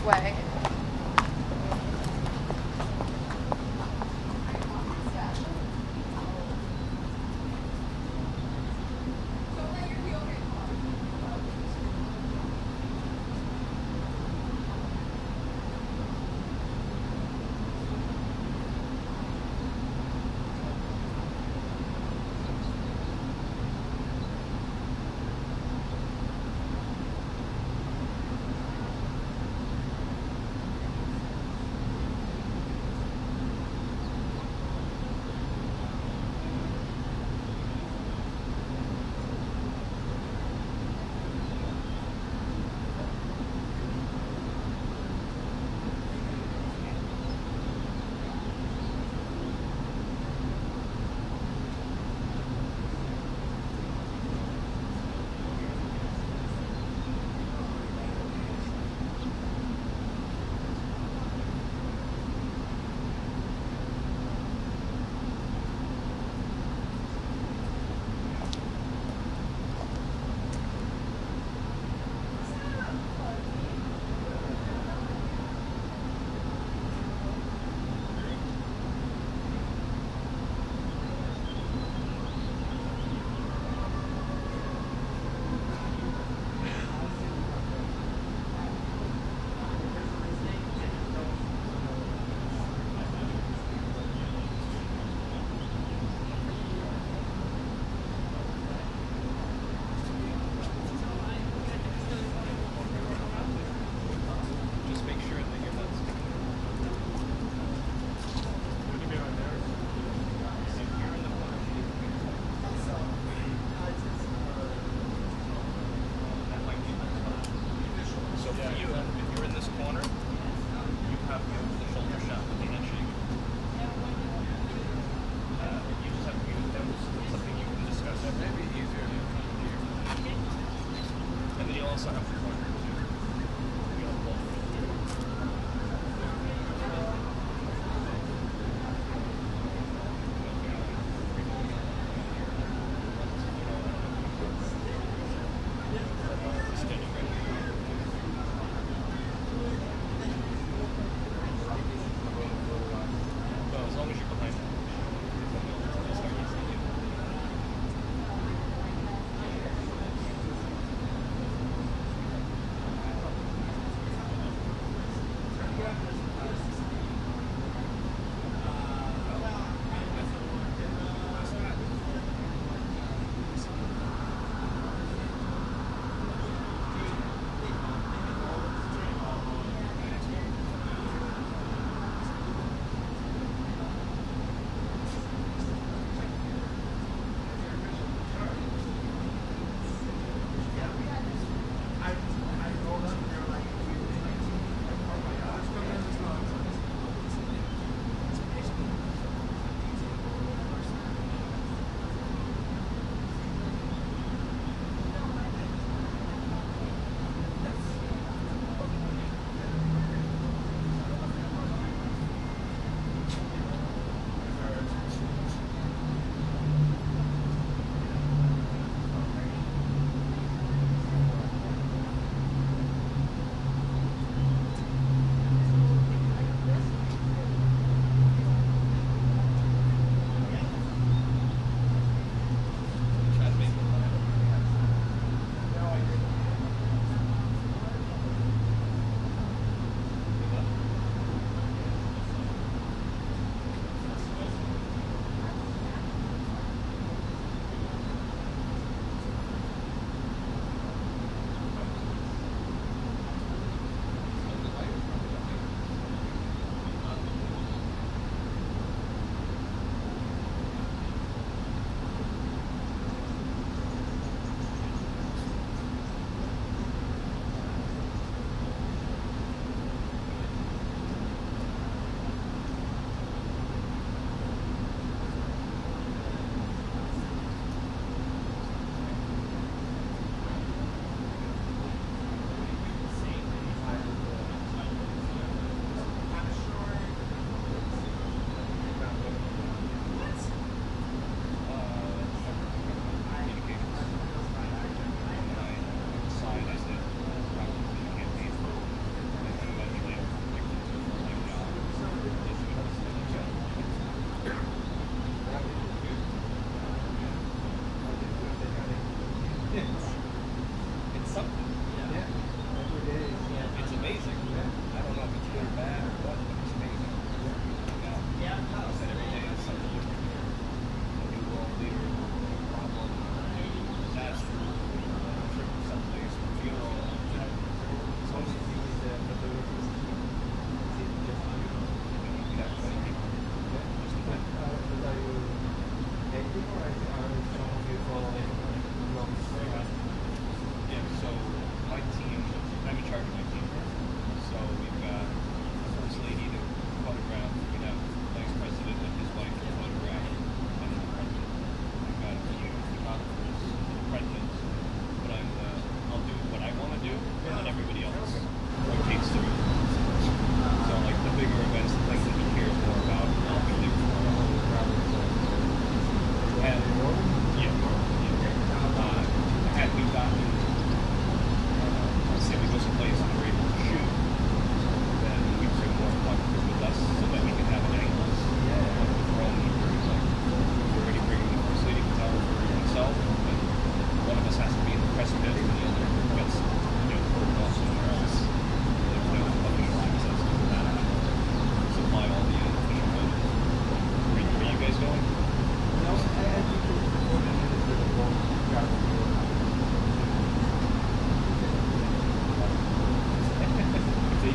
this way.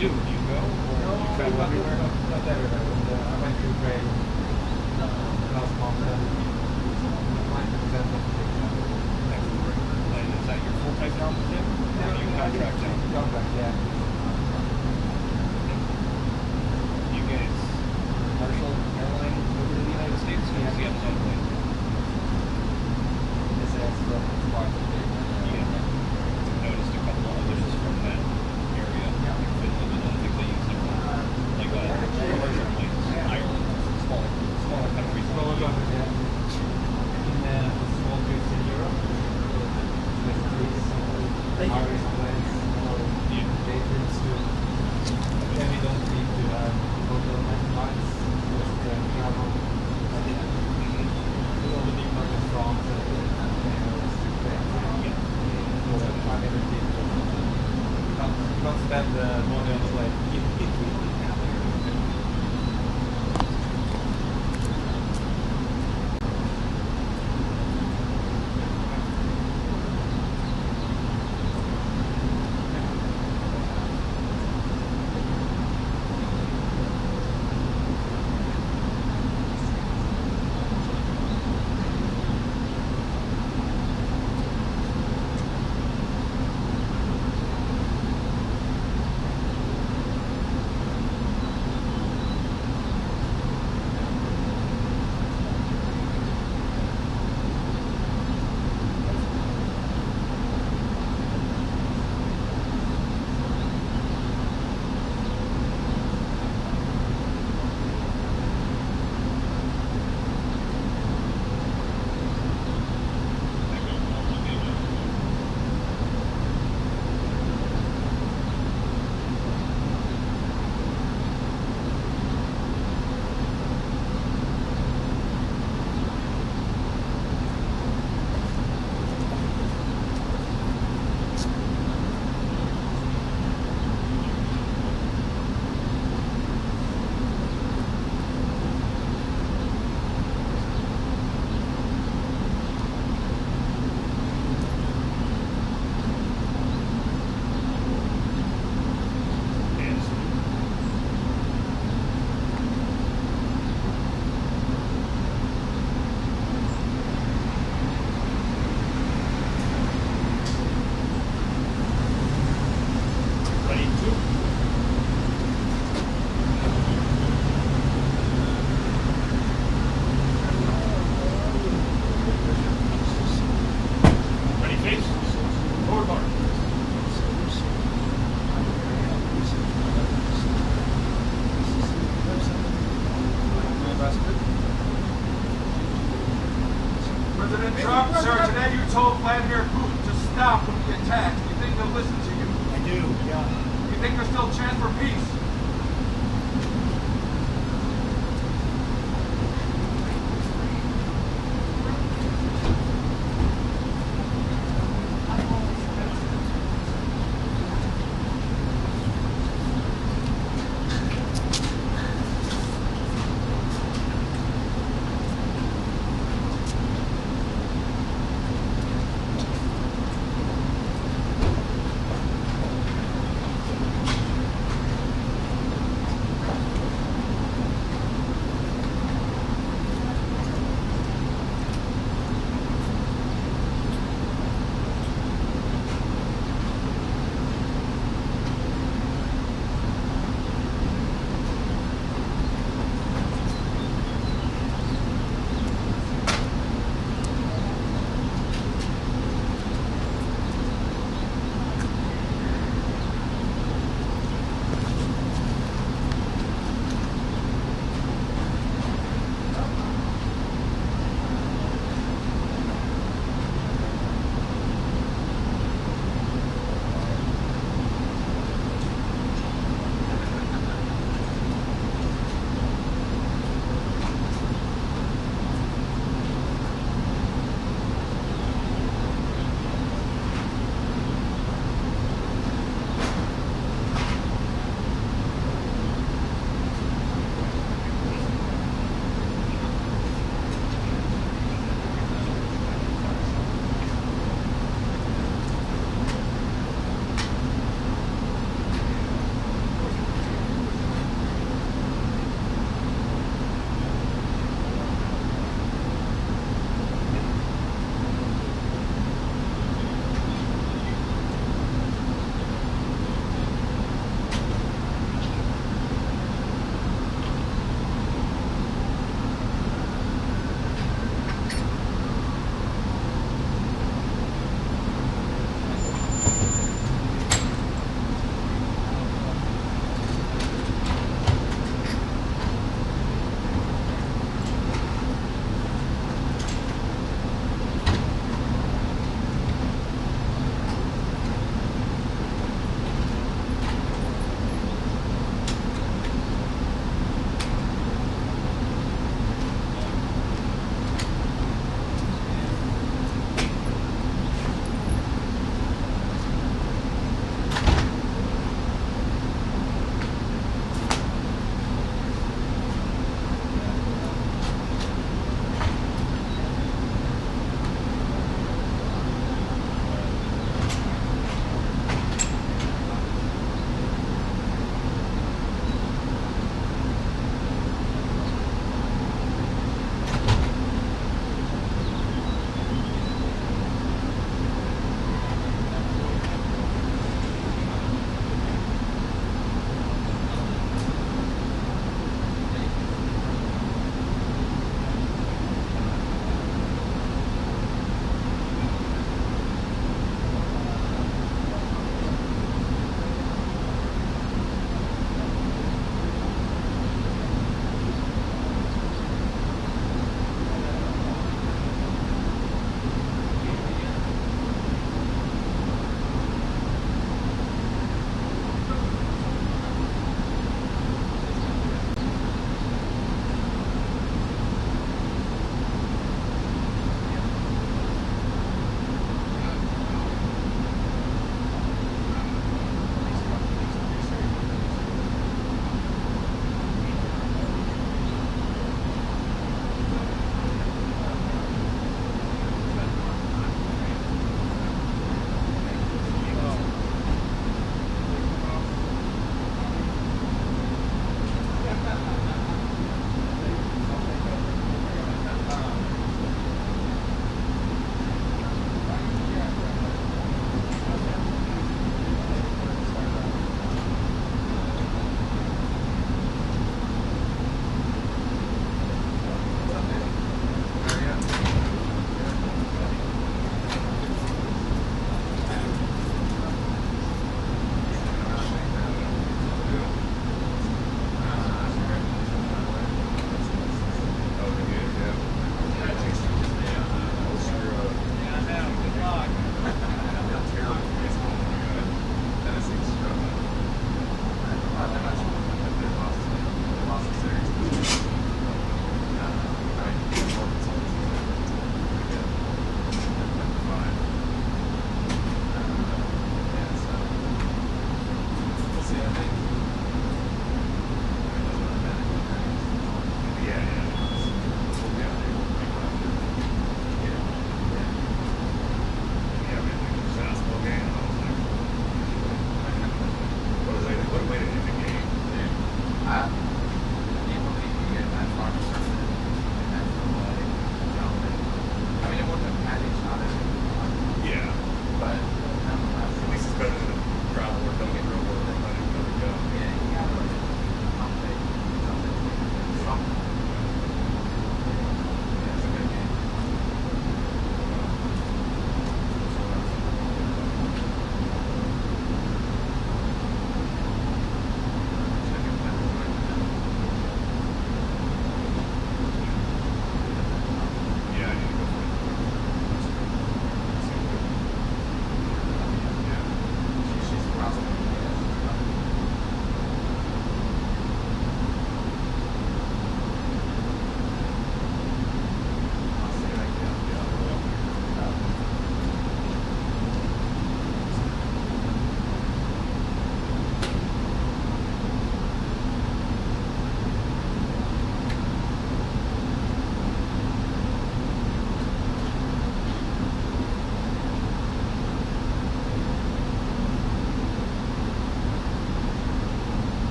do? Do you go? Or you travel everywhere? Not everywhere. I went to Ukraine last month and 90% of the travel. And is that your full-time job with him? Or do you contract him? Contract, yeah. You guys, commercial airline over to the United States? Or does he have his own plane? This is part of the Noticed a couple of others from that area. Yeah. Like Finland, and I think they use their own, like commercial planes. Ireland, smaller countries. Smaller countries, yeah. In small trips in Europe, with Greece, Irish planes, day trips to. Then we don't need to have hotel nights, just travel. With all the big markets, France, not spend money on the plane. President Trump, sir, today you told Vladimir Putin to stop with the attack. Do you think they'll listen to you? I do, yeah. Do you think there's still a chance for peace?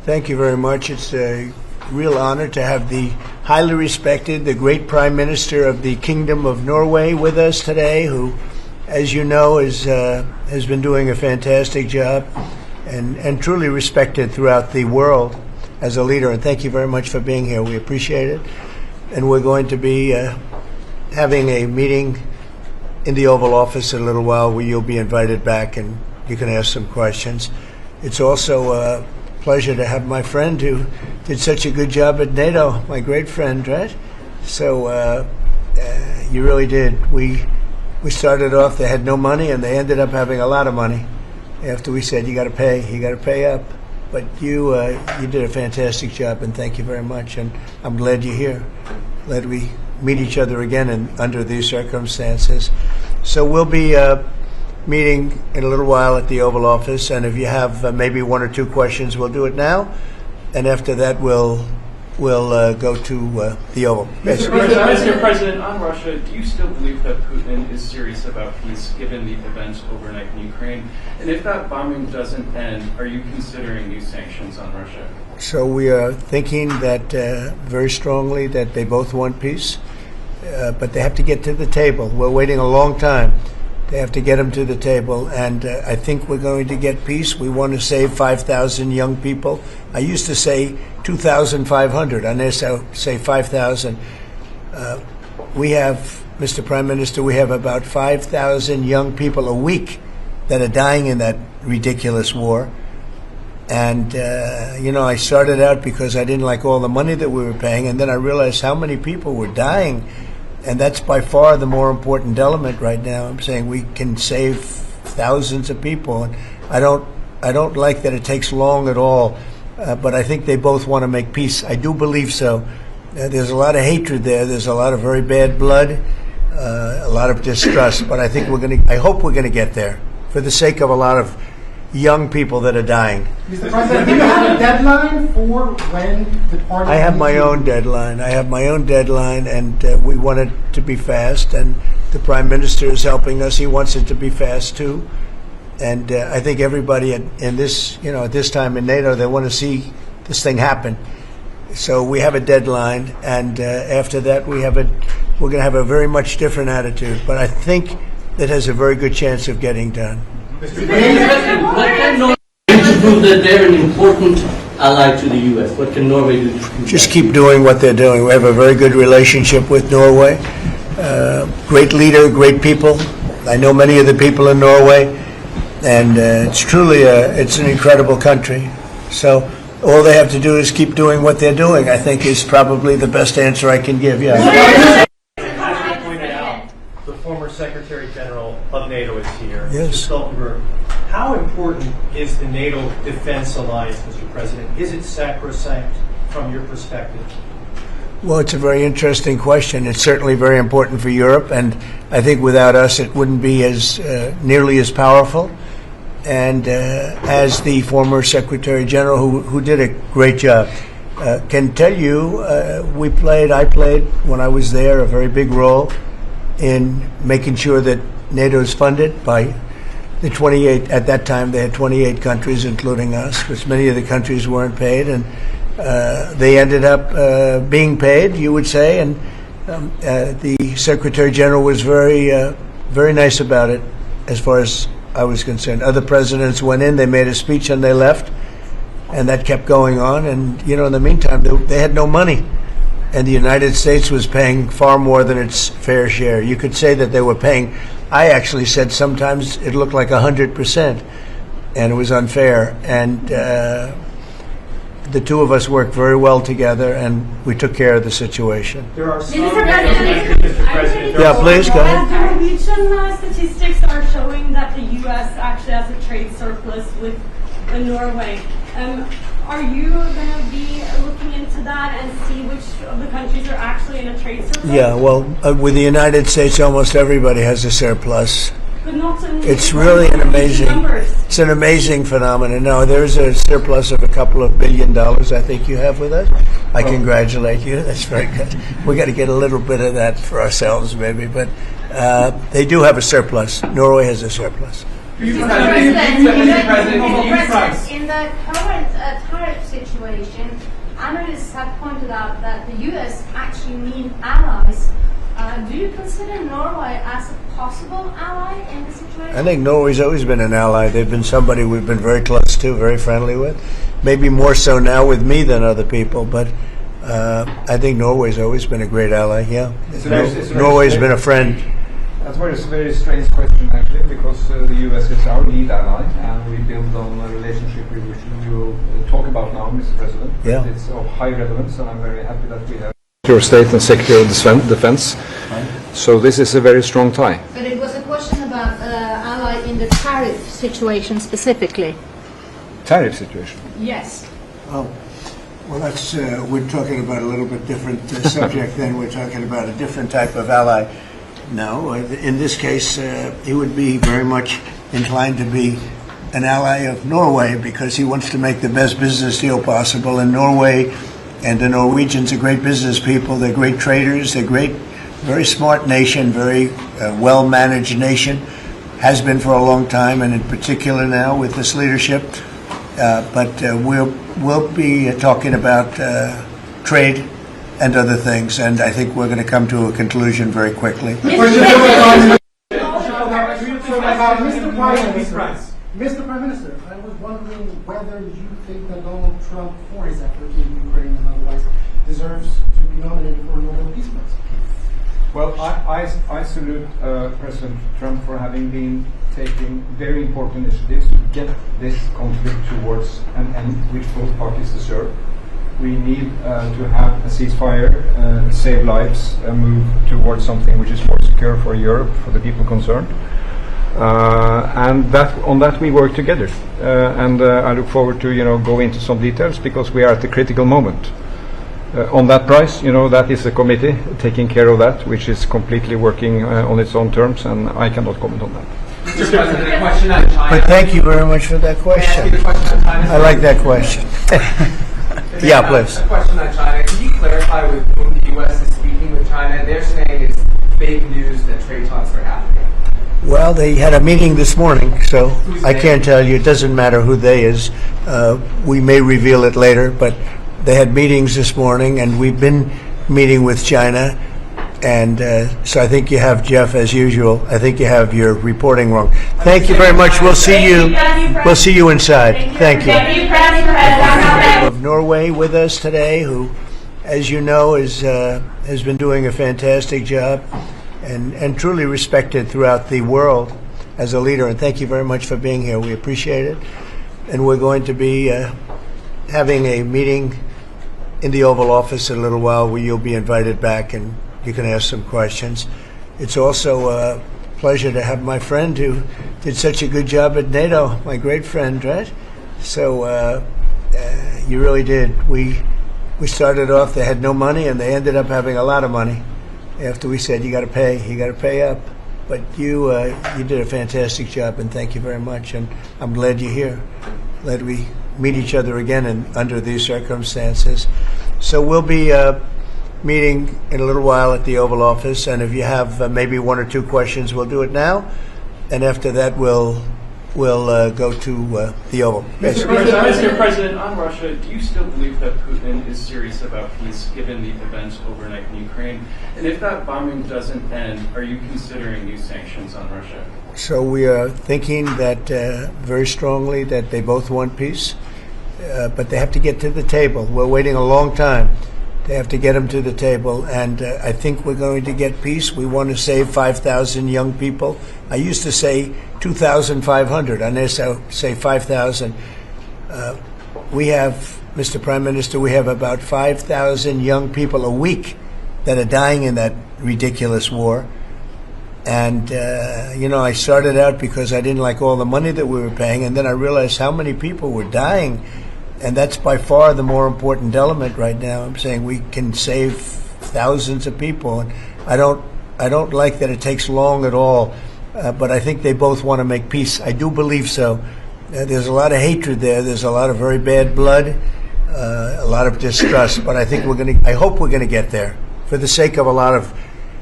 Thank you very much. It's a real honor to have the highly respected, the great Prime Minister of the Kingdom of Norway with us today, who, as you know, has been doing a fantastic job and truly respected throughout the world as a leader. And thank you very much for being here. We appreciate it. And we're going to be having a meeting in the Oval Office in a little while where you'll be invited back and you can ask some questions. It's also a pleasure to have my friend who did such a good job at NATO, my great friend, right? So you really did. We started off, they had no money, and they ended up having a lot of money after we said, you got to pay up. But you did a fantastic job, and thank you very much. And I'm glad you're here. Glad we meet each other again under these circumstances. So we'll be meeting in a little while at the Oval Office, and if you have maybe one or two questions, we'll do it now, and after that we'll go to the Oval. Yes. Mr. President, on Russia, do you still believe that Putin is serious about peace given the events overnight in Ukraine? And if that bombing doesn't end, are you considering new sanctions on Russia? So we are thinking that very strongly that they both want peace, but they have to get to the table. We're waiting a long time. They have to get them to the table, and I think we're going to get peace. We want to save 5,000 young people. I used to say 2,500. I now say 5,000. We have, Mr. Prime Minister, we have about 5,000 young people a week that are dying in that ridiculous war. And, I started out because I didn't like all the money that we were paying, and then I realized how many people were dying. And that's by far the more important element right now. I'm saying we can save thousands of people. And I don't like that it takes long at all. But I think they both want to make peace. I do believe so. There's a lot of hatred there. There's a lot of very bad blood, a lot of distrust. But I think I hope we're going to get there for the sake of a lot of young people that are dying. Mr. President, do you have a deadline for when the party? I have my own deadline. And we want it to be fast. And the Prime Minister is helping us. He wants it to be fast too. And I think everybody in this, at this time in NATO, they want to see this thing happen. So we have a deadline, and after that, we're going to have a very much different attitude. But I think that has a very good chance of getting done. Mr. President, what can Norway do to prove that they're an important ally to the U.S.? What can Norway do to prove Just that? keep doing what they're doing. We have a very good relationship with Norway. Great leader, great people. I know many of the people in Norway, and it's truly it's an incredible country. So all they have to do is keep doing what they're doing, I think, is probably the best answer I can give. Yeah. As you pointed out, the former Secretary General of NATO is here, Yes. Mr. Stoltenberg. How important is the NATO defense alliance, Mr. President? Is it sacrosanct from your perspective? Well, it's a very interesting question. It's certainly very important for Europe, and I think without us it wouldn't be as nearly as powerful. And as the former Secretary General, who did a great job, can tell you, I played when I was there a very big role in making sure that NATO is funded by the 28. At that time, they had 28 countries, including us, because many of the countries weren't paid, and they ended up being paid, you would say. And the Secretary General was very nice about it, as far as I was concerned. Other presidents went in, they made a speech, and they left, and that kept going on. And in the meantime, they had no money, and the United States was paying far more than its fair share. You could say that they were paying. I actually said sometimes it looked like 100%, and it was unfair. And the two of us worked very well together, and we took care of the situation. There are some Mr. President. Yeah, please, go ahead. The Norwegian statistics are showing that the U.S. actually has a trade surplus with Norway. Are you going to be looking into that and see which of the countries are actually in a trade surplus? Yeah, well, with the United States, almost everybody has a surplus. But not in It's really an amazing, numbers. it's an amazing phenomenon. No, there's a surplus of a couple of $2 billion, I think you have with us. I congratulate you. That's very good. We got to get a little bit of that for ourselves, maybe. But they do have a surplus. Norway has a surplus. Mr. President, in the current tariff situation, analysts have pointed out that the U.S. actually need allies. Do you consider Norway as a possible ally in the situation? I think Norway's always been an ally. They've been somebody we've been very close to, very friendly with. Maybe more so now with me than other people, but I think Norway's always been a great ally, yeah. Norway's been a friend. That's a very strange question, actually, because the U.S. is our lead ally, and we build on a relationship which we will talk about now, Mr. President. Yeah. It's of high relevance, and I'm very happy that we have Secretary of State and Secretary of Defense. So this is a very strong tie. But it was a question about ally in the tariff situation specifically. Tariff situation? Yes. Oh, well, that's we're talking about a little bit different subject then. We're talking about a different type of ally. No, in this case, he would be very much inclined to be an ally of Norway because he wants to make the best business deal possible. And Norway and the Norwegians are great business people. They're great traders. They're great, very smart nation, very well-managed nation. Has been for a long time, and in particular now with this leadership. But we'll be talking about trade and other things, and I think we're going to come to a conclusion very quickly. Mr. Prime Minister, I was wondering whether you think that Donald Trump, for his effort in Ukraine and otherwise, deserves to be nominated for a Nobel Peace Prize. Well, I salute President Trump for having been taking very important initiatives to get this conflict towards an end which both parties deserve. We need to have a ceasefire, save lives, move towards something which is more secure for Europe, for the people concerned. And on that we work together. And I look forward to go into some details because we are at a critical moment. On that price, that is a committee taking care of that, which is completely working on its own terms, and I cannot comment on that. Mr. President, a question on China. But thank you very much for that question. I like that question. Yeah, please. A question on China. Can you clarify with whom the U.S. is speaking with China? They're saying it's fake news that trade talks are happening. Well, they had a meeting this morning, so I can't tell you. It doesn't matter who they is. We may reveal it later, but they had meetings this morning, and we've been meeting with China. And so I think you have, Jeff, as usual, I think you have your reporting wrong. Thank you very much. We'll see you. We'll see you inside. Thank you. Of Norway with us today, who, as you know, has been doing a fantastic job and truly respected throughout the world as a leader. And thank you very much for being here. We appreciate it. And we're going to be having a meeting in the Oval Office in a little while where you'll be invited back and you can ask some questions. It's also a pleasure to have my friend who did such a good job at NATO, my great friend, right? So you really did. We started off, they had no money, and they ended up having a lot of money after we said, you got to pay up. But you did a fantastic job, and thank you very much. And I'm glad you're here. Glad we meet each other again under these circumstances. So we'll be meeting in a little while at the Oval Office, and if you have maybe one or two questions, we'll do it now, and after that we'll go to the Oval. Yes. Mr. President, on Russia, do you still believe that Putin is serious about peace given the events overnight in Ukraine? And if that bombing doesn't end, are you considering new sanctions on Russia? So we are thinking that very strongly that they both want peace, but they have to get to the table. We're waiting a long time. They have to get them to the table, and I think we're going to get peace. We want to save 5,000 young people. I used to say 2,500. I now say 5,000. We have, Mr. Prime Minister, we have about 5,000 young people a week that are dying in that ridiculous war. And, I started out because I didn't like all the money that we were paying, and then I realized how many people were dying. And that's by far the more important element right now. I'm saying we can save thousands of people. And I don't like that it takes long at all. But I think they both want to make peace. I do believe so. There's a lot of hatred there. There's a lot of very bad blood, a lot of distrust. But I think I hope we're going to get there for the sake of a lot of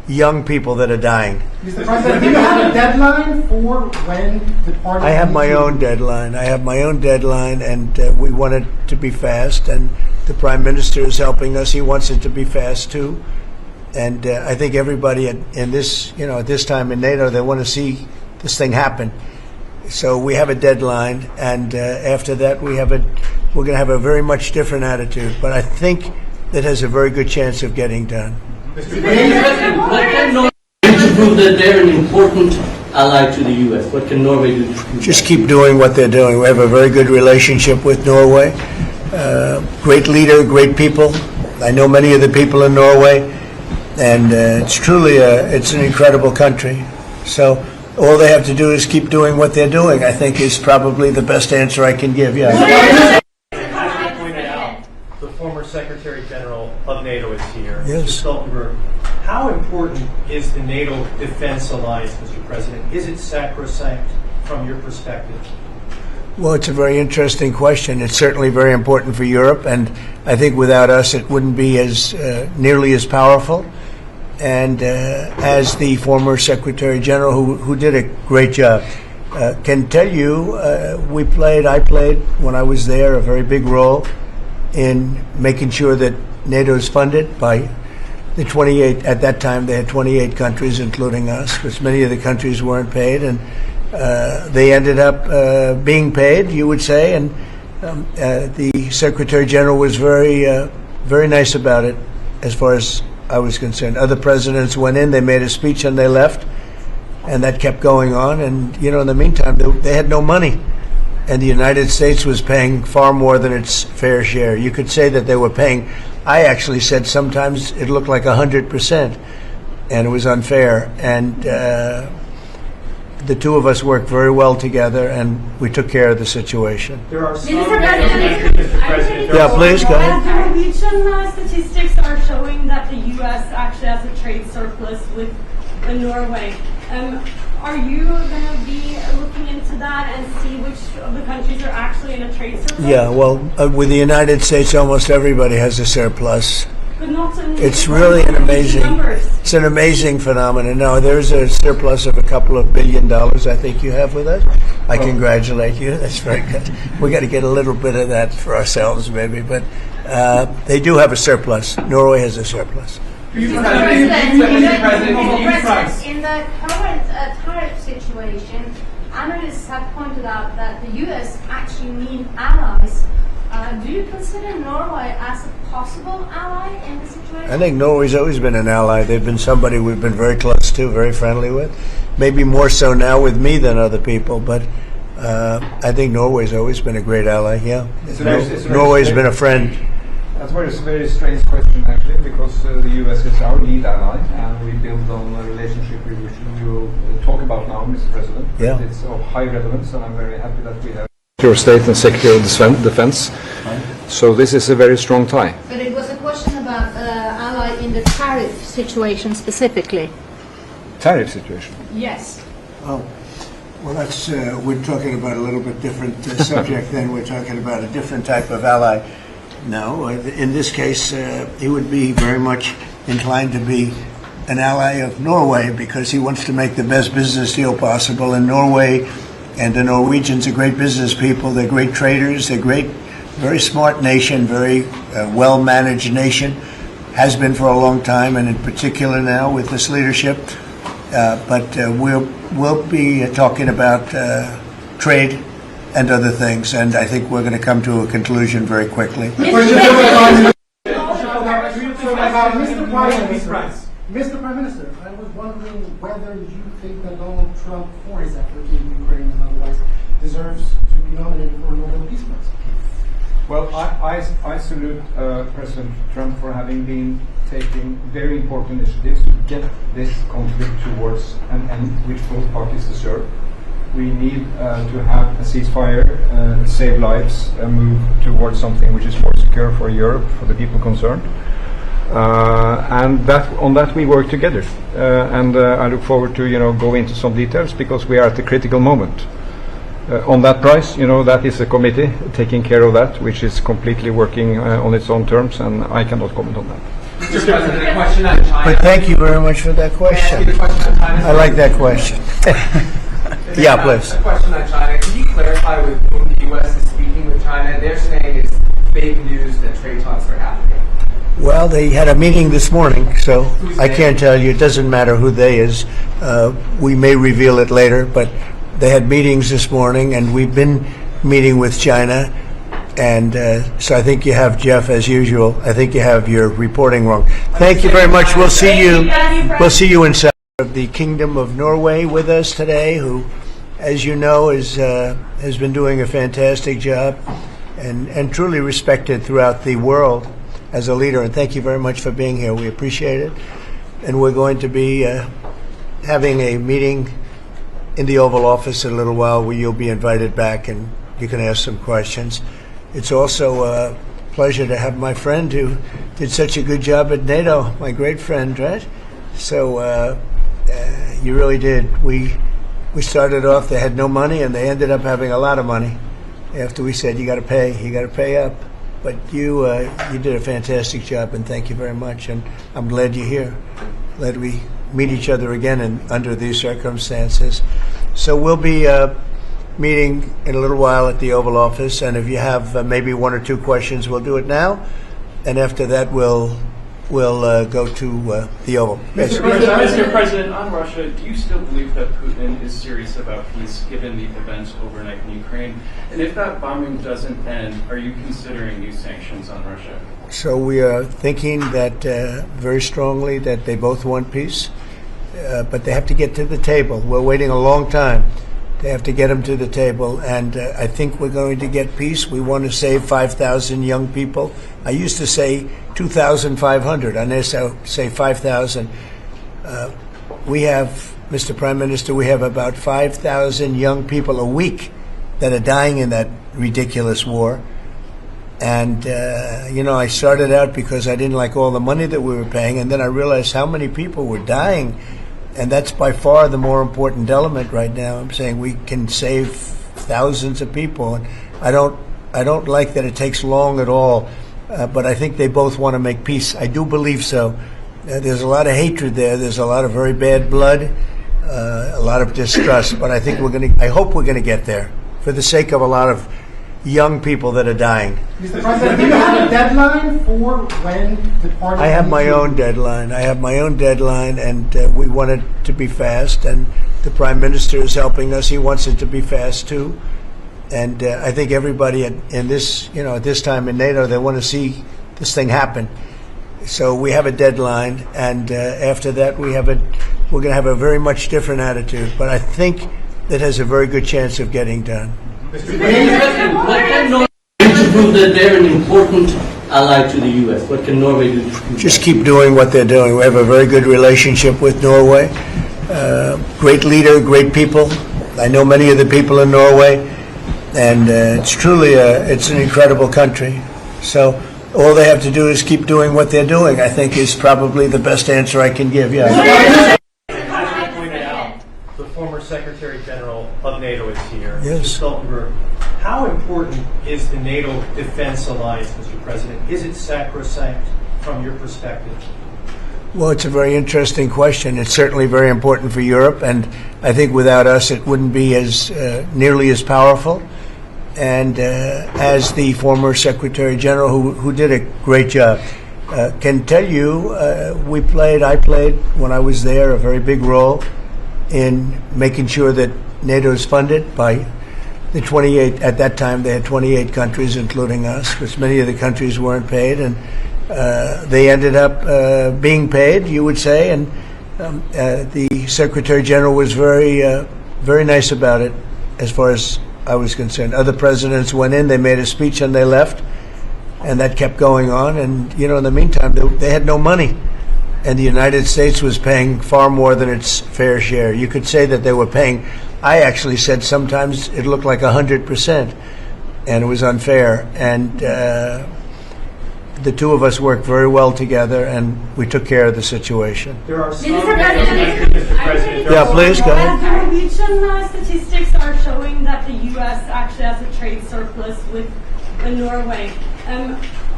young people that are dying. Mr. President, do you have a deadline for when the party? I have my own deadline. And we want it to be fast. And the Prime Minister is helping us. He wants it to be fast too. And I think everybody in this, at this time in NATO, they want to see this thing happen. So we have a deadline, and after that, we're going to have a very much different attitude. But I think that has a very good chance of getting done. Mr. President, what can Norway do to prove that they're an important ally to the U.S.? What can Norway do to prove Just that? keep doing what they're doing. We have a very good relationship with Norway. Great leader, great people. I know many of the people in Norway, and it's truly it's an incredible country. So all they have to do is keep doing what they're doing, I think, is probably the best answer I can give. Yeah. As you pointed out, the former Secretary General of NATO is here, Yes. Mr. Stoltenberg. How important is the NATO defense alliance, Mr. President? Is it sacrosanct from your perspective? Well, it's a very interesting question. It's certainly very important for Europe, and I think without us it wouldn't be as nearly as powerful. And as the former Secretary General, who did a great job, can tell you, I played when I was there a very big role in making sure that NATO is funded by the 28. At that time, they had 28 countries, including us, because many of the countries weren't paid, and they ended up being paid, you would say. And the Secretary General was very nice about it, as far as I was concerned. Other presidents went in, they made a speech, and they left, and that kept going on. And in the meantime, they had no money, and the United States was paying far more than its fair share. You could say that they were paying. I actually said sometimes it looked like 100%, and it was unfair. And the two of us worked very well together, and we took care of the situation. There are some Mr. President. Yeah, please, go ahead. The Norwegian statistics are showing that the U.S. actually has a trade surplus with Norway. Are you going to be looking into that and see which of the countries are actually in a trade surplus? Yeah, well, with the United States, almost everybody has a surplus. But not It's really an it's an amazing phenomenon. No, there's a surplus of a couple of $2 billion, I think you have with us. I congratulate you. That's very good. We got to get a little bit of that for ourselves, maybe. But they do have a surplus. Norway has a surplus. Mr. President, in the current tariff situation, analysts have pointed out that the U.S. actually need allies. Do you consider Norway as a possible ally in the situation? I think Norway's always been an ally. They've been somebody we've been very close to, very friendly with. Maybe more so now with me than other people, but I think Norway's always been a great ally, yeah. Norway's been a friend. That's a very strange question, actually, because the U.S. is our lead ally, and we build on a relationship which we will talk about now, Mr. President. Yeah. It's of high relevance, and I'm very happy that we have Secretary of State and Secretary of Defense. So this is a very strong tie. But it was a question about ally in the tariff situation specifically. Tariff situation? Yes. Oh, well, that's we're talking about a little bit different subject then. We're talking about a different type of ally. No, in this case, he would be very much inclined to be an ally of Norway because he wants to make the best business deal possible. And Norway and the Norwegians are great business people. They're great traders. They're great, very smart nation, very well-managed nation. Has been for a long time, and in particular now with this leadership. But we'll be talking about trade and other things, and I think we're going to come to a conclusion very quickly. Mr. Prime Minister, I was wondering whether you think that Donald Trump, for his effort in Ukraine and otherwise, deserves to be nominated for a Nobel Peace Prize. Well, I salute President Trump for having been taking very important initiatives to get this conflict towards an end which both parties deserve. We need to have a ceasefire, save lives, move towards something which is more secure for Europe, for the people concerned. And on that we work together. And I look forward to go into some details because we are at a critical moment. On that price, that is a committee taking care of that, which is completely working on its own terms, and I cannot comment on that. Mr. President, a question on China. But thank you very much for that question. I like that question. Yeah, please. A question on China. Can you clarify with whom the U.S. is speaking with China? They're saying it's fake news that trade talks are happening. Well, they had a meeting this morning, so I can't tell you. It doesn't matter who they is. We may reveal it later, but they had meetings this morning, and we've been meeting with China. And so I think you have, Jeff, as usual, I think you have your reporting wrong. Thank you very much. We'll see you. We'll see you inside of the Kingdom of Norway with us today, who, as you know, has been doing a fantastic job and truly respected throughout the world as a leader. And thank you very much for being here. We appreciate it. And we're going to be having a meeting in the Oval Office in a little while where you'll be invited back and you can ask some questions. It's also a pleasure to have my friend who did such a good job at NATO, my great friend, right? So you really did. We started off, they had no money, and they ended up having a lot of money after we said, you got to pay up. But you did a fantastic job, and thank you very much. And I'm glad you're here. Glad we meet each other again under these circumstances. So we'll be meeting in a little while at the Oval Office, and if you have maybe one or two questions, we'll do it now. And after that, we'll go to the Oval. Yes. Mr. President, on Russia, do you still believe that Putin is serious about peace given the events overnight in Ukraine? And if that bombing doesn't end, are you considering new sanctions on Russia? So we are thinking that very strongly that they both want peace, but they have to get to the table. We're waiting a long time. They have to get them to the table, and I think we're going to get peace. We want to save 5,000 young people. I used to say 2,500. I now say 5,000. We have, Mr. Prime Minister, we have about 5,000 young people a week that are dying in that ridiculous war. And, I started out because I didn't like all the money that we were paying, and then I realized how many people were dying. And that's by far the more important element right now. I'm saying we can save thousands of people. And I don't like that it takes long at all, but I think they both want to make peace. I do believe so. There's a lot of hatred there. There's a lot of very bad blood, a lot of distrust. But I think I hope we're going to get there for the sake of a lot of young people that are dying. Mr. President, do you have a deadline for when the party? I have my own deadline. And we want it to be fast. And the Prime Minister is helping us. He wants it to be fast too. And I think everybody in this, at this time in NATO, they want to see this thing happen. So we have a deadline, and after that, we're going to have a very much different attitude. But I think that has a very good chance of getting done. What can Norway do to prove that they're an important ally to the U.S.? What can Norway do to prove Just that? keep doing what they're doing. We have a very good relationship with Norway. Great leader, great people. I know many of the people in Norway, and it's truly it's an incredible country. So all they have to do is keep doing what they're doing, I think, is probably the best answer I can give. Yeah. Former Secretary General of NATO is here. Yes. Mr. Stoltenberg, how important is the NATO defense alliance, Mr. President? Is it sacrosanct from your perspective? Well, it's a very interesting question. It's certainly very important for Europe, and I think without us it wouldn't be as nearly as powerful. And as the former Secretary General, who did a great job, can tell you, I played when I was there a very big role in making sure that NATO is funded by the 28, at that time they had 28 countries, including us, because many of the countries weren't paid, and they ended up being paid, you would say, and the Secretary General was very nice about it as far as I was concerned. Other presidents went in, they made a speech, and they left, and that kept going on, and in the meantime, they had no money. And the United States was paying far more than its fair share. You could say that they were paying, I actually said sometimes it looked like 100%, and it was unfair. And the two of us worked very well together, and we took care of the situation. There are some Mr. President. Yeah, please, go ahead. Norwegian statistics are showing that the U.S. actually has a trade surplus with Norway.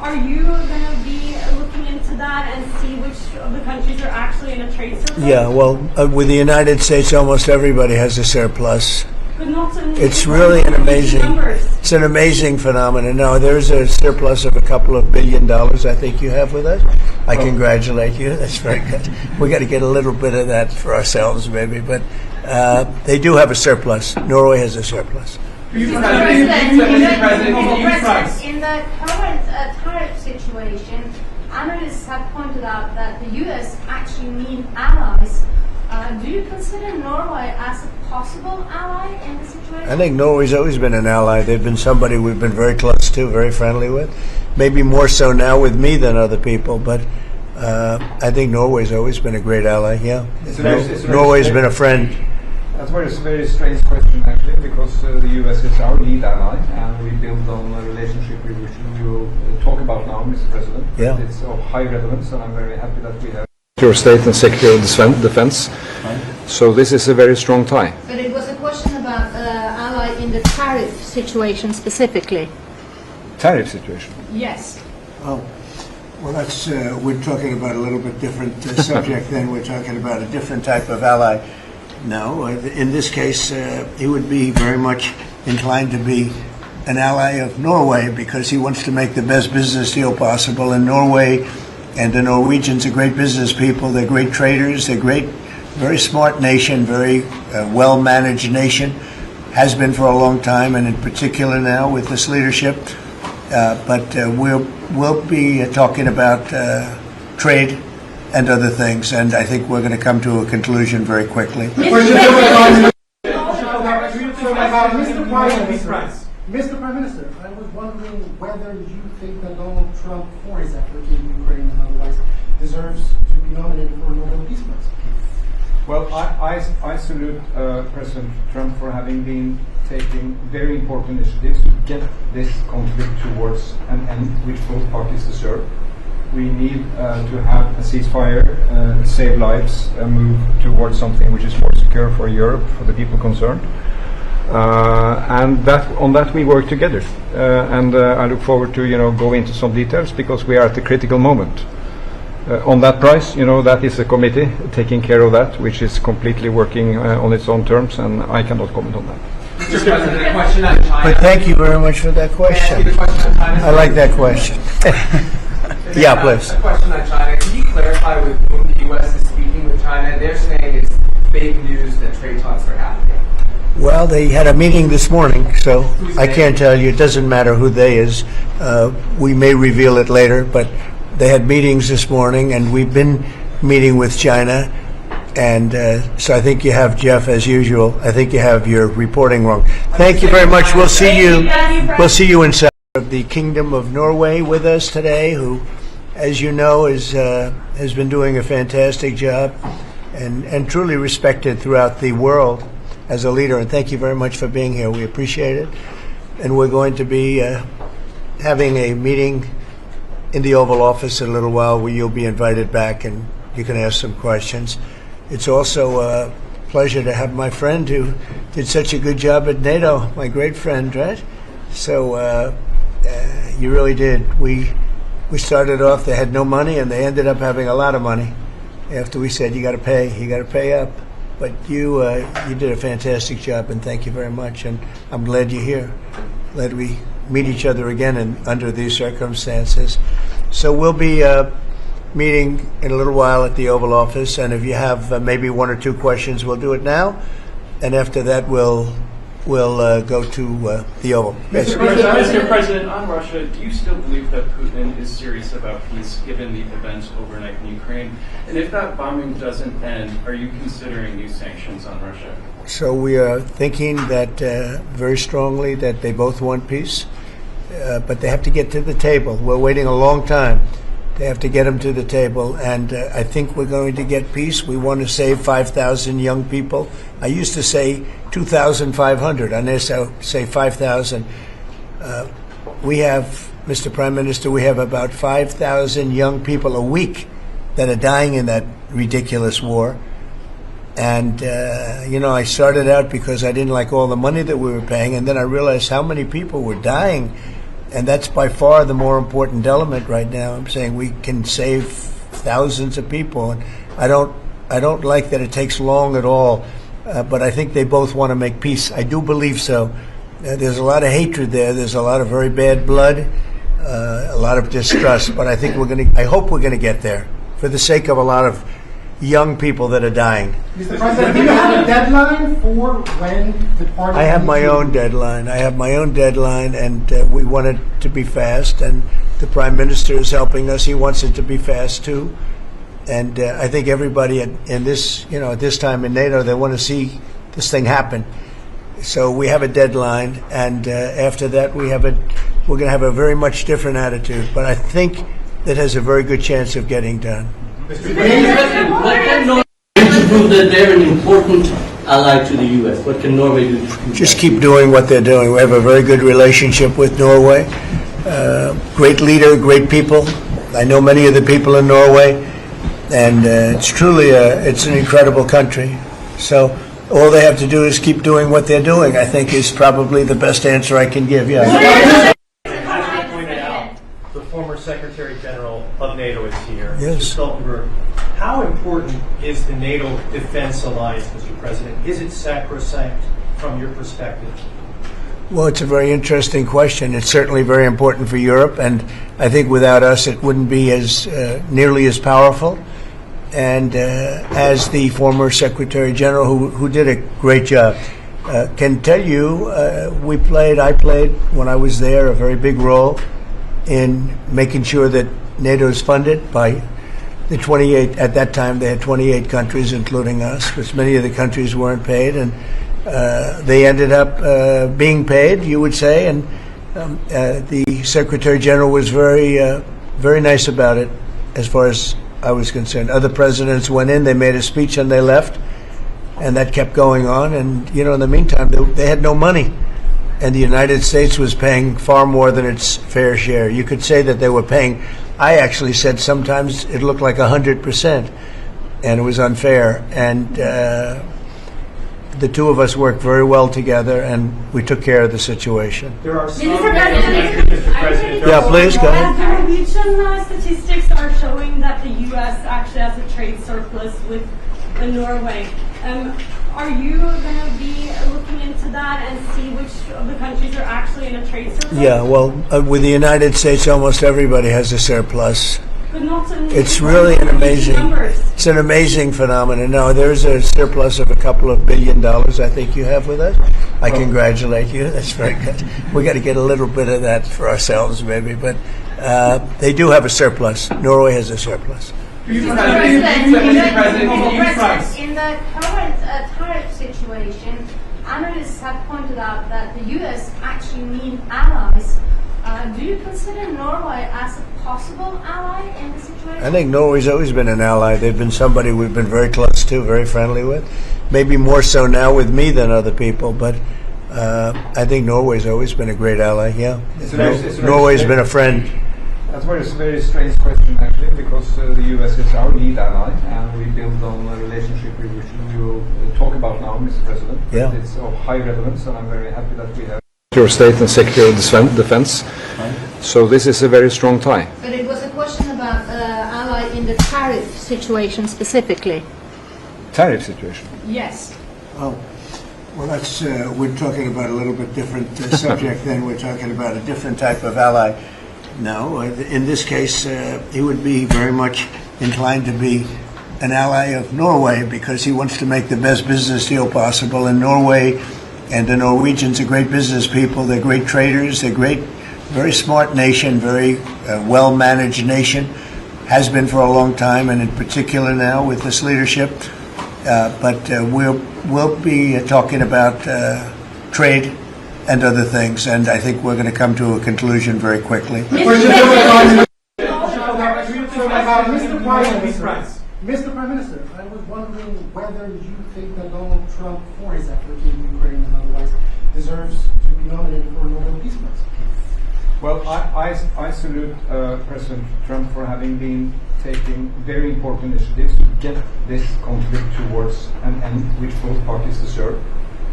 Are you going to be looking into that and see which of the countries are actually in a trade surplus? Yeah, well, with the United States, almost everybody has a surplus. But not in It's really an amazing, numbers. it's an amazing phenomenon. No, there's a surplus of a couple of $1 billion I think you have with us. I congratulate you. That's very good. We got to get a little bit of that for ourselves, maybe. But they do have a surplus. Norway has a surplus. Mr. President, in the current tariff situation, analysts have pointed out that the U.S. actually need allies. Do you consider Norway as a possible ally in the situation? I think Norway's always been an ally. They've been somebody we've been very close to, very friendly with. Maybe more so now with me than other people, but I think Norway's always been a great ally, yeah. Norway's been a friend. That's a very strange question, actually, because the U.S. is our lead ally, and we build on a relationship which we will talk about now, Mr. President. Yeah. It's of high relevance, and I'm very happy that we have Secretary of State and Secretary of Defense. So this is a very strong tie. But it was a question about ally in the tariff situation specifically. Tariff situation? Yes. Oh, well, that's we're talking about a little bit different subject then. We're talking about a different type of ally. No, in this case, he would be very much inclined to be an ally of Norway because he wants to make the best business deal possible. And Norway and the Norwegians are great business people. They're great traders. They're great, very smart nation, very well-managed nation. Has been for a long time, and in particular now with this leadership. But we'll be talking about trade and other things, and I think we're going to come to a conclusion very quickly. Mr. Prime Minister, I was wondering whether you think that Donald Trump, for his effort in Ukraine and otherwise, deserves to be nominated for a Nobel Peace Prize. Well, I salute President Trump for having been taking very important initiatives to get this conflict towards an end which both parties deserve. We need to have a ceasefire, save lives, move towards something which is more secure for Europe, for the people concerned. And on that we work together. And I look forward to go into some details because we are at a critical moment. On that price, that is a committee taking care of that, which is completely working on its own terms, and I cannot comment on that. Mr. President, a question on China. But thank you very much for that question. I like that question. Yeah, please. A question on China. Can you clarify with whom the U.S. is speaking with China? They're saying it's fake news that trade talks are happening. Well, they had a meeting this morning, so I can't tell you. It doesn't matter who they is. We may reveal it later, but they had meetings this morning, and we've been meeting with China. And so I think you have, Jeff, as usual, I think you have your reporting wrong. Thank you very much. We'll see you. We'll see you inside of the Kingdom of Norway with us today, who, as you know, has been doing a fantastic job and truly respected throughout the world as a leader. And thank you very much for being here. We appreciate it. And we're going to be having a meeting in the Oval Office in a little while where you'll be invited back and you can ask some questions. It's also a pleasure to have my friend who did such a good job at NATO, my great friend, right? So you really did. We started off, they had no money, and they ended up having a lot of money after we said, you got to pay up. But you did a fantastic job, and thank you very much. And I'm glad you're here. Glad we meet each other again under these circumstances. So we'll be meeting in a little while at the Oval Office, and if you have maybe one or two questions, we'll do it now. And after that, we'll go to the Oval. Yes. Mr. President, on Russia, do you still believe that Putin is serious about peace given the events overnight in Ukraine? And if that bombing doesn't end, are you considering new sanctions on Russia? So we are thinking that very strongly that they both want peace, but they have to get to the table. We're waiting a long time. They have to get them to the table, and I think we're going to get peace. We want to save 5,000 young people. I used to say 2,500. I now say 5,000. We have, Mr. Prime Minister, we have about 5,000 young people a week that are dying in that ridiculous war. And, I started out because I didn't like all the money that we were paying, and then I realized how many people were dying And that's by far the more important element right now. I'm saying we can save thousands of people. And I don't like that it takes long at all, but I think they both want to make peace. I do believe so. There's a lot of hatred there. There's a lot of very bad blood, a lot of distrust. But I think I hope we're going to get there for the sake of a lot of young people that are dying. Mr. President, do you have a deadline for when the party? I have my own deadline. And we want it to be fast. And the Prime Minister is helping us. He wants it to be fast too. And I think everybody in this, at this time in NATO, they want to see this thing happen. So we have a deadline, and after that, we're going to have a very much different attitude. But I think that has a very good chance of getting done. Mr. President, what can Norway do to prove that they're an important ally to the U.S.? What can Norway do to prove that? Just keep doing what they're doing. We have a very good relationship with Norway. Great leader, great people. I know many of the people in Norway, and it's truly it's an incredible country. So all they have to do is keep doing what they're doing, I think, is probably the best answer I can give. Yeah. As you pointed out, the former Secretary General of NATO is here, Yes. Mr. Stoltenberg. How important is the NATO defense alliance, Mr. President? Is it sacrosanct from your perspective? Well, it's a very interesting question. It's certainly very important for Europe, and I think without us it wouldn't be as nearly as powerful. And as the former Secretary General, who did a great job, can tell you, I played when I was there a very big role in making sure that NATO is funded by the 28. At that time, they had 28 countries, including us, because many of the countries weren't paid, and they ended up being paid, you would say. And the Secretary General was very nice about it, as far as I was concerned. Other presidents went in, they made a speech, and they left, and that kept going on. And in the meantime, they had no money, and the United States was paying far more than its fair share. You could say that they were paying. I actually said sometimes it looked like 100%, and it was unfair. And the two of us worked very well together, and we took care of the situation. There are some Mr. President. Yeah, please, go ahead. The Norwegian statistics are showing that the U.S. actually has a trade surplus with Norway. Are you going to be looking into that and see which of the countries are actually in a trade surplus? Yeah, well, with the United States, almost everybody has a surplus. But not in It's really an amazing, numbers. it's an amazing phenomenon. No, there's a surplus of a couple of $1 billion, I think you have with us. I congratulate you. That's very good. We got to get a little bit of that for ourselves, maybe. But they do have a surplus. Norway has a surplus. In the current tariff situation, analysts have pointed out that the U.S. actually need allies. Do you consider Norway as a possible ally in the situation? I think Norway's always been an ally. They've been somebody we've been very close to, very friendly with. Maybe more so now with me than other people, but I think Norway's always been a great ally, yeah. Norway's been a friend. That's a very strange question, actually, because the U.S. is our lead ally, and we build on a relationship which we will talk about now, Mr. President. Yeah. It's of high relevance, and I'm very happy that we have Secretary of State and Secretary of Defense. So this is a very strong tie. But it was a question about ally in the tariff situation specifically. Tariff situation? Yes. Oh, well, that's we're talking about a little bit different subject then. We're talking about a different type of ally. No, in this case, he would be very much inclined to be an ally of Norway because he wants to make the best business deal possible. And Norway and the Norwegians are great business people. They're great traders. They're great, very smart nation, very well-managed nation. Has been for a long time, and in particular now with this leadership. But we'll be talking about trade and other things, and I think we're going to come to a conclusion very quickly. Mr. Prime Minister, I was wondering whether you think that Donald Trump, for his effort in Ukraine and otherwise, deserves to be nominated for a Nobel Peace Prize. Well, I salute President Trump for having been taking very important initiatives to get this conflict towards an end which both parties deserve.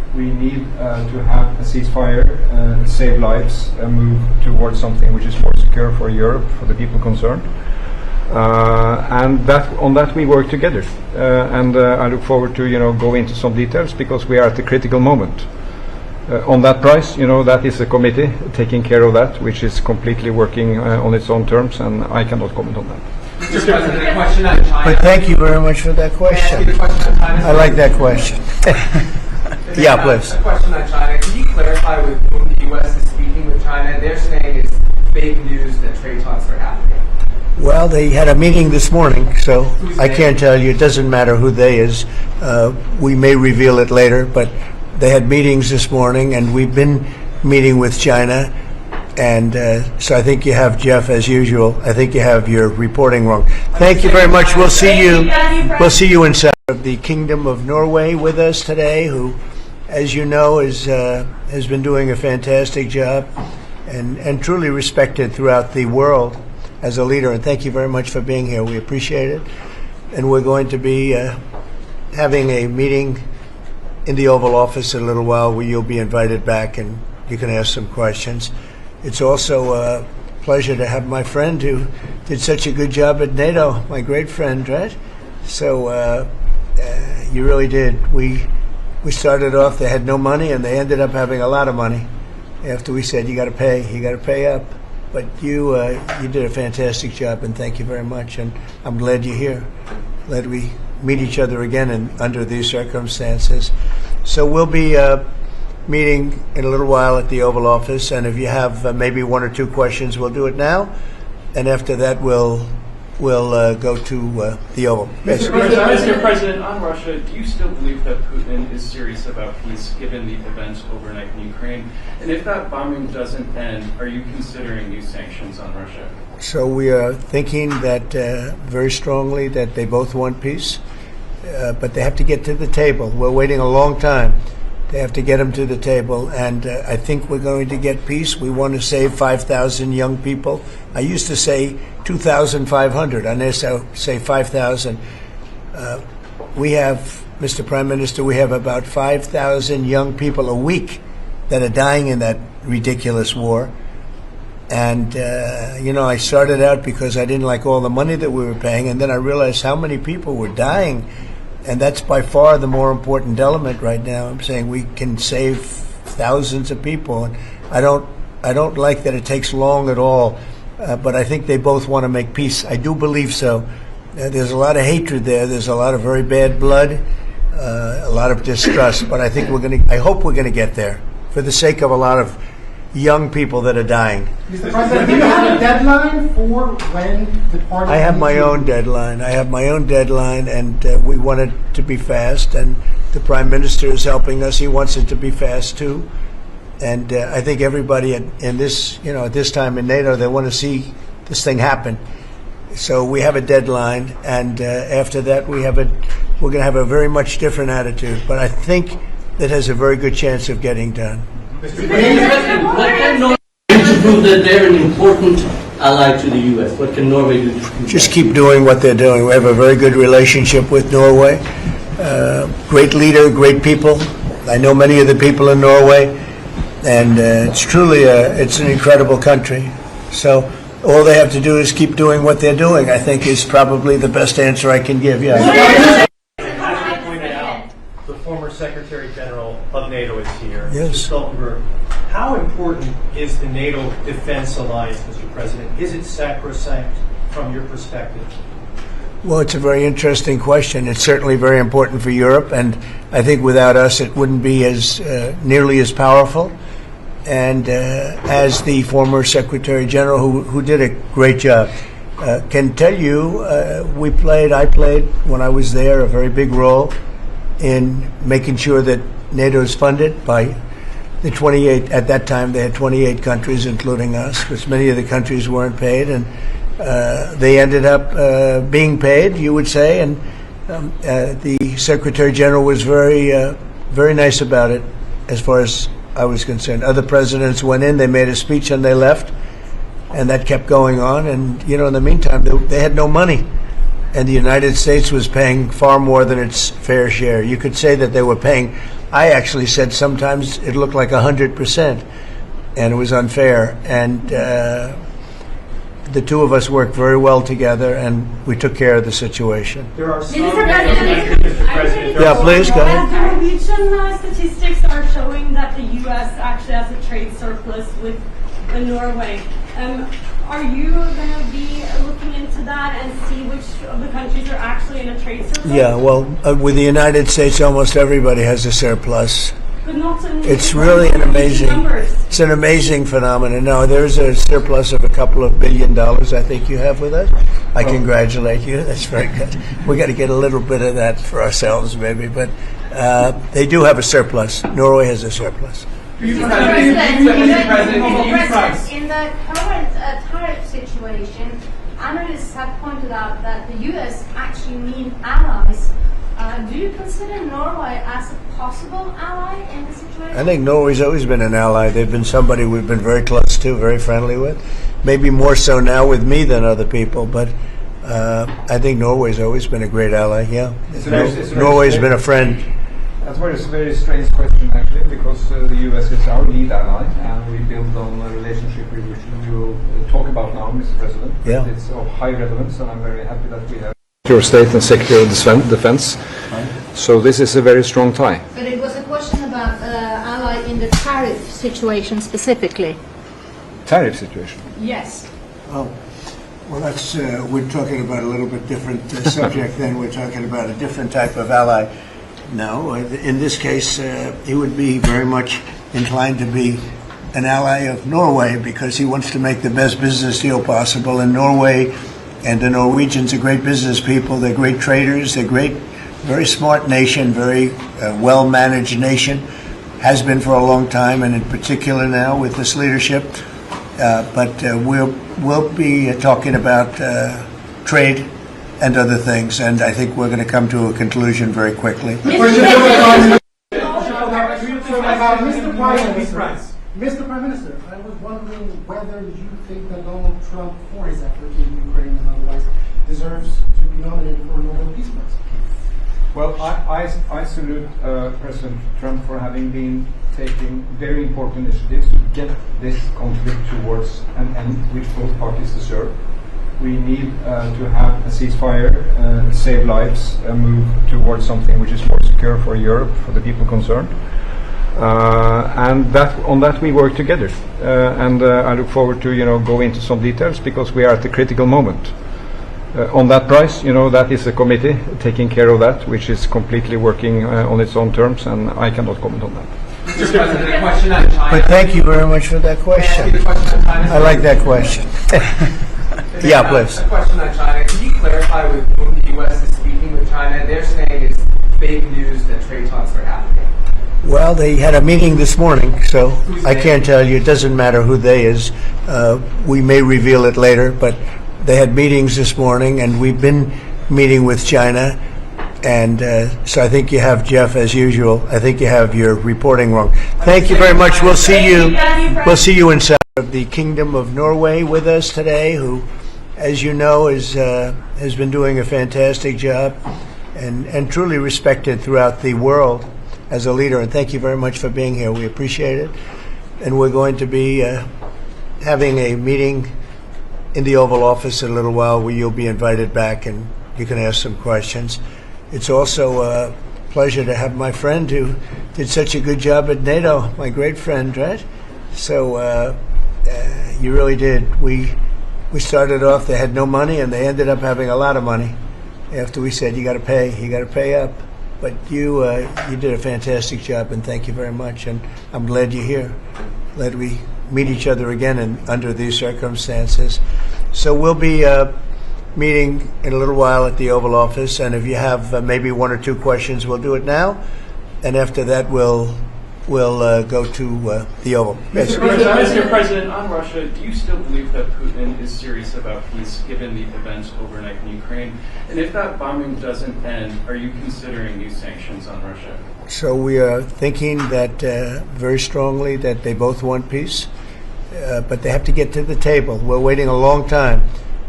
We need to have a ceasefire, save lives, move towards something which is more secure for Europe, for the people concerned. And on that we work together. And I look forward to go into some details, because we are at a critical moment. On that price, that is a committee taking care of that, which is completely working on its own terms, and I cannot comment on that. Mr. President, a question on China. But thank you very much for that question. I like that question. Yeah, please. A question on China. Can you clarify with whom the U.S. is speaking with China? They're saying it's fake news that trade talks are happening. Well, they had a meeting this morning, so I can't tell you. It doesn't matter who they is. We may reveal it later, but they had meetings this morning, and we've been meeting with China. And so I think you have, Jeff, as usual, I think you have your reporting wrong. Thank you very much. We'll see you. We'll see you inside of the Kingdom of Norway with us today, who, as you know, has been doing a fantastic job and truly respected throughout the world as a leader. And thank you very much for being here. We appreciate it. And we're going to be having a meeting in the Oval Office in a little while, where you'll be invited back and you can ask some questions. It's also a pleasure to have my friend who did such a good job at NATO, my great friend, right? So you really did. We started off, they had no money, and they ended up having a lot of money after we said, you got to pay up. But you did a fantastic job, and thank you very much. And I'm glad you're here. Glad we meet each other again under these circumstances. So we'll be meeting in a little while at the Oval Office, and if you have maybe one or two questions, we'll do it now, and after that we'll go to the Oval. Yes. Mr. President, on Russia, do you still believe that Putin is serious about peace, given the events overnight in Ukraine? And if that bombing doesn't end, are you considering new sanctions on Russia? So we are thinking that very strongly that they both want peace, but they have to get to the table. We're waiting a long time. They have to get them to the table, and I think we're going to get peace. We want to save 5,000 young people. I used to say 2,500. I now say 5,000. We have, Mr. Prime Minister, we have about 5,000 young people a week that are dying in that ridiculous war. And, I started out because I didn't like all the money that we were paying, and then I realized how many people were dying. And that's by far the more important element right now. I'm saying we can save thousands of people. And I don't like that it takes long at all, but I think they both want to make peace. I do believe so. There's a lot of hatred there. There's a lot of very bad blood, a lot of distrust. But I think I hope we're going to get there for the sake of a lot of young people that are dying. Mr. President, do you have a deadline for when the party? I have my own deadline. And we want it to be fast. And the Prime Minister is helping us. He wants it to be fast too. And I think everybody in this, at this time in NATO, they want to see this thing happen. So we have a deadline, and after that, we're going to have a very much different attitude. But I think that has a very good chance of getting done. Mr. President, what can Norway do to prove that they're an important ally to the U.S.? What can Norway do? Just keep doing what they're doing. We have a very good relationship with Norway. Great leader, great people. I know many of the people in Norway, and it's truly it's an incredible country. So all they have to do is keep doing what they're doing, I think, is probably the best answer I can give. Yeah. Former Secretary General of NATO is here. Yes. Mr. Stoltenberg, how important is the NATO defense alliance, Mr. President? Is it sacrosanct from your perspective? Well, it's a very interesting question. It's certainly very important for Europe, and I think without us it wouldn't be as nearly as powerful. And as the former Secretary General, who did a great job, can tell you, I played when I was there a very big role in making sure that NATO is funded by the 28, at that time they had 28 countries, including us, because many of the countries weren't paid, and they ended up being paid, you would say, and the Secretary General was very nice about it, as far as I was concerned. Other presidents went in, they made a speech, and they left, and that kept going on, and, in the meantime, they had no money. and the United States was paying far more than its fair share. You could say that they were paying, I actually said sometimes it looked like 100%, and it was unfair. And the two of us worked very well together, and we took care of the situation. There are some. Mr. President, Yeah, please, go ahead. The Norwegian statistics are showing that the U.S. actually has a trade surplus with Norway. Are you going to be looking into that and see which of the countries are actually in a trade surplus? Yeah, well, with the United States, almost everybody has a surplus. But not in It's really an amazing, numbers. it's an amazing phenomenon. No, there's a surplus of a couple of $1 billion I think you have with us. I congratulate you. That's very good. We got to get a little bit of that for ourselves, maybe. But they do have a surplus. Norway has a surplus. Mr. President, in the current tariff situation, analysts have pointed out that the U.S. actually need allies. Do you consider Norway as a possible ally in the situation? I think Norway's always been an ally. They've been somebody we've been very close to, very friendly with. Maybe more so now with me than other people, but I think Norway's always been a great ally, yeah. Norway's been a friend. That's a very strange question, actually, because the U.S. is our lead ally, and we build on a relationship which we will talk about now, Mr. President. Yeah. It's of high relevance, and I'm very happy that we have Secretary of State and Secretary of Defense. So this is a very strong tie. But it was a question about ally in the tariff situation specifically. Tariff situation? Yes. Oh, well, that's we're talking about a little bit different subject then. We're talking about a different type of ally. No, in this case, he would be very much inclined to be an ally of Norway because he wants to make the best business deal possible. And Norway and the Norwegians are great business people. They're great traders. They're great, very smart nation, very well-managed nation. Has been for a long time, and in particular now with this leadership. But we'll be talking about trade and other things, and I think we're going to come to a conclusion very quickly. Mr. Prime Minister, I was wondering whether you think that Donald Trump, for his effort in Ukraine and otherwise, deserves to be nominated for a Nobel Peace Prize. Well, I salute President Trump for having been taking very important initiatives to get this conflict towards an end which both parties deserve. We need to have a ceasefire, save lives, and move towards something which is more secure for Europe, for the people concerned. And on that we work together. And I look forward to go into some details because we are at a critical moment. On that price, that is a committee taking care of that, which is completely working on its own terms, and I cannot comment on that. Mr. President, a question on China. But thank you very much for that question. I like that question. Yeah, please. A question on China. Can you clarify with whom the U.S. is speaking with China? They're saying it's fake news that trade talks are happening. Well, they had a meeting this morning, so I can't tell you. It doesn't matter who they is. We may reveal it later, but they had meetings this morning, and we've been meeting with China. And so I think you have, Jeff, as usual, I think you have your reporting wrong. Thank you very much. We'll see you. We'll see you inside of the Kingdom of Norway with us today, who, as you know, has been doing a fantastic job and truly respected throughout the world as a leader. And thank you very much for being here. We appreciate it. And we're going to be having a meeting in the Oval Office in a little while where you'll be invited back and you can ask some questions. It's also a pleasure to have my friend who did such a good job at NATO, my great friend, right? So you really did. We started off, they had no money, and they ended up having a lot of money after we said, you got to pay up. But you did a fantastic job, and thank you very much. And I'm glad you're here. Glad we meet each other again under these circumstances. So we'll be meeting in a little while at the Oval Office, and if you have maybe one or two questions, we'll do it now, and after that we'll go to the Oval. Yes. Mr. President, on Russia, do you still believe that Putin is serious about peace given the events overnight in Ukraine? And if that bombing doesn't end, are you considering new sanctions on Russia? So we are thinking that very strongly that they both want peace, but they have to get to the table. We're waiting a long time.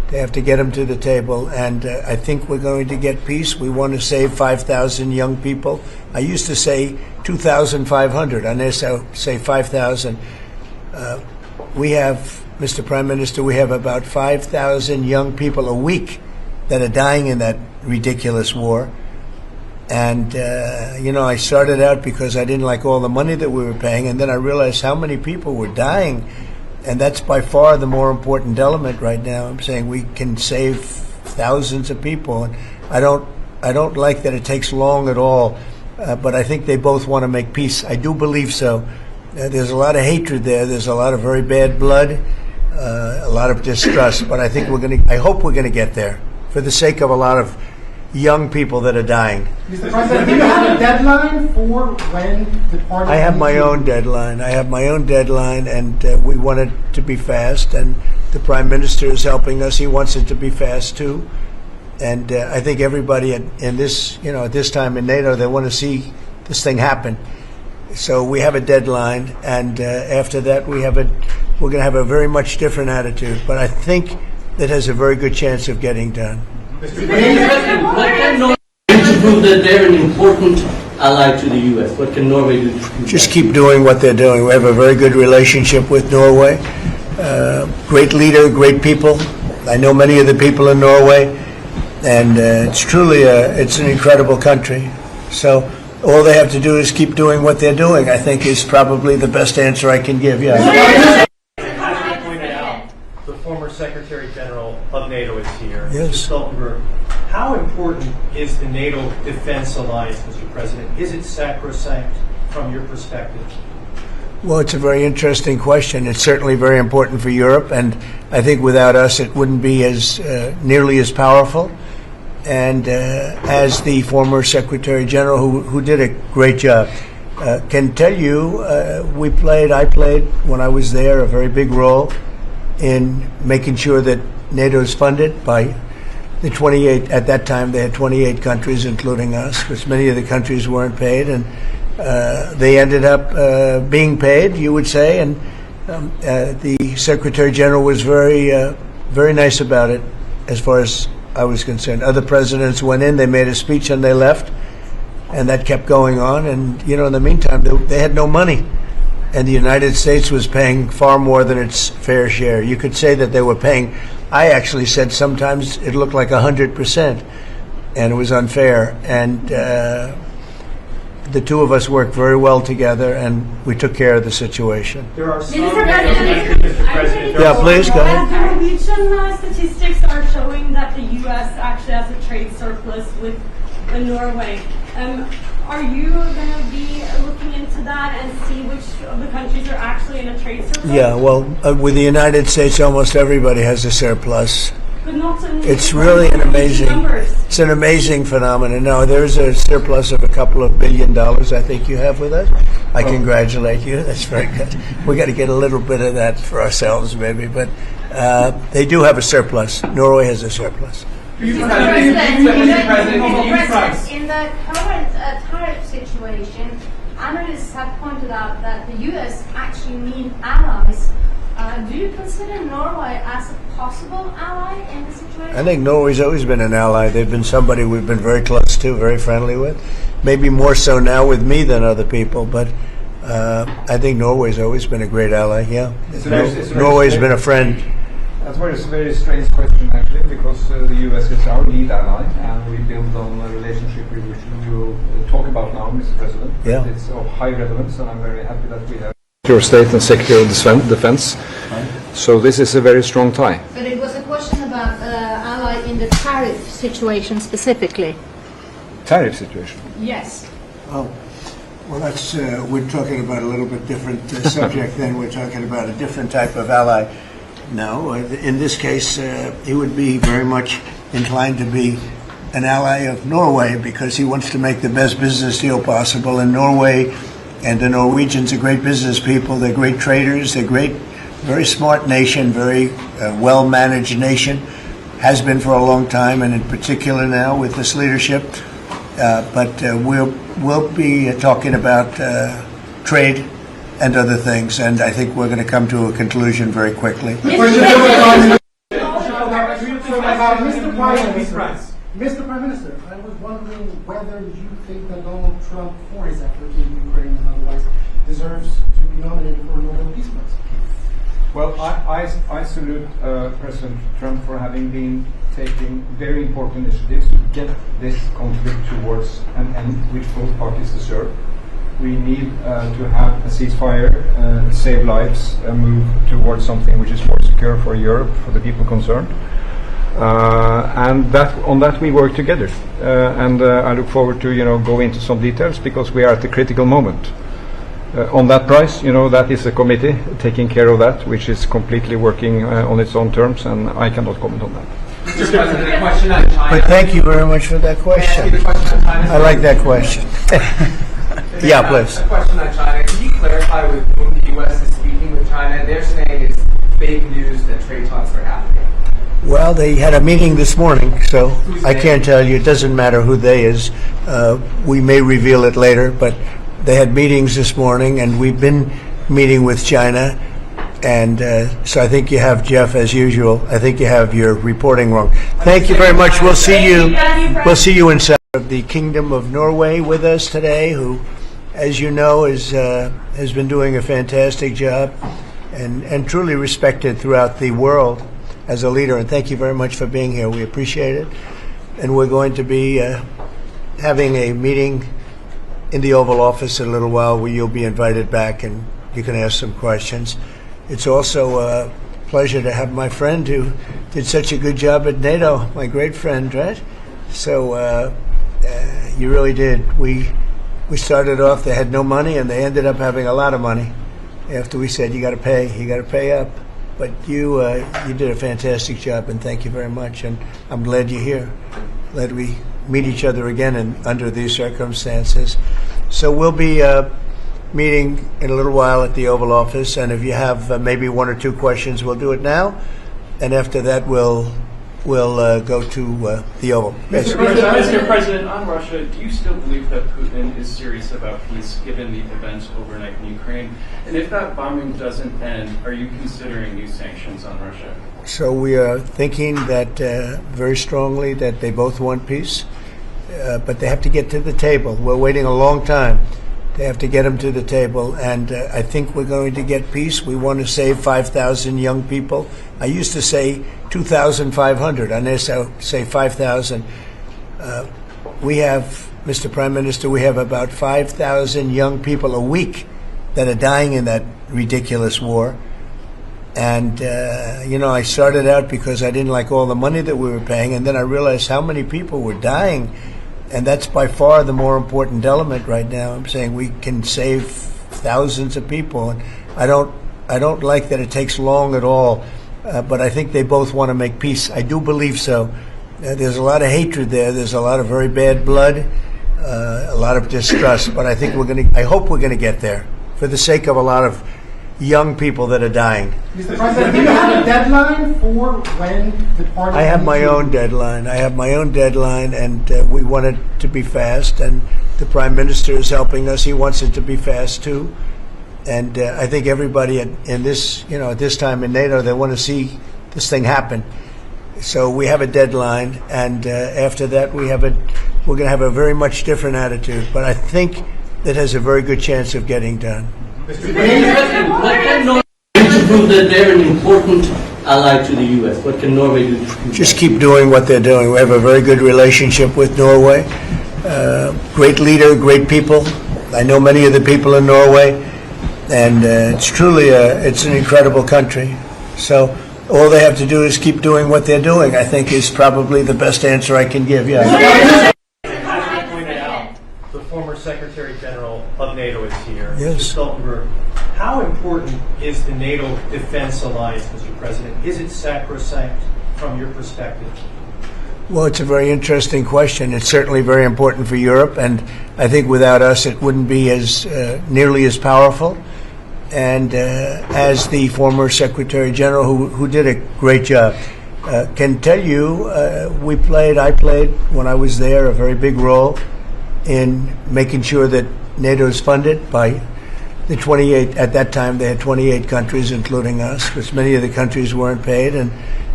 They have to get them to the table, and I think we're going to get peace. We want to save 5,000 young people. I used to say 2,500. I now say 5,000. We have, Mr. Prime Minister, we have about 5,000 young people a week that are dying in that ridiculous war. And, I started out because I didn't like all the money that we were paying, and then I realized how many people were dying. And that's by far the more important element right now. I'm saying we can save thousands of people. And I don't like that it takes long at all, but I think they both want to make peace. I do believe so. There's a lot of hatred there. There's a lot of very bad blood, a lot of distrust. But I think I hope we're going to get there for the sake of a lot of young people that are dying. Mr. President, do you have a deadline for when the party? I have my own deadline. And we want it to be fast. And the Prime Minister is helping us. He wants it to be fast too. And I think everybody in this, at this time in NATO, they want to see this thing happen. So we have a deadline, and after that, we're going to have a very much different attitude. But I think that has a very good chance of getting done. Mr. President, what can Norway do to prove that they're an important ally to the U.S.? What can Norway do? Just keep doing what they're doing. We have a very good relationship with Norway. Great leader, great people. I know many of the people in Norway, and it's truly it's an incredible country. So all they have to do is keep doing what they're doing, I think, is probably the best answer I can give. Yeah. Former Secretary General of NATO is here. Yes. Mr. Stoltenberg, how important is the NATO defense alliance, Mr. President? Is it sacrosanct from your perspective? Well, it's a very interesting question. It's certainly very important for Europe, and I think without us it wouldn't be as nearly as powerful. And as the former Secretary General, who did a great job, can tell you, I played when I was there a very big role in making sure that NATO is funded by the 28, at that time they had 28 countries, including us, because many of the countries weren't paid, and they ended up being paid, you would say, and the Secretary General was very nice about it as far as I was concerned. Other presidents went in, they made a speech, and they left, and that kept going on, and in the meantime, they had no money. And the United States was paying far more than its fair share. You could say that they were paying, I actually said sometimes it looked like 100%, and it was unfair. And the two of us worked very well together, and we took care of the situation. There are some Mr. President. Yeah, please, go ahead. The Norwegian statistics are showing that the U.S. actually has a trade surplus with Norway. Are you going to be looking into that and see which of the countries are actually in a trade surplus? Yeah, well, with the United States, almost everybody has a surplus. But not in It's really an amazing, numbers. it's an amazing phenomenon. No, there's a surplus of $2 billion, I think you have with us. I congratulate you. That's very good. We got to get a little bit of that for ourselves, maybe. But they do have a surplus. Norway has a surplus. Mr. President, in the current tariff situation, analysts have pointed out that the U.S. actually need allies. Do you consider Norway as a possible ally in the situation? I think Norway's always been an ally. They've been somebody we've been very close to, very friendly with. Maybe more so now with me than other people, but I think Norway's always been a great ally, yeah. Norway's been a friend. That's a very strange question, actually, because the U.S. is our lead ally, and we build on a relationship which we will talk about now, Mr. President. Yeah. It's of high relevance, and I'm very happy that we have Secretary of State and Secretary of Defense. So this is a very strong tie. But it was a question about ally in the tariff situation specifically. Tariff situation? Yes. Oh, well, that's we're talking about a little bit different subject then. We're talking about a different type of ally. No, in this case, he would be very much inclined to be an ally of Norway because he wants to make the best business deal possible. And Norway and the Norwegians are great business people. They're great traders. They're great, very smart nation, very well-managed nation, has been for a long time, and in particular now with this leadership. But we'll be talking about trade and other things, and I think we're going to come to a conclusion very quickly. Mr. Prime Peace Minister, Prize. Mr. Prime Minister, I was wondering whether you think that Donald Trump, for his effort in Ukraine and otherwise, deserves to be nominated for a Nobel Peace Prize. Well, I salute President Trump for having been taking very important initiatives to get this conflict towards an end which both parties deserve. We need to have a ceasefire, save lives, move towards something which is more secure for Europe, for the people concerned. And on that we work together. And I look forward to go into some details because we are at a critical moment. On that price, that is a committee taking care of that, which is completely working on its own terms, and I cannot comment on that. Mr. President, a question on China. But thank you very much for that question. I like that question. Yeah, please. A question on China. Can you clarify with whom the U.S. is speaking with China? They're saying it's fake news that trade talks are happening. Well, they had a meeting this morning, so I can't tell you. It doesn't matter who they is. We may reveal it later, but they had meetings this morning, and we've been meeting with China. And so I think you have, Jeff, as usual, I think you have your reporting wrong. Thank you very much. We'll see you. We'll see you inside of the Kingdom of Norway with us today, who, as you know, has been doing a fantastic job and truly respected throughout the world as a leader. And thank you very much for being here. We appreciate it. And we're going to be having a meeting in the Oval Office in a little while where you'll be invited back and you can ask some questions. It's also a pleasure to have my friend who did such a good job at NATO, my great friend, right? So you really did. We started off, they had no money, and they ended up having a lot of money after we said, you got to pay up. But you did a fantastic job, and thank you very much. And I'm glad you're here. Glad we meet each other again under these circumstances. So we'll be meeting in a little while at the Oval Office, and if you have maybe one or two questions, we'll do it now, and after that we'll go to the Oval. Yes. Mr. President, on Russia, do you still believe that Putin is serious about peace given the events overnight in Ukraine? And if that bombing doesn't end, are you considering new sanctions on Russia? So we are thinking that very strongly that they both want peace, but they have to get to the table. We're waiting a long time. They have to get them to the table, and I think we're going to get peace. We want to save 5,000 young people. I used to say 2,500. I now say 5,000. We have, Mr. Prime Minister, we have about 5,000 young people a week that are dying in that ridiculous war. And, I started out because I didn't like all the money that we were paying, and then I realized how many people were dying. And that's by far the more important element right now. I'm saying we can save thousands of people. And I don't like that it takes long at all. But I think they both want to make peace. I do believe so. There's a lot of hatred there. There's a lot of very bad blood, a lot of distrust. But I think I hope we're going to get there for the sake of a lot of young people that are dying. Mr. President, do you have a deadline for when the party? I have my own deadline. And we want it to be fast. And the Prime Minister is helping us. He wants it to be fast too. And I think everybody in this, at this time in NATO, they want to see this thing happen. So we have a deadline, and after that, we're going to have a very much different attitude. But I think that has a very good chance of getting done. Mr. President, what can Norway do to prove that they're an important ally to the U.S.? What can Norway do to prove Just that? keep doing what they're doing. We have a very good relationship with Norway. Great leader, great people. I know many of the people in Norway, and it's truly it's an incredible country. So all they have to do is keep doing what they're doing, I think, is probably the best answer I can give. Yeah. As you pointed out, the former Secretary General of NATO is here, Yes. Mr. Stoltenberg. How important is the NATO defense alliance, Mr. President? Is it sacrosanct from your perspective? Well, it's a very interesting question. It's certainly very important for Europe, and I think without us it wouldn't be as nearly as powerful. And as the former Secretary General, who did a great job, can tell you, I played when I was there a very big role in making sure that NATO is funded by the 28. At that time, they had 28 countries, including us, because many of the countries weren't paid, and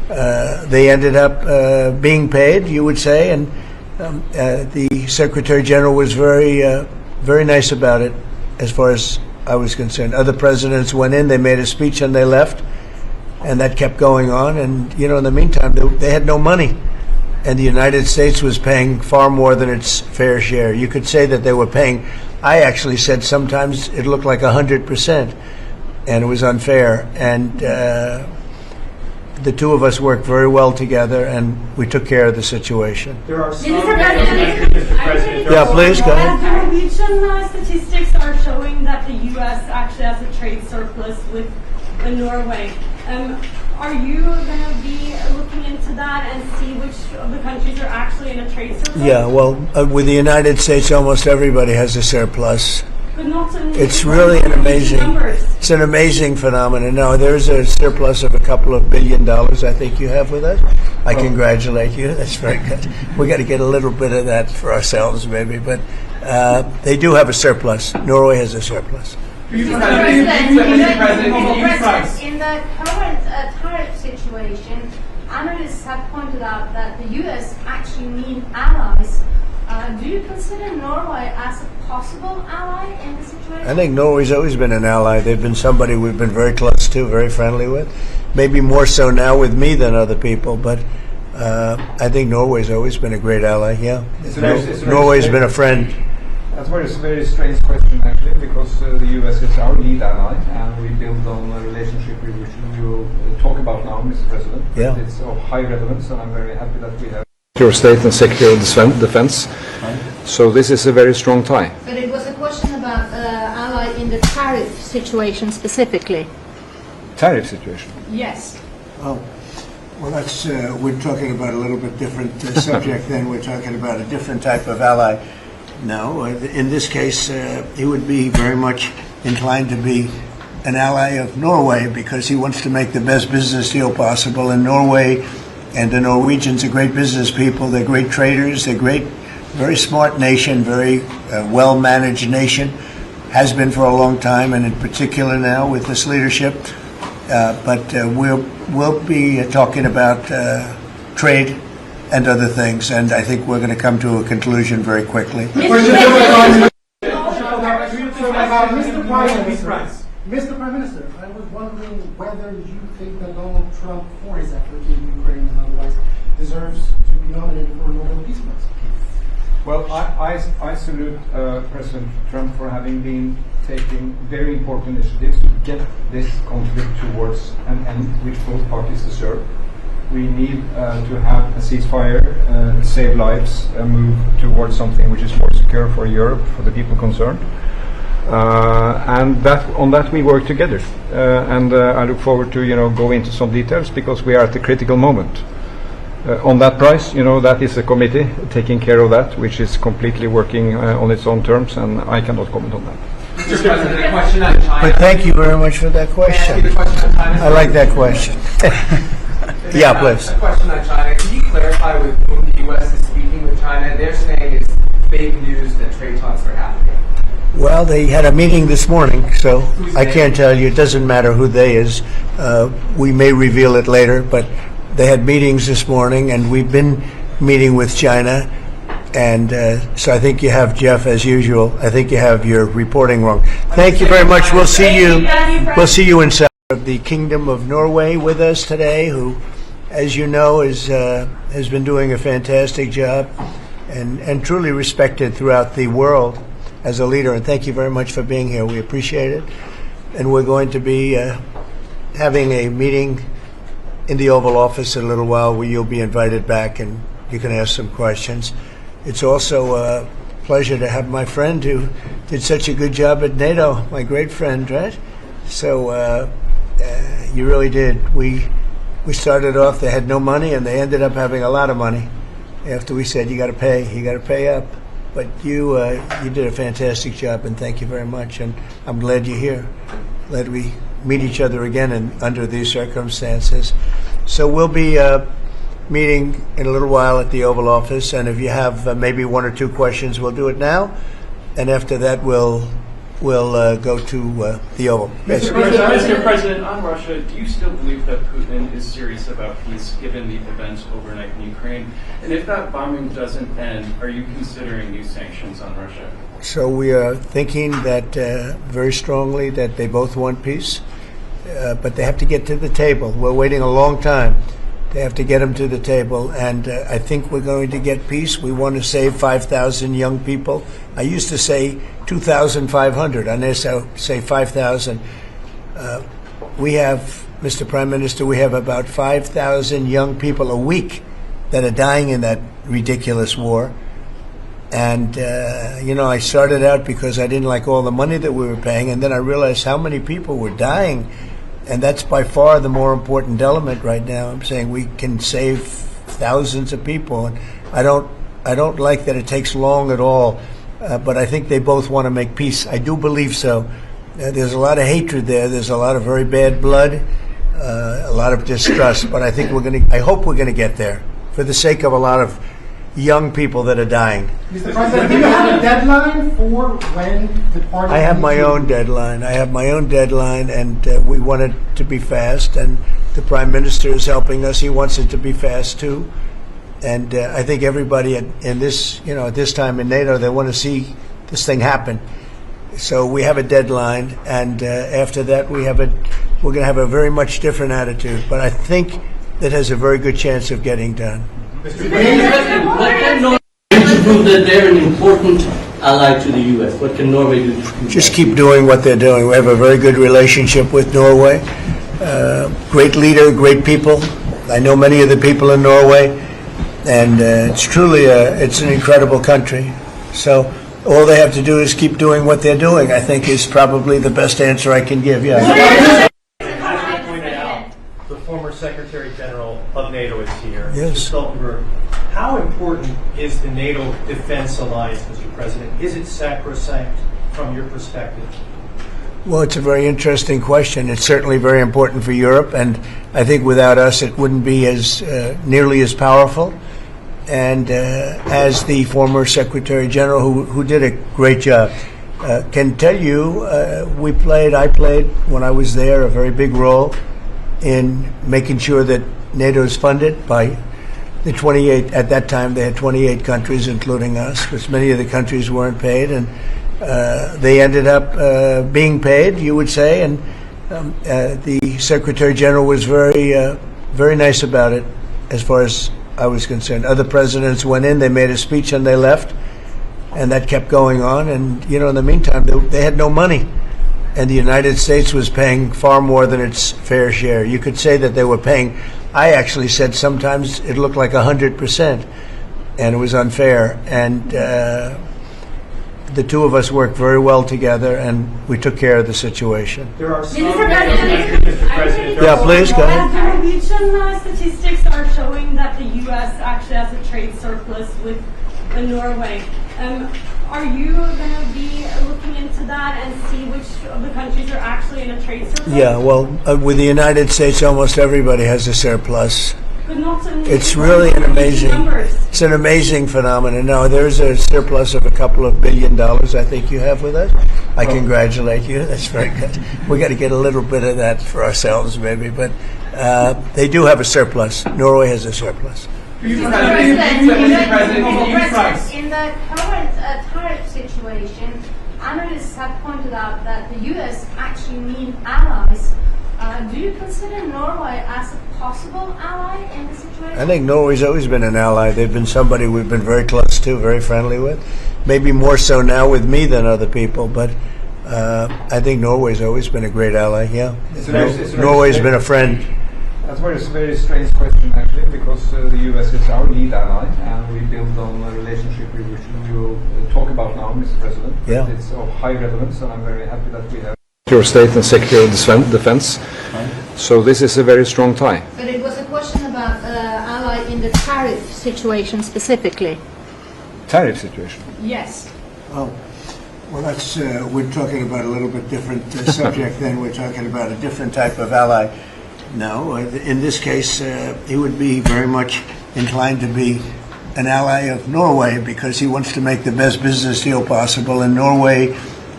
They ended up being paid, you would say, and the Secretary General was very nice about it, as far as I was concerned. Other presidents went in, they made a speech, and they left, and that kept going on. And in the meantime, they had no money, and the United States was paying far more than its fair share. You could say that they were paying. I actually said sometimes it looked like 100%, and it was unfair. And the two of us worked very well together, and we took care of the situation. There are some. Mr. President. Yeah, please, go ahead. Norwegian statistics are showing that the U.S. actually has a trade surplus with Norway. Are you going to be looking into that and see which of the countries are actually in a trade surplus? Yeah, well, with the United States, almost everybody has a surplus. But not in It's really an amazing, numbers. it's an amazing phenomenon. No, there's a surplus of a couple of $1 billion, I think you have with us. I congratulate you. That's very good. We got to get a little bit of that for ourselves, maybe. But they do have a surplus. Norway has a surplus. Mr. President, in the current tariff situation, analysts have pointed out that the U.S. actually need allies. Do you consider Norway as a possible ally in the situation? I think Norway's always been an ally. They've been somebody we've been very close to, very friendly with. Maybe more so now with me than other people, but I think Norway's always been a great ally, yeah. Norway's been a friend. That's a very strange question, actually, because the U.S. is our lead ally, and we build on a relationship which we will talk about now, Mr. President. Yeah. It's of high relevance, and I'm very happy that we have Secretary of State and Secretary of Defense. So this is a very strong tie. But it was a question about ally in the tariff situation specifically. Tariff situation? Yes. Oh, well, that's we're talking about a little bit different subject then. We're talking about a different type of ally. No, in this case, he would be very much inclined to be an ally of Norway because he wants to make the best business deal possible. And Norway and the Norwegians are great business people. They're great traders. They're great, very smart nation, very well-managed nation. Has been for a long time, and in particular now with this leadership. But we'll be talking about trade and other things, and I think we're going to come to a conclusion very quickly. Mr. Prime Minister, I was wondering whether you think that Donald Trump, for his effort in Ukraine and otherwise, deserves to be nominated for a Nobel Peace Prize. Well, I salute President Trump for having been taking very important initiatives to get this conflict towards an end which both parties deserve. We need to have a ceasefire, save lives, move towards something which is more secure for Europe, for the people concerned. And on that we work together. And I look forward to go into some details because we are at a critical moment. On that price, that is a committee taking care of that, which is completely working on its own terms, and I cannot comment on that. Mr. President, a question on China. But thank you very much for that question. I like that question. Yeah, please. A question on China. Can you clarify with whom the U.S. is speaking with China? They're saying it's fake news that trade talks are happening. Well, they had a meeting this morning, so I can't tell you. It doesn't matter who they is. We may reveal it later, but they had meetings this morning, and we've been meeting with China. And so I think you have, Jeff, as usual, I think you have your reporting wrong. Thank you very much. We'll see you. We'll see you inside of the Kingdom of Norway with us today, who, as you know, has been doing a fantastic job and truly respected throughout the world as a leader. And thank you very much for being here. We appreciate it. And we're going to be having a meeting in the Oval Office in a little while where you'll be invited back and you can ask some questions. It's also a pleasure to have my friend who did such a good job at NATO, my great friend, right? So you really did. We started off, they had no money, and they ended up having a lot of money after we said, you got to pay up. But you did a fantastic job, and thank you very much. And I'm glad you're here. Glad we meet each other again under these circumstances. So we'll be meeting in a little while at the Oval Office, and if you have maybe one or two questions, we'll do it now. And after that, we'll we'll go to the Oval. Yes. Mr. President, on Russia, do you still believe that Putin is serious about peace given the events overnight in Ukraine? And if that bombing doesn't end, are you considering new sanctions on Russia? So we are thinking that very strongly that they both want peace, but they have to get to the table. We're waiting a long time. They have to get them to the table, and I think we're going to get peace. We want to save 5,000 young people. I used to say 2,500. I now say 5,000. We have, Mr. Prime Minister, we have about 5,000 young people a week that are dying in that ridiculous war. And, I started out because I didn't like all the money that we were paying, and then I realized how many people were dying. And that's by far the more important element right now. I'm saying we can save thousands of people. And I don't like that it takes long at all, but I think they both want to make peace. I do believe so. There's a lot of hatred there. There's a lot of very bad blood, a lot of distrust. But I think I hope we're going to get there for the sake of a lot of young people that are dying. Mr. President, do you have a deadline for when the party? I have my own deadline. And we want it to be fast. And the Prime Minister is helping us. He wants it to be fast too. And I think everybody in this, at this time in NATO, they want to see this thing happen. So we have a deadline, and after that, we're going to have a very much different attitude. But I think that has a very good chance of getting done. Mr. President, what can Norway do to prove that they're an important ally to the U.S.? What can Norway do to prove that? Just keep doing what they're doing. We have a very good relationship with Norway. Great leader, great people. I know many of the people in Norway, and it's truly it's an incredible country. So all they have to do is keep doing what they're doing, I think, is probably the best answer I can give. Yeah. Former Secretary General of NATO is here. Yes. Mr. Stoltenberg, how important is the NATO defense alliance, Mr. President? Is it sacrosanct from your perspective? Well, it's a very interesting question. It's certainly very important for Europe, and I think without us it wouldn't be as nearly as powerful. And as the former Secretary General, who did a great job, can tell you, I played when I was there a very big role in making sure that NATO is funded by the 28, at that time they had 28 countries, including us, because many of the countries weren't paid, and they ended up being paid, you would say, and the Secretary General was very nice about it as far as I was concerned. Other presidents went in, they made a speech, and they left, and that kept going on, and, in the meantime, they had no money. And the United States was paying far more than its fair share. You could say that they were paying, I actually said sometimes it looked like 100%, and it was unfair. And the two of us worked very well together, and we took care of the situation. There are some Mr. President. Yeah, please, go ahead. The Norwegian statistics are showing that the U.S. actually has a trade surplus with Norway. Are you going to be looking into that and see which of the countries are actually in a trade surplus? Yeah, well, with the United States, almost everybody has a surplus. But not It's really an amazing phenomenon. No, there's a surplus of a couple of $2 billion, I think you have with us. I congratulate you. That's very good. We got to get a little bit of that for ourselves, maybe. But they do have a surplus. Norway has a surplus. Mr. President, in the current tariff situation, analysts have pointed out that the U.S. actually need allies. Do you consider Norway as a possible ally in the situation? I think Norway's always been an ally. They've been somebody we've been very close to, very friendly with. Maybe more so now with me than other people, but I think Norway's always been a great ally, yeah. Norway's been a friend. That's a very strange question, actually, because the U.S. is our lead ally, and we build on a relationship we will talk about now, Mr. President. Yeah. It's of high relevance, and I'm very happy that we have Secretary of State and Secretary of Defense. So this is a very strong tie. But it was a question about ally in the tariff situation specifically. Tariff situation? Yes. Oh, well, that's we're talking about a little bit different subject then. We're talking about a different type of ally. No, in this case, he would be very much inclined to be an ally of Norway because he wants to make the best business deal possible. And Norway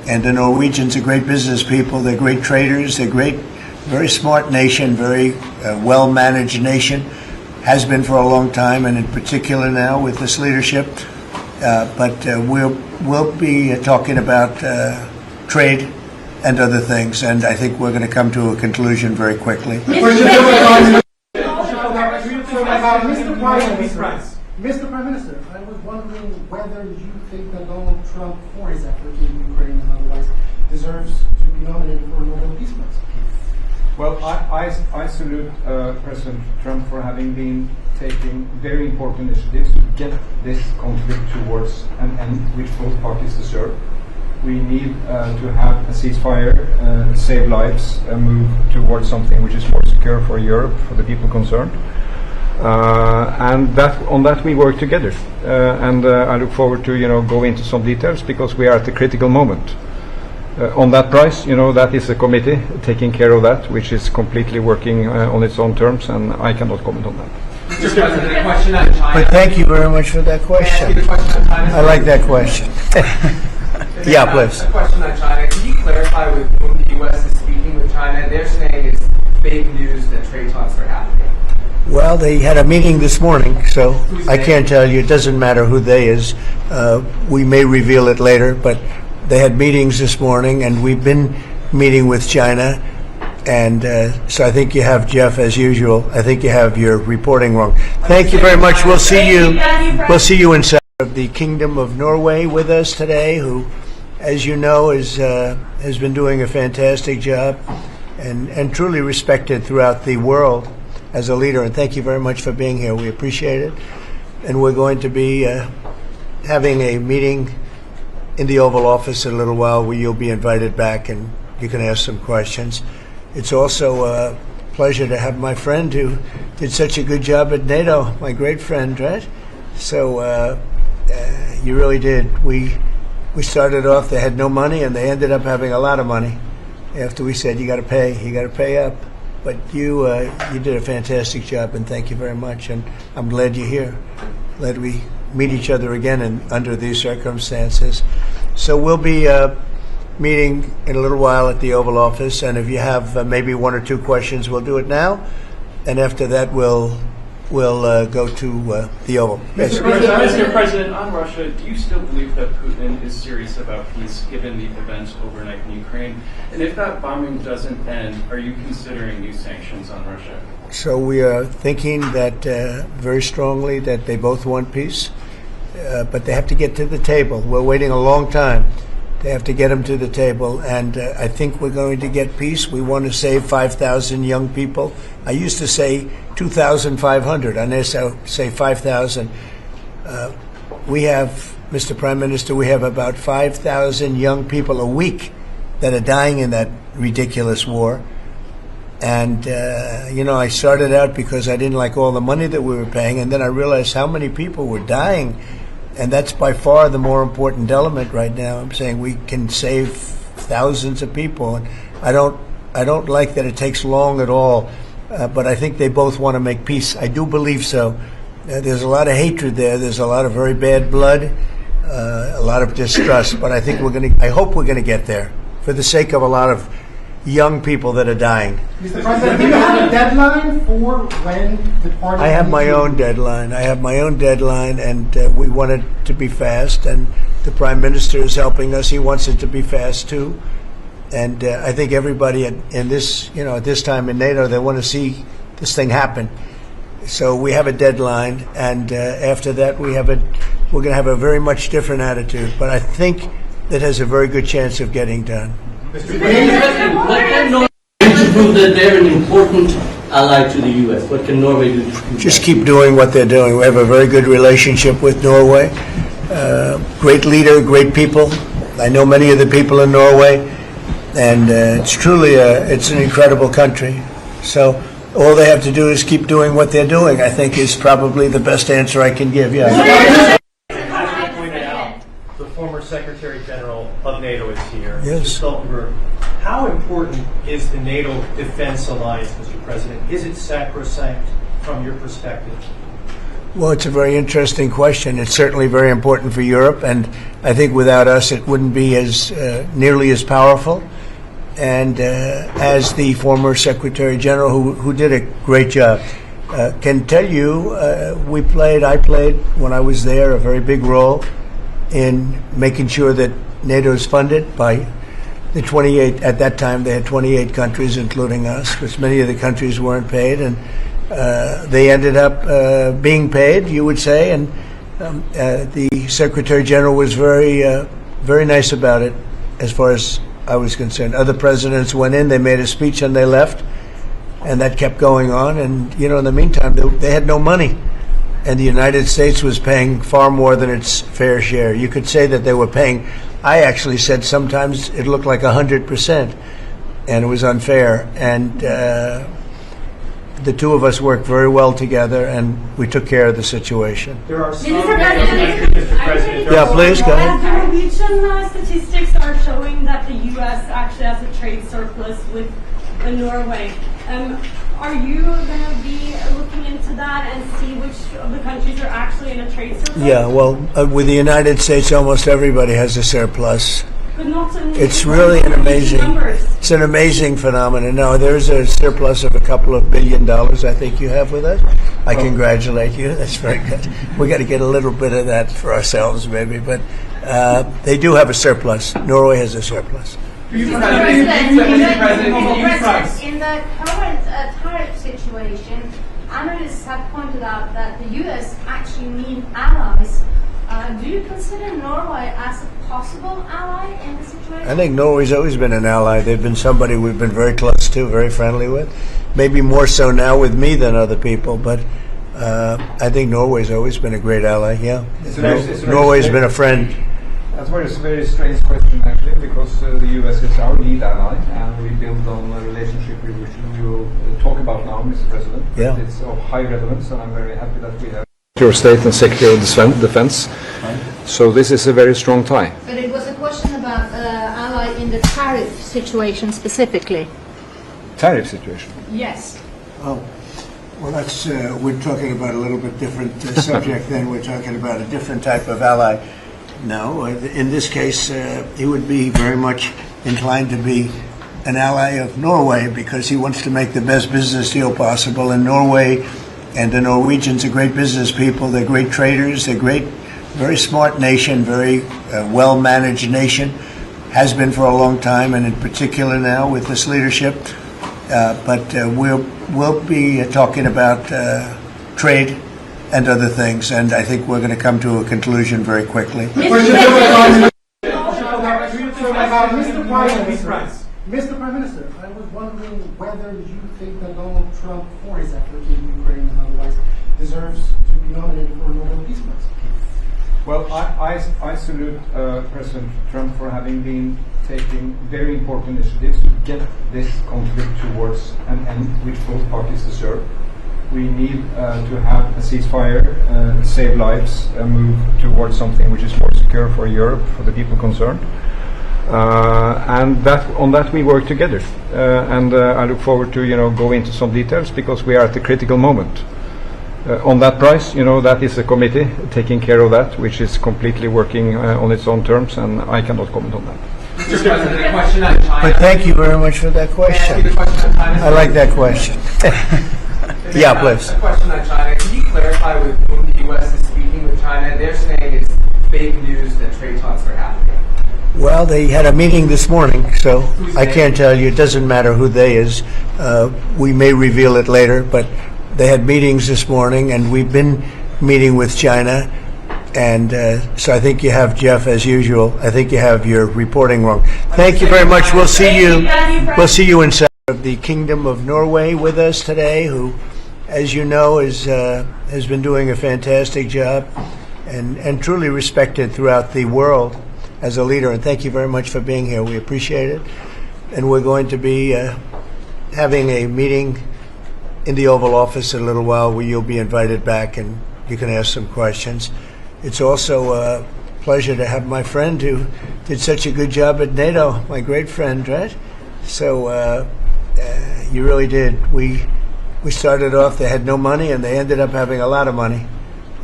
And the Norwegians are great business people. They're great traders. They're great, very smart nation, very well-managed nation. Has been for a long time, and in particular now with this leadership. But we'll be talking about trade and other things, and I think we're going to come to a conclusion very quickly. Mr. Prime Minister, I was wondering whether you think that Donald Trump, for his effort in Ukraine and otherwise, deserves to be nominated for a Nobel Peace Prize. Well, I salute President Trump for having been taking very important initiatives to get this conflict towards an end which both parties deserve. We need to have a ceasefire, save lives, move towards something which is more secure for Europe, for the people concerned. And on that we work together. And I look forward to go into some details because we are at a critical moment. On that price, that is a committee taking care of that, which is completely working on its own terms, and I cannot comment on that. Mr. President, a question on China. But thank you very much for that question. I like that question. Yeah, please. A question on China. Can you clarify with whom the U.S. is speaking with China? They're saying it's fake news that trade talks are happening. Well, they had a meeting this morning, so I can't tell you. It doesn't matter who they is. We may reveal it later, but they had meetings this morning, and we've been meeting with China. And so I think you have, Jeff, as usual, I think you have your reporting wrong. Thank you very much. We'll see you. We'll see you inside of the Kingdom of Norway with us today, who, as you know, has been doing a fantastic job and truly respected throughout the world as a leader. And thank you very much for being here. We appreciate it. And we're going to be having a meeting in the Oval Office in a little while where you'll be invited back and you can ask some questions. It's also a pleasure to have my friend who did such a good job at NATO, my great friend, right? So you really did. We started off, they had no money, and they ended up having a lot of money after we said, you got to pay up. But you did a fantastic job, and thank you very much. And I'm glad you're here. Glad we meet each other again under these circumstances. So we'll be meeting in a little while at the Oval Office, and if you have maybe one or two questions, we'll do it now. And after that, we'll go to the Oval. Yes. Mr. President, on Russia, do you still believe that Putin is serious about peace given the events overnight in Ukraine? And if that bombing doesn't end, are you considering new sanctions on Russia? So we are thinking that very strongly that they both want peace, but they have to get to the table. We're waiting a long time. They have to get them to the table, and I think we're going to get peace. We want to save 5,000 young people. I used to say 2,500. I now say 5,000. We have, Mr. Prime Minister, we have about 5,000 young people a week that are dying in that ridiculous war. And, I started out because I didn't like all the money that we were paying, and then I realized how many people were dying. And that's by far the more important element right now. I'm saying we can save thousands of people. And I don't like that it takes long at all, but I think they both want to make peace. I do believe so. There's a lot of hatred there. There's a lot of very bad blood, a lot of distrust. But I think I hope we're going to get there for the sake of a lot of young people that are dying. Mr. President, do you have a deadline for when the party? I have my own deadline. And we want it to be fast. And the Prime Minister is helping us. He wants it to be fast too. And I think everybody in this, at this time in NATO, they want to see this thing happen. So we have a deadline, and after that, we're going to have a very much different attitude. But I think that has a very good chance of getting done. Mr. President, what can Norway do to prove that they're an important ally to the U.S.? What can Norway do to prove Just that? keep doing what they're doing. We have a very good relationship with Norway. Great leader, great people. I know many of the people in Norway, and it's truly it's an incredible country. So all they have to do is keep doing what they're doing, I think, is probably the best answer I can give. Yeah. Former Secretary General of NATO is here. Yes. Mr. Stoltenberg, how important is the NATO defense alliance, Mr. President? Is it sacrosanct from your perspective? Well, it's a very interesting question. It's certainly very important for Europe, and I think without us it wouldn't be as nearly as powerful. And as the former Secretary General, who did a great job, can tell you, I played when I was there a very big role in making sure that NATO is funded by the 28. At that time, they had 28 countries, including us, because many of the countries weren't paid, and they ended up being paid, you would say, and the Secretary General was very nice about it, as far as I was concerned. Other presidents went in, they made a speech, and they left, and that kept going on. And in the meantime, they had no money, and the United States was paying far more than its fair share. You could say that they were paying. I actually said sometimes it looked like 100%, and it was unfair. And the two of us worked very well together, and we took care of the situation. There are some Mr. President. Yeah, please, go ahead. Norwegian statistics are showing that the U.S. actually has a trade surplus with Norway. Are you going to be looking into that and see which of the countries are actually in a trade surplus? Yeah, well, with the United States, almost everybody has a surplus. But not in It's really an amazing, numbers. it's an amazing phenomenon. No, there's a surplus of a couple of $1 billion, I think you have with us. I congratulate you. That's very good. We got to get a little bit of that for ourselves, maybe. But they do have a surplus. Norway has a surplus. Mr. President, in the current tariff situation, analysts have pointed out that the U.S. actually need allies. Do you consider Norway as a possible ally in the situation? I think Norway's always been an ally. They've been somebody we've been very close to, very friendly with. Maybe more so now with me than other people, but I think Norway's always been a great ally, yeah. Norway's been a friend. That's a very strange question, actually, because the U.S. is our lead ally, and we build on a relationship which we will talk about now, Mr. President. Yeah. It's of high relevance, and I'm very happy that we have Secretary of State and Secretary of Defense. So this is a very strong tie. But it was a question about ally in the tariff situation specifically. Tariff situation? Yes. Oh, well, that's we're talking about a little bit different subject then. We're talking about a different type of ally. No, in this case, he would be very much inclined to be an ally of Norway because he wants to make the best business deal possible. And Norway and the Norwegians are great business people. They're great traders. They're great, very smart nation, very well-managed nation. Has been for a long time, and in particular now with this leadership. But we'll be talking about trade and other things, and I think we're going to come to a conclusion very quickly. Mr. Prime Minister, I was wondering whether you think that Donald Trump, for his effort in Ukraine and otherwise, deserves to be nominated for a Nobel Peace Prize. Well, I salute President Trump for having been taking very important initiatives to get this conflict towards an end which both parties deserve. We need to have a ceasefire, save lives, move towards something which is more secure for Europe, for the people concerned. And on that we work together. And I look forward to go into some details because we are at a critical moment. On that price, that is a committee taking care of that, which is completely working on its own terms, and I cannot comment on that. Mr. President, a question on China. But thank you very much for that question. I like that question. Yeah, please. A question on China. Can you clarify with whom the U.S. is speaking with China? They're saying it's fake news that trade talks are happening. Well, they had a meeting this morning, so I can't tell you. It doesn't matter who they is. We may reveal it later, but they had meetings this morning, and we've been meeting with China. And so I think you have, Jeff, as usual, I think you have your reporting wrong. Thank you very much. We'll see you. We'll see you inside of the Kingdom of Norway with us today, who, as you know, has been doing a fantastic job and truly respected throughout the world as a leader. And thank you very much for being here. We appreciate it. And we're going to be having a meeting in the Oval Office in a little while where you'll be invited back and you can ask some questions. It's also a pleasure to have my friend who did such a good job at NATO, my great friend, right? So you really did. We started off, they had no money, and they ended up having a lot of money.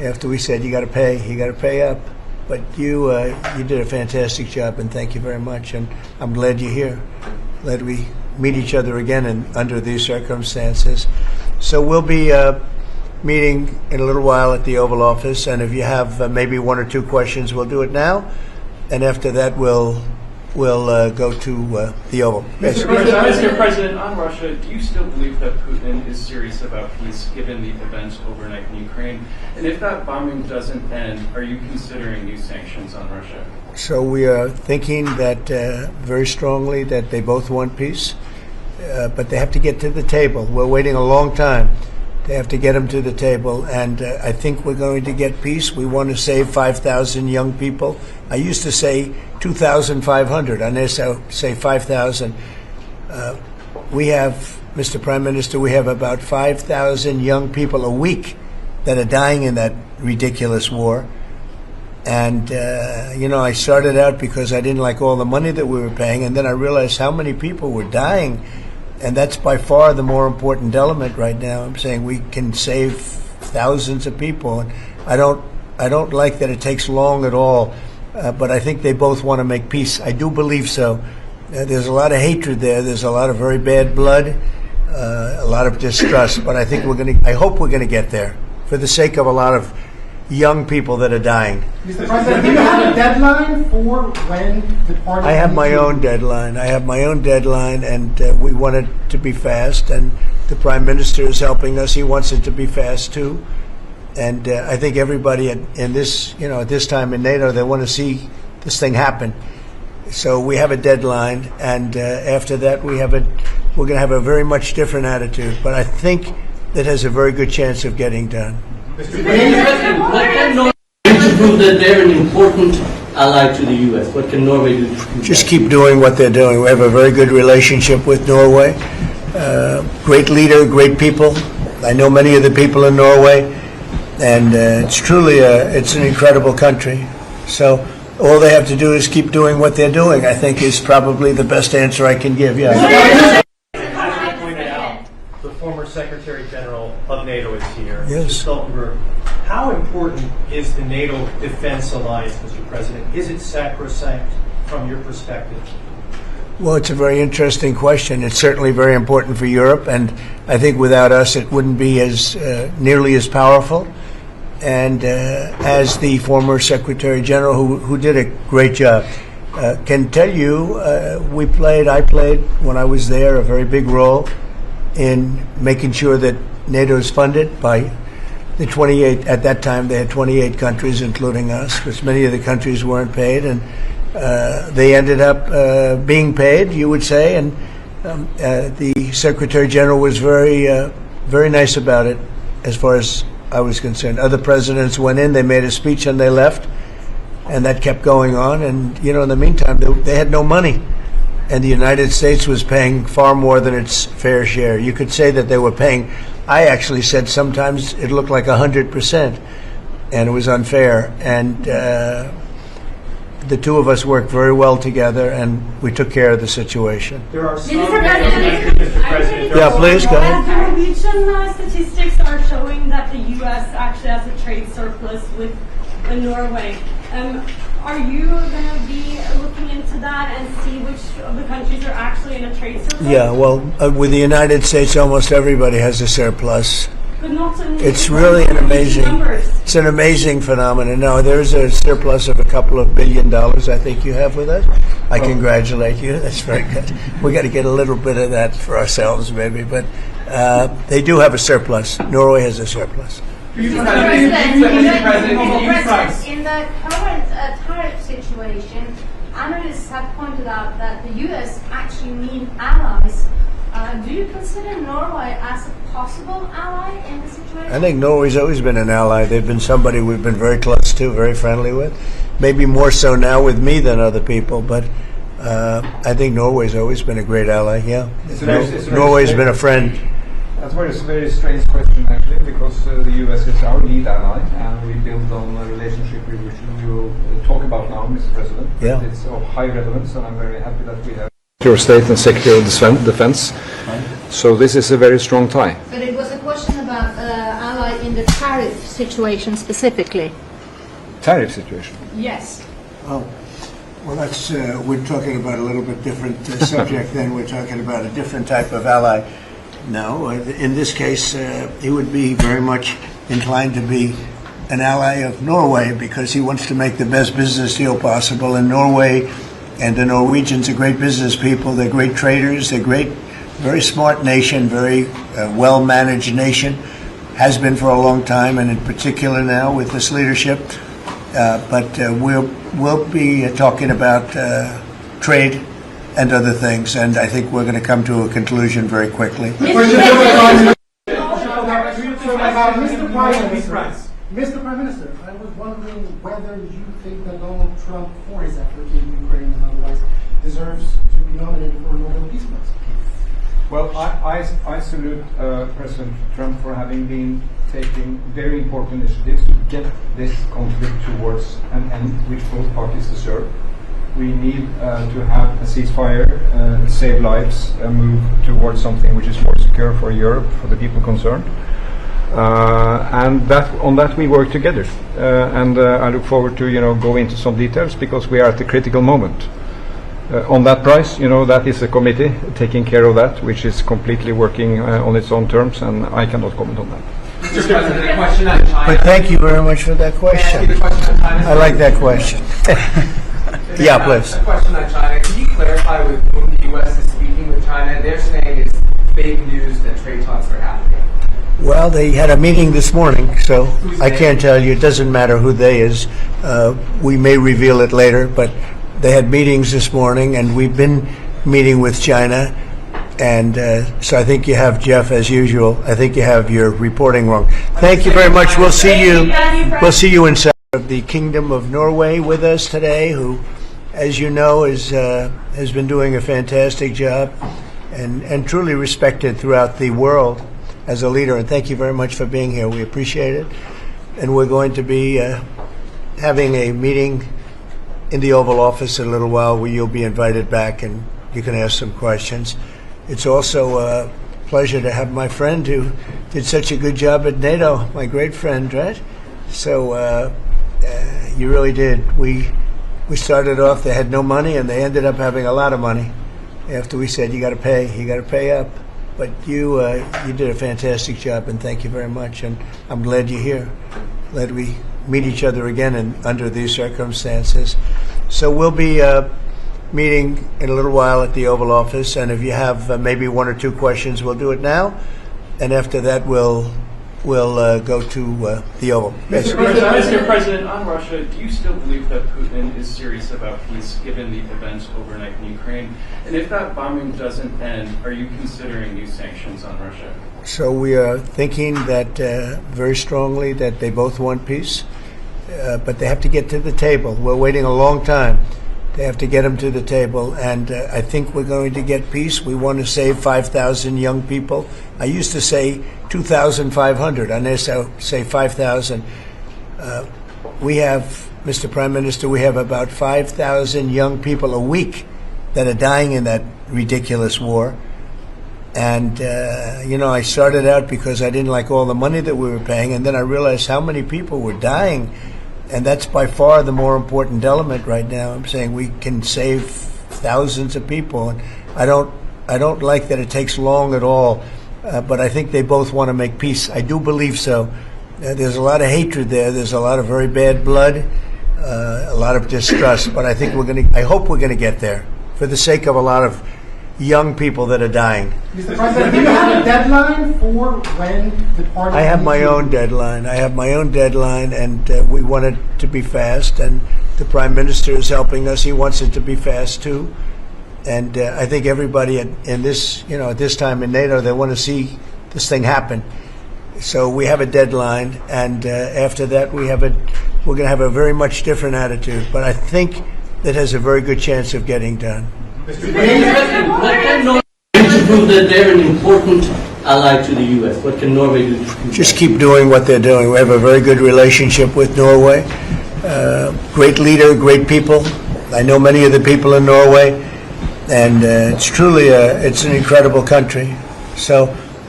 after we said you got to pay up. But you did a fantastic job, and thank you very much. And I'm glad you're here. Glad we meet each other again under these circumstances. So we'll be meeting in a little while at the Oval Office, and if you have maybe one or two questions, we'll do it now, and after that we'll go to the Oval. Yes. Mr. President, on Russia, do you still believe that Putin is serious about peace given the events overnight in Ukraine? And if that bombing doesn't end, are you considering new sanctions on Russia? So we are thinking that very strongly that they both want peace, but they have to get to the table. We're waiting a long time. They have to get them to the table, and I think we're going to get peace. We want to save 5,000 young people. I used to say 2,500. I now say 5,000. We have, Mr. Prime Minister, we have about 5,000 young people a week that are dying in that ridiculous war. And, I started out because I didn't like all the money that we were paying, and then I realized how many people were dying. And that's by far the more important element right now. I'm saying we can save thousands of people. And I don't like that it takes long at all, but I think they both want to make peace. I do believe so. There's a lot of hatred there. There's a lot of very bad blood, a lot of distrust. But I think I hope we're going to get there for the sake of a lot of young people that are dying. Mr. President, do you have a deadline for when the party? I have my own deadline. And we want it to be fast. And the Prime Minister is helping us. He wants it to be fast too. And I think everybody in this, at this time in NATO, they want to see this thing happen. So we have a deadline, and after that, we're going to have a very much different attitude. But I think that has a very good chance of getting done. Mr. President, what can Norway do to prove that they're an important ally to the U.S.? What can Norway do to prove that? Just keep doing what they're doing. We have a very good relationship with Norway. Great leader, great people. I know many of the people in Norway, and it's truly it's an incredible country. So all they have to do is keep doing what they're doing, I think, is probably the best answer I can give. Yeah. As you pointed out, the former Secretary General of NATO is here, Yes. Mr. Stoltenberg. How important is the NATO defense alliance, Mr. President? Is it sacrosanct from your perspective? Well, it's a very interesting question. It's certainly very important for Europe, and I think without us it wouldn't be as nearly as powerful. And as the former Secretary General, who did a great job, can tell you, I played when I was there a very big role in making sure that NATO is funded by the 28. At that time, they had 28 countries, including us, because many of the countries weren't paid, and they ended up being paid, you would say. And the Secretary General was very nice about it, as far as I was concerned. Other presidents went in, they made a speech, and they left, and that kept going on. And in the meantime, they had no money. And the United States was paying far more than its fair share. You could say that they were paying, I actually said sometimes it looked like 100%, and it was unfair. And the two of us worked very well together, and we took care of the situation. There are some Mr. President. Yeah, please, go ahead. Norwegian statistics are showing that the U.S. actually has a trade surplus with Norway. Are you going to be looking into that and see which of the countries are actually in a trade surplus? Yeah, well, with the United States, almost everybody has a surplus. But not It's really an amazing phenomenon. No, there's a surplus of a couple of $2 billion, I think you have with us. I congratulate you. That's very good. We got to get a little bit of that for ourselves, maybe. But they do have a surplus. Norway has a surplus. Mr. President, in the current tariff situation, analysts have pointed out that the U.S. actually need allies. Do you consider Norway as a possible ally in the situation? I think Norway's always been an ally. They've been somebody we've been very close to, very friendly with. Maybe more so now with me than other people, but I think Norway's always been a great ally, yeah. Norway's been a friend. That's a very strange question, actually, because the U.S. is our lead ally, and we build on a relationship which we will talk about now, Mr. President. Yeah. It's of high relevance, and I'm very happy that we have Secretary of State and Secretary of Defense. So this is a very strong tie. But it was a question about ally in the tariff situation. situation specifically? Tariff situation. Yes. Oh, well, that's we're talking about a little bit different subject. Then we're talking about a different type of ally. No, in this case, he would be very much inclined to be an ally of Norway because he wants to make the best business deal possible. And Norway and the Norwegians are great business people. They're great traders. They're great, very smart nation, very well-managed nation. Has been for a long time, and in particular now with this leadership. But we'll be talking about trade and other things, and I think we're going to come to a conclusion very quickly. Mr. Prime Minister, I was wondering whether you think that Donald Trump, for his effort in Ukraine and otherwise, deserves to be nominated for a Nobel Peace Prize. Well, I salute President Trump for having been taking very important initiatives to get this conflict towards an end which both parties deserve. We need to have a ceasefire, save lives, move towards something which is more secure for Europe, for the people concerned. And on that we work together. And I look forward to go into some details because we are at a critical moment. On that price, that is a committee taking care of that, which is completely working on its own terms, and I cannot comment on that. Mr. President, a question on China. But thank you very much for that question. I like that question. Yeah, please. A question on China. Can you clarify with whom the U.S. is speaking with China? They're saying it's fake news that trade talks are happening. Well, they had a meeting this morning, so I can't tell you. It doesn't matter who they is. We may reveal it later, but they had meetings this morning, and we've been meeting with China. And so I think you have, Jeff, as usual, I think you have your reporting wrong. Thank you very much. We'll see you. We'll see you inside of the Kingdom of Norway with us today, who, as you know, has been doing a fantastic job and truly respected throughout the world as a leader. And thank you very much for being here. We appreciate it. And we're going to be having a meeting in the Oval Office in a little while where you'll be invited back and you can ask some questions. It's also a pleasure to have my friend who did such a good job at NATO, my great friend, right? So you really did. We started off, they had no money, and they ended up having a lot of money after we said, you got to pay up. But you did a fantastic job, and thank you very much. And I'm glad you're here. Glad we meet each other again under these circumstances. So we'll be meeting in a little while at the Oval Office, and if you have maybe one or two questions, we'll do it now. And after that, we'll go to the Oval. Yes. Mr. President, on Russia, do you still believe that Putin is serious about peace given the events overnight in Ukraine? And if that bombing doesn't end, are you considering new sanctions on Russia? So we are thinking that very strongly that they both want peace, but they have to get to the table. We're waiting a long time. They have to get them to the table, and I think we're going to get peace. We want to save 5,000 young people. I used to say 2,500. I now say 5,000. We have, Mr. Prime Minister, we have about 5,000 young people a week that are dying in that ridiculous war. And, I started out because I didn't like all the money that we were paying, and then I realized how many people were dying. And that's by far the more important element right now. I'm saying we can save thousands of people. And I don't like that it takes long at all. But I think they both want to make peace. I do believe so. There's a lot of hatred there. There's a lot of very bad blood, a lot of distrust. But I think I hope we're going to get there for the sake of a lot of young people that are dying. Mr. President, do you have a deadline for when the party... I have my own deadline. And we want it to be fast, and the Prime Minister is helping us. He wants it to be fast, too. And I think everybody in this, at this time in NATO, they want to see this thing happen. So we have a deadline, and after that, we're going to have a very much different attitude. But I think that has a very good chance of getting done. Mr. President, what can Norway do to prove that they're an important ally to the U.S.? What can Norway do? Just keep doing what they're doing. We have a very good relationship with Norway. Great leader, great people. I know many of the people in Norway, and it's truly it's an incredible country. So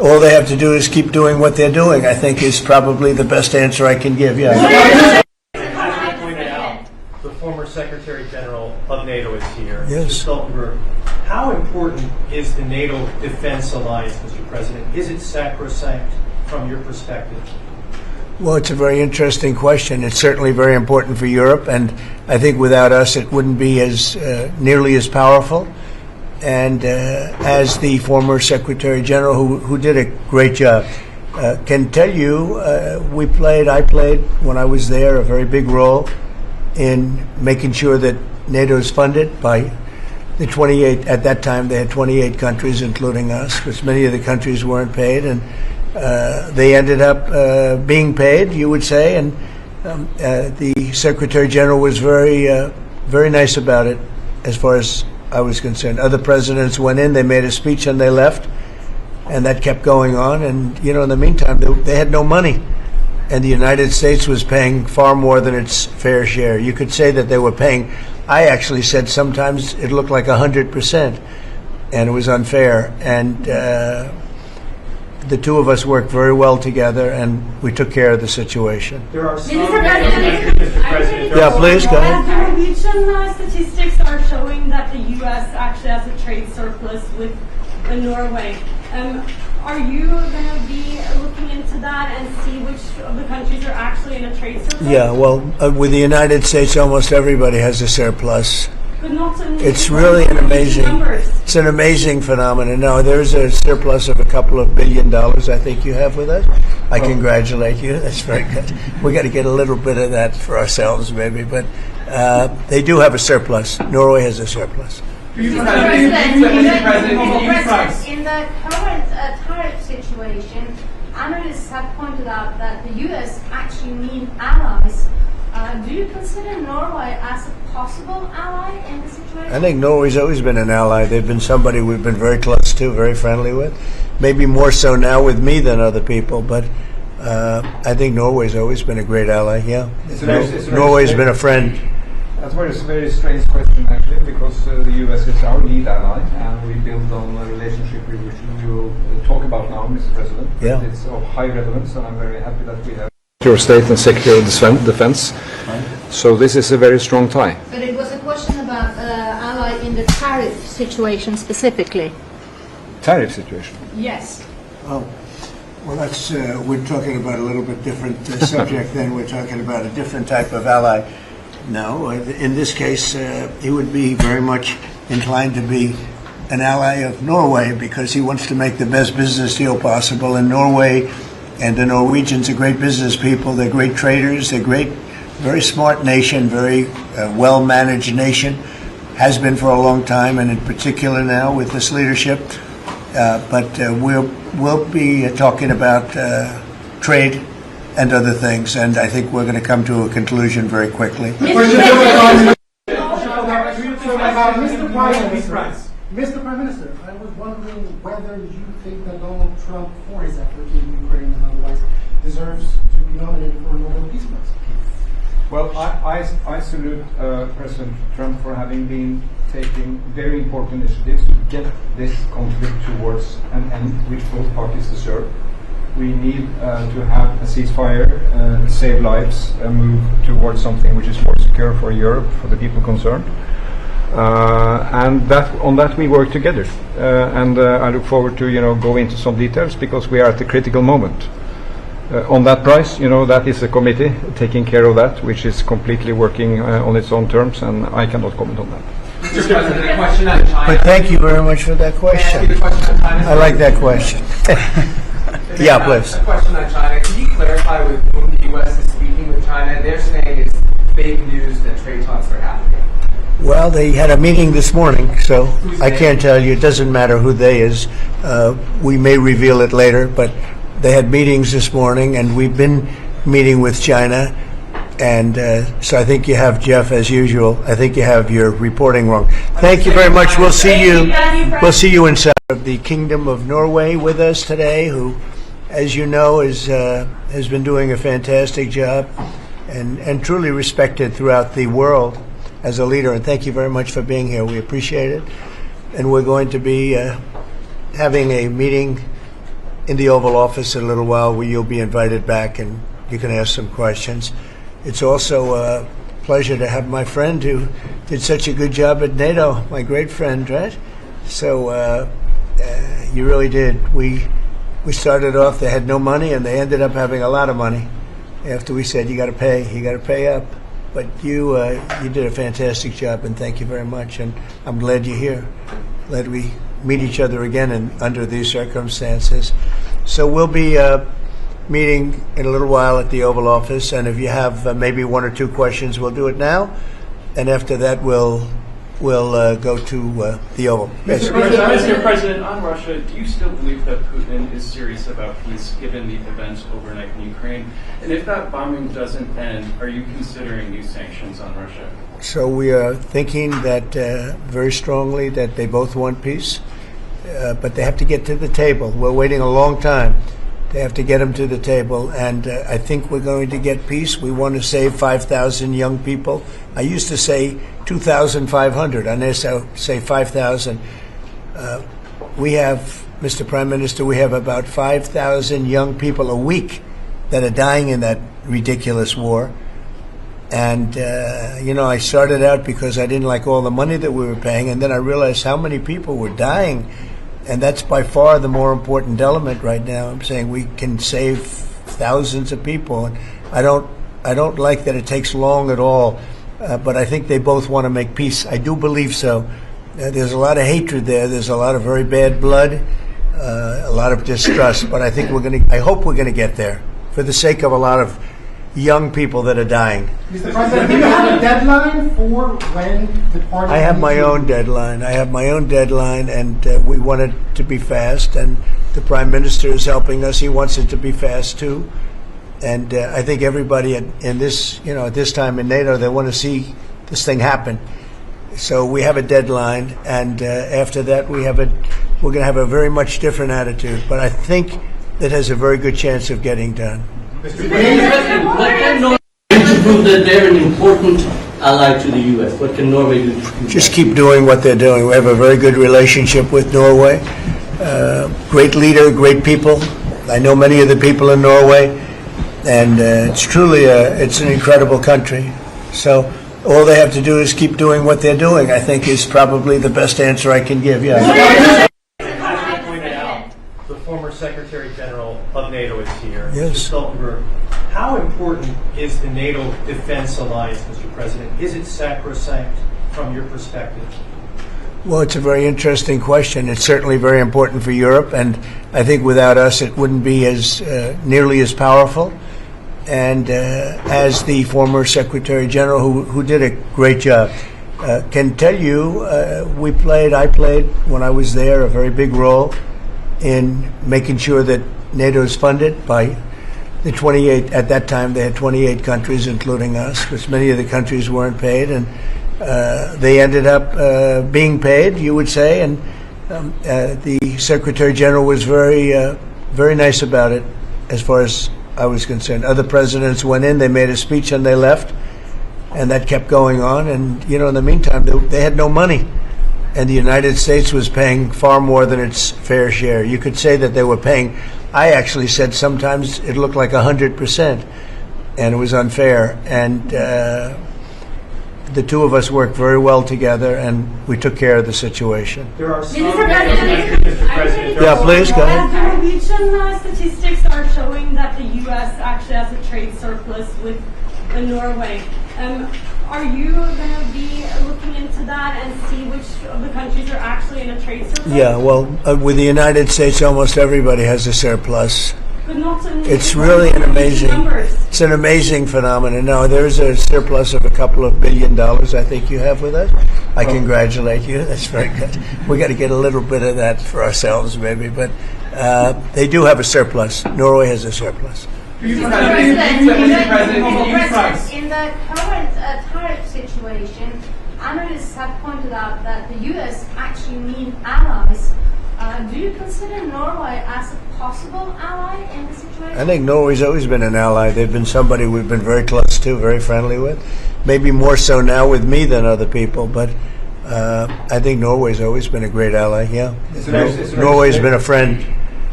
all they have to do is keep doing what they're doing, I think is probably the best answer I can give. Yeah. As you pointed out, the former Secretary General of NATO is here, Yes. Mr. Stoltenberg. How important is the NATO defense alliance, Mr. President? Is it sacrosanct from your perspective? Well, it's a very interesting question. It's certainly very important for Europe, and I think without us it wouldn't be as nearly as powerful. And as the former Secretary General, who did a great job, can tell you, I played when I was there a very big role in making sure that NATO is funded by the 28. At that time, they had 28 countries, including us, because many of the countries weren't paid, and they ended up being paid, you would say, and the Secretary General was very nice about it, as far as I was concerned. Other presidents went in, they made a speech, and they left, and that kept going on. And in the meantime, they had no money, and the United States was paying far more than its fair share. You could say that they were paying. I actually said sometimes it looked like 100%, and it was unfair. And the two of us worked very well together, and we took care of the situation. There are some Mr. President. Yeah, please, go ahead. The Norwegian statistics are showing that the U.S. actually has a trade surplus with Norway. Are you going to be looking into that and see which of the countries are actually in a trade surplus? Yeah, well, with the United States, almost everybody has a surplus. But not It's really an it's an amazing phenomenon. No, there's a surplus of a couple of $2 billion, I think you have with us. I congratulate you. That's very good. We got to get a little bit of that for ourselves, maybe, but they do have a surplus. Norway has a surplus. Mr. President, in the current tariff situation, analysts have pointed out that the U.S. actually need allies. Do you consider Norway as a possible ally in the situation? I think Norway's always been an ally. They've been somebody we've been very close to, very friendly with. Maybe more so now with me than other people, but I think Norway's always been a great ally, yeah. Norway's been a friend. That's a very strange question, actually, because the U.S. is our lead ally, and we build on a relationship which we will talk about now, Mr. President. Yeah. It's of high relevance, and I'm very happy that we have Secretary of State and Secretary of Defense. So this is a very strong tie. But it was a question about ally in the tariff situation specifically. Tariff situation? Yes. Oh, well, that's we're talking about a little bit different subject then. We're talking about a different type of ally. No, in this case, he would be very much inclined to be an ally of Norway because he wants to make the best business deal possible. And Norway and the Norwegians are great business people. They're great traders. They're great, very smart nation, very well-managed nation. Has been for a long time, and in particular now with this leadership. But we'll be talking about trade and other things, and I think we're going to come to a conclusion very quickly. Mr. Prime Minister, I was wondering whether you think that Donald Trump, for his effort in Ukraine and otherwise, deserves to be nominated for a Nobel Peace Prize. Well, I salute President Trump for having been taking very important initiatives to get this conflict towards an end which both parties deserve. We need to have a ceasefire, save lives, move towards something which is more secure for Europe, for the people concerned. And on that we work together. And I look forward to go into some details because we are at a critical moment. On that price, that is a committee taking care of that, which is completely working on its own terms, and I cannot comment on that. Mr. President, a question on China. But thank you very much for that question. I like that question. Yeah, please. A question on China. Can you clarify with whom the U.S. is speaking with China? They're saying it's fake news that trade talks are happening. Well, they had a meeting this morning, so I can't tell you. It doesn't matter who they is. We may reveal it later, but they had meetings this morning, and we've been meeting with China. And so I think you have, Jeff, as usual, I think you have your reporting wrong. Thank you very much. We'll see you. We'll see you inside of the Kingdom of Norway with us today, who, as you know, has been doing a fantastic job and truly respected throughout the world as a leader. And thank you very much for being here. We appreciate it. And we're going to be having a meeting in the Oval Office in a little while where you'll be invited back and you can ask some questions. It's also a pleasure to have my friend who did such a good job at NATO, my great friend, right? So you really did. We started off, they had no money, and they ended up having a lot of money after we said, you got to pay up. But you did a fantastic job, and thank you very much. And I'm glad you're here. Glad we meet each other again under these circumstances. So we'll be meeting in a little while at the Oval Office, and if you have maybe one or two questions, we'll do it now. And after that, we'll go to the Oval. Yes. Mr. President, on Russia, do you still believe that Putin is serious about peace given the events overnight in Ukraine? And if that bombing doesn't end, are you considering new sanctions on Russia? So we are thinking that very strongly that they both want peace, but they have to get to the table. We're waiting a long time. They have to get them to the table, and I think we're going to get peace. We want to save 5,000 young people. I used to say 2,500. I now say 5,000. We have, Mr. Prime Minister, we have about 5,000 young people a week that are dying in that ridiculous war. And, I started out because I didn't like all the money that we were paying, and then I realized how many people were dying. And that's by far the more important element right now. I'm saying we can save thousands of people. And I don't like that it takes long at all, but I think they both want to make peace. I do believe so. There's a lot of hatred there. There's a lot of very bad blood, a lot of distrust. But I think I hope we're going to get there for the sake of a lot of young people that are dying. Mr. President, do you have a deadline for when the party? I have my own deadline. And we want it to be fast. And the Prime Minister is helping us. He wants it to be fast too. And I think everybody in this, at this time in NATO, they want to see this thing happen. So we have a deadline, and after that, we're going to have a very much different attitude. But I think it has a very good chance of getting done. Mr. President, what can Norway do to prove that they're an important ally to the U.S.? What can Norway do? Just keep doing what they're doing. We have a very good relationship with Norway. Great leader, great people. I know many of the people in Norway, and it's truly it's an incredible country. So all they have to do is keep doing what they're doing, I think, is probably the best answer I can give. Yeah. Former Secretary General of NATO is here. Yes. Mr. Stoltenberg, how important is the NATO defense alliance, Mr. President? Is it sacrosanct from your perspective? Well, it's a very interesting question. It's certainly very important for Europe, and I think without us it wouldn't be as nearly as powerful. And as the former Secretary General, who did a great job, can tell you, I played when I was there a very big role in making sure that NATO is funded by the 28, at that time they had 28 countries, including us, because many of the countries weren't paid, and they ended up being paid, you would say, and the Secretary General was very nice about it as far as I was concerned. Other presidents went in, they made a speech, and they left, and that kept going on, and in the meantime, they had no money. And the United States was paying far more than its fair share. You could say that they were paying, I actually said sometimes it looked like 100%, and it was unfair. And the two of us worked very well together, and we took care of the situation. There are some Mr. President. Yeah, please, go ahead. The Norwegian statistics are showing that the U.S. actually has a trade surplus with Norway. Are you going to be looking into that and see which of the countries are actually in a trade surplus? Yeah, well, with the United States, almost everybody has a surplus. But not in It's really an amazing, numbers. it's an amazing phenomenon. No, there's a surplus of $2 billion, I think you have with us. I congratulate you. That's very good. We got to get a little bit of that for ourselves, maybe. But they do have a surplus. Norway has a surplus. Mr. President, in the current tariff situation, analysts have pointed out that the U.S. actually need allies. Do you consider Norway as a possible ally in the situation? I think Norway's always been an ally. They've been somebody we've been very close to, very friendly with. Maybe more so now with me than other people, but I think Norway's always been a great ally, yeah. Norway's been a friend.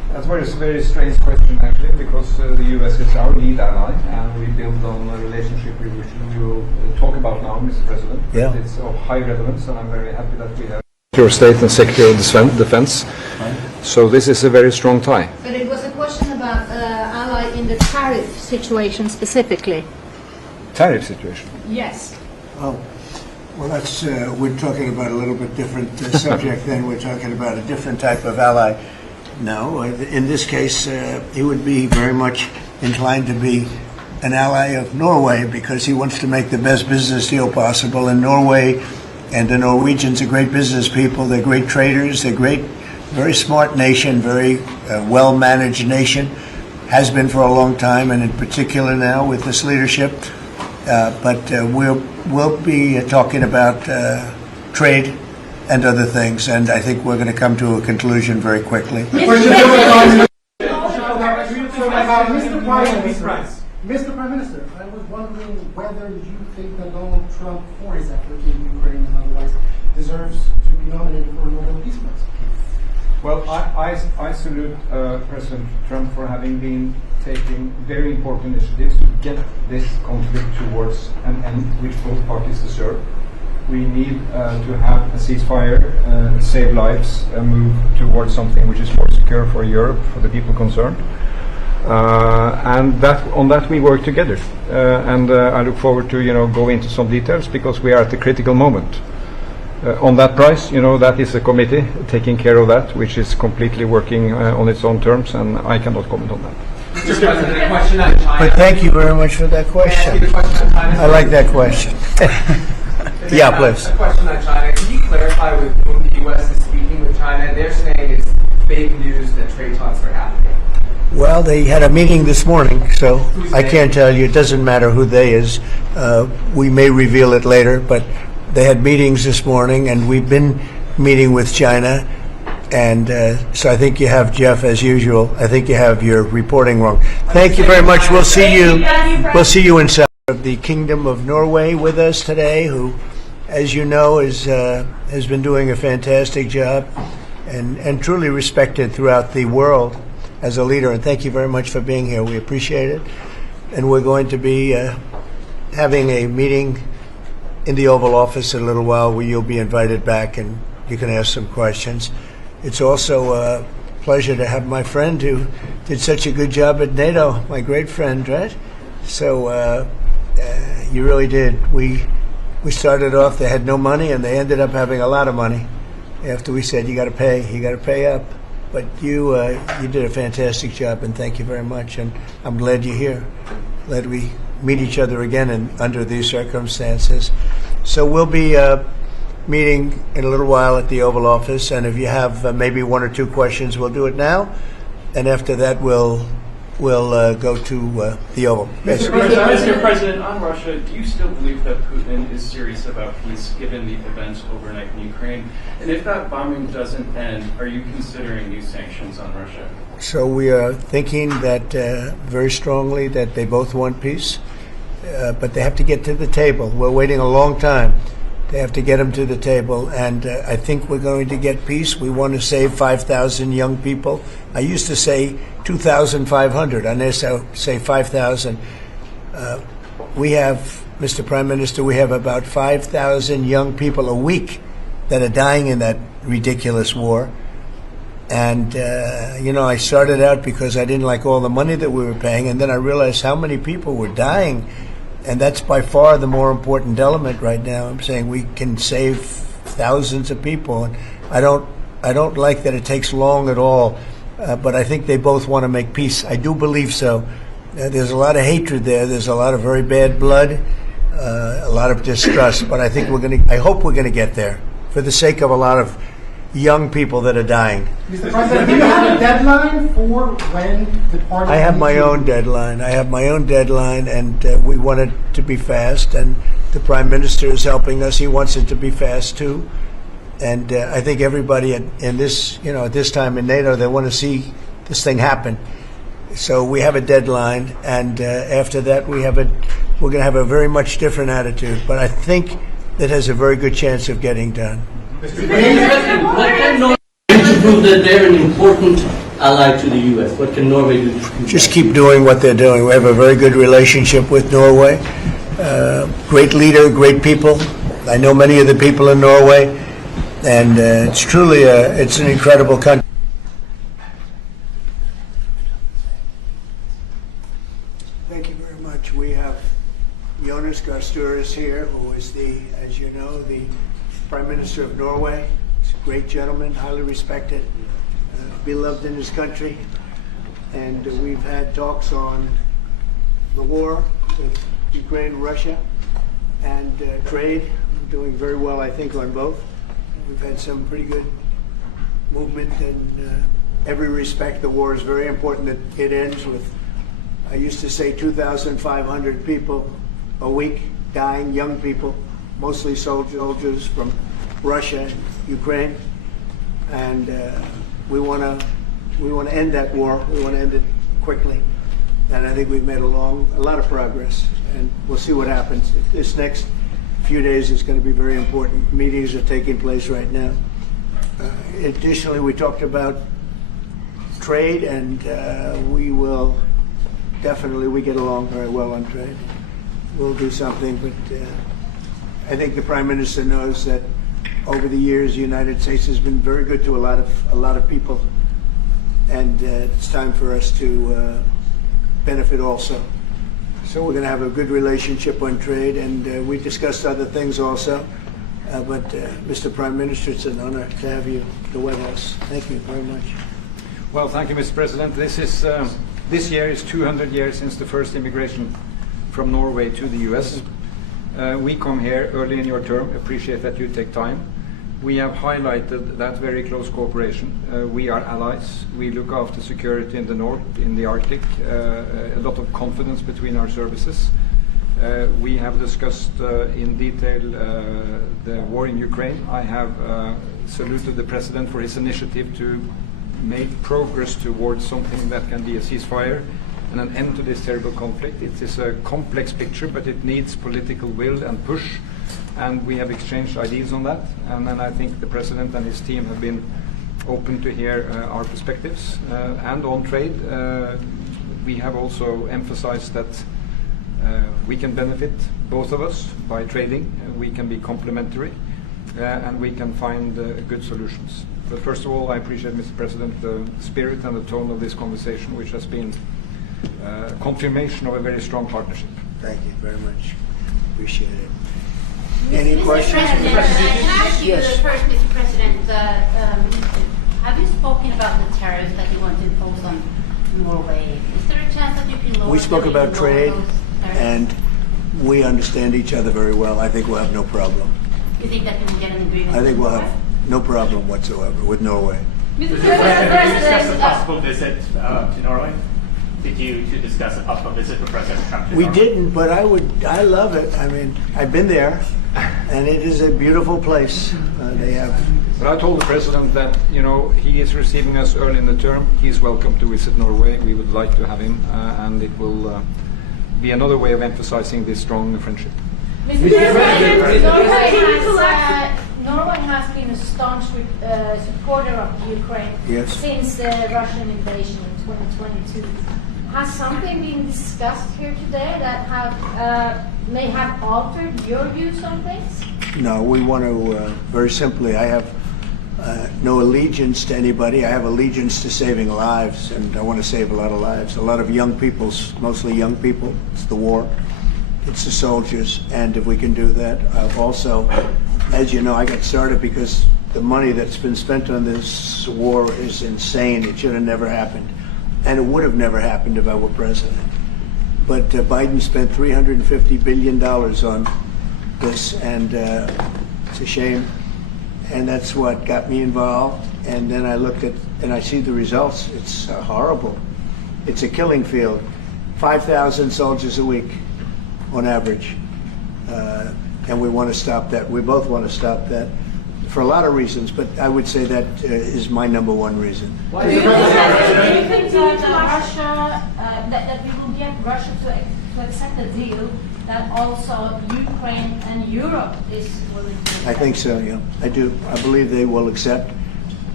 That's a very strange question, actually, because the U.S. is our lead ally, and we build on a relationship which we will talk about now, Mr. President. Yeah. It's of high relevance, and I'm very happy that we have Secretary of State and Secretary of Defense. So this is a very strong tie. But it was a question about ally in the tariff situation specifically. Tariff situation? Yes. Oh, well, that's we're talking about a little bit different subject. Then we're talking about a different type of ally. No, in this case, he would be very much inclined to be an ally of Norway because he wants to make the best business deal possible. And Norway and the Norwegians are great business people. They're great traders. They're great, very smart nation, very well-managed nation. Has been for a long time, and in particular now with this leadership. But we'll be talking about trade and other things, and I think we're going to come to a conclusion very quickly. Mr. Prime Minister, I was wondering whether you think that Donald Trump, for his effort in Ukraine and otherwise, deserves to be nominated for a Nobel Peace Prize. Well, I salute President Trump for having been taking very important initiatives to get this conflict towards an end which both parties deserve. We need to have a ceasefire, save lives, move towards something which is more secure for Europe, for the people concerned. And on that we work together. And I look forward to go into some details because we are at a critical moment. On that price, that is a committee taking care of that, which is completely working on its own terms, and I cannot comment on that. Mr. President, a question on China. But thank you very much for that question. I like that question. Yeah, please. A question on China. Can you clarify with whom the U.S. is speaking with China? They're saying it's fake news that trade talks are happening. Well, they had a meeting this morning, so I can't tell you. It doesn't matter who they is. We may reveal it later, but they had meetings this morning, and we've been meeting with China. And so I think you have, Jeff, as usual, I think you have your reporting wrong. Thank you very much. We'll see you. We'll see you inside of the Kingdom of Norway with us today, who, as you know, has been doing a fantastic job and truly respected throughout the world as a leader. And thank you very much for being here. We appreciate it. And we're going to be having a meeting in the Oval Office in a little while where you'll be invited back and you can ask some questions. It's also a pleasure to have my friend who did such a good job at NATO, my great friend, right? So you really did. We started off, they had no money, and they ended up having a lot of money after we said, you got to pay up. But you did a fantastic job, and thank you very much. And I'm glad you're here. Glad we meet each other again under these circumstances. So we'll be meeting in a little while at the Oval Office, and if you have maybe one or two questions, we'll do it now. And after that, we'll go to the Oval. Yes. Mr. President, on Russia, do you still believe that Putin is serious about peace given the events overnight in Ukraine? And if that bombing doesn't end, are you considering new sanctions on Russia? So we are thinking that very strongly that they both want peace, but they have to get to the table. We're waiting a long time. They have to get them to the table, and I think we're going to get peace. We want to save 5,000 young people. I used to say 2,500. I now say 5,000. We have, Mr. Prime Minister, we have about 5,000 young people a week that are dying in that ridiculous war. And, I started out because I didn't like all the money that we were paying, and then I realized how many people were dying. And that's by far the more important element right now. I'm saying we can save thousands of people. And I don't like that it takes long at all. But I think they both want to make peace. I do believe so. There's a lot of hatred there. There's a lot of very bad blood, a lot of distrust. But I think I hope we're going to get there for the sake of a lot of young people that are dying. Mr. President, do you have a deadline for when the party... I have my own deadline. And we want it to be fast, and the Prime Minister is helping us. He wants it to be fast, too. And I think everybody in this, at this time in NATO, they want to see this thing happen. So we have a deadline, and after that, we're going to have a very much different attitude. But I think that has a very good chance of getting done. Let them know to prove that they're an important ally to the U.S.? What can Norway do? Just keep doing what they're doing. We have a very good relationship with Norway. Great leader, great people. I know many of the people in Norway, and it's truly it's an incredible country. Thank you very much. We have Jonas Gahr here, who is as you know, the Prime Minister of Norway. He's a great gentleman, highly respected, beloved in his country. And we've had talks on the war with Ukraine, Russia, and trade. We're doing very well, I think, on both. We've had some pretty good movement in every respect. The war is very important that it ends with, I used to say, 2,500 people a week dying, young people, mostly soldiers from Russia and Ukraine. And we want to end that war. We want to end it quickly. And I think we've made a lot of progress. And we'll see what happens. This next few days is going to be very important. Meetings are taking place right now. Additionally, we talked about trade, and we get along very well on trade. We'll do something, but I think the Prime Minister knows that over the years the United States has been very good to a lot of people, and it's time for us to benefit also. So we're going to have a good relationship on trade, and we discussed other things also. But Mr. Prime Minister, it's an honor to have you at the White House. Thank you very much. Well, thank you, Mr. President. This year is 200 years since the first immigration from Norway to the U.S. We come here early in your term. Appreciate that you take time. We have highlighted that very close cooperation. We are allies. We look after security in the north, in the Arctic. A lot of confidence between our services. We have discussed in detail the war in Ukraine. I have saluted the President for his initiative to make progress towards something that can be a ceasefire and an end to this terrible conflict. It is a complex picture, but it needs political will and push, and we have exchanged ideas on that. And then I think the President and his team have been open to hear our perspectives. And on trade, we have also emphasized that we can benefit, both of us, by trading. We can be complementary, and we can find good solutions. But first of all, I appreciate, Mr. President, the spirit and the tone of this conversation, which has been confirmation of a very strong partnership. Thank you very much. Appreciate it. Any questions? Can I ask you Yes. first, Mr. President, have you spoken about the tariffs that you want to impose on Norway? Is there a chance that you can lower? We spoke about trade, those tariffs? and we understand each other very well. I think we'll have no problem. You think that you can get an agreement? I think with we'll Norway? have no problem whatsoever with Norway. Mr. President, did you discuss a possible visit to Norway? Did you discuss a possible visit with President Trump to We Norway? didn't, but I love it. I mean, I've been there, and it is a beautiful place. They have. But I told the President that, he is receiving us early in the term. He's welcome to visit Norway. We would like to have him, and it will be another way of emphasizing this strong friendship. Norway has been a staunch supporter of Ukraine since the Russian invasion in 2022. Has something been discussed here today that may have altered your views on things? No, we want to, very simply, I have no allegiance to anybody. I have allegiance to saving lives, and I want to save a lot of lives. A lot of young people, mostly young people. It's the war. It's the soldiers, and if we can do that, also, as you know, I got started because the money that's been spent on this war is insane. It should have never happened, and it would have never happened if I were president. But Biden spent $350 billion on this, and it's a shame, and that's what got me involved. And then I looked at, and I see the results. It's horrible. It's a killing field. 5,000 soldiers a week on average, and we want to stop that. We both want to stop that for a lot of reasons, but I would say that is my number one reason. Do you think that Russia, that we will get Russia to accept a deal that also Ukraine and Europe is willing to accept? I think so, yeah. I do. I believe they will accept.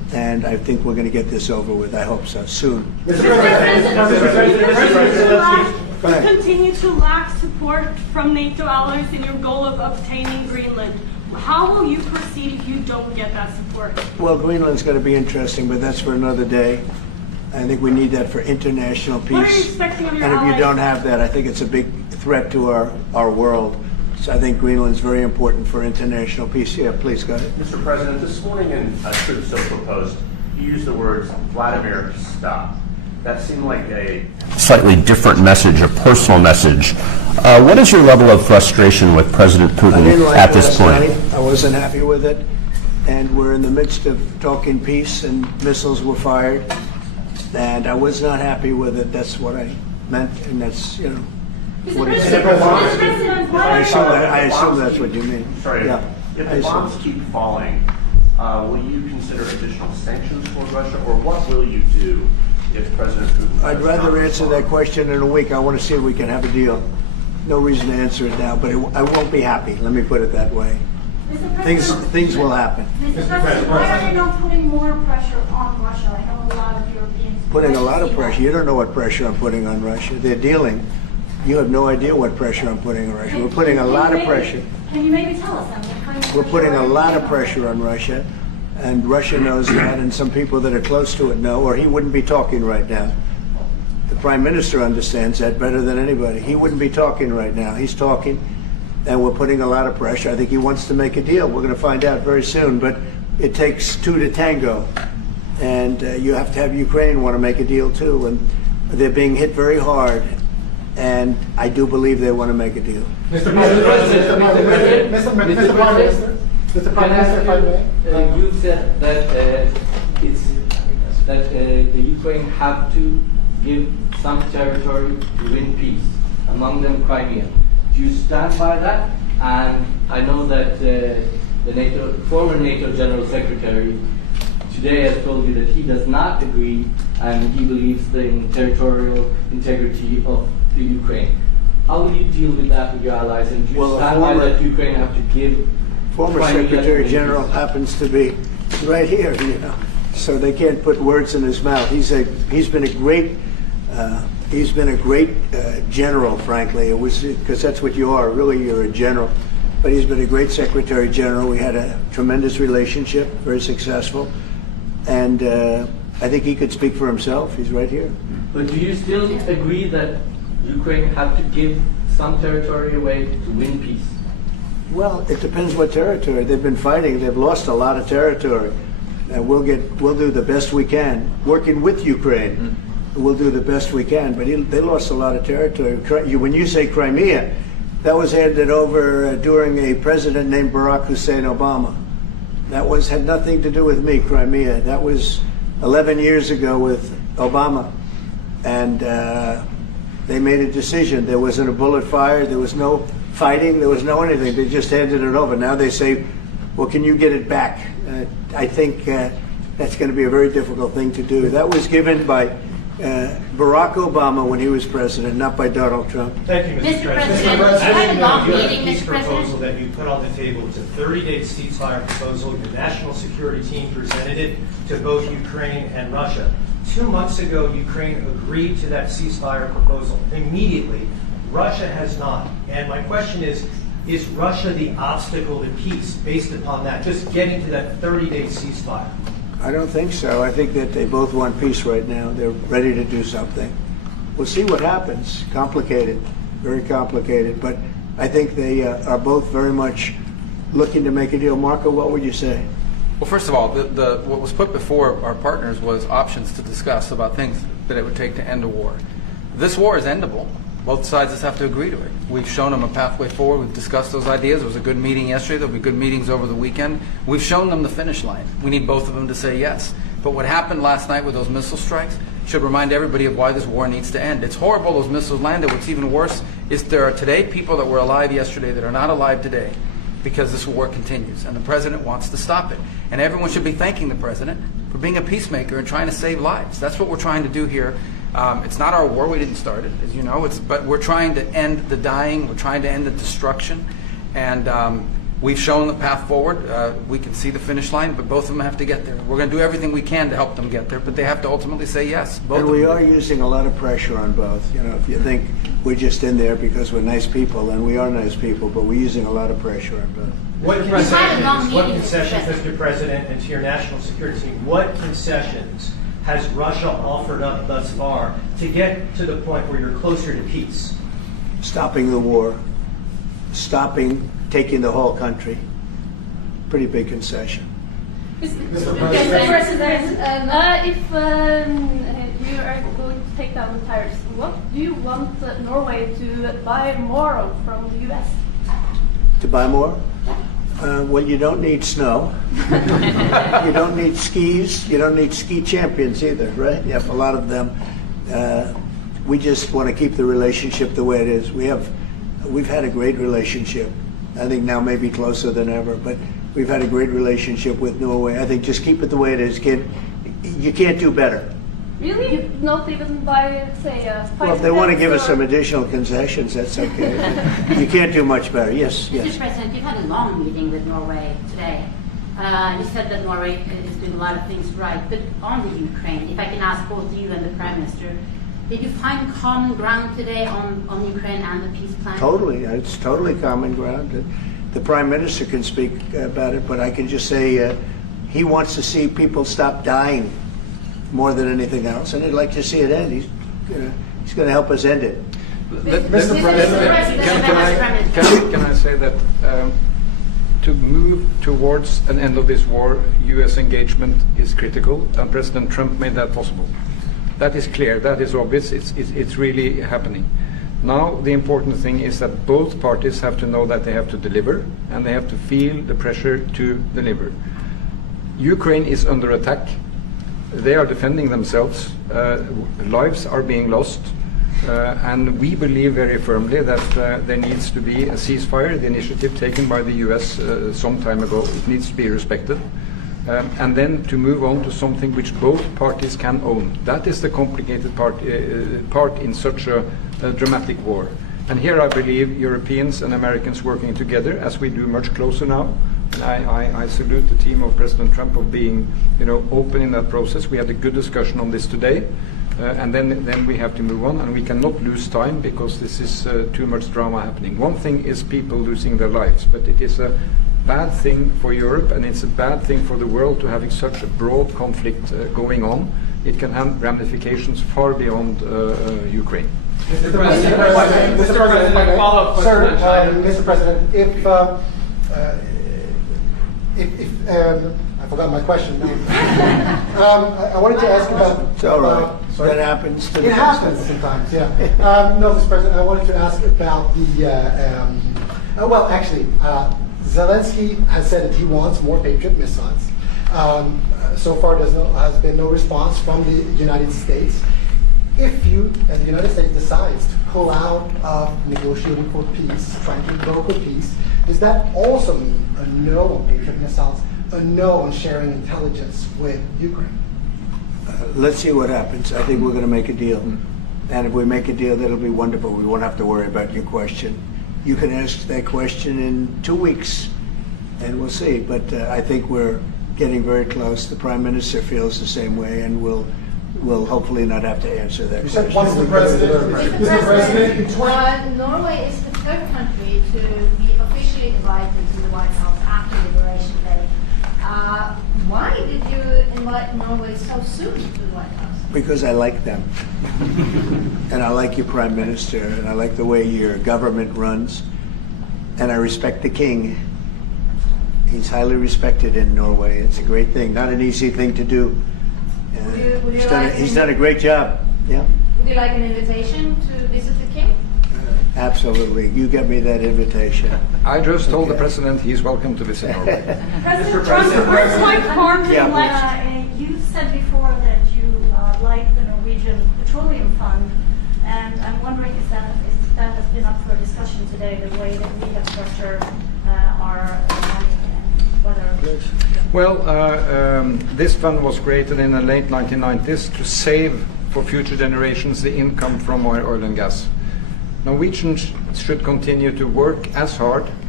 and I think we're going to get this over with. I hope so, soon. Mr. President, continue to lack support from NATO allies in your goal of obtaining Greenland. How will you proceed if you don't get that support? Well, Greenland's going to be interesting, but that's for another day. I think we need that for international peace. What are you expecting of your and if allies? you don't have that, I think it's a big threat to our world. So I think Greenland's very important for international peace. Yeah, please go ahead. Mr. President, this morning in a Truth Social Post, you used the words Vladimir, stop. That seemed like a slightly different message, a personal message. What is your level of frustration with President Putin at this point? I wasn't happy with it, and we're in the midst of talking peace, and missiles were fired, and I was not happy with it. That's what I meant, and that's, you know, what it said. I assume that's what you mean. Sorry, yeah. If the bombs keep falling, will you consider additional sanctions for Russia, or what will you do if President Putin... I'd rather answer that question in a week. I want to see if we can have a deal. No reason to answer it now, but I won't be happy. Let me put it that way. Things will happen. Mr. President, why are you not putting more pressure on Russia? I know a lot of Europeans... Putting a lot of pressure. You don't know what pressure I'm putting on Russia. They're dealing. You have no idea what pressure I'm putting on Russia. We're putting a lot of pressure. Can you maybe tell us something? We're putting a lot of pressure on Russia, and Russia knows that, and some people that are close to it know, or he wouldn't be talking right now. The Prime Minister understands that better than anybody. He wouldn't be talking right now. He's talking, and we're putting a lot of pressure. I think he wants to make a deal. We're going to find out very soon, but it takes two to tango, and you have to have Ukraine want to make a deal too, and they're being hit very hard, and I do believe they want to make a deal. Mr. President, Mr. Prime Minister, if I may. You said that the Ukraine have to give some territory to win peace, among them Crimea. Do you stand by that? And I know that the former NATO General Secretary today has told you that he does not agree, and he believes in territorial integrity of the Ukraine. How will you deal with that with your allies? And do you stand by that Ukraine have to give? Former Secretary General happens to be right here, you know, so they can't put words in his mouth. He's been a great general, frankly. It was because that's what you are. Really, you're a general. But he's been a great Secretary General. We had a tremendous relationship, very successful, and I think he could speak for himself. He's right here. But do you still agree that Ukraine have to give some territory away to win peace? Well, it depends what territory. They've been fighting. They've lost a lot of territory. We'll do the best we can. Working with Ukraine, we'll do the best we can. But they lost a lot of territory. When you say Crimea, that was handed over during a president named Barack Hussein Obama. That had nothing to do with me, Crimea. That was 11 years ago with Obama. And they made a decision. There wasn't a bullet fired. There was no fighting. There was no anything. They just handed it over. Now they say, well, can you get it back? I think that's going to be a very difficult thing to do. That was given by Barack Obama when he was president, not by Donald Trump. Thank you, Mr. President. I had a long You have meeting, a peace Mr. President. proposal that you put on the table. It's a 30-day ceasefire proposal. Your national security team presented it to both Ukraine and Russia. 2 months ago, Ukraine agreed to that ceasefire proposal immediately. Russia has not. And my question is Russia the obstacle to peace based upon that, just getting to that 30-day ceasefire? I don't think so. I think that they both want peace right now. They're ready to do something. We'll see what happens. Complicated, very complicated. But I think they are both very much looking to make a deal. Marco, what would you say? Well, first of all, what was put before our partners was options to discuss about things that it would take to end a war. This war is endable. Both sides just have to agree to it. We've shown them a pathway forward. We've discussed those ideas. It was a good meeting yesterday. There'll be good meetings over the weekend. We've shown them the finish line. We need both of them to say yes. But what happened last night with those missile strikes should remind everybody of why this war needs to end. It's horrible those missiles landed. What's even worse is there are today people that were alive yesterday that are not alive today because this war continues. And the president wants to stop it. And everyone should be thanking the president for being a peacemaker and trying to save lives. That's what we're trying to do here. It's not our war. We didn't start it, as you know. But we're trying to end the dying. We're trying to end the destruction. And We've shown the path forward. We can see the finish line, but both of them have to get there. We're going to do everything we can to help them get there, but they have to ultimately say yes. Both and of we them. are using a lot of pressure on both. You know, if you think we're just in there because we're nice people, and we are nice people, but we're using a lot of pressure on both. What concessions, Mr. President, and to your national security team, what concessions has Russia offered up thus far to get to the point where you're closer to peace? Stopping the war, taking the whole country. Pretty big concession. Mr. President, if you are going to take down the tariffs, what do you want Norway to buy more of from the U.S.? To buy more? Well, you don't need snow. You don't need skis. You don't need ski champions either, right? You have a lot of them. We just want to keep the relationship the way it is. We've had a great relationship. I think now maybe closer than ever, but we've had a great relationship with Norway. I think just keep it the way it is, kid. You can't do better. Really? Not even by, say, well, if they want to give us some additional concessions, that's okay. You can't do much better. Yes, yes. Mr. President, you've had a long meeting with Norway today. You said that Norway is doing a lot of things right, but on the Ukraine, if I can ask both you and the Prime Minister, did you find common ground today on Ukraine and the peace plan? Totally. It's totally common ground. The Prime Minister can speak about it, but I can just say he wants to see people stop dying more than anything else, and he'd like to see it end. He's going to help us end it. Mr. President, can I say that to move towards an end of this war, U.S. engagement is critical, and President Trump made that possible. That is clear, that is obvious, it's really happening. Now the important thing is that both parties have to know that they have to deliver, and they have to feel the pressure to deliver. Ukraine is under attack. They are defending themselves. Lives are being lost. And we believe very firmly that there needs to be a ceasefire, the initiative taken by the US some time ago. It needs to be respected. And then to move on to something which both parties can own. That is the complicated part in such a dramatic war. And here I believe Europeans and Americans working together, as we do much closer now. And I salute the team of President Trump of being, open in that process. We had a good discussion on this today. And then we have to move on, and we cannot lose time because this is too much drama happening. One thing is people losing their lives, but it is a bad thing for Europe, and it's a bad thing for the world to having such a broad conflict going on. It can have ramifications far beyond Ukraine. Mr. President, follow-up question. Mr. President, if I forgot my question. I wanted to ask about. It's all right. That happens. It happens sometimes. Yeah. No, Mr. President, I wanted to ask about the. Well, actually, Zelensky has said that he wants more Patriot missiles. So far, has been no response from the United States. If you, as the United States, decides to pull out of negotiating for peace, trying to broker peace, does that also mean a no on Patriot missiles, a no on sharing intelligence with Ukraine? Let's see what happens. I think we're going to make a deal. And if we make a deal, that'll be wonderful. We won't have to worry about your question. You can ask that question in 2 weeks, and we'll see. But I think we're getting very close. The Prime Minister feels the same way, and we'll hopefully not have to answer that question. Mr. President, Norway is the third country to be officially invited to the White House after Liberation Day. Why did you invite Norway so soon to the White House? Because I like them. And I like your Prime Minister, and I like the way your government runs. And I respect the King. He's highly respected in Norway. It's a great thing. Not an easy thing to do. He's done a great job. Yeah. Would you like an invitation to visit the King? Absolutely. You get me that invitation. I just told the President he's welcome to visit Norway. President Trump, where's my card? You said before that you like the Norwegian Petroleum Fund, and I'm wondering if that has been up for discussion today, the way that we have structured our money and whether... Well, this fund was created in the late 1990s to save for future generations the income from oil and gas. Norwegians should continue to work as hard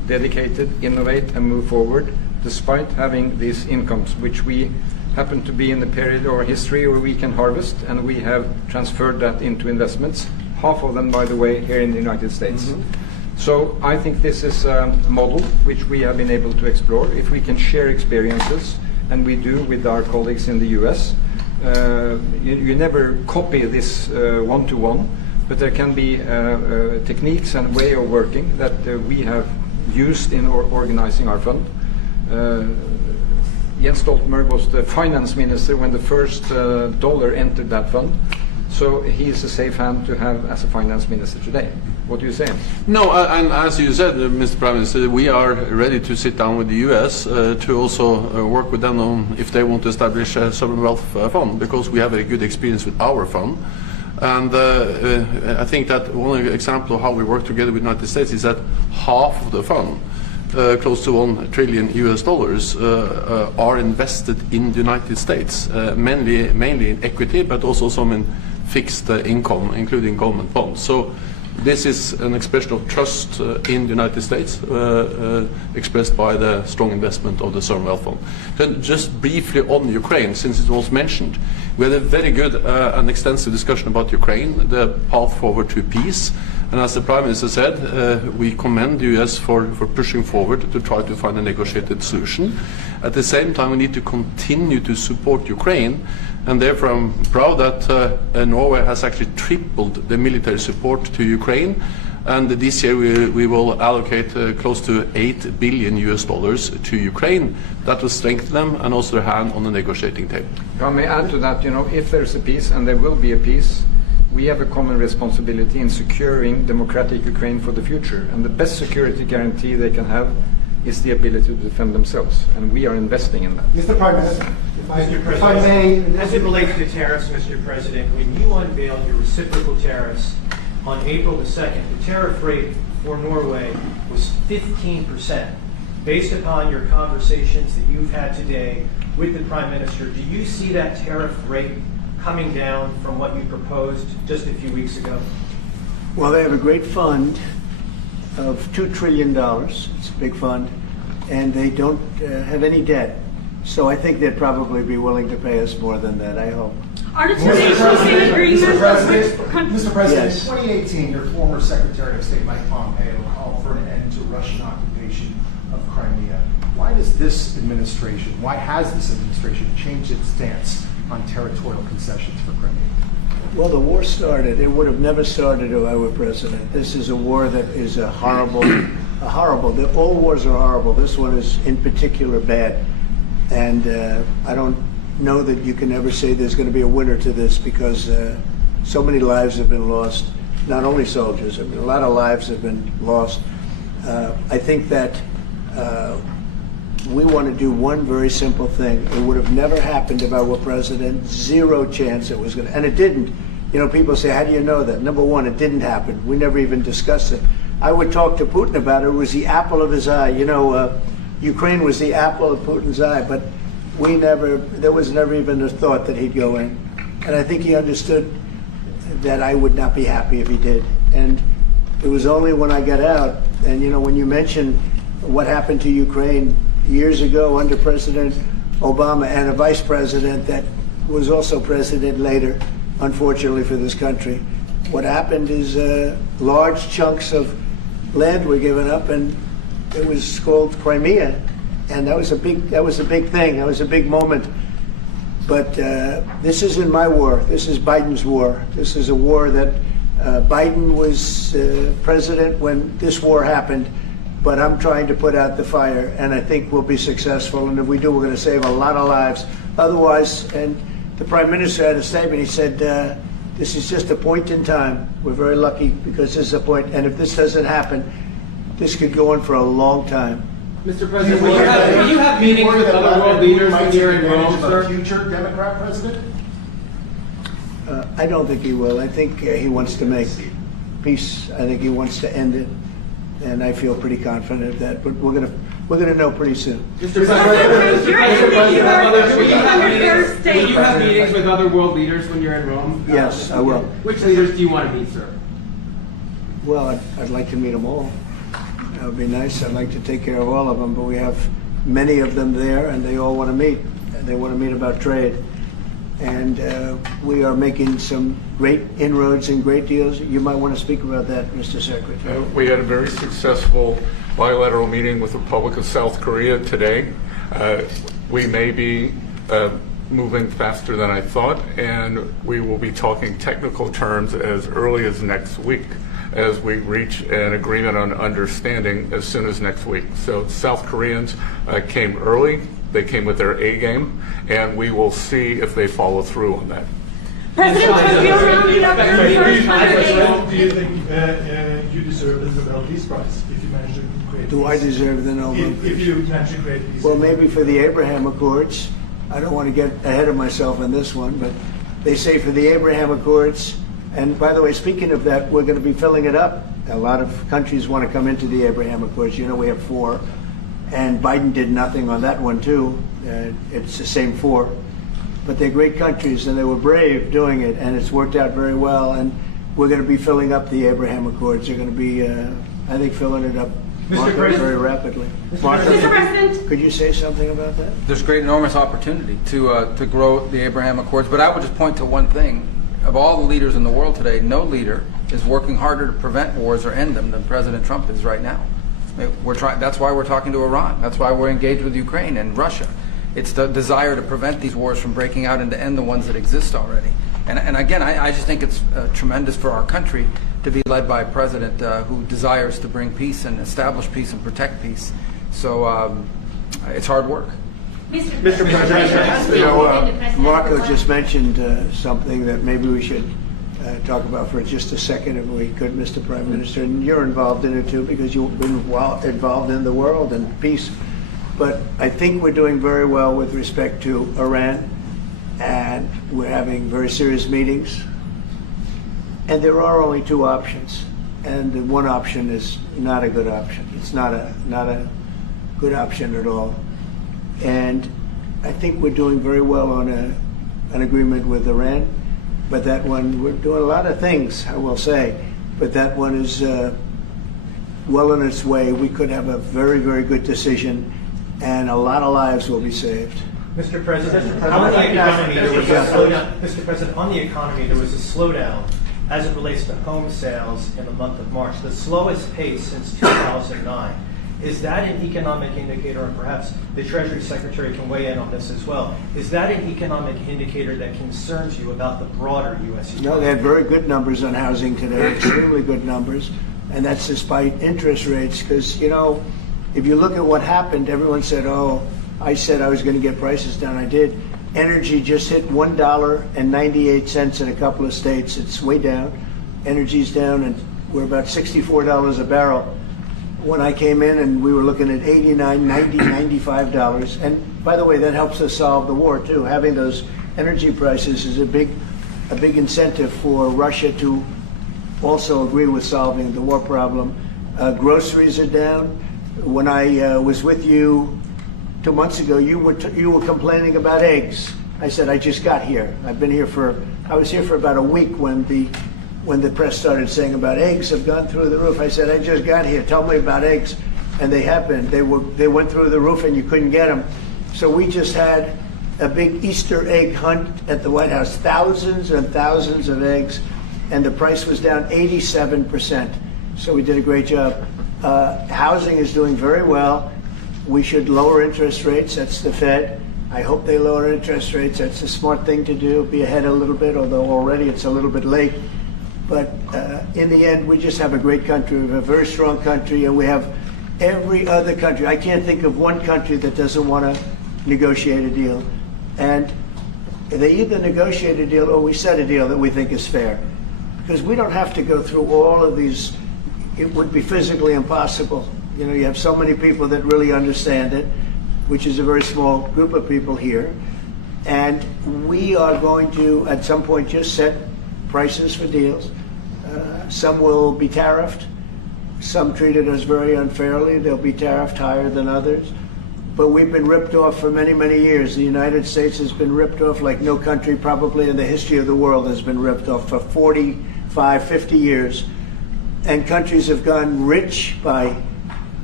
dedicated, innovate, and move forward, despite having these incomes, which we happen to be in the period of our history where we can harvest, and we have transferred that into investments, half of them, by the way, here in the United States. So I think this is a model which we have been able to explore. If we can share experiences, and we do with our colleagues in the US, you never copy this one-to-one, but there can be techniques and way of working that we have used in organizing our fund. Jens Stoltenberg was the finance minister when the first dollar entered that fund, so he is a safe hand to have as a finance minister today. What do you say? No, and as you said, Mr. Prime Minister, we are ready to sit down with the US to also work with them on if they want to establish a sovereign wealth fund, because we have a good experience with our fund. And I think that one example of how we work together with the United States is that half of the fund, close to $1 trillion are invested in the United States, mainly in equity, but also some in fixed income, including government bonds. So this is an expression of trust in the United States, expressed by the strong investment of the sovereign wealth fund. Then just briefly on Ukraine, since it was mentioned, we had a very good and extensive discussion about Ukraine, the path forward to peace. And as the Prime Minister said, we commend the US for pushing forward to try to find a negotiated solution. At the same time, we need to continue to support Ukraine, and therefore I'm proud that Norway has actually tripled the military support to Ukraine, and this year we will allocate close to $8 billion to Ukraine. That will strengthen them and also their hand on the negotiating table. If I may add to that, if there's a peace, and there will be a peace, we have a common responsibility in securing democratic Ukraine for the future. And the best security guarantee they can have is the ability to defend themselves. And we are investing in that. Mr. Prime Minister, if I may. As it relates to tariffs, Mr. President, when you unveiled your reciprocal tariffs on April the 2nd, the tariff rate for Norway was 15%. Based upon your conversations that you've had today with the Prime Minister, do you see that tariff rate coming down from what you proposed just a few weeks ago? Well, they have a great fund of $2 trillion. It's a big fund, and they don't have any debt. So I think they'd probably be willing to pay us more than that, I hope. Are the two nations in agreement? Mr. President, Yes. in 2018, your former Secretary of State Mike Pompeo called for an end to Russian occupation of Crimea. Why has this administration changed its stance on territorial concessions for Crimea? Well, the war started. It would have never started if I were president. This is a war that is horrible. All wars are horrible. This one is in particular bad. And I don't know that you can ever say there's going to be a winner to this, because so many lives have been lost. Not only soldiers, a lot of lives have been lost. I think that we want to do one very simple thing. It would have never happened if I were president. Zero chance it was going to, and it didn't. People say, how do you know that? Number one, it didn't happen. We never even discussed it. I would talk to Putin about it. It was the apple of his eye. Ukraine was the apple of Putin's eye, but there was never even a thought that he'd go in. And I think he understood that I would not be happy if he did. And it was only when I got out, and when you mention what happened to Ukraine years ago under President Obama and a vice president that was also president later, unfortunately for this country, what happened is large chunks of land were given up, and it was called Crimea, and that was a big thing. That was a big moment. But this isn't my war. This is Biden's war. This is a war that Biden was president when this war happened. But I'm trying to put out the fire, and I think we'll be successful. And if we do, we're going to save a lot of lives. Otherwise, and the Prime Minister had a statement. He said, this is just a point in time. We're very lucky because this is a point. And if this doesn't happen, this could go on for a long time. Mr. President, will you have meetings with other world leaders when you're in Rome, sir? Future Democrat president? I don't think he will. I think he wants to make peace. I think he wants to end it. And I feel pretty confident of that. But we're gonna know pretty soon. Mr. President, will you have meetings with other world leaders when you're in Rome? Yes, I will. Which leaders do you want to meet, sir? Well, I'd like to meet them all. That would be nice. I'd like to take care of all of them, but we have many of them there, and they all want to meet. They want to meet about trade. And we are making some great inroads and great deals. You might want to speak about that, Mr. Secretary. We had a very successful bilateral meeting with the Republic of South Korea today. We may be moving faster than I thought, and we will be talking technical terms as early as next week, as we reach an agreement on understanding as soon as next week. So South Koreans came early. They came with their A game, and we will see if they follow through on that. President Trump, you're rounding up your first 100 days. Do you think you deserve the Nobel Peace Prize if you manage to create Do I deserve the Nobel Peace? If you manage to create peace? Well, maybe for the Abraham Accords. I don't want to get ahead of myself on this one, but they say for the Abraham Accords, and by the way, speaking of that, we're going to be filling it up. A lot of countries want to come into the Abraham Accords. You know, we have 4. And Biden did nothing on that one, too. It's the same 4. But they're great countries, and they were brave doing it, and it's worked out very well. And we're going to be filling up the Abraham Accords. They're going to be, I think, filling it up very rapidly. Mr. President, could you say something about that? There's great, enormous opportunity to grow the Abraham Accords. But I would just point to one thing. Of all the leaders in the world today, no leader is working harder to prevent wars or end them than President Trump is right now. That's why we're talking to Iran. That's why we're engaged with Ukraine and Russia. It's the desire to prevent these wars from breaking out and to end the ones that exist already. And again, I just think it's tremendous for our country to be led by a president who desires to bring peace and establish peace and protect peace. So it's hard work. Mr. President, Marco just mentioned something that maybe we should talk about for just a second, if we could, Mr. Prime Minister. And you're involved in it too, because you've been involved in the world and peace. But I think we're doing very well with respect to Iran, and we're having very serious meetings. And there are only 2 options, and the one option is not a good option. It's not a good option at all. And I think we're doing very well on an agreement with Iran. But that one, we're doing a lot of things, I will say. But that one is well on its way. We could have a very, very good decision, and a lot of lives will be saved. Mr. President, on the economy, there was a slowdown. Mr. President, on the economy, there was a slowdown as it relates to home sales in the month of March, the slowest pace since 2009. Is that an economic indicator, and perhaps the Treasury Secretary can weigh in on this as well, is that an economic indicator that concerns you about the broader U.S. economy? No, they had very good numbers on housing today, extremely good numbers, and that's despite interest rates, because, you know, if you look at what happened, everyone said, oh, I said I was going to get prices down. I did. Energy just hit $1.98 in a couple of states. It's way down. Energy's down, and we're about $64 a barrel. When I came in, and we were looking at $89, $90, $95. And by the way, that helps us solve the war too. Having those energy prices is a big incentive for Russia to also agree with solving the war problem. Groceries are down. When I was with you 2 months ago, you were complaining about eggs. I said, I just got here. I was here for about a week when the press started saying about eggs have gone through the roof. I said, I just got here. Tell me about eggs. And they have been. They went through the roof and you couldn't get them. So we just had a big Easter egg hunt at the White House. Thousands and thousands of eggs. And the price was down 87%. So we did a great job. Housing is doing very well. We should lower interest rates. That's the Fed. I hope they lower interest rates. That's a smart thing to do. Be ahead a little bit, although already it's a little bit late. But in the end, we just have a great country. We have a very strong country, and we have every other country. I can't think of one country that doesn't want to negotiate a deal. And they either negotiate a deal or we set a deal that we think is fair. Because we don't have to go through all of these. It would be physically impossible. You know, you have so many people that really understand it, which is a very small group of people here. And we are going to, at some point, just set prices for deals. Some will be tariffed. Some treated us very unfairly. They'll be tariffed higher than others. But we've been ripped off for many, many years. The United States has been ripped off like no country probably in the history of the world has been ripped off for 45, 50 years. And countries have gone rich by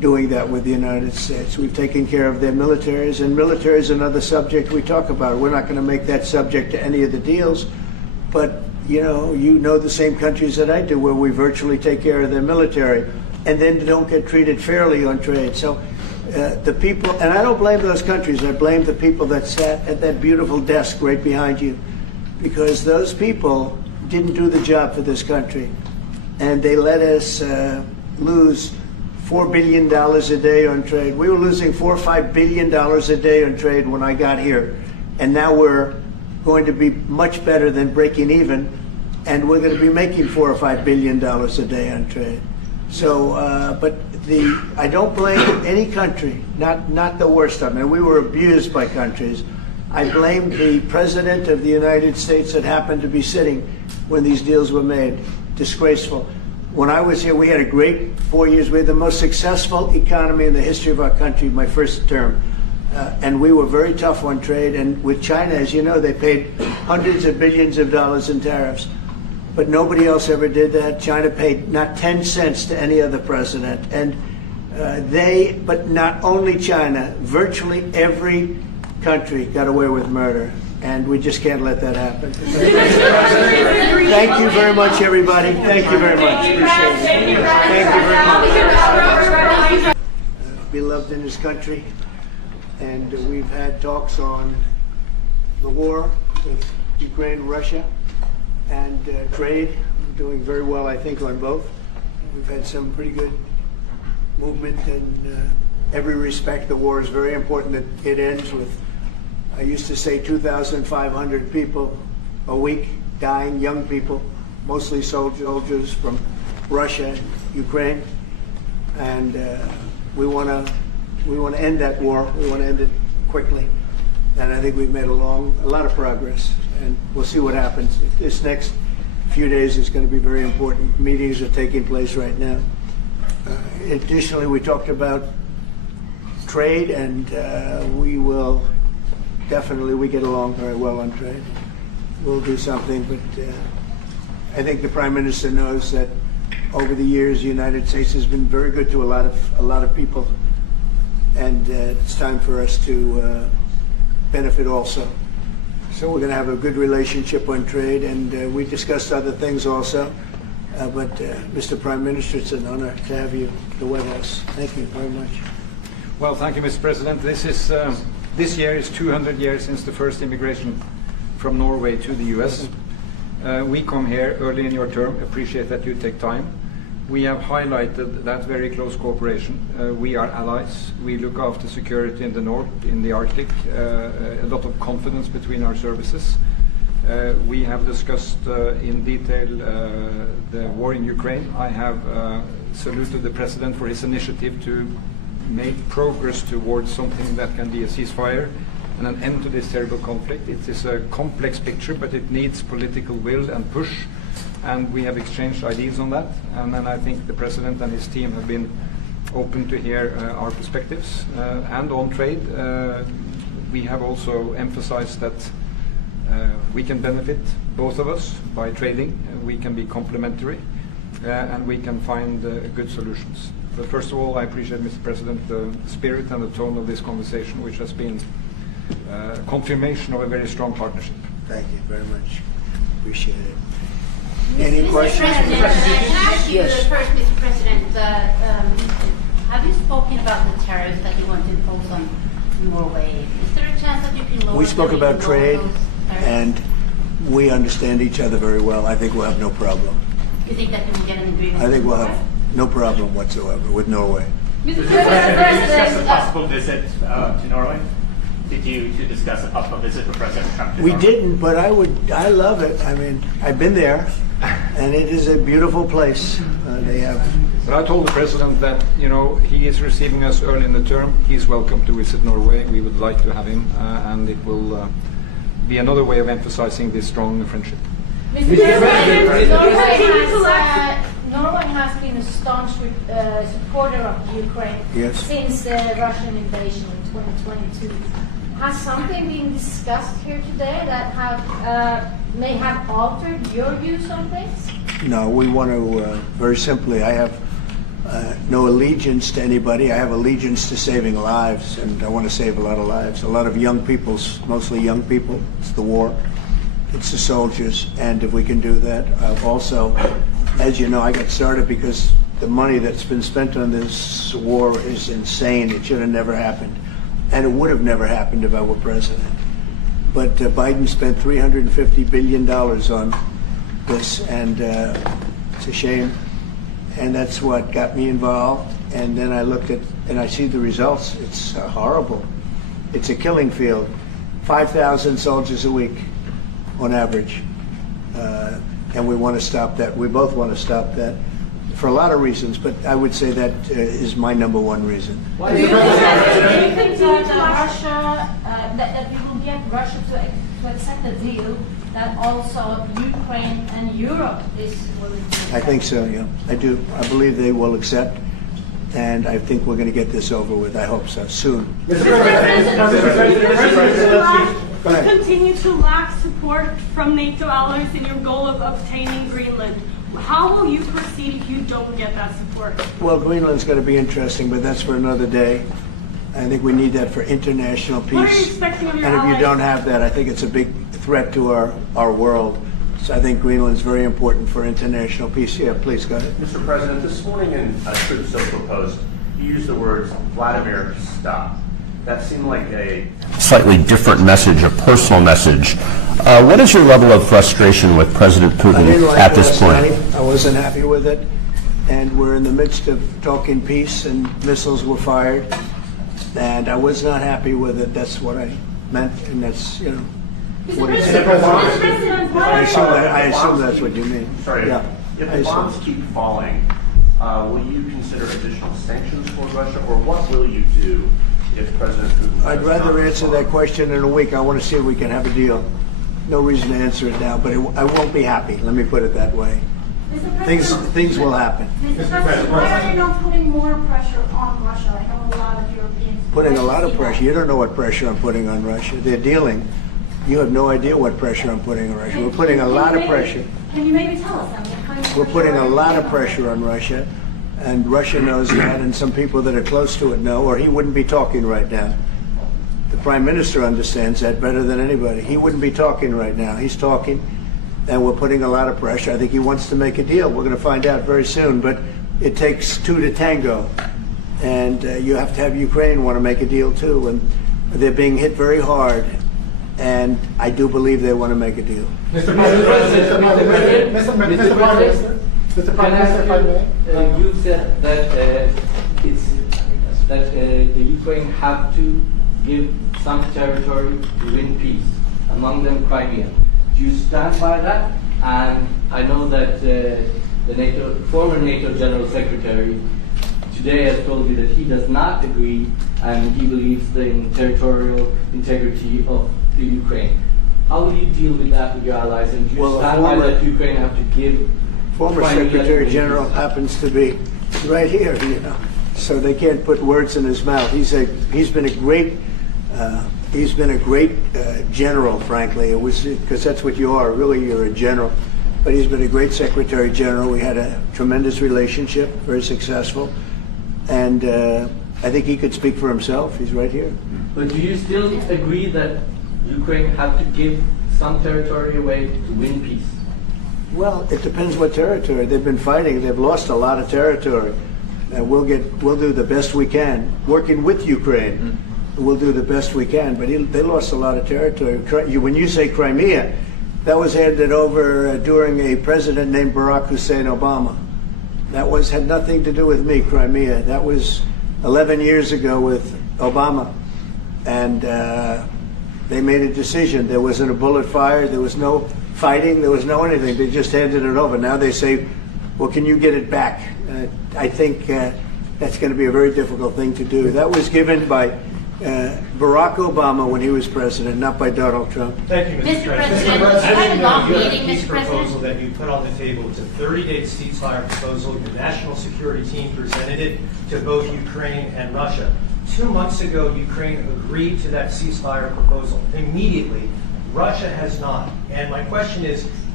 doing that with the United States. We've taken care of their militaries, and military is another subject we talk about. We're not going to make that subject to any of the deals, but you know the same countries that I do, where we virtually take care of their military, and then don't get treated fairly on trade. So the people, and I don't blame those countries, I blame the people that sat at that beautiful desk right behind you, because those people didn't do the job for this country, and they let us lose $4 billion a day on trade. We were losing $4 or $5 billion a day on trade when I got here, and now we're going to be much better than breaking even, and we're going to be making $4 or $5 billion a day on trade. So, but I don't blame any country, not the worst of them. And we were abused by countries. I blame the President of the United States that happened to be sitting when these deals were made. Disgraceful. When I was here, we had a great 4 years. We had the most successful economy in the history of our country, my first term. And we were very tough on trade. And with China, as you know, they paid hundreds of billions of dollars in tariffs. But nobody else ever did that. China paid not 10 cents to any other president. And but not only China, virtually every country got away with murder. And we just can't let that happen. Thank you very much, everybody. Thank you very much. Appreciate it. Thank you very much. Beloved in his country. And we've had talks on the war with Ukraine and Russia, and trade. We're doing very well, I think, on both. We've had some pretty good movement in every respect. The war is very important that it ends with, I used to say, 2,500 people a week dying, young people, mostly soldiers from Russia and Ukraine. And we want to end that war. We want to end it quickly. And I think we've made a lot of progress. And we'll see what happens. This next few days is going to be very important. Meetings are taking place right now. Additionally, we talked about trade, and we get along very well on trade. We'll do something, but I think the Prime Minister knows that over the years, the United States has been very good to a lot of people, and it's time for us to benefit also. So we're going to have a good relationship on trade, and we discussed other things also. But Mr. Prime Minister, it's an honor to have you at the White House. Thank you very much. Well, thank you, Mr. President. This year is 200 years since the first immigration from Norway to the U.S. We come here early in your term. Appreciate that you take time. We have highlighted that very close cooperation. We are allies. We look after security in the north, in the Arctic. A lot of confidence between our services. We have discussed in detail the war in Ukraine. I have saluted the President for his initiative to make progress towards something that can be a ceasefire and an end to this terrible conflict. It is a complex picture, but it needs political will and push. And we have exchanged ideas on that. And then I think the President and his team have been open to hear our perspectives. And on trade, we have also emphasized that we can benefit, both of us, by trading. We can be complementary, and we can find good solutions. But first of all, I appreciate, Mr. President, the spirit and the tone of this conversation, which has been confirmation of a very strong partnership. Thank you very much. Appreciate it. Any questions? Can I ask you first, Mr. President, have you spoken about the tariffs that you want to impose on Norway? Is there a chance that you can lower? We spoke about trade, and we understand each other very well. I think we'll have no problem. You think that we can get an agreement? I think we'll have no problem whatsoever with Norway. Mr. President, did you discuss a possible visit to Norway? Did you discuss a possible visit for President Trump? We didn't, but I love it. I mean, I've been there, and it is a beautiful place. They have. But I told the President that, he is receiving us early in the term. He's welcome to visit Norway. We would like to have him, and it will be another way of emphasizing this strong friendship. Mr. President, Norway has been a staunch supporter of Ukraine since the Russian invasion in 2022. Has something been discussed here today that may have altered your views on things? No, we want to, very simply, I have no allegiance to anybody. I have allegiance to saving lives, and I want to save a lot of lives. A lot of young people, mostly young people. It's the war. It's the soldiers, and if we can do that. Also, as you know, I got started because the money that's been spent on this war is insane. It should have never happened, and it would have never happened if I were president. But Biden spent $350 billion on this, and it's a shame. And that's what got me involved. And then I looked at, and I see the results. It's horrible. It's a killing field. 5,000 soldiers a week on average. And we want to stop that. We both want to stop that for a lot of reasons, but I would say that is my number one reason. Do you think that we will get Russia to accept a deal that also Ukraine and Europe is willing to? I think so, yeah. I do. I believe they will accept, and I think we're going to get this over with. I hope so, soon. Continue to lack support from NATO allies in your goal of obtaining Greenland. How will you proceed if you don't get that support? Well, Greenland's going to be interesting, but that's for another day. I think we need that for international peace. What are you expecting of your and if allies? you don't have that, I think it's a big threat to our world. So I think Greenland's very important for international peace. Yeah, please go ahead. Mr. President, this morning in Truth So Proposed, you used the words Vladimir, stop. That seemed like a slightly different message, a personal message. What is your level of frustration with President Putin at this point? I wasn't happy with it, and we're in the midst of talking peace, and missiles were fired, and I was not happy with it. That's what I meant, and that's, you know, what it said. I assume that's what you mean. Sorry, yeah. If the bombs keep falling, will you consider additional sanctions toward Russia, or what will you do if President Putin... I'd rather answer that question in a week. I want to see if we can have a deal. No reason to answer it now, but I won't be happy. Let me put it that way. Things will happen. Mr. President, why are you not putting more pressure on Russia? I know a lot of Europeans... Putting a lot of pressure. You don't know what pressure I'm putting on Russia. They're dealing. You have no idea what pressure I'm putting on Russia. We're putting a lot of pressure. Can you maybe tell us? We're putting a lot of pressure on Russia, and Russia knows that, and some people that are close to it know, or he wouldn't be talking right now. The Prime Minister understands that better than anybody. He wouldn't be talking right now. He's talking, and we're putting a lot of pressure. I think he wants to make a deal. We're going to find out very soon, but it takes two to tango, and you have to have Ukraine want to make a deal too, and they're being hit very hard, and I do believe they want to make a deal. Mr. President, Mr. Prime Minister, if I may. You said that the Ukraine have to give some territory to win peace, among them Crimea. Do you stand by that? And I know that the former NATO General Secretary today has told you that he does not agree, and he believes in territorial integrity of the Ukraine. How will you deal with that with your allies? And do you stand by that Ukraine have to give? Former Secretary General happens to be right here, you know, so they can't put words in his mouth. He's been a great general, frankly. It was because that's what you are. Really, you're a general. But he's been a great Secretary General. We had a tremendous relationship, very successful, and I think he could speak for himself. He's right here. But do you still agree that Ukraine have to give some territory away to win peace? Well, it depends what territory. They've been fighting. They've lost a lot of territory. We'll do the best we can. Working with Ukraine, we'll do the best we can. But they lost a lot of territory. When you say Crimea, that was handed over during a president named Barack Hussein Obama. That had nothing to do with me, Crimea. That was 11 years ago with Obama. And they made a decision. There wasn't a bullet fired. There was no fighting. There was no anything. They just handed it over. Now they say, well, can you get it back? I think that's going to be a very difficult thing to do. That was given by Barack Obama when he was president, not by Donald Trump. Thank you, Mr. President. As you know, your peace proposal that you put on the table, it's a 30-day ceasefire proposal. Your national security team presented it to both Ukraine and Russia. 2 months ago, Ukraine agreed to that ceasefire proposal. Immediately, Russia has not. And my question is,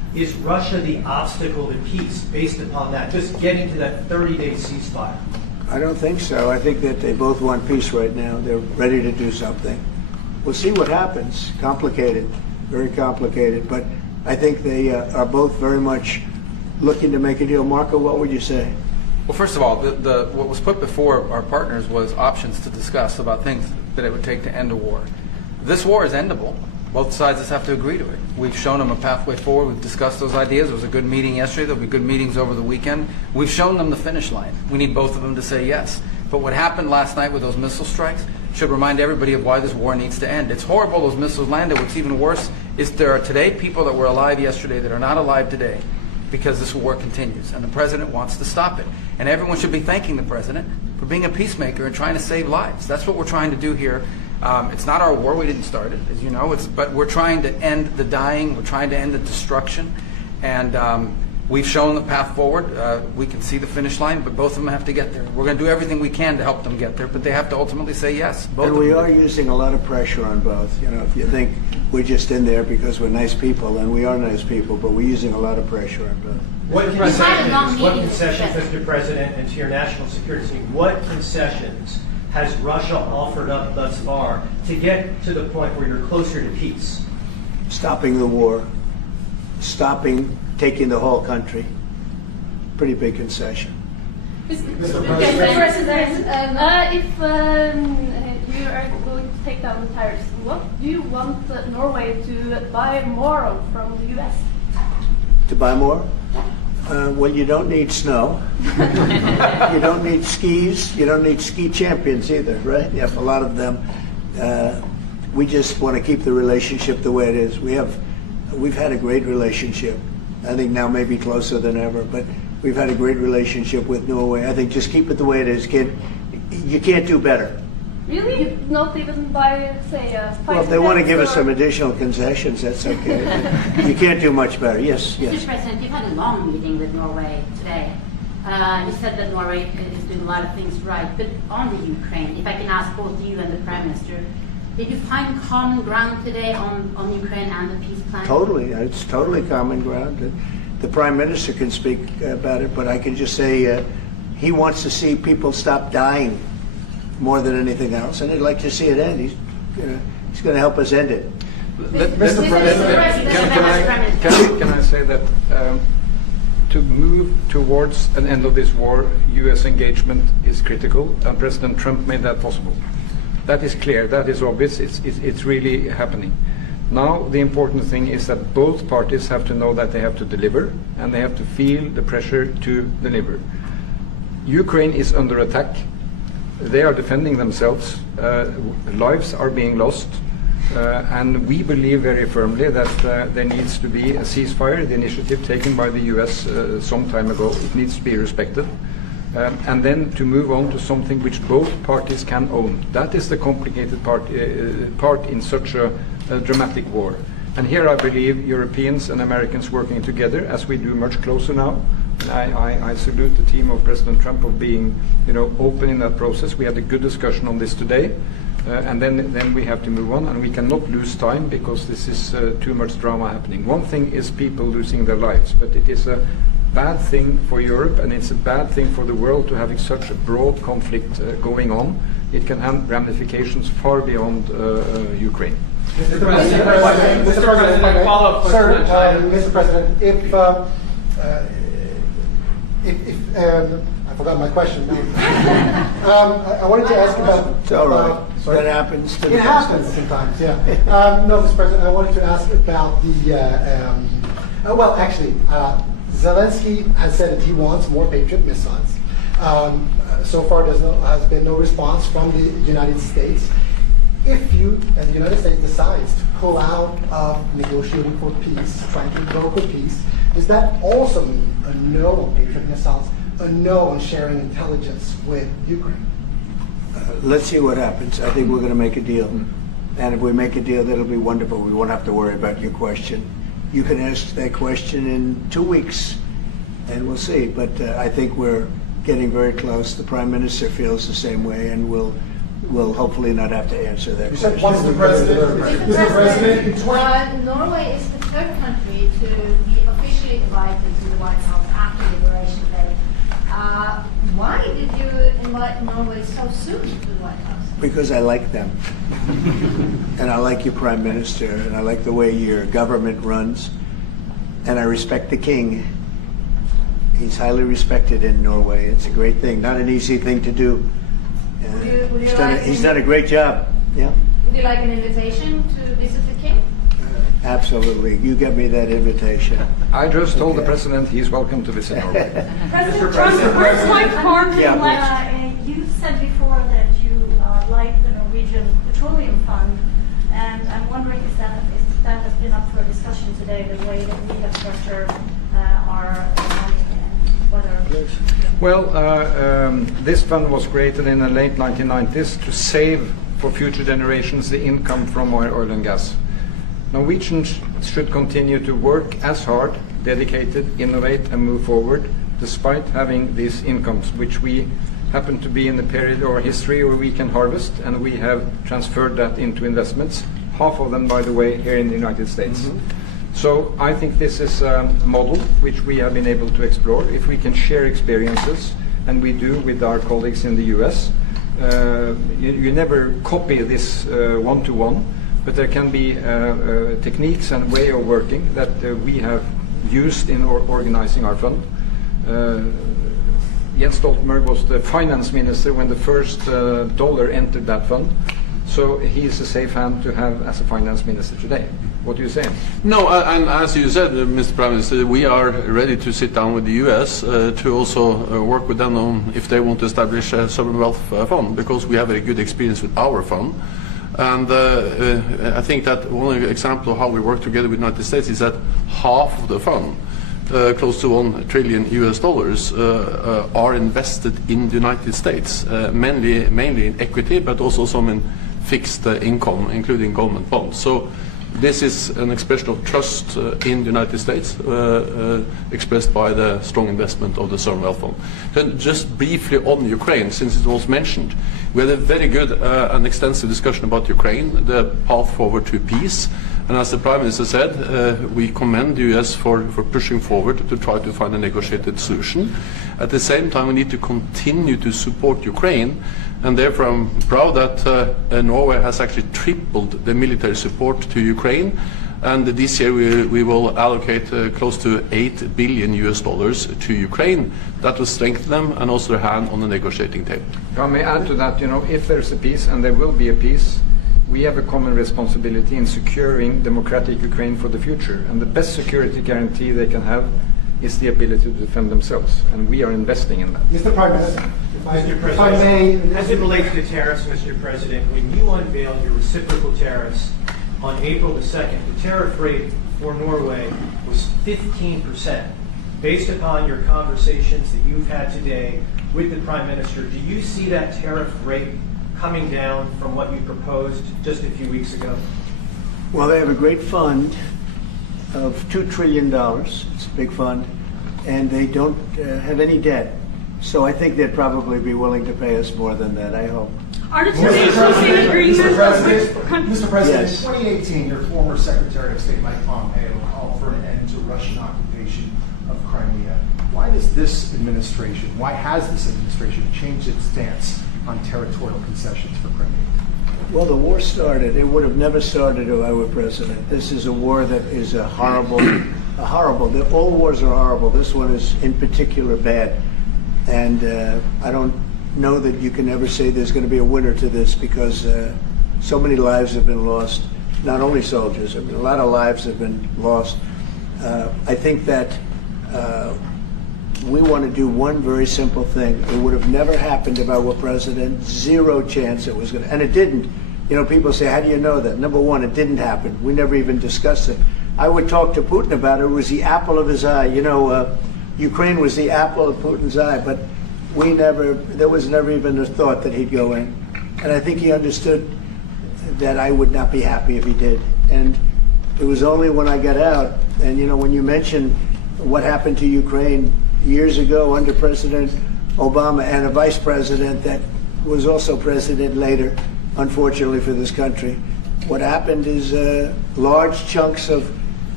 Is Russia the obstacle to peace based upon that, just getting to that 30-day ceasefire? I don't think so. I think that they both want peace right now. They're ready to do something. We'll see what happens. Complicated, very complicated. But I think they are both very much looking to make a deal. Marco, what would you say? Well, first of all, what was put before our partners was options to discuss about things that it would take to end a war. This war is endable. Both sides just have to agree to it. We've shown them a pathway forward. We've discussed those ideas. It was a good meeting yesterday. There'll be good meetings over the weekend. We've shown them the finish line. We need both of them to say yes. But what happened last night with those missile strikes should remind everybody of why this war needs to end. It's horrible those missiles landed. What's even worse is there are today people that were alive yesterday that are not alive today because this war continues. And the president wants to stop it. And everyone should be thanking the president for being a peacemaker and trying to save lives. That's what we're trying to do here. It's not our war. We didn't start it, as you know. But we're trying to end the dying. We're trying to end the destruction. And we've shown the path forward. We can see the finish line, but both of them have to get there. We're going to do everything we can to help them get there, but they have to ultimately say yes. Both and we are using a lot of pressure on both. You know, if you think we're just in there because we're nice people, and we are nice people, but we're using a lot of pressure on both. What concessions, Mr. President, and to your national security team, what concessions has Russia offered up thus far to get to the point where you're closer to peace? Stopping the war, stopping taking the whole country. Pretty big concession. Mr. President, if you are going to take down the tariffs, what do you want Norway to buy more of from the U.S.? To buy more? Well, you don't need snow. You don't need skis. You don't need ski champions either, right? You have a lot of them. We just want to keep the relationship the way it is. We've had a great relationship. I think now maybe closer than ever, but we've had a great relationship with Norway. I think just keep it the way it is, kid. You can't do better. Really? Not even by, say, well, if they want to give us some additional concessions, that's okay. You can't do much better. Yes, yes. Mr. President, you've had a long meeting with Norway today. You said that Norway is doing a lot of things right, but on the Ukraine, if I can ask both you and the Prime Minister, did you find common ground today on Ukraine and the peace plan? Totally. It's totally common ground. The Prime Minister can speak about it, but I can just say he wants to see people stop dying more than anything else, and he'd like to see it end. He's going to help us end it. Mr. President, can I say that to move towards an end of this war, U.S. engagement is critical, and President Trump made that possible. That is clear, that is obvious, it's really happening. Now the important thing is that both parties have to know that they have to deliver, and they have to feel the pressure to deliver. Ukraine is under attack. They are defending themselves. Lives are being lost. And we believe very firmly that there needs to be a ceasefire, the initiative taken by the US some time ago. It needs to be respected. And then to move on to something which both parties can own. That is the complicated part in such a dramatic war. And here I believe Europeans and Americans working together, as we do much closer now. I salute the team of President Trump of being, open in that process. We had a good discussion on this today, and then we have to move on, and we cannot lose time because this is too much drama happening. One thing is people losing their lives, but it is a bad thing for Europe, and it's a bad thing for the world to having such a broad conflict going on. It can have ramifications far beyond Ukraine. Mr. President, Mr. President, if I forgot my question. I wanted to ask about. It's all right. That happens. It happens sometimes. Yeah. No, Mr. President, I wanted to ask about the. Well, actually, Zelensky has said that he wants more Patriot missiles. So far, has been no response from the United States. If you, and the United States, decides to pull out of negotiating for peace, trying to broker peace, does that also mean a no on Patriot missiles, a no on sharing intelligence with Ukraine? Let's see what happens. I think we're going to make a deal. And if we make a deal, that'll be wonderful. We won't have to worry about your question. You can ask that question in 2 weeks, and we'll see. But I think we're getting very close. The Prime Minister feels the same way, and we'll hopefully not have to answer that question. Mr. President, Norway is the third country to be officially invited to the White House after Liberation Day. Why did you invite Norway so soon to the White House? Because I like them. And I like your Prime Minister, and I like the way your government runs, and I respect the King. He's highly respected in Norway. It's a great thing, not an easy thing to do. He's done a great job. Yeah. Would you like an invitation to visit the King? Absolutely. You get me that invitation. I just told the President he's welcome to visit Norway. President Trump, first like farming you said before that you like the Norwegian Petroleum Fund, and I'm wondering if that has been up for discussion today, the way that we have structured our money and whether... Well, this fund was created in the late 1990s to save for future generations the income from oil and gas. Norwegians should continue to work as hard, dedicated, innovate and move forward, despite having these incomes, which we happen to be in the period of our history where we can harvest, and we have transferred that into investments, half of them, by the way, here in the United States. Mm-hmm. So I think this is a model which we have been able to explore. If we can share experiences, and we do with our colleagues in the US, you never copy this one-to-one, but there can be techniques and way of working that we have used in organizing our fund. Jens Stoltenberg was the finance minister when the first dollar entered that fund, so he is a safe hand to have as a finance minister today. What do you say? No, and as you said, Mr. Prime Minister, we are ready to sit down with the US to also work with them on if they want to establish a sovereign wealth fund, because we have a good experience with our fund. And I think that one example of how we work together with the United States is that half of the fund, close to $1 trillion US, are invested in the United States, mainly in equity, but also some in fixed income, including government bonds. So this is an expression of trust in the United States, expressed by the strong investment of the sovereign wealth fund. Then just briefly on Ukraine, since it was mentioned, we had a very good and extensive discussion about Ukraine, the path forward to peace. And as the Prime Minister said, we commend the US for pushing forward to try to find a negotiated solution. At the same time, we need to continue to support Ukraine, and therefore I'm proud that Norway has actually tripled the military support to Ukraine. And this year we will allocate close to $8 billion US to Ukraine. That will strengthen them and also their hand on the negotiating table. If I may add to that, if there's a peace, and there will be a peace, we have a common responsibility in securing democratic Ukraine for the future. And the best security guarantee they can have is the ability to defend themselves. And we are investing in that. Mr. Prime Minister, if I may, as it relates to tariffs, Mr. President, when you unveiled your reciprocal tariffs on April the 2nd, the tariff rate for Norway was 15%. Based upon your conversations that you've had today with the Prime Minister, do you see that tariff rate coming down from what you proposed just a few weeks ago? Well, they have a great fund of $2 trillion. It's a big fund, and they don't have any debt. So I think they'd probably be willing to pay us more than that, I hope. Mr. President, yes. In 2018, your former Secretary of State Mike Pompeo called for an end to Russian occupation of Crimea. Why has this administration changed its stance on territorial concessions for Crimea? Well, the war started. It would have never started if I were president. This is a war that is horrible. All wars are horrible. This one is in particular bad. And I don't know that you can ever say there's going to be a winner to this, because so many lives have been lost. Not only soldiers, I mean, a lot of lives have been lost. I think that we want to do one very simple thing. It would have never happened if I were president. Zero chance it was going to, and it didn't. People say, how do you know that? Number one, it didn't happen. We never even discussed it. I would talk to Putin about it. It was the apple of his eye. Ukraine was the apple of Putin's eye, but there was never even a thought that he'd go in. And I think he understood that I would not be happy if he did. And it was only when I got out, and when you mention what happened to Ukraine years ago under President Obama and a vice president that was also president later, unfortunately for this country, what happened is large chunks of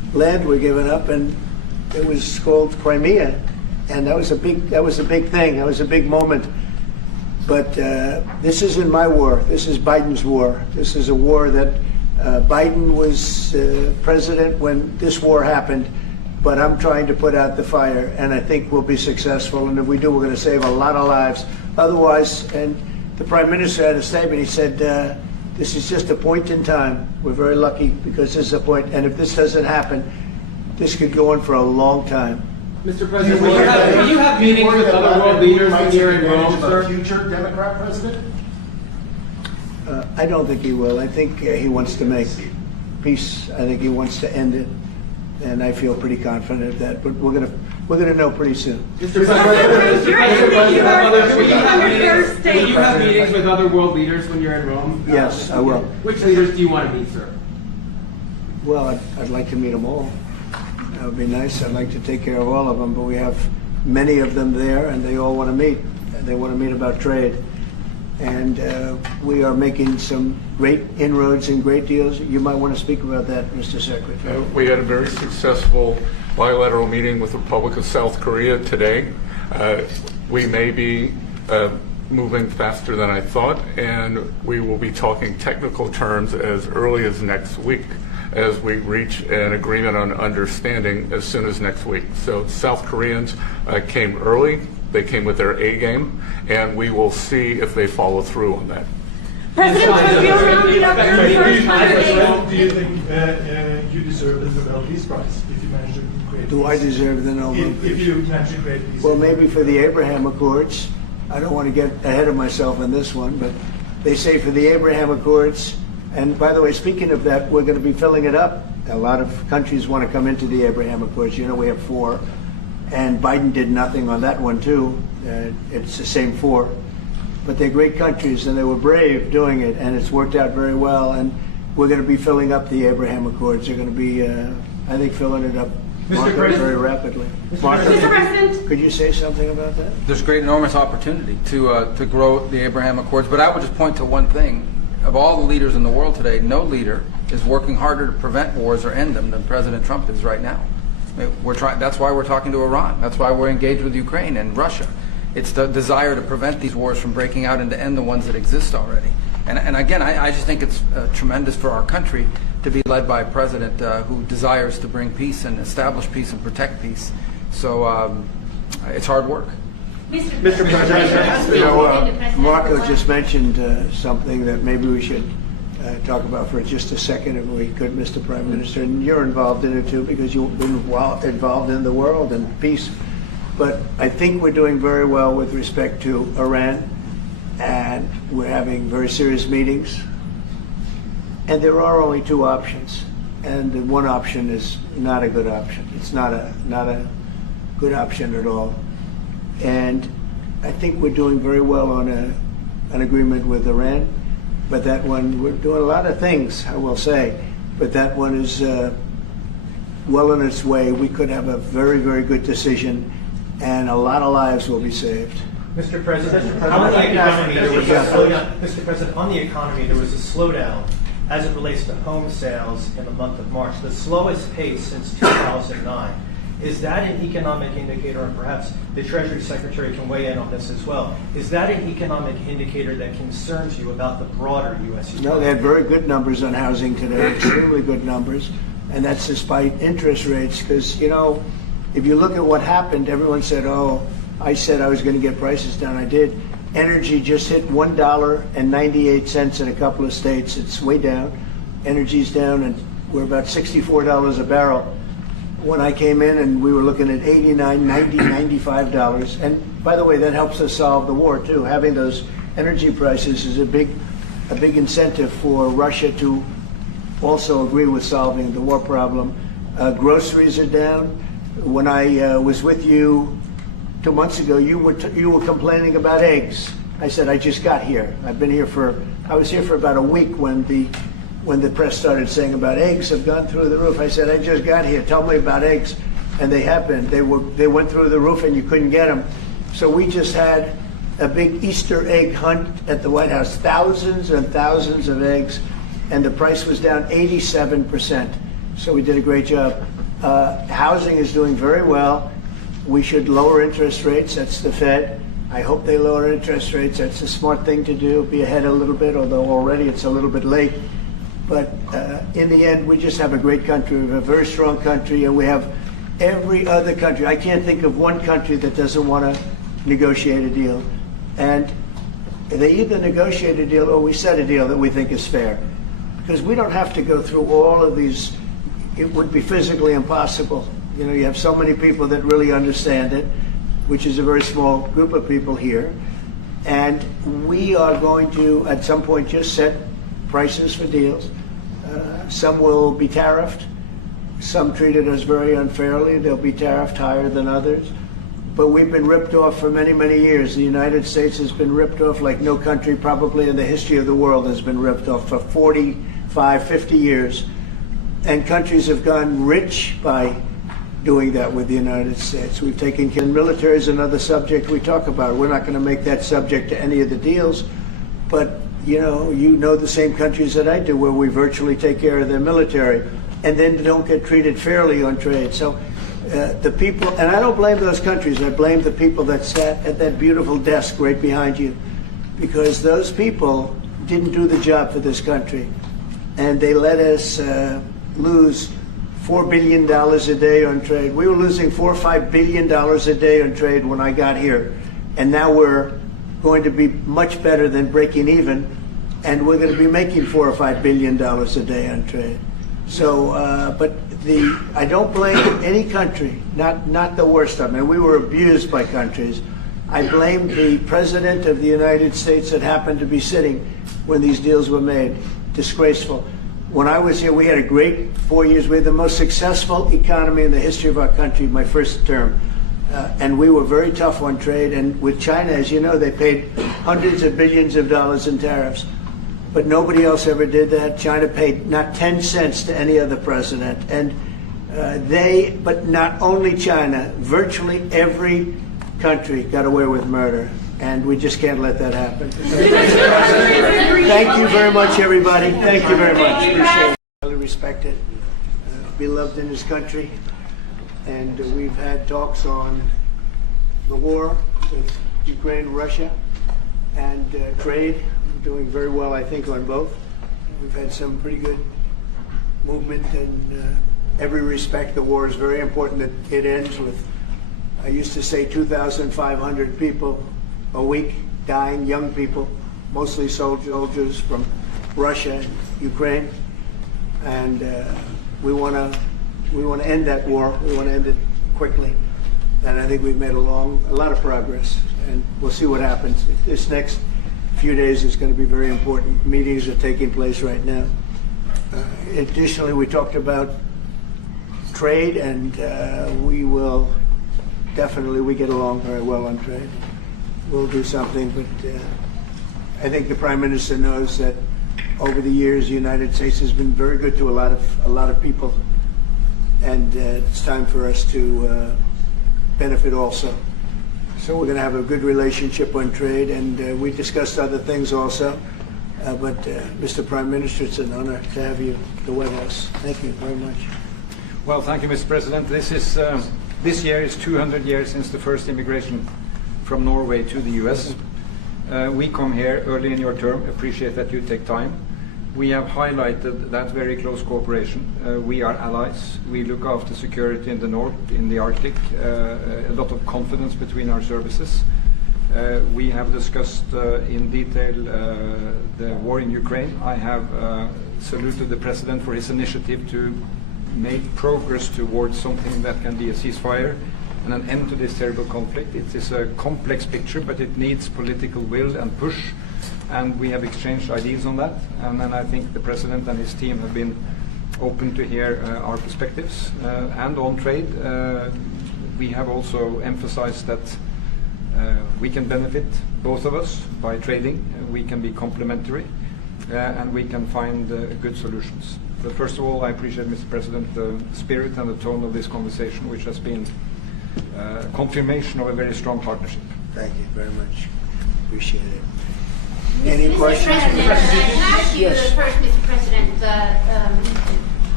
land were given up, and it was called Crimea, and that was a big thing. That was a big moment. But this isn't my war. This is Biden's war. This is a war that Biden was president when this war happened. But I'm trying to put out the fire, and I think we'll be successful. And if we do, we're going to save a lot of lives. Otherwise, and the Prime Minister had a statement. He said, this is just a point in time. We're very lucky because this is a point. And if this doesn't happen, this could go on for a long time. Mr. President, will you have meetings with other world leaders when you're in Rome, sir? Future Democrat president? I don't think he will. I think he wants to make peace. I think he wants to end it. And I feel pretty confident of that. But we're gonna know pretty soon. Mr. President, will you have meetings with other world leaders when you're in Rome? Yes, I will. Which leaders do you want to meet, sir? Well, I'd like to meet them all. That would be nice. I'd like to take care of all of them, but we have many of them there, and they all want to meet. They want to meet about trade. And we are making some great inroads and great deals. You might want to speak about that, Mr. Secretary. We had a very successful bilateral meeting with the Republic of South Korea today. We may be moving faster than I thought, and we will be talking technical terms as early as next week as we reach an agreement on understanding as soon as next week. So South Koreans came early. They came with their A game, and we will see if they follow through on that. President, will you round up your first Do you think you deserve the Nobel Peace Prize if you manage to create peace? Do I deserve the Nobel Peace? If you manage to create peace. Well, maybe for the Abraham Accords. I don't want to get ahead of myself in this one, but they say for the Abraham Accords, and by the way, speaking of that, we're going to be filling it up. A lot of countries want to come into the Abraham Accords. You know, we have 4. And Biden did nothing on that one, too. It's the same 4. But they're great countries, and they were brave doing it, and it's worked out very well. And we're going to be filling up the Abraham Accords. They're going to be, I think, filling it up very rapidly. Mr. President, could you say something about that? There's great, enormous opportunity to grow the Abraham Accords. But I would just point to one thing. Of all the leaders in the world today, no leader is working harder to prevent wars or end them than President Trump is right now. We're trying. That's why we're talking to Iran. That's why we're engaged with Ukraine and Russia. It's the desire to prevent these wars from breaking out and to end the ones that exist already. And again, I just think it's tremendous for our country to be led by a president who desires to bring peace and establish peace and protect peace. So it's hard work. Mr. President, you know, Marco just mentioned something that maybe we should talk about for just a second, if we could, Mr. Prime Minister. And you're involved in it too, because you've been involved in the world and peace. But I think we're doing very well with respect to Iran, and we're having very serious meetings. And there are only 2 options, and the one option is not a good option. It's not a good option at all. And I think we're doing very well on an agreement with Iran. But that one, we're doing a lot of things, I will say. But that one is well on its way. We could have a very, very good decision, and a lot of lives will be saved. Mr. President, on the economy, there was a slowdown. Mr. President, on the economy, there was a slowdown as it relates to home sales in the month of March, the slowest pace since 2009. Is that an economic indicator, and perhaps the Treasury Secretary can weigh in on this as well, is that an economic indicator that concerns you about the broader U.S. economy? No, they had very good numbers on housing today, extremely good numbers, and that's despite interest rates, because, you know, if you look at what happened, everyone said, oh, I said I was going to get prices down. I did. Energy just hit $1.98 in a couple of states. It's way down. Energy's down, and we're about $64 a barrel. When I came in, and we were looking at $89, $90, $95. And by the way, that helps us solve the war too. Having those energy prices is a big incentive for Russia to also agree with solving the war problem. Groceries are down. When I was with you 2 months ago, you were complaining about eggs. I said, I just got here. I was here for about a week when the press started saying about eggs have gone through the roof. I said, I just got here. Tell me about eggs. And they have been. They went through the roof, and you couldn't get them. So we just had a big Easter egg hunt at the White House. Thousands and thousands of eggs, and the price was down 87%. So we did a great job. Housing is doing very well. We should lower interest rates. That's the Fed. I hope they lower interest rates. That's a smart thing to do. Be ahead a little bit, although already it's a little bit late. But in the end, we just have a great country. We have a very strong country, and we have every other country. I can't think of one country that doesn't want to negotiate a deal. And they either negotiate a deal or we set a deal that we think is fair. Because we don't have to go through all of these. It would be physically impossible. You know, you have so many people that really understand it, which is a very small group of people here. And we are going to, at some point, just set prices for deals. Some will be tariffed. Some treated us very unfairly. They'll be tariffed higher than others. But we've been ripped off for many, many years. The United States has been ripped off like no country probably in the history of the world has been ripped off for 45, 50 years. And countries have gone rich by doing that with the United States. We've taken care. Military is another subject we talk about. We're not going to make that subject to any of the deals, but you know the same countries that I do where we virtually take care of their military and then don't get treated fairly on trade. So the people, and I don't blame those countries, I blame the people that sat at that beautiful desk right behind you, because those people didn't do the job for this country. And they let us lose $4 billion a day on trade. We were losing $4 or $5 billion a day on trade when I got here. And now we're going to be much better than breaking even. And we're going to be making $4 or $5 billion a day on trade. So, I don't blame any country, not the worst of them. And we were abused by countries. I blame the President of the United States that happened to be sitting when these deals were made. Disgraceful. When I was here, we had a great 4 years. We had the most successful economy in the history of our country, my first term. And we were very tough on trade. And with China, as you know, they paid hundreds of billions of dollars in tariffs. But nobody else ever did that. China paid not 10 cents to any other president. And but not only China, virtually every country got away with murder. And we just can't let that happen. Thank you very much, everybody. Thank you very much. Appreciate it. Highly respected, beloved in this country. And we've had talks on the war with Ukraine and Russia and trade. We're doing very well, I think, on both. We've had some pretty good movement in every respect. The war is very important that it ends with, I used to say, 2,500 people a week dying, young people, mostly soldiers from Russia and Ukraine, and we want to end that war. We want to end it quickly, and I think we've made a lot of progress, and we'll see what happens. This next few days is going to be very important. Meetings are taking place right now. Additionally, we talked about trade, and we get along very well on trade. We'll do something, but I think the Prime Minister knows that over the years the United States has been very good to a lot of people, and it's time for us to benefit also. So we're going to have a good relationship on trade, and we discussed other things also. But Mr. Prime Minister, it's an honor to have you at the White House. Thank you very much. Well, thank you, Mr. President. This year is 200 years since the first immigration from Norway to the U.S. We come here early in your term, appreciate that you take time. We have highlighted that very close cooperation. We are allies. We look after security in the north, in the Arctic, a lot of confidence between our services. We have discussed in detail the war in Ukraine. I have saluted the President for his initiative to make progress towards something that can be a ceasefire and an end to this terrible conflict. It is a complex picture, but it needs political will and push, and we have exchanged ideas on that. And then I think the President and his team have been open to hear our perspectives. And on trade, we have also emphasized that we can benefit, both of us, by trading. We can be complementary, and we can find good solutions. But first of all, I appreciate, Mr. President, the spirit and the tone of this conversation, which has been confirmation of a very strong partnership. Thank you very much. Appreciate it. Any questions? President, can I ask you yes. first, Mr. President,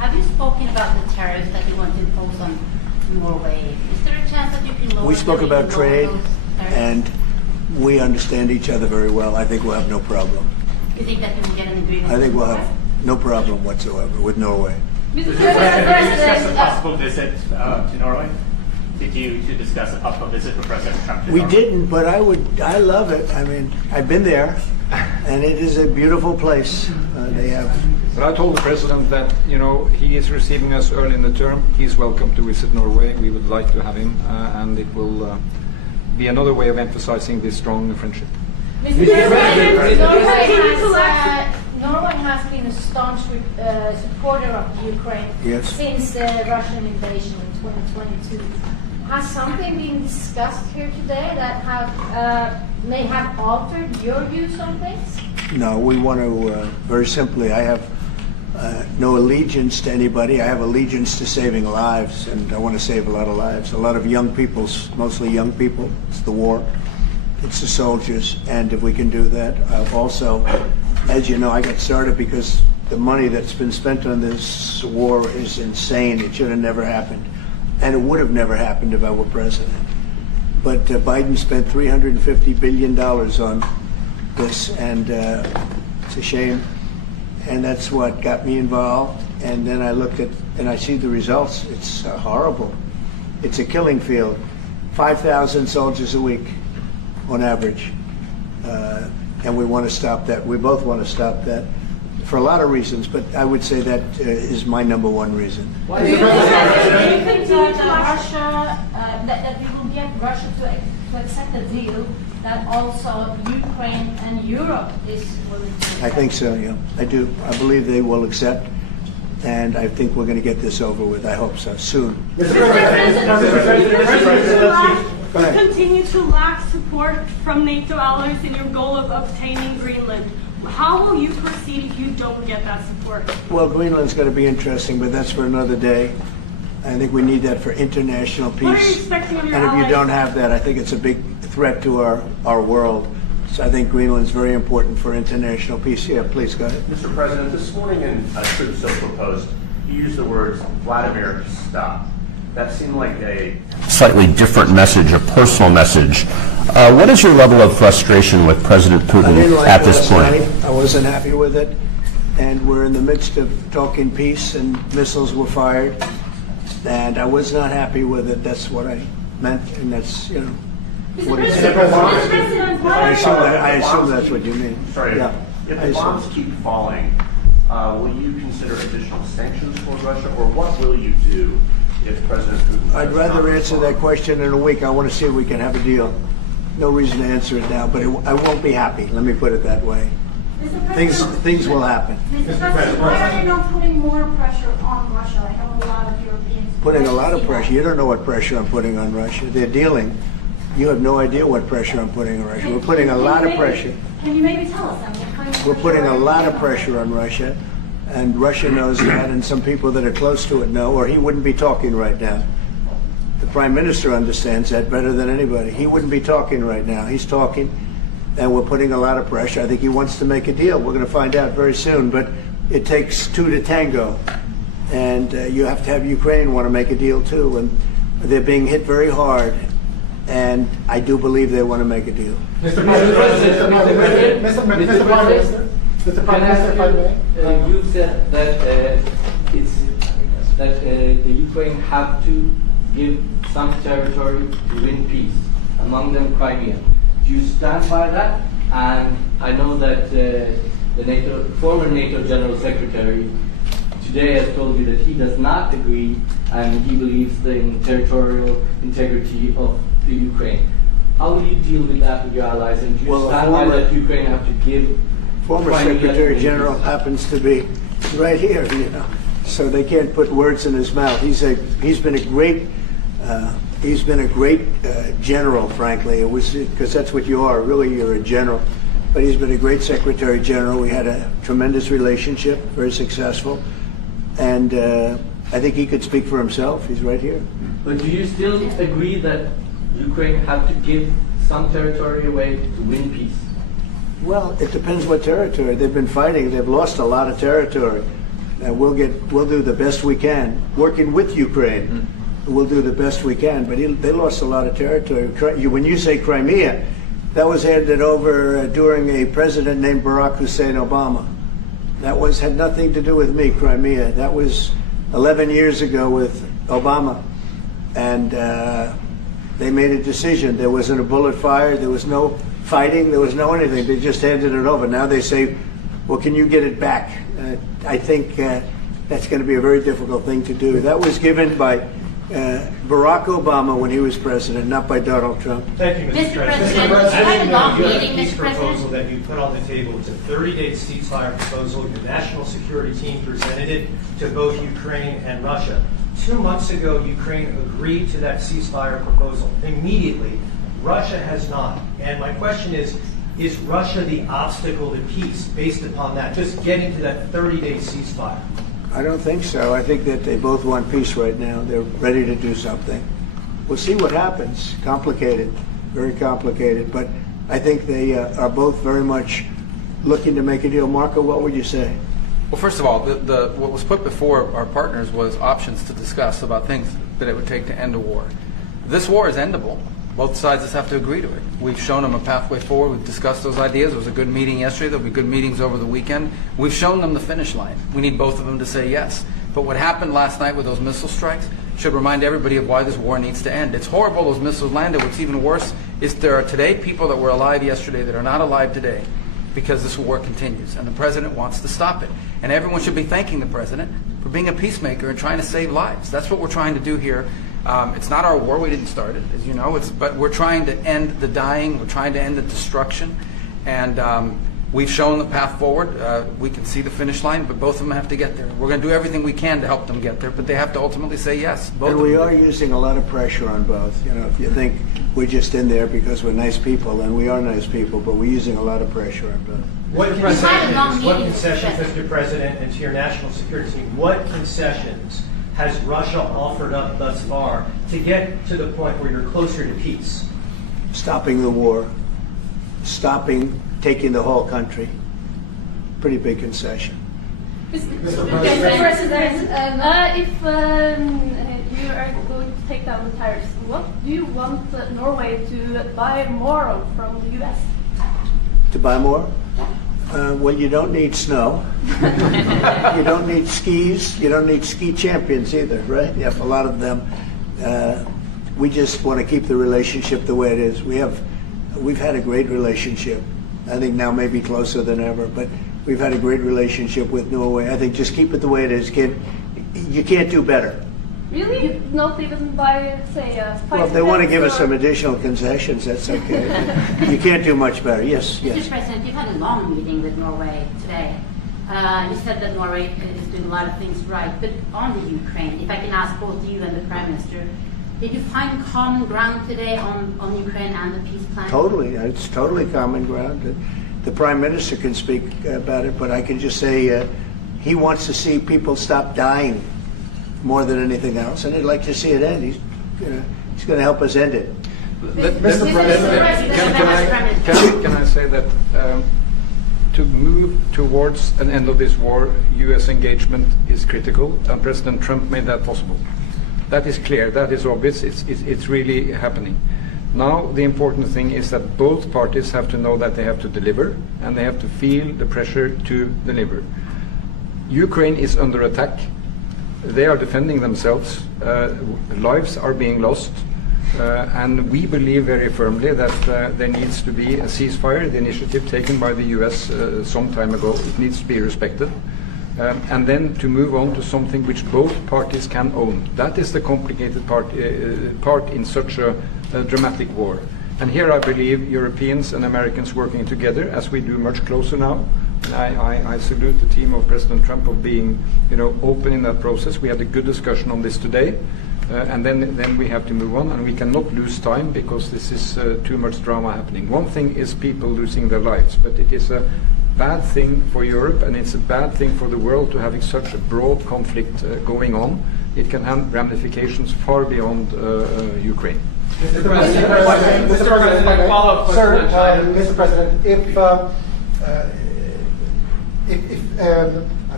Have you spoken about the tariffs that you want to impose on Norway? Is there a chance that you can lower? We spoke about trade, those tariffs? and we understand each other very well. I think we'll have no problem. You think that you can get an agreement? I think with we'll Norway? have no problem whatsoever with Norway. Mr. President, did you discuss a possible visit to Norway? Did you discuss a possible visit for President Trump to We Norway? didn't, but I love it. I mean, I've been there, and it is a beautiful place. They have. But I told the president that, you know, he is receiving us early in the term. He's welcome to visit Norway. We would like to have him, and it will be another way of emphasizing this strong friendship. Mr. President, Norway has been a staunch supporter of Ukraine since the Russian invasion in 2022. Has something been discussed here today that may have altered your views on things? No, we want to, very simply, I have no allegiance to anybody. I have allegiance to saving lives, and I want to save a lot of lives. A lot of young people, mostly young people. It's the war. It's the soldiers, and if we can do that. Also, as you know, I got started because the money that's been spent on this war is insane. It should have never happened, and it would have never happened if I were president. But Biden spent $350 billion on this, and it's a shame. And that's what got me involved. And then I looked at, and I see the results. It's horrible. It's a killing field. 5,000 soldiers a week on average. And we want to stop that. We both want to stop that for a lot of reasons, but I would say that is my number one reason. Do you think that we will get Russia to accept a deal that also Ukraine and Europe is willing to accept? I think so, yeah. I do. I believe they will accept, and I think we're going to get this over with. I hope so, soon. Continue to lack support from NATO allies in your goal of obtaining Greenland. How will you proceed if you don't get that support? Well, Greenland's going to be interesting, but that's for another day. I think we need that for international peace. What are you expecting of your And if allies? you don't have that, I think it's a big threat to our world. So I think Greenland's very important for international peace. Yeah, please go ahead. Mr. President, this morning in a Truth Social post, you used the words, Vladimir, stop. That seemed like a slightly different message, a personal message. What is your level of frustration with President Putin I didn't like at this point? I wasn't happy with it. And we're in the midst of talking peace, and missiles were fired. And I was not happy with it. That's what I meant, and that's, you know, what it said. I assume that's what you mean. Sorry. Yeah. If the bombs keep falling, will you consider additional sanctions toward Russia, or what will you do if President Putin... I'd rather answer that question in a week. I want to see if we can have a deal. No reason to answer it now, but I won't be happy. Let me put it that way. Things will happen. Mr. President, why are you not putting more pressure on Russia? I know a lot of Europeans. Putting a lot of pressure. You don't know what pressure I'm putting on Russia. They're dealing. You have no idea what pressure I'm putting on Russia. We're putting a lot of pressure. Can you maybe tell us something? We're putting a lot of pressure on Russia, and Russia knows that, and some people that are close to it know, or he wouldn't be talking right now. The Prime Minister understands that better than anybody. He wouldn't be talking right now. He's talking, and we're putting a lot of pressure. I think he wants to make a deal. We're going to find out very soon, but it takes two to tango, and you have to have Ukraine want to make a deal too, and they're being hit very hard, and I do believe they want to make a deal. Mr. President, Mr. Prime Minister, Mr. Prime Minister, if I may. You said that the Ukraine have to give some territory to win peace, among them Crimea. Do you stand by that? And I know that the former NATO General Secretary today has told you that he does not agree, and he believes in territorial integrity of the Ukraine. How will you deal with that with your allies? And do you stand by that Ukraine have to give? Former Secretary General happens to be right here, you know, so they can't put words in his mouth. He's been a great general, frankly. It was because that's what you are. Really, you're a general. But he's been a great Secretary General. We had a tremendous relationship, very successful, and I think he could speak for himself. He's right here. But do you still agree that Ukraine have to give some territory away to win peace? Well, it depends what territory. They've been fighting. They've lost a lot of territory. we'll do the best we can, working with Ukraine. We'll do the best we can, but they lost a lot of territory. When you say Crimea, that was handed over during a president named Barack Hussein Obama. That had nothing to do with me, Crimea. That was 11 years ago with Obama. And they made a decision. There wasn't a bullet fired. There was no fighting. There was no anything. They just handed it over. Now they say, well, can you get it back? I think that's going to be a very difficult thing to do. That was given by Barack Obama when he was president, not by Donald Trump. Thank you, Mr. President. had a long You have meeting, a peace Mr. President. proposal that you put on the table. It's a 30-day ceasefire proposal. Your national security team presented it to both Ukraine and Russia. 2 months ago, Ukraine agreed to that ceasefire proposal. Immediately, Russia has not. And my question is Russia the obstacle to peace based upon that, just getting to that 30-day ceasefire? I don't think so. I think that they both want peace right now. They're ready to do something. We'll see what happens. Complicated, very complicated. But I think they are both very much looking to make a deal. Marco, what would you say? Well, first of all, what was put before our partners was options to discuss about things that it would take to end a war. This war is endable. Both sides just have to agree to it. We've shown them a pathway forward. We've discussed those ideas. It was a good meeting yesterday. There'll be good meetings over the weekend. We've shown them the finish line. We need both of them to say yes. But what happened last night with those missile strikes should remind everybody of why this war needs to end. It's horrible those missiles landed. What's even worse is there are today people that were alive yesterday that are not alive today because this war continues. And the president wants to stop it. And everyone should be thanking the president for being a peacemaker and trying to save lives. That's what we're trying to do here. It's not our war. We didn't start it, as you know. But we're trying to end the dying. We're trying to end the destruction. And we've shown the path forward. We can see the finish line, but both of them have to get there. We're going to do everything we can to help them get there, but they have to ultimately say yes. And we are using a lot of pressure on both. You know, if you think we're just in there because we're nice people, and we are nice people, but we're using a lot of pressure on both. What concessions, Mr. President, and to your national security team, what concessions has Russia offered up thus far to get to the point where you're closer to peace? Stopping the war, stopping taking the whole country. Pretty big concession. Mr. President, if you are going to take down the tariffs, what do you want Norway to buy more of from the U.S.? To buy more? Well, you don't need snow. You don't need skis. You don't need ski champions either, right? You have a lot of them. We just want to keep the relationship the way it is. We've had a great relationship. I think now maybe closer than ever, but we've had a great relationship with Norway. I think just keep it the way it is, kid. You can't do better. Really? Not even by, say, well, if they want to give us some additional concessions, that's okay. You can't do much better. Yes, Mr. yes. President, you've had a long meeting with Norway today. You said that Norway is doing a lot of things right, but on the Ukraine, if I can ask both you and the Prime Minister, did you find common ground today on Ukraine and the peace plan? Totally. It's totally common ground. The Prime Minister can speak about it, but I can just say he wants to see people stop dying more than anything else, and he'd like to see it end. He's going to help us end it. Mr. President, can I say that to move towards an end of this war, U.S. engagement is critical, and President Trump made that possible. That is clear, that is obvious, it's really happening. Now the important thing is that both parties have to know that they have to deliver, and they have to feel the pressure to deliver. Ukraine is under attack. They are defending themselves. Lives are being lost. And we believe very firmly that there needs to be a ceasefire, the initiative taken by the US some time ago. It needs to be respected. And then to move on to something which both parties can own. That is the complicated part in such a dramatic war. And here I believe Europeans and Americans working together, as we do much closer now. I salute the team of President Trump of being, open in that process. We had a good discussion on this today, and then we have to move on, and we cannot lose time because this is too much drama happening. One thing is people losing their lives, but it is a bad thing for Europe, and it's a bad thing for the world to having such a broad conflict going on. It can have ramifications far beyond Ukraine. Mr. President, follow-up question. Sir, Mr. President, if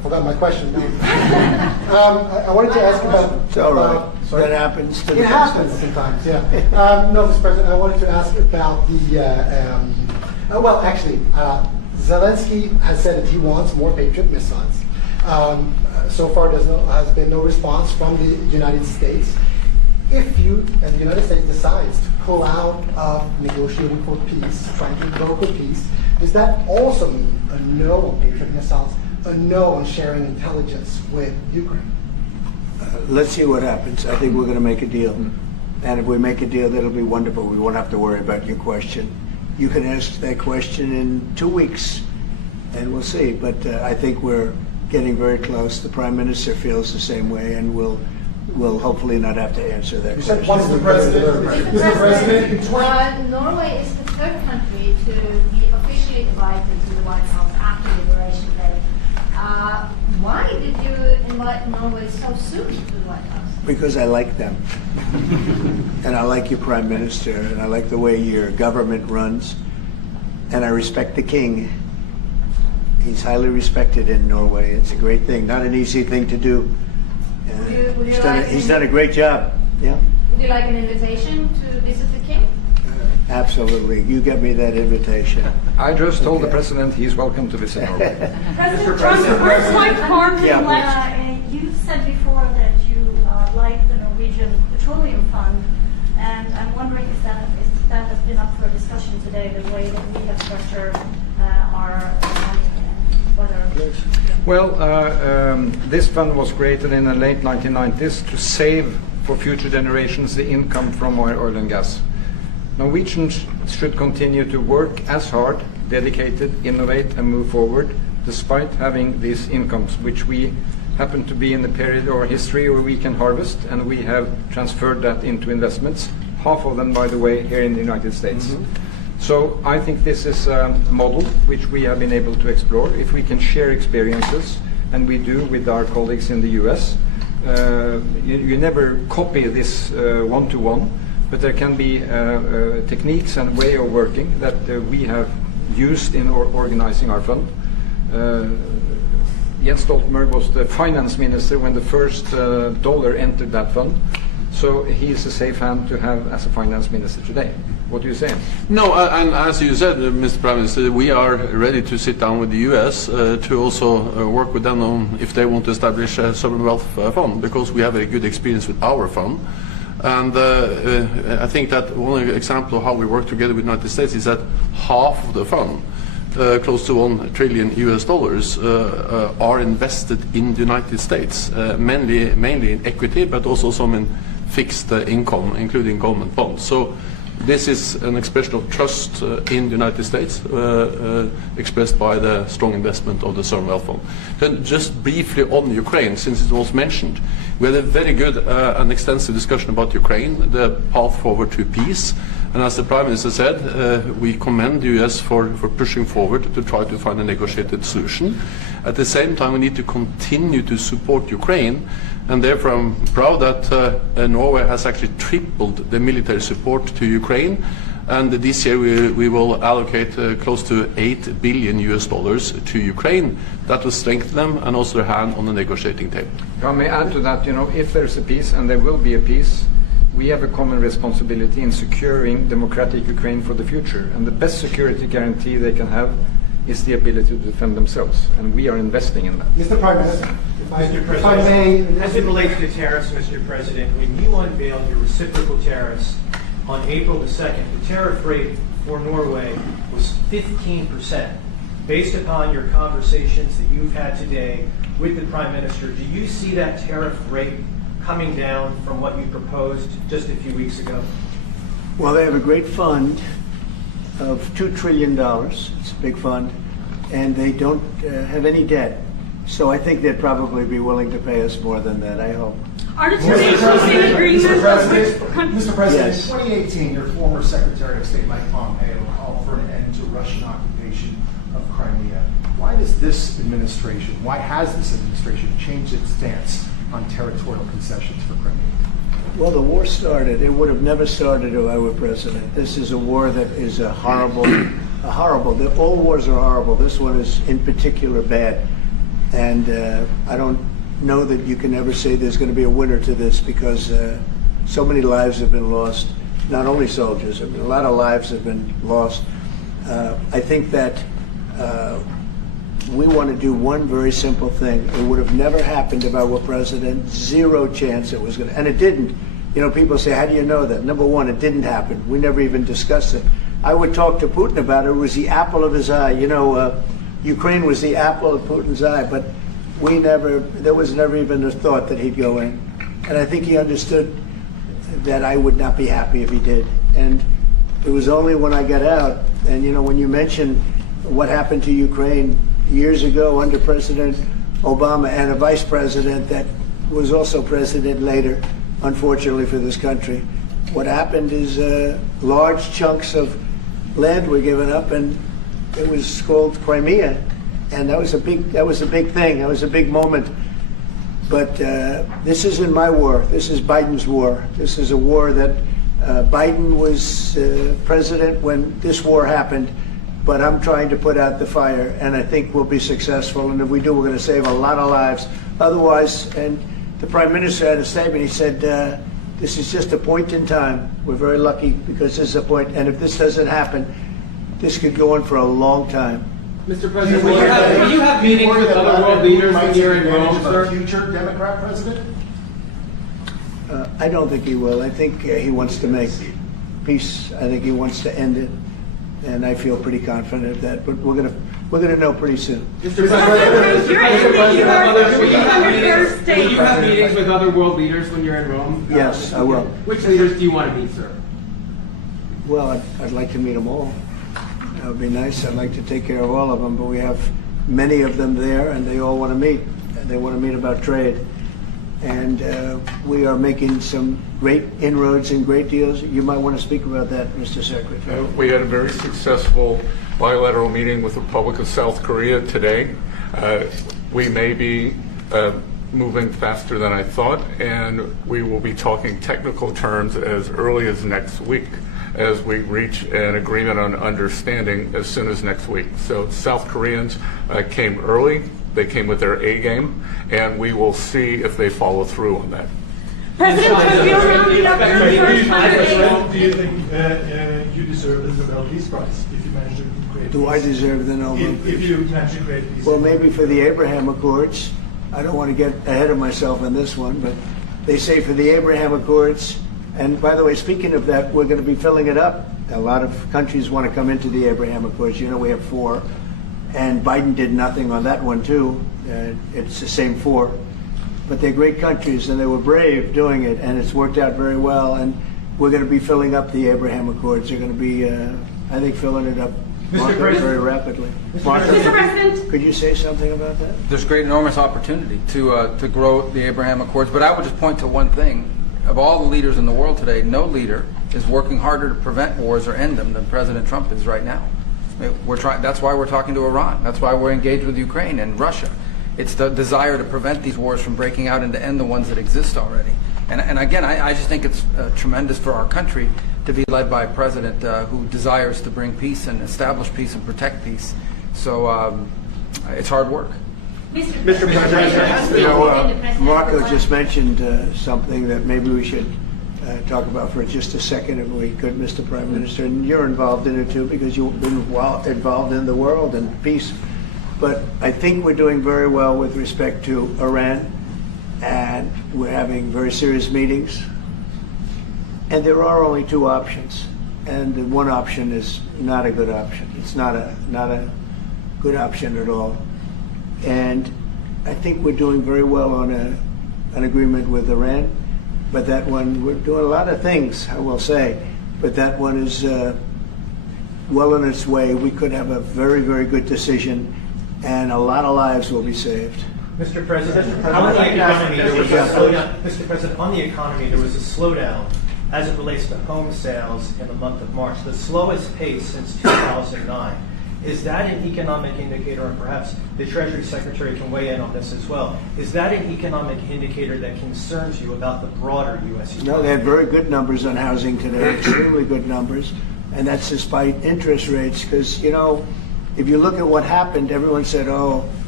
forgot my question. I wanted to ask about. It's all right. That happens to the It best happens of us. sometimes, yeah. No, Mr. President, I wanted to ask about the. Well, actually, Zelensky has said that he wants more Patriot missiles. So far, has been no response from the United States. If you and the United States decides to pull out of negotiating for peace, trying to broker peace, does that also mean a no on Patriot missiles, a no on sharing intelligence with Ukraine? Let's see what happens. I think we're going to make a deal. And if we make a deal, that'll be wonderful. We won't have to worry about your question. You can ask that question in 2 weeks, and we'll see. But I think we're getting very close. The Prime Minister feels the same way, and we'll hopefully not have to answer that question. Mr. President, Norway is the third country to be officially invited to the White House after Liberation Day. Why did you invite Norway so soon to the White House? Because I like them. And I like your Prime Minister, and I like the way your government runs, and I respect the King. He's highly respected in Norway. It's a great thing, not an easy thing to do. He's done a great job. Yeah. Would you like an invitation to visit the King? Absolutely. You get me that invitation. I just told the President he's welcome to visit Norway. President Trump, first like farm You said before that you like the Norwegian Petroleum Fund, and I'm wondering if that has been up for discussion today, the way that we have structured our money and whether. Well, this fund was created in the late 1990s to save for future generations the income from oil and gas. Norwegians should continue to work as hard, dedicated, innovate and move forward, despite having these incomes, which we happen to be in the period of our history where we can harvest, and we have transferred that into investments, half of them, by the way, here in the United States. Mm-hmm. So I think this is a model which we have been able to explore. If we can share experiences, and we do with our colleagues in the US, you never copy this one-to-one, but there can be techniques and way of working that we have used in organizing our fund. Jens Stoltenberg was the finance minister when the first dollar entered that fund, so he is a safe hand to have as a finance minister today. What do you say? No, and as you said, Mr. Prime Minister, we are ready to sit down with the US to also work with them on if they want to establish a sovereign wealth fund, because we have a good experience with our fund. And I think that one example of how we work together with the United States is that half of the fund, close to $1 trillion are invested in the United States, mainly in equity, but also some in fixed income, including government bonds. So this is an expression of trust in the United States, expressed by the strong investment of the Sovereign Wealth Fund. Then just briefly on Ukraine, since it was mentioned, we had a very good and extensive discussion about Ukraine, the path forward to peace. And as the Prime Minister said, we commend the US for pushing forward to try to find a negotiated solution. At the same time, we need to continue to support Ukraine, and therefore I'm proud that Norway has actually tripled the military support to Ukraine, and this year we will allocate close to $8 billion to Ukraine. That will strengthen them and also their hand on the negotiating table. If I may add to that, if there's a peace, and there will be a peace, we have a common responsibility in securing democratic Ukraine for the future, and the best security guarantee they can have is the ability to defend themselves, and we are investing in that. Mr. Prime Minister, if I may, as it relates to tariffs, Mr. President, when you unveiled your reciprocal tariffs on April the 2nd, the tariff rate for Norway was 15%. Based upon your conversations that you've had today with the Prime Minister, do you see that tariff rate coming down from what you proposed just a few weeks ago? Well, they have a great fund of $2 trillion. It's a big fund, and they don't have any debt. So I think they'd probably be willing to pay us more than that, I hope. Mr. President, yes. In 2018, your former Secretary of State Mike Pompeo called for an end to Russian occupation of Crimea. Why has this administration changed its stance on territorial concessions for Crimea? Well, the war started. It would have never started if I were president. This is a war that is horrible. All wars are horrible. This one is in particular bad. And I don't know that you can ever say there's going to be a winner to this, because so many lives have been lost. Not only soldiers, I mean, a lot of lives have been lost. I think that we want to do one very simple thing. It would have never happened if I were president. Zero chance it was going to, and it didn't. You know, people say, how do you know that? Number one, it didn't happen. We never even discussed it. I would talk to Putin about it. It was the apple of his eye. You know, Ukraine was the apple of Putin's eye, but there was never even a thought that he'd go in. And I think he understood that I would not be happy if he did. And it was only when I got out, and you know, when you mention what happened to Ukraine years ago under President Obama and a vice president that was also president later, unfortunately for this country, what happened is large chunks of land were given up, and it was called Crimea, and that was a big thing. That was a big moment. But this isn't my war. This is Biden's war. This is a war that Biden was president when this war happened. But I'm trying to put out the fire, and I think we'll be successful. And if we do, we're going to save a lot of lives. Otherwise, and the Prime Minister had a statement. He said, this is just a point in time. We're very lucky because this is a point. And if this doesn't happen, this could go on for a long time. Mr. President, will you have meetings with other world leaders when you're in Rome, sir? Future Democrat president? I don't think he will. I think he wants to make peace. I think he wants to end it. And I feel pretty confident of that. But we're gonna know pretty soon. Mr. President, will you have meetings with other world leaders when you're in Rome? Yes, I will. Which leaders do you want to meet, sir? Well, I'd like to meet them all. That would be nice. I'd like to take care of all of them, but we have many of them there, and they all want to meet. They want to meet about trade. And we are making some great inroads and great deals. You might want to speak about that, Mr. Secretary. We had a very successful bilateral meeting with the Republic of South Korea today. We may be moving faster than I thought, and we will be talking technical terms as early as next week, as we reach an agreement on understanding as soon as next week. So South Koreans came early. They came with their A game, and we will see if they follow through on that. President Trump, you're rounding up your first 100 days. Do you think you deserve the Nobel Peace Prize if you manage to create Do I deserve the Nobel Peace? If you manage to create peace? Well, maybe for the Abraham Accords. I don't want to get ahead of myself in this one, but they say for the Abraham Accords, and by the way, speaking of that, we're going to be filling it up. A lot of countries want to come into the Abraham Accords. You know, we have 4. And Biden did nothing on that one, too. It's the same 4. But they're great countries, and they were brave doing it, and it's worked out very well. And we're going to be filling up the Abraham Accords. They're going to be, I think, filling it up very rapidly. Mr. President, could you say something about that? There's great, enormous opportunity to grow the Abraham Accords. But I would just point to one thing. Of all the leaders in the world today, no leader is working harder to prevent wars or end them than President Trump is right now. That's why we're talking to Iran. That's why we're engaged with Ukraine and Russia. It's the desire to prevent these wars from breaking out and to end the ones that exist already. And again, I just think it's tremendous for our country to be led by a president who desires to bring peace and establish peace and protect peace. So it's hard work. Mr. President, you know, Marco just mentioned something that maybe we should talk about for just a second, if we could, Mr. Prime Minister. And you're involved in it too, because you've been involved in the world and peace. But I think we're doing very well with respect to Iran, and we're having very serious meetings. And there are only 2 options, and the one option is not a good option. It's not a good option at all. And I think we're doing very well on an agreement with Iran. But that one, we're doing a lot of things, I will say. But that one is well on its way. We could have a very, very good decision, and a lot of lives will be saved. Mr. President, on the economy, there was a slowdown. Mr. President, on the economy, there was a slowdown as it relates to home sales in the month of March, the slowest pace since 2009. Is that an economic indicator, and perhaps the Treasury Secretary can weigh in on this as well, is that an economic indicator that concerns you about the broader U.S. economy? No, they had very good numbers on housing today, extremely good numbers, and that's despite interest rates, because, you know, if you look at what happened, everyone said, oh,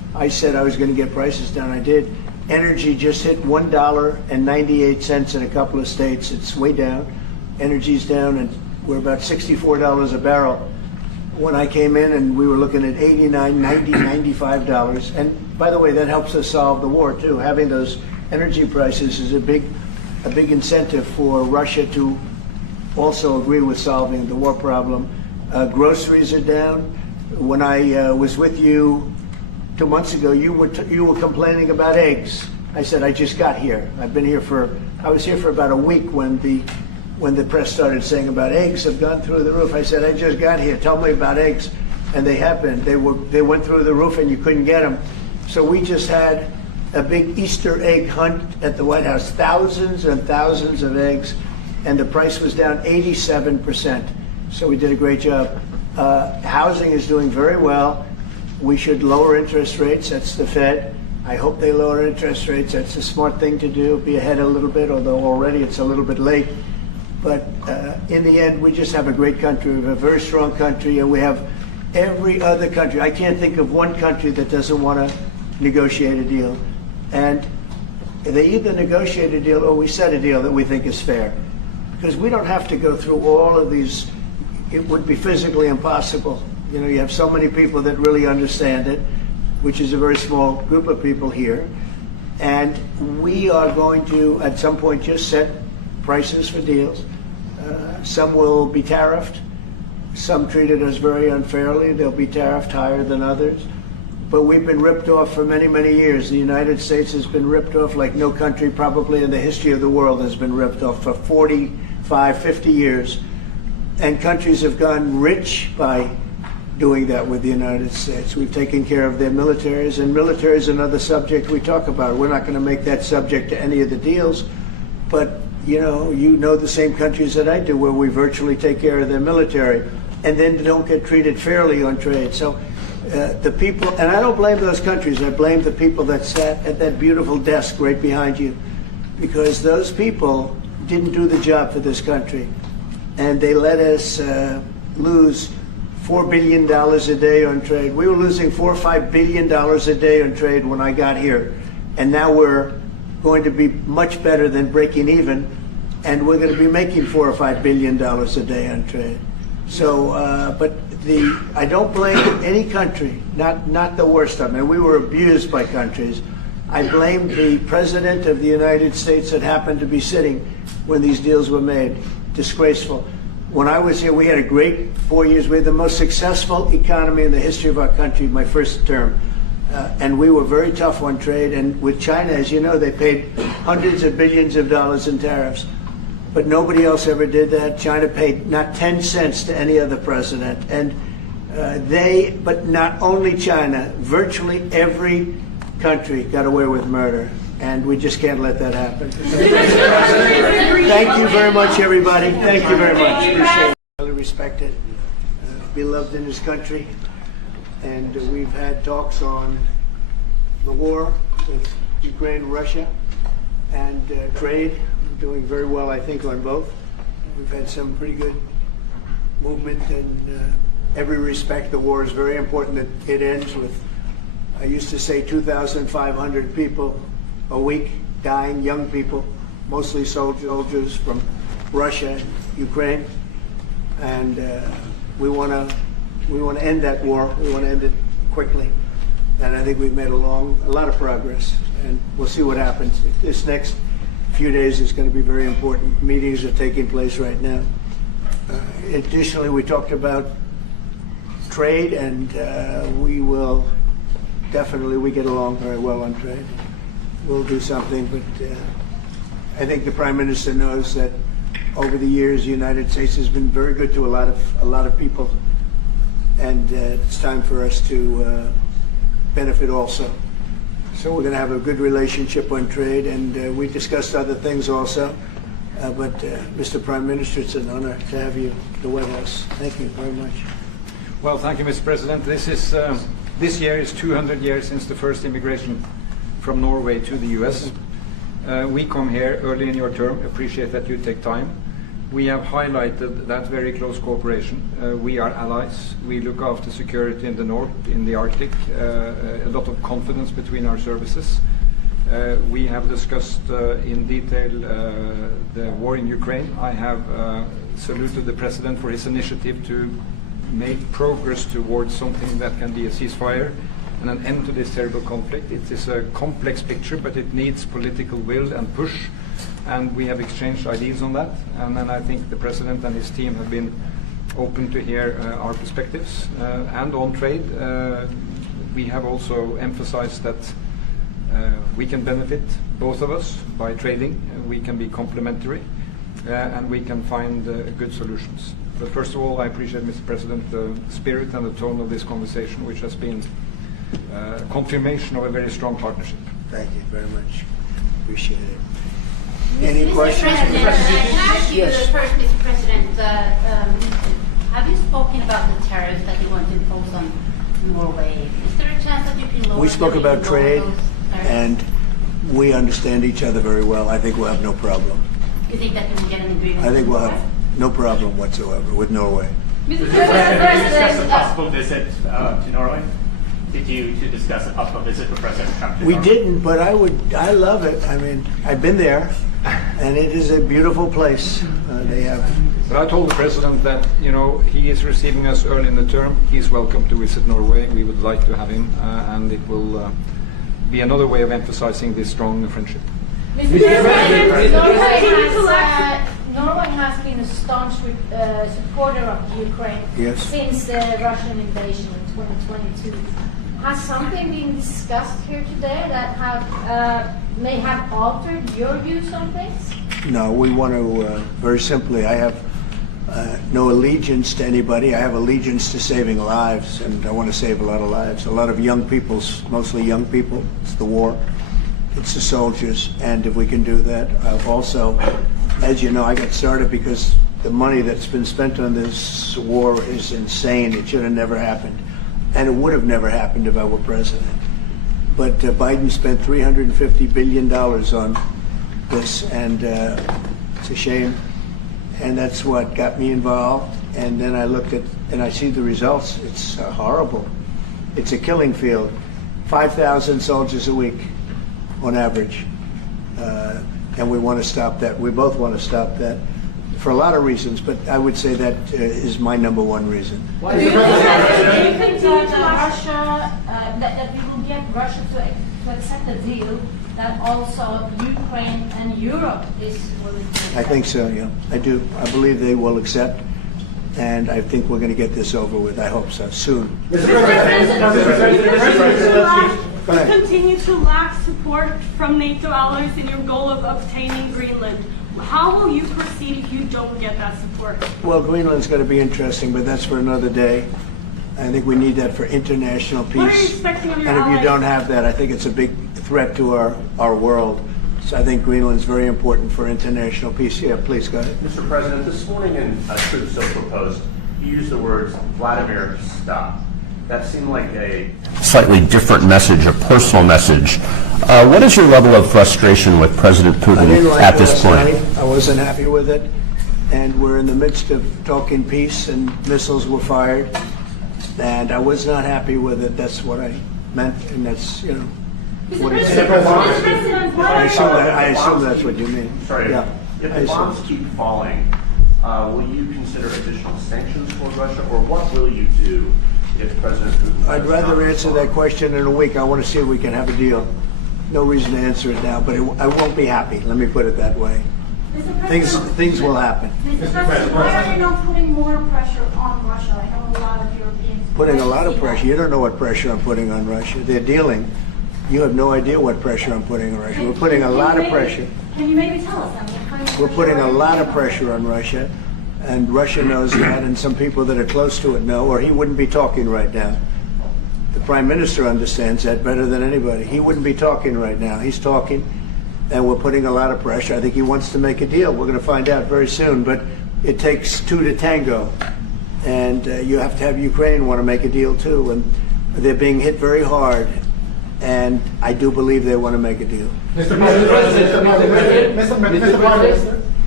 I said I was going to get prices down. I did. Energy just hit $1.98 in a couple of states. It's way down. Energy's down, and we're about $64 a barrel. When I came in, and we were looking at $89, $90, $95. And by the way, that helps us solve the war too. Having those energy prices is a big incentive for Russia to also agree with solving the war problem. Groceries are down. When I was with you 2 months ago, you were complaining about eggs. I said, I just got here. I was here for about a week when the press started saying about eggs have gone through the roof. I said, I just got here. Tell me about eggs. And they have been. They went through the roof and you couldn't get them. So we just had a big Easter egg hunt at the White House. Thousands and thousands of eggs. And the price was down 87%. So we did a great job. Housing is doing very well. We should lower interest rates. That's the Fed. I hope they lower interest rates. That's a smart thing to do. Be ahead a little bit, although already it's a little bit late. But in the end, we just have a great country. We have a very strong country, and we have every other country. I can't think of one country that doesn't want to negotiate a deal. And they either negotiate a deal or we set a deal that we think is fair. Because we don't have to go through all of these. It would be physically impossible. You know, you have so many people that really understand it, which is a very small group of people here. And we are going to, at some point, just set prices for deals. Some will be tariffed. Some treated us very unfairly. They'll be tariffed higher than others. But we've been ripped off for many, many years. The United States has been ripped off like no country probably in the history of the world has been ripped off for 45, 50 years. And countries have gotten rich by doing that with the United States. We've taken care of their militaries, and military is another subject we talk about. We're not going to make that subject to any of the deals, but you know the same countries that I do where we virtually take care of their military and then don't get treated fairly on trade. So the people, and I don't blame those countries, I blame the people that sat at that beautiful desk right behind you, because those people didn't do the job for this country. And they let us lose $4 billion a day on trade. We were losing $4 or $5 billion a day on trade when I got here. And now we're going to be much better than breaking even. And we're going to be making $4 or $5 billion a day on trade. So, I don't blame any country, not the worst of them. And we were abused by countries. I blame the President of the United States that happened to be sitting when these deals were made. Disgraceful. When I was here, we had a great 4 years. We had the most successful economy in the history of our country, my first term. And we were very tough on trade. And with China, as you know, they paid hundreds of billions of dollars in tariffs. But nobody else ever did that. China paid not 10 cents to any other president. And but not only China, virtually every country got away with murder. And we just can't let that happen. Thank you very much, everybody. Thank you very much. Appreciate it. Highly respected, beloved in this country. And we've had talks on the war with Ukraine and Russia and trade. We're doing very well, I think, on both. We've had some pretty good movement in every respect. The war is very important that it ends with, I used to say, 2,500 people a week dying, young people, mostly soldiers from Russia and Ukraine, and we want to end that war. We want to end it quickly, and I think we've made a lot of progress, and we'll see what happens. This next few days is going to be very important. Meetings are taking place right now. Additionally, we talked about trade, and we get along very well on trade. We'll do something, but I think the Prime Minister knows that over the years the United States has been very good to a lot of people, and it's time for us to benefit also. So we're going to have a good relationship on trade, and we discussed other things also. But Mr. Prime Minister, it's an honor to have you at the White House. Thank you very much. Well, thank you, Mr. President. This year is 200 years since the first immigration from Norway to the U.S. We come here early in your term. Appreciate that you take time. we have highlighted that very close cooperation. We are allies. We look after security in the north, in the Arctic. A lot of confidence between our services. We have discussed in detail the war in Ukraine. I have saluted the President for his initiative to make progress towards something that can be a ceasefire and an end to this terrible conflict. It is a complex picture, but it needs political will and push, and we have exchanged ideas on that. And then I think the President and his team have been open to hear our perspectives. And on trade, we have also emphasized that we can benefit, both of us, by trading. We can be complementary, and we can find good solutions. But first of all, I appreciate, Mr. President, the spirit and the tone of this conversation, which has been confirmation of a very strong partnership. Thank you very much. Appreciate it. Any questions? President, can I ask you Yes. first, Mr. President, have you spoken about the tariffs that you want to impose on Norway? Is there a chance that you can lower? We spoke about trade, those tariffs? and we understand each other very well. I think we'll have no problem. You think that you will get an agreement? I think with we'll Norway? have no problem whatsoever with Norway. Mr. President, did you discuss a possible visit to Norway? Did you discuss a possible visit with President Trump to We Norway? didn't, but I love it. I mean, I've been there, and it is a beautiful place. They have. But I told the President that, you know, he is receiving us early in the term. He's welcome to visit Norway. We would like to have him, and it will be another way of emphasizing this strong friendship. Mr. President, Norway has been a staunch supporter of Ukraine since the Russian invasion in 2022. Has something been discussed here today that may have altered your views on things? No, we want to, very simply, I have no allegiance to anybody. I have allegiance to saving lives, and I want to save a lot of lives. A lot of young people, mostly young people. It's the war. It's the soldiers, and if we can do that, I've also, as you know, I got started because the money that's been spent on this war is insane. It should have never happened, and it would have never happened if I were president. But Biden spent $350 billion on this, and it's a shame, and that's what got me involved. And then I looked at, and I see the results. It's horrible. It's a killing field. 5,000 soldiers a week on average, and we want to stop that. We both want to stop that for a lot of reasons, but I would say that is my number one reason. Do you think that Russia, that we will get Russia to accept a deal that also Ukraine and Europe is willing to accept? I think so, yeah. I do. I believe they will accept, and I think we're going to get this over with. I hope so, soon. Continue to lack support from NATO allies in your goal of obtaining Greenland. How will you proceed if you don't get that support? Well, Greenland's going to be interesting, but that's for another day. I think we need that for international peace. What are you expecting of your And if you allies? don't have that, I think it's a big threat to our world. So I think Greenland's very important for international peace. Yeah, please, go ahead. Mr. President, this morning in a Truth Social Post, you used the words, Vladimir, stop. That seemed like a slightly different message, a personal message. What is your level of frustration with President I Putin didn't like at this last point? night. I wasn't happy with it. And we're in the midst of talking peace, and missiles were fired. And I was not happy with it. That's what I meant, and that's, you know, what it is. I assume that's what you mean. Sorry. Yeah. If I the bombs assume. keep falling, will you consider additional sanctions toward Russia, or what will you do if President Putin... I'd rather answer that question in a week. I want to see if we can have a deal. No reason to answer it now, but I won't be happy. Let me put it that way. Things will happen. Mr. President, why are you not putting more pressure on Russia? I know a lot of Europeans. Putting a lot of pressure. You don't know what pressure I'm putting on Russia. They're dealing. You have no idea what pressure I'm putting on Russia. We're putting a lot of pressure. Can you maybe tell us? What kind of We're putting a pressure lot are of you pressure on Russia, and Russia knows that, and some people that are close to it know, or he wouldn't be talking right now. The Prime Minister understands that better than anybody. He wouldn't be talking right now. He's talking, and we're putting a lot of pressure. I think he wants to make a deal. We're going to find out very soon, but it takes two to tango, and you have to have Ukraine want to make a deal too, and they're being hit very hard, and I do believe they want to make a deal. Mr. President, Mr. Prime Minister,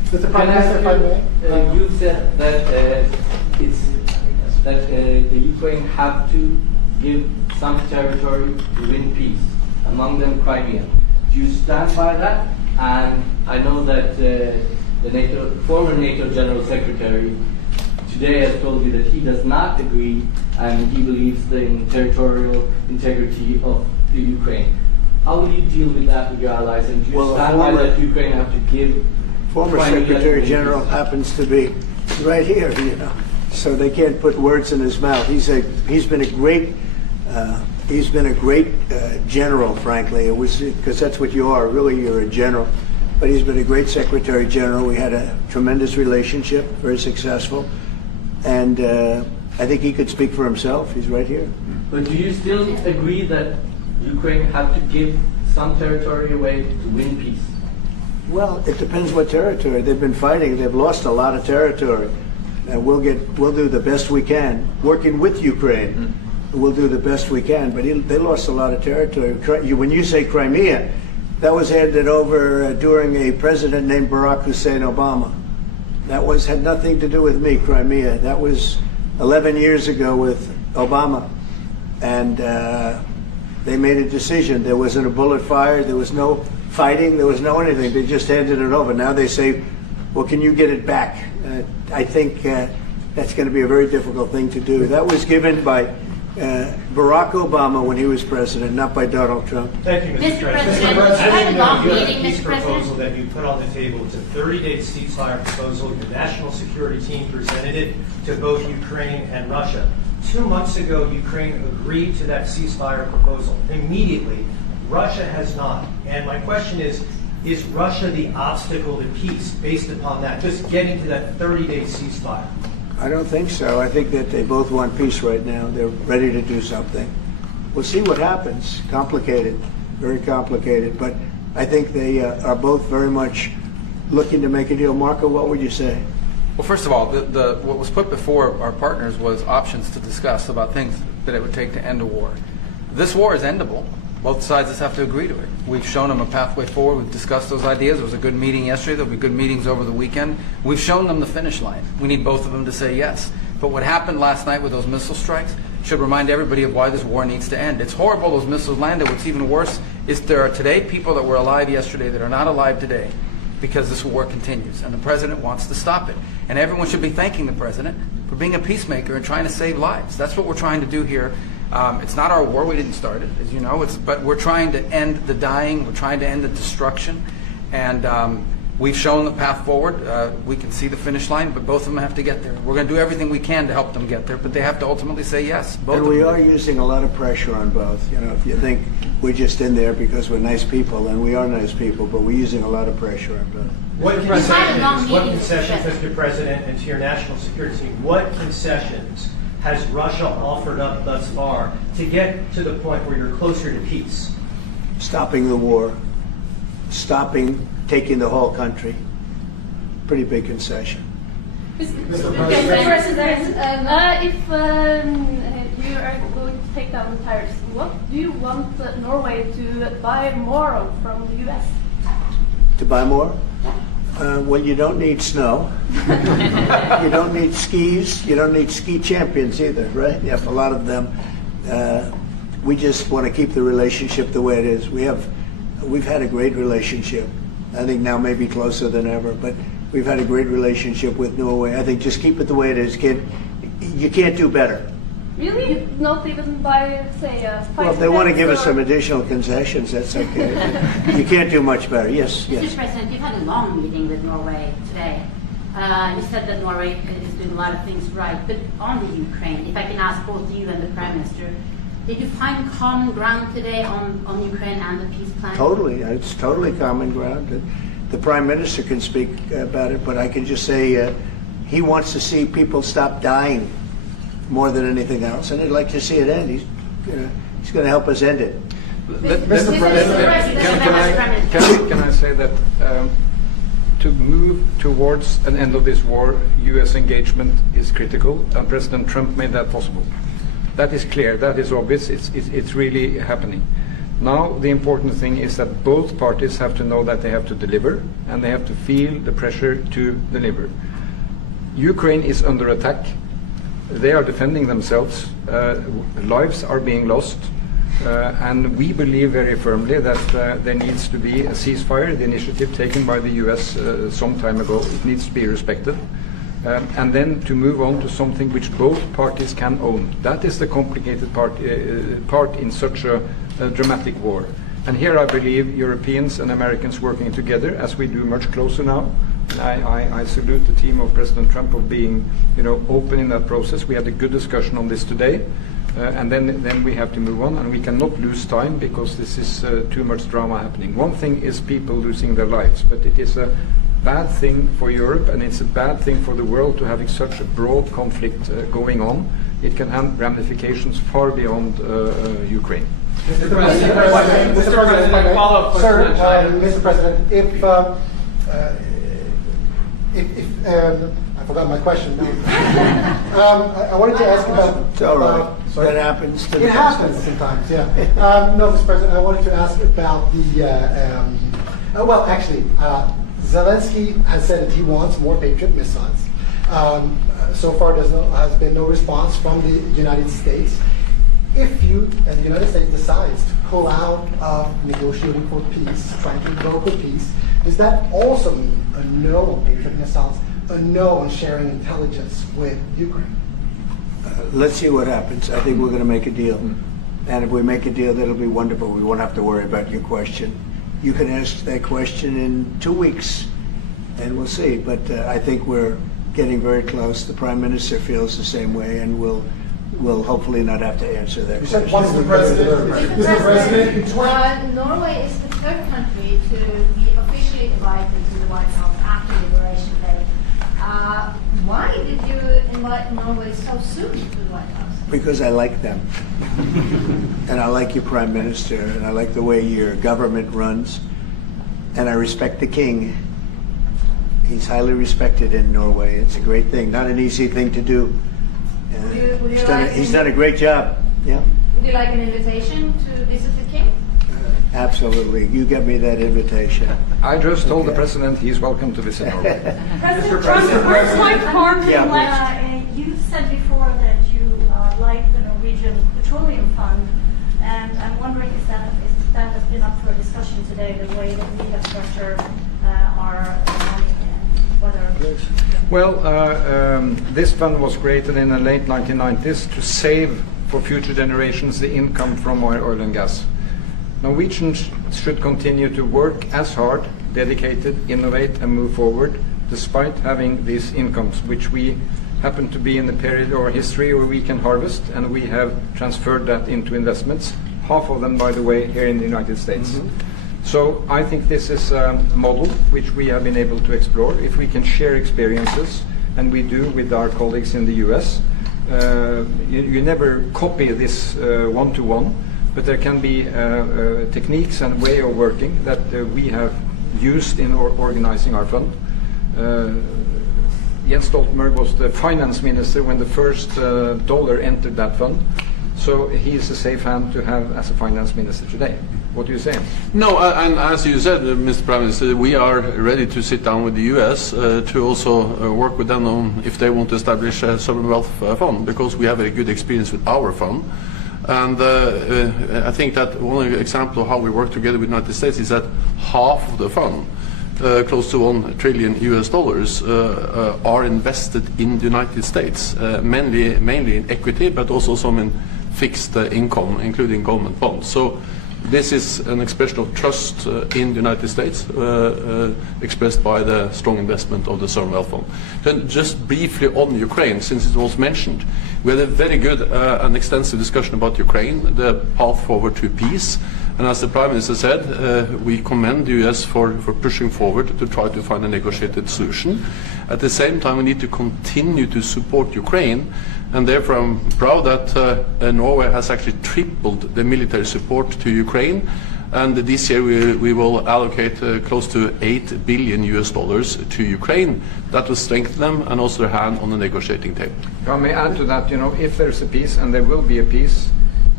Mr. Prime Minister, if I may. You said that the Ukraine have to give some territory to win peace, among them Crimea. Do you stand by that? And I know that the former NATO General Secretary today has told you that he does not agree and he believes in territorial integrity of the Ukraine. How will you deal with that with your allies? And do you stand by that Ukraine have to give former Secretary General happens to be right here, you know, so they can't put words in his mouth. He's been a great general, frankly. It was because that's what you are. Really, you're a general. But he's been a great Secretary General. We had a tremendous relationship, very successful, and I think he could speak for himself. He's right here. But do you still agree that Ukraine have to give some territory away to win peace? Well, it depends what territory. They've been fighting. They've lost a lot of territory. We'll do the best we can. Working with Ukraine, we'll do the best we can. But they lost a lot of territory. When you say Crimea, that was handed over during a president named Barack Hussein Obama. That had nothing to do with me, Crimea. That was 11 years ago with Obama. And they made a decision. There wasn't a bullet fired. There was no fighting. There was no anything. They just handed it over. Now they say, well, can you get it back? I think that's going to be a very difficult thing to do. That was given by Barack Obama when he was president, not by Donald Trump. Thank you, Mr. President. Had a long You have meeting, a peace Mr. proposal President. that you put on the table. It's a 30-day ceasefire proposal. Your national security team presented it to both Ukraine and Russia. 2 months ago, Ukraine agreed to that ceasefire proposal. Immediately, Russia has not. And my question is Russia the obstacle to peace based upon that, just getting to that 30-day ceasefire? I don't think so. I think that they both want peace right now. They're ready to do something. We'll see what happens. Complicated, very complicated. But I think they are both very much looking to make a deal. Marco, what would you say? Well, first of all, what was put before our partners was options to discuss about things that it would take to end a war. This war is endable. Both sides just have to agree to it. We've shown them a pathway forward. We've discussed those ideas. There was a good meeting yesterday. There'll be good meetings over the weekend. We've shown them the finish line. We need both of them to say yes. But what happened last night with those missile strikes should remind everybody of why this war needs to end. It's horrible those missiles landed. What's even worse is there are today people that were alive yesterday that are not alive today because this war continues. And the president wants to stop it. And everyone should be thanking the president for being a peacemaker and trying to save lives. That's what we're trying to do here. It's not our war. We didn't start it, as you know. But we're trying to end the dying. We're trying to end the destruction. And we've shown the path forward. We can see the finish line, but both of them have to get there. We're going to do everything we can to help them get there, but they have to ultimately say yes. Both and we are using a lot of pressure on both. You know, if you think we're just in there because we're nice people, and we are nice people, but we're using a lot of pressure on both. What concessions, Mr. President, and to your national security team, what concessions has Russia offered up thus far to get to the point where you're closer to peace? Stopping the war, stopping taking the whole country. Pretty big concession. Mr. President, if you are going to take down the tariffs, what do you want Norway to buy more of from the U.S.? To buy more? Well, you don't need snow. You don't need skis. You don't need ski champions either, right? You have a lot of them. We just want to keep the relationship the way it is. We've had a great relationship. I think now maybe closer than ever, but we've had a great relationship with Norway. I think just keep it the way it is, kid. You can't do better. Really? Not even by, say, well, if they want to give us some additional concessions, that's okay. You can't do much better. Yes, Mr. yes. President, you've had a long meeting with Norway today. You said that Norway is doing a lot of things right, but on the Ukraine, if I can ask both you and the Prime Minister, did you find common ground today on Ukraine and the peace plan? Totally. It's totally common ground. The Prime Minister can speak about it, but I can just say he wants to see people stop dying more than anything else, and he'd like to see it end. He's going to help us end it. Mr. President, can I say that to move towards an end of this war, U.S. engagement is critical, and President Trump made that possible. That is clear. That is obvious. It's really happening. Now the important thing is that both parties have to know that they have to deliver, and they have to feel the pressure to deliver. Ukraine is under attack. They are defending themselves. Lives are being lost. And we believe very firmly that there needs to be a ceasefire. The initiative taken by the US some time ago, it needs to be respected. And then to move on to something which both parties can own. That is the complicated part in such a dramatic war. And here I believe Europeans and Americans working together, as we do much closer now. I salute the team of President Trump of being, open in that process. We had a good discussion on this today, and then we have to move on, and we cannot lose time because this is too much drama happening. One thing is people losing their lives, but it is a bad thing for Europe, and it's a bad thing for the world to having such a broad conflict going on. It can have ramifications far beyond Ukraine. Mr. President, if I forgot my question. I wanted to ask about. It's all right. That happens. It happens sometimes. Yeah. No, Mr. President, I wanted to ask about the. Well, actually, Zelensky has said that he wants more Patriot missiles. So far, there has been no response from the United States. If you and the United States decides to pull out of negotiating for peace, trying to broker peace, does that also mean a no on Patriot missiles, a no on sharing intelligence with Ukraine? Let's see what happens. I think we're going to make a deal. And if we make a deal, that'll be wonderful. We won't have to worry about your question. You can ask that question in 2 weeks, and we'll see. But I think we're getting very close. The Prime Minister feels the same way, and we'll hopefully not have to answer that question. Mr. President, Norway is the third country to be officially invited to the White House after Liberation Day. Why did you invite Norway so soon to the White House? Because I like them. And I like your Prime Minister, and I like the way your government runs. And I respect the King. He's highly respected in Norway. It's a great thing. Not an easy thing to do. He's done a great job. Yeah. Would you like an invitation to visit the King? Absolutely. You get me that invitation. I just told the President he's welcome to visit Norway. President Trump, first like Harvard you said before that you like the Norwegian Petroleum Fund, and I'm wondering if that has been up for discussion today, the way that we have structured our money and whether. Well, this fund was created in the late 1990s to save for future generations the income from oil and gas. Norwegians should continue to work as hard, dedicated, innovate and move forward, despite having these incomes, which we happen to be in the period of our history where we can harvest, and we have transferred that into investments, half of them, by the way, here in the United States. So I think this is a model which we have been able to explore. If we can share experiences, and we do with our colleagues in the US, you never copy this one-to-one, but there can be techniques and way of working that we have used in organizing our fund. Jens Stoltenberg was the finance minister when the first dollar entered that fund. So he is a safe hand to have as a finance minister today. What do you say? No, and as you said, Mr. Prime Minister, we are ready to sit down with the US to also work with them on if they want to establish a sovereign wealth fund, because we have a good experience with our fund. And I think that one example of how we work together with the United States is that half of the fund, close to $1 trillion are invested in the United States, mainly in equity, but also some in fixed income, including government bonds. So this is an expression of trust in the United States, expressed by the strong investment of the sovereign wealth fund. Then just briefly on Ukraine, since it was mentioned, we had a very good and extensive discussion about Ukraine, the path forward to peace. And as the Prime Minister said, we commend the US for pushing forward to try to find a negotiated solution. At the same time, we need to continue to support Ukraine, and therefore I'm proud that Norway has actually tripled the military support to Ukraine. And this year we will allocate close to $8 billion to Ukraine. That will strengthen them and also their hand on the negotiating table. If I may add to that, if there's a peace, and there will be a peace,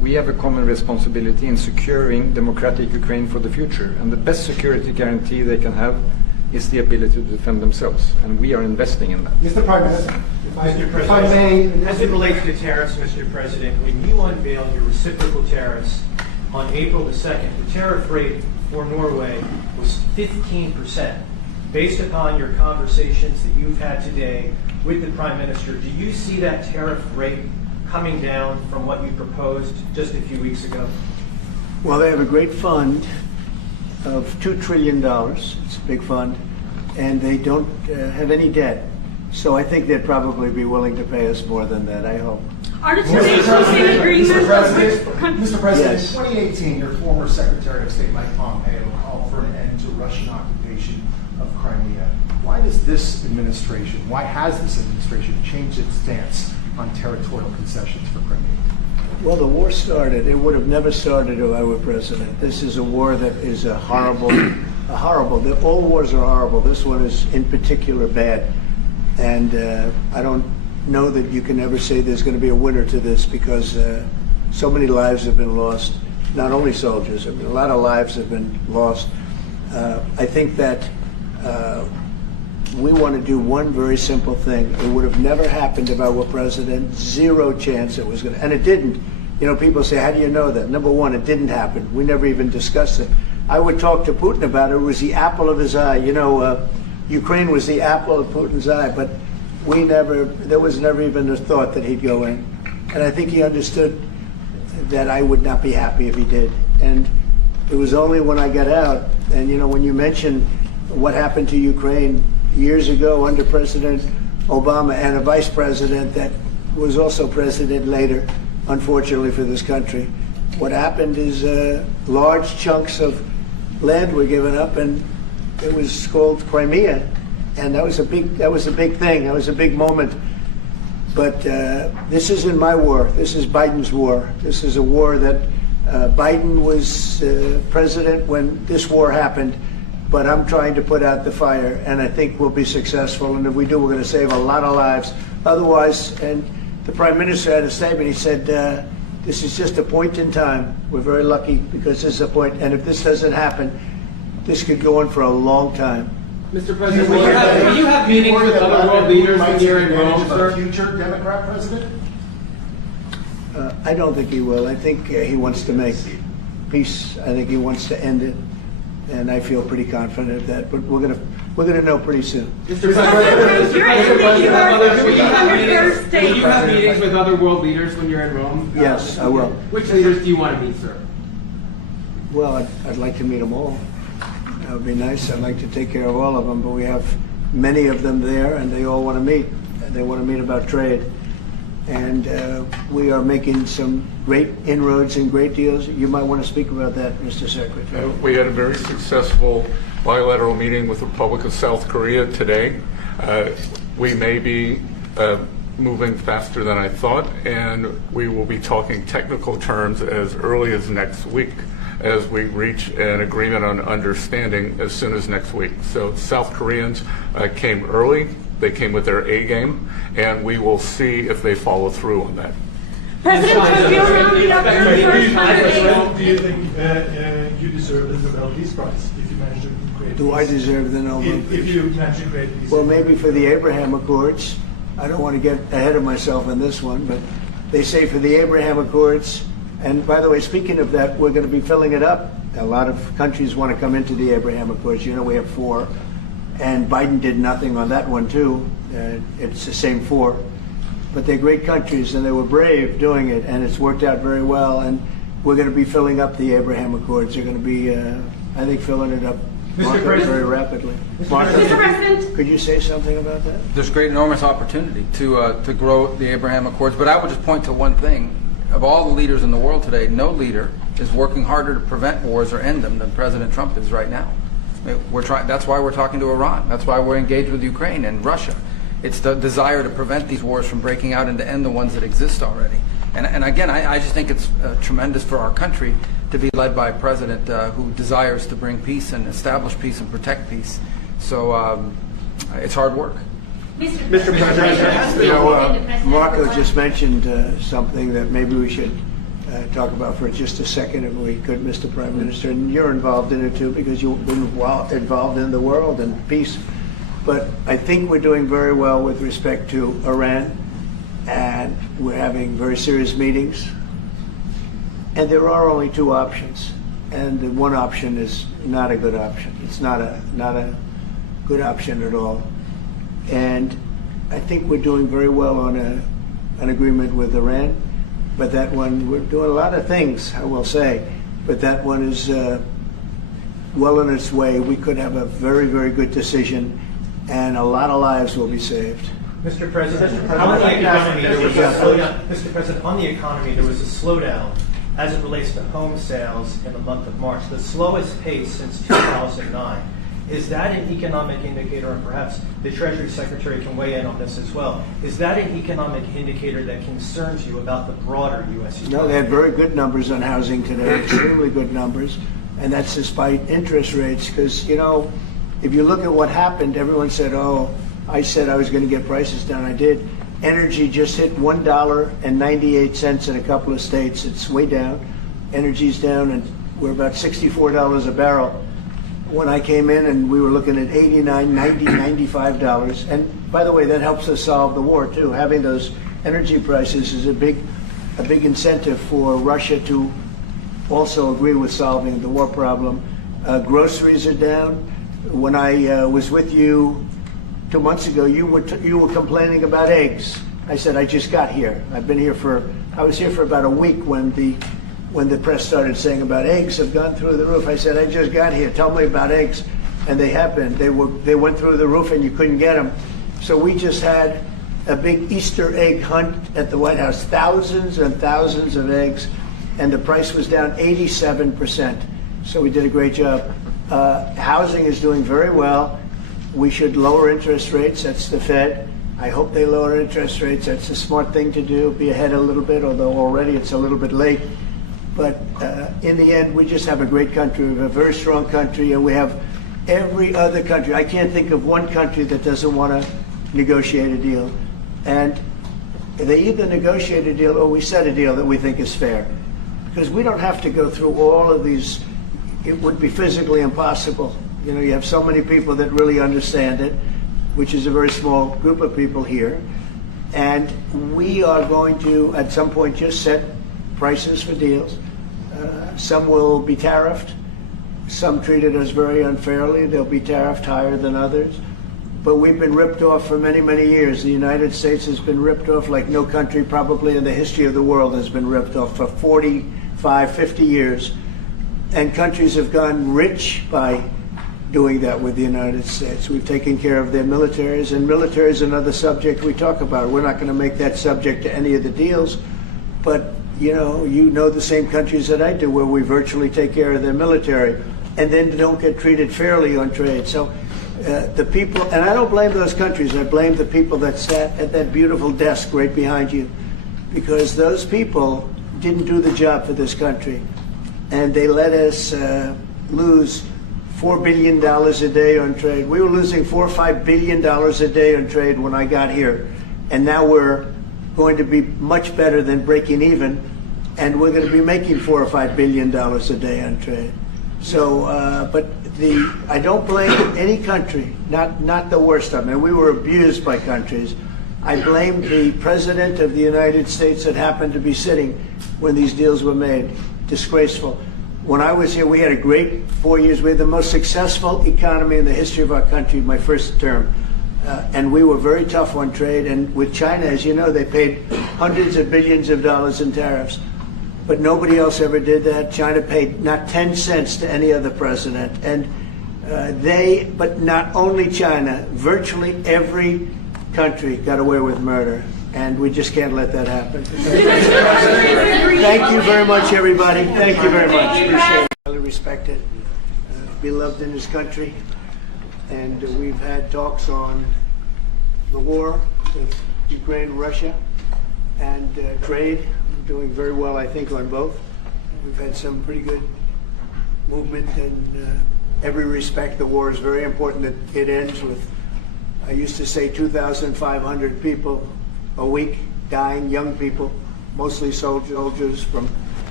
we have a common responsibility in securing democratic Ukraine for the future. And the best security guarantee they can have is the ability to defend themselves. And we are investing in that. Mr. Prime Minister, if I may. As it relates to tariffs, Mr. President, when you unveiled your reciprocal tariffs on April the 2nd, the tariff rate for Norway was 15%. Based upon your conversations that you've had today with the Prime Minister, do you see that tariff rate coming down from what you proposed just a few weeks ago? Well, they have a great fund of $2 trillion. It's a big fund. And they don't have any debt. So I think they'd probably be willing to pay us more than that, I hope. Are the two nations in agreement? Mr. President, Yes. in 2018, your former Secretary of State Mike Pompeo called for an end to Russian occupation of Crimea. Why does this administration, why has this administration changed its stance on territorial concessions for Crimea? Well, the war started. It would have never started if I were president. This is a war that is horrible. All wars are horrible. This one is in particular bad. And I don't know that you can ever say there's going to be a winner to this because so many lives have been lost. Not only soldiers, I mean, a lot of lives have been lost. I think that we want to do one very simple thing. It would have never happened if I were president. Zero chance it was going to. And it didn't. You know, people say, how do you know that? Number one, it didn't happen. We never even discussed it. I would talk to Putin about it. It was the apple of his eye. You know, Ukraine was the apple of Putin's eye, but there was never even a thought that he'd go in. And I think he understood that I would not be happy if he did. And it was only when I got out, and you know, when you mention what happened to Ukraine years ago under President Obama and a vice president that was also president later, unfortunately for this country, what happened is large chunks of land were given up, and it was called Crimea, and that was a big thing. That was a big moment. But this isn't my war. This is Biden's war. This is a war that Biden was president when this war happened. But I'm trying to put out the fire, and I think we'll be successful. And if we do, we're going to save a lot of lives. Otherwise, and the Prime Minister had a statement. He said, this is just a point in time. We're very lucky because this is a point. And if this doesn't happen, this could go on for a long time. Mr. President, will you have meetings with other world leaders when you're in Rome, sir? Future Democrat president? I don't think he will. I think he wants to make peace. I think he wants to end it. And I feel pretty confident of that. But we're gonna know pretty soon. Mr. President, will you have meetings with other world leaders when you're in Rome? Yes, I will. Which leaders do you want to meet, sir? Well, I'd like to meet them all. That would be nice. I'd like to take care of all of them, but we have many of them there, and they all want to meet. They want to meet about trade. And we are making some great inroads and great deals. You might want to speak about that, Mr. Secretary. We had a very successful bilateral meeting with the Republic of South Korea today. We may be moving faster than I thought, and we will be talking technical terms as early as next week as we reach an agreement on understanding as soon as next week. So South Koreans came early. They came with their A game, and we will see if they follow through on that. President Trump, you're rounding up your first 100 days. Do you think you deserve the Nobel Peace Prize if you manage to create Do I deserve the Nobel Peace? If you manage to create peace? Well, maybe for the Abraham Accords. I don't want to get ahead of myself in this one, but they say for the Abraham Accords, and by the way, speaking of that, we're going to be filling it up. A lot of countries want to come into the Abraham Accords. You know, we have 4. And Biden did nothing on that one, too. It's the same 4. But they're great countries, and they were brave doing it, and it's worked out very well. And we're going to be filling up the Abraham Accords. They're going to be, I think, filling it up very rapidly. Mr. President, could you say something about that? There's great, enormous opportunity to grow the Abraham Accords. But I would just point to one thing. Of all the leaders in the world today, no leader is working harder to prevent wars or end them than President Trump is right now. We're trying. That's why we're talking to Iran. That's why we're engaged with Ukraine and Russia. It's the desire to prevent these wars from breaking out and to end the ones that exist already. And again, I just think it's tremendous for our country to be led by a president who desires to bring peace and establish peace and protect peace. So it's hard work. Mr. President, you know, Marco just mentioned something that maybe we should talk about for just a second, if we could, Mr. Prime Minister. And you're involved in it too, because you've been involved in the world and peace. But I think we're doing very well with respect to Iran, and we're having very serious meetings. And there are only two options, and the one option is not a good option. It's not a good option at all. And I think we're doing very well on an agreement with Iran, but that one, we're doing a lot of things, I will say, but that one is well on its way. We could have a very, very good decision, and a lot of lives will be saved. Mr. President, on the economy, there was a slowdown. Mr. President, on the economy, there was a slowdown as it relates to home sales in the month of March, the slowest pace since 2009. Is that an economic indicator, and perhaps the Treasury Secretary can weigh in on this as well, is that an economic indicator that concerns you about the broader U.S. economy? No, they had very good numbers on housing today, extremely good numbers, and that's despite interest rates, because, you know, if you look at what happened, everyone said, oh, I said I was going to get prices down. I did. Energy just hit $1.98 in a couple of states. It's way down. Energy's down, and we're about $64 a barrel. When I came in, and we were looking at $89, $90, $95. And by the way, that helps us solve the war too. Having those energy prices is a big incentive for Russia to also agree with solving the war problem. Groceries are down. When I was with you 2 months ago, you were complaining about eggs. I said, I just got here. I was here for about a week when the press started saying about eggs have gone through the roof. I said, I just got here. Tell me about eggs. And they have been. They went through the roof, and you couldn't get them. So we just had a big Easter egg hunt at the White House. Thousands and thousands of eggs, and the price was down 87%. So we did a great job. Housing is doing very well. We should lower interest rates. That's the Fed. I hope they lower interest rates. That's a smart thing to do. Be ahead a little bit, although already it's a little bit late. But in the end, we just have a great country. We have a very strong country, and we have every other country. I can't think of one country that doesn't want to negotiate a deal. And they either negotiate a deal or we set a deal that we think is fair. Because we don't have to go through all of these. It would be physically impossible. You know, you have so many people that really understand it, which is a very small group of people here. And we are going to, at some point, just set prices for deals. Some will be tariffed. Some treated us very unfairly. They'll be tariffed higher than others. But we've been ripped off for many, many years. The United States has been ripped off like no country probably in the history of the world has been ripped off for 45, 50 years. And countries have gotten rich by doing that with the United States. We've taken care of their militaries, and military is another subject we talk about. We're not going to make that subject to any of the deals, but you know the same countries that I do, where we virtually take care of their military, and then don't get treated fairly on trade. So the people, and I don't blame those countries, I blame the people that sat at that beautiful desk right behind you, because those people didn't do the job for this country, and they let us lose $4 billion a day on trade. We were losing $4 or $5 billion a day on trade when I got here, and now we're going to be much better than breaking even, and we're going to be making $4 or $5 billion a day on trade. So, I don't blame any country, not the worst of them. And we were abused by countries. I blame the President of the United States that happened to be sitting when these deals were made. Disgraceful. When I was here, we had a great 4 years. We had the most successful economy in the history of our country, my first term. And we were very tough on trade. And with China, as you know, they paid hundreds of billions of dollars in tariffs. But nobody else ever did that. China paid not 10 cents to any other president. And but not only China, virtually every country got away with murder. And we just can't let that happen. Thank you very much, everybody. Thank you very much. Appreciate it. Highly respected, beloved in his country. And we've had talks on the war with Ukraine and Russia, and trade. We're doing very well, I think, on both. We've had some pretty good movement in every respect. The war is very important that it ends with, I used to say, 2,500 people a week dying, young people, mostly soldiers from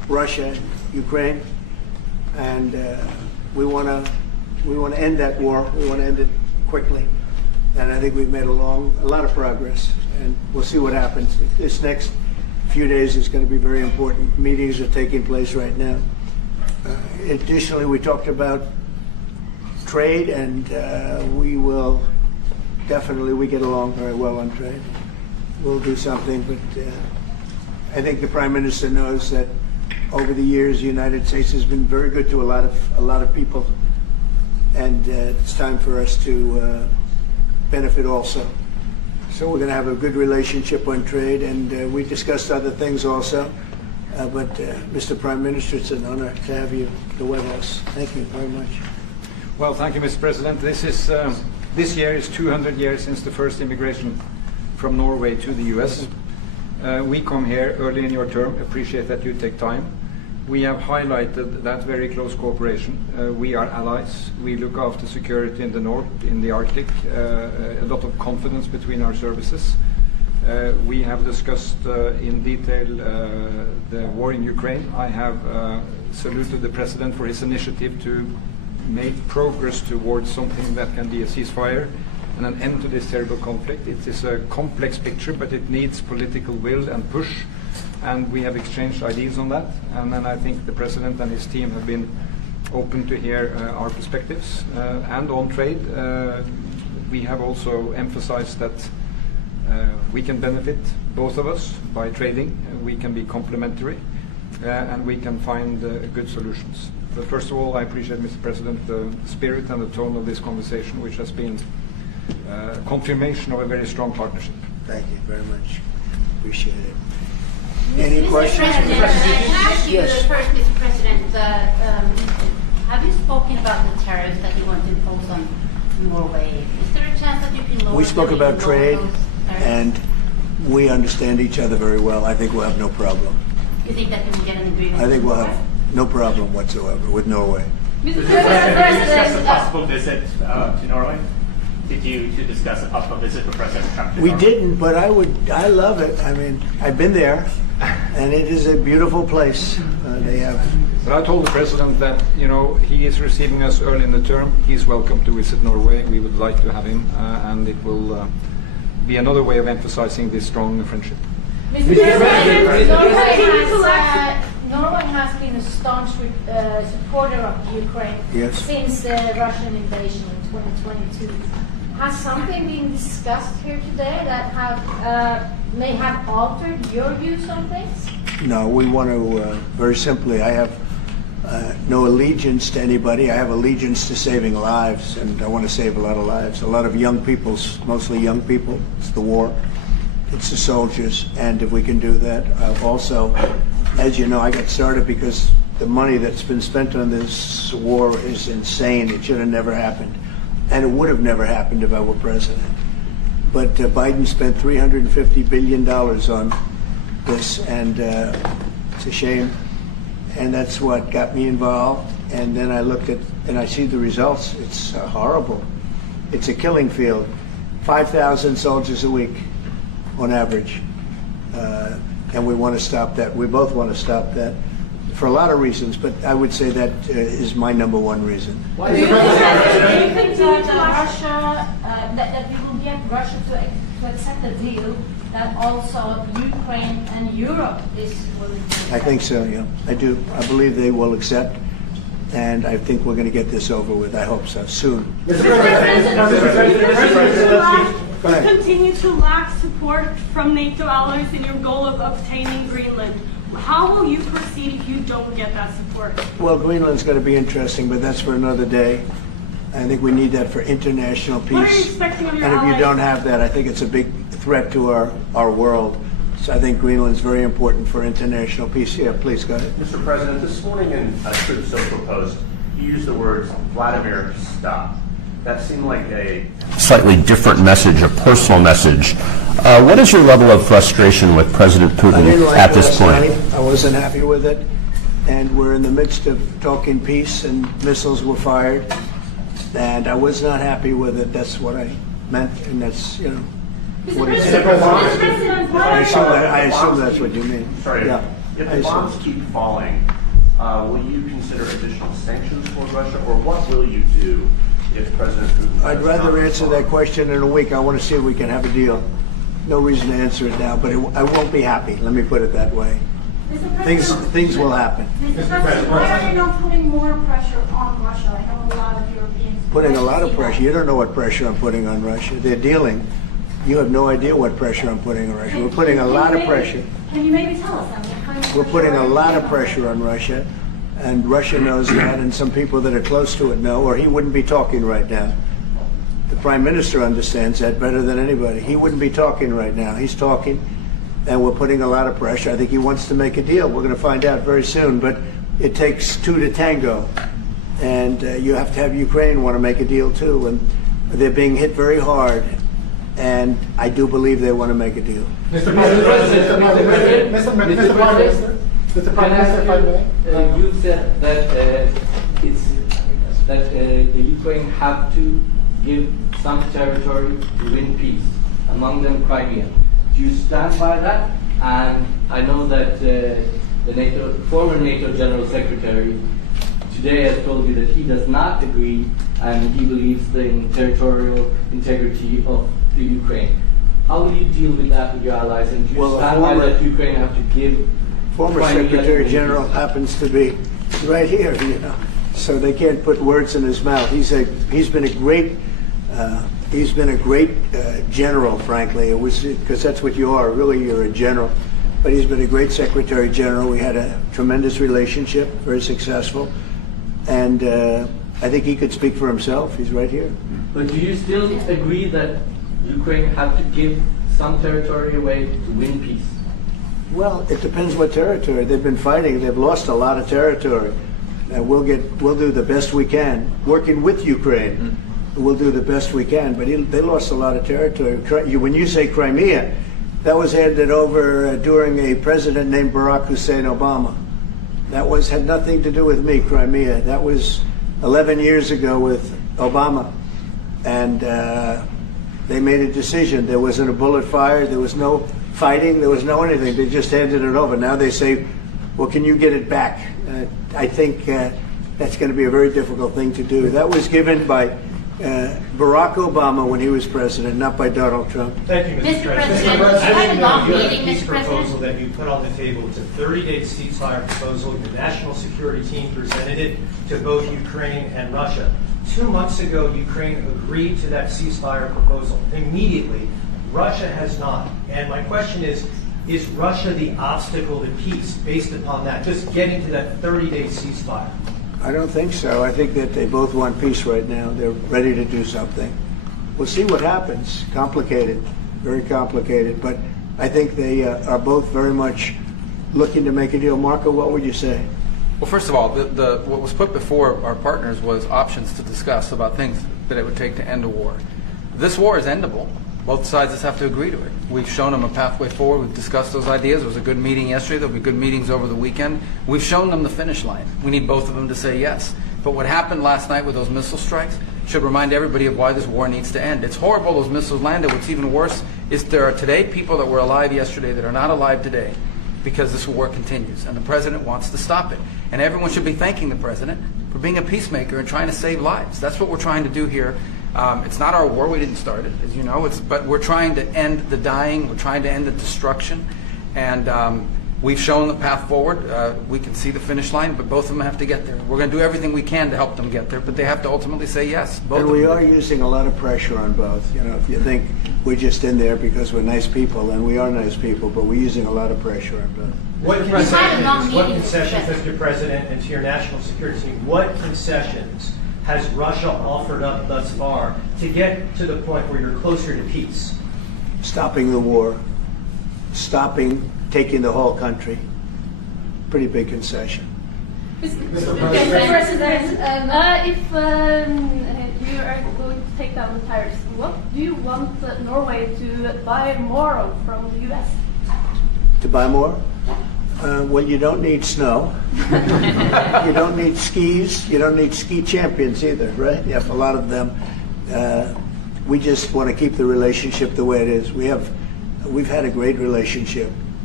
Russia and Ukraine, and we want to end that war. We want to end it quickly, and I think we've made a lot of progress, and we'll see what happens. This next few days is going to be very important. Meetings are taking place right now. Additionally, we talked about trade, and we get along very well on trade. We'll do something, but I think the Prime Minister knows that over the years the United States has been very good to a lot of people, and it's time for us to benefit also. So we're going to have a good relationship on trade, and we discussed other things also. But Mr. Prime Minister, it's an honor to have you at the White House. Thank you very much. Well, thank you, Mr. President. This year is 200 years since the first immigration from Norway to the U.S. We come here early in your term. Appreciate that you take time. We have highlighted that very close cooperation. We are allies. We look after security in the north, in the Arctic. A lot of confidence between our services. We have discussed in detail the war in Ukraine. I have saluted the President for his initiative to make progress towards something that can be a ceasefire and an end to this terrible conflict. It is a complex picture, but it needs political will and push, and we have exchanged ideas on that. And then I think the President and his team have been open to hear our perspectives. And on trade, we have also emphasized that we can benefit, both of us, by trading. We can be complementary, and we can find good solutions. But first of all, I appreciate, Mr. President, the spirit and the tone of this conversation, which has been confirmation of a very strong partnership. Thank you very much. Appreciate it. Any questions? Can I ask you first, Mr. President, have you spoken about the tariffs that you want to impose on Norway? Is there a chance that you can lower? We spoke about trade, and we understand each other very well. I think we'll have no problem. You think that we will get an agreement? I think we'll have no problem whatsoever with Norway. Mr. President, did you discuss a possible visit to Norway? Did you discuss a possible visit for President Trump to We Norway? didn't, but I love it. I mean, I've been there, and it is a beautiful place. They have. But I told the President that, he is receiving us early in the term. He's welcome to visit Norway. We would like to have him, and it will be another way of emphasizing this strong friendship. Mr. President, Norway has been a staunch supporter of Ukraine since the Russian invasion in 2022. Has something been discussed here today that may have altered your views on things? No, we want to, very simply, I have no allegiance to anybody. I have allegiance to saving lives, and I want to save a lot of lives. A lot of young people, mostly young people. It's the war. It's the soldiers, and if we can do that. Also, as you know, I got started because the money that's been spent on this war is insane. It should have never happened, and it would have never happened if I were president. But Biden spent $350 billion on this, and it's a shame, and that's what got me involved. And then I looked at, and I see the results. It's horrible. It's a killing field. 5,000 soldiers a week on average, and we want to stop that. We both want to stop that for a lot of reasons, but I would say that is my number one reason. Why do you think that we will get Russia to accept a deal that also Ukraine and Europe is willing to? I think so, yeah. I do. I believe they will accept, and I think we're going to get this over with. I hope so, soon. Continue to lack support from NATO allies in your goal of obtaining Greenland. How will you proceed if you don't get that support? Well, Greenland's going to be interesting, but that's for another day. I think we need that for international peace. What are you expecting of your and if allies? you don't have that, I think it's a big threat to our world. So I think Greenland's very important for international peace. Yeah, please go ahead. Mr. President, this morning in a Truth Social Post, you used the words Vladimir, stop. That seemed like a slightly different message, a personal message. What is your level of frustration with President Putin at this point? I wasn't happy with it, and we're in the midst of talking peace, and missiles were fired, and I was not happy with it. That's what I meant, and that's, what it said. I assume that's what you mean. Sorry Yeah. to If the bombs keep falling, will you consider additional sanctions toward Russia, or what will you do if President Putin... I'd rather answer that question in a week. I want to see if we can have a deal. No reason to answer it now, but I won't be happy. Let me put it that way. Things will happen. Mr. President, why are you not putting more pressure on Russia? I know a lot of Europeans... Putting a lot of pressure. You don't know what pressure I'm putting on Russia. They're dealing. You have no idea what pressure I'm putting on Russia. We're putting a lot of pressure. Can you maybe tell us what kind of... We're putting a lot of pressure on Russia, and Russia knows that, and some people that are close to it know, or he wouldn't be talking right now. The Prime Minister understands that better than anybody. He wouldn't be talking right now. He's talking, and we're putting a lot of pressure. I think he wants to make a deal. We're going to find out very soon, but it takes two to tango, and you have to have Ukraine want to make a deal too, and they're being hit very hard, and I do believe they want to make a deal. Mr. President, Mr. Prime Minister, if I may. You said that the Ukraine have to give some territory to win peace, among them Crimea. Do you stand by that? And I know that the former NATO General Secretary today has told you that he does not agree, and he believes in territorial integrity of the Ukraine. How will you deal with that with your allies? And do you stand by that Ukraine have to give? Former Secretary General happens to be right here, so they can't put words in his mouth. He's been a great general, frankly. It was because that's what you are. Really, you're a general. But he's been a great Secretary General. We had a tremendous relationship, very successful, and I think he could speak for himself. He's right here. But do you still agree that Ukraine have to give some territory away to win peace? Well, it depends what territory. They've been fighting. They've lost a lot of territory. We'll do the best we can. Working with Ukraine, we'll do the best we can. But they lost a lot of territory. When you say Crimea, that was handed over during a president named Barack Hussein Obama. That had nothing to do with me, Crimea. That was 11 years ago with Obama. And they made a decision. There wasn't a bullet fired. There was no fighting. There was no anything. They just handed it over. Now they say, well, can you get it back? I think that's going to be a very difficult thing to do. That was given by Barack Obama when he was president, not by Donald Trump. Thank you, Mr. President. As you know, your peace proposal that you put on the table, it's a 30-day ceasefire proposal. Your national security team presented it to both Ukraine and Russia. 2 months ago, Ukraine agreed to that ceasefire proposal. Immediately, Russia has not. And my question is Russia the obstacle to peace based upon that, just getting to that 30-day ceasefire? I don't think so. I think that they both want peace right now. They're ready to do something. We'll see what happens. Complicated, very complicated. But I think they are both very much looking to make a deal. Marco, what would you say? Well, first of all, what was put before our partners was options to discuss about things that it would take to end a war. This war is endable. Both sides just have to agree to it. We've shown them a pathway forward. We've discussed those ideas. There was a good meeting yesterday. There'll be good meetings over the weekend. We've shown them the finish line. We need both of them to say yes. But what happened last night with those missile strikes should remind everybody of why this war needs to end. It's horrible those missiles landed. What's even worse is there are today people that were alive yesterday that are not alive today because this war continues. And the president wants to stop it. And everyone should be thanking the president for being a peacemaker and trying to save lives. That's what we're trying to do here. It's not our war. We didn't start it, as you know. But we're trying to end the dying. We're trying to end the destruction. And we've shown the path forward. We can see the finish line, but both of them have to get there. We're going to do everything we can to help them get there, but they have to ultimately say yes. Both and we are using a lot of pressure on both. You know, if you think we're just in there because we're nice people, and we are nice people, but we're using a lot of pressure on both. What concessions, Mr. President, and to your national security team, what concessions has Russia offered up thus far to get to the point where you're closer to peace? Stopping the war, stopping taking the whole country. Pretty big concession. Mr. President, if you are going to take down the tariffs, what do you want Norway to buy more from the U.S.? To buy more? Well, you don't need snow. You don't need skis. You don't need ski champions either, right? You have a lot of them. We just want to keep the relationship the way it is. We've had a great relationship.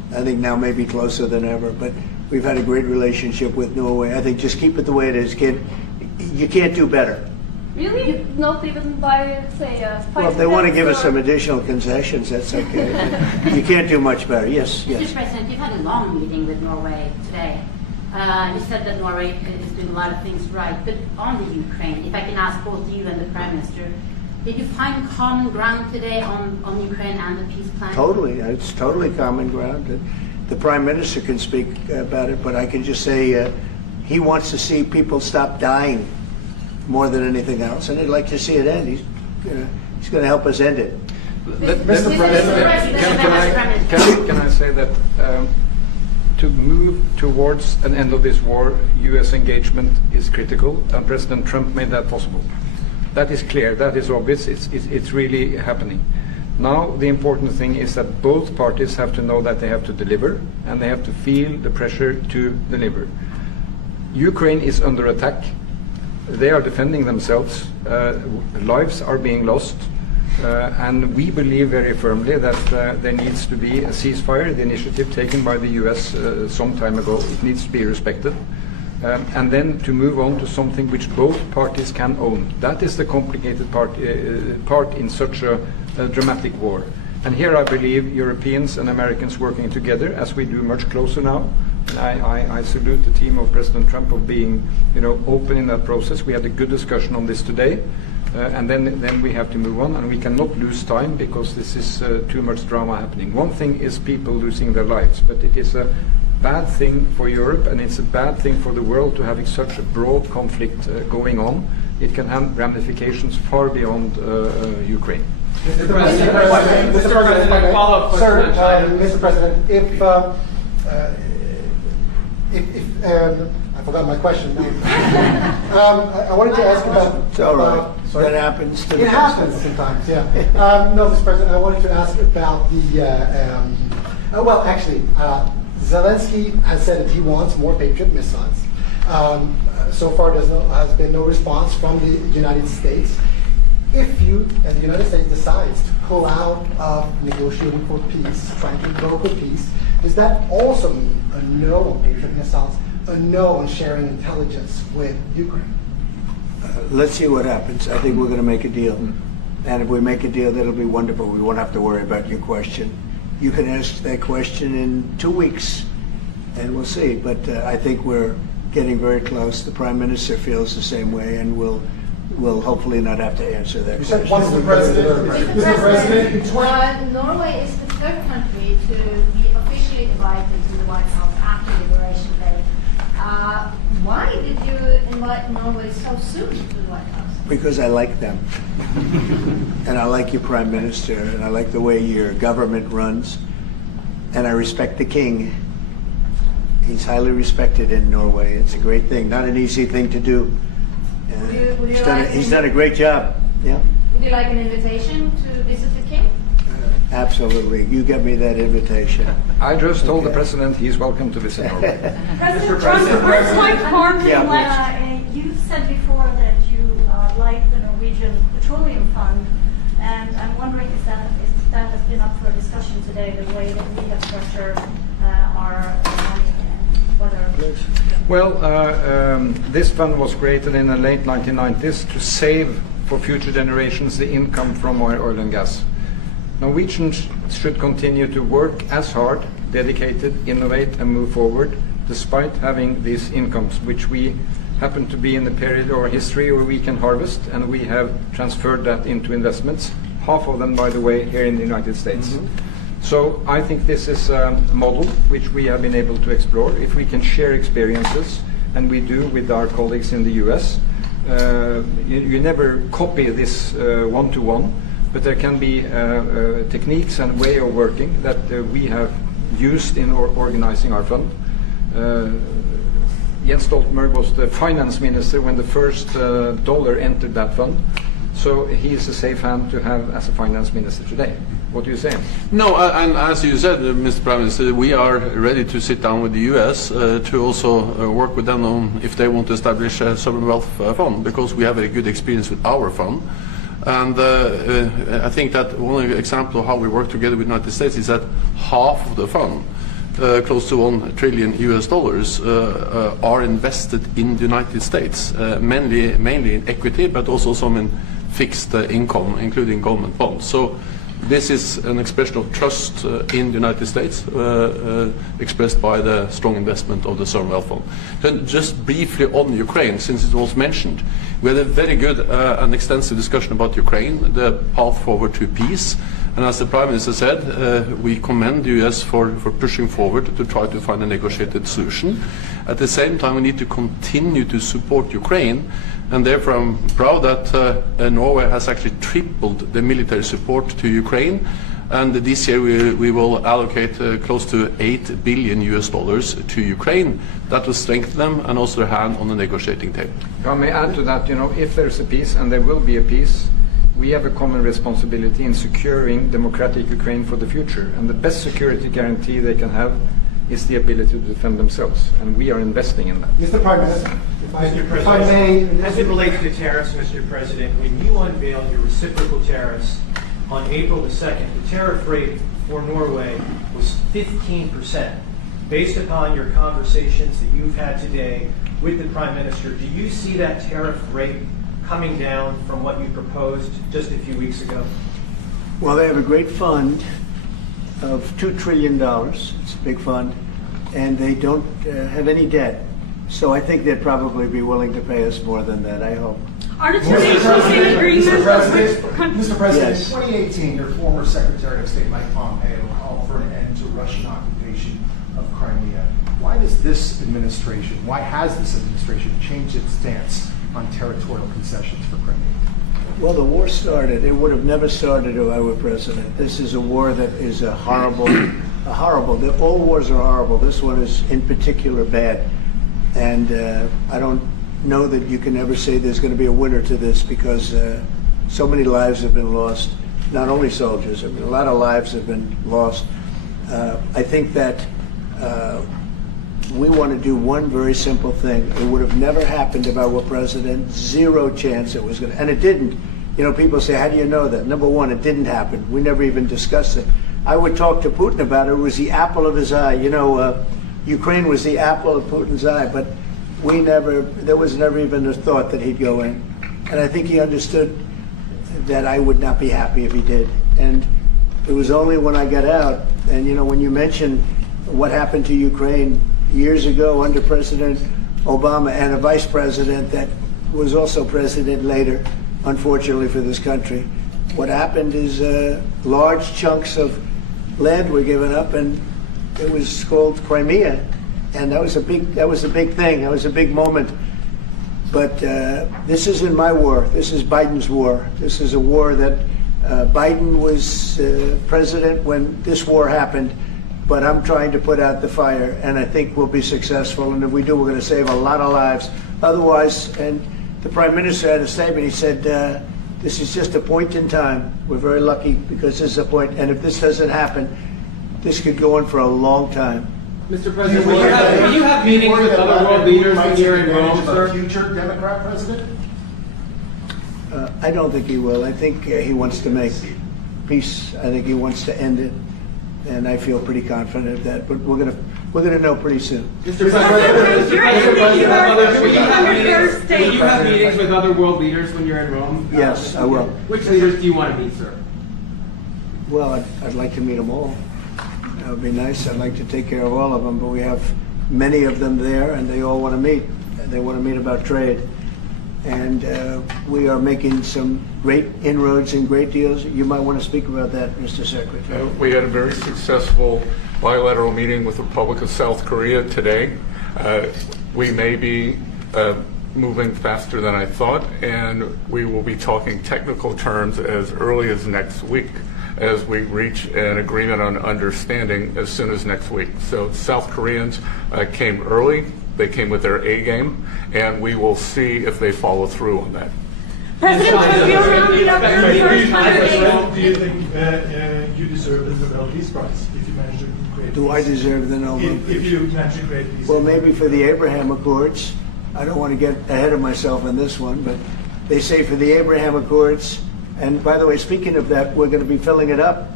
I think now maybe closer than ever. But we've had a great relationship with Norway. I think just keep it the way it is, kid. You can't do better. Really? Not even by, say, Well, if they want to give us some additional concessions, that's okay. You can't do much better. Yes, yes. Mr. President, you've had a long meeting with Norway today. You said that Norway is doing a lot of things right, but on the Ukraine, if I can ask both you and the Prime Minister, did you find common ground today on Ukraine and the peace plan? Totally. It's totally common ground. The Prime Minister can speak about it, but I can just say he wants to see people stop dying more than anything else, and he'd like to see it end. He's going to help us end it. Mr. President, can I say that to move towards an end of this war, U.S. engagement is critical, and President Trump made that possible. That is clear, that is obvious, it's really happening. Now the important thing is that both parties have to know that they have to deliver, and they have to feel the pressure to deliver. Ukraine is under attack. They are defending themselves. Lives are being lost. And we believe very firmly that there needs to be a ceasefire, the initiative taken by the US some time ago. It needs to be respected. And then to move on to something which both parties can own. That is the complicated part in such a dramatic war. And here I believe Europeans and Americans working together, as we do much closer now. I salute the team of President Trump of being, open in that process. We had a good discussion on this today, and then we have to move on, and we cannot lose time because this is too much drama happening. One thing is people losing their lives, but it is a bad thing for Europe, and it's a bad thing for the world to have such a broad conflict going on. It can have ramifications far beyond Ukraine. Mr. President, follow-up question. Mr. President, if I forgot my question. I wanted to ask about. It's all right. That happens. It happens sometimes. Yeah. No, Mr. President, I wanted to ask about the. Zelensky has said that he wants more Patriot missiles. So far, there has been no response from the United States. If you and the United States decides to pull out of negotiating for peace, trying to broker peace, does that also mean a no on Patriot missiles, a no on sharing intelligence with Ukraine? Let's see what happens. I think we're going to make a deal. And if we make a deal, that'll be wonderful. We won't have to worry about your question. You can ask that question in 2 weeks, and we'll see. But I think we're getting very close. The Prime Minister feels the same way, and we'll hopefully not have to answer that question. Mr. President, Norway is the third country to be officially invited to the White House after Liberation Day. Why did you invite Norway so soon to the White House? Because I like them. And I like your Prime Minister, and I like the way your government runs, and I respect the King. He's highly respected in Norway. It's a great thing, not an easy thing to do. He's done a great job. Yeah. Would you like an invitation to visit the King? Absolutely. You get me that invitation. I just told the President he's welcome to visit Norway. President Trump, where's Mike Carney? You said before that you like the Norwegian Petroleum Fund, and I'm wondering if that has been up for discussion today, the way that we have structured our money and whether. Well, this fund was created in the late 1990s to save for future generations the income from oil and gas. Norwegians should continue to work as hard, dedicated, innovate and move forward, despite having these incomes, which we happen to be in the period of our history where we can harvest, and we have transferred that into investments, half of them, by the way, here in the United States. Mm-hmm. So I think this is a model which we have been able to explore. If we can share experiences, and we do with our colleagues in the US, you never copy this one-to-one, but there can be techniques and way of working that we have used in organizing our fund. Jens Stoltenberg was the finance minister when the first dollar entered that fund, so he is a safe hand to have as a finance minister today. What do you say? No, and as you said, Mr. Prime Minister, we are ready to sit down with the US to also work with them on if they want to establish a sovereign wealth fund, because we have a good experience with our fund. And I think that one example of how we work together with the United States is that half of the fund close to $1 trillion are invested in the United States, mainly in equity, but also some in fixed income, including government bonds. So this is an expression of trust in the United States, expressed by the strong investment of the sovereign wealth fund. Then just briefly on Ukraine, since it was mentioned, we had a very good and extensive discussion about Ukraine, the path forward to peace. And as the Prime Minister said, we commend the US for pushing forward to try to find a negotiated solution. At the same time, we need to continue to support Ukraine, and therefore I'm proud that Norway has actually tripled the military support to Ukraine. And this year we will allocate close to $8 billion to Ukraine. That will strengthen them and also their hand on the negotiating table. If I may add to that, if there's a peace, and there will be a peace, we have a common responsibility in securing democratic Ukraine for the future. And the best security guarantee they can have is the ability to defend themselves. And we are investing in that. Mr. Prime Minister, if I may. As it relates to tariffs, Mr. President, when you unveiled your reciprocal tariffs on April the 2nd, the tariff rate for Norway was 15%. Based upon your conversations that you've had today with the Prime Minister, do you see that tariff rate coming down from what you proposed just a few weeks ago? Well, they have a great fund of $2 trillion. It's a big fund, and they don't have any debt. So I think they'd probably be willing to pay us more than that, I hope. Mr. President, Yes. in 2018, your former Secretary of State Mike Pompeo called for an end to Russian occupation of Crimea. Why has this administration changed its stance on territorial concessions for Crimea? Well, the war started. It would have never started if I were president. This is a war that is horrible. All wars are horrible. This one is in particular bad. And I don't know that you can ever say there's going to be a winner to this, because so many lives have been lost. Not only soldiers, I mean, a lot of lives have been lost. I think that we want to do one very simple thing. It would have never happened if I were president. Zero chance it was going to, and it didn't. People say, how do you know that? Number one, it didn't happen. We never even discussed it. I would talk to Putin about it. It was the apple of his eye. Ukraine was the apple of Putin's eye, but there was never even a thought that he'd go in. And I think he understood that I would not be happy if he did. And it was only when I got out, and when you mention what happened to Ukraine years ago under President Obama and a vice president that was also president later, unfortunately for this country, what happened is large chunks of land were given up, and it was called Crimea, and that was a big thing. That was a big moment. But this isn't my war. This is Biden's war. This is a war that Biden was president when this war happened. But I'm trying to put out the fire, and I think we'll be successful. And if we do, we're going to save a lot of lives. Otherwise, and the Prime Minister had a statement. He said, this is just a point in time. We're very lucky because this is a point. And if this doesn't happen, this could go on for a long time. Mr. President, will you have meetings with other world leaders when you're in Rome, sir? Future Democrat president? I don't think he will. I think he wants to make peace. I think he wants to end it. And I feel pretty confident of that, but we're gonna know pretty soon. Mr. President, will you have meetings with other world leaders when you're in Rome? Yes, I will. Which leaders do you want to meet, sir? Well, I'd like to meet them all. That would be nice. I'd like to take care of all of them, but we have many of them there, and they all want to meet. They want to meet about trade. And we are making some great inroads and great deals. You might want to speak about that, Mr. Secretary. We had a very successful bilateral meeting with the Republic of South Korea today. We may be moving faster than I thought, and we will be talking technical terms as early as next week, as we reach an agreement on understanding as soon as next week. So South Koreans came early. They came with their A game, and we will see if they follow through on that. President, will you round up your first candidate? Do you think you deserve the Nobel Peace Prize if you manage to create peace? Do I deserve the Nobel? If you manage to create peace. Well, maybe for the Abraham Accords. I don't want to get ahead of myself on this one, but they say for the Abraham Accords, and by the way, speaking of that, we're going to be filling it up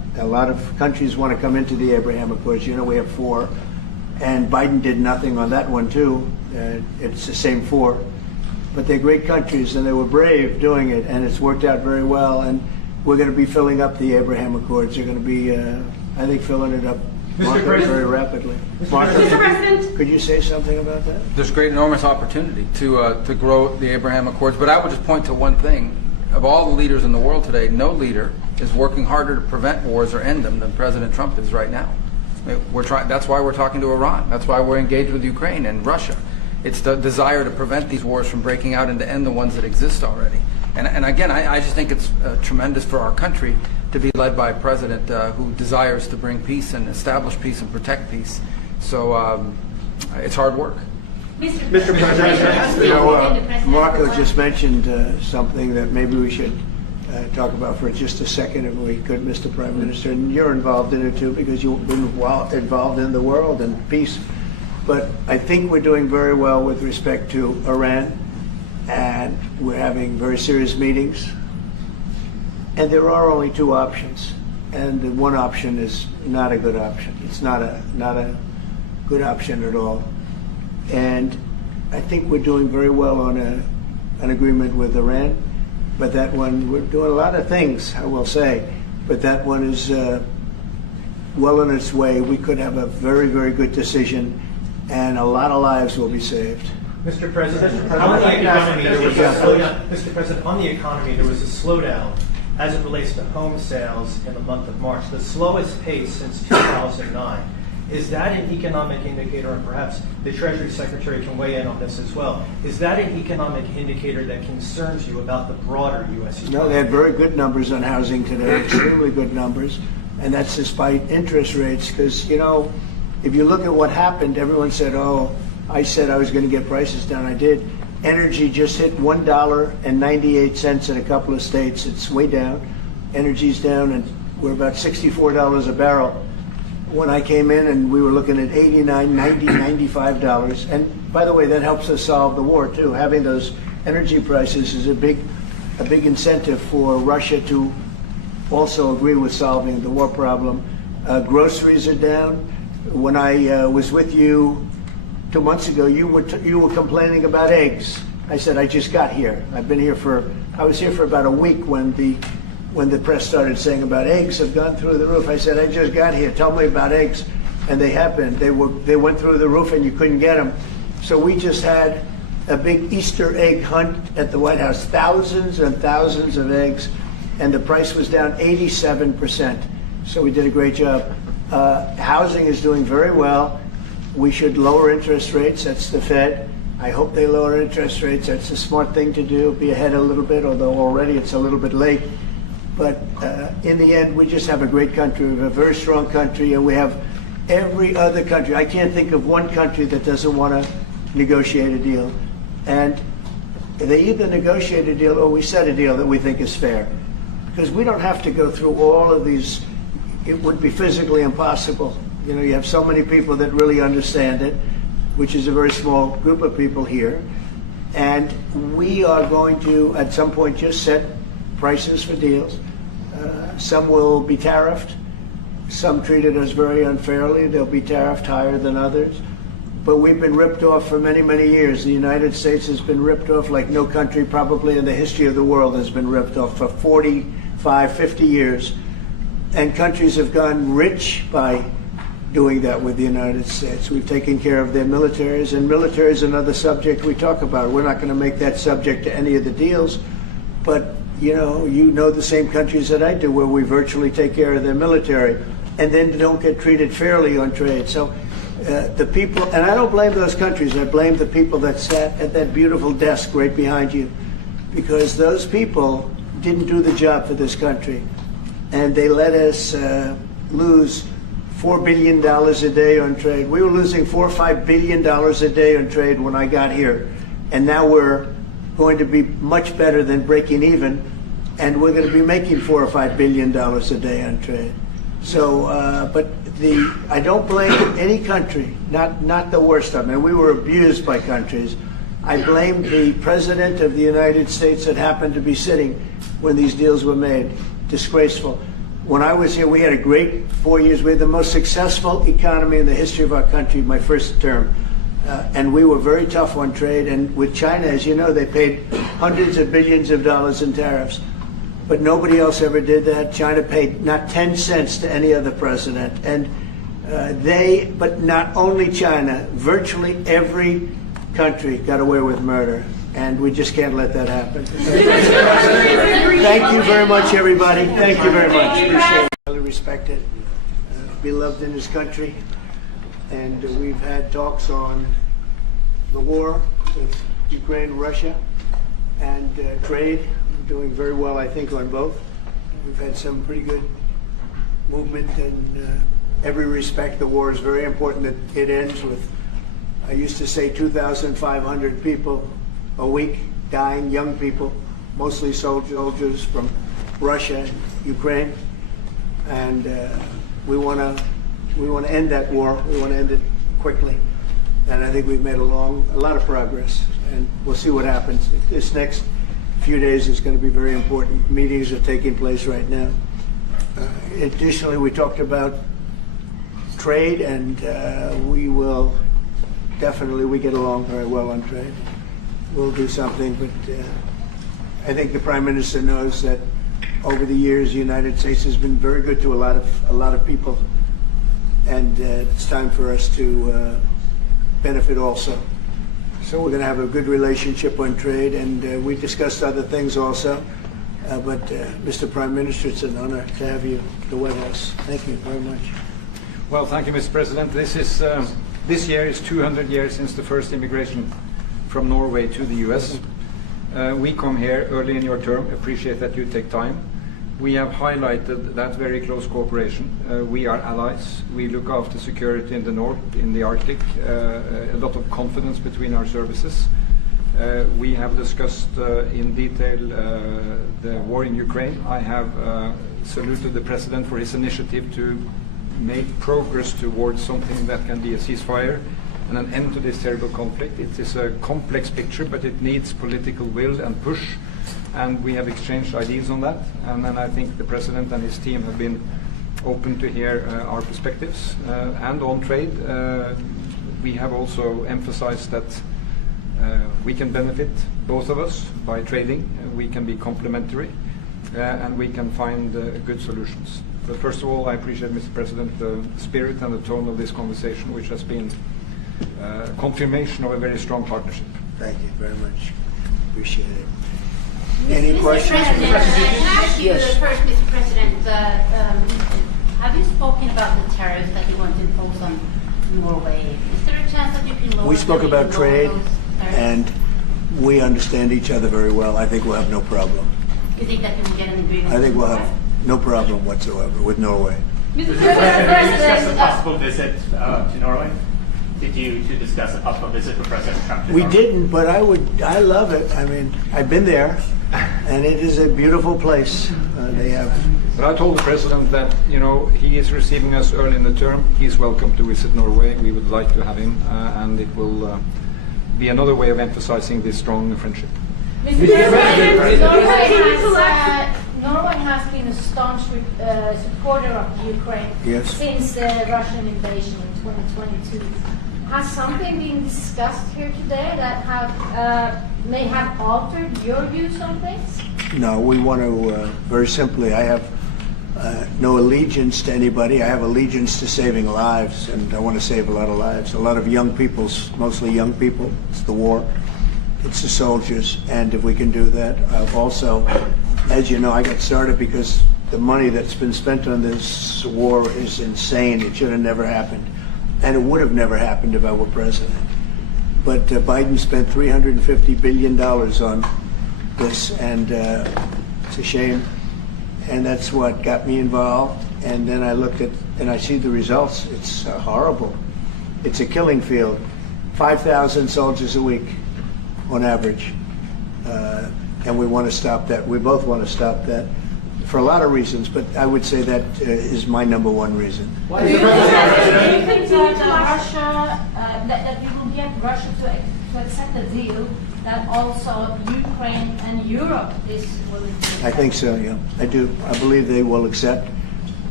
A lot of countries want to come into the Abraham Accords. You know, we have 4, and Biden did nothing on that one too. It's the same 4, but they're great countries, and they were brave doing it, and it's worked out very well. And we're going to be filling up the Abraham Accords. They're going to be, I think, filling it up very rapidly. Mr. President, could you say something about that? There's great, enormous opportunity to grow the Abraham Accords, but I would just point to one thing. Of all the leaders in the world today, no leader is working harder to prevent wars or end them than President Trump is right now. That's why we're talking to Iran. That's why we're engaged with Ukraine and Russia. It's the desire to prevent these wars from breaking out and to end the ones that exist already. And again, I just think it's tremendous for our country to be led by a president who desires to bring peace and establish peace and protect peace. So it's hard work. Mr. President, you know, Marco just mentioned something that maybe we should talk about for just a second, if we could, Mr. Prime Minister. And you're involved in it too, because you've been involved in the world and peace. But I think we're doing very well with respect to Iran, and we're having very serious meetings. And there are only 2 options, and the one option is not a good option. It's not a good option at all. And I think we're doing very well on an agreement with Iran, but that one, we're doing a lot of things, I will say, but that one is well on its way. We could have a very, very good decision, and a lot of lives will be saved. Mr. President, on the economy, there was a slowdown. Mr. President, on the economy, there was a slowdown as it relates to home sales in the month of March, the slowest pace since 2009. Is that an economic indicator, and perhaps the Treasury Secretary can weigh in on this as well, is that an economic indicator that concerns you about the broader U.S. economy? No, they had very good numbers on housing today, extremely good numbers, and that's despite interest rates, because, you know, if you look at what happened, everyone said, oh, I said I was going to get prices down. I did. Energy just hit $1.98 in a couple of states. It's way down. Energy's down, and we're about $64 a barrel. When I came in, and we were looking at $89, $90, $95. And by the way, that helps us solve the war too. Having those energy prices is a big incentive for Russia to also agree with solving the war problem. Groceries are down. When I was with you 2 months ago, you were complaining about eggs. I said, I just got here. I was here for about a week when the press started saying about eggs have gone through the roof. I said, I just got here. Tell me about eggs. And they happened. They went through the roof, and you couldn't get them. So we just had a big Easter egg hunt at the White House. Thousands and thousands of eggs, and the price was down 87%. So we did a great job. Housing is doing very well. We should lower interest rates. That's the Fed. I hope they lower interest rates. That's a smart thing to do. Be ahead a little bit, although already it's a little bit late. But in the end, we just have a great country. We have a very strong country, and we have every other country. I can't think of one country that doesn't want to negotiate a deal. And they either negotiate a deal or we set a deal that we think is fair. Because we don't have to go through all of these. It would be physically impossible. You know, you have so many people that really understand it, which is a very small group of people here. And we are going to, at some point, just set prices for deals. Some will be tariffed. Some treated us very unfairly. They'll be tariffed higher than others. But we've been ripped off for many, many years. The United States has been ripped off like no country probably in the history of the world has been ripped off for 45, 50 years. And countries have gone rich by doing that with the United States. We've taken care of their militaries, and military is another subject we talk about. We're not going to make that subject to any of the deals, but you know the same countries that I do where we virtually take care of their military and then don't get treated fairly on trade. So the people, and I don't blame those countries, I blame the people that sat at that beautiful desk right behind you, because those people didn't do the job for this country, and they let us lose $4 billion a day on trade. We were losing $4 or $5 billion a day on trade when I got here, and now we're going to be much better than breaking even, and we're going to be making $4 or $5 billion a day on trade. So, I don't blame any country, not the worst of them. And we were abused by countries. I blame the President of the United States that happened to be sitting when these deals were made. Disgraceful. When I was here, we had a great 4 years. We had the most successful economy in the history of our country, my first term. And we were very tough on trade. And with China, as you know, they paid hundreds of billions of dollars in tariffs. But nobody else ever did that. China paid not 10 cents to any other president. And but not only China, virtually every country got away with murder. And we just can't let that happen. Thank you very much, everybody. Thank you very much. Appreciate it. Highly respected, beloved in this country. And we've had talks on the war with Ukraine, Russia, and trade. We're doing very well, I think, on both. We've had some pretty good movement in every respect. The war is very important that it ends with, I used to say, 2,500 people a week dying, young people, mostly soldiers from Russia and Ukraine. And we want to end that war. We want to end it quickly. And I think we've made a lot of progress. And we'll see what happens. This next few days is going to be very important. Meetings are taking place right now. Additionally, we talked about trade, and we get along very well on trade. We'll do something, but I think the Prime Minister knows that over the years, the United States has been very good to a lot of people, and it's time for us to benefit also. So we're going to have a good relationship on trade, and we discussed other things also. But Mr. Prime Minister, it's an honor to have you at the White House. Thank you very much. Well, thank you, Mr. President. This year is 200 years since the first immigration from Norway to the U.S. We come here early in your term. Appreciate that you take time. We have highlighted that very close cooperation. We are allies. We look after security in the north, in the Arctic. A lot of confidence between our services. We have discussed in detail the war in Ukraine. I have saluted the President for his initiative to make progress towards something that can be a ceasefire and an end to this terrible conflict. It is a complex picture, but it needs political will and push, and we have exchanged ideas on that. And then I think the President and his team have been open to hear our perspectives. And on trade, we have also emphasized that we can benefit, both of us, by trading. We can be complementary, and we can find good solutions. But first of all, I appreciate, Mr. President, the spirit and the tone of this conversation, which has been confirmation of a very strong partnership. Thank you very much. Appreciate it. Any questions? Can I ask you first, Mr. President, have you spoken about the tariffs that you want to impose on Norway? Is there a chance that you can lower? We spoke about trade, and we understand each other very well. I think we'll have no problem. You think that you can get an agreement? I think we'll have no problem whatsoever with Norway. Mr. President, did you discuss a possible visit to Norway? Did you discuss a possible visit for President Trump to We Norway? didn't, but I love it. I mean, I've been there, and it is a beautiful place. They have. But I told the President that, he is receiving us early in the term. He's welcome to visit Norway. We would like to have him, and it will be another way of emphasizing this strong friendship. Mr. President, Norway has been a staunch supporter of Ukraine since the Russian invasion in 2022. Has something been discussed here today that may have altered your views on things? No, we want to, very simply, I have no allegiance to anybody. I have allegiance to saving lives, and I want to save a lot of lives. A lot of young people, mostly young people. It's the war. It's the soldiers, and if we can do that. Also, as you know, I got started because the money that's been spent on this war is insane. It should have never happened, and it would have never happened if I were president. But Biden spent $350 billion on this, and it's a shame. And that's what got me involved. And then I looked at, and I see the results. It's horrible. It's a killing field. 5,000 soldiers a week on average. And we want to stop that. We both want to stop that for a lot of reasons, but I would say that is my number one reason. Why do you think that we will get Russia to accept a deal that also Ukraine and Europe is willing to accept? I think so, yeah. I do. I believe they will accept.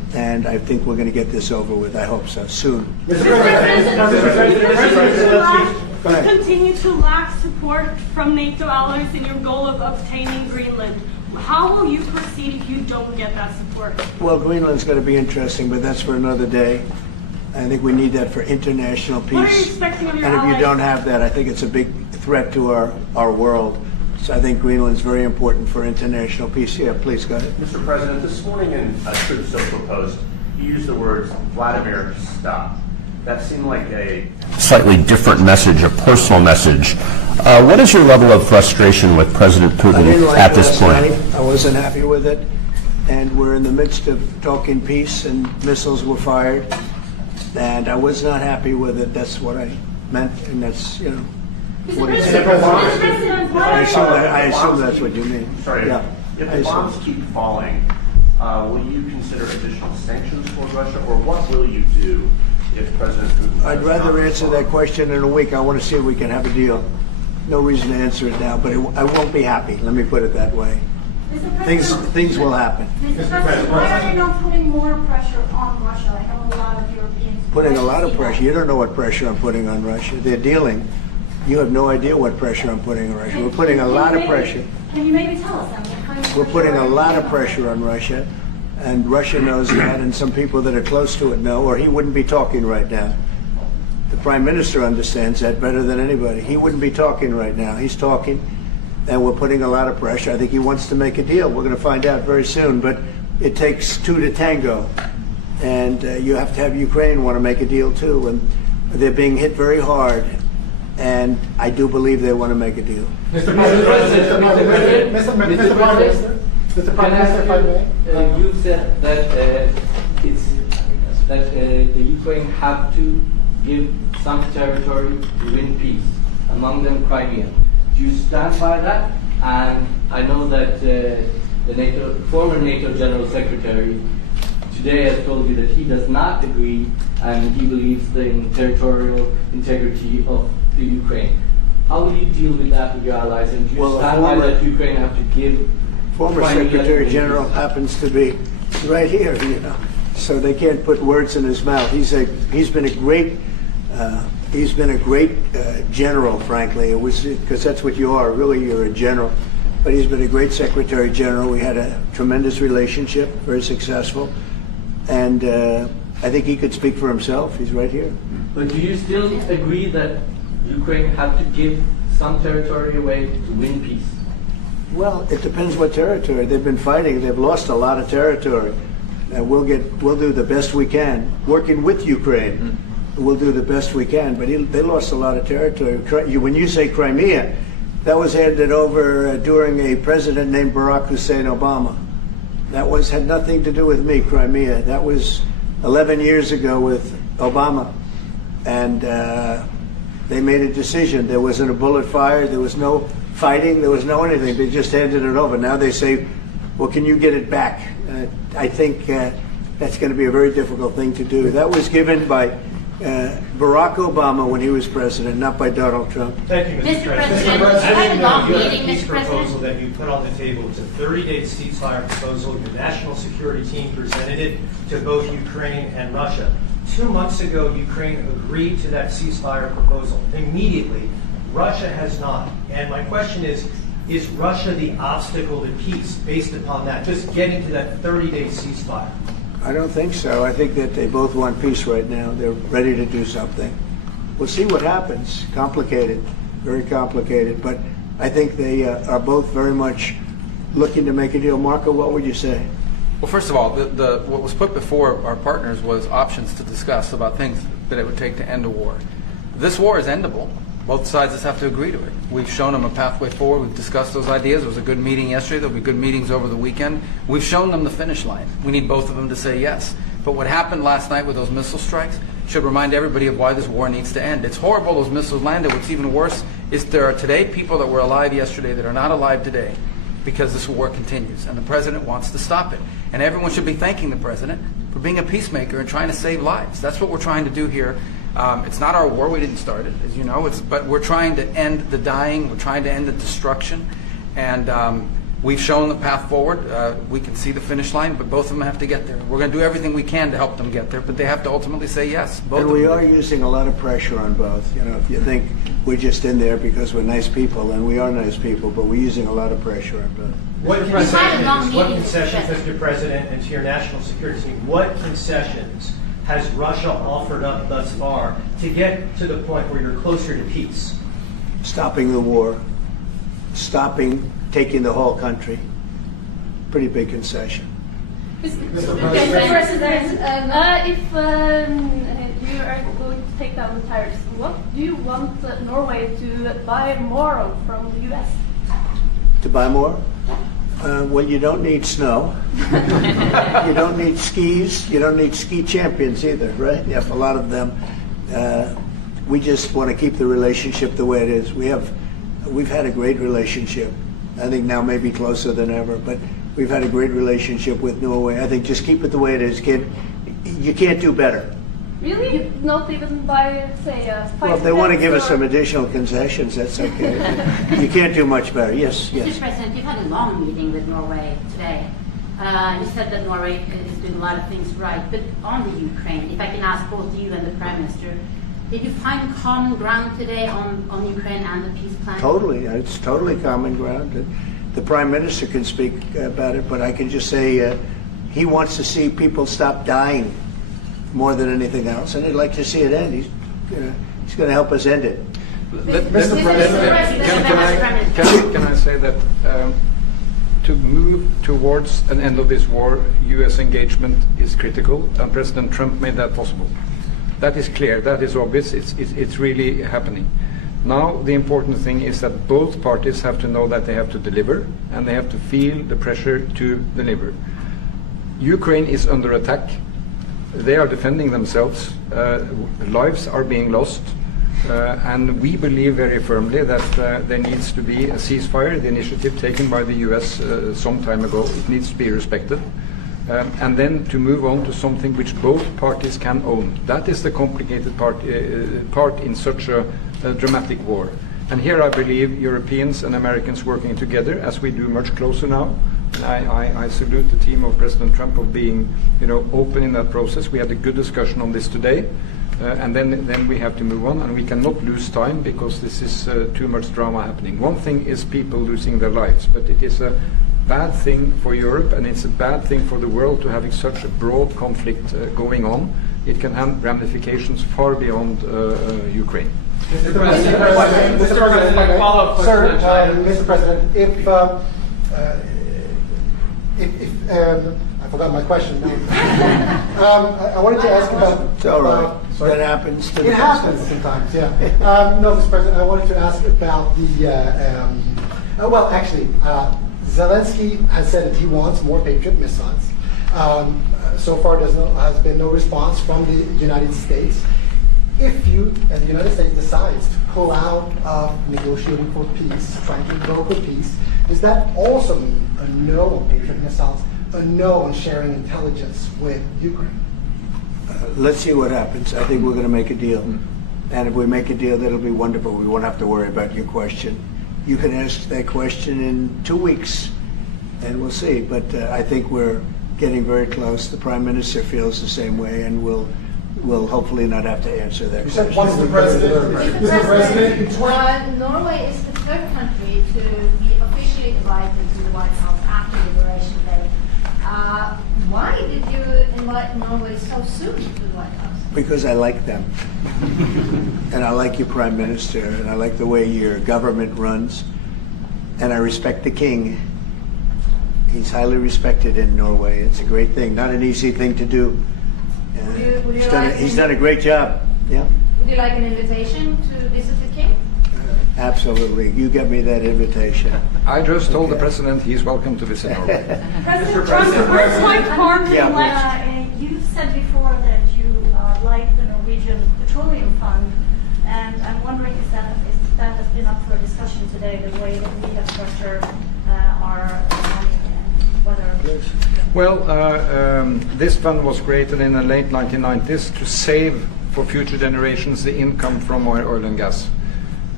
and I think we're going to get this over with. I hope so, soon. Mr. President, continue to lack support from NATO allies in your goal of obtaining Greenland. How will you proceed if you don't get that support? Well, Greenland's going to be interesting, but that's for another day. I think we need that for international peace. What are you expecting of your and if allies? you don't have that, I think it's a big threat to our world. So I think Greenland's very important for international peace. Yeah, please, go ahead. Mr. President, this morning in a Truth Social Post, you used the words, Vladimir, stop. That seemed like a slightly different message, a personal message. What is your level of frustration with President Putin at this point? I wasn't happy with it, and we're in the midst of talking peace, and missiles were fired, and I was not happy with it. That's what I meant, and that's, you know, what it said. I assume that's what you mean. Sorry, yeah. If the bombs keep falling, will you consider additional sanctions toward Russia, or what will you do if President Putin... I'd rather answer that question in a week. I want to see if we can have a deal. No reason to answer it now, but I won't be happy. Let me put it that way. Things will happen. Mr. President, why are you not putting more pressure on Russia? I know a lot of Europeans... Putting a lot of pressure. You don't know what pressure I'm putting on Russia. They're dealing. You have no idea what pressure I'm putting on Russia. We're putting a lot of pressure. Can you maybe tell us that? We're putting a lot of pressure on Russia, and Russia knows that, and some people that are close to it know, or he wouldn't be talking right now. The Prime Minister understands that better than anybody. He wouldn't be talking right now. He's talking, and we're putting a lot of pressure. I think he wants to make a deal. We're going to find out very soon, but it takes two to tango, and you have to have Ukraine want to make a deal too, and they're being hit very hard, and I do believe they want to make a deal. Mr. President, Mr. Prime Minister, if I may. You said that the Ukraine have to give some territory to win peace, among them Crimea. Do you stand by that? And I know that the former NATO General Secretary today has told you that he does not agree, and he believes in territorial integrity of the Ukraine. How will you deal with that with your allies? And do you stand by that Ukraine have to give? Former Secretary General happens to be right here, you know, so they can't put words in his mouth. He's been a great general, frankly. It was because that's what you are. Really, you're a general. But he's been a great Secretary General. We had a tremendous relationship, very successful, and I think he could speak for himself. He's right here. But do you still agree that Ukraine have to give some territory away to win peace? Well, it depends what territory. They've been fighting. They've lost a lot of territory. We'll do the best we can. Working with Ukraine, we'll do the best we can. But they lost a lot of territory. When you say Crimea, that was handed over during a president named Barack Hussein Obama. That had nothing to do with me, Crimea. That was 11 years ago with Obama. And they made a decision. There wasn't a bullet fired. There was no fighting. There was no anything. They just handed it over. Now they say, well, can you get it back? I think that's going to be a very difficult thing to do. That was given by Barack Obama when he was president, not by Donald Trump. Thank you, Mr. President. Mr. President, As you know, you have a meeting, peace Mr. President. proposal that you put on the table. It's a 30-day ceasefire proposal. Your national security team presented it to both Ukraine and Russia. 2 months ago, Ukraine agreed to that ceasefire proposal. Immediately, Russia has not. And my question is Russia the obstacle to peace based upon that, just getting to that 30-day ceasefire? I don't think so. I think that they both want peace right now. They're ready to do something. We'll see what happens. Complicated, very complicated. But I think they are both very much looking to make a deal. Marco, what would you say? Well, first of all, what was put before our partners was options to discuss about things that it would take to end a war. This war is endable. Both sides just have to agree to it. We've shown them a pathway forward. We've discussed those ideas. It was a good meeting yesterday. There'll be good meetings over the weekend. We've shown them the finish line. We need both of them to say yes. But what happened last night with those missile strikes should remind everybody of why this war needs to end. It's horrible those missiles landed. What's even worse is there are today people that were alive yesterday that are not alive today because this war continues. And the president wants to stop it. And everyone should be thanking the president for being a peacemaker and trying to save lives. That's what we're trying to do here. It's not our war. We didn't start it, as you know. But we're trying to end the dying. We're trying to end the destruction. And We've shown the path forward. We can see the finish line, but both of them have to get there. We're going to do everything we can to help them get there, but they have to ultimately say yes. Both and of we them. are using a lot of pressure on both. You know, if you think we're just in there because we're nice people, and we are nice people, but we're using a lot of pressure on both. What concessions, Mr. President, and to your national security team, what concessions has Russia offered up thus far to get to the point where you're closer to peace? Stopping the war, taking the whole country. Pretty big concession. Mr. President, if you are going to take down the tariffs, what do you want Norway to buy more of from the U.S.? To buy more? Well, you don't need snow. You don't need skis. You don't need ski champions either, right? You have a lot of them. We just want to keep the relationship the way it is. We've had a great relationship. I think now maybe closer than ever, but we've had a great relationship with Norway. I think just keep it the way it is, kid. You can't do better. Really? Not even by, say, 5%? Well, if they want to give us some additional concessions, that's okay. You can't do much better. Yes, yes. Mr. President, you've had a long meeting with Norway today. You said that Norway is doing a lot of things right, but on the Ukraine, if I can ask both you and the Prime Minister, did you find common ground today on Ukraine and the peace plan? Totally. It's totally common ground. The Prime Minister can speak about it, but I can just say he wants to see people stop dying more than anything else, and he'd like to see it end. He's going to help us end it. Mr. President, can I say that to move towards an end of this war, U.S. engagement is critical, and President Trump made that possible. That is clear, that is obvious, it's really happening. Now the important thing is that both parties have to know that they have to deliver, and they have to feel the pressure to deliver. Ukraine is under attack. They are defending themselves. Lives are being lost. And we believe very firmly that there needs to be a ceasefire, the initiative taken by the US some time ago. It needs to be respected. And then to move on to something which both parties can own. That is the complicated part in such a dramatic war. And here I believe Europeans and Americans working together, as we do much closer now. And I salute the team of President Trump of being, open in that process. We had a good discussion on this today. And then we have to move on, and we cannot lose time because this is too much drama happening. One thing is people losing their lives, but it is a bad thing for Europe, and it's a bad thing for the world to having such a broad conflict going on. It can have ramifications far beyond Ukraine. Mr. President, Mr. President, if I forgot my question. I wanted to ask about. It's all right. That happens. It happens sometimes. Yeah. No, Mr. President, I wanted to ask about Zelensky has said that he wants more Patriot missiles. So far, has been no response from the United States. If you, and the United States, decides to pull out of negotiating for peace, trying to broker peace, does that also mean a no on Patriot missiles, a no on sharing intelligence with Ukraine? Let's see what happens. I think we're going to make a deal. And if we make a deal, that'll be wonderful. We won't have to worry about your question. You can ask that question in 2 weeks, and we'll see. But I think we're getting very close. The Prime Minister feels the same way, and we'll hopefully not have to answer that question. Mr. President, Norway is the third country to be officially invited to the White House after Liberation Day. Why did you invite Norway so soon to the White House? Because I like them. And I like your Prime Minister, and I like the way your government runs, and I respect the King. He's highly respected in Norway. It's a great thing. Not an easy thing to do. He's done a great job. Yeah. Would you like an invitation to visit the King? Absolutely. You get me that invitation. I just told the President he's welcome to visit Norway. President Trump, where's Mike Carter? You said before that you like the Norwegian Petroleum Fund, and I'm wondering if that has been up for discussion today, the way that we have structured our money and whether... Well, this fund was created in the late 1990s to save for future generations the income from oil and gas.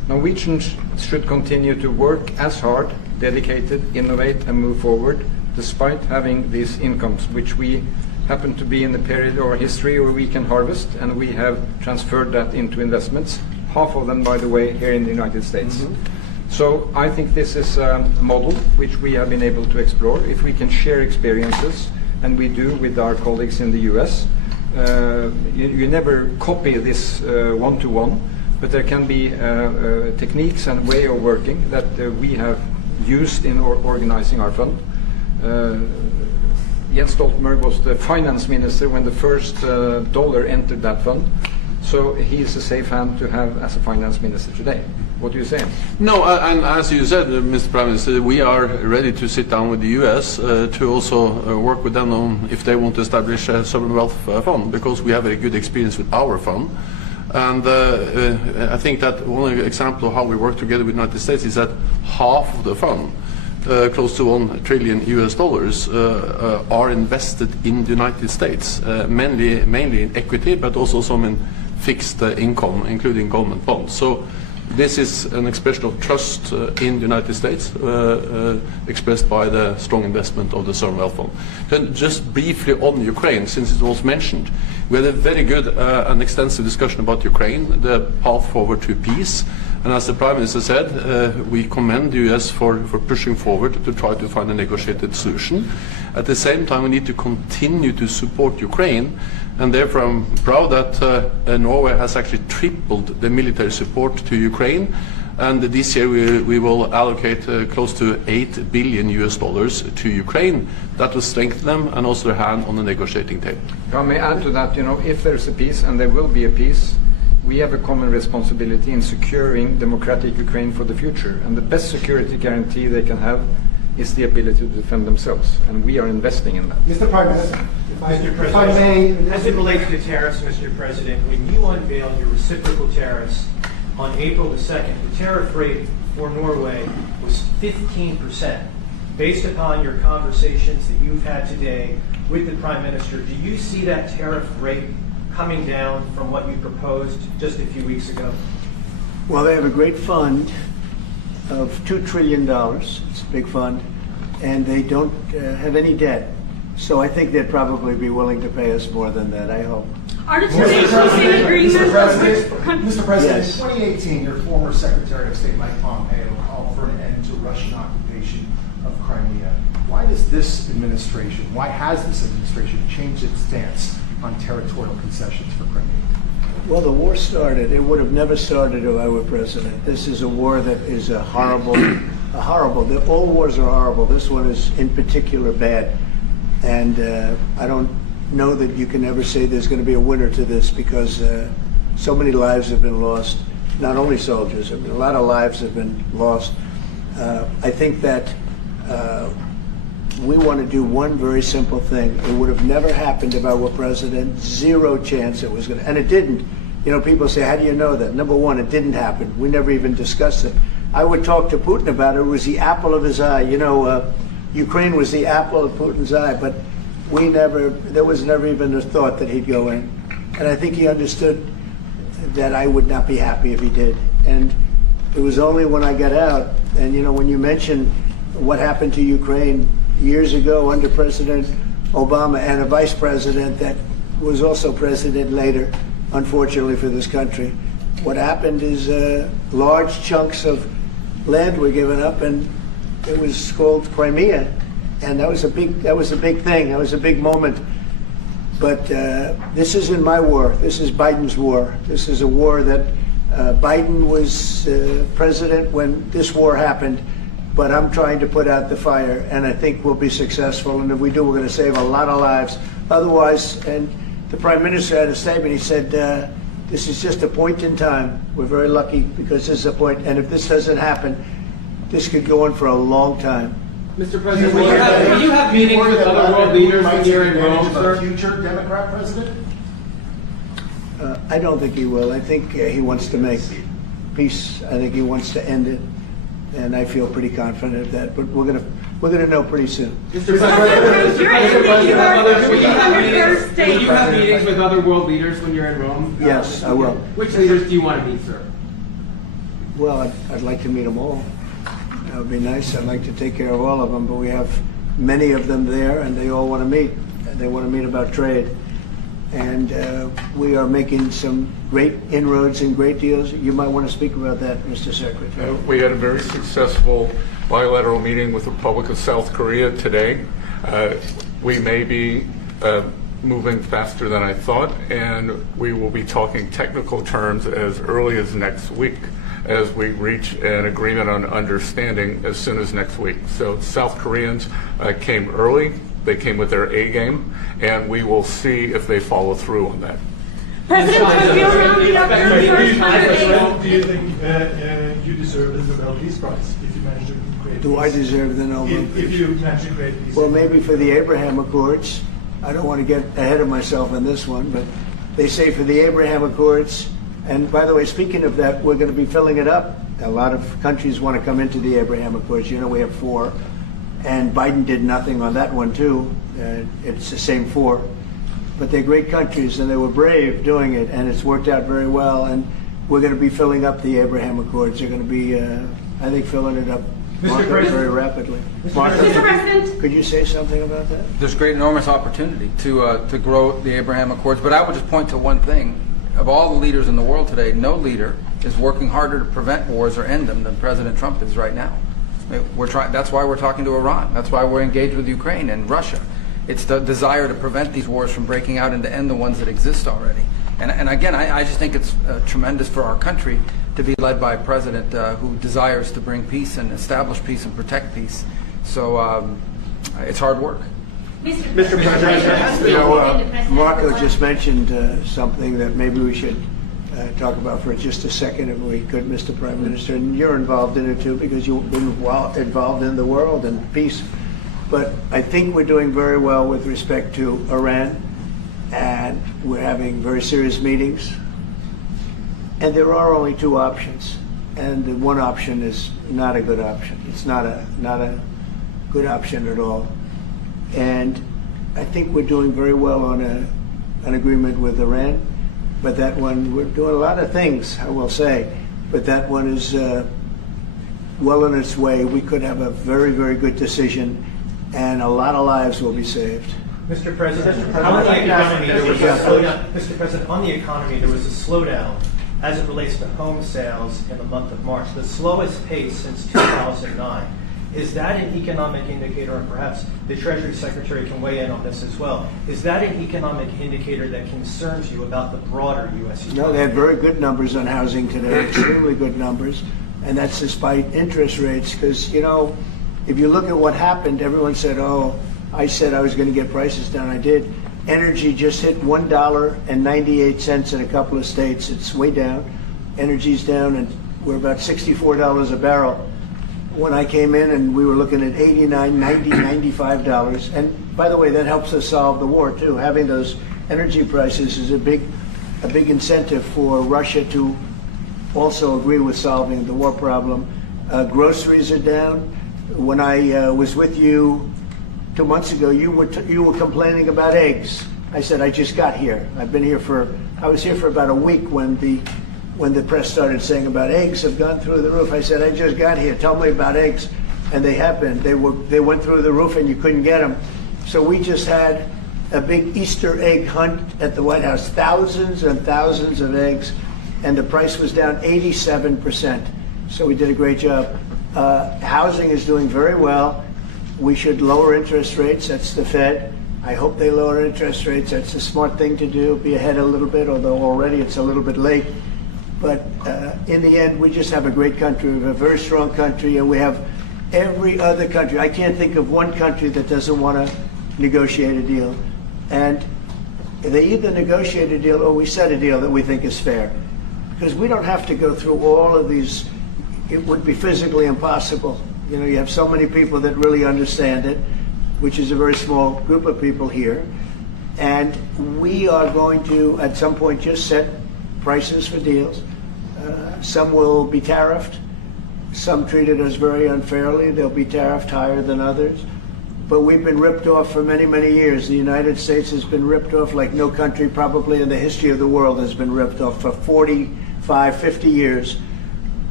Norwegians should continue to work as hard, dedicated, innovate, and move forward, despite having these incomes, which we happen to be in the period of our history where we can harvest, and we have transferred that into investments, half of them, by the way, here in the United States. So I think this is a model which we have been able to explore. If we can share experiences, and we do with our colleagues in the US, you never copy this one-to-one, but there can be techniques and way of working that we have used in organizing our fund. Jens Stoltenberg was the finance minister when the first dollar entered that fund, so he is a safe hand to have as a finance minister today. What do you say? No, and as you said, Mr. Prime Minister, we are ready to sit down with the US to also work with them on if they want to establish a sovereign wealth fund, because we have a good experience with our fund. And I think that one example of how we work together with the United States is that half of the fund, close to $1 trillion are invested in the United States, mainly in equity, but also some in fixed income, including government bonds. So this is an expression of trust in the United States, expressed by the strong investment of the sovereign wealth fund. Then just briefly on Ukraine, since it was mentioned, we had a very good and extensive discussion about Ukraine, the path forward to peace. And as the Prime Minister said, we commend the US for pushing forward to try to find a negotiated solution. At the same time, we need to continue to support Ukraine, and therefore I'm proud that Norway has actually tripled the military support to Ukraine. And this year we will allocate close to $8 billion to Ukraine. That will strengthen them and also their hand on the negotiating table. If I may add to that, if there's a peace, and there will be a peace, we have a common responsibility in securing democratic Ukraine for the future. And the best security guarantee they can have is the ability to defend themselves. And we are investing in that. Mr. Prime Minister, if I may. As it relates to tariffs, Mr. President, when you unveiled your reciprocal tariffs on April the 2nd, the tariff rate for Norway was 15%. Based upon your conversations that you've had today with the Prime Minister, do you see that tariff rate coming down from what you proposed just a few weeks ago? Well, they have a great fund of $2 trillion. It's a big fund, and they don't have any debt. So I think they'd probably be willing to pay us more than that, I hope. Are the two nations in agreement? Mr. President, Yes. in 2018, your former Secretary of State Mike Pompeo called for an end to Russian occupation of Crimea. Why does this administration, why has this administration changed its stance on territorial concessions for Crimea? Well, the war started. It would have never started if I were president. This is a war that is horrible. All wars are horrible. This one is in particular bad. And I don't know that you can ever say there's going to be a winner to this, because so many lives have been lost. Not only soldiers, a lot of lives have been lost. I think that we want to do one very simple thing. It would have never happened if I were president. Zero chance it was going to, and it didn't. People say, how do you know that? Number one, it didn't happen. We never even discussed it. I would talk to Putin about it. It was the apple of his eye. Ukraine was the apple of Putin's eye, but there was never even a thought that he'd go in. And I think he understood that I would not be happy if he did. And it was only when I got out, and when you mention what happened to Ukraine years ago under President Obama and a vice president that was also president later, unfortunately for this country, what happened is large chunks of land were given up, and it was called Crimea, and that was a big thing. That was a big moment. But this isn't my war. This is Biden's war. This is a war that Biden was president when this war happened. But I'm trying to put out the fire, and I think we'll be successful. And if we do, we're going to save a lot of lives. Otherwise, and the Prime Minister had a statement. He said, this is just a point in time. We're very lucky because this is a point. And if this doesn't happen, this could go on for a long time. Mr. President, will you have meetings with other world leaders when you're in Rome, sir? Future Democrat president? I don't think he will. I think he wants to make peace. I think he wants to end it. And I feel pretty confident of that. But we're gonna know pretty soon. Mr. President, will you have meetings with other world leaders when you're in Rome? Yes, I will. Which leaders do you want to meet, sir? Well, I'd like to meet them all. That would be nice. I'd like to take care of all of them, but we have many of them there, and they all want to meet. They want to meet about trade. And we are making some great inroads and great deals. You might want to speak about that, Mr. Secretary. We had a very successful bilateral meeting with the Republic of South Korea today. We may be moving faster than I thought, and we will be talking technical terms as early as next week as we reach an agreement on understanding as soon as next week. So South Koreans came early. They came with their A game, and we will see if they follow through on that. President Trump, you're rounding up your first 100 days. Do you think you deserve the Nobel Peace Prize if you manage to create Do peace? I deserve the Nobel Peace? If you manage to create peace. Well, maybe for the Abraham Accords. I don't want to get ahead of myself in this one, but they say for the Abraham Accords, and by the way, speaking of that, we're going to be filling it up. A lot of countries want to come into the Abraham Accords. You know, we have 4, and Biden did nothing on that one, too. It's the same 4. But they're great countries, and they were brave doing it, and it's worked out very well, and we're going to be filling up the Abraham Accords. They're going to be, I think, filling it up very rapidly. Mr. President, could you say something about that? There's great, enormous opportunity to grow the Abraham Accords, but I would just point to one thing. Of all the leaders in the world today, no leader is working harder to prevent wars or end them than President Trump is right now. That's why we're talking to Iran. That's why we're engaged with Ukraine and Russia. It's the desire to prevent these wars from breaking out and to end the ones that exist already. And again, I just think it's tremendous for our country to be led by a president who desires to bring peace and establish peace and protect peace. So it's hard work. Mr. President, you know, Marco just mentioned something that maybe we should talk about for just a second, if we could, Mr. Prime Minister. And you're involved in it too, because you've been involved in the world and peace. But I think we're doing very well with respect to Iran, and we're having very serious meetings. And there are only 2 options, and the one option is not a good option. It's not a good option at all. And I think we're doing very well on an agreement with Iran, but that one, we're doing a lot of things, I will say, but that one is well on its way. We could have a very, very good decision, and a lot of lives will be saved. Mr. President, on the economy, there was a slowdown. Mr. President, on the economy, there was a slowdown as it relates to home sales in the month of March, the slowest pace since 2009. Is that an economic indicator, and perhaps the Treasury Secretary can weigh in on this as well, is that an economic indicator that concerns you about the broader U.S. economy? No, they had very good numbers on housing today, extremely good numbers, and that's despite interest rates, because, you know, if you look at what happened, everyone said, oh, I said I was going to get prices down. I did. Energy just hit $1.98 in a couple of states. It's way down. Energy's down, and we're about $64 a barrel. When I came in, and we were looking at $89, $90, $95. And by the way, that helps us solve the war too. Having those energy prices is a big incentive for Russia to also agree with solving the war problem. Groceries are down. When I was with you 2 months ago, you were complaining about eggs. I said, I just got here. I was here for about a week when the press started saying about eggs have gone through the roof. I said, I just got here. Tell me about eggs. And they have been. They went through the roof and you couldn't get them. So we just had a big Easter egg hunt at the White House. Thousands and thousands of eggs. And the price was down 87%. So we did a great job. Housing is doing very well. We should lower interest rates. That's the Fed. I hope they lower interest rates. That's a smart thing to do. Be ahead a little bit, although already it's a little bit late. But in the end, we just have a great country. We have a very strong country, and we have every other country. I can't think of one country that doesn't want to negotiate a deal. And they either negotiate a deal or we set a deal that we think is fair. Because we don't have to go through all of these. It would be physically impossible. You know, you have so many people that really understand it, which is a very small group of people here. And we are going to, at some point, just set prices for deals. Some will be tariffed. Some treated us very unfairly. They'll be tariffed higher than others. But we've been ripped off for many, many years. The United States has been ripped off like no country probably in the history of the world has been ripped off for 45, 50 years.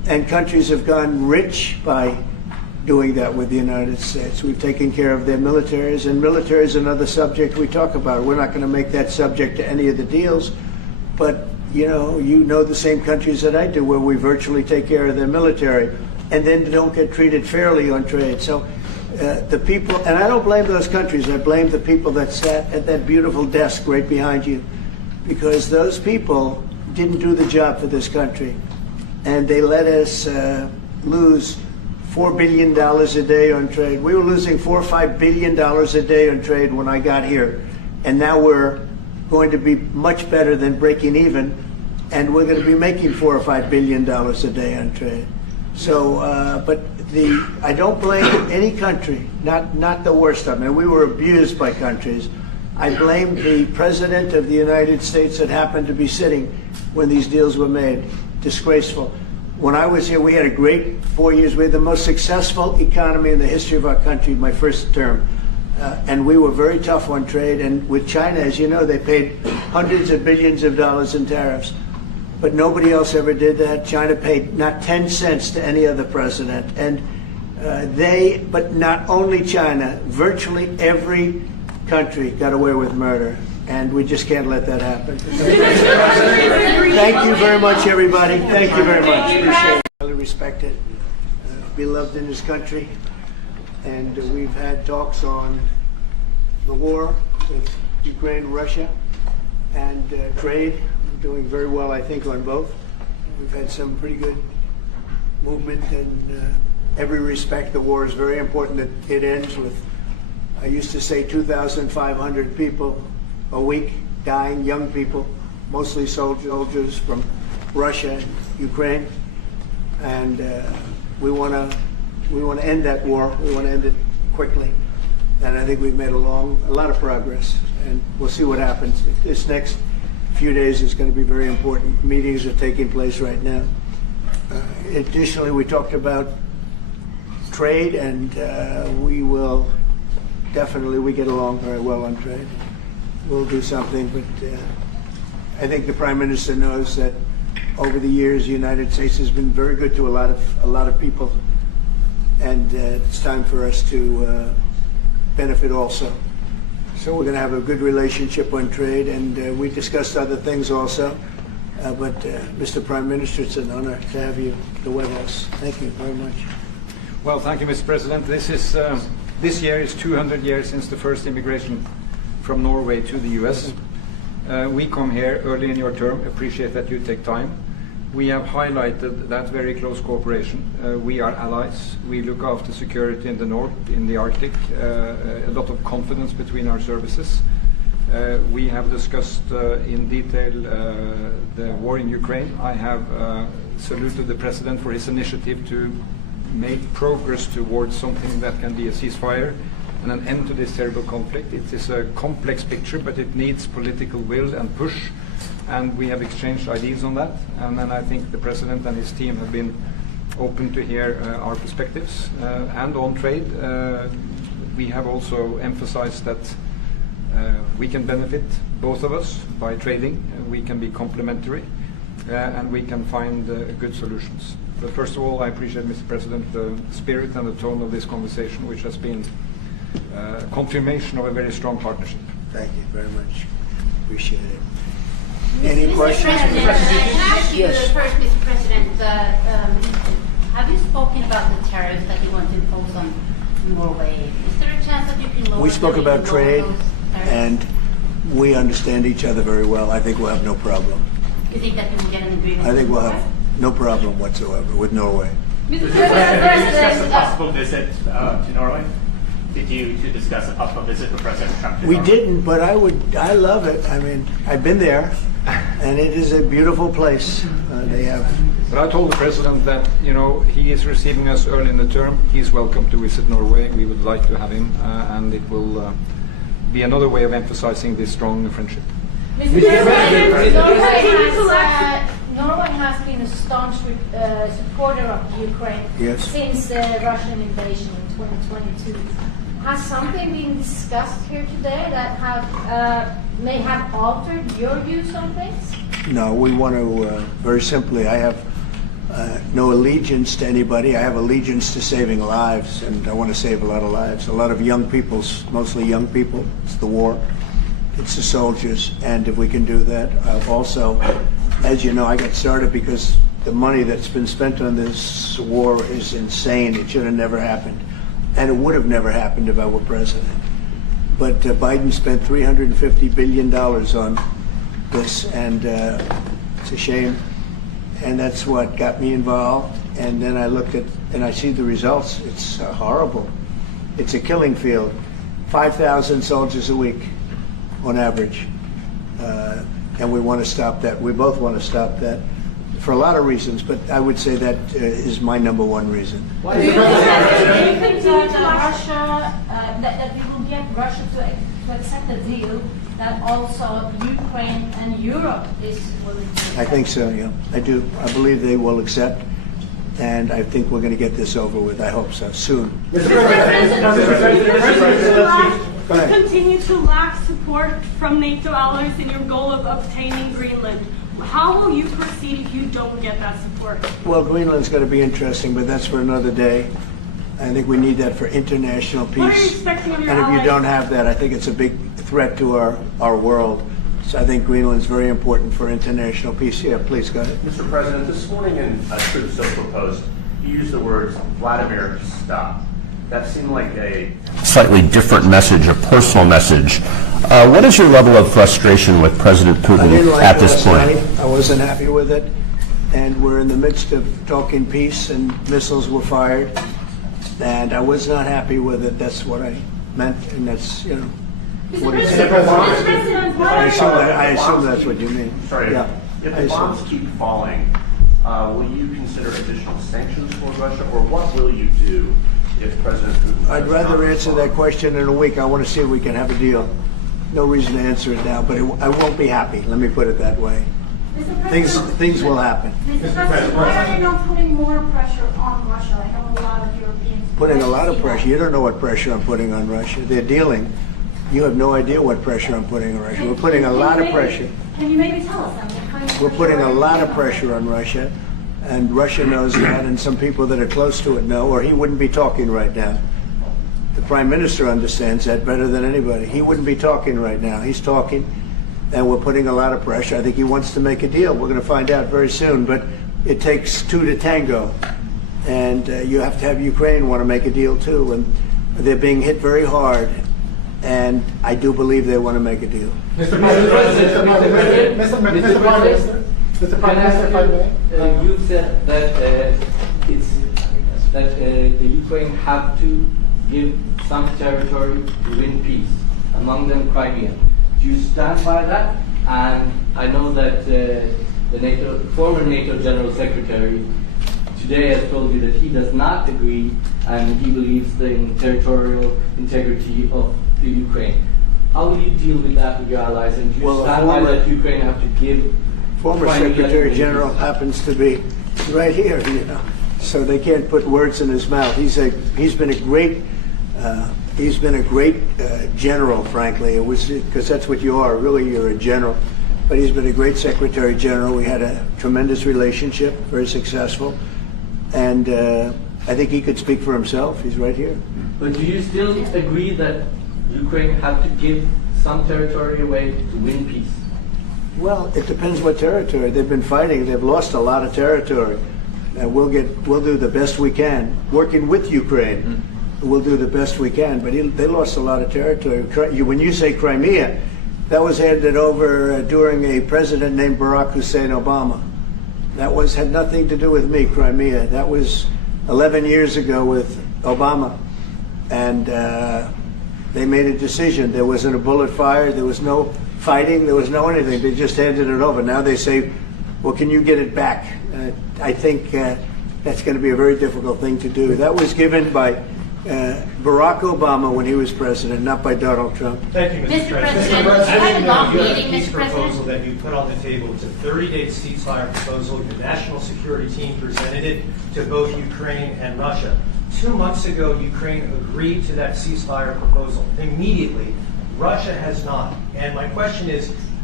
And countries have gone rich by doing that with the United States. We've taken care of their militaries, and military is another subject we talk about. We're not going to make that subject to any of the deals, but you know the same countries that I do, where we virtually take care of their military and then don't get treated fairly on trade. So the people, and I don't blame those countries, I blame the people that sat at that beautiful desk right behind you, because those people didn't do the job for this country, and they let us lose $4 billion a day on trade. We were losing $4 or $5 billion a day on trade when I got here, and now we're going to be much better than breaking even, and we're going to be making $4 or $5 billion a day on trade. So, but I don't blame any country, not the worst of them. And we were abused by countries. I blame the President of the United States that happened to be sitting when these deals were made. Disgraceful. When I was here, we had a great 4 years. We had the most successful economy in the history of our country, my first term. And we were very tough on trade. And with China, as you know, they paid hundreds of billions of dollars in tariffs. But nobody else ever did that. China paid not 10 cents to any other president. And but not only China, virtually every country got away with murder. And we just can't let that happen. Thank you very much, everybody. Thank you very much. Appreciate it. Highly respected, beloved in this country. And we've had talks on the war with Ukraine, Russia, and trade. We're doing very well, I think, on both. We've had some pretty good movement in every respect. The war is very important that it ends with, I used to say, 2,500 people a week dying, young people, mostly soldiers from Russia and Ukraine, and we want to end that war. We want to end it quickly, and I think we've made a lot of progress, and we'll see what happens. This next few days is going to be very important. Meetings are taking place right now. Additionally, we talked about trade, and we get along very well on trade. We'll do something, but I think the Prime Minister knows that over the years the United States has been very good to a lot of people, and it's time for us to benefit also. So we're going to have a good relationship on trade, and we discussed other things also. But Mr. Prime Minister, it's an honor to have you at the White House. Thank you very much. Well, thank you, Mr. President. This year is 200 years since the first immigration from Norway to the U.S. We come here early in your term. Appreciate that you take time. We have highlighted that very close cooperation. We are allies. We look after security in the north, in the Arctic. A lot of confidence between our services. We have discussed in detail the war in Ukraine. I have saluted the President for his initiative to make progress towards something that can be a ceasefire and an end to this terrible conflict. It is a complex picture, but it needs political will and push, and we have exchanged ideas on that. And then I think the President and his team have been open to hear our perspectives. And on trade, we have also emphasized that we can benefit, both of us, by trading. We can be complementary, and we can find good solutions. But first of all, I appreciate, Mr. President, the spirit and the tone of this conversation, which has been confirmation of a very strong partnership. Thank you very much. Appreciate it. Any questions? Can I ask you first, Mr. President, have you spoken about the tariffs that you want to impose on Norway? Is there a chance that you can lower? We spoke about trade, and we understand each other very well. I think we'll have no problem. You think that you will get an agreement? I think we'll have no problem whatsoever with Norway. Mr. President, did you discuss a possible visit to Norway? Did you discuss a possible visit for President Trump to We Norway? didn't, but I love it. I mean, I've been there, and it is a beautiful place. They have. But I told the President that, he is receiving us early in the term. He's welcome to visit Norway. We would like to have him, and it will be another way of emphasizing this strong friendship. Mr. President, Norway has been a staunch supporter of Ukraine since the Russian invasion in 2022. Has something been discussed here today that may have altered your views on things? No, we want to, very simply, I have no allegiance to anybody. I have allegiance to saving lives, and I want to save a lot of lives. A lot of young people, mostly young people. It's the war. It's the soldiers. And if we can do that, I've also, as you know, I got started because the money that's been spent on this war is insane. It should have never happened. And it would have never happened if I were president. But Biden spent $350 billion on this, and it's a shame. And that's what got me involved. And then I looked at, and I see the results. It's horrible. It's a killing field. 5,000 soldiers a week on average. And we want to stop that. We both want to stop that for a lot of reasons, but I would say that is my number one reason. Do you think that Russia, that we will get Russia to accept a deal that also Ukraine and Europe is willing to accept? I think so, yeah. I do. I believe they will accept, and I think we're going to get this over with. I hope so, soon. Continue to lack support from NATO allies in your goal of obtaining Greenland. How will you proceed if you don't get that support? Well, Greenland's going to be interesting, but that's for another day. I think we need that for international peace. What are you expecting of your And if allies? you don't have that, I think it's a big threat to our world. So I think Greenland's very important for international peace. Yeah, please go ahead. Mr. President, this morning in a Truth Social post, you used the words Vladimir, stop. That seemed like a slightly different message, a personal message. What is your level of frustration with President Putin I didn't like at this last point? night. I wasn't happy with it. And we're in the midst of talking peace, and missiles were fired. And I was not happy with it. That's what I meant, and that's, you know, what it is. I assume that's what you mean. Sorry. Yeah. If the bombs keep falling, will you consider additional sanctions for Russia, or what will you do if President Putin... I'd rather answer that question in a week. I want to see if we can have a deal. No reason to answer it now, but I won't be happy. Let me put it that way. Things will happen. Mr. President, why are you not putting more pressure on Russia? I know a lot of Europeans... Putting a lot of pressure. You don't know what pressure I'm putting on Russia. They're dealing. You have no idea what pressure I'm putting on Russia. We're putting a lot of pressure. Can you maybe tell us something? We're putting a lot of pressure on Russia, and Russia knows that, and some people that are close to it know, or he wouldn't be talking right now. The Prime Minister understands that better than anybody. He wouldn't be talking right now. He's talking, and we're putting a lot of pressure. I think he wants to make a deal. We're going to find out very soon, but it takes two to tango, and you have to have Ukraine want to make a deal too, and they're being hit very hard, and I do believe they want to make a deal. Mr. Prime Minister, you said that Ukraine have to give some territory to win peace, among them Crimea. Do you stand by that? And I know that the former NATO General Secretary today has told you that he does not agree, and he believes in territorial integrity of the Ukraine. How will you deal with that with your allies? And do you stand by that Ukraine have to give? Former Secretary General happens to be right here, you know, so they can't put words in his mouth. He's been a great general, frankly. It was because that's what you are. Really, you're a general. But he's been a great Secretary General. We had a tremendous relationship, very successful, and I think he could speak for himself. He's right here. But do you still agree that Ukraine have to give some territory away to win peace? Well, it depends what territory. They've been fighting. They've lost a lot of territory. We'll do the best we can. Working with Ukraine, we'll do the best we can. But they lost a lot of territory. When you say Crimea, that was handed over during a president named Barack Hussein Obama. That had nothing to do with me, Crimea. That was 11 years ago with Obama. And they made a decision. There wasn't a bullet fired. There was no fighting. There was no anything. They just handed it over. Now they say, well, can you get it back? I think that's going to be a very difficult thing to do. That was given by Barack Obama when he was president, not by Donald Trump. Thank you, Mr. President. President, You have a peace proposal that you put on the table. It's a 30-day ceasefire proposal. Your national security team presented it to both Ukraine and Russia. 2 months ago, Ukraine agreed to that ceasefire proposal. Immediately, Russia has not. And my question is,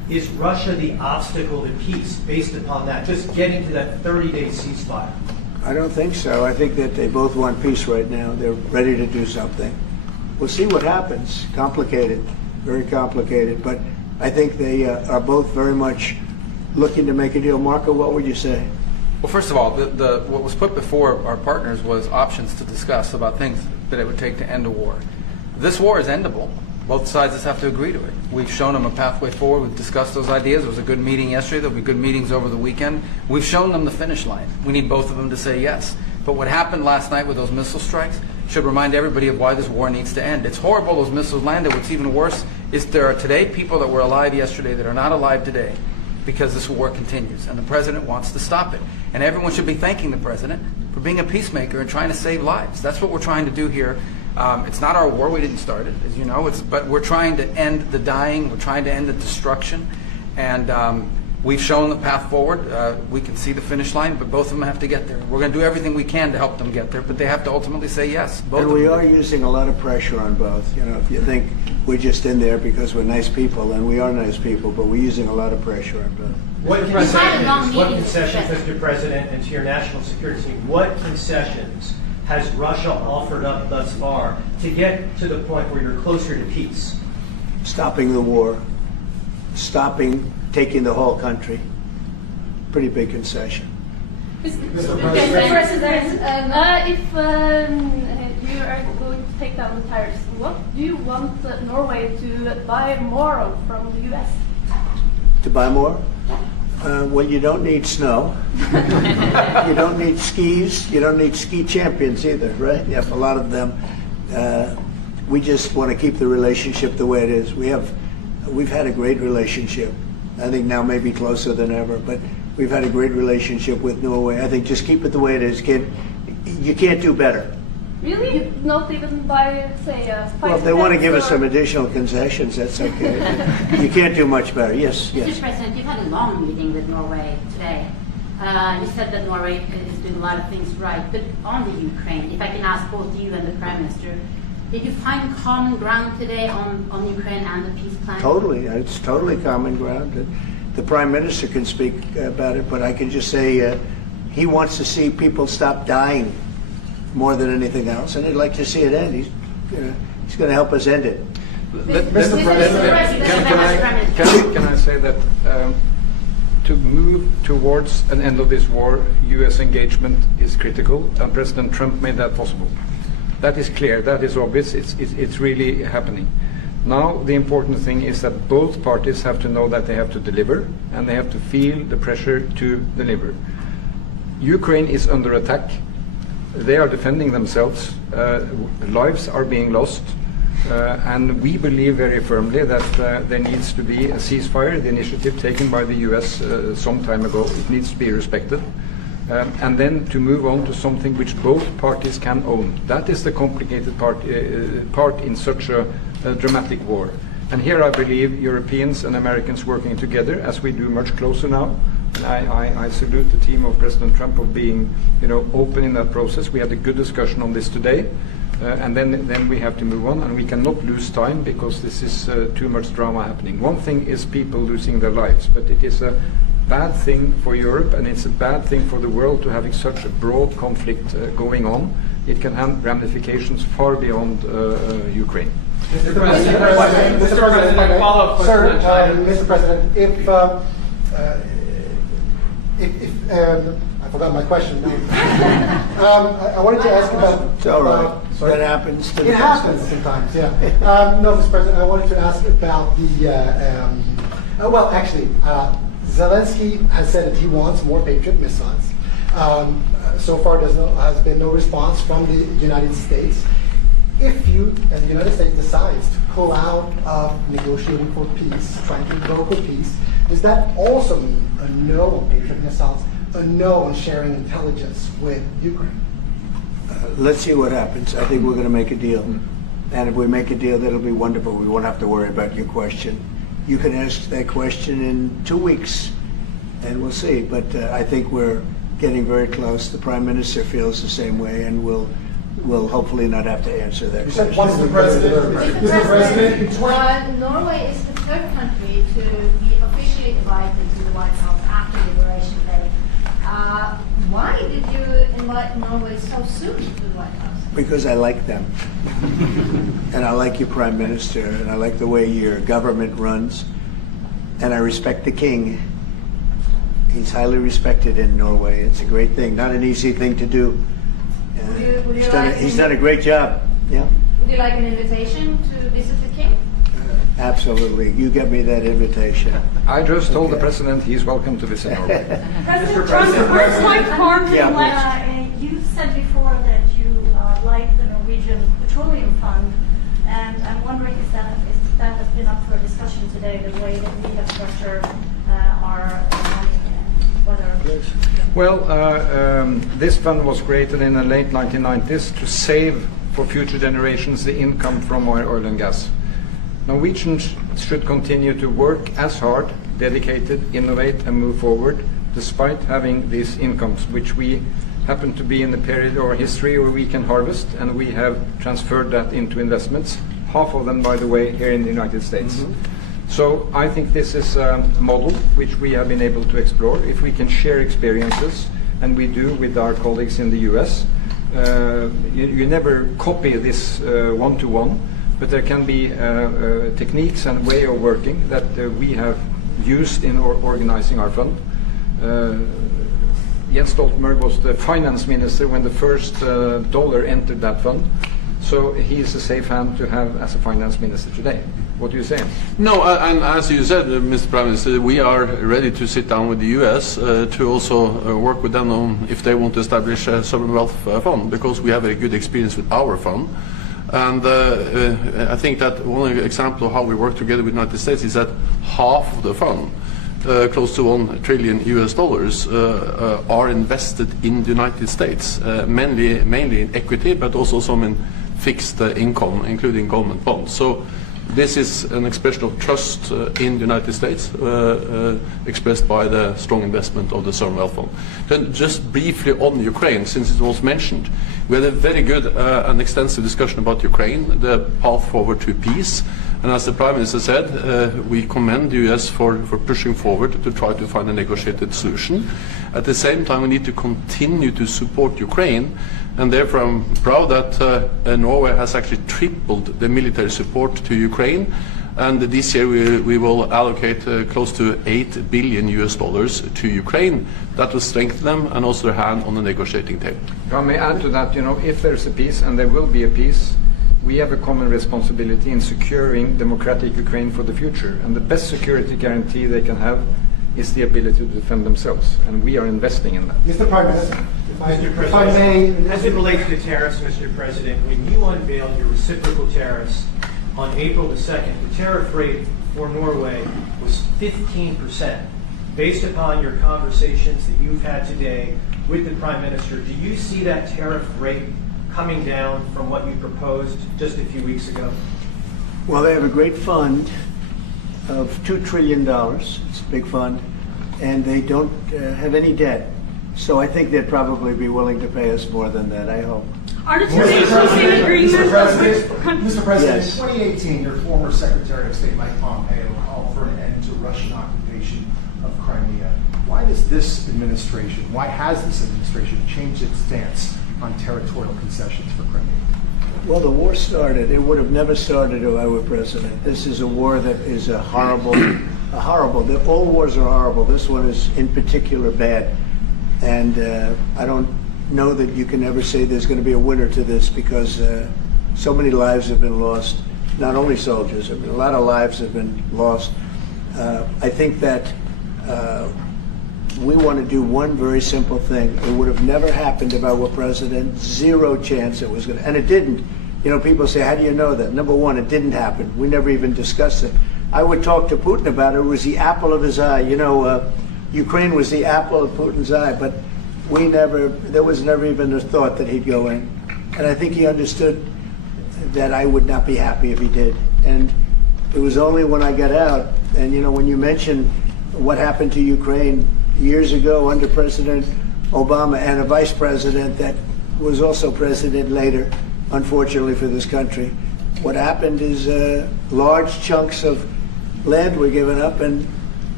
Is Russia the obstacle to peace based upon that, just getting to that 30-day ceasefire? I don't think so. I think that they both want peace right now. They're ready to do something. We'll see what happens. Complicated, very complicated. But I think they are both very much looking to make a deal. Marco, what would you say? Well, first of all, what was put before our partners was options to discuss about things that it would take to end a war. This war is endable. Both sides just have to agree to it. We've shown them a pathway forward. We've discussed those ideas. It was a good meeting yesterday. There'll be good meetings over the weekend. We've shown them the finish line. We need both of them to say yes. But what happened last night with those missile strikes should remind everybody of why this war needs to end. It's horrible those missiles landed. What's even worse is there are today people that were alive yesterday that are not alive today because this war continues. And the president wants to stop it. And everyone should be thanking the president for being a peacemaker and trying to save lives. That's what we're trying to do here. It's not our war. We didn't start it, as you know. But we're trying to end the dying. We're trying to end the destruction. And we've shown the path forward. We can see the finish line, but both of them have to get there. We're going to do everything we can to help them get there, but they have to ultimately say yes. Both and we are using a lot of pressure on both. You know, if you think we're just in there because we're nice people, and we are nice people, but we're using a lot of pressure on both. What concessions, Mr. President, and to your national security team, what concessions has Russia offered up thus far to get to the point where you're closer to peace? Stopping the war, stopping taking the whole country. Pretty big concession. Mr. President, if you are going to take down the tariffs, what do you want Norway to buy more of from the U.S.? To buy more? Well, you don't need snow. You don't need skis. You don't need ski champions either, right? You have a lot of them. We just want to keep the relationship the way it is. We've had a great relationship. I think now maybe closer than ever, but we've had a great relationship with Norway. I think just keep it the way it is, kid. You can't do better. Really? Not even by, say, well, if they want to give us some additional concessions, that's okay. You can't do much better. Yes, yes. Mr. President, you've had a long meeting with Norway today. You said that Norway is doing a lot of things right, but on the Ukraine, if I can ask both you and the Prime Minister, did you find common ground today on Ukraine and the peace plan? Totally. It's totally common ground. The Prime Minister can speak about it, but I can just say he wants to see people stop dying more than anything else, and he'd like to see it end. He's going to help us end it. Mr. President, can I say that to move towards an end of this war, U.S. engagement is critical, and President Trump made that possible. That is clear, that is obvious, it's really happening. Now the important thing is that both parties have to know that they have to deliver, and they have to feel the pressure to deliver. Ukraine is under attack. They are defending themselves. Lives are being lost. And we believe very firmly that there needs to be a ceasefire, the initiative taken by the US some time ago. It needs to be respected. And then to move on to something which both parties can own. That is the complicated part in such a dramatic war. And here I believe Europeans and Americans working together, as we do much closer now. And I salute the team of President Trump of being, open in that process. We had a good discussion on this today. And then we have to move on, and we cannot lose time because this is too much drama happening. One thing is people losing their lives, but it is a bad thing for Europe, and it's a bad thing for the world to having such a broad conflict going on. It can have ramifications far beyond Ukraine. Mr. President, follow-up question. Mr. President, if I forgot my question. I wanted to ask about. It's all right. That happens. It happens sometimes. Yeah. No, Mr. President, I wanted to ask about the. Well, actually, Zelensky has said that he wants more Patriot missiles. So far, there has been no response from the United States. If you, as the United States, decides to pull out of negotiating for peace, trying to broker peace, does that also mean a no on Patriot missiles, a no on sharing intelligence with Ukraine? Let's see what happens. I think we're going to make a deal. And if we make a deal, that'll be wonderful. We won't have to worry about your question. You can ask that question in 2 weeks, and we'll see. But I think we're getting very close. The Prime Minister feels the same way, and we'll hopefully not have to answer that question. Mr. President, Norway is the third country to be officially actually invited to the White House after Liberation Day. Why did you invite Norway so soon to the White House? Because I like them. And I like your Prime Minister, and I like the way your government runs. And I respect the King. He's highly respected in Norway. It's a great thing. Not an easy thing to do. He's done a great job. Yeah. Would you like an invitation to visit the King? Absolutely. You get me that invitation. I just told the President he's welcome to visit Norway. President Trump, first like farm You said before that you like the Norwegian Petroleum Fund, and I'm wondering if that has been up for discussion today, the way that we have structured our money, whether... Well, this fund was created in the late 1990s to save for future generations the income from oil and gas. Norwegians should continue to work as hard, dedicated, innovate and move forward, despite having these incomes, which we happen to be in the period of our history where we can harvest, and we have transferred that into investments, half of them, by the way, here in the United States. So I think this is a model which we have been able to explore. If we can share experiences, and we do with our colleagues in the US, you never copy this one-to-one, but there can be techniques and way of working that we have used in organizing our fund. Jens Stoltenberg was the finance minister when the first dollar entered that fund, so he is a safe hand to have as a finance minister today. What do you say? No, and as you said, Mr. Prime Minister, we are ready to sit down with the US to also work with them on if they want to establish a sovereign wealth fund, because we have a good experience with our fund. And I think that one example of how we work together with the United States is that half of the fund, close to $1 trillion US, are invested in the United States, mainly in equity, but also some in fixed income, including government bonds. So this is an expression of trust in the United States, expressed by the strong investment of the sovereign wealth fund. Then just briefly on Ukraine, since it was mentioned, we had a very good and extensive discussion about Ukraine, the path forward to peace. And as the Prime Minister said, we commend the US for pushing forward to try to find a negotiated solution. At the same time, we need to continue to support Ukraine, and therefore I'm proud that Norway has actually tripled the military support to Ukraine. And this year we will allocate close to $8 billion to Ukraine. That will strengthen them and also their hand on the negotiating table. If I may add to that, if there's a peace, and there will be a peace, we have a common responsibility in securing democratic Ukraine for the future. And the best security guarantee they can have is the ability to defend themselves. And we are investing in that. Mr. Prime Minister, if I may... As it relates to tariffs, Mr. President, when you unveiled your reciprocal tariffs on April the 2nd, the tariff rate for Norway was 15%. Based upon your conversations that you've had today with the Prime Minister, do you see that tariff rate coming down from what you proposed just a few weeks ago? Well, they have a great fund of $2 trillion. It's a big fund. And they don't have any debt. So I think they'd probably be willing to pay us more than that, I hope. Mr. President, yes. In 2018, your former Secretary of State Mike Pompeo called for an end to Russian occupation of Crimea. Why has this administration changed its stance on territorial concessions for Crimea? Well, the war started. It would have never started if I were president. This is a war that is horrible. All wars are horrible. This one is in particular bad. And I don't know that you can ever say there's going to be a winner to this, because so many lives have been lost. Not only soldiers, a lot of lives have been lost. I think that we want to do one very simple thing. It would have never happened if I were president. Zero chance it was going to. And it didn't. People say, how do you know that? Number one, it didn't happen. We never even discussed it. I would talk to Putin about it. It was the apple of his eye. Ukraine was the apple of Putin's eye, but there was never even a thought that he'd go in. And I think he understood that I would not be happy if he did. And it was only when I got out, and when you mention what happened to Ukraine years ago under President Obama and a vice president that was also president later, unfortunately for this country, what happened is large chunks of land were given up, and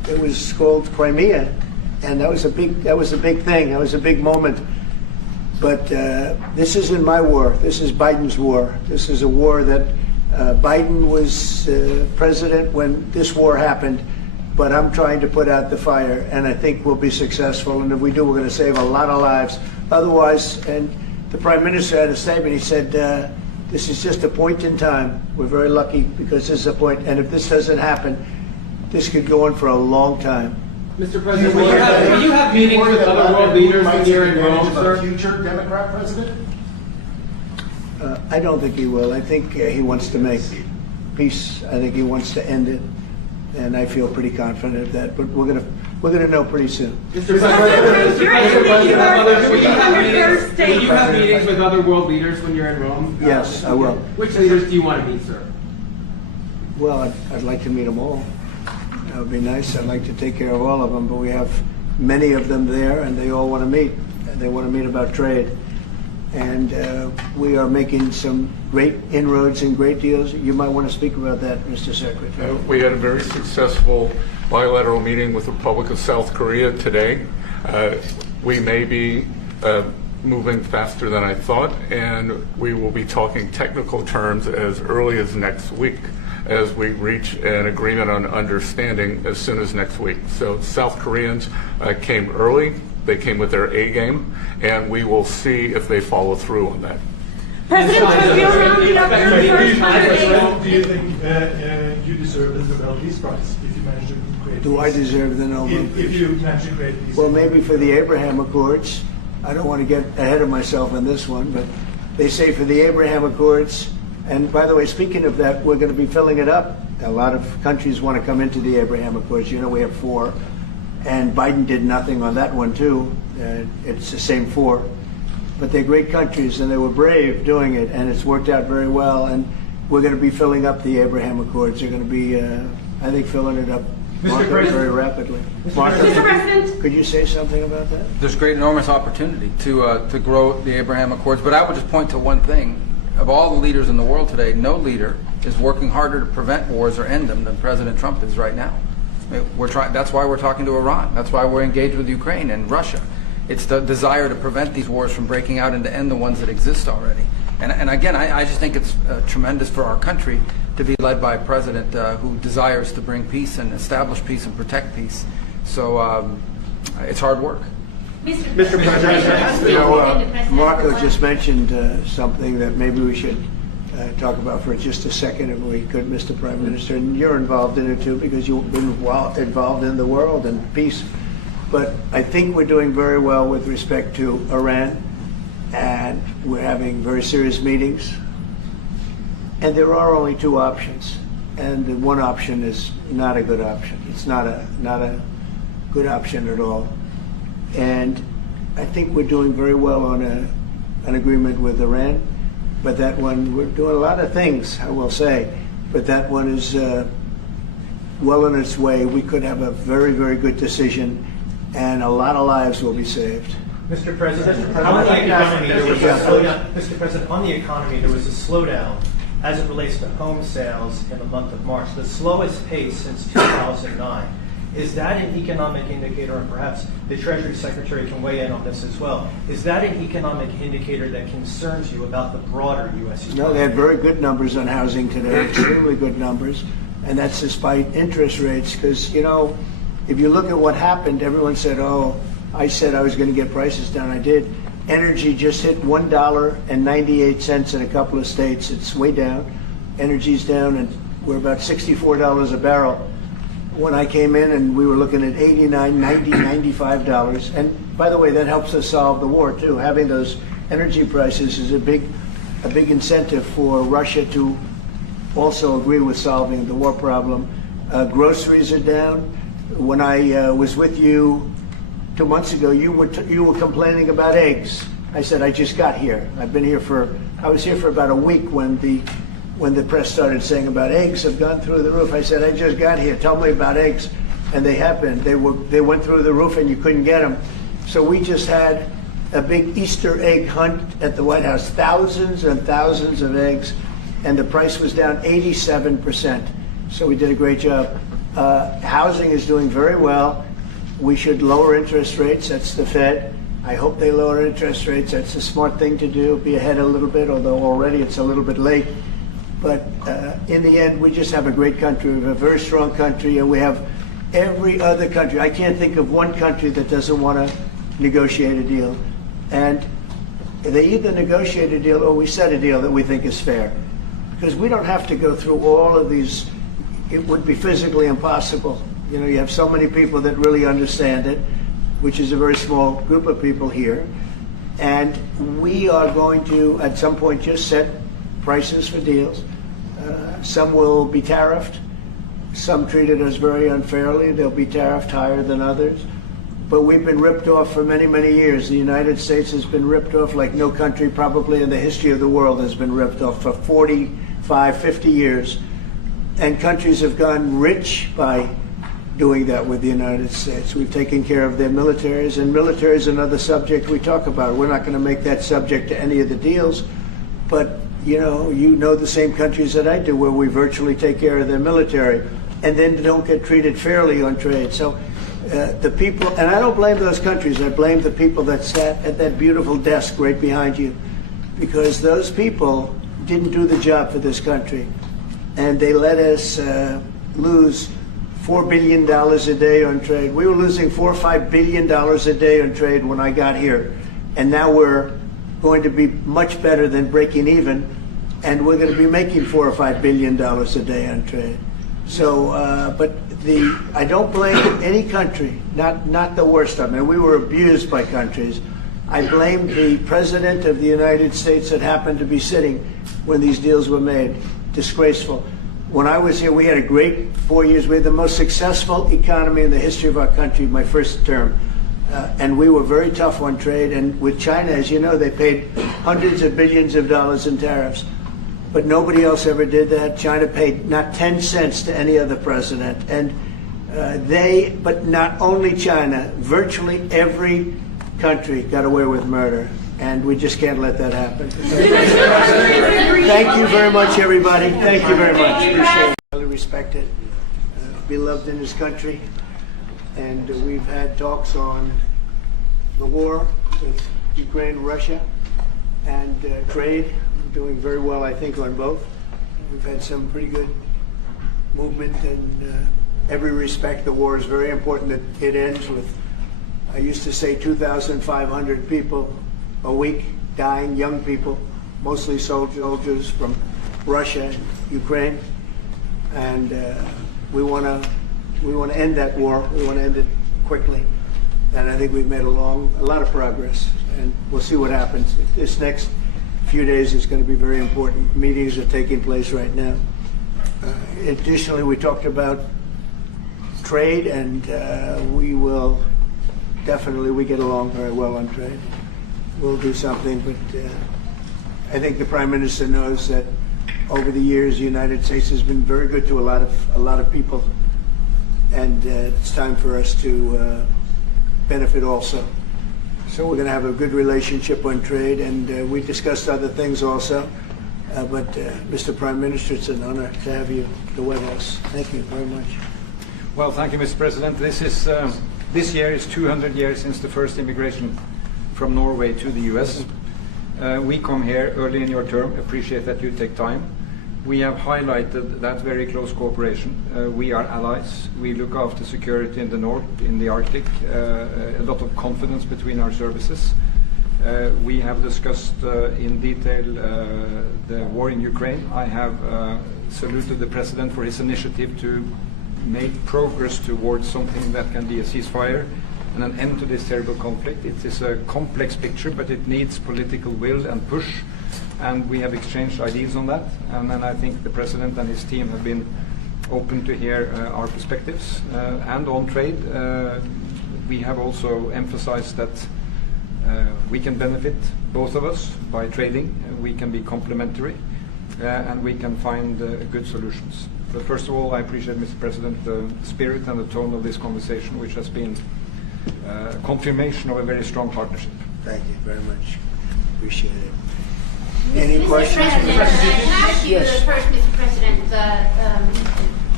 it was called Crimea, and that was a big thing. That was a big moment. But this isn't my war. This is Biden's war. This is a war that Biden was president when this war happened. But I'm trying to put out the fire, and I think we'll be successful. And if we do, we're going to save a lot of lives. Otherwise, and the Prime Minister had a statement. He said, this is just a point in time. We're very lucky because this is a point. And if this doesn't happen, this could go on for a long time. Mr. President, will you have meetings with other world leaders when you're in Rome, sir? Future Democrat president? I don't think he will. I think he wants to make peace. I think he wants to end it. And I feel pretty confident of that. But we're gonna know pretty soon. Mr. President, will you have meetings with other world leaders when you're in Rome? Yes, I will. Which leaders do you want to meet, sir? Well, I'd like to meet them all. That would be nice. I'd like to take care of all of them, but we have many of them there, and they all want to meet. They want to meet about trade. And we are making some great inroads and great deals. You might want to speak about that, Mr. Secretary. We had a very successful bilateral meeting with the Republic of South Korea today. We may be moving faster than I thought, and we will be talking technical terms as early as next week as we reach an agreement on understanding as soon as next week. So South Koreans came early. They came with their A game, and we will see if they follow through on that. President Trump, you're rounding up your first 100 days. Do you think you deserve the Nobel Peace Prize if you manage to create Do I deserve the Nobel Peace? If you manage to create peace? Well, maybe for the Abraham Accords. I don't want to get ahead of myself on this one, but they say for the Abraham Accords, and by the way, speaking of that, we're going to be filling it up. A lot of countries want to come into the Abraham Accords. You know, we have 4. And Biden did nothing on that one, too. It's the same 4. But they're great countries, and they were brave doing it, and it's worked out very well. And we're going to be filling up the Abraham Accords. They're going to be, I think, filling it up very rapidly. Mr. President, could you say something about that? There's great, enormous opportunity to grow the Abraham Accords. But I would just point to one thing. Of all the leaders in the world today, no leader is working harder to prevent wars or end them than President Trump is right now. That's why we're talking to Iran. That's why we're engaged with Ukraine and Russia. It's the desire to prevent these wars from breaking out and to end the ones that exist already. And again, I just think it's tremendous for our country to be led by a president who desires to bring peace and establish peace and protect peace. So it's hard work. Mr. President, you know, Marco just mentioned something that maybe we should talk about for just a second, if we could, Mr. Prime Minister. And you're involved in it too, because you've been involved in the world and peace. But I think we're doing very well with respect to Iran, and we're having very serious meetings. And there are only 2 options, and the one option is not a good option. It's not a good option at all. And I think we're doing very well on an agreement with Iran. But that one, we're doing a lot of things, I will say. But that one is well on its way. We could have a very, very good decision, and a lot of lives will be saved. Mr. President, on the economy, there was a slowdown as it relates to home sales in the month of March, the slowest pace since 2009. Is that an economic indicator, and perhaps the Treasury Secretary can weigh in on this as well, is that an economic indicator that concerns you about the broader U.S. economy? No, they had very good numbers on housing today, extremely good numbers, and that's despite interest rates, because, you know, if you look at what happened, everyone said, oh, I said I was going to get prices down. I did. Energy just hit $1.98 in a couple of states. It's way down. Energy's down, and we're about $64 a barrel. When I came in, and we were looking at $89, $90, $95. And by the way, that helps us solve the war too. Having those energy prices is a big incentive for Russia to also agree with solving the war problem. Groceries are down. When I was with you 2 months ago, you were complaining about eggs. I said, I just got here. I was here for about a week when the press started saying about eggs have gone through the roof. I said, I just got here. Tell me about eggs. And they have been. They went through the roof, and you couldn't get them. So we just had a big Easter egg hunt at the White House. Thousands and thousands of eggs, and the price was down 87%. So we did a great job. Housing is doing very well. We should lower interest rates. That's the Fed. I hope they lower interest rates. That's a smart thing to do. Be ahead a little bit, although already it's a little bit late. But in the end, we just have a great country. We have a very strong country, and we have every other country. I can't think of one country that doesn't want to negotiate a deal. And they either negotiate a deal or we set a deal that we think is fair. Because we don't have to go through all of these. It would be physically impossible. You know, you have so many people that really understand it, which is a very small group of people here. And we are going to, at some point, just set prices for deals. Some will be tariffed. Some treated us very unfairly. They'll be tariffed higher than others. But we've been ripped off for many, many years. The United States has been ripped off like no country probably in the history of the world has been ripped off for 45, 50 years. And countries have gotten rich by doing that with the United States. We've taken care of their militaries, and military is another subject we talk about. We're not going to make that subject to any of the deals, but you know the same countries that I do where we virtually take care of their military and then don't get treated fairly on trade. So the people, and I don't blame those countries, I blame the people that sat at that beautiful desk right behind you, because those people didn't do the job for this country. And they let us lose $4 billion a day on trade. We were losing $4 or $5 billion a day on trade when I got here. And now we're going to be much better than breaking even. And we're going to be making $4 or $5 billion a day on trade. So, I don't blame any country, not the worst of them. And we were abused by countries. I blame the President of the United States that happened to be sitting when these deals were made. Disgraceful. When I was here, we had a great 4 years. We had the most successful economy in the history of our country, my first term. And we were very tough on trade. And with China, as you know, they paid hundreds of billions of dollars in tariffs. But nobody else ever did that. China paid not 10 cents to any other president. And but not only China, virtually every country got away with murder. And we just can't let that happen. Thank you very much, everybody. Thank you very much. Appreciate it. Highly respected, beloved in his country. And we've had talks on the war with Ukraine and Russia and trade. We're doing very well, I think, on both. We've had some pretty good movement in every respect. The war is very important that it ends with, I used to say, 2,500 people a week dying, young people, mostly soldiers from Russia and Ukraine, and we want to end that war. We want to end it quickly, and I think we've made a lot of progress, and we'll see what happens. This next few days is going to be very important. Meetings are taking place right now. Additionally, we talked about trade, and we get along very well on trade. We'll do something, but I think the Prime Minister knows that over the years the United States has been very good to a lot of people, and it's time for us to benefit also. So we're going to have a good relationship on trade, and we discussed other things also. But Mr. Prime Minister, it's an honor to have you at the White House. Thank you very much. Well, thank you, Mr. President. This year is 200 years since the first immigration from Norway to the U.S. We come here early in your term, appreciate that you take time. We have highlighted that very close cooperation. We are allies. We look after security in the north, in the Arctic, a lot of confidence between our services. We have discussed in detail the war in Ukraine. I have saluted the President for his initiative to make progress towards something that can be a ceasefire and an end to this terrible conflict. It is a complex picture, but it needs political will and push, and we have exchanged ideas on that. And then I think the President and his team have been open to hear our perspectives. And on trade, we have also emphasized that we can benefit, both of us, by trading. We can be complementary, and we can find good solutions. But first of all, I appreciate, Mr. President, the spirit and the tone of this conversation, which has been confirmation of a very strong partnership. Thank you very much. Appreciate it. Any questions? President, can I ask you first, Mr. President,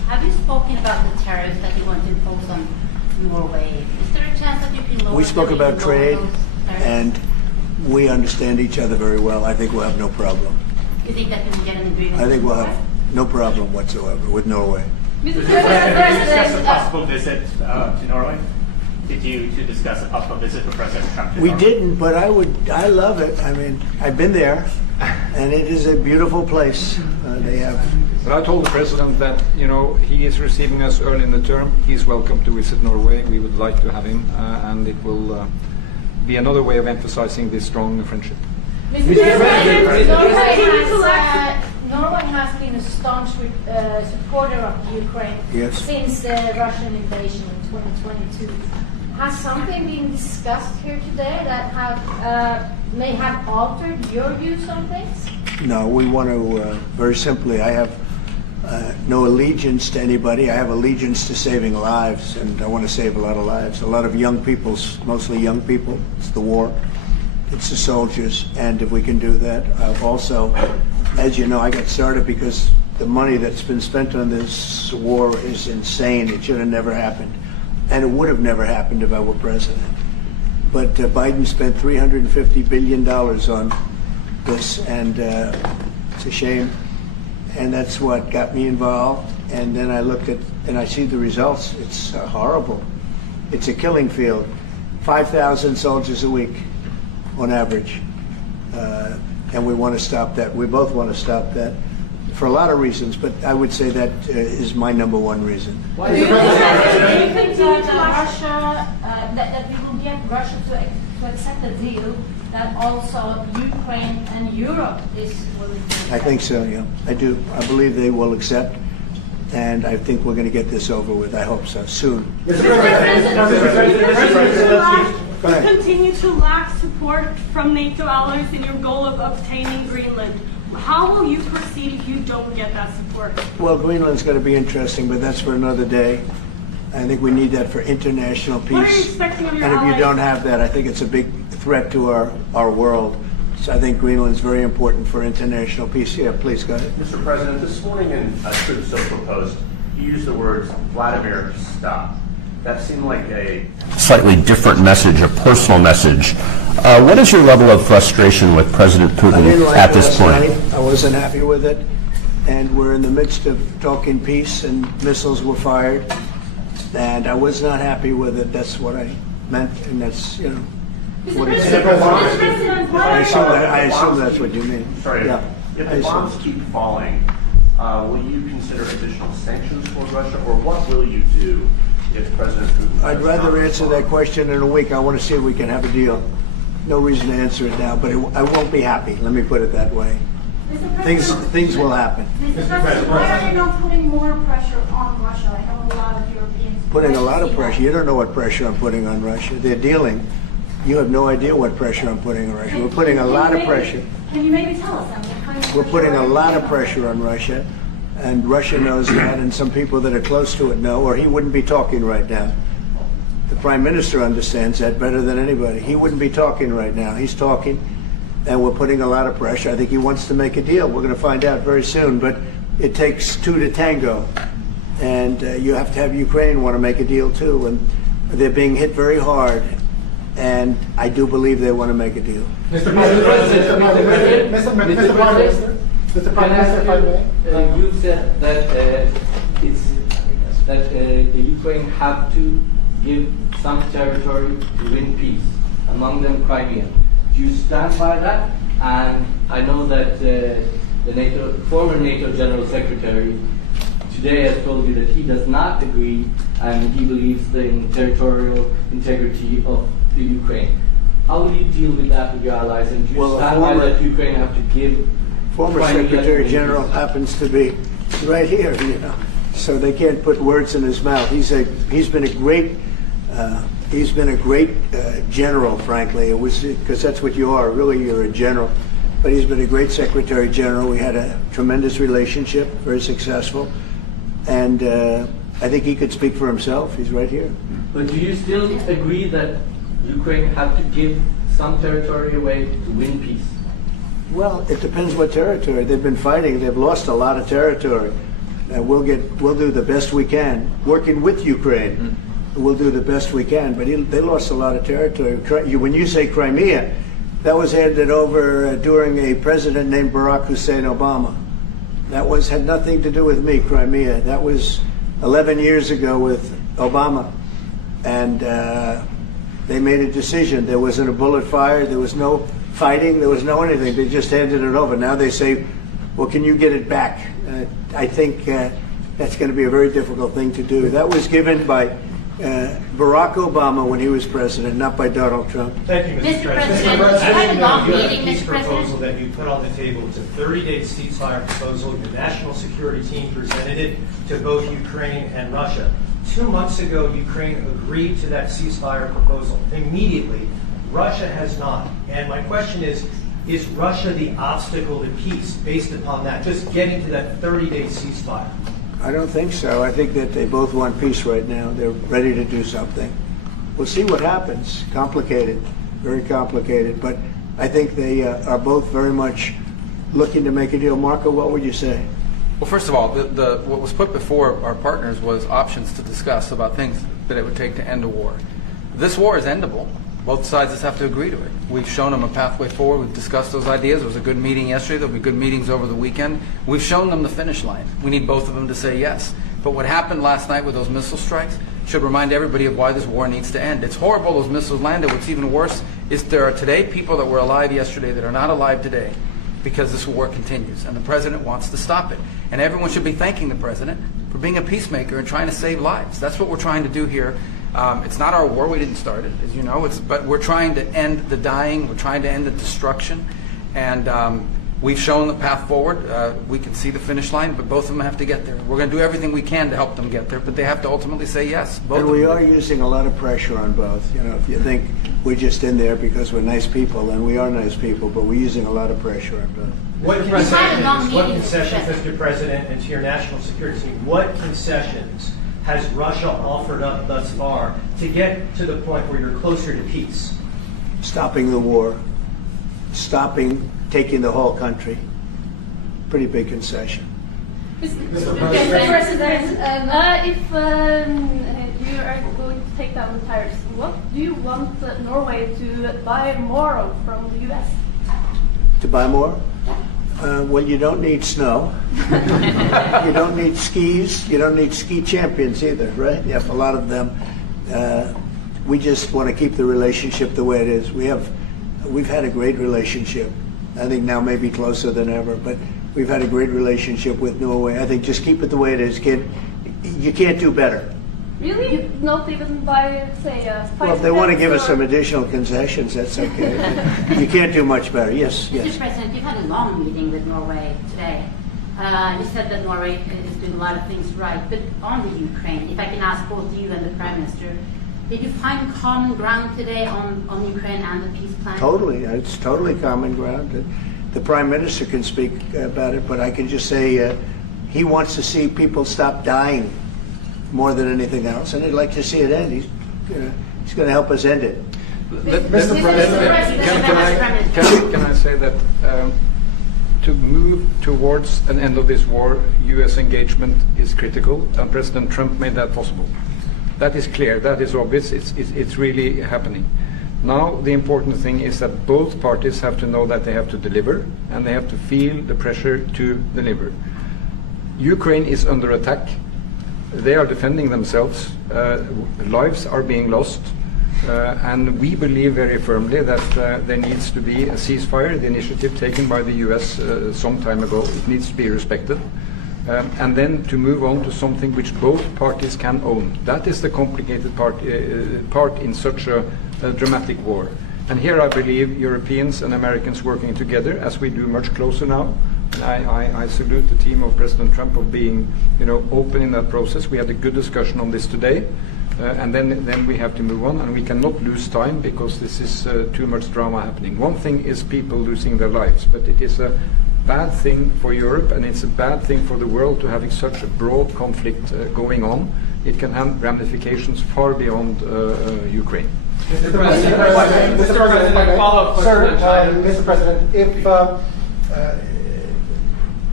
have you spoken about the tariffs that you want to impose on Norway? Is there a chance that you can lower? We spoke about trade, those tariffs? and we understand each other very well. I think we'll have no problem. You think that we can get an agreement? I think we'll have no problem whatsoever with Norway. Did you discuss a possible visit to Norway? Did you to discuss a possible visit for President Trump to We Norway? didn't, but I love it. I mean, I've been there, and it is a beautiful place. They have. But I told the president that, you know, he is receiving us early in the term. He's welcome to visit Norway. We would like to have him, and it will be another way of emphasizing this strong friendship. Norway has been a staunch supporter of Ukraine since the Russian invasion in 2022. Has something been discussed here today that may have altered your views on things? No, we want to, very simply, I have no allegiance to anybody. I have allegiance to saving lives, and I want to save a lot of lives. A lot of young people, mostly young people. It's the war. It's the soldiers, and if we can do that. Also, as you know, I got started because the money that's been spent on this war is insane. It should have never happened, and it would have never happened if I were president. But Biden spent $350 billion on this, and it's a shame. And that's what got me involved. And then I looked at, and I see the results. It's horrible. It's a killing field. 5,000 soldiers a week on average. And we want to stop that. We both want to stop that for a lot of reasons, but I would say that is my number one reason. Why do you think that we will get Russia to accept a deal that also Ukraine and Europe is willing to accept? I think so, yeah. I do. I believe they will accept, and I think we're going to get this over with. I hope so, soon. Continue to lack support from NATO allies in your goal of obtaining Greenland. How will you proceed if you don't get that support? Well, Greenland's going to be interesting, but that's for another day. I think we need that for international peace. What are you expecting of your and if allies? you don't have that, I think it's a big threat to our world. So I think Greenland's very important for international peace. Yeah, please go ahead. Mr. President, this morning in a Truth Social Post, you used the words Vladimir, stop. That seemed like a slightly different message, a personal message. What is your level of frustration with President Putin at this point? I wasn't happy with it, and we're in the midst of talking peace, and missiles were fired, and I was not happy with it. That's what I meant, and that's, you know, what it said. I assume that's what you mean. Sorry, yeah. If the bombs keep falling, will you consider additional sanctions toward Russia, or what will you do if President Putin... I'd rather answer that question in a week. I want to see if we can have a deal. No reason to answer it now, but I won't be happy. Let me put it that way. Things will happen. Mr. President, why are you not putting more pressure on Russia? I know a lot of Europeans... Putting a lot of pressure. You don't know what pressure I'm putting on Russia. They're dealing. You have no idea what pressure I'm putting on Russia. We're putting a lot of pressure. Can you maybe tell us? We're putting a lot of pressure on Russia, and Russia knows that, and some people that are close to it know, or he wouldn't be talking right now. The Prime Minister understands that better than anybody. He wouldn't be talking right now. He's talking, and we're putting a lot of pressure. I think he wants to make a deal. We're going to find out very soon, but it takes two to tango, and you have to have Ukraine want to make a deal too, and they're being hit very hard, and I do believe they want to make a deal. Mr. President, Mr. Prime Minister, if I may. You said that the Ukraine have to give some territory to win peace, among them Crimea. Do you stand by that? And I know that the former NATO General Secretary today has told you that he does not agree, and he believes in territorial integrity of the Ukraine. How will you deal with that with your allies? And do you stand by that Ukraine have to give? Former Secretary General happens to be right here, you know, so they can't put words in his mouth. He's been a great general, frankly. It was because that's what you are. Really, you're a general. But he's been a great Secretary General. We had a tremendous relationship, very successful, and I think he could speak for himself. He's right here. But do you still agree that Ukraine have to give some territory away to win peace? Well, it depends what territory. They've been fighting. They've lost a lot of territory. we'll do the best we can, working with Ukraine. We'll do the best we can, but they lost a lot of territory. When you say Crimea, that was handed over during a president named Barack Hussein Obama. That had nothing to do with me, Crimea. That was 11 years ago with Obama. And they made a decision. There wasn't a bullet fired. There was no fighting. There was no anything. They just handed it over. Now they say, well, can you get it back? I think that's going to be a very difficult thing to do. That was given by Barack Obama when he was president, not by Donald Trump. Thank you, Mr. President. I have a long You have meeting, a peace Mr. President. proposal that you put on the table. It's a 30-day ceasefire proposal. Your national security team presented it to both Ukraine and Russia. 2 months ago, Ukraine agreed to that ceasefire proposal. Immediately, Russia has not. And my question is Russia the obstacle to peace based upon that, just getting to that 30-day ceasefire? I don't think so. I think that they both want peace right now. They're ready to do something. We'll see what happens. Complicated, very complicated. But I think they are both very much looking to make a deal. Marco, what would you say? Well, first of all, what was put before our partners was options to discuss about things that it would take to end a war. This war is endable. Both sides just have to agree to it. We've shown them a pathway forward. We've discussed those ideas. It was a good meeting yesterday. There'll be good meetings over the weekend. We've shown them the finish line. We need both of them to say yes. But what happened last night with those missile strikes should remind everybody of why this war needs to end. It's horrible those missiles landed. What's even worse is there are today people that were alive yesterday that are not alive today because this war continues. And the president wants to stop it. And everyone should be thanking the president for being a peacemaker and trying to save lives. That's what we're trying to do here. It's not our war. We didn't start it, as you know. But we're trying to end the dying. We're trying to end the destruction. And we've shown the path forward. We can see the finish line, but both of them have to get there. We're going to do everything we can to help them get there, but they have to ultimately say yes. Both and we are using a lot of pressure on both. You know, if you think we're just in there because we're nice people, and we are nice people, but we're using a lot of pressure on both. What concessions, Mr. President, and to your national security team, what concessions has Russia offered up thus far to get to the point where you're closer to peace? Stopping the war, stopping taking the whole country. Pretty big concession. Mr. President, if you are going to take down the tariffs, what do you want Norway to buy more of from the U.S.? To buy more? Well, you don't need snow. You don't need skis. You don't need ski champions either, right? You have a lot of them. We just want to keep the relationship the way it is. We've had a great relationship. I think now maybe closer than ever, but we've had a great relationship with Norway. I think just keep it the way it is, kid. You can't do better. Really? Not even by, say, well, if they want to give us some additional concessions, that's okay. You can't do much better. Yes, yes. Mr. President, you've had a long meeting with Norway today. You said that Norway is doing a lot of things right, but on the Ukraine, if I can ask both you and the Prime Minister, did you find common ground today on Ukraine and the peace plan? Totally. It's totally common ground. The Prime Minister can speak about it, but I can just say he wants to see people stop dying more than anything else, and he'd like to see it end. He's going to help us end it. Mr. President, can I say that to move towards an end of this war, U.S. engagement is critical, and President Trump made that possible. That is clear, that is obvious, it's really happening. Now the important thing is that both parties have to know that they have to deliver, and they have to feel the pressure to deliver. Ukraine is under attack. They are defending themselves. Lives are being lost. And we believe very firmly that there needs to be a ceasefire, the initiative taken by the US some time ago. It needs to be respected. And then to move on to something which both parties can own. That is the complicated part in such a dramatic war. And here I believe Europeans and Americans working together, as we do much closer now. I salute the team of President Trump of being, open in that process. We had a good discussion on this today, and then we have to move on, and we cannot lose time because this is too much drama happening. One thing is people losing their lives, but it is a bad thing for Europe, and it's a bad thing for the world to having such a broad conflict going on. It can have ramifications far beyond Ukraine. Mr. President, follow-up question. Mr. President,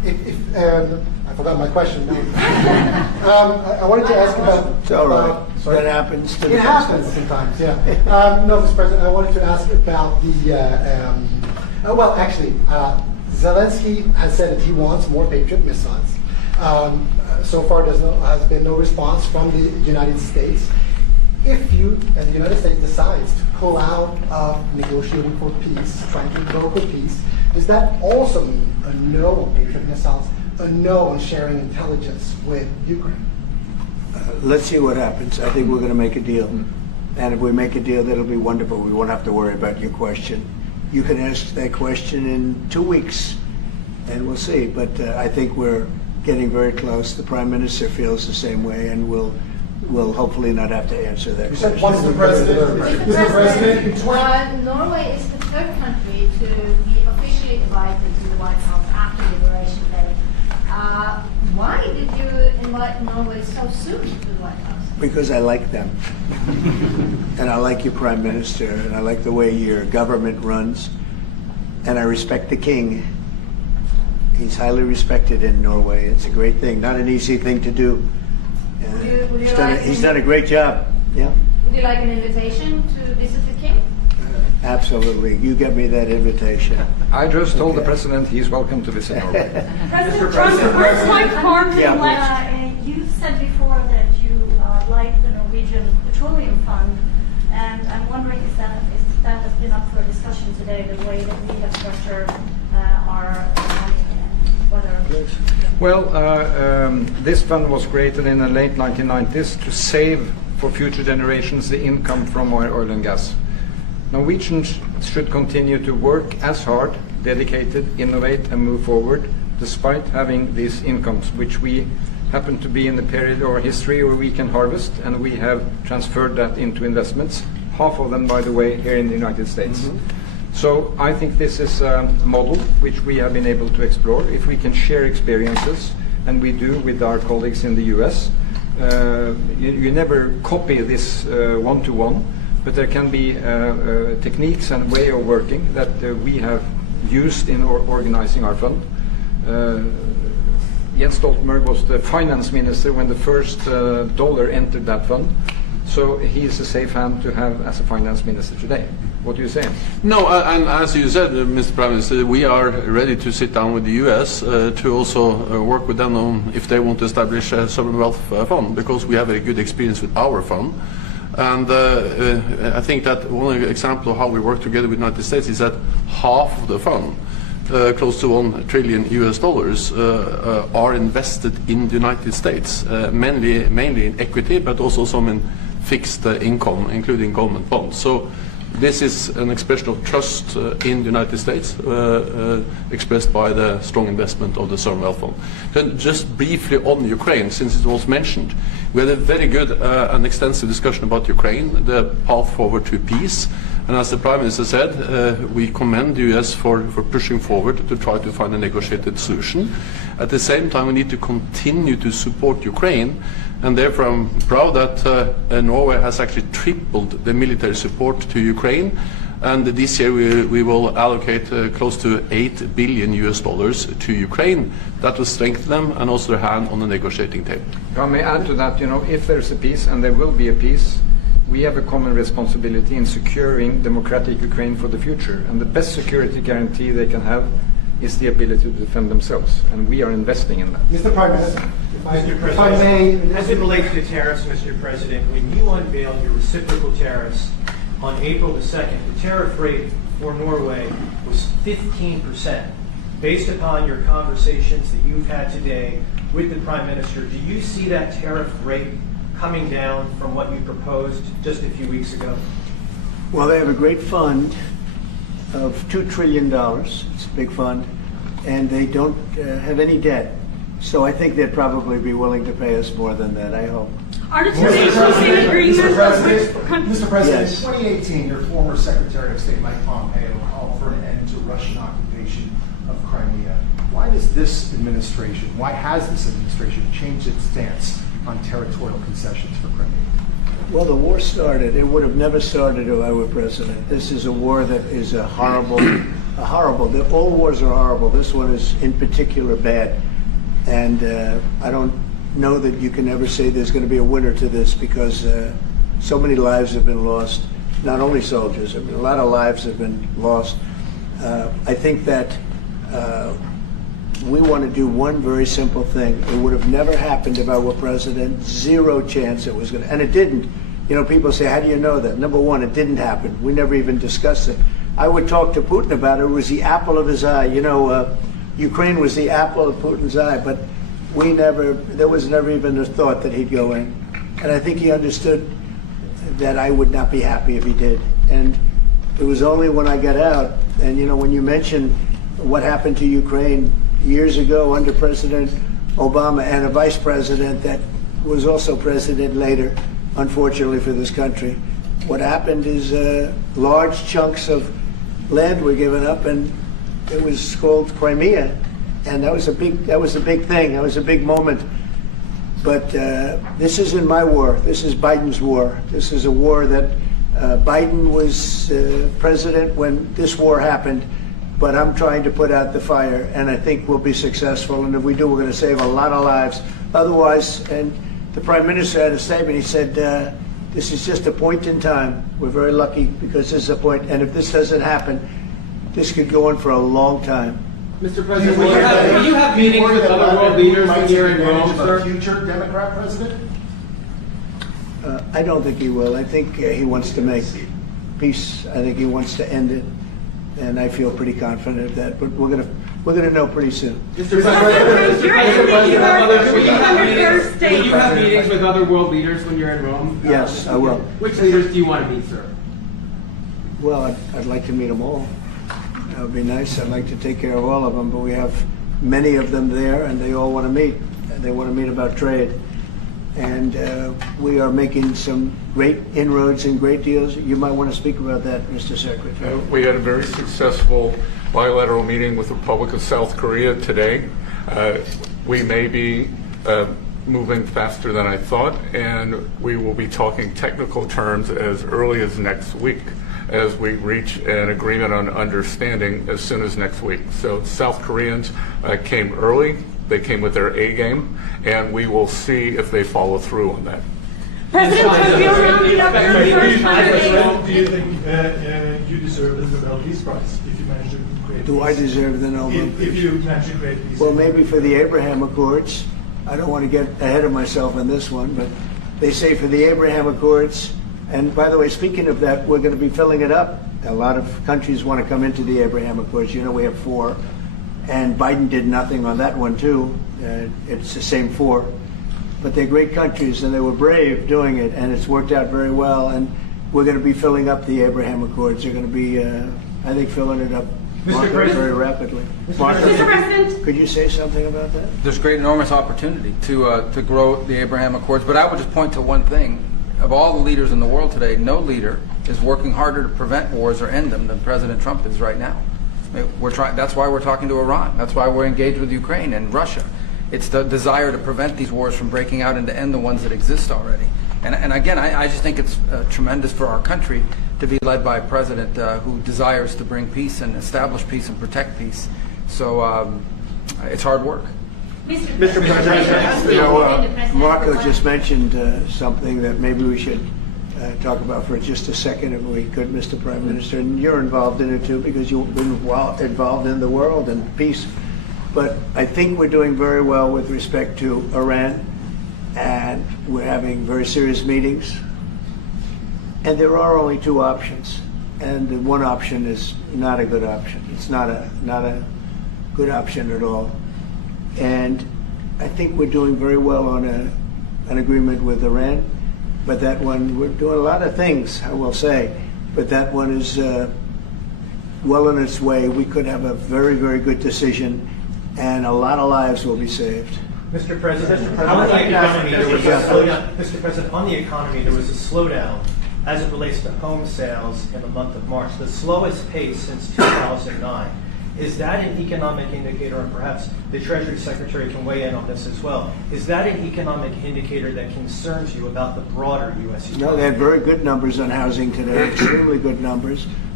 I forgot my question. I wanted to ask about. It's all right. That happens to It happens sometimes, yeah. No, Mr. President, I wanted to ask about the. Zelensky has said that he wants more Patriot missiles. So far, has been no response from the United States. If the United States decides to pull out of negotiating for peace, trying to broker peace, does that also mean a no on Patriot missiles, a no on sharing intelligence with Ukraine? Let's see what happens. I think we're going to make a deal. And if we make a deal, that'll be wonderful. We won't have to worry about your question. You can ask that question in 2 weeks, and we'll see. But I think we're getting very close. The Prime Minister feels the same way, and we'll hopefully not have to answer that question. Mr. President, Norway is the third country to be officially invited to the White House after Liberation Day. Why did you invite Norway so soon to the White House? Because I like them. And I like your Prime Minister, and I like the way your government runs, and I respect the King. He's highly respected in Norway. It's a great thing. Not an easy thing to do. He's done a great job. Yeah. Would you like an invitation to visit the King? Absolutely. You get me that invitation. I just told the President he's welcome to visit Norway. President Trump, first like harm you said before that you like the Norwegian Petroleum Fund, and I'm wondering if that has been up for discussion today, the way that we have structured our money and whether. Well, this fund was created in the late 1990s to save for future generations the income from oil and gas. Norwegians should continue to work as hard, dedicated, innovate and move forward despite having these incomes, which we happen to be in the period of our history where we can harvest, and we have transferred that into investments, half of them, by the way, here in the United States. Mm-hmm. So I think this is a model which we have been able to explore. If we can share experiences, and we do with our colleagues in the US, you never copy this one-to-one, but there can be techniques and way of working that we have used in organizing our fund. Jens Stoltenberg was the finance minister when the first dollar entered that fund, so he is a safe hand to have as a finance minister today. What do you say? No, and as you said, Mr. Prime Minister, we are ready to sit down with the US to also work with them on if they want to establish a sovereign wealth fund, because we have a good experience with our fund. And I think that one example of how we work together with the United States is that half of the fund, close to $1 trillion US, are invested in the United States, mainly in equity, but also some in fixed income, including government bonds. So this is an expression of trust in the United States, expressed by the strong investment of the Sovereign Wealth Fund. Then just briefly on Ukraine, since it was mentioned, we had a very good and extensive discussion about Ukraine, the path forward to peace. And as the Prime Minister said, we commend the US for pushing forward to try to find a negotiated solution. At the same time, we need to continue to support Ukraine, and therefore I'm proud that Norway has actually tripled the military support to Ukraine, and this year we will allocate close to $8 billion to Ukraine. That will strengthen them and also their hand on the negotiating table. If I may add to that, if there's a peace, and there will be a peace, we have a common responsibility in securing democratic Ukraine for the future, and the best security guarantee they can have is the ability to defend themselves, and we are investing in that. Mr. Prime Minister, if I may, as it relates to tariffs, Mr. President, when you unveiled your reciprocal tariffs on April the 2nd, the tariff rate for Norway was 15%. Based upon your conversations that you've had today with the Prime Minister, do you see that tariff rate coming down from what you proposed just a few weeks ago? Well, they have a great fund of $2 trillion. It's a big fund, and they don't have any debt. So I think they'd probably be willing to pay us more than that, I hope. Mr. President, yes. In 2018, your former Secretary of State Mike Pompeo called for an end to Russian occupation of Crimea. Why has this administration changed its stance on territorial concessions for Crimea? Well, the war started. It would have never started if I were president. This is a war that is a horrible horrible. All wars are horrible. This one is in particular bad. And I don't know that you can ever say there's going to be a winner to this, because so many lives have been lost. Not only soldiers, I mean, a lot of lives have been lost. I think that we want to do one very simple thing. It would have never happened if I were president. Zero chance it was going to, and it didn't. You know, people say, how do you know that? Number one, it didn't happen. We never even discussed it. I would talk to Putin about it. It was the apple of his eye. You know, Ukraine was the apple of Putin's eye, but there was never even a thought that he'd go in. And I think he understood that I would not be happy if he did. And it was only when I got out, and you know, when you mention what happened to Ukraine years ago under President Obama and a vice president that was also president later, unfortunately for this country, what happened is large chunks of land were given up, and it was called Crimea, and that was a big thing. That was a big moment. But this isn't my war. This is Biden's war. This is a war that Biden was president when this war happened. But I'm trying to put out the fire, and I think we'll be successful. And if we do, we're going to save a lot of lives. Otherwise, and the Prime Minister had a statement. He said, this is just a point in time. We're very lucky because this is a point. And if this doesn't happen, this could go on for a long time. Mr. President, will you have meetings with other world leaders when you're in Rome, sir? Future Democrat president? I don't think he will. I think he wants to make peace. I think he wants to end it. And I feel pretty confident of that. But we're gonna know pretty soon. Mr. President, will you have meetings with other world leaders when you're in Rome? Yes, I will. Which leaders do you want to meet, sir? Well, I'd like to meet them all. That would be nice. I'd like to take care of all of them, but we have many of them there, and they all want to meet. They want to meet about trade. And we are making some great inroads and great deals. You might want to speak about that, Mr. Secretary. We had a very successful bilateral meeting with the Republic of South Korea today. We may be moving faster than I thought, and we will be talking technical terms as early as next week, as we reach an agreement on understanding as soon as next week. So South Koreans came early. They came with their A game, and we will see if they follow through on that. President Trump, you're rounding up your first Do you think you deserve the Nobel Peace Prize if you manage to create Do I deserve the Nobel Peace? If you manage to create peace? Well, maybe for the Abraham Accords. I don't want to get ahead of myself on this one, but they say for the Abraham Accords, and by the way, speaking of that, we're going to be filling it up. A lot of countries want to come into the Abraham Accords. You know, we have 4. And Biden did nothing on that one, too. It's the same 4. But they're great countries, and they were brave doing it, and it's worked out very well. And we're going to be filling up the Abraham Accords. They're going to be, I think, filling it up very rapidly. Mr. President, could you say something about that? There's great, enormous opportunity to grow the Abraham Accords. But I would just point to one thing. Of all the leaders in the world today, no leader is working harder to prevent wars or end them than President Trump is right now. That's why we're talking to Iran. That's why we're engaged with Ukraine and Russia. It's the desire to prevent these wars from breaking out and to end the ones that exist already. And again, I just think it's tremendous for our country to be led by a president who desires to bring peace and establish peace and protect peace. So it's hard work. Mr. President, you know, Marco just mentioned something that maybe we should talk about for just a second, if we could, Mr. Prime Minister. And you're involved in it too, because you've been involved in the world and peace. But I think we're doing very well with respect to Iran, and we're having very serious meetings. And there are only 2 options, and the one option is not a good option. It's not a good option at all. And I think we're doing very well on an agreement with Iran. But that one, we're doing a lot of things, I will say. But that one is well on its way. We could have a very, very good decision, and a lot of lives will be saved. Mr. President, on the economy, there was a slowdown. Mr. President, on the economy, there was a slowdown as it relates to home sales in the month of March, the slowest pace since 2009. Is that an economic indicator, and perhaps the Treasury Secretary can weigh in on this as well, is that an economic indicator that concerns you about the broader U.S. economy? No, they had very good numbers on housing today, extremely good numbers.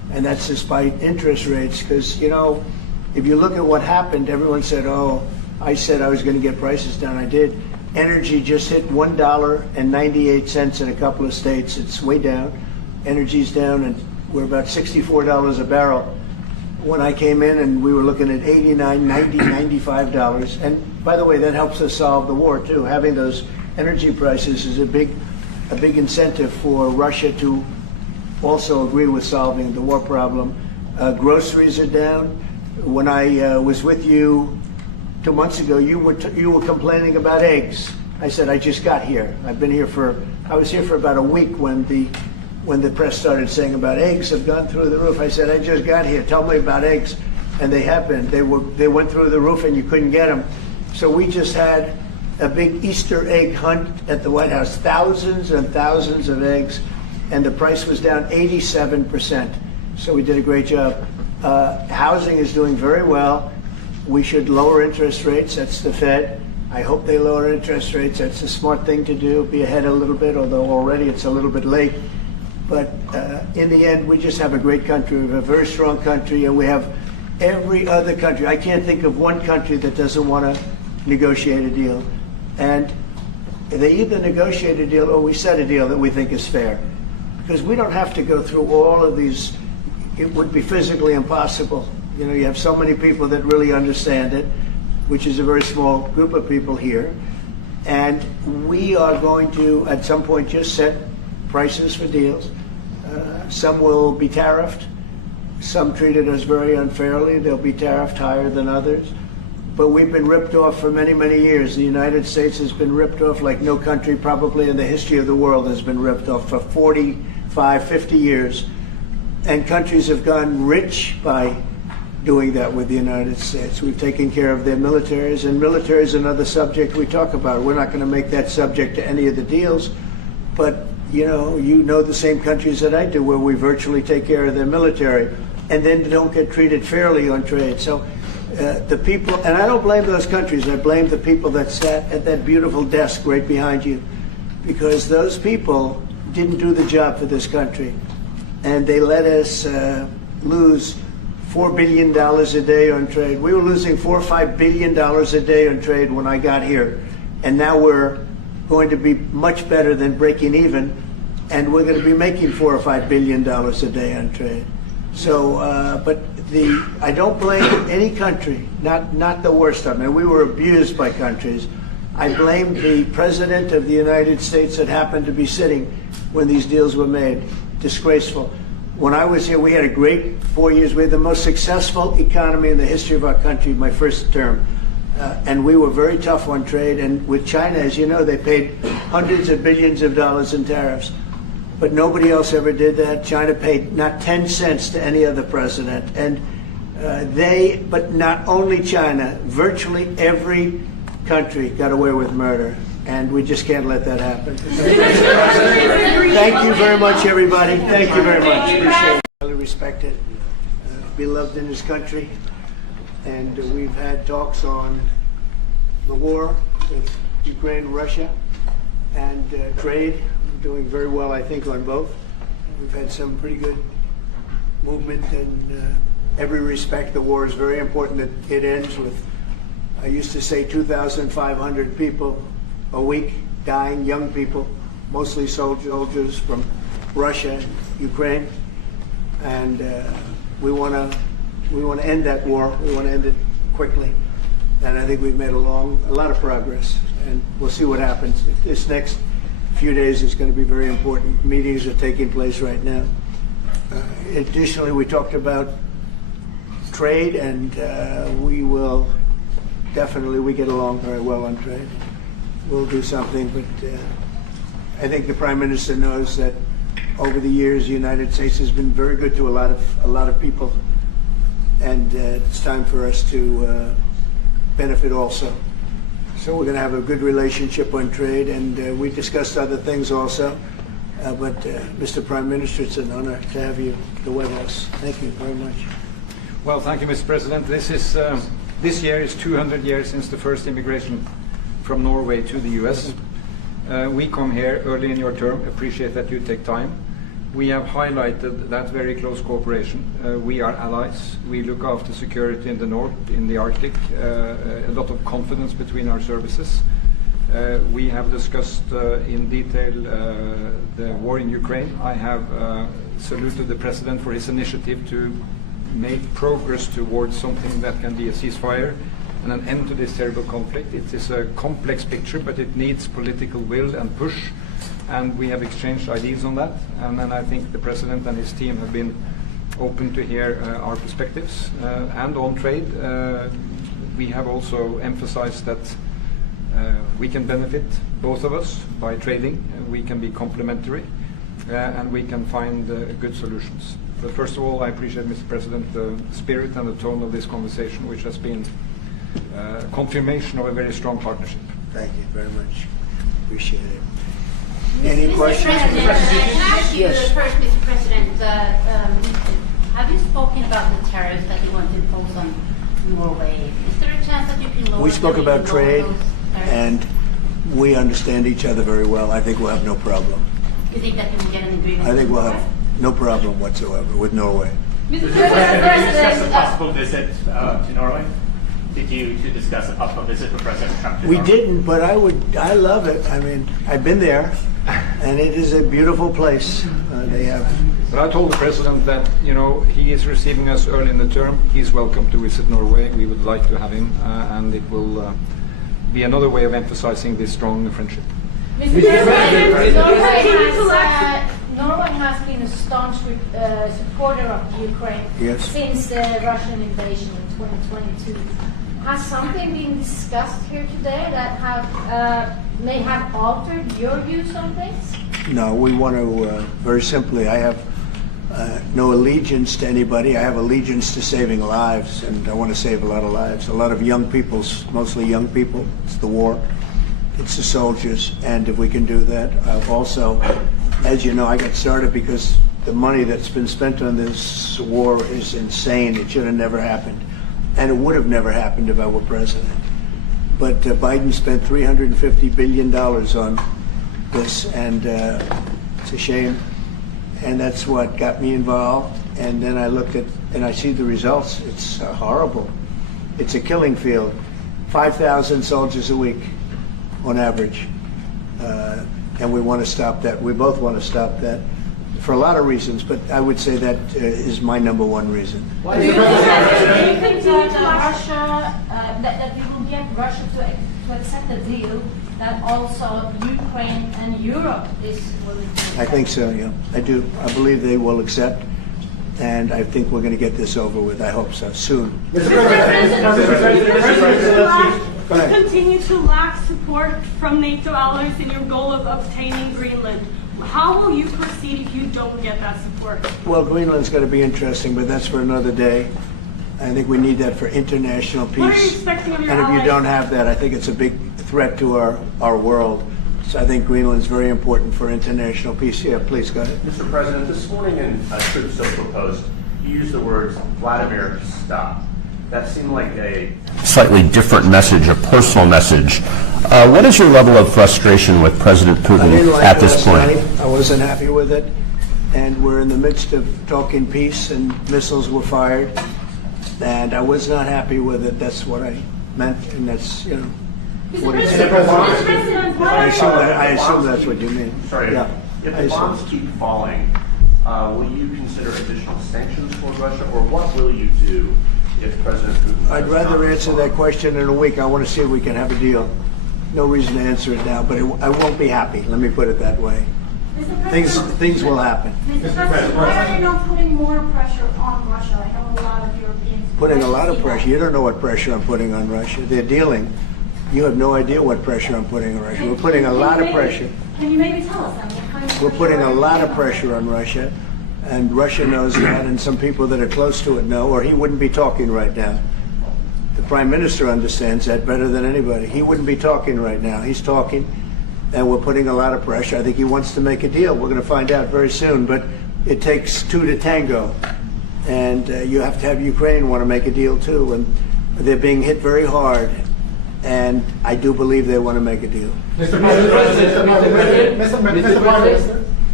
and that's despite interest rates. Because, you know, if you look at what happened, everyone said, oh, I said I was going to get prices down. I did. Energy just hit $1.98 in a couple of states. It's way down. Energy's down, and we're about $64 a barrel. When I came in, and we were looking at $89, $90, $95. And by the way, that helps us solve the war too. Having those energy prices is a big incentive for Russia to also agree with solving the war problem. Groceries are down. When I was with you 2 months ago, you were complaining about eggs. I said, I just got here. I was here for about a week when the press started saying about eggs have gone through the roof. I said, I just got here. Tell me about eggs. And they have been. They went through the roof and you couldn't get them. So we just had a big Easter egg hunt at the White House. Thousands and thousands of eggs. And the price was down 87%. So we did a great job. Housing is doing very well. We should lower interest rates. That's the Fed. I hope they lower interest rates. That's a smart thing to do. Be ahead a little bit, although already it's a little bit late. But in the end, we just have a great country. We have a very strong country, and we have every other country. I can't think of one country that doesn't want to negotiate a deal. And they either negotiate a deal or we set a deal that we think is fair. Because we don't have to go through all of these. It would be physically impossible. You know, you have so many people that really understand it, which is a very small group of people here. And we are going to, at some point, just set prices for deals. Some will be tariffed. Some treated us very unfairly. They'll be tariffed higher than others. But we've been ripped off for many, many years. The United States has been ripped off like no country probably in the history of the world has been ripped off for 45, 50 years. And countries have gone rich by doing that with the United States. We've taken care of their militaries, and military is another subject we talk about. We're not going to make that subject to any of the deals, but you know the same countries that I do where we virtually take care of their military and then don't get treated fairly on trade. So the people, and I don't blame those countries, I blame the people that sat at that beautiful desk right behind you, because those people didn't do the job for this country, and they let us lose $4 billion a day on trade. We were losing $4 or $5 billion a day on trade when I got here, and now we're going to be much better than breaking even, and we're going to be making $4 or $5 billion a day on trade. So, but I don't blame any country, not the worst of them. We were abused by countries. I blame the President of the United States that happened to be sitting when these deals were made. Disgraceful. When I was here, we had a great 4 years. We had the most successful economy in the history of our country, my first term. And we were very tough on trade. And with China, as you know, they paid hundreds of billions of dollars in tariffs. But nobody else ever did that. China paid not 10 cents to any other president. And but not only China, virtually every country got away with murder. And we just can't let that happen. Thank you very much, everybody. Thank you very much. Appreciate it. Highly respected, beloved in this country. And we've had talks on the war with Ukraine, Russia, and trade. We're doing very well, I think, on both. We've had some pretty good movement in every respect. The war is very important that it ends with, I used to say, 2,500 people a week dying, young people, mostly soldiers from Russia and Ukraine, and we want to end that war. We want to end it quickly, and I think we've made a lot of progress, and we'll see what happens. This next few days is going to be very important. Meetings are taking place right now. Additionally, we talked about trade, and we get along very well on trade. We'll do something, but I think the Prime Minister knows that over the years the United States has been very good to a lot of people, and it's time for us to benefit also. So we're going to have a good relationship on trade, and we discussed other things also. But Mr. Prime Minister, it's an honor to have you at the White House. Thank you very much. Well, thank you, Mr. President. This year is 200 years since the first immigration from Norway to the U.S. We come here early in your term. Appreciate that you take time. we have highlighted that very close cooperation. We are allies. We look after security in the north, in the Arctic. A lot of confidence between our services. We have discussed in detail the war in Ukraine. I have saluted the President for his initiative to make progress towards something that can be a ceasefire and an end to this terrible conflict. It is a complex picture, but it needs political will and push, and we have exchanged ideas on that. And then I think the President and his team have been open to hear our perspectives. And on trade, we have also emphasized that we can benefit, both of us, by trading. We can be complementary, and we can find good solutions. But first of all, I appreciate, Mr. President, the spirit and the tone of this conversation, which has been confirmation of a very strong partnership. Thank you very much. Appreciate it. Any questions? Can I ask you Yes. first, Mr. President, have you spoken about the tariffs that you want to impose on Norway? Is there a chance that you can lower We spoke them, about lower trade, those tariffs? and we understand each other very well. I think we'll have no problem. You think that you can get an agreement? I think with we'll Norway? have no problem whatsoever with Norway. Did you discuss a possible visit to Norway? Did you two discuss a possible visit with President Trump to We Norway? didn't, but I love it. I mean, I've been there, and it is a beautiful place. They have. But I told the President that, you know, he is receiving us early in the term. He's welcome to visit Norway. We would like to have him, and it will be another way of emphasizing this strong friendship. Mr. President, Norway has been a staunch supporter of Ukraine since the Russian invasion in 2022. Has something been discussed here today that may have altered your views on things? No, we want to, very simply, I have no allegiance to anybody. I have allegiance to saving lives, and I want to save a lot of lives. A lot of young people, mostly young people. It's the war. It's the soldiers, and if we can do that. I've also, as you know, I got started because the money that's been spent on this war is insane. It should have never happened. And it would have never happened if I were president. But Biden spent $350 billion on this, and it's a shame. And that's what got me involved. And then I looked at, and I see the results. It's horrible. It's a killing field. 5,000 soldiers a week on average. And we want to stop that. We both want to stop that for a lot of reasons, but I would say that is my number one reason. Do you think that Russia, that we will get Russia to accept a deal that also Ukraine and Europe is willing to accept? I think so, yeah. I do. I believe they will accept, and I think we're going to get this over with. I hope so, soon. Continue to lack support from NATO allies in your goal of obtaining Greenland. How will you proceed if you don't get that support? Well, Greenland's going to be interesting, but that's for another day. I think we need that for international peace. What are you expecting of your And if you allies? don't have that, I think it's a big threat to our world. So I think Greenland's very important for international peace. Yeah, please, go ahead. Mr. President, this morning in a Truth Social post, you used the words, Vladimir, stop. That seemed like a slightly different message, a personal message. What is your level of frustration with President I Putin didn't like at this last point? night. I wasn't happy with it. And we're in the midst of talking peace, and missiles were fired. And I was not happy with it. That's what I meant, and that's, you know, what it is. I assume that's what you mean. Sorry, Yeah, if I the assume. bombs keep falling, will you consider additional sanctions toward Russia, or what will you do if President Putin... I'd rather answer that question in a week. I want to see if we can have a deal. No reason to answer it now, but I won't be happy. Let me put it that way. Things will happen. Mr. President, why are you not putting more pressure on Russia? I know a lot of Europeans. Putting a lot of pressure. You don't know what pressure I'm putting on Russia. They're dealing. You have no idea what pressure I'm putting on Russia. We're putting a lot of pressure. Can you maybe tell us what kind of We're putting a pressure lot are of you pressure on Russia, and Russia knows that, and some people that are close to it know, or he wouldn't be talking right now. The Prime Minister understands that better than anybody. He wouldn't be talking right now. He's talking, and we're putting a lot of pressure. I think he wants to make a deal. We're going to find out very soon, but it takes two to tango, and you have to have Ukraine want to make a deal too, and they're being hit very hard, and I do believe they want to make a deal. Mr. Prime Minister.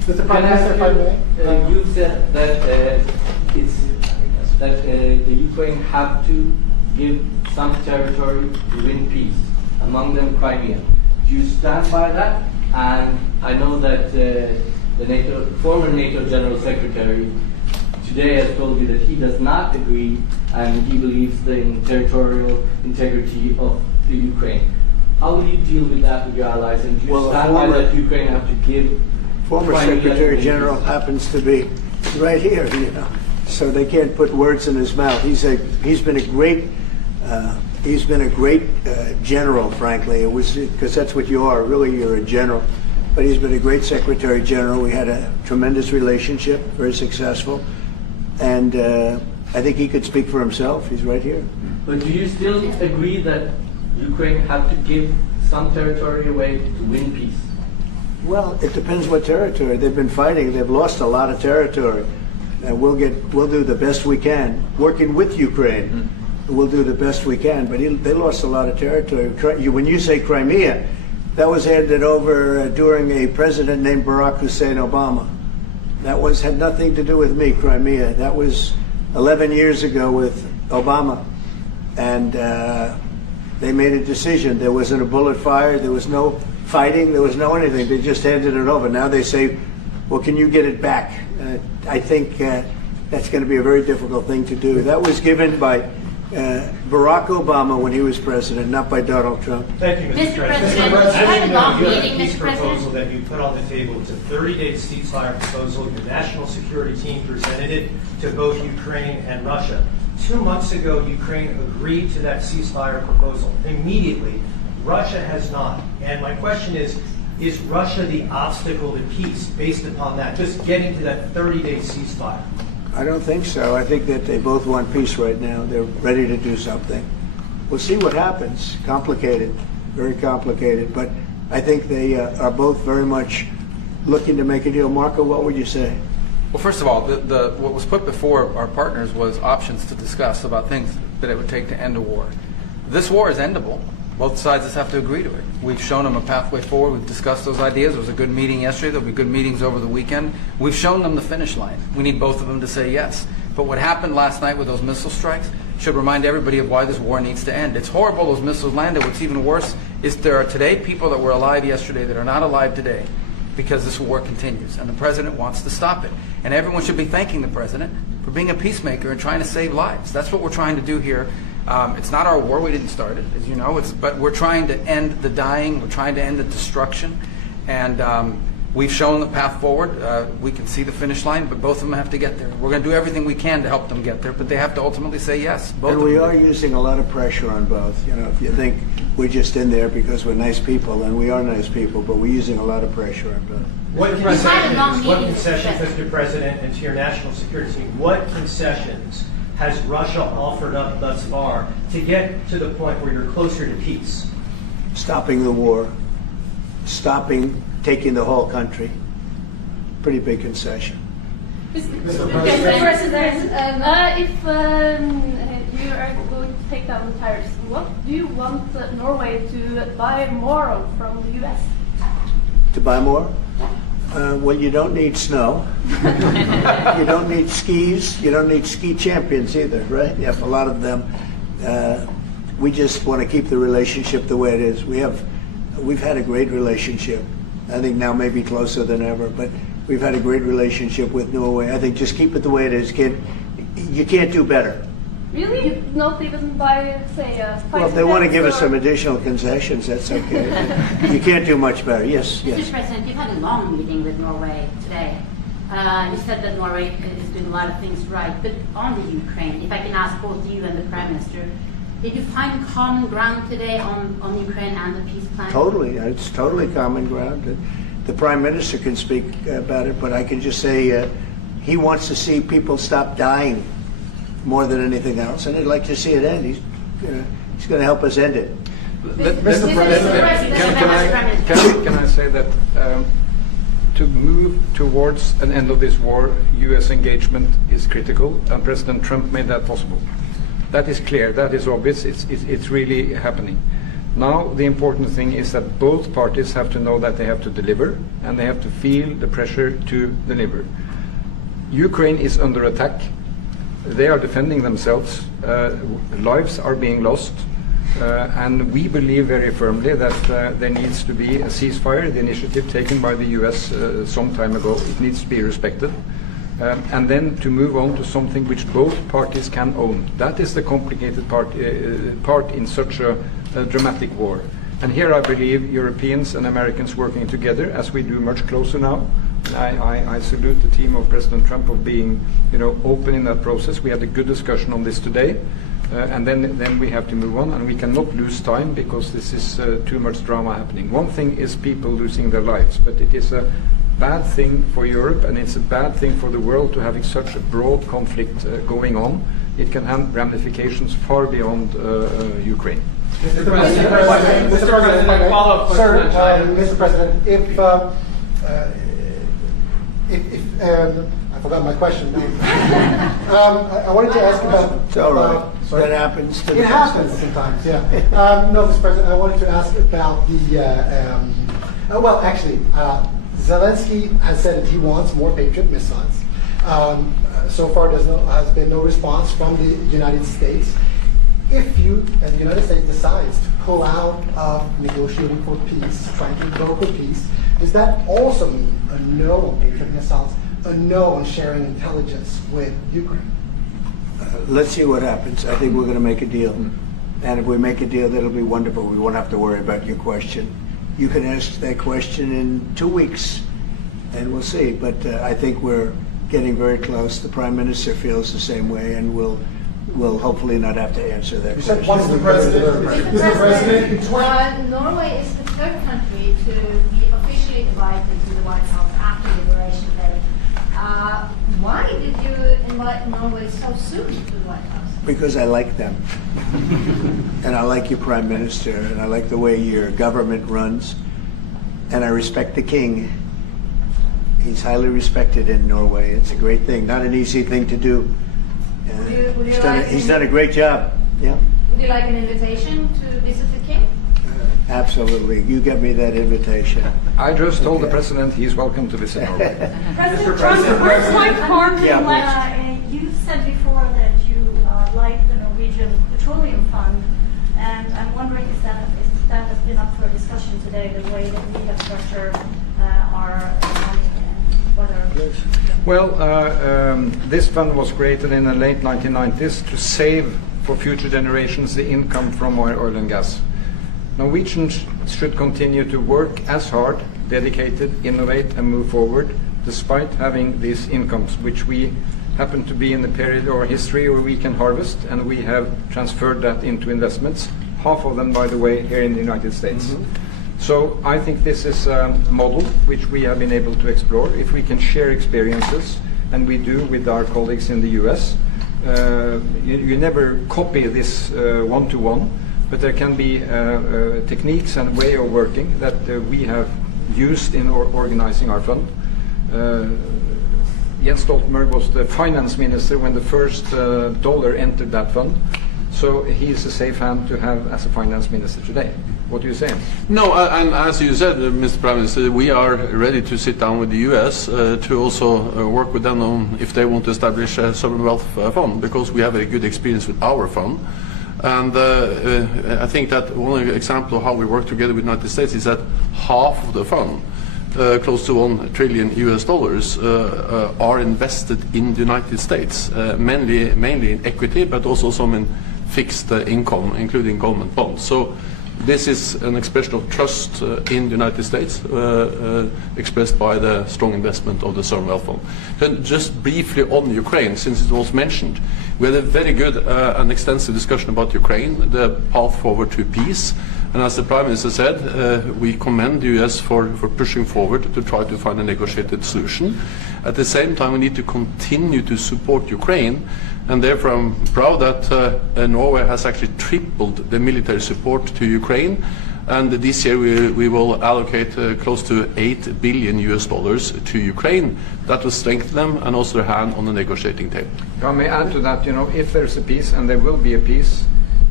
Mr. Prime Minister, if I may. You said that the Ukraine have to give some territory to win peace, among them Crimea. Do you stand by that? And I know that the former NATO General Secretary today has told you that he does not agree and he believes in territorial integrity of the Ukraine. How will you deal with that with your allies? And do you stand by that Ukraine have to give former Secretary General happens to be right here, so they can't put words in his mouth. He's been a great general, frankly. It was because that's what you are. Really, you're a general. But he's been a great Secretary General. We had a tremendous relationship, very successful, and I think he could speak for himself. He's right here. But do you still agree that Ukraine have to give some territory away to win peace? Well, it depends what territory. They've been fighting. They've lost a lot of territory. We'll do the best we can. Working with Ukraine, we'll do the best we can. But they lost a lot of territory. When you say Crimea, that was handed over during a president named Barack Hussein Obama. That had nothing to do with me, Crimea. That was 11 years ago with Obama. And they made a decision. There wasn't a bullet fired. There was no fighting. There was no anything. They just handed it over. Now they say, well, can you get it back? I think that's going to be a very difficult thing to do. That was given by Barack Obama when he was president, not by Donald Trump. Thank you, Mr. President. You had a long You have meeting, a peace Mr. proposal President. that you put on the table. It's a 30-day ceasefire proposal. Your national security team presented it to both Ukraine and Russia. 2 months ago, Ukraine agreed to that ceasefire proposal. Immediately, Russia has not. And my question is Russia the obstacle to peace based upon that, just getting to that 30-day ceasefire? I don't think so. I think that they both want peace right now. They're ready to do something. We'll see what happens. Complicated, very complicated. But I think they are both very much looking to make a deal. Marco, what would you say? Well, first of all, what was put before our partners was options to discuss about things that it would take to end a war. This war is endable. Both sides just have to agree to it. We've shown them a pathway forward. We've discussed those ideas. It was a good meeting yesterday. There'll be good meetings over the weekend. We've shown them the finish line. We need both of them to say yes. But what happened last night with those missile strikes should remind everybody of why this war needs to end. It's horrible those missiles landed. What's even worse is there are today people that were alive yesterday that are not alive today because this war continues. And the president wants to stop it. And everyone should be thanking the president for being a peacemaker and trying to save lives. That's what we're trying to do here. It's not our war. We didn't start it, as you know. But we're trying to end the dying. We're trying to end the destruction. And we've shown the path forward. We can see the finish line, but both of them have to get there. We're going to do everything we can to help them get there, but they have to ultimately say yes. Both and we are using a lot of pressure on both. If you think we're just in there because we're nice people, and we are nice people, but we're using a lot of pressure on both. What concessions, Mr. President, and to your national security team, what concessions has Russia offered up thus far to get to the point where you're closer to peace? Stopping the war, taking the whole country. Pretty big concession. Mr. President, if you are going to take down the tariffs, what do you want Norway to buy more of from the U.S.? To buy more? Well, you don't need snow. You don't need skis. You don't need ski champions either, right? You have a lot of them. We just want to keep the relationship the way it is. We've had a great relationship. I think now maybe closer than ever, but we've had a great relationship with Norway. I think just keep it the way it is. You can't do better. Really? You not even buy, say, well, if they want to give us some additional concessions, that's okay. You can't do much better. Yes, yes. Mr. President, you've had a long meeting with Norway today. You said that Norway is doing a lot of things right, but on the Ukraine, if I can ask both you and the Prime Minister, did you find common ground today on Ukraine and the peace plan? Totally. It's totally common ground. The Prime Minister can speak about it, but I can just say he wants to see people stop dying more than anything else, and he'd like to see it end. He's going to help us end it. Mr. President, can I say that to move towards an end of this war, U.S. engagement is critical, and President Trump made that possible. That is clear. That is obvious. It's really happening. Now the important thing is that both parties have to know that they have to deliver, and they have to feel the pressure to deliver. Ukraine is under attack. They are defending themselves. Lives are being lost. And we believe very firmly that there needs to be a ceasefire, the initiative taken by the US some time ago. It needs to be respected. And then to move on to something which both parties can own. That is the complicated part in such a dramatic war. And here I believe Europeans and Americans working together, as we do much closer now. I salute the team of President Trump of being, open in that process. We had a good discussion on this today. And then we have to move on, and we cannot lose time because this is too much drama happening. One thing is people losing their lives, but it is a bad thing for Europe, and it's a bad thing for the world to having such a broad conflict going on. It can have ramifications far beyond Ukraine. Mr. President, Mr. President, if I forgot my question. I wanted to ask about. It's all right. That happens. It happens sometimes. Yeah. No, Mr. President, I wanted to ask about the. Well, actually, Zelensky has said that he wants more Patriot missiles. So far, has been no response from the United States. If you, and the United States, decides to pull out of negotiating for peace, trying to broker peace, does that also mean a no on Patriot missiles, a no on sharing intelligence with Ukraine? Let's see what happens. I think we're going to make a deal. And if we make a deal, that'll be wonderful. We won't have to worry about your question. You can ask that question in 2 weeks, and we'll see. But I think we're getting very close. The Prime Minister feels the same way, and we'll hopefully not have to answer that question. Mr. President, Norway is the third country to be officially invited to the White House after Liberation Day. Why did you invite Norway so soon to the White House? Because I like them. And I like your Prime Minister, and I like the way your government runs. And I respect the King. He's highly respected in Norway. It's a great thing. Not an easy thing to do. He's done a great job. Yeah. Would you like an invitation to visit the King? Absolutely. You get me that invitation. I just told the President he's welcome to visit Norway. President Trump, first like Cork. You said before that you like the Norwegian Petroleum Fund, and I'm wondering if that has been up for discussion today, the way that we have structured our money and whether. Well, this fund was created in the late 1990s to save for future generations the income from oil and gas. Norwegians should continue to work as hard, dedicated, innovate and move forward, despite having these incomes, which we happen to be in the period of our history where we can harvest, and we have transferred that into investments, half of them, by the way, here in the United States. So I think this is a model which we have been able to explore. If we can share experiences, and we do with our colleagues in the US, you never copy this one-to-one, but there can be techniques and way of working that we have used in organizing our fund. Jens Stoltenberg was the finance minister when the first dollar entered that fund. So he's a safe hand to have as a finance minister today. What do you say? No, and as you said, Mr. Prime Minister, we are ready to sit down with the US to also work with them on if they want to establish a sovereign wealth fund, because we have a good experience with our fund. And I think that one example of how we work together with the United States is that half of the fund, close to $1 trillion are invested in the United States, mainly in equity, but also some in fixed income, including government bonds. So this is an expression of trust in the United States, expressed by the strong investment of the sovereign wealth fund. Then just briefly on Ukraine, since it was mentioned, we had a very good and extensive discussion about Ukraine, the path forward to peace. And as the Prime Minister said, we commend the US for pushing forward to try to find a negotiated solution. At the same time, we need to continue to support Ukraine, and therefore I'm proud that Norway has actually tripled the military support to Ukraine. And this year we will allocate close to $8 billion to Ukraine. That will strengthen them and also their hand on the negotiating table. If I may add to that, if there's a peace, and there will be a peace,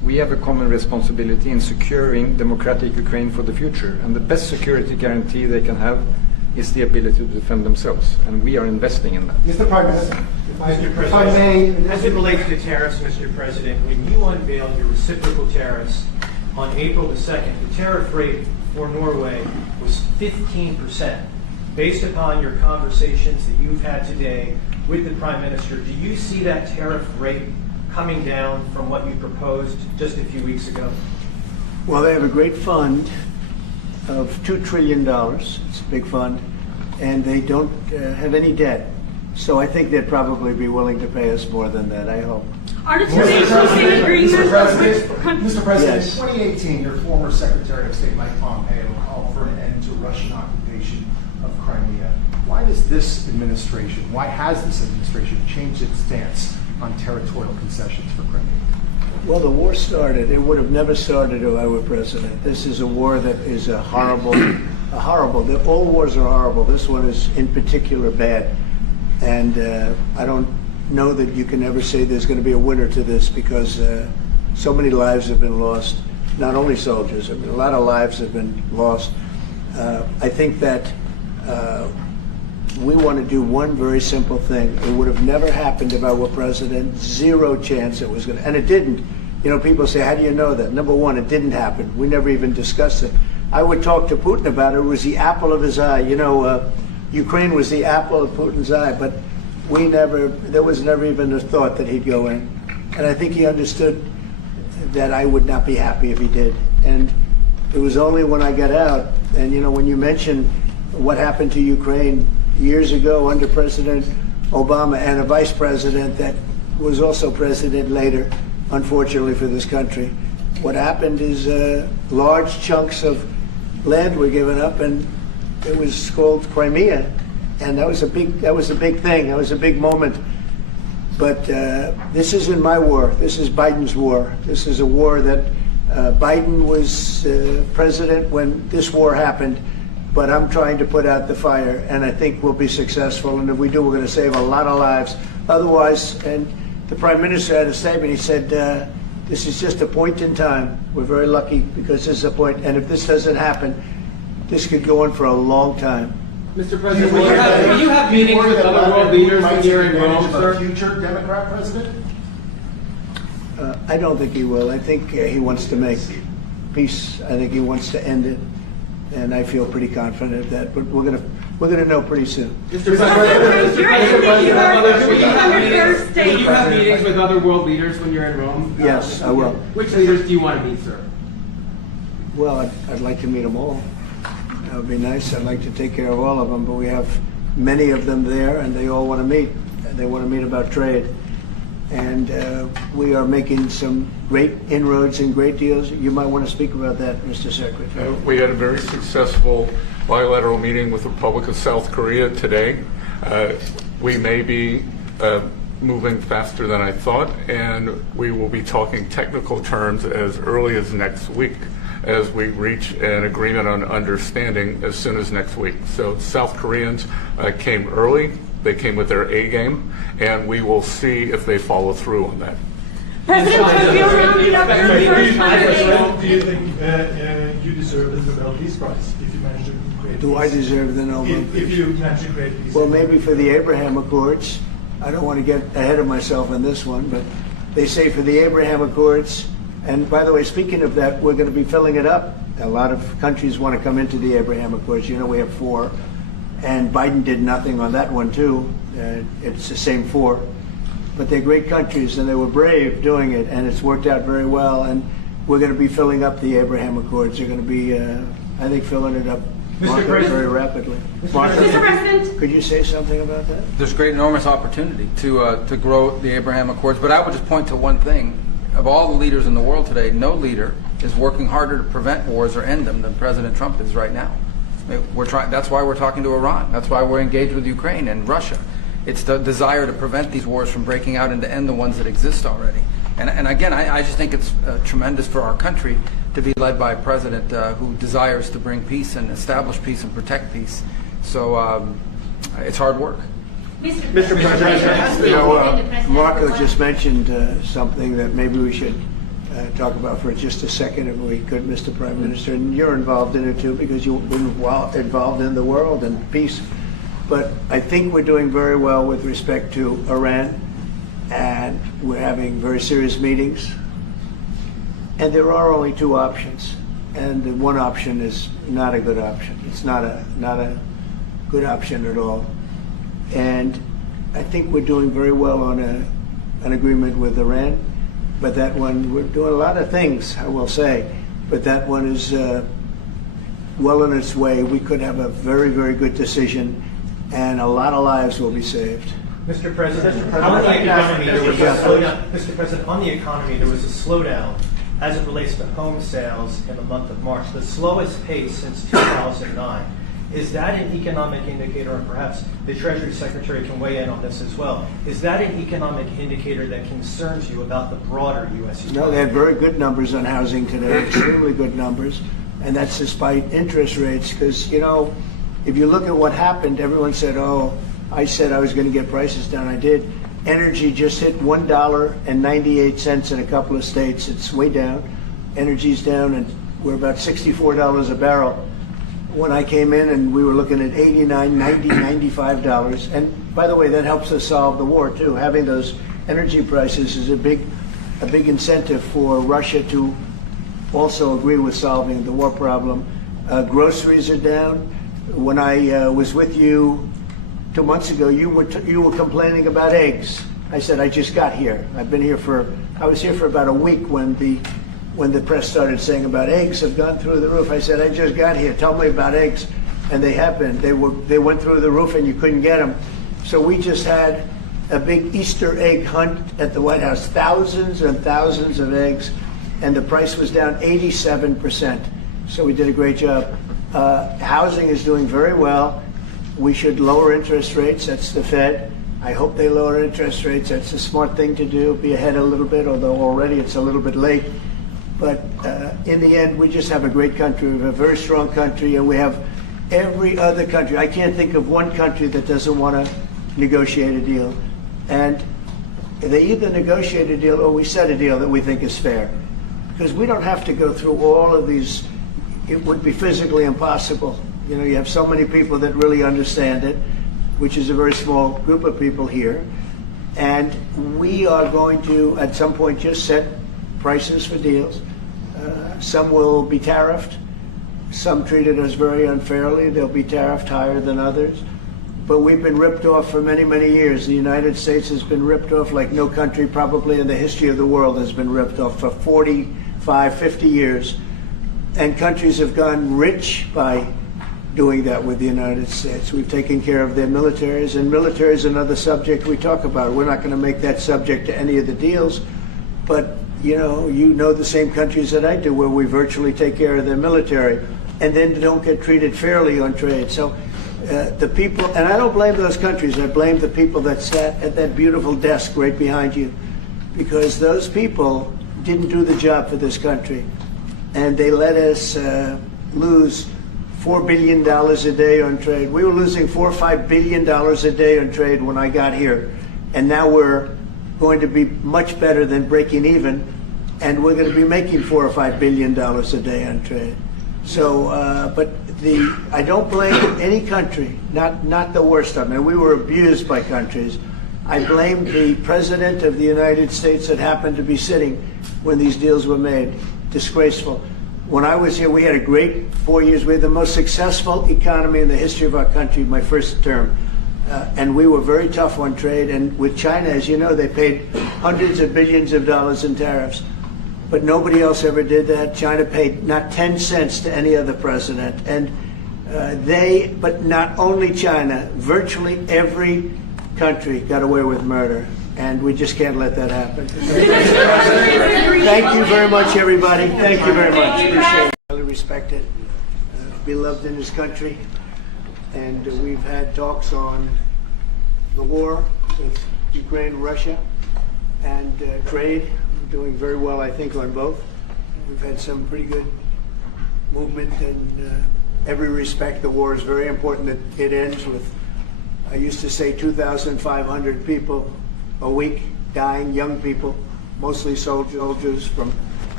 we have a common responsibility in securing democratic Ukraine for the future. And the best security guarantee they can have is the ability to defend themselves. And we are investing in that. Mr. Prime Minister, if I may. As it relates to tariffs, Mr. President, when you unveiled your reciprocal tariffs on April the 2nd, the tariff rate for Norway was 15%. Based upon your conversations that you've had today with the Prime Minister, do you see that tariff rate coming down from what you proposed just a few weeks ago? Well, they have a great fund of $2 trillion. It's a big fund. And they don't have any debt. So I think they'd probably be willing to pay us more than that, I hope. Mr. President, Yes. In 2018, your former Secretary of State Mike Pompeo called for an end to Russian occupation of Crimea. Why does this administration, why has this administration changed its stance on territorial concessions for Crimea? Well, the war started. It would have never started if I were president. This is a war that is horrible. All wars are horrible. This one is in particular bad. And I don't know that you can ever say there's going to be a winner to this because so many lives have been lost. Not only soldiers, I mean, a lot of lives have been lost. I think that we want to do one very simple thing. It would have never happened if I were president. Zero chance it was going to. And it didn't. You know, people say, how do you know that? Number one, it didn't happen. We never even discussed it. I would talk to Putin about it. It was the apple of his eye. You know, Ukraine was the apple of Putin's eye, but there was never even a thought that he'd go in. And I think he understood that I would not be happy if he did. And it was only when I got out, and you know, when you mention what happened to Ukraine years ago under President Obama and a vice president that was also president later, unfortunately for this country, what happened is large chunks of land were given up, and it was called Crimea, and that was a big thing. That was a big moment. But this isn't my war. This is Biden's war. This is a war that Biden was president when this war happened. But I'm trying to put out the fire, and I think we'll be successful. And if we do, we're going to save a lot of lives. Otherwise, and the Prime Minister had a statement. He said, this is just a point in time. We're very lucky because this is a point. And if this doesn't happen, this could go on for a long time. Mr. President, will you have meetings with other world leaders when you're in Rome, sir? Future Democrat president? I don't think he will. I think he wants to make peace. I think he wants to end it. And I feel pretty confident of that. But we're gonna know pretty soon. Mr. President, will you have meetings with other world leaders when you're in Rome? Yes, I will. Which leaders do you want to meet, sir? Well, I'd like to meet them all. That would be nice. I'd like to take care of all of them, but we have many of them there, and they all want to meet. They want to meet about trade. And we are making some great inroads and great deals. You might want to speak about that, Mr. Secretary. We had a very successful bilateral meeting with the Republic of South Korea today. We may be moving faster than I thought, and we will be talking technical terms as early as next week as we reach an agreement on understanding as soon as next week. So South Koreans came early. They came with their A game, and we will see if they follow through on that. President Trump, you're rounding up your first 100 days. Do you think you deserve the Nobel Peace Prize if you manage to create peace? Do I deserve the Nobel Peace? If you manage to create peace. Well, maybe for the Abraham Accords. I don't want to get ahead of myself on this one, but they say for the Abraham Accords, and by the way, speaking of that, we're going to be filling it up. A lot of countries want to come into the Abraham Accords. You know, we have 4. And Biden did nothing on that one, too. It's the same 4. But they're great countries, and they were brave doing it, and it's worked out very well. And we're going to be filling up the Abraham Accords. They're going to be, I think, filling it up very rapidly. Mr. President. Could you say something about that? There's great, enormous opportunity to grow the Abraham Accords. But I would just point to one thing. Of all the leaders in the world today, no leader is working harder to prevent wars or end them than President Trump is right now. That's why we're talking to Iran. That's why we're engaged with Ukraine and Russia. It's the desire to prevent these wars from breaking out and to end the ones that exist already. And again, I just think it's tremendous for our country to be led by a president who desires to bring peace and establish peace and protect peace. So it's hard work. Mr. President, you know, Marco just mentioned something that maybe we should talk about for just a second, if we could, Mr. Prime Minister. And you're involved in it too, because you've been involved in the world and peace. But I think we're doing very well with respect to Iran, and we're having very serious meetings. And there are only two options, and the one option is not a good option. It's not a good option at all. And I think we're doing very well on an agreement with Iran, but that one, we're doing a lot of things, I will say, but that one is well on its way. We could have a very, very good decision, and a lot of lives will be saved. Mr. President, on the economy, there was a slowdown. Mr. President, on the economy, there was a slowdown as it relates to home sales in the month of March, the slowest pace since 2009. Is that an economic indicator, and perhaps the Treasury Secretary can weigh in on this as well, is that an economic indicator that concerns you about the broader U.S. economy? No, they had very good numbers on housing today, extremely good numbers, and that's despite interest rates, because, you know, if you look at what happened, everyone said, oh, I said I was going to get prices down. I did. Energy just hit $1.98 in a couple of states. It's way down. Energy's down, and we're about $64 a barrel. When I came in, and we were looking at $89, $90, $95. And by the way, that helps us solve the war too. Having those energy prices is a big incentive for Russia to also agree with solving the war problem. Groceries are down. When I was with you 2 months ago, you were complaining about eggs. I said, I just got here. I was here for about a week when the press started saying about eggs have gone through the roof. I said, I just got here. Tell me about eggs. And they happened. They went through the roof and you couldn't get them. So we just had a big Easter egg hunt at the White House. Thousands and thousands of eggs. And the price was down 87%. So we did a great job. Housing is doing very well. We should lower interest rates. That's the Fed. I hope they lower interest rates. That's a smart thing to do. Be ahead a little bit, although already it's a little bit late. But in the end, we just have a great country. We have a very strong country, and we have every other country. I can't think of one country that doesn't want to negotiate a deal. And they either negotiate a deal or we set a deal that we think is fair. Because we don't have to go through all of these. It would be physically impossible. You know, you have so many people that really understand it, which is a very small group of people here. And we are going to, at some point, just set prices for deals. Some will be tariffed. Some treated us very unfairly. They'll be tariffed higher than others. But we've been ripped off for many, many years. The United States has been ripped off like no country probably in the history of the world has been ripped off for 45, 50 years. And countries have gone rich by doing that with the United States. We've taken care of their militaries, and military is another subject we talk about. We're not going to make that subject to any of the deals, but you know the same countries that I do, where we virtually take care of their military, and then don't get treated fairly on trade. So the people, and I don't blame those countries, I blame the people that sat at that beautiful desk right behind you, because those people didn't do the job for this country, and they let us lose $4 billion a day on trade. We were losing $4 or $5 billion a day on trade when I got here, and now we're going to be much better than breaking even, and we're going to be making $4 or $5 billion a day on trade. So, I don't blame any country, not the worst of them. And we were abused by countries. I blame the President of the United States that happened to be sitting when these deals were made. Disgraceful. When I was here, we had a great 4 years. We had the most successful economy in the history of our country, my first term. And we were very tough on trade. And with China, as you know, they paid hundreds of billions of dollars in tariffs. But nobody else ever did that. China paid not 10 cents to any other president. And but not only China, virtually every country got away with murder. And we just can't let that happen. Thank you very much, everybody. Thank you very much. Appreciate it. Highly respected, beloved in his country. And we've had talks on the war with Ukraine and Russia and trade. We're doing very well, I think, on both. We've had some pretty good movement in every respect. The war is very important that it ends with, I used to say, 2,500 people a week dying, young people, mostly soldiers from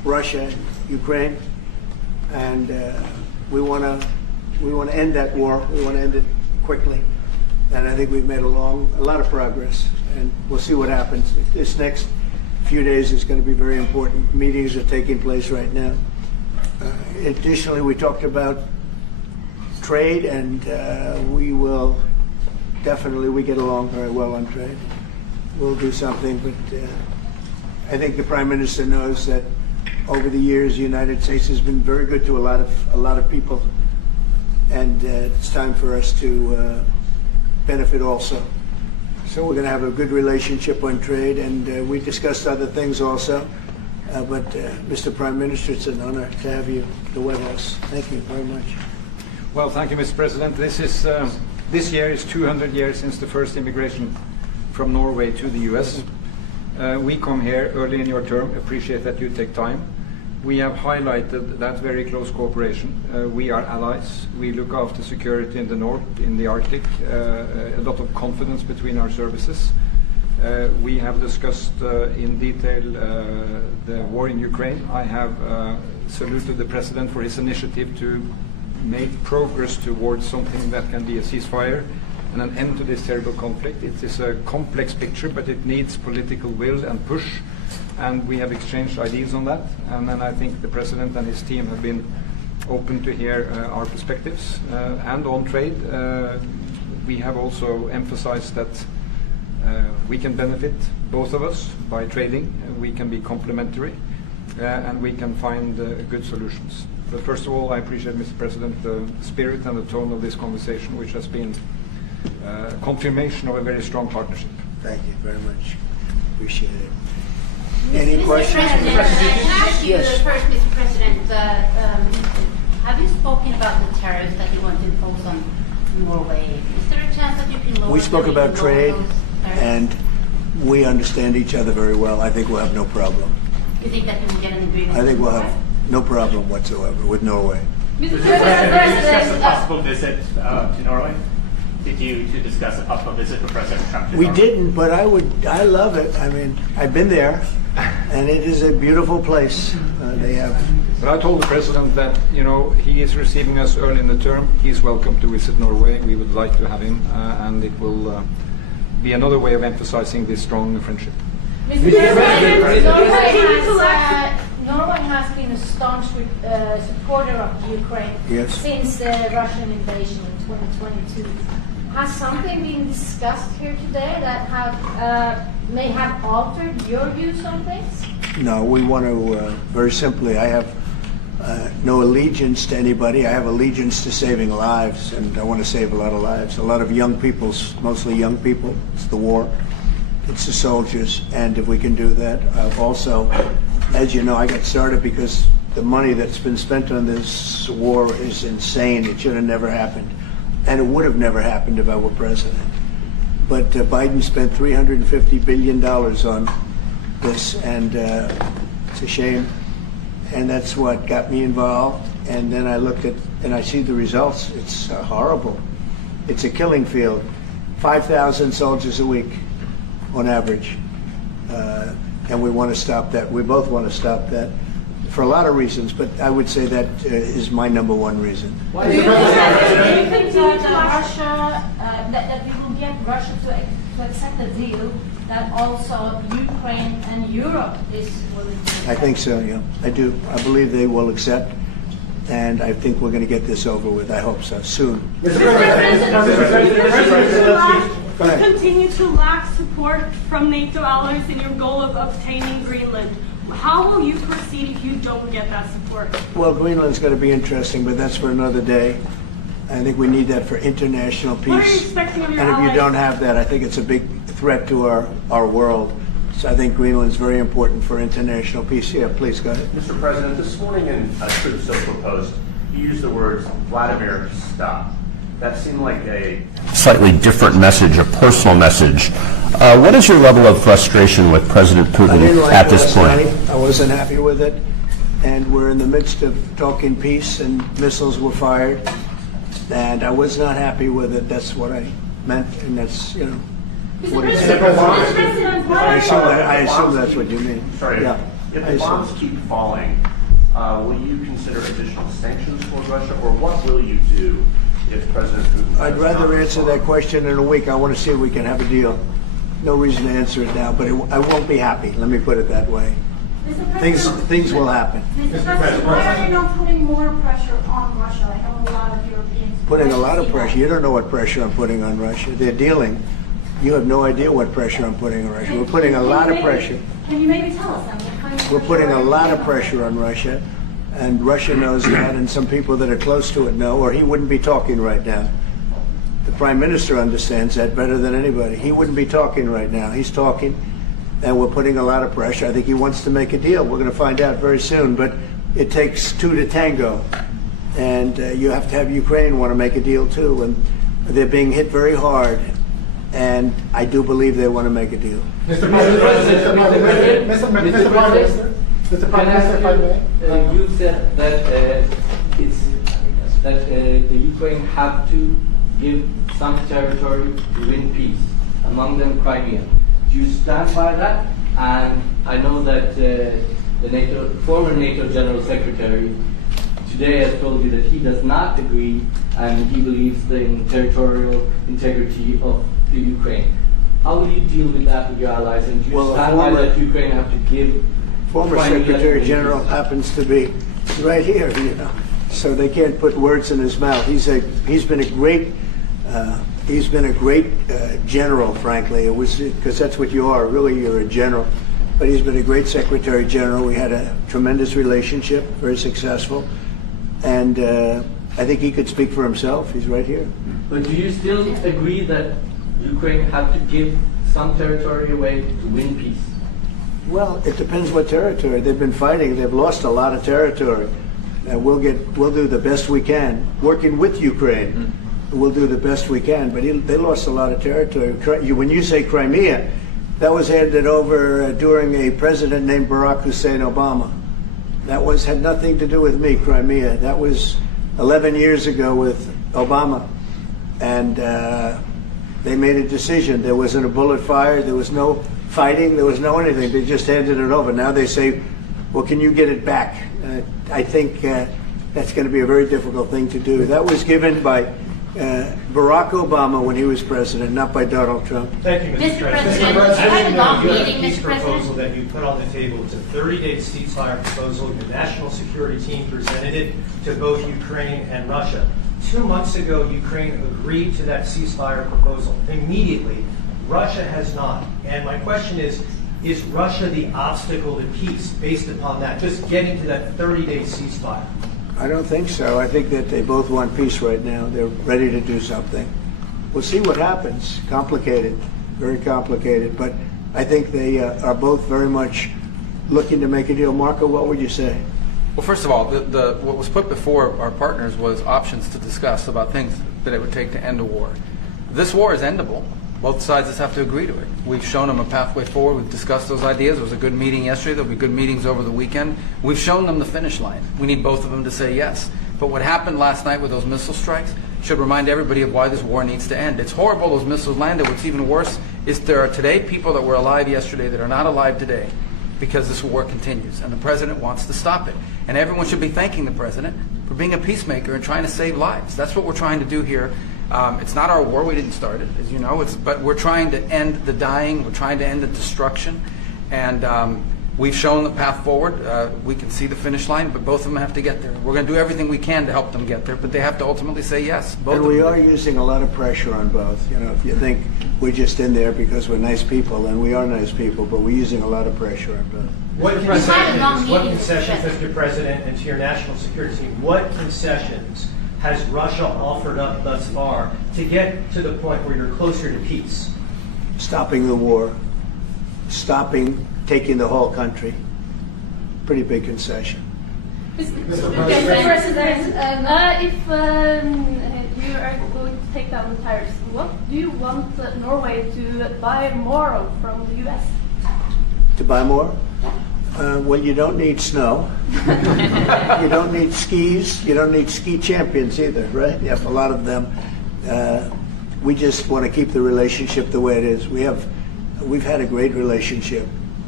Russia, Ukraine, and we want to end that war. We want to end it quickly, and I think we've made a lot of progress, and we'll see what happens. This next few days is going to be very important. Meetings are taking place right now. Additionally, we talked about trade, and we get along very well on trade. We'll do something, but I think the Prime Minister knows that over the years, the United States has been very good to a lot of people, and it's time for us to benefit also. So we're going to have a good relationship on trade, and we discussed other things also. But Mr. Prime Minister, it's an honor to have you at the White House. Thank you very much. Well, thank you, Mr. President. This year is 200 years since the first immigration from Norway to the U.S. We come here early in your term. Appreciate that you take time. We have highlighted that very close cooperation. We are allies. We look after security in the north, in the Arctic. A lot of confidence between our services. We have discussed in detail the war in Ukraine. I have saluted the President for his initiative to make progress towards something that can be a ceasefire and an end to this terrible conflict. It is a complex picture, but it needs political will and push, and we have exchanged ideas on that. And then I think the President and his team have been open to hear our perspectives. And on trade, we have also emphasized that we can benefit, both of us, by trading. We can be complementary, and we can find good solutions. But first of all, I appreciate, Mr. President, the spirit and the tone of this conversation, which has been confirmation of a very strong partnership. Thank you very much. Appreciate it. Any questions? Can I ask you first, Mr. President, have you spoken about the tariffs that you want to impose on Norway? Is there a chance that you can lower? We spoke about trade, and we understand each other very well. I think we'll have no problem. You think that you will get an agreement? I think we'll have no problem whatsoever with Norway. Mr. President, did you discuss a possible visit to Norway? Did you discuss a possible visit for President Trump to We Norway? didn't, but I love it. I mean, I've been there, and it is a beautiful place. They have. But I told the President that, he is receiving us early in the term. He's welcome to visit Norway. We would like to have him, and it will be another way of emphasizing this strong friendship. Mr. President, Norway has been a staunch supporter of Ukraine since the Russian invasion in 2022. Has something been discussed here today that may have altered your views on things? No, we want to, very simply, I have no allegiance to anybody. I have allegiance to saving lives, and I want to save a lot of lives. A lot of young people, mostly young people. It's the war. It's the soldiers, and if we can do that. Also, as you know, I got started because the money that's been spent on this war is insane. It should have never happened. And it would have never happened if I were president. But Biden spent $350 billion on this, and it's a shame. And that's what got me involved. And then I looked at, and I see the results. It's horrible. It's a killing field. 5,000 soldiers a week on average. And we want to stop that. We both want to stop that for a lot of reasons, but I would say that is my number one reason. Do you think that we will get Russia to accept a deal that also Ukraine and Europe is willing to accept? I think so, yeah. I do. I believe they will accept, and I think we're going to get this over with. I hope so, soon. Continue to lack support from NATO allies in your goal of obtaining Greenland. How will you proceed if you don't get that support? Well, Greenland's going to be interesting, but that's for another day. I think we need that for international peace. What are you expecting of your and if allies? you don't have that, I think it's a big threat to our world. So I think Greenland's very important for international peace. Yeah, please go ahead. Mr. President, this morning in a Truth So Proposed, you used the words Vladimir, stop. That seemed like a slightly different message, a personal message. What is your level of frustration with President Putin at this point? I wasn't happy with it, and we're in the midst of talking peace, and missiles were fired, and I was not happy with it. That's what I meant, and that's, what it said. I assume that's what you mean. Sorry. Yeah. If the bombs keep falling, will you consider additional sanctions toward Russia, or what will you do if President Putin... I'd rather answer that question in a week. I want to see if we can have a deal. No reason to answer it now, but I won't be happy. Let me put it that way. Things will happen. Mr. President, why are you not putting more pressure on Russia? I know a lot of Europeans... Putting a lot of pressure. You don't know what pressure I'm putting on Russia. They're dealing. You have no idea what pressure I'm putting on Russia. We're putting a lot of pressure. Can you maybe tell us what kind of... We're putting a lot of pressure on Russia, and Russia knows that, and some people that are close to it know, or he wouldn't be talking right now. The Prime Minister understands that better than anybody. He wouldn't be talking right now. He's talking, and we're putting a lot of pressure. I think he wants to make a deal. We're going to find out very soon, but it takes two to tango, and you have to have Ukraine want to make a deal too, and they're being hit very hard, and I do believe they want to make a deal. Mr. President, Mr. Prime Minister, if I may. You said that the Ukraine have to give some territory to win peace, among them Crimea. Do you stand by that? And I know that the former NATO General Secretary today has told you that he does not agree, and he believes in territorial integrity of the Ukraine. How will you deal with that with your allies? And do you stand by that Ukraine have to give? Former Secretary General happens to be right here, so they can't put words in his mouth. He's been a great general, frankly. It was because that's what you are. Really, you're a general. But he's been a great Secretary General. We had a tremendous relationship, very successful, and I think he could speak for himself. He's right here. But do you still agree that Ukraine have to give some territory away to win peace? Well, it depends what territory. They've been fighting. They've lost a lot of territory. We'll do the best we can, working with Ukraine. We'll do the best we can. But they lost a lot of territory. When you say Crimea, that was handed over during a president named Barack Hussein Obama. That had nothing to do with me, Crimea. That was 11 years ago with Obama. And they made a decision. There wasn't a bullet fired. There was no fighting. There was no anything. They just handed it over. Now they say, well, can you get it back? I think that's going to be a very difficult thing to do. That was given by Barack Obama when he was president, not by Donald Trump. Thank you, Mr. President. I have a long you have meeting, a peace Mr. proposal President. that you put on the table. It's a 30-day ceasefire proposal. Your national security team presented it to both Ukraine and Russia. 2 months ago, Ukraine agreed to that ceasefire proposal. Immediately, Russia has not. And my question is Russia the obstacle to peace based upon that, just getting to that 30-day ceasefire? I don't think so. I think that they both want peace right now. They're ready to do something. We'll see what happens. Complicated, very complicated. But I think they are both very much looking to make a deal. Marco, what would you say? Well, first of all, what was put before our partners was options to discuss about things that it would take to end a war. This war is endable. Both sides just have to agree to it. We've shown them a pathway forward. We've discussed those ideas. There was a good meeting yesterday. There'll be good meetings over the weekend. We've shown them the finish line. We need both of them to say yes. But what happened last night with those missile strikes should remind everybody of why this war needs to end. It's horrible those missiles landed. What's even worse is there are today people that were alive yesterday that are not alive today because this war continues. And the president wants to stop it. And everyone should be thanking the president for being a peacemaker and trying to save lives. That's what we're trying to do here. It's not our war. We didn't start it, as you know. But we're trying to end the dying. We're trying to end the destruction. And we've shown the path forward. We can see the finish line, but both of them have to get there. We're going to do everything we can to help them get there, but they have to ultimately say yes. Both and we are using a lot of pressure on both. You know, if you think we're just in there because we're nice people, and we are nice people, but we're using a lot of pressure on both. What concessions, Mr. President, and to your national security team, what concessions has Russia offered up thus far to get to the point where you're closer to peace? Stopping the war, taking the whole country. Pretty big concession. Mr. President, if you are going to take down the tariffs, what do you want Norway to buy more of from the U.S.? To buy more? Well, you don't need snow. You don't need skis. You don't need ski champions either, right? You have a lot of them. We just want to keep the relationship the way it is. We've had a great relationship.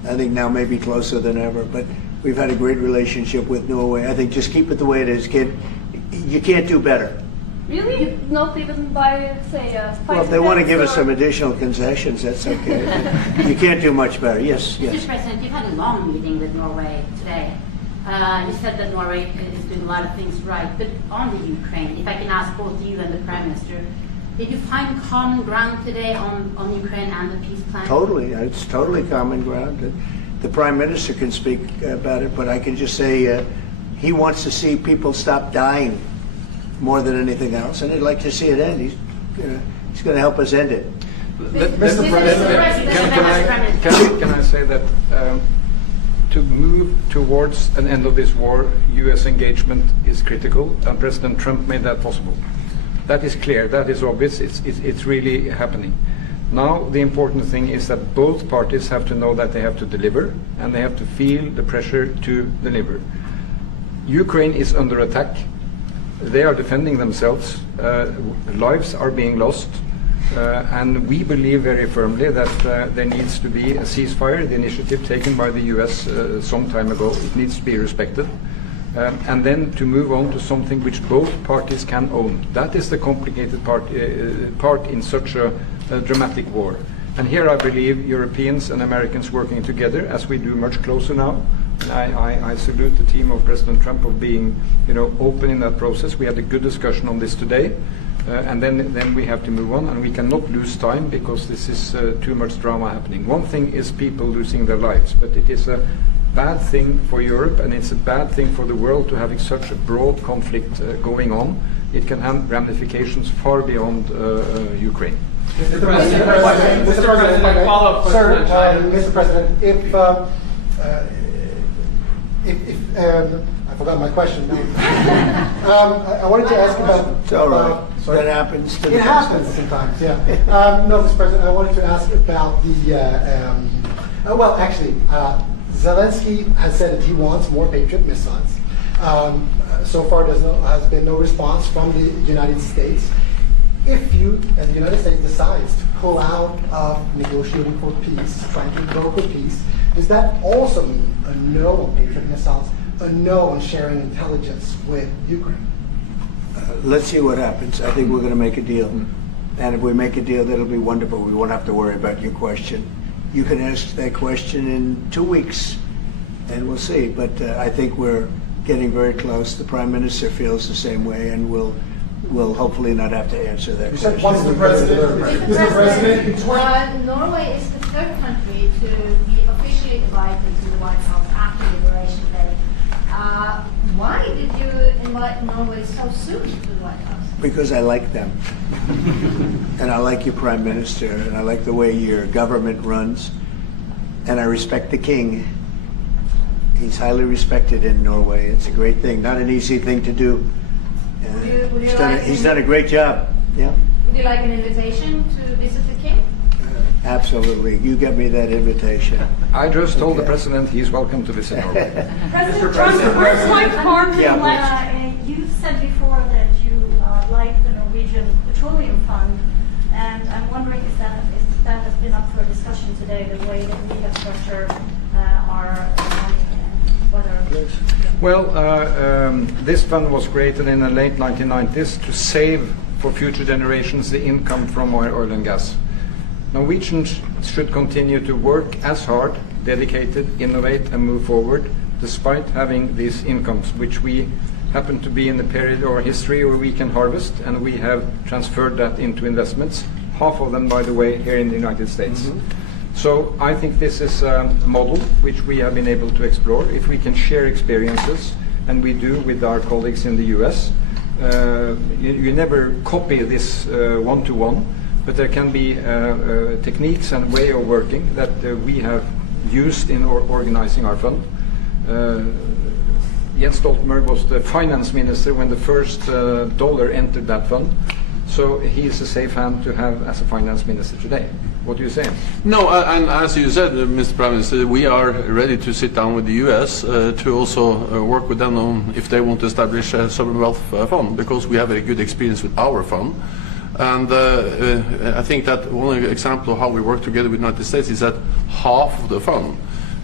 I think now maybe closer than ever. But we've had a great relationship with Norway. I think just keep it the way it is, kid. You can't do better. Really? Not even by, say, Well, if they want to give us some additional concessions, that's okay. You can't do much better. Yes, yes. Mr. President, you've had a long meeting with Norway today. You said that Norway is doing a lot of things right, but on the Ukraine, if I can ask both you and the Prime Minister, did you find common ground today on Ukraine and the peace plan? Totally. It's totally common ground. The Prime Minister can speak about it, but I can just say he wants to see people stop dying more than anything else, and he'd like to see it end. He's going to help us end it. Mr. President, can I say that to move towards an end of this war, U.S. engagement is critical, and President Trump made that possible. That is clear, that is obvious, it's really happening. Now the important thing is that both parties have to know that they have to deliver, and they have to feel the pressure to deliver. Ukraine is under attack. They are defending themselves. Lives are being lost. And we believe very firmly that there needs to be a ceasefire, the initiative taken by the US some time ago. It needs to be respected. And then to move on to something which both parties can own. That is the complicated part in such a dramatic war. And here I believe Europeans and Americans working together, as we do much closer now. I salute the team of President Trump of being, open in that process. We had a good discussion on this today, and then we have to move on, and we cannot lose time because this is too much drama happening. One thing is people losing their lives, but it is a bad thing for Europe, and it's a bad thing for the world to having such a broad conflict going on. It can have ramifications far beyond Ukraine. Mr. President, Mr. President, if I forgot my question now. I wanted to ask about. It's all right. That happens. It happens sometimes. Yeah. No, Mr. President, I wanted to ask about the. Zelensky has said that he wants more Patriot missiles. So far, has been no response from the United States. If you, and the United States, decides to pull out of negotiating for peace, trying to broker peace, does that also mean a no on Patriot missiles, a no on sharing intelligence with Ukraine? Let's see what happens. I think we're going to make a deal. And if we make a deal, that'll be wonderful. We won't have to worry about your question. You can ask that question in 2 weeks, and we'll see. But I think we're getting very close. The Prime Minister feels the same way, and we'll hopefully not have to answer that question. Mr. President, Norway is the third country to be officially invited to the White House after Liberation Day. Why did you invite Norway so soon to the White House? Because I like them. And I like your Prime Minister, and I like the way your government runs, and I respect the King. He's highly respected in Norway. It's a great thing, not an easy thing to do. He's done a great job. Yeah. Would you like an invitation to visit the King? Absolutely. You get me that invitation. I just told the President he's welcome to visit Norway. President Trump, first like farming you said before that you like the Norwegian Petroleum Fund, and I'm wondering if that has been up for discussion today, the way that we have structured our money and whether. Well, this fund was created in the late 1990s to save for future generations the income from oil and gas. Norwegians should continue to work as hard, dedicated, innovate and move forward, despite having these incomes, which we happen to be in the period of our history where we can harvest, and we have transferred that into investments, half of them, by the way, here in the United States. Mm-hmm. So I think this is a model which we have been able to explore. If we can share experiences, and we do with our colleagues in the US, you never copy this one-to-one, but there can be techniques and way of working that we have used in organizing our fund. Jens Stoltenberg was the finance minister when the first dollar entered that fund, so he is a safe hand to have as a finance minister today. What do you say? No, and as you said, Mr. Prime Minister, we are ready to sit down with the US to also work with them on if they want to establish a sovereign wealth fund, because we have a good experience with our fund. And I think that one example of how we work together with the United States is that half of the fund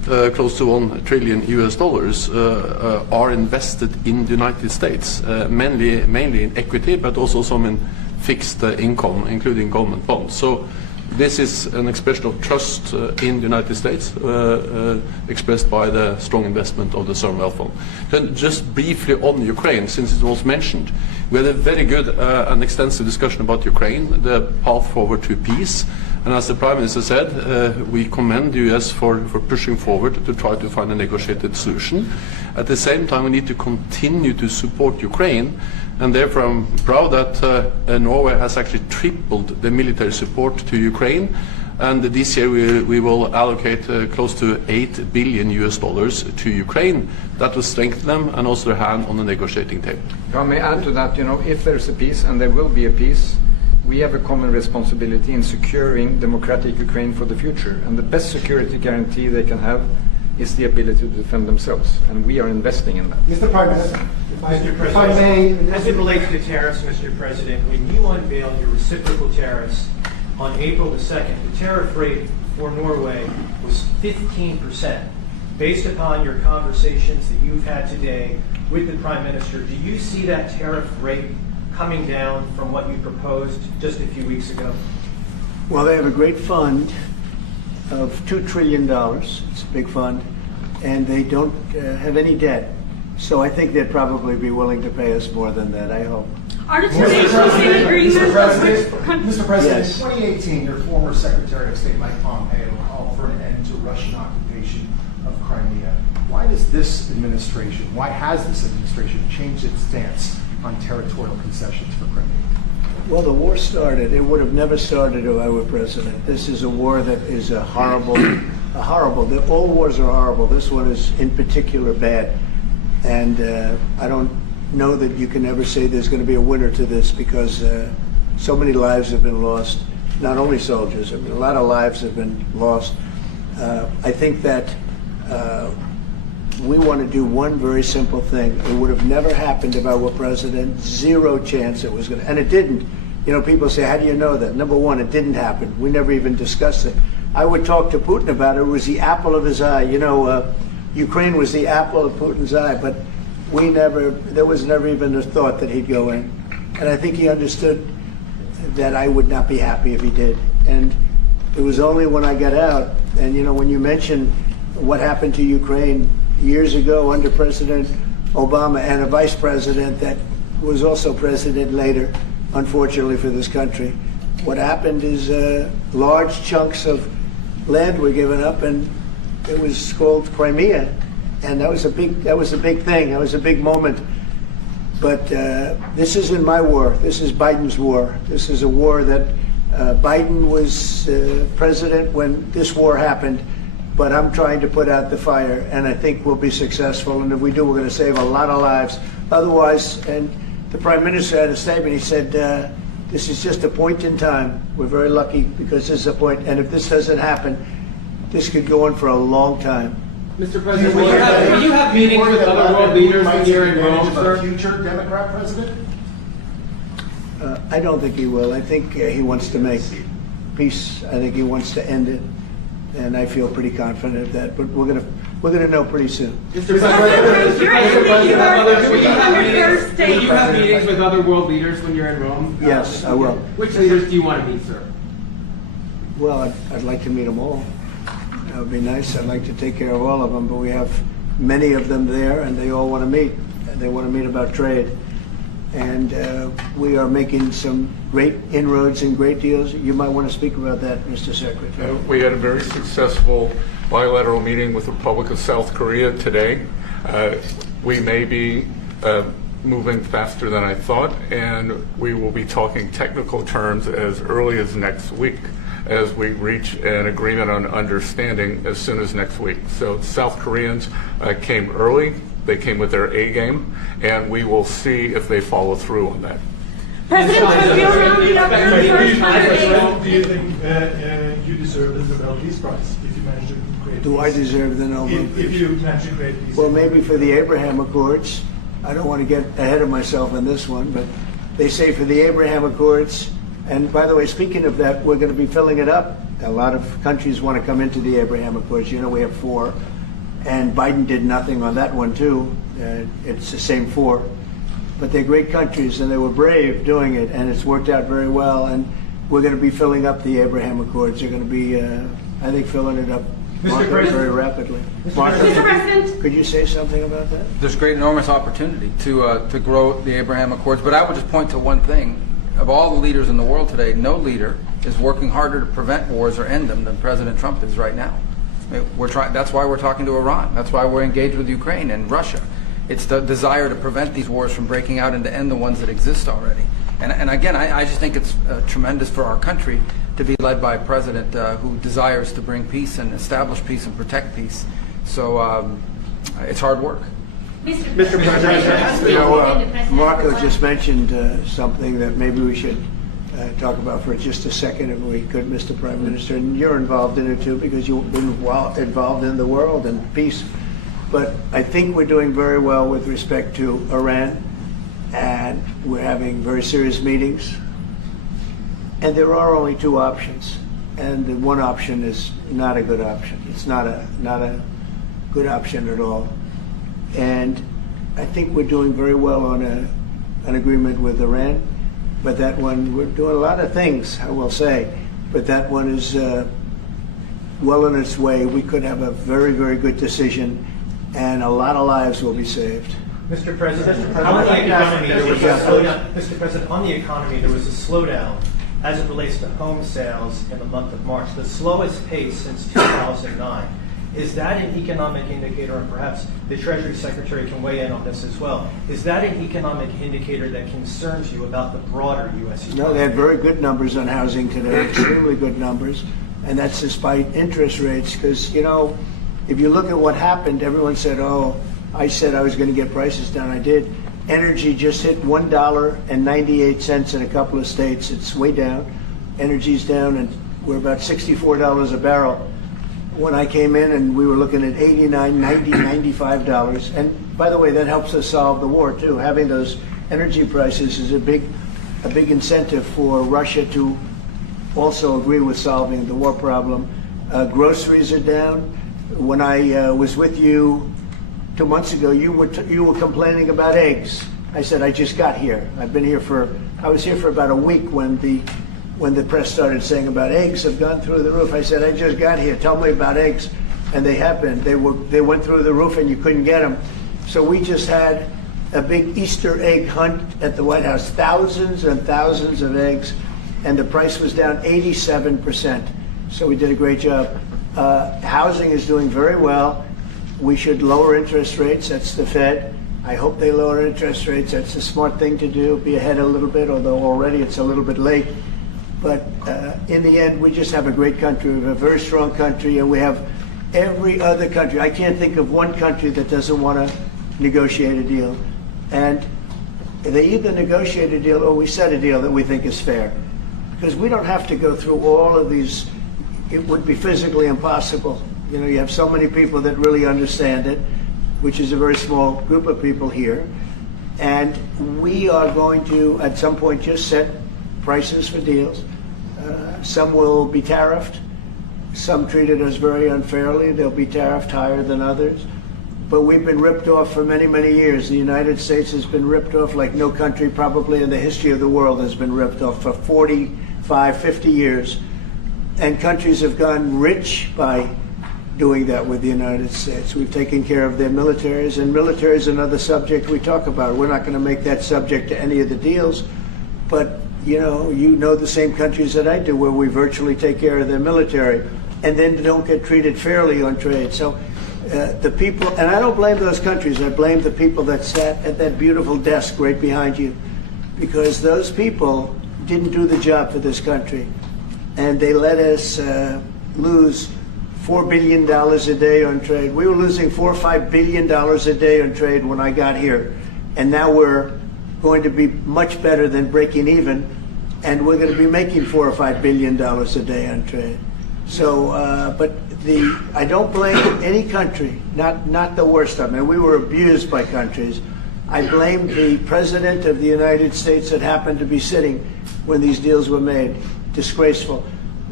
close to $1 trillion are invested in the United States, mainly in equity, but also some in fixed income, including government bonds. So this is an expression of trust in the United States, expressed by the strong investment of the sovereign wealth fund. Then just briefly on Ukraine, since it was mentioned, we had a very good and extensive discussion about Ukraine, the path forward to peace. And as the Prime Minister said, we commend the US for pushing forward to try to find a negotiated solution. At the same time, we need to continue to support Ukraine, and therefore I'm proud that Norway has actually tripled the military support to Ukraine. And this year we will allocate close to $8 billion to Ukraine. That will strengthen them and also their hand on the negotiating table. If I may add to that, if there's a peace, and there will be a peace, we have a common responsibility in securing democratic Ukraine for the future. And the best security guarantee they can have is the ability to defend themselves. And we are investing in that. Mr. Prime Minister, if I may. As it relates to tariffs, Mr. President, when you unveiled your reciprocal tariffs on April the 2nd, the tariff rate for Norway was 15%. Based upon your conversations that you've had today with the Prime Minister, do you see that tariff rate coming down from what you proposed just a few weeks ago? Well, they have a great fund of $2 trillion. It's a big fund, and they don't have any debt. So I think they'd probably be willing to pay us more than that, I hope. Mr. President, Yes. in 2018, your former Secretary of State Mike Pompeo called for an end to Russian occupation of Crimea. Why has this administration changed its stance on territorial concessions for Crimea? Well, the war started. It would have never started if I were president. This is a war that is horrible. All wars are horrible. This one is in particular bad. And I don't know that you can ever say there's going to be a winner to this, because so many lives have been lost. Not only soldiers, I mean, a lot of lives have been lost. I think that we want to do one very simple thing. It would have never happened if I were president. Zero chance it was going to, and it didn't. People say, how do you know that? Number one, it didn't happen. We never even discussed it. I would talk to Putin about it. It was the apple of his eye. Ukraine was the apple of Putin's eye, but there was never even a thought that he'd go in. And I think he understood that I would not be happy if he did. And it was only when I got out, and when you mention what happened to Ukraine years ago under President Obama and a vice president that was also president later, unfortunately for this country, what happened is large chunks of land were given up, and it was called Crimea, and that was a big thing. That was a big moment. But this isn't my war. This is Biden's war. This is a war that Biden was president when this war happened. But I'm trying to put out the fire, and I think we'll be successful. And if we do, we're going to save a lot of lives. Otherwise, and the Prime Minister had a statement. He said, this is just a point in time. We're very lucky because this is a point. And if this doesn't happen, this could go on for a long time. Mr. President, will you have meetings with other world leaders when you're in Rome, sir? Future Democrat president? I don't think he will. I think he wants to make peace. I think he wants to end it. And I feel pretty confident of that, but we're gonna know pretty soon. Mr. President, will you have meetings with other world leaders when you're in Rome? Yes, I will. Which leaders do you want to meet, sir? Well, I'd like to meet them all. That would be nice. I'd like to take care of all of them, but we have many of them there, and they all want to meet. They want to meet about trade. And we are making some great inroads and great deals. You might want to speak about that, Mr. Secretary. We had a very successful bilateral meeting with the Republic of South Korea today. We may be moving faster than I thought, and we will be talking technical terms as early as next week, as we reach an agreement on understanding as soon as next week. So South Koreans came early. They came with their A game, and we will see if they follow through on that. President, do you think you deserve the Nobel Peace Prize if you manage to create Do I deserve the Nobel? If you manage to create peace. Well, maybe for the Abraham Accords. I don't want to get ahead of myself on this one, but they say for the Abraham Accords, and by the way, speaking of that, we're going to be filling it up. A lot of countries want to come into the Abraham Accords. We have 4. and Biden did nothing on that one too. It's the same four, but they're great countries, and they were brave doing it, and it's worked out very well. And we're going to be filling up the Abraham Accords. They're going to be, I think, filling it up very rapidly. Mr. President, could you say something about that? There's great, enormous opportunity to grow the Abraham Accords, but I would just point to one thing. Of all the leaders in the world today, no leader is working harder to prevent wars or end them than President Trump is right now. That's why we're talking to Iran. That's why we're engaged with Ukraine and Russia. It's the desire to prevent these wars from breaking out and to end the ones that exist already. And again, I just think it's tremendous for our country to be led by a president who desires to bring peace and establish peace and protect peace. So it's hard work. Mr. President, Marco just mentioned something that maybe we should talk about for just a second, if we could, Mr. Prime Minister. And you're involved in it too, because you've been involved in the world and peace. But I think we're doing very well with respect to Iran, and we're having very serious meetings. And there are only two options, and the one option is not a good option. It's not a good option at all. And I think we're doing very well on an agreement with Iran, but that one, we're doing a lot of things, I will say, but that one is well on its way. We could have a very, very good decision, and a lot of lives will be saved. Mr. President, on the economy, there was a slowdown. Mr. President, on the economy, there was a slowdown as it relates to home sales in the month of March, the slowest pace since 2009. Is that an economic indicator, and perhaps the Treasury Secretary can weigh in on this as well, is that an economic indicator that concerns you about the broader U.S. economy? No, they had very good numbers on housing today, extremely good numbers, and that's despite interest rates, because, you know, if you look at what happened, everyone said, oh, I said I was going to get prices down. I did. Energy just hit $1.98 in a couple of states. It's way down. Energy's down, and we're about $64 a barrel. When I came in, and we were looking at $89, $90, $95. And by the way, that helps us solve the war too. Having those energy prices is a big incentive for Russia to also agree with solving the war problem. Groceries are down. When I was with you 2 months ago, you were complaining about eggs. I said, I just got here. I was here for about a week when the press started saying about eggs have gone through the roof. I said, I just got here. Tell me about eggs. And they have been. They went through the roof, and you couldn't get them. So we just had a big Easter egg hunt at the White House. Thousands and thousands of eggs, and the price was down 87%. So we did a great job. Housing is doing very well. We should lower interest rates. That's the Fed. I hope they lower interest rates. That's a smart thing to do. Be ahead a little bit, although already it's a little bit late. But in the end, we just have a great country. We have a very strong country, and we have every other country. I can't think of one country that doesn't want to negotiate a deal. And they either negotiate a deal or we set a deal that we think is fair. Because we don't have to go through all of these. It would be physically impossible. You know, you have so many people that really understand it, which is a very small group of people here. And we are going to, at some point, just set prices for deals. Some will be tariffed. Some treated us very unfairly. They'll be tariffed higher than others. But we've been ripped off for many, many years. The United States has been ripped off like no country probably in the history of the world has been ripped off for 45, 50 years. And countries have gone rich by doing that with the United States. We've taken care of their militaries, and military is another subject we talk about. We're not going to make that subject to any of the deals, but you know the same countries that I do where we virtually take care of their military and then don't get treated fairly on trade. So the people, and I don't blame those countries, I blame the people that sat at that beautiful desk right behind you, because those people didn't do the job for this country, and they let us lose $4 billion a day on trade. We were losing $4 or $5 billion a day on trade when I got here, and now we're going to be much better than breaking even, and we're going to be making $4 or $5 billion a day on trade. So, I don't blame any country, not the worst of them. We were abused by countries. I blame the President of the United States that happened to be sitting when these deals were made. Disgraceful.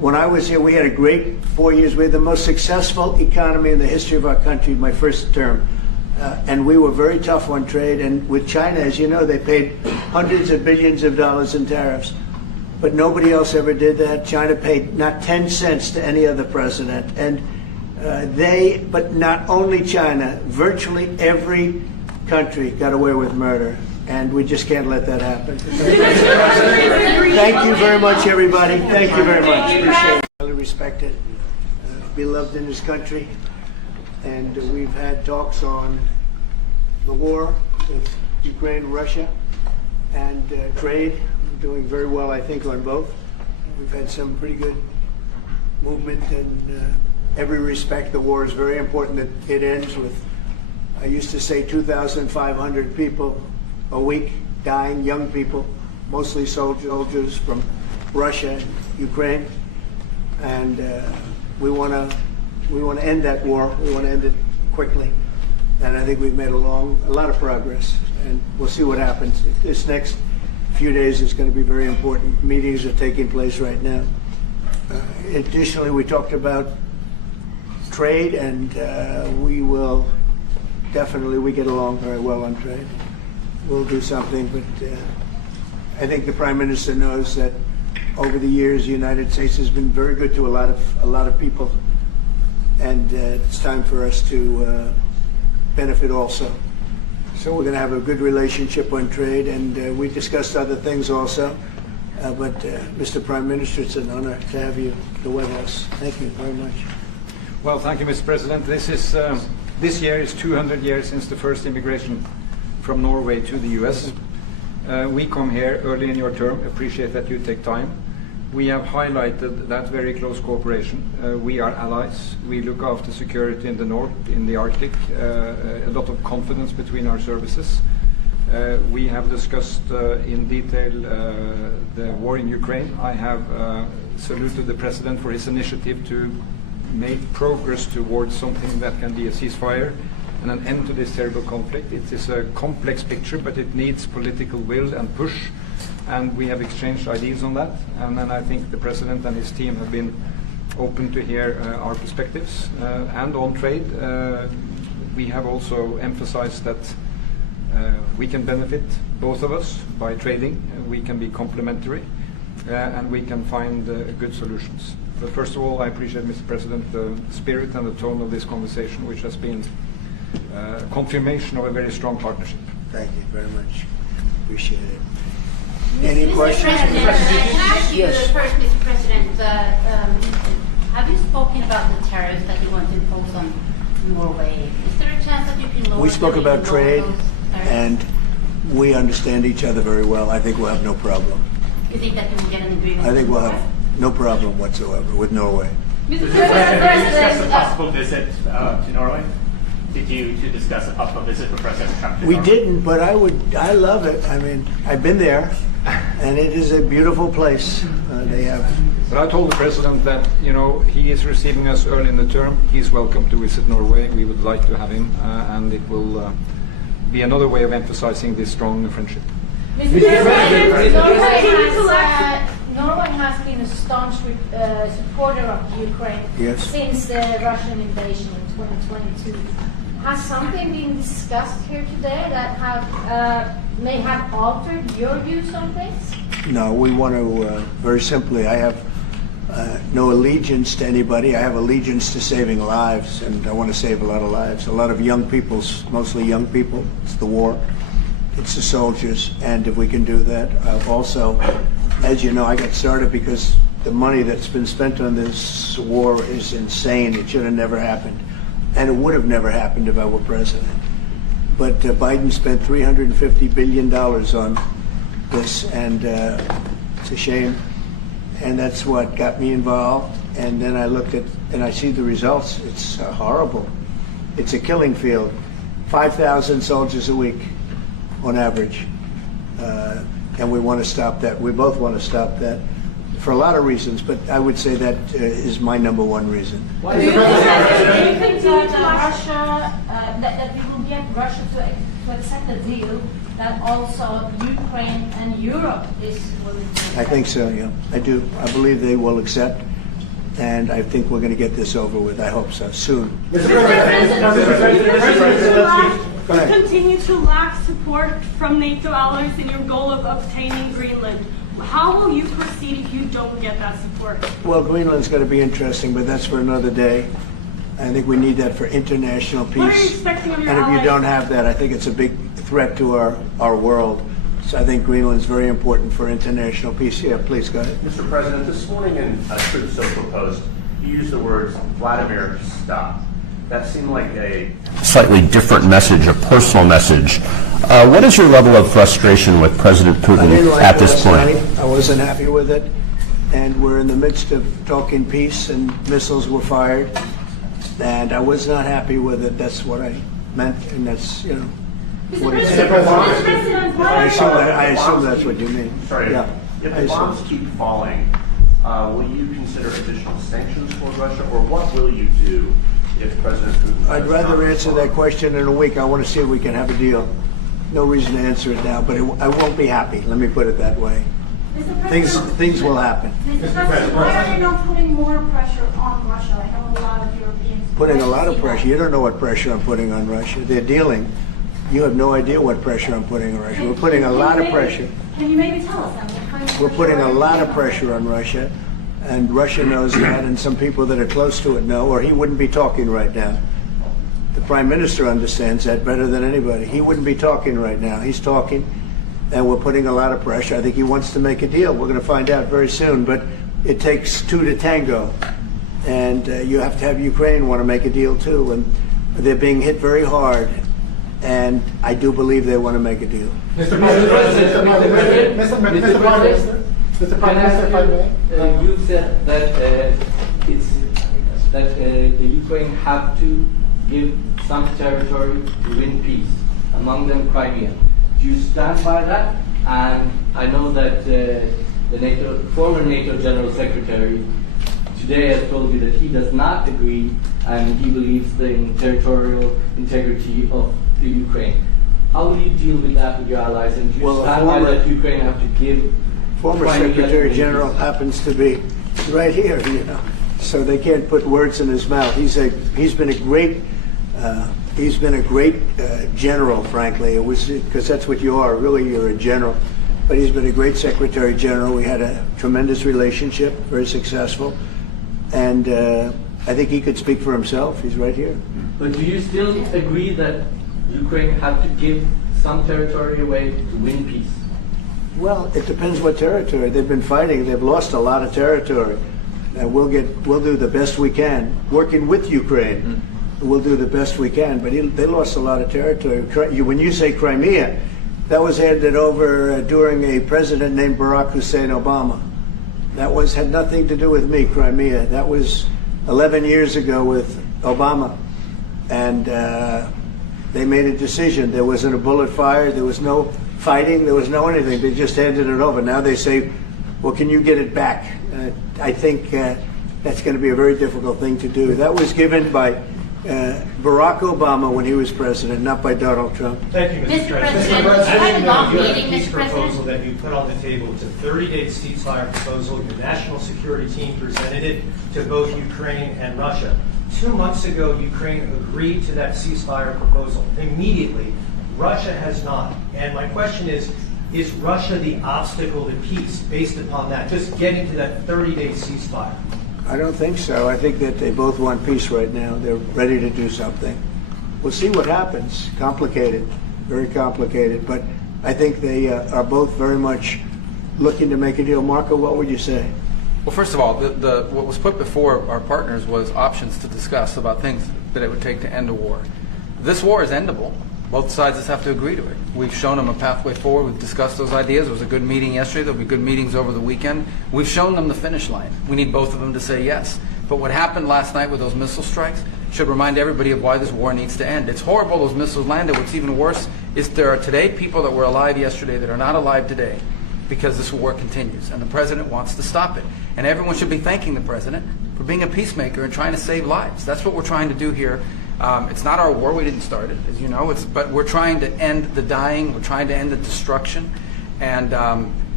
When I was here, we had a great 4 years. We had the most successful economy in the history of our country, my first term. And we were very tough on trade. And with China, as you know, they paid hundreds of billions of dollars in tariffs. But nobody else ever did that. China paid not 10 cents to any other president. And but not only China, virtually every country got away with murder. And we just can't let that happen. Thank you very much, everybody. Thank you very much. Appreciate it. Highly respected, beloved in this country. And we've had talks on the war with Ukraine, Russia, and trade. We're doing very well, I think, on both. We've had some pretty good movement in every respect. The war is very important that it ends with, I used to say, 2,500 people a week dying, young people, mostly soldiers from Russia and Ukraine. And we want to end that war. We want to end it quickly. And I think we've made a lot of progress. And we'll see what happens. This next few days is going to be very important. Meetings are taking place right now. Additionally, we talked about trade, and we get along very well on trade. We'll do something, but I think the Prime Minister knows that over the years, the United States has been very good to a lot of people, and it's time for us to benefit also. So we're going to have a good relationship on trade, and we discussed other things also. But Mr. Prime Minister, it's an honor to have you at the White House. Thank you very much. Well, thank you, Mr. President. This year is 200 years since the first immigration from Norway to the U.S. We come here early in your term. Appreciate that you take time. We have highlighted that very close cooperation. We are allies. We look after security in the north, in the Arctic. A lot of confidence between our services. We have discussed in detail the war in Ukraine. I have saluted the President for his initiative to make progress towards something that can be a ceasefire and an end to this terrible conflict. It is a complex picture, but it needs political will and push, and we have exchanged ideas on that. And then I think the President and his team have been open to hear our perspectives. And on trade, we have also emphasized that we can benefit, both of us, by trading. We can be complementary, and we can find good solutions. But first of all, I appreciate, Mr. President, the spirit and the tone of this conversation, which has been confirmation of a very strong partnership. Thank you very much. Appreciate it. Any questions? Can I ask you first, Mr. President, have you spoken about the tariffs that you want to impose on Norway? Is there a chance that you can lower? We spoke about trade, and we understand each other very well. I think we'll have no problem. You think that you will get an agreement? I think we'll have no problem whatsoever with Norway. Mr. President, did you discuss a possible visit to Norway? Did you discuss a possible visit for President Trump to We Norway? didn't, but I love it. I mean, I've been there, and it is a beautiful place. They have. But I told the President that, he is receiving us early in the term. He's welcome to visit Norway. We would like to have him, and it will be another way of emphasizing this strong friendship. Mr. President, Norway has been a staunch supporter of Ukraine since the Russian invasion in 2022. Has something been discussed here today that may have altered your views on this? No, we want to, very simply, I have no allegiance to anybody. I have allegiance to saving lives, and I want to save a lot of lives. A lot of young people, mostly young people. It's the war. It's the soldiers, and if we can do that. Also, as you know, I got started because the money that's been spent on this war is insane. It should have never happened. And it would have never happened if I were president. But Biden spent $350 billion on this, and it's a shame. And that's what got me involved. And then I looked at, and I see the results. It's horrible. It's a killing field. 5,000 soldiers a week on average. And we want to stop that. We both want to stop that for a lot of reasons, but I would say that is my number one reason. Do you think that Russia, that we will get Russia to accept a deal that also Ukraine and Europe is willing to accept? I think so, yeah. I do. I believe they will accept. and I think we're going to get this over with. I hope so, soon. Mr. President, continue to lack support from NATO allies in your goal of obtaining Greenland. How will you proceed if you don't get that support? Well, Greenland's going to be interesting, but that's for another day. I think we need that for international peace. What are you expecting of your and if allies? you don't have that, I think it's a big threat to our world. So I think Greenland's very important for international peace. Yeah, please go ahead. Mr. President, this morning in a Truth Social Post, you used the words Vladimir, stop. That seemed like a slightly different message, a personal message. What is your level of frustration with President Putin at this point? I wasn't happy with it, and we're in the midst of talking peace, and missiles were fired, and I was not happy with it. That's what I meant, and that's, you know, what it said. I assume that's what you mean. Sorry, yeah. If the bombs keep falling, will you consider additional sanctions for Russia, or what will you do if President Putin... I'd rather answer that question in a week. I want to see if we can have a deal. No reason to answer it now, but I won't be happy. Let me put it that way. Things will happen. Mr. President, why are you not putting more pressure on Russia? I know a lot of Europeans... Putting a lot of pressure. You don't know what pressure I'm putting on Russia. They're dealing. You have no idea what pressure I'm putting on Russia. We're putting a lot of pressure. Can you maybe tell us that? What kind of We're putting a pressure lot are of you pressure on Russia, and Russia knows that, and some people that are close to it know, or he wouldn't be talking right now. The Prime Minister understands that better than anybody. He wouldn't be talking right now. He's talking, and we're putting a lot of pressure. I think he wants to make a deal. We're going to find out very soon, but it takes two to tango, and you have to have Ukraine want to make a deal too, and they're being hit very hard, and I do believe they want to make a deal. Mr. President, Mr. Prime Minister, if I may. You said that the Ukraine have to give some territory to win peace, among them Crimea. Do you stand by that? And I know that the former NATO General Secretary today has told me that he does not agree, and he believes in territorial integrity of the Ukraine. How will you deal with that with your allies? And do you stand by that Ukraine have to give? Former Secretary General happens to be right here, you know, so they can't put words in his mouth. He's been a great general, frankly. It was because that's what you are. Really, you're a general. But he's been a great Secretary General. We had a tremendous relationship, very successful, and I think he could speak for himself. He's right here. But do you still agree that Ukraine have to give some territory away to win peace? Well, it depends what territory. They've been fighting. They've lost a lot of territory. And we'll do the best we can. Working with Ukraine, we'll do the best we can. But they lost a lot of territory. When you say Crimea, that was handed over during a president named Barack Hussein Obama. That had nothing to do with me, Crimea. That was 11 years ago with Obama. And they made a decision. There wasn't a bullet fired. There was no fighting. There was no anything. They just handed it over. Now they say, well, can you get it back? I think that's going to be a very difficult thing to do. That was given by Barack Obama when he was president, not by Donald Trump. Thank you, Mr. President. As you know, Your peace proposal that you put on the table, it's a 30-day ceasefire proposal. Your national security team presented it to both Ukraine and Russia. 2 months ago, Ukraine agreed to that ceasefire proposal. Immediately, Russia has not. And my question is Russia the obstacle to peace based upon that, just getting to that 30-day ceasefire? I don't think so. I think that they both want peace right now. They're ready to do something. We'll see what happens. Complicated, very complicated. But I think they are both very much looking to make a deal. Marco, what would you say? Well, first of all, what was put before our partners was options to discuss about things that it would take to end a war. This war is endable. Both sides just have to agree to it. We've shown them a pathway forward. We've discussed those ideas. It was a good meeting yesterday. There'll be good meetings over the weekend. We've shown them the finish line. We need both of them to say yes. But what happened last night with those missile strikes should remind everybody of why this war needs to end. It's horrible those missiles landed. What's even worse is there are today people that were alive yesterday that are not alive today because this war continues. And the president wants to stop it. And everyone should be thanking the president for being a peacemaker and trying to save lives. That's what we're trying to do here. It's not our war. We didn't start it, as you know. But we're trying to end the dying. We're trying to end the destruction. And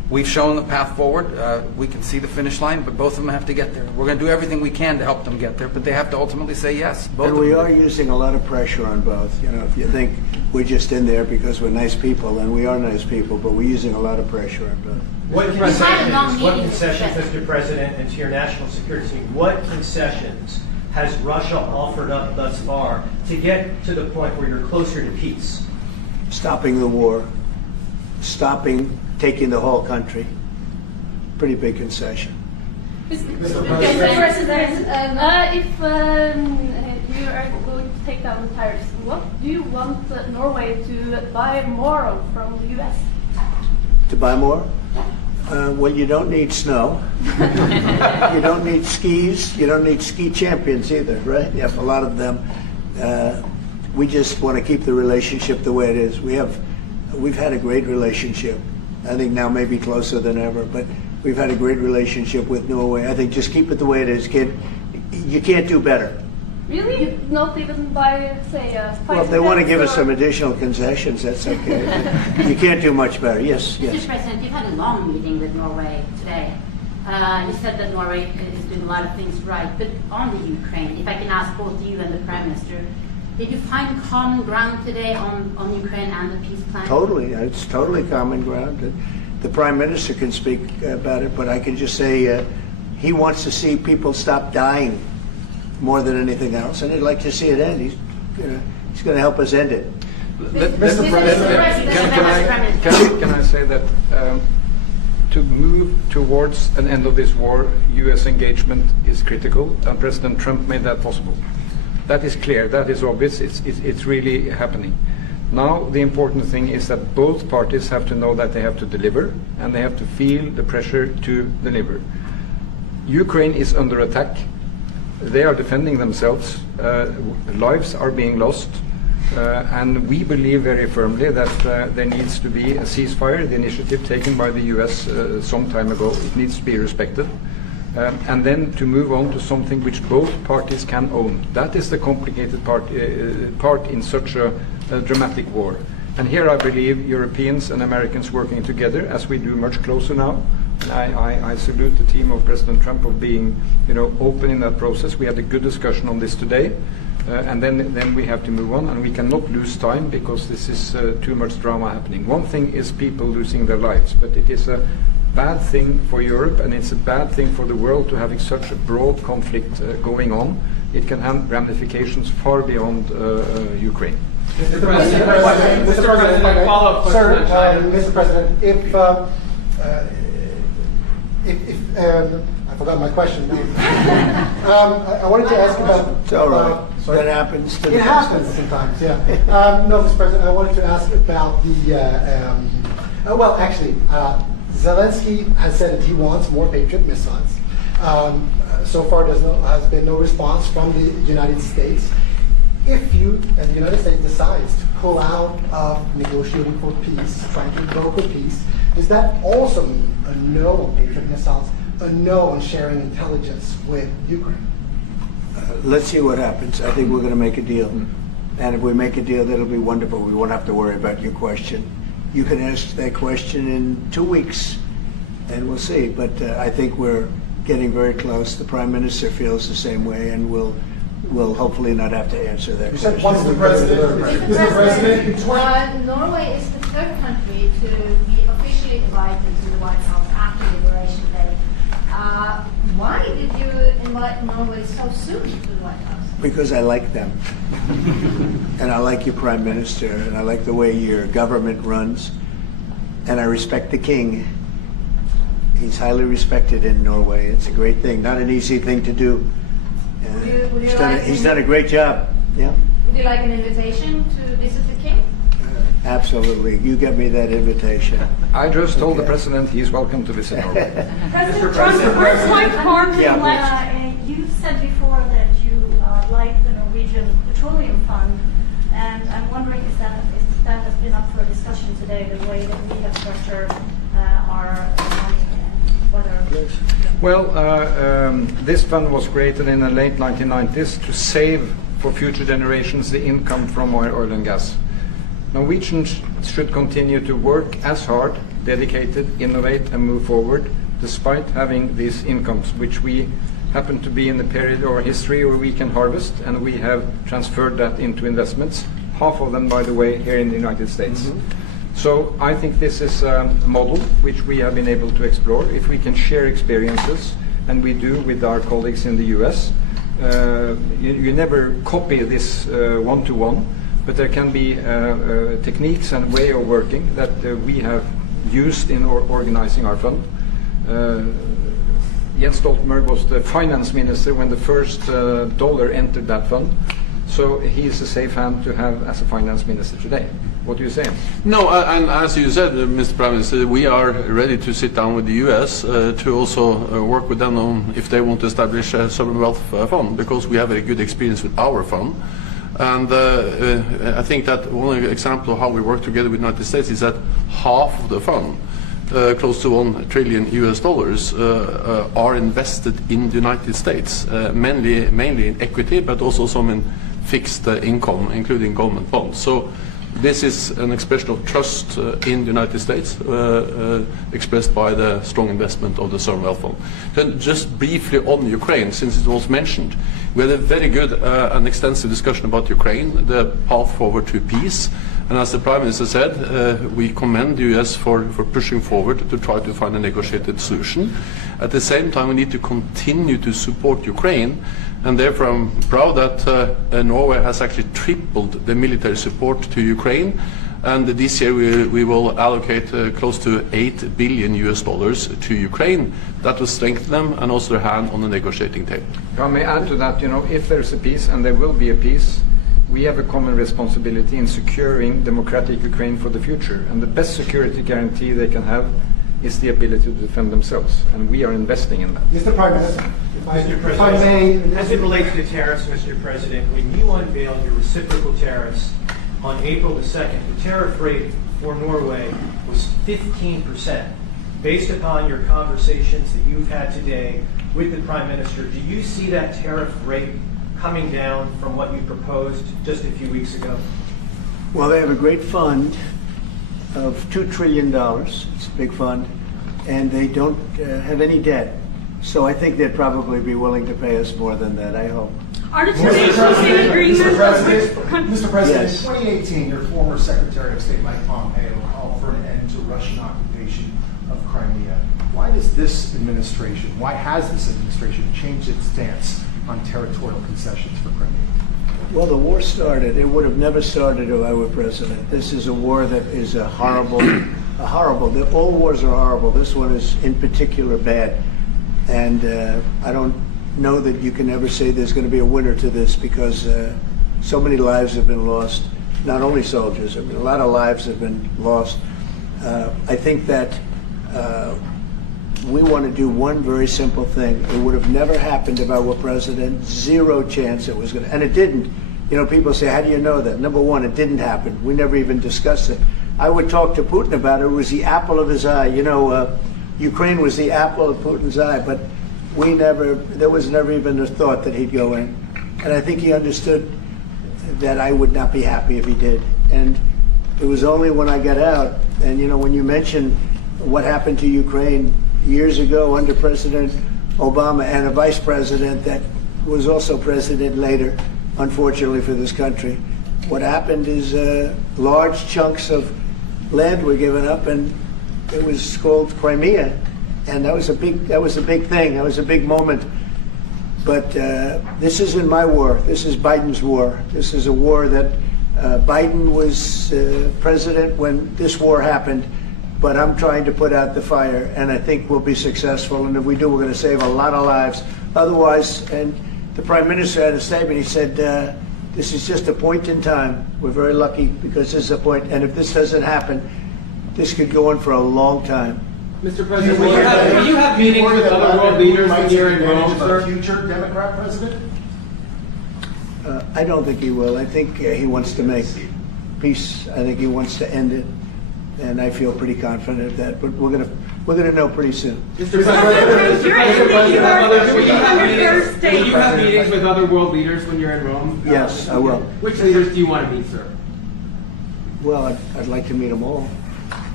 We've shown the path forward. We can see the finish line, but both of them have to get there. We're going to do everything we can to help them get there, but they have to ultimately say yes. Both and we are using a lot of pressure on both. You know, if you think we're just in there because we're nice people, and we are nice people, but we're using a lot of pressure on both. What concessions, Mr. President, and to your national security team, what concessions has Russia offered up thus far to get to the point where you're closer to peace? Stopping the war, taking the whole country. Pretty big concession. Mr. President, if you are going to take down the tariffs, what do you want Norway to buy more of from the U.S.? To buy more? Well, you don't need snow. You don't need skis. You don't need ski champions either, right? You have a lot of them. We just want to keep the relationship the way it is. We've had a great relationship. I think now maybe closer than ever, but we've had a great relationship with Norway. I think just keep it the way it is, kid. You can't do better. Really? Not even by, say, well, if they want to give us some additional concessions, that's okay. You can't do much better. Yes, yes. Mr. President, you've had a long meeting with Norway today. You said that Norway is doing a lot of things right, but on the Ukraine, if I can ask both you and the Prime Minister, did you find common ground today on Ukraine and the peace plan? Totally. It's totally common ground. The Prime Minister can speak about it, but I can just say he wants to see people stop dying more than anything else, and he'd like to see it end. He's going to help us end it. Mr. President, can I say that to move towards an end of this war, U.S. engagement is critical, and President Trump made that possible. That is clear, that is obvious, it's really happening. Now the important thing is that both parties have to know that they have to deliver, and they have to feel the pressure to deliver. Ukraine is under attack. They are defending themselves. Lives are being lost. And we believe very firmly that there needs to be a ceasefire, the initiative taken by the US some time ago. It needs to be respected. And then to move on to something which both parties can own. That is the complicated part in such a dramatic war. And here I believe Europeans and Americans working together, as we do much closer now. And I salute the team of President Trump of being, open in that process. We had a good discussion on this today. And then we have to move on, and we cannot lose time because this is too much drama happening. One thing is people losing their lives, but it is a bad thing for Europe, and it's a bad thing for the world to having such a broad conflict going on. It can have ramifications far beyond Ukraine. Mr. President, Mr. President, if I forgot my question. I wanted to ask about. It's all right. That happens. It happens sometimes. Yeah. No, Mr. President, I wanted to ask about Zelensky has said that he wants more Patriot missiles. So far, has been no response from the United States. If you and the United States decides to pull out of negotiating for peace, trying to broker peace, does that also mean a no on Patriot missiles, a no on sharing intelligence with Ukraine? Let's see what happens. I think we're going to make a deal. And if we make a deal, that'll be wonderful. We won't have to worry about your question. You can ask that question in 2 weeks, and we'll see. But I think we're getting very close. The Prime Minister feels the same way, and we'll hopefully not have to answer that question. Mr. President, Norway is the third country to be officially invited to the White House after Liberation Day. Why did you invite Norway so soon to the White House? Because I like them. And I like your Prime Minister, and I like the way your government runs, and I respect the King. He's highly respected in Norway. It's a great thing, not an easy thing to do. He's done a great job. Yeah. Would you like an invitation to visit the King? Absolutely. You get me that invitation. I just told the President he's welcome to visit Norway. President Trump, where's my card? You said before that you like the Norwegian Petroleum Fund, and I'm wondering if that has been up for discussion today, the way that we have structured our money and whether... Well, this fund was created in the late 1990s to save for future generations the income from oil and gas. Norwegians should continue to work as hard dedicated, innovate, and move forward, despite having these incomes, which we happen to be in the period of our history where we can harvest, and we have transferred that into investments, half of them, by the way, here in the United States. So I think this is a model which we have been able to explore. If we can share experiences, and we do with our colleagues in the US, you never copy this one-to-one, but there can be techniques and way of working that we have used in organizing our fund. Jens Stoltenberg was the finance minister when the first dollar entered that fund, so he is a safe hand to have as a finance minister today. What do you say? No, and as you said, Mr. Prime Minister, we are ready to sit down with the US to also work with them on if they want to establish a sovereign wealth fund, because we have a good experience with our fund. And I think that one example of how we work together with the United States is that half of the fund, close to $1 trillion are invested in the United States, mainly in equity, but also some in fixed income, including government bonds. So this is an expression of trust in the United States, expressed by the strong investment of the sovereign wealth fund. Then just briefly on Ukraine, since it was mentioned, we had a very good and extensive discussion about Ukraine, the path forward to peace. And as the Prime Minister said, we commend the US for pushing forward to try to find a negotiated solution. At the same time, we need to continue to support Ukraine, and therefore I'm proud that Norway has actually tripled the military support to Ukraine, and this year we will allocate close to $8 billion to Ukraine. That will strengthen them and also their hand on the negotiating table. If I may add to that, if there's a peace, and there will be a peace, we have a common responsibility in securing democratic Ukraine for the future. And the best security guarantee they can have is the ability to defend themselves. And we are investing in that. Mr. Prime Minister, if I may. As it relates to tariffs, Mr. President, when you unveiled your reciprocal tariffs on April the 2nd, the tariff rate for Norway was 15%. Based upon your conversations that you've had today with the Prime Minister, do you see that tariff rate coming down from what you proposed just a few weeks ago? Well, they have a great fund of $2 trillion. It's a big fund, and they don't have any debt. So I think they'd probably be willing to pay us more than that, I hope. Are the two nations in agreement? Mr. President, Yes. in 2018, your former Secretary of State Mike Pompeo called for an end to Russian occupation of Crimea. Why does this administration, why has this administration changed its stance on territorial concessions for Crimea? Well, the war started. It would have never started if I were president. This is a war that is horrible. All wars are horrible. This one is in particular bad. And I don't know that you can ever say there's going to be a winner to this, because so many lives have been lost. Not only soldiers, a lot of lives have been lost. I think that we want to do one very simple thing. It would have never happened if I were president. Zero chance it was going to, and it didn't. People say, how do you know that? Number one, it didn't happen. We never even discussed it. I would talk to Putin about it. It was the apple of his eye. Ukraine was the apple of Putin's eye, but there was never even a thought that he'd go in. And I think he understood that I would not be happy if he did. And it was only when I got out, and when you mention what happened to Ukraine years ago under President Obama and a vice president that was also president later, unfortunately for this country, what happened is large chunks of land were given up, and it was called Crimea, and that was a big thing. That was a big moment. But this isn't my war. This is Biden's war. This is a war that Biden was president when this war happened. But I'm trying to put out the fire, and I think we'll be successful. And if we do, we're going to save a lot of lives. Otherwise, and the Prime Minister had a statement. He said, this is just a point in time. We're very lucky because this is a point. And if this doesn't happen, this could go on for a long time. Mr. President, will you have meetings with other world leaders when you're in Rome, sir? Future Democrat president? I don't think he will. I think he wants to make peace. I think he wants to end it. And I feel pretty confident of that, but we're gonna know pretty soon. Mr. President, will you have meetings with other world leaders when you're in Rome? Yes, I will. Which leaders do you want to meet, sir? Well, I'd like to meet them all.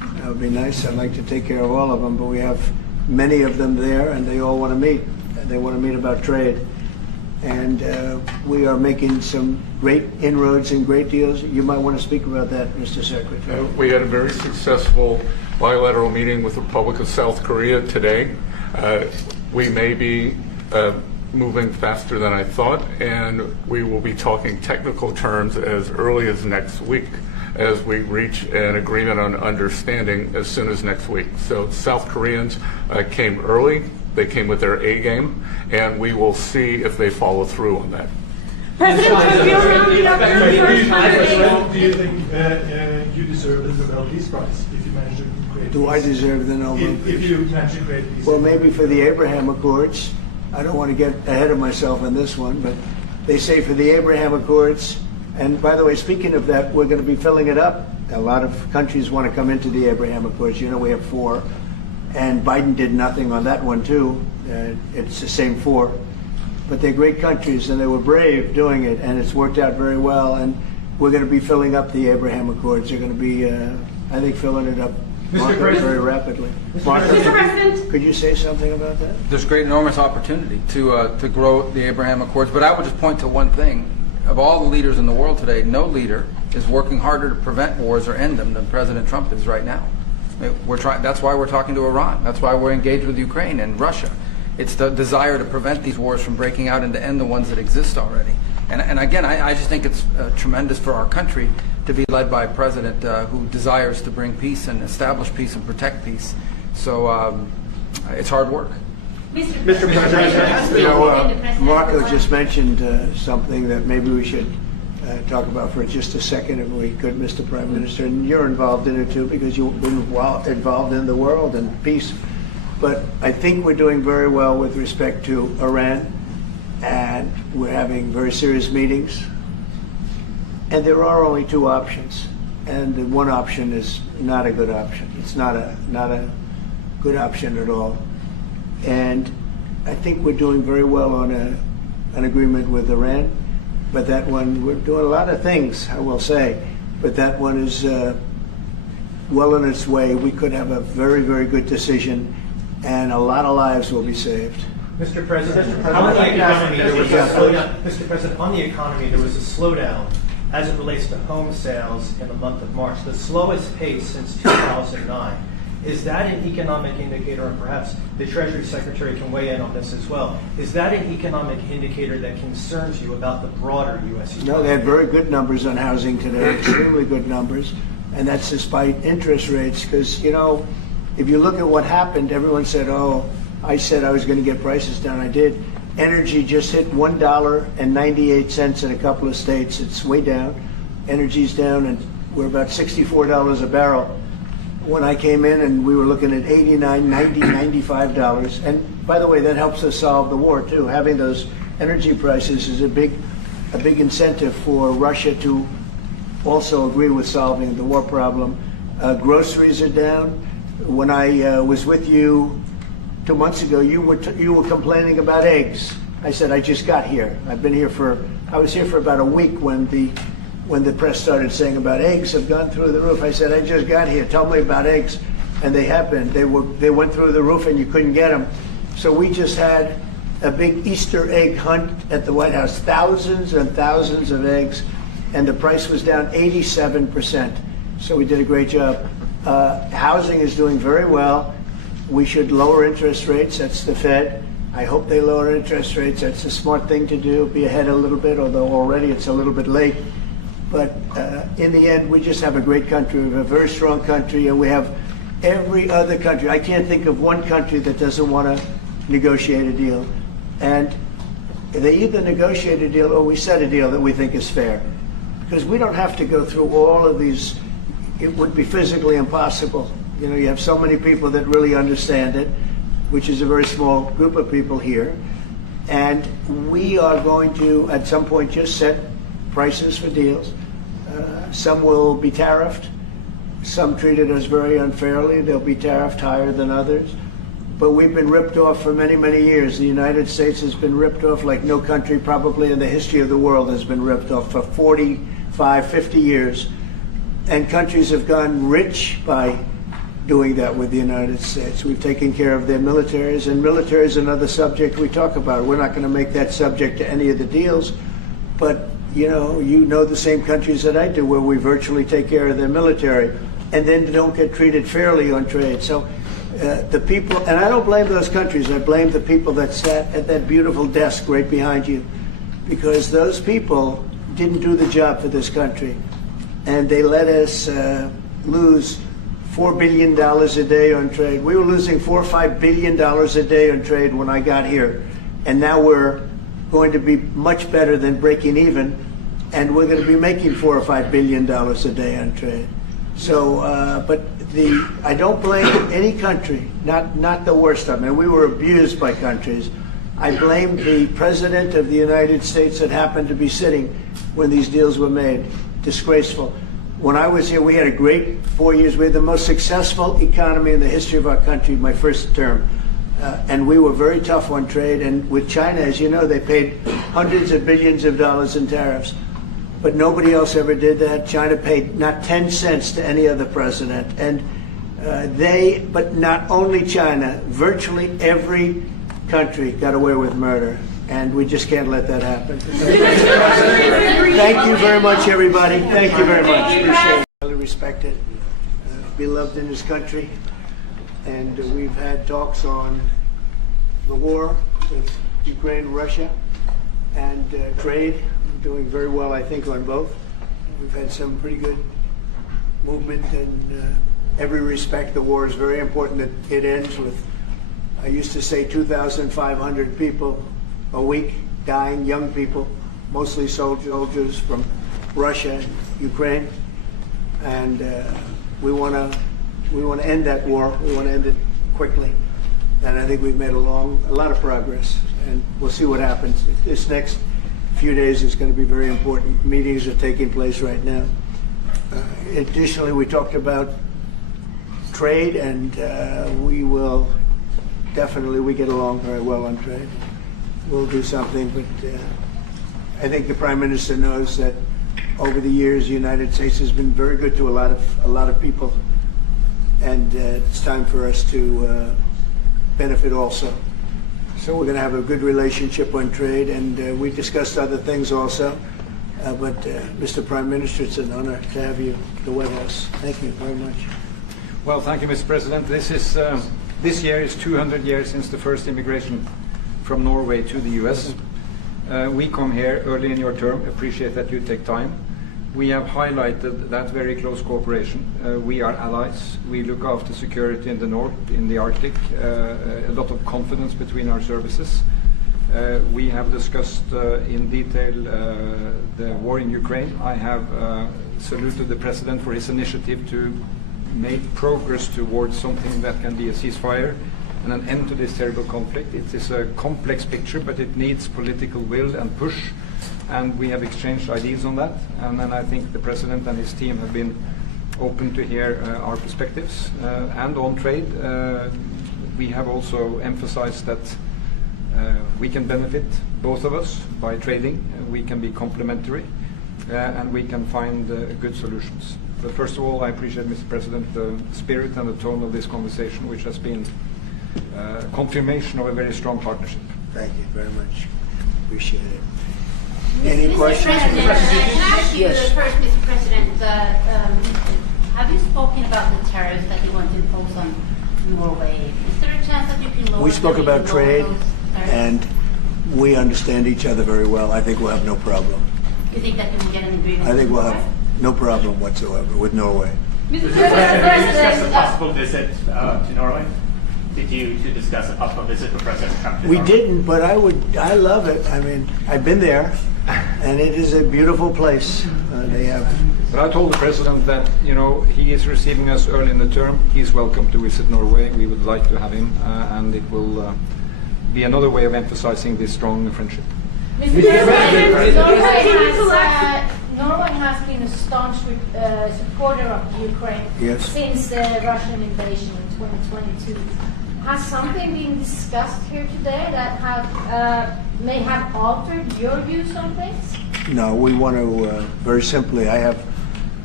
That would be nice. I'd like to take care of all of them, but we have many of them there, and they all want to meet. They want to meet about trade. And we are making some great inroads and great deals. You might want to speak about that, Mr. Secretary. We had a very successful bilateral meeting with the Republic of South Korea today. We may be moving faster than I thought, and we will be talking technical terms as early as next week as we reach an agreement on understanding as soon as next week. So South Koreans came early. They came with their A game, and we will see if they follow through on that. President Trump, you're rounding up your first 100 days. Do you think you deserve the Nobel Peace Prize if you manage to create peace? Do I deserve the Nobel Peace? If you manage to create peace. Well, maybe for the Abraham Accords. I don't want to get ahead of myself on this one, but they say for the Abraham Accords, and by the way, speaking of that, we're going to be filling it up. A lot of countries want to come into the Abraham Accords. You know, we have 4. And Biden did nothing on that one, too. It's the same 4. But they're great countries, and they were brave doing it, and it's worked out very well. And we're going to be filling up the Abraham Accords. They're going to be, I think, filling it up very rapidly. Mr. President, could you say something about that? There's great, enormous opportunity to grow the Abraham Accords. But I would just point to one thing. Of all the leaders in the world today, no leader is working harder to prevent wars or end them than President Trump is right now. That's why we're talking to Iran. That's why we're engaged with Ukraine and Russia. It's the desire to prevent these wars from breaking out and to end the ones that exist already. And again, I just think it's tremendous for our country to be led by a president who desires to bring peace and establish peace and protect peace. So it's hard work. Mr. President, you know, Marco just mentioned something that maybe we should talk about for just a second, if we could, Mr. Prime Minister. And you're involved in it too, because you've been involved in the world and peace. But I think we're doing very well with respect to Iran, and we're having very serious meetings. And there are only 2 options, and the one option is not a good option. It's not a good option at all. And I think we're doing very well on an agreement with Iran. But that one, we're doing a lot of things, I will say. But that one is well on its way. We could have a very, very good decision, and a lot of lives will be saved. Mr. President, on the economy, there was a slowdown. Mr. President, on the economy, there was a slowdown as it relates to home sales in the month of March, the slowest pace since 2009. Is that an economic indicator, and perhaps the Treasury Secretary can weigh in on this as well, is that an economic indicator that concerns you about the broader U.S. economy? No, they had very good numbers on housing today, extremely good numbers, and that's despite interest rates, because, you know, if you look at what happened, everyone said, oh, I said I was going to get prices down. I did. Energy just hit $1.98 in a couple of states. It's way down. Energy's down, and we're about $64 a barrel. When I came in, and we were looking at $89, $90, $95. And by the way, that helps us solve the war too. Having those energy prices is a big incentive for Russia to also agree with solving the war problem. Groceries are down. When I was with you 2 months ago, you were complaining about eggs. I said I just got here. I was here for about a week when the press started saying about eggs have gone through the roof. I said, I just got here. Tell me about eggs. And they happened. They went through the roof, and you couldn't get them. So we just had a big Easter egg hunt at the White House. Thousands and thousands of eggs, and the price was down 87%. So we did a great job. Housing is doing very well. We should lower interest rates. That's the Fed. I hope they lower interest rates. That's a smart thing to do. Be ahead a little bit, although already it's a little bit late. But in the end, we just have a great country. We have a very strong country, and we have every other country. I can't think of one country that doesn't want to negotiate a deal. And they either negotiate a deal or we set a deal that we think is fair. Because we don't have to go through all of these. It would be physically impossible. You know, you have so many people that really understand it, which is a very small group of people here. And we are going to, at some point, just set prices for deals. Some will be tariffed. Some treated us very unfairly. They'll be tariffed higher than others. But we've been ripped off for many, many years. The United States has been ripped off like no country probably in the history of the world has been ripped off for 45, 50 years. And countries have gone rich by doing that with the United States. We've taken care of their militaries, and military is another subject we talk about. We're not going to make that subject to any of the deals, but you know the same countries that I do, where we virtually take care of their military, and then don't get treated fairly on trade. So the people, and I don't blame those countries, I blame the people that sat at that beautiful desk right behind you, because those people didn't do the job for this country, and they let us lose $4 billion a day on trade. We were losing $4 or $5 billion a day on trade when I got here, and now we're going to be much better than breaking even, and we're going to be making $4 or $5 billion a day on trade. So, but I don't blame any country, not the worst of them. And we were abused by countries. I blame the President of the United States that happened to be sitting when these deals were made. Disgraceful. When I was here, we had a great 4 years. We had the most successful economy in the history of our country, my first term. And we were very tough on trade. And with China, as you know, they paid hundreds of billions of dollars in tariffs. But nobody else ever did that. China paid not 10 cents to any other president. And but not only China, virtually every country got away with murder. And we just can't let that happen. Thank you very much, everybody. Thank you very much. Appreciate it. Highly respected, beloved in this country. And we've had talks on the war with Ukraine and Russia, and trade. We're doing very well, I think, on both. We've had some pretty good movement in every respect. The war is very important that it ends with, I used to say, 2,500 people a week dying, young people, mostly soldiers from Russia and Ukraine, and we want to end that war. We want to end it quickly, and I think we've made a lot of progress, and we'll see what happens. This next few days is going to be very important. Meetings are taking place right now. Additionally, we talked about trade, and we get along very well on trade. We'll do something, but I think the Prime Minister knows that over the years the United States has been very good to a lot of people, and it's time for us to benefit also. So we're going to have a good relationship on trade, and we discussed other things also. But Mr. Prime Minister, it's an honor to have you at the White House. Thank you very much. Well, thank you, Mr. President. This year is 200 years since the first immigration from Norway to the U.S. We come here early in your term, appreciate that you take time. We have highlighted that very close cooperation. We are allies. We look after security in the north, in the Arctic, a lot of confidence between our services. We have discussed in detail the war in Ukraine. I have saluted the President for his initiative to make progress towards something that can be a ceasefire and an end to this terrible conflict. It is a complex picture, but it needs political will and push, and we have exchanged ideas on that. And then I think the President and his team have been open to hear our perspectives. And on trade, we have also emphasized that we can benefit, both of us, by trading. We can be complementary, and we can find good solutions. But first of all, I appreciate, Mr. President, the spirit and the tone of this conversation, which has been confirmation of a very strong partnership. Thank you very much. Appreciate it. Any questions? Can I ask you first, Mr. President, have you spoken about the tariffs that you want to impose on Norway? Is there a chance that you can lower? We spoke about trade, and we understand each other very well. I think we'll have no problem. You think that you will get an agreement? I think we'll have no problem whatsoever with Norway. Mr. President, did you discuss a possible visit to Norway? Did you discuss a possible visit for President Trump to We Norway? didn't, but I love it. I mean, I've been there, and it is a beautiful place. They have. But I told the President that, he is receiving us early in the term. He's welcome to visit Norway. We would like to have him, and it will be another way of emphasizing this strong friendship. Mr. President, Norway has been a staunch supporter of Ukraine since the Russian invasion in 2022. Has something been discussed here today that may have altered your views on things? No, we want to, very simply, I have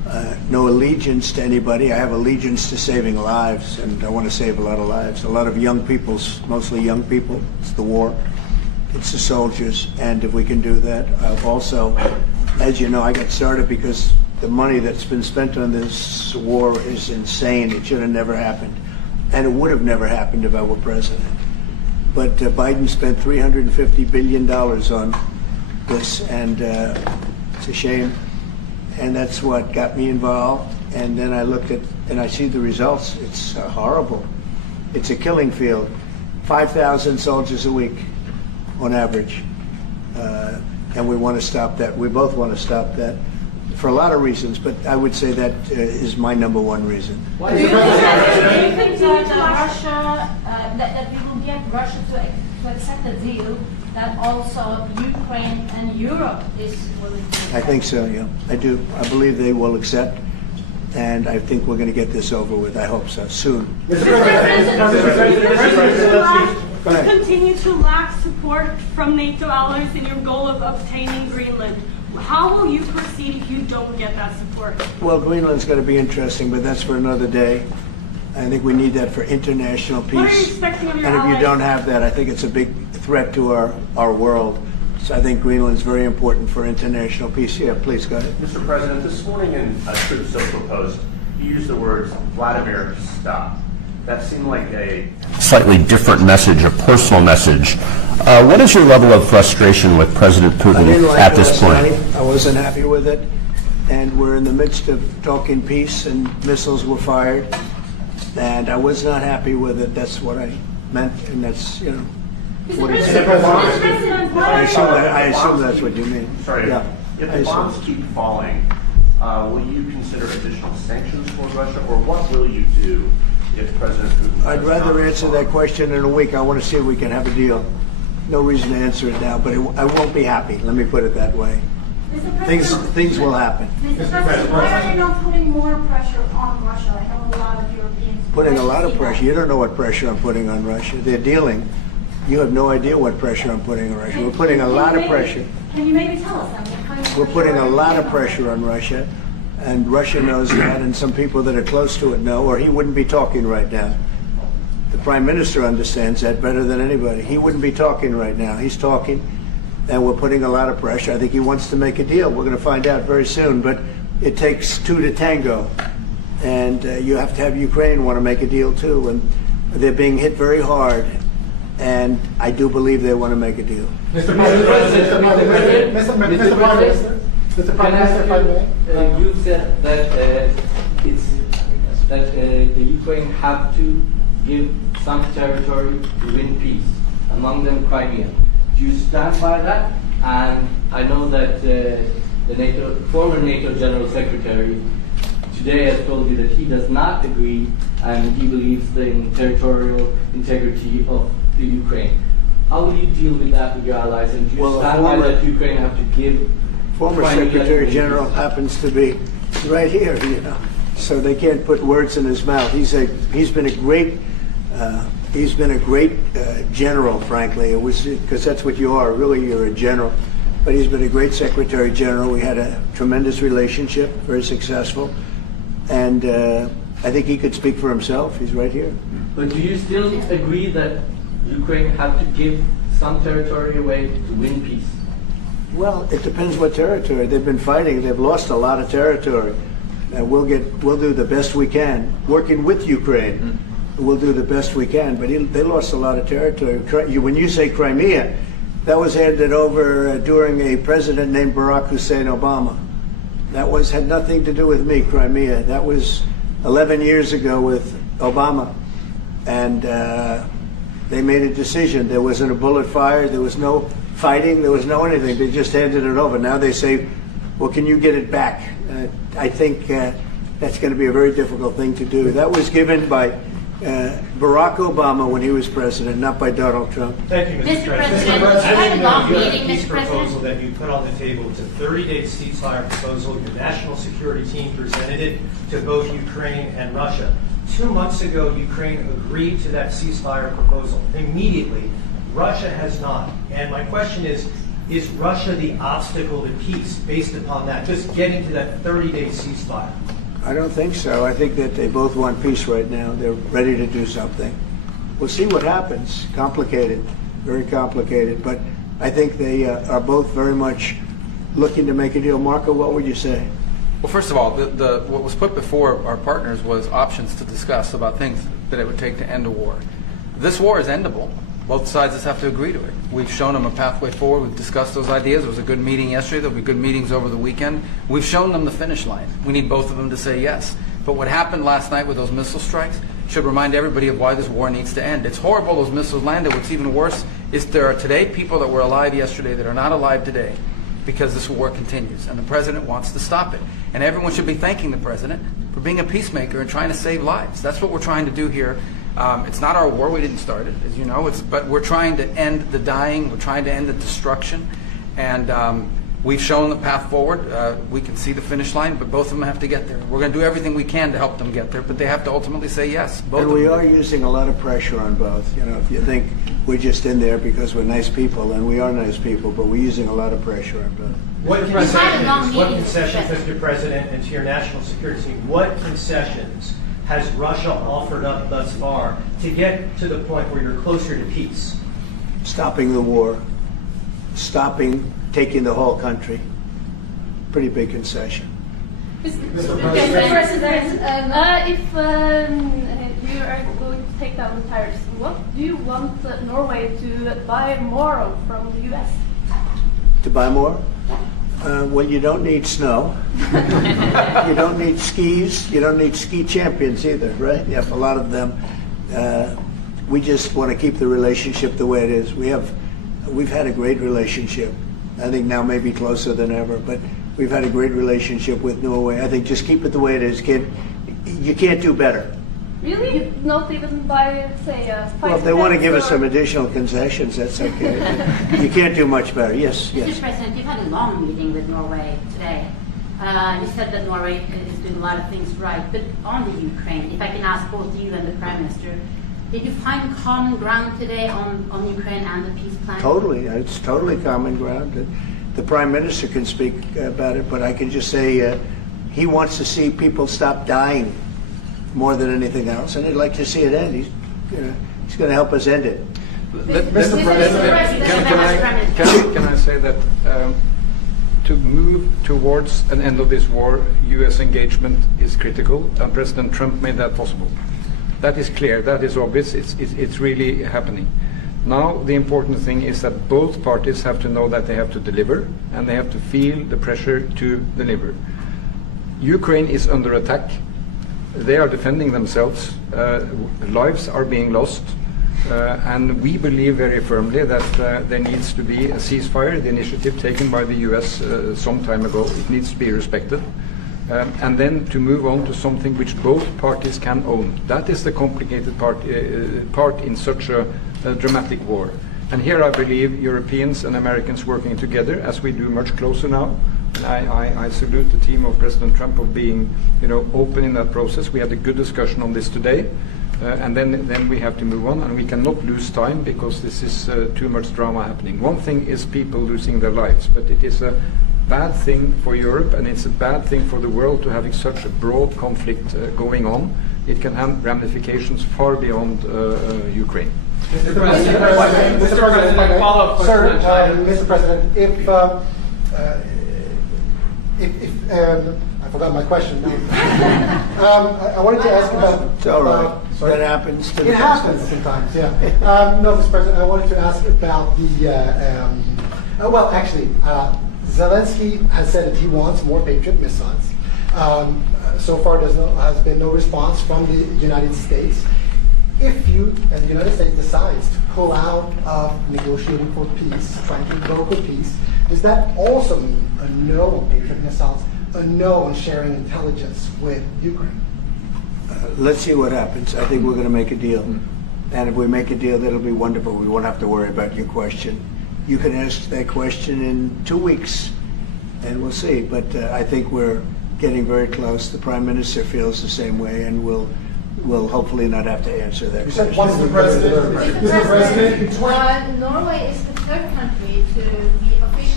no allegiance to anybody. I have allegiance to saving lives, and I want to save a lot of lives. A lot of young people, mostly young people. It's the war. It's the soldiers, and if we can do that, I've also, as you know, I got started because the money that's been spent on this war is insane. It should have never happened, and it would have never happened if I were president. But Biden spent $350 billion on this, and it's a shame, and that's what got me involved. And then I looked at, and I see the results. It's horrible. It's a killing field. 5,000 soldiers a week on average, and we want to stop that. We both want to stop that for a lot of reasons, but I would say that is my number one reason. Do you think that we will get Russia to accept a deal that also Ukraine and Europe is willing to accept? I think so, yeah. I do. I believe they will accept, and I think we're going to get this over with. I hope so, soon. Continue to lack support from NATO allies in your goal of obtaining Greenland. How will you proceed if you don't get that support? Well, Greenland's going to be interesting, but that's for another day. I think we need that for international peace. What are you expecting of your And if you allies? don't have that, I think it's a big threat to our world. So I think Greenland's very important for international peace. Yeah, please go ahead. Mr. President, this morning in a Truth Social post, you used the words Vladimir, stop. That seemed like a slightly different message, a personal message. What is your level of frustration with President Putin I didn't like at this point? I wasn't happy with it, and we're in the midst of talking peace, and missiles were fired, and I was not happy with it. That's what I meant, and that's, you know, what it is. I assume that's what you mean. Sorry. Yeah. If the bombs keep falling, will you consider additional sanctions for Russia, or what will you do if President Putin... I'd rather answer that question in a week. I want to see if we can have a deal. No reason to answer it now, but I won't be happy. Let me put it that way. Things will happen. Mr. President, why are you not putting more pressure on Russia? I know a lot of Europeans... Putting a lot of pressure. You don't know what pressure I'm putting on Russia. They're dealing. You have no idea what pressure I'm putting on Russia. We're putting a lot of pressure. Can you maybe tell us what kind of We're putting a lot of pressure on Russia, and Russia knows that, and some people that are close to it know, or he wouldn't be talking right now. The Prime Minister understands that better than anybody. He wouldn't be talking right now. He's talking, and we're putting a lot of pressure. I think he wants to make a deal. We're going to find out very soon, but it takes two to tango, and you have to have Ukraine want to make a deal too, and they're being hit very hard, and I do believe they want to make a deal. Mr. Prime Minister, you said that the Ukraine have to give some territory to win peace, among them Crimea. Do you stand by that? And I know that the former NATO General Secretary today has told you that he does not agree, and he believes in territorial integrity of the Ukraine. How will you deal with that with your allies? And do you stand by that Ukraine have to give Former Secretary General happens to be right here, you know, so they can't put words in his mouth. He's been a great general, frankly. It was because that's what you are. Really, you're a general. But he's been a great Secretary General. We had a tremendous relationship, very successful, and I think he could speak for himself. He's right here. But do you still agree that Ukraine have to give some territory away to win peace? Well, it depends what territory. They've been fighting. They've lost a lot of territory. We'll do the best we can. Working with Ukraine, we'll do the best we can. But they lost a lot of territory. When you say Crimea, that was handed over during a president named Barack Hussein Obama. That had nothing to do with me, Crimea. That was 11 years ago with Obama. And they made a decision. There wasn't a bullet fired. There was no fighting. There was no anything. They just handed it over. Now they say, well, can you get it back? I think that's going to be a very difficult thing to do. That was given by Barack Obama when he was president, not by Donald Trump. Thank you, Mr. President. you had a long Your meeting, peace Mr. President. proposal that you put on the table, it's a 30-day ceasefire proposal. Your national security team presented it to both Ukraine and Russia. 2 months ago, Ukraine agreed to that ceasefire proposal. Immediately, Russia has not. And my question is, Is Russia the obstacle to peace based upon that, just getting to that 30-day ceasefire? I don't think so. I think that they both want peace right now. They're ready to do something. We'll see what happens. Complicated, very complicated. But I think they are both very much looking to make a deal. Marco, what would you say? Well, first of all, what was put before our partners was options to discuss about things that it would take to end a war. This war is endable. Both sides just have to agree to it. We've shown them a pathway forward. We've discussed those ideas. It was a good meeting yesterday. There'll be good meetings over the weekend. We've shown them the finish line. We need both of them to say yes. But what happened last night with those missile strikes should remind everybody of why this war needs to end. It's horrible those missiles landed. What's even worse is there are today people that were alive yesterday that are not alive today because this war continues. And the president wants to stop it. And everyone should be thanking the president for being a peacemaker and trying to save lives. That's what we're trying to do here. It's not our war. We didn't start it, as you know. But we're trying to end the dying. We're trying to end the destruction. And we've shown the path forward. We can see the finish line, but both of them have to get there. We're going to do everything we can to help them get there, but they have to ultimately say yes. Both and we are using a lot of pressure on both. You know, if you think we're just in there because we're nice people, and we are nice people, but we're using a lot of pressure on both. What concessions, Mr. President, and to your national security team, what concessions has Russia offered up thus far to get to the point where you're closer to peace? Stopping the war, stopping taking the whole country. Pretty big concession. Mr. President, if you are going to take down the tariffs, what do you want Norway to buy more of from the U.S.? To buy more? Well, you don't need snow. You don't need skis. You don't need ski champions either, right? You have a lot of them. We just want to keep the relationship the way it is. We've had a great relationship. I think now maybe closer than ever, but we've had a great relationship with Norway. I think just keep it the way it is, kid. You can't do better. Really? Not even by, say, well, if they want to give us some additional concessions, that's okay. You can't do much better. Yes, yes. Mr. President, you've had a long meeting with Norway today. You said that Norway is doing a lot of things right, but on the Ukraine, if I can ask both you and the Prime Minister, did you find common ground today on Ukraine and the peace plan? Totally. It's totally common ground. The Prime Minister can speak about it, but I can just say he wants to see people stop dying more than anything else, and he'd like to see it end. He's going to help us end it. Mr. President, can I say that to move towards an end of this war, U.S. engagement is critical, and President Trump made that possible. That is clear, that is obvious, it's really happening. Now the important thing is that both parties have to know that they have to deliver, and they have to feel the pressure to deliver. Ukraine is under attack. They are defending themselves. Lives are being lost. And we believe very firmly that there needs to be a ceasefire, the initiative taken by the US some time ago. It needs to be respected. And then to move on to something which both parties can own. That is the complicated part in such a dramatic war. And here I believe Europeans and Americans working together, as we do much closer now. And I salute the team of President Trump of being, open in that process. We had a good discussion on this today. And then we have to move on, and we cannot lose time because this is too much drama happening. One thing is people losing their lives, but it is a bad thing for Europe, and it's a bad thing for the world to having such a broad conflict going on. It can have ramifications far beyond Ukraine. Mr. President, Mr. President, if I forgot my question. I wanted to ask about. It's all right. That happens. It happens sometimes. Yeah. No, Mr. President, I wanted to ask about the. Well, actually, Zelensky has said that he wants more Patriot missiles. So far, has been no response from the United States. If you, as the United States, decides to pull out of negotiating for peace, trying to broker peace, does that also mean a no on Patriot missiles, a no on sharing intelligence with Ukraine? Let's see what happens. I think we're going to make a deal. And if we make a deal, that'll be wonderful. We won't have to worry about your question. You can ask that question in 2 weeks, and we'll see. But I think we're getting very close. The Prime Minister feels the same way, and we'll hopefully not have to answer that question. Mr. President, Norway is the third country to be officially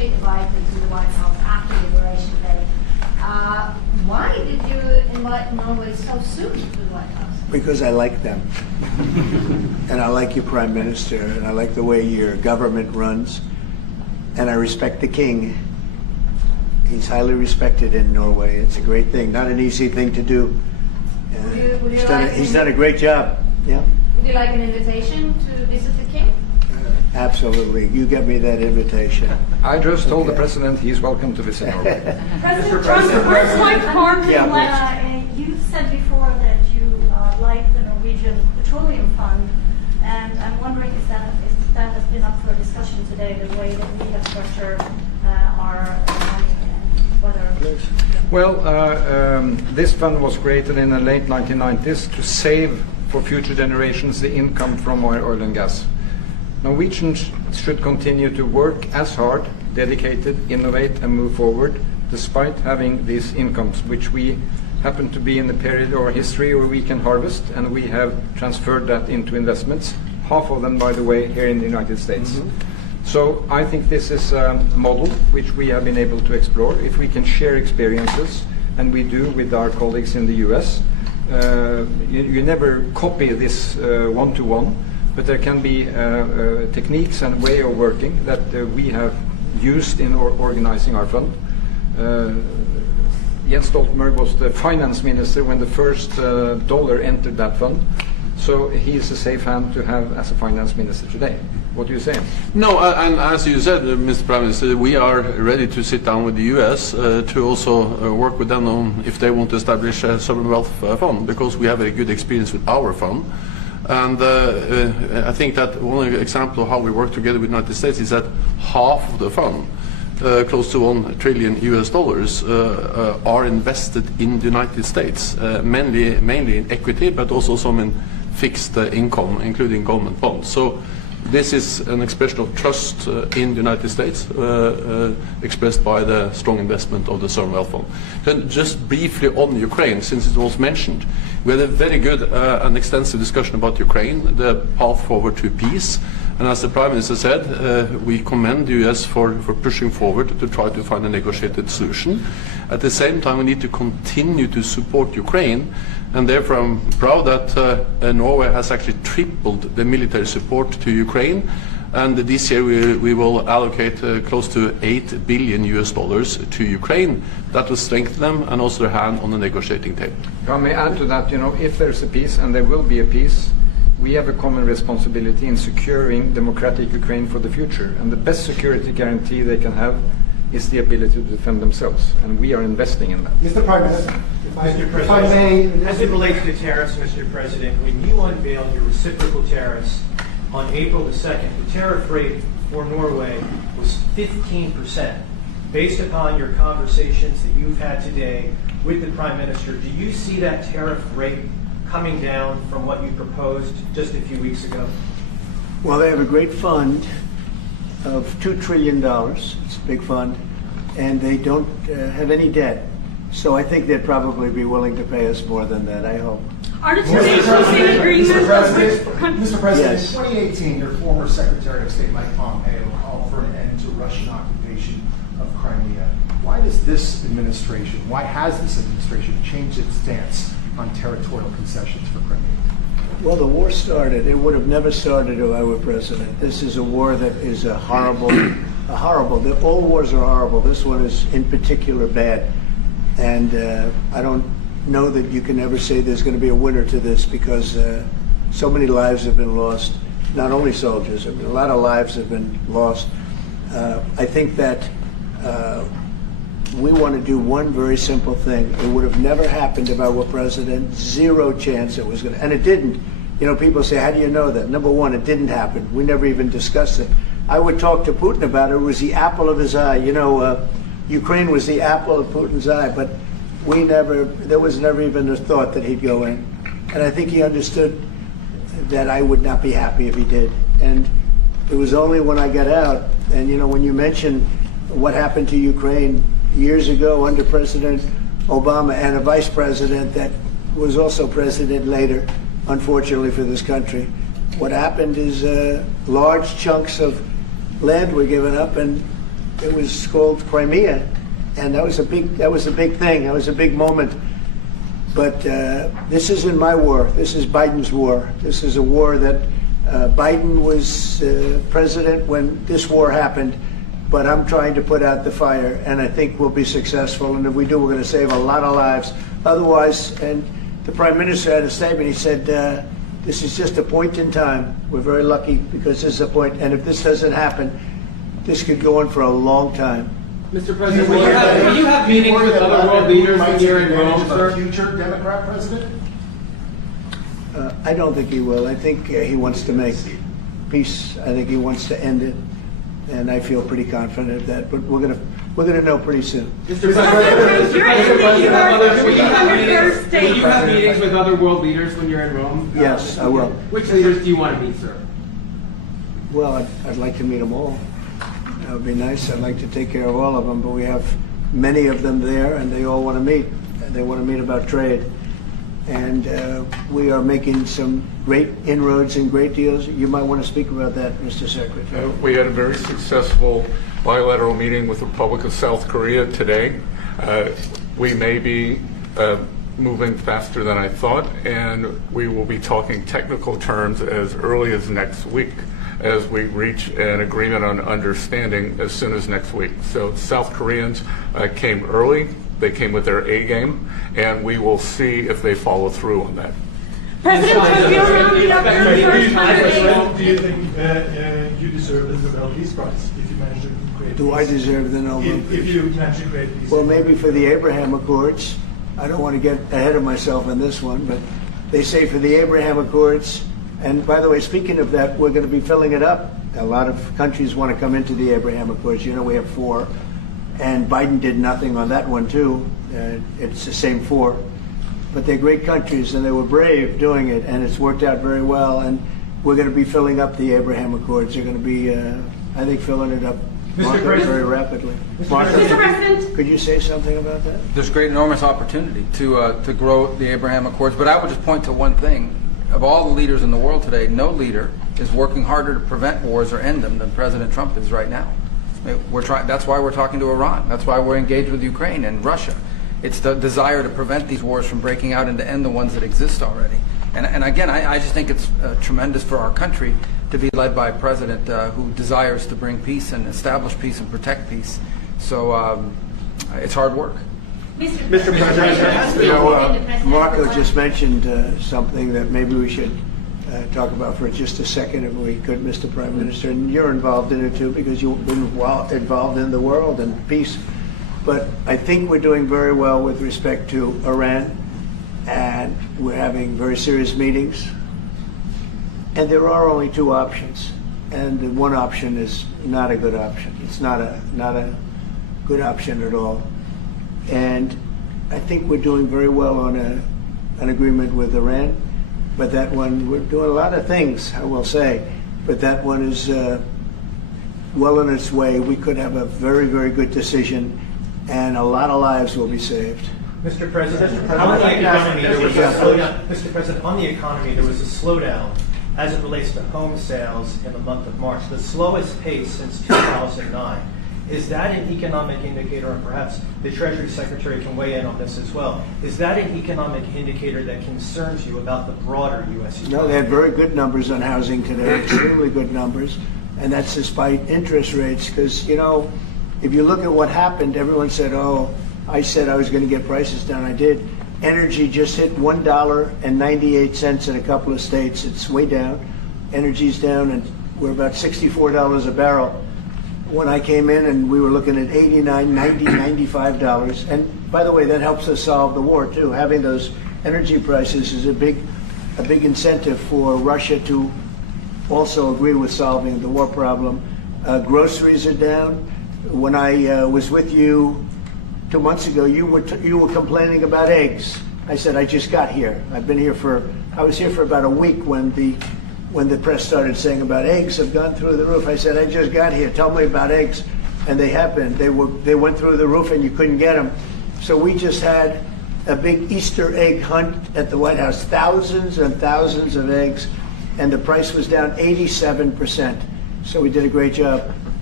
actually invited to the White House after Liberation Day. Why did you invite Norway so soon to the White House? Because I like them. And I like your Prime Minister, and I like the way your government runs. And I respect the King. He's highly respected in Norway. It's a great thing. Not an easy thing to do. He's done a great job. Yeah. Would you like an invitation to visit the King? Absolutely. You get me that invitation. I just told the President he's welcome to visit Norway. President Trump, first like farm you said before that you like the Norwegian Petroleum Fund, and I'm wondering if that has been up for discussion today, the way that we have structured our money and whether... Well, this fund was created in the late 1990s to save for future generations the income from oil and gas. Norwegians should continue to work as hard, dedicated, innovate and move forward, despite having these incomes, which we happen to be in the period of our history where we can harvest, and we have transferred that into investments, half of them, by the way, here in the United States. So I think this is a model which we have been able to explore. If we can share experiences, and we do with our colleagues in the US, you never copy this one-to-one, but there can be techniques and way of working that we have used in organizing our fund. Jens Stoltenberg was the finance minister when the first dollar entered that fund, so he is a safe hand to have as a finance minister today. What do you say? No, and as you said, Mr. Prime Minister, we are ready to sit down with the US to also work with them on if they want to establish a sovereign wealth fund, because we have a good experience with our fund. And I think that one example of how we work together with the United States is that half of the fund, close to $1 trillion are invested in the United States, mainly in equity, but also some in fixed income, including government bonds. So this is an expression of trust in the United States, expressed by the strong investment of the sovereign wealth fund. Then just briefly on Ukraine, since it was mentioned, we had a very good and extensive discussion about Ukraine, the path forward to peace. And as the Prime Minister said, we commend the US for pushing forward to try to find a negotiated solution. At the same time, we need to continue to support Ukraine, and therefore I'm proud that Norway has actually tripled the military support to Ukraine. And this year we will allocate close to $8 billion to Ukraine. That will strengthen them and also their hand on the negotiating table. If I may add to that, if there's a peace, and there will be a peace, we have a common responsibility in securing democratic Ukraine for the future. And the best security guarantee they can have is the ability to defend themselves. And we are investing in that. Mr. Prime Minister, if I may... As it relates to tariffs, Mr. President, when you unveiled your reciprocal tariffs on April the 2nd, the tariff rate for Norway was 15%. Based upon your conversations that you've had today with the Prime Minister, do you see that tariff rate coming down from what you proposed just a few weeks ago? Well, they have a great fund of $2 trillion. It's a big fund. And they don't have any debt. So I think they'd probably be willing to pay us more than that, I hope. Mr. President, yes. in 2018, your former Secretary of State Mike Pompeo called for an end to Russian occupation of Crimea. Why has this administration changed its stance on territorial concessions for Crimea? Well, the war started. It would have never started if I were president. This is a war that is horrible. All wars are horrible. This one is in particular bad. And I don't know that you can ever say there's going to be a winner to this, because so many lives have been lost. Not only soldiers, a lot of lives have been lost. I think that we want to do one very simple thing. It would have never happened if I were president. Zero chance it was going to. And it didn't. People say, how do you know that? Number one, it didn't happen. We never even discussed it. I would talk to Putin about it. It was the apple of his eye. Ukraine was the apple of Putin's eye, but there was never even a thought that he'd go in. And I think he understood that I would not be happy if he did. And it was only when I got out, and when you mention what happened to Ukraine years ago under President Obama and a vice president that was also president later, unfortunately for this country, what happened is large chunks of land were given up, and it was called Crimea, and that was a big thing. That was a big moment. But this isn't my war. This is Biden's war. This is a war that Biden was president when this war happened. But I'm trying to put out the fire, and I think we'll be successful. And if we do, we're going to save a lot of lives. Otherwise, and the Prime Minister had a statement. He said, this is just a point in time. We're very lucky because this is a point. And if this doesn't happen, this could go on for a long time. Mr. President, will you have meetings with other world leaders when you're in Rome, sir? Future Democrat president? I don't think he will. I think he wants to make peace. I think he wants to end it. And I feel pretty confident of that. But we're gonna know pretty soon. Mr. President, will you have meetings with other world leaders when you're in Rome? Yes, I will. Which leaders do you want to meet, sir? Well, I'd like to meet them all. That would be nice. I'd like to take care of all of them, but we have many of them there, and they all want to meet. They want to meet about trade. And we are making some great inroads and great deals. You might want to speak about that, Mr. Secretary. We had a very successful bilateral meeting with the Republic of South Korea today. We may be moving faster than I thought, and we will be talking technical terms as early as next week, as we reach an agreement on understanding as soon as next week. So South Koreans came early. They came with their A game, and we will see if they follow through on that. President Trump, you're rounding up your first candidate. Do you think you deserve the Nobel Peace Prize if you manage to create Do I deserve the Nobel Peace? If you manage to create peace? Well, maybe for the Abraham Accords. I don't want to get ahead of myself in this one, but they say for the Abraham Accords. And by the way, speaking of that, we're going to be filling it up. A lot of countries want to come into the Abraham Accords. You know, we have 4. And Biden did nothing on that one, too. It's the same 4. But they're great countries, and they were brave doing it, and it's worked out very well. And we're going to be filling up the Abraham Accords. They're going to be, I think, filling it up very rapidly. Mr. President, could you say something about that? There's great, enormous opportunity to grow the Abraham Accords. But I would just point to one thing. Of all the leaders in the world today, no leader is working harder to prevent wars or end them than President Trump is right now. That's why we're talking to Iran. That's why we're engaged with Ukraine and Russia. It's the desire to prevent these wars from breaking out and to end the ones that exist already. And again, I just think it's tremendous for our country to be led by a president who desires to bring peace and establish peace and protect peace. So it's hard work. Mr. President, you know, Marco just mentioned something that maybe we should talk about for just a second, if we could, Mr. Prime Minister. And you're involved in it too, because you've been involved in the world and peace. But I think we're doing very well with respect to Iran, and we're having very serious meetings. And there are only 2 options, and the one option is not a good option. It's not a good option at all. And I think we're doing very well on an agreement with Iran. But that one, we're doing a lot of things, I will say. But that one is well on its way. We could have a very, very good decision, and a lot of lives will be saved. Mr. President, on the economy, there was a slowdown. Mr. President, on the economy, there was a slowdown as it relates to home sales in the month of March, the slowest pace since 2009. Is that an economic indicator, and perhaps the Treasury Secretary can weigh in on this as well, is that an economic indicator that concerns you about the broader U.S. economy? No, they had very good numbers on housing today, extremely good numbers, and that's despite interest rates, because, you know, if you look at what happened, everyone said, oh, I said I was going to get prices down. I did. Energy just hit $1.98 in a couple of states. It's way down. Energy's down, and we're about $64 a barrel. When I came in, and we were looking at $89, $90, $95. And by the way, that helps us solve the war too. Having those energy prices is a big incentive for Russia to also agree with solving the war problem. Groceries are down. When I was with you 2 months ago, you were complaining about eggs. I said, I just got here. I was here for about a week when the press started saying about eggs have gone through the roof. I said, I just got here. Tell me about eggs. And they have been. They went through the roof, and you couldn't get them. So we just had a big Easter egg hunt at the White House. Thousands and thousands of eggs, and the price was down 87%. So we did a great job.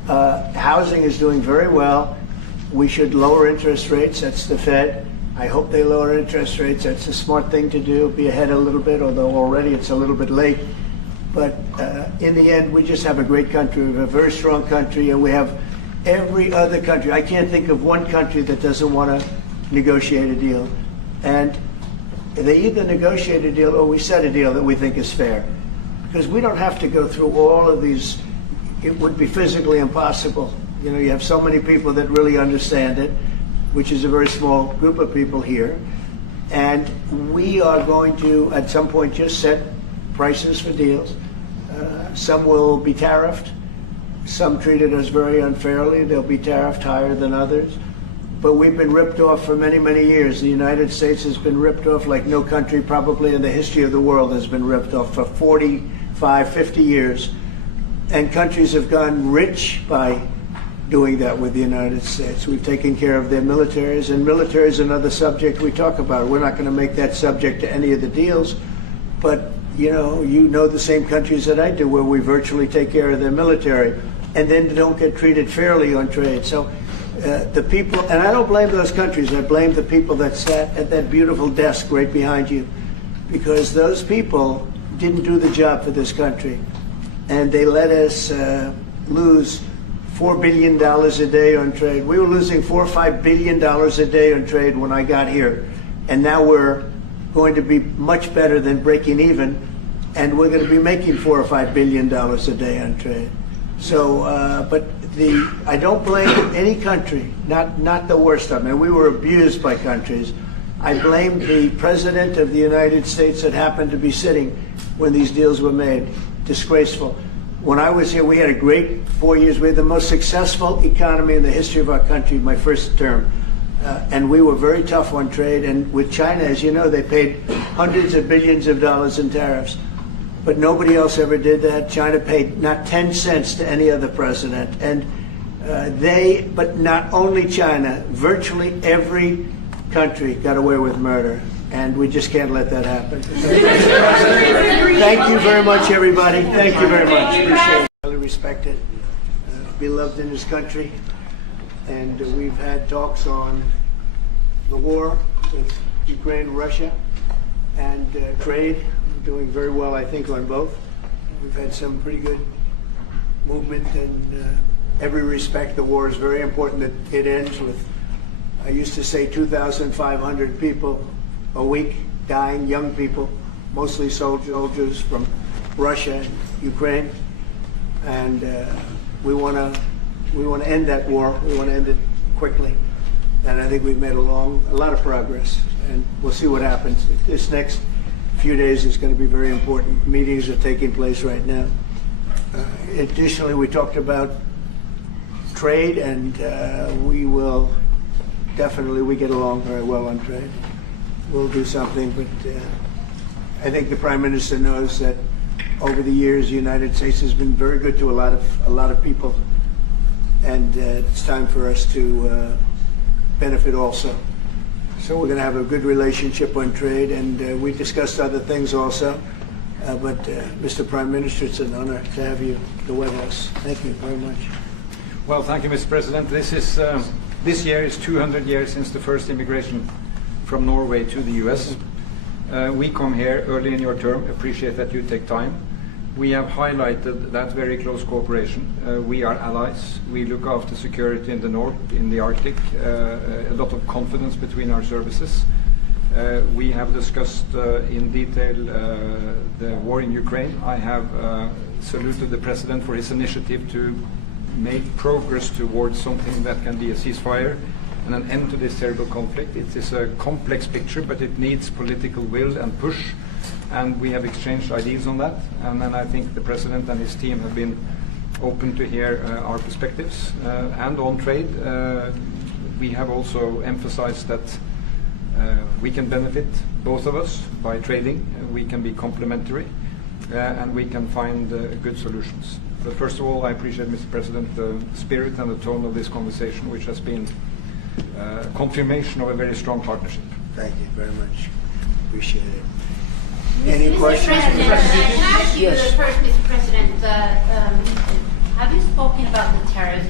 Housing is doing very well. We should lower interest rates. That's the Fed. I hope they lower interest rates. That's a smart thing to do. Be ahead a little bit, although already it's a little bit late. But in the end, we just have a great country. We have a very strong country, and we have every other country. I can't think of one country that doesn't want to negotiate a deal. And they either negotiate a deal or we set a deal that we think is fair. Because we don't have to go through all of these. It would be physically impossible. You know, you have so many people that really understand it, which is a very small group of people here. And we are going to, at some point, just set prices for deals. Some will be tariffed. Some treated us very unfairly. They'll be tariffed higher than others. But we've been ripped off for many, many years. The United States has been ripped off like no country probably in the history of the world has been ripped off for 45, 50 years. And countries have gotten rich by doing that with the United States. We've taken care of their militaries, and military is another subject we talk about. We're not going to make that subject to any of the deals, but you know the same countries that I do where we virtually take care of their military and then don't get treated fairly on trade. So the people, and I don't blame those countries, I blame the people that sat at that beautiful desk right behind you, because those people didn't do the job for this country. And they let us lose $4 billion a day on trade. We were losing $4 or $5 billion a day on trade when I got here. And now we're going to be much better than breaking even. And we're going to be making $4 or $5 billion a day on trade. So, I don't blame any country, not the worst of them. And we were abused by countries. I blame the President of the United States that happened to be sitting when these deals were made. Disgraceful. When I was here, we had a great 4 years. We had the most successful economy in the history of our country, my first term. And we were very tough on trade. And with China, as you know, they paid hundreds of billions of dollars in tariffs. But nobody else ever did that. China paid not 10 cents to any other president. And but not only China, virtually every country got away with murder. And we just can't let that happen. Thank you very much, everybody. Thank you very much. Appreciate it. Highly respected, beloved in this country. And we've had talks on the war with Ukraine and Russia and trade. We're doing very well, I think, on both. We've had some pretty good movement in every respect. The war is very important that it ends with, I used to say, 2,500 people a week dying, young people, mostly soldiers from Russia and Ukraine, and we want to end that war. We want to end it quickly, and I think we've made a lot of progress, and we'll see what happens. This next few days is going to be very important. Meetings are taking place right now. Additionally, we talked about trade, and we get along very well on trade. We'll do something, but I think the Prime Minister knows that over the years the United States has been very good to a lot of people, and it's time for us to benefit also. So we're going to have a good relationship on trade, and we discussed other things also. But Mr. Prime Minister, it's an honor to have you at the White House. Thank you very much. Well, thank you, Mr. President. This year is 200 years since the first immigration from Norway to the U.S. We come here early in your term, appreciate that you take time. We have highlighted that very close cooperation. We are allies. We look after security in the north, in the Arctic, a lot of confidence between our services. We have discussed in detail the war in Ukraine. I have saluted the President for his initiative to make progress towards something that can be a ceasefire and an end to this terrible conflict. It is a complex picture, but it needs political will and push, and we have exchanged ideas on that. And then I think the President and his team have been open to hear our perspectives. And on trade, we have also emphasized that we can benefit, both of us, by trading. We can be complementary, and we can find good solutions. But first of all, I appreciate, Mr. President, the spirit and the tone of this conversation, which has been confirmation of a very strong partnership. Thank you very much. Appreciate it. Any questions? Can I ask you first, Mr. President, have you spoken about the tariffs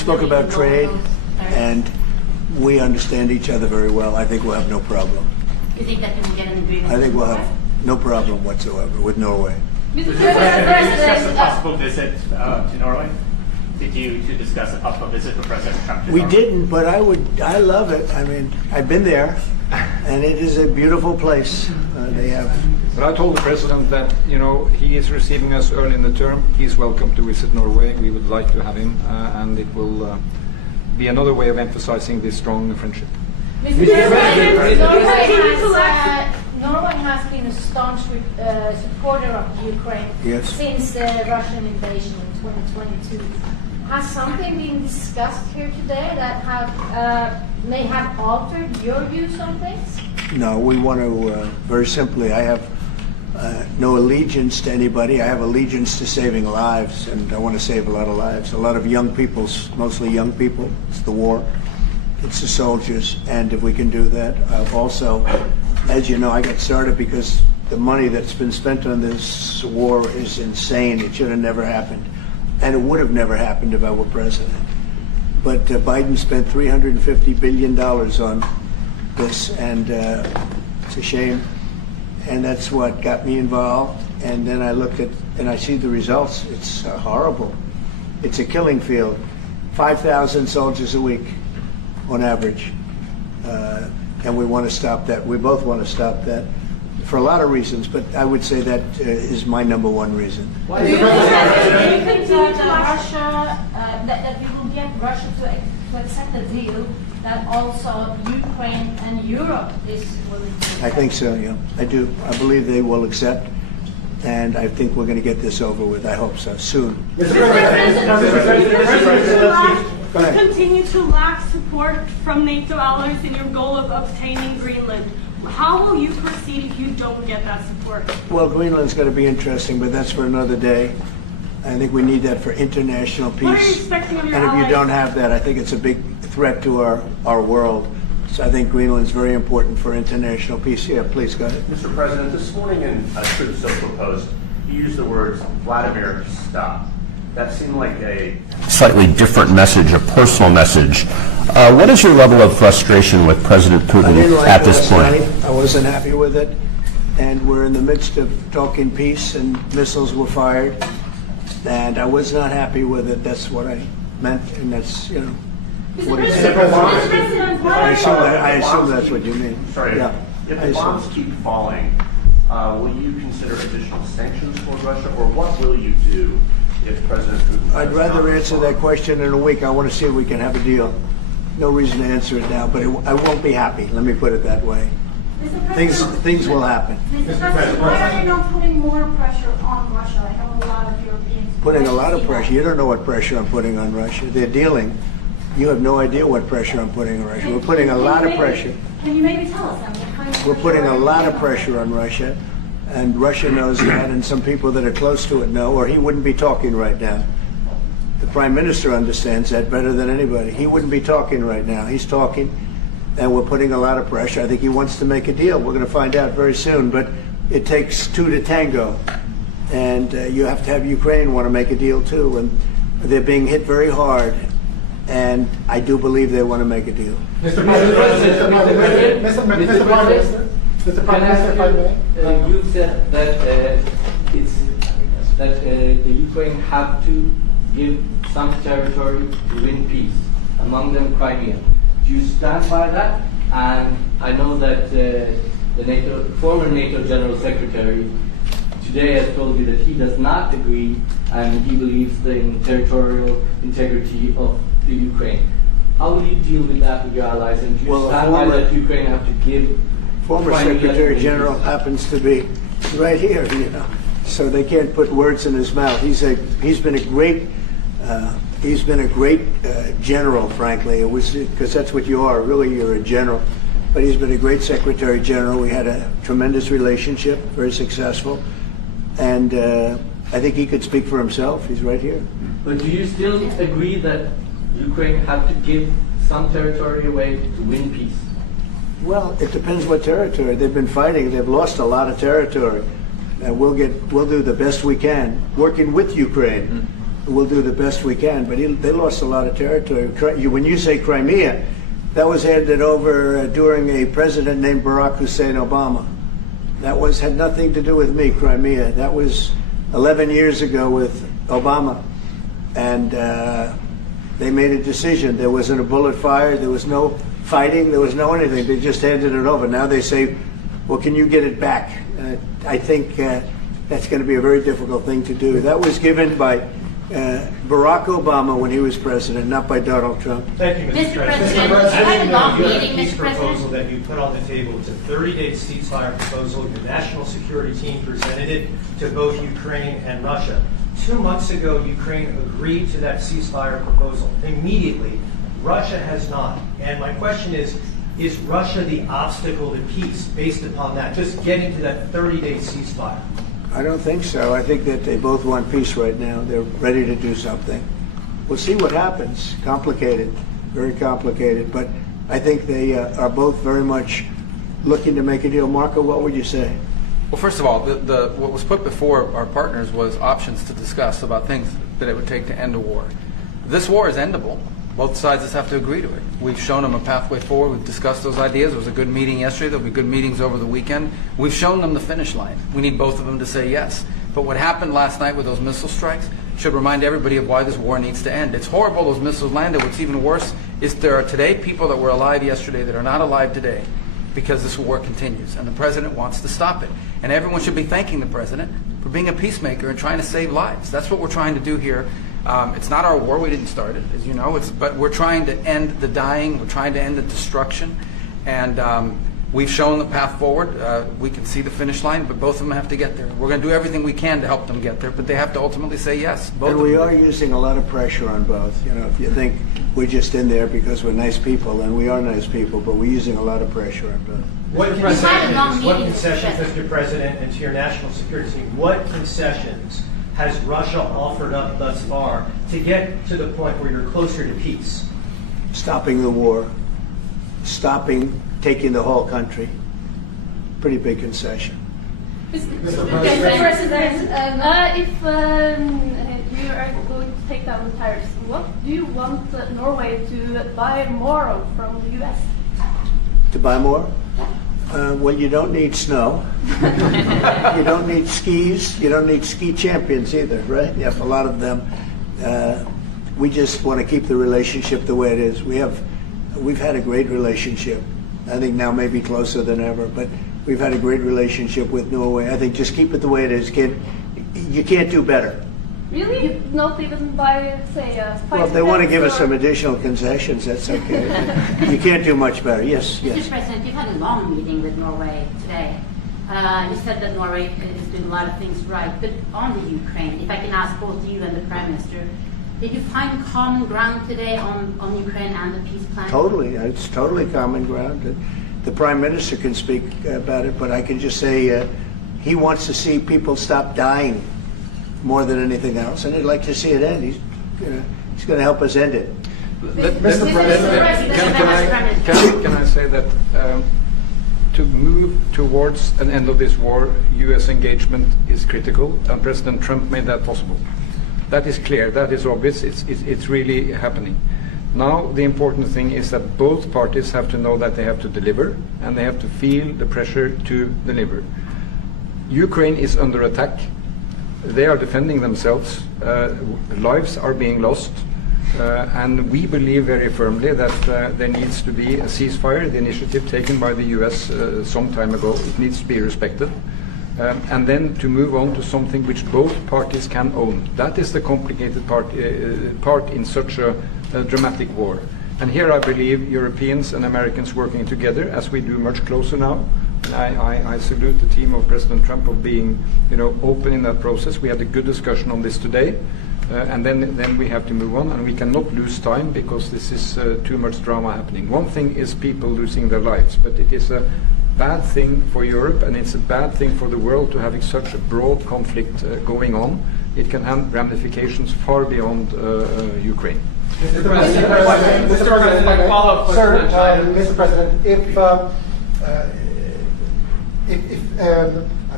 spoke about trade, and we understand each other very well. I think we'll have no problem. You think that we can get an agreement? I think we'll have no problem whatsoever with Norway. Mr. President, did you discuss a possible visit to Norway? Did you to discuss a possible visit for President Trump to We Norway? didn't, but I love it. I mean, I've been there, and it is a beautiful place. They have. But I told the president that, you know, he is receiving us early in the term. He's welcome to visit Norway. We would like to have him, and it will be another way of emphasizing this strong friendship. Mr. President, Norway has been a staunch supporter of Ukraine since the Russian invasion in 2022. Has something been discussed here today that may have altered your views on things? No, we want to, very simply, I have no allegiance to anybody. I have allegiance to saving lives, and I want to save a lot of lives. A lot of young people, mostly young people. It's the war. It's the soldiers, and if we can do that. Also, as you know, I got started because the money that's been spent on this war is insane. It should have never happened, and it would have never happened if I were president. But Biden spent $350 billion on this, and it's a shame. And that's what got me involved. And then I looked at, and I see the results. It's horrible. It's a killing field. 5,000 soldiers a week on average. And we want to stop that. We both want to stop that for a lot of reasons, but I would say that is my number one reason. Do you think that we will get Russia to accept a deal that also Ukraine and Europe is willing to? I think so, yeah. I do. I believe they will accept, and I think we're going to get this over with. I hope so, soon. Continue to lack support from NATO allies in your goal of obtaining Greenland. How will you proceed if you don't get that support? Well, Greenland's going to be interesting, but that's for another day. I think we need that for international peace. What are you expecting of your and if allies? you don't have that, I think it's a big threat to our world. So I think Greenland's very important for international peace. Yeah, please go ahead. Mr. President, this morning in a Truth So Proposed, you used the words Vladimir, stop. That seemed like a slightly different message, a personal message. What is your level of frustration with President Putin at this point? I wasn't happy with it, and we're in the midst of talking peace, and missiles were fired, and I was not happy with it. That's what I meant, and that's, you know, what it said. I assume that's what you mean. Sorry. Yeah. If the bombs keep falling, will you consider additional sanctions toward Russia, or what will you do if President Putin... I'd rather answer that question in a week. I want to see if we can have a deal. No reason to answer it now, but I won't be happy. Let me put it that way. Things will happen. Mr. President, why are you not putting more pressure on Russia? I know a lot of Europeans... Putting a lot of pressure. You don't know what pressure I'm putting on Russia. They're dealing. You have no idea what pressure I'm putting on Russia. We're putting a lot of pressure. Can you maybe tell us then what kind of... We're putting a lot of pressure on Russia, and Russia knows that, and some people that are close to it know, or he wouldn't be talking right now. The Prime Minister understands that better than anybody. He wouldn't be talking right now. He's talking, and we're putting a lot of pressure. I think he wants to make a deal. We're going to find out very soon, but it takes two to tango, and you have to have Ukraine want to make a deal too, and they're being hit very hard, and I do believe they want to make a deal. Mr. President, Mr. Prime Minister, if I may. You said that the Ukraine have to give some territory to win peace, among them Crimea. Do you stand by that? And I know that the former NATO General Secretary today has told you that he does not agree, and he believes in territorial integrity of the Ukraine. How will you deal with that with your allies? And do you stand by that Ukraine have to give? Former Secretary General happens to be right here, you know, so they can't put words in his mouth. He's been a great general, frankly. It was because that's what you are. Really, you're a general. But he's been a great Secretary General. We had a tremendous relationship, very successful, and I think he could speak for himself. He's right here. But do you still agree that Ukraine have to give some territory away to win peace? Well, it depends what territory. They've been fighting. They've lost a lot of territory. We'll do the best we can, working with Ukraine. we'll do the best we can. But they lost a lot of territory. When you say Crimea, that was handed over during a president named Barack Hussein Obama. That had nothing to do with me, Crimea. That was 11 years ago with Obama. And they made a decision. There wasn't a bullet fired. There was no fighting. There was no anything. They just handed it over. Now they say, well, can you get it back? I think that's going to be a very difficult thing to do. That was given by Barack Obama when he was president, not by Donald Trump. Thank you, Mr. President. I had a long You have meeting, a peace Mr. proposal President. that you put on the table. It's a 30-day ceasefire proposal. Your national security team presented it to both Ukraine and Russia. 2 months ago, Ukraine agreed to that ceasefire proposal. Immediately, Russia has not. And my question is Russia the obstacle to peace based upon that, just getting to that 30-day ceasefire? I don't think so. I think that they both want peace right now. They're ready to do something. We'll see what happens. Complicated, very complicated. But I think they are both very much looking to make a deal. Marco, what would you say? Well, first of all, what was put before our partners was options to discuss about things that it would take to end a war. This war is endable. Both sides just have to agree to it. We've shown them a pathway forward. We've discussed those ideas. It was a good meeting yesterday. There'll be good meetings over the weekend. We've shown them the finish line. We need both of them to say yes. But what happened last night with those missile strikes should remind everybody of why this war needs to end. It's horrible those missiles landed. What's even worse is there are today people that were alive yesterday that are not alive today because this war continues. And the president wants to stop it. And everyone should be thanking the president for being a peacemaker and trying to save lives. That's what we're trying to do here. It's not our war. We didn't start it, as you know. But we're trying to end the dying. We're trying to end the destruction. And we've shown the path forward. We can see the finish line, but both of them have to get there. We're going to do everything we can to help them get there, but they have to ultimately say yes. Both and we are using a lot of pressure on both. You know, if you think we're just in there because we're nice people, and we are nice people, but we're using a lot of pressure on both. What concessions, Mr. President, and to your national security team, what concessions has Russia offered up thus far to get to the point where you're closer to peace? Stopping the war, taking the whole country. Pretty big concession. Mr. President, if you are going to take down the tariffs, what do you want Norway to buy more of from the U.S.? To buy more? Well, you don't need snow. You don't need skis. You don't need ski champions either, right? You have a lot of them. We just want to keep the relationship the way it is. We've had a great relationship. I think now maybe closer than ever, but we've had a great relationship with Norway. I think just keep it the way it is, kid. You can't do better. Really? Not even by, say, well, if they want to give us some additional concessions, that's okay. You can't do much better. Yes, yes. Mr. President, you've had a long meeting with Norway today. You said that Norway is doing a lot of things right, but on the Ukraine, if I can ask both you and the Prime Minister, did you find common ground today on Ukraine and the peace plan? Totally. It's totally common ground. The Prime Minister can speak about it, but I can just say he wants to see people stop dying more than anything else, and he'd like to see it end. He's going to help us end it. Mr. President, can I say that to move towards an end of this war, U.S. engagement is critical, and President Trump made that possible. That is clear. That is obvious. It's really happening. Now the important thing is that both parties have to know that they have to deliver, and they have to feel the pressure to deliver. Ukraine is under attack. They are defending themselves. Lives are being lost. And we believe very firmly that there needs to be a ceasefire, the initiative taken by the US some time ago. It needs to be respected. And then to move on to something which both parties can own. That is the complicated part in such a dramatic war. And here I believe Europeans and Americans working together, as we do much closer now. I salute the team of President Trump of being, open in that process. We had a good discussion on this today, and then we have to move on, and we cannot lose time because this is too much drama happening. One thing is people losing their lives, but it is a bad thing for Europe, and it's a bad thing for the world to having such a broad conflict going on. It can have ramifications far beyond Ukraine. Mr. President, Mr. President, if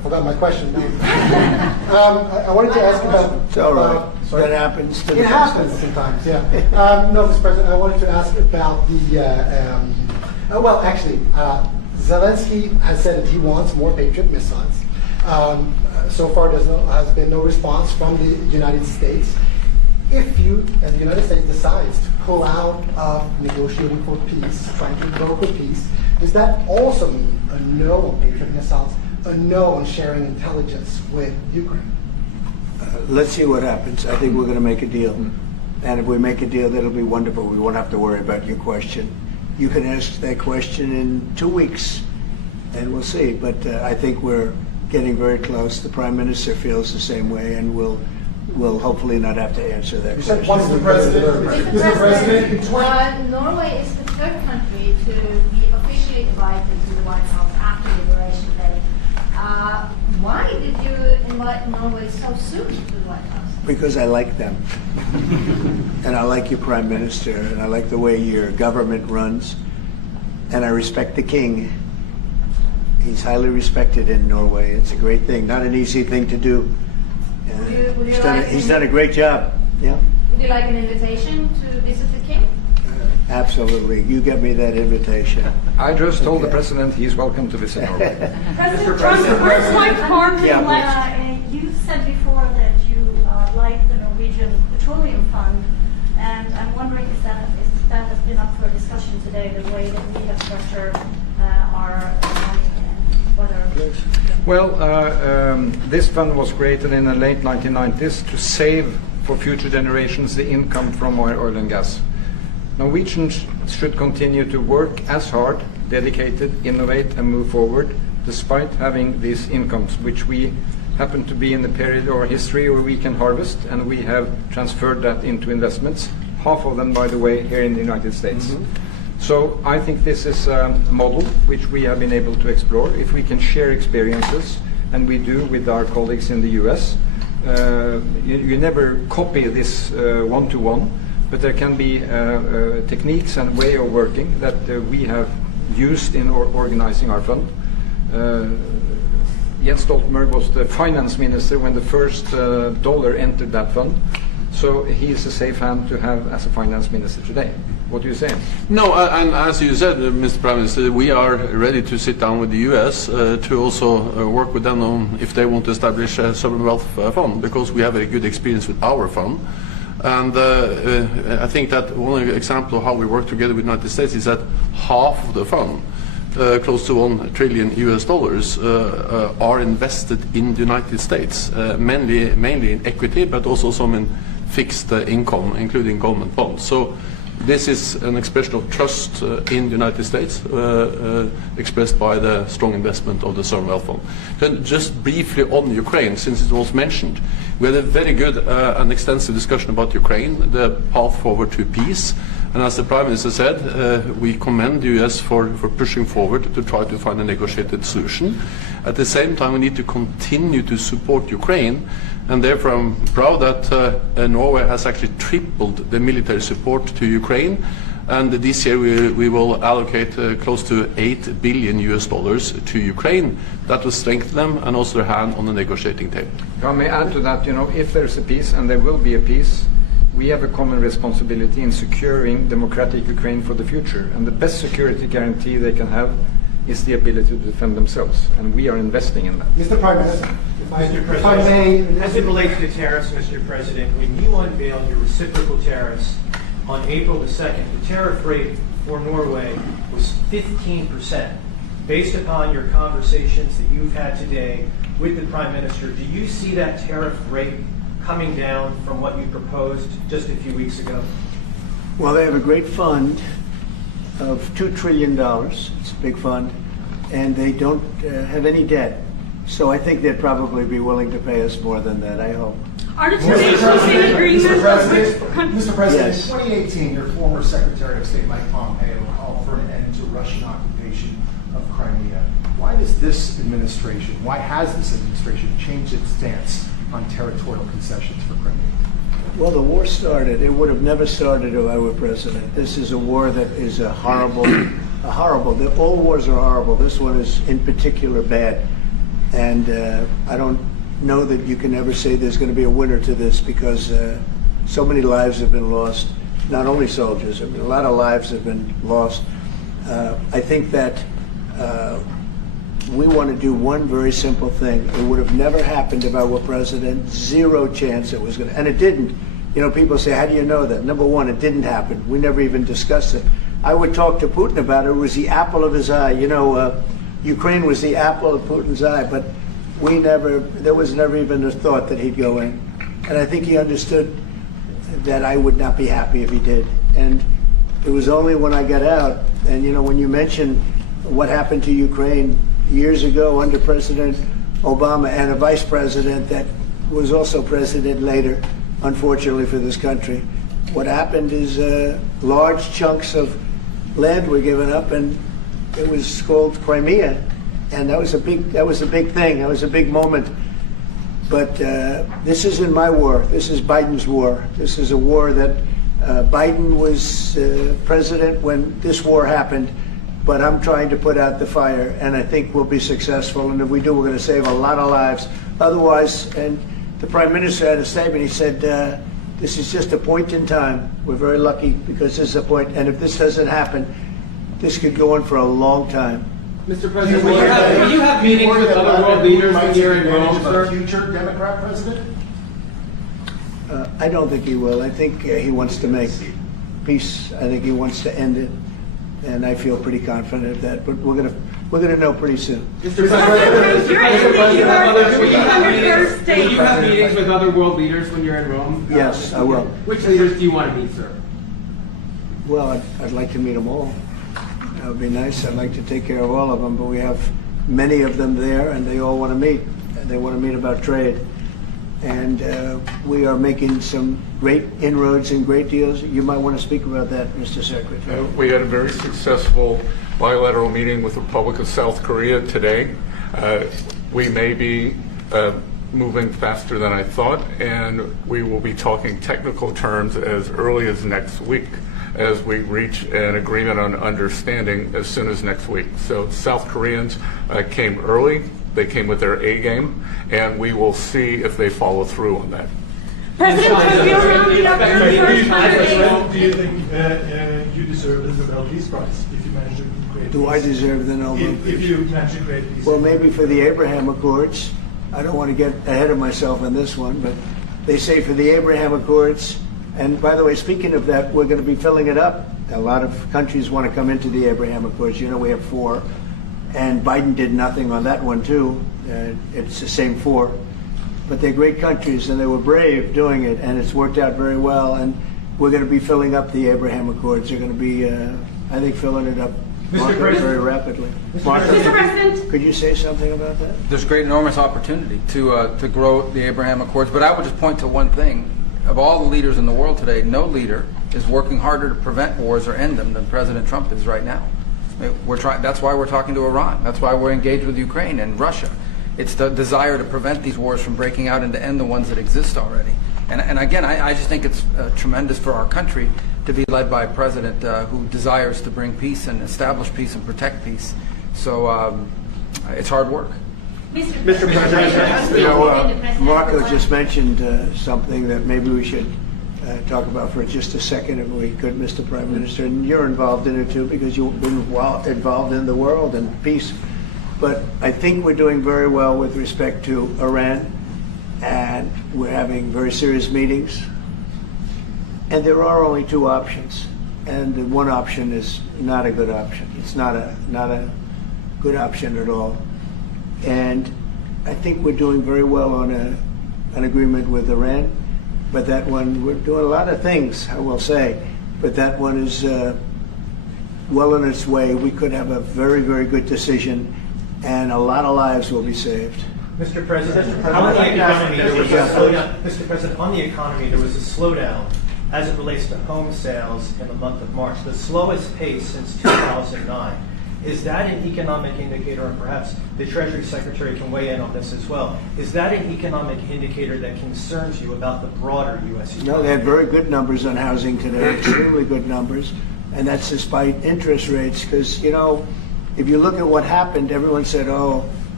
forgot my question. I wanted to ask about... It's all right. That happens to It happens sometimes, yeah. No, Mr. President, I wanted to ask about the... Zelensky has said that he wants more Patriot missiles. So far, there has been no response from the United States. If you, and the United States, decides to pull out of negotiating for peace, trying to broker peace, does that also mean a no on Patriot missiles, a no on sharing intelligence with Ukraine? Let's see what happens. I think we're going to make a deal. And if we make a deal, that'll be wonderful. We won't have to worry about your question. You can ask that question in 2 weeks, and we'll see. But I think we're getting very close. The Prime Minister feels the same way, and we'll hopefully not have to answer that question. Mr. President, Norway is the third country to be officially invited to the White House after Liberation Day. Why did you invite Norway so soon to the White House? Because I like them. And I like your Prime Minister, and I like the way your government runs, and I respect the King. He's highly respected in Norway. It's a great thing. Not an easy thing to do. He's done a great job. Yeah. Would you like an invitation to visit the King? Absolutely. You get me that invitation. I just told the President he's welcome to visit Norway. President Trump, first like harm you said before that you like the Norwegian Petroleum Fund, and I'm wondering if that has been up for discussion today, the way that we have structured our money and whether... Well, this fund was created in the late 1990s to save for future generations the income from oil and gas. Norwegians should continue to work as hard, dedicated, innovate and move forward, despite having these incomes, which we happen to be in the period of our history where we can harvest, and we have transferred that into investments, half of them, by the way, here in the United States. Mm-hmm. So I think this is a model which we have been able to explore. If we can share experiences, and we do with our colleagues in the US, you never copy this one-to-one, but there can be techniques and way of working that we have used in organizing our fund. Jens Stoltenberg was the finance minister when the first dollar entered that fund, so he is a safe hand to have as a finance minister today. What do you say? No, and as you said, Mr. Prime Minister, we are ready to sit down with the US to also work with them on if they want to establish a sovereign wealth fund, because we have a good experience with our fund. And I think that one example of how we work together with the United States is that half of the fund, close to $1 trillion US, are invested in the United States, mainly in equity, but also some in fixed income, including government bonds. So this is an expression of trust in the United States, expressed by the strong investment of the Sovereign Wealth Fund. Then just briefly on Ukraine, since it was mentioned, we had a very good and extensive discussion about Ukraine, the path forward to peace. And as the Prime Minister said, we commend the US for pushing forward to try to find a negotiated solution. At the same time, we need to continue to support Ukraine, and therefore I'm proud that Norway has actually tripled the military support to Ukraine, and this year we will allocate close to $8 billion to Ukraine. That will strengthen them and also their hand on the negotiating table. If I may add to that, if there's a peace, and there will be a peace, we have a common responsibility in securing democratic Ukraine for the future, and the best security guarantee they can have is the ability to defend themselves, and we are investing in that. Mr. Prime Minister, if I may, as it relates to tariffs, Mr. President, when you unveiled your reciprocal tariffs on April the 2nd, the tariff rate for Norway was 15%. Based upon your conversations that you've had today with the Prime Minister, do you see that tariff rate coming down from what you proposed just a few weeks ago? Well, they have a great fund of $2 trillion. It's a big fund, and they don't have any debt. So I think they'd probably be willing to pay us more than that, I hope. Mr. President, Yes. in 2018, your former Secretary of State Mike Pompeo called for an end to Russian occupation of Crimea. Why has this administration changed its stance on territorial concessions for Crimea? Well, the war started. It would have never started if I were president. This is a war that is horrible. All wars are horrible. This one is in particular bad. And I don't know that you can ever say there's going to be a winner to this, because so many lives have been lost, not only soldiers, I mean, a lot of lives have been lost. I think that we want to do one very simple thing. It would have never happened if I were president. Zero chance it was going to, and it didn't. You know, people say, how do you know that? Number one, it didn't happen. We never even discussed it. I would talk to Putin about it. It was the apple of his eye. You know, Ukraine was the apple of Putin's eye, but there was never even a thought that he'd go in. And I think he understood that I would not be happy if he did. And it was only when I got out, and you know, when you mention what happened to Ukraine years ago under President Obama and a vice president that was also president later, unfortunately for this country, what happened is large chunks of land were given up, and it was called Crimea, and that was a big thing. That was a big moment. But this isn't my war. This is Biden's war. This is a war that Biden was president when this war happened, but I'm trying to put out the fire, and I think we'll be successful. And if we do, we're going to save a lot of lives. Otherwise, and the Prime Minister had a statement. He said, this is just a point in time. We're very lucky because this is a point, and if this doesn't happen, this could go on for a long time. Mr. President, will you have meetings with other world leaders when you're in Rome, sir? Future Democrat president? I don't think he will. I think he wants to make peace. I think he wants to end it, and I feel pretty confident of that. But we're gonna know pretty soon. Mr. President, will you have meetings with other world leaders when you're in Rome? Yes, I will. Which leaders do you want to meet, sir? Well, I'd like to meet them all. That would be nice. I'd like to take care of all of them, but we have many of them there, and they all want to meet. They want to meet about trade. And we are making some great inroads and great deals. You might want to speak about that, Mr. Secretary. We had a very successful bilateral meeting with the Republic of South Korea today. We may be moving faster than I thought, and we will be talking technical terms as early as next week, as we reach an agreement on understanding as soon as next week. So South Koreans came early. They came with their A game, and we will see if they follow through on that. President, do you think you deserve the Nobel Peace Prize if you manage to create peace? Do I deserve the Nobel Peace? If you manage to create peace. Well, maybe for the Abraham Accords. I don't want to get ahead of myself on this one, but they say for the Abraham Accords, and by the way, speaking of that, we're going to be filling it up. A lot of countries want to come into the Abraham Accords. You know, we have 4. And Biden did nothing on that one, too. It's the same 4. But they're great countries, and they were brave doing it, and it's worked out very well. And we're going to be filling up the Abraham Accords. They're going to be, I think, filling it up very rapidly. Mr. President, could you say something about that? There's great, enormous opportunity to grow the Abraham Accords. But I would just point to one thing. Of all the leaders in the world today, no leader is working harder to prevent wars or end them than President Trump is right now. We're trying. That's why we're talking to Iran. That's why we're engaged with Ukraine and Russia. It's the desire to prevent these wars from breaking out and to end the ones that exist already. And again, I just think it's tremendous for our country to be led by a president who desires to bring peace and establish peace and protect peace. So it's hard work. Mr. President, you know, Marco just mentioned something that maybe we should talk about for just a second, if we could, Mr. Prime Minister. And you're involved in it too, because you've been involved in the world and peace. But I think we're doing very well with respect to Iran, and we're having very serious meetings. And there are only 2 options, and the one option is not a good option. It's not a good option at all. And I think we're doing very well on an agreement with Iran. But that one, we're doing a lot of things, I will say. But that one is well on its way. We could have a very, very good decision, and a lot of lives will be saved. Mr. President, on the economy, there was a slowdown. Mr. President, on the economy, there was a slowdown as it relates to home sales in the month of March, the slowest pace since 2009. Is that an economic indicator, and perhaps the Treasury Secretary can weigh in on this as well, is that an economic indicator that concerns you about the broader U.S. economy? No, they had very good numbers on housing today, extremely good numbers, and that's despite interest rates, because, you know, if you look at what happened, everyone said, oh,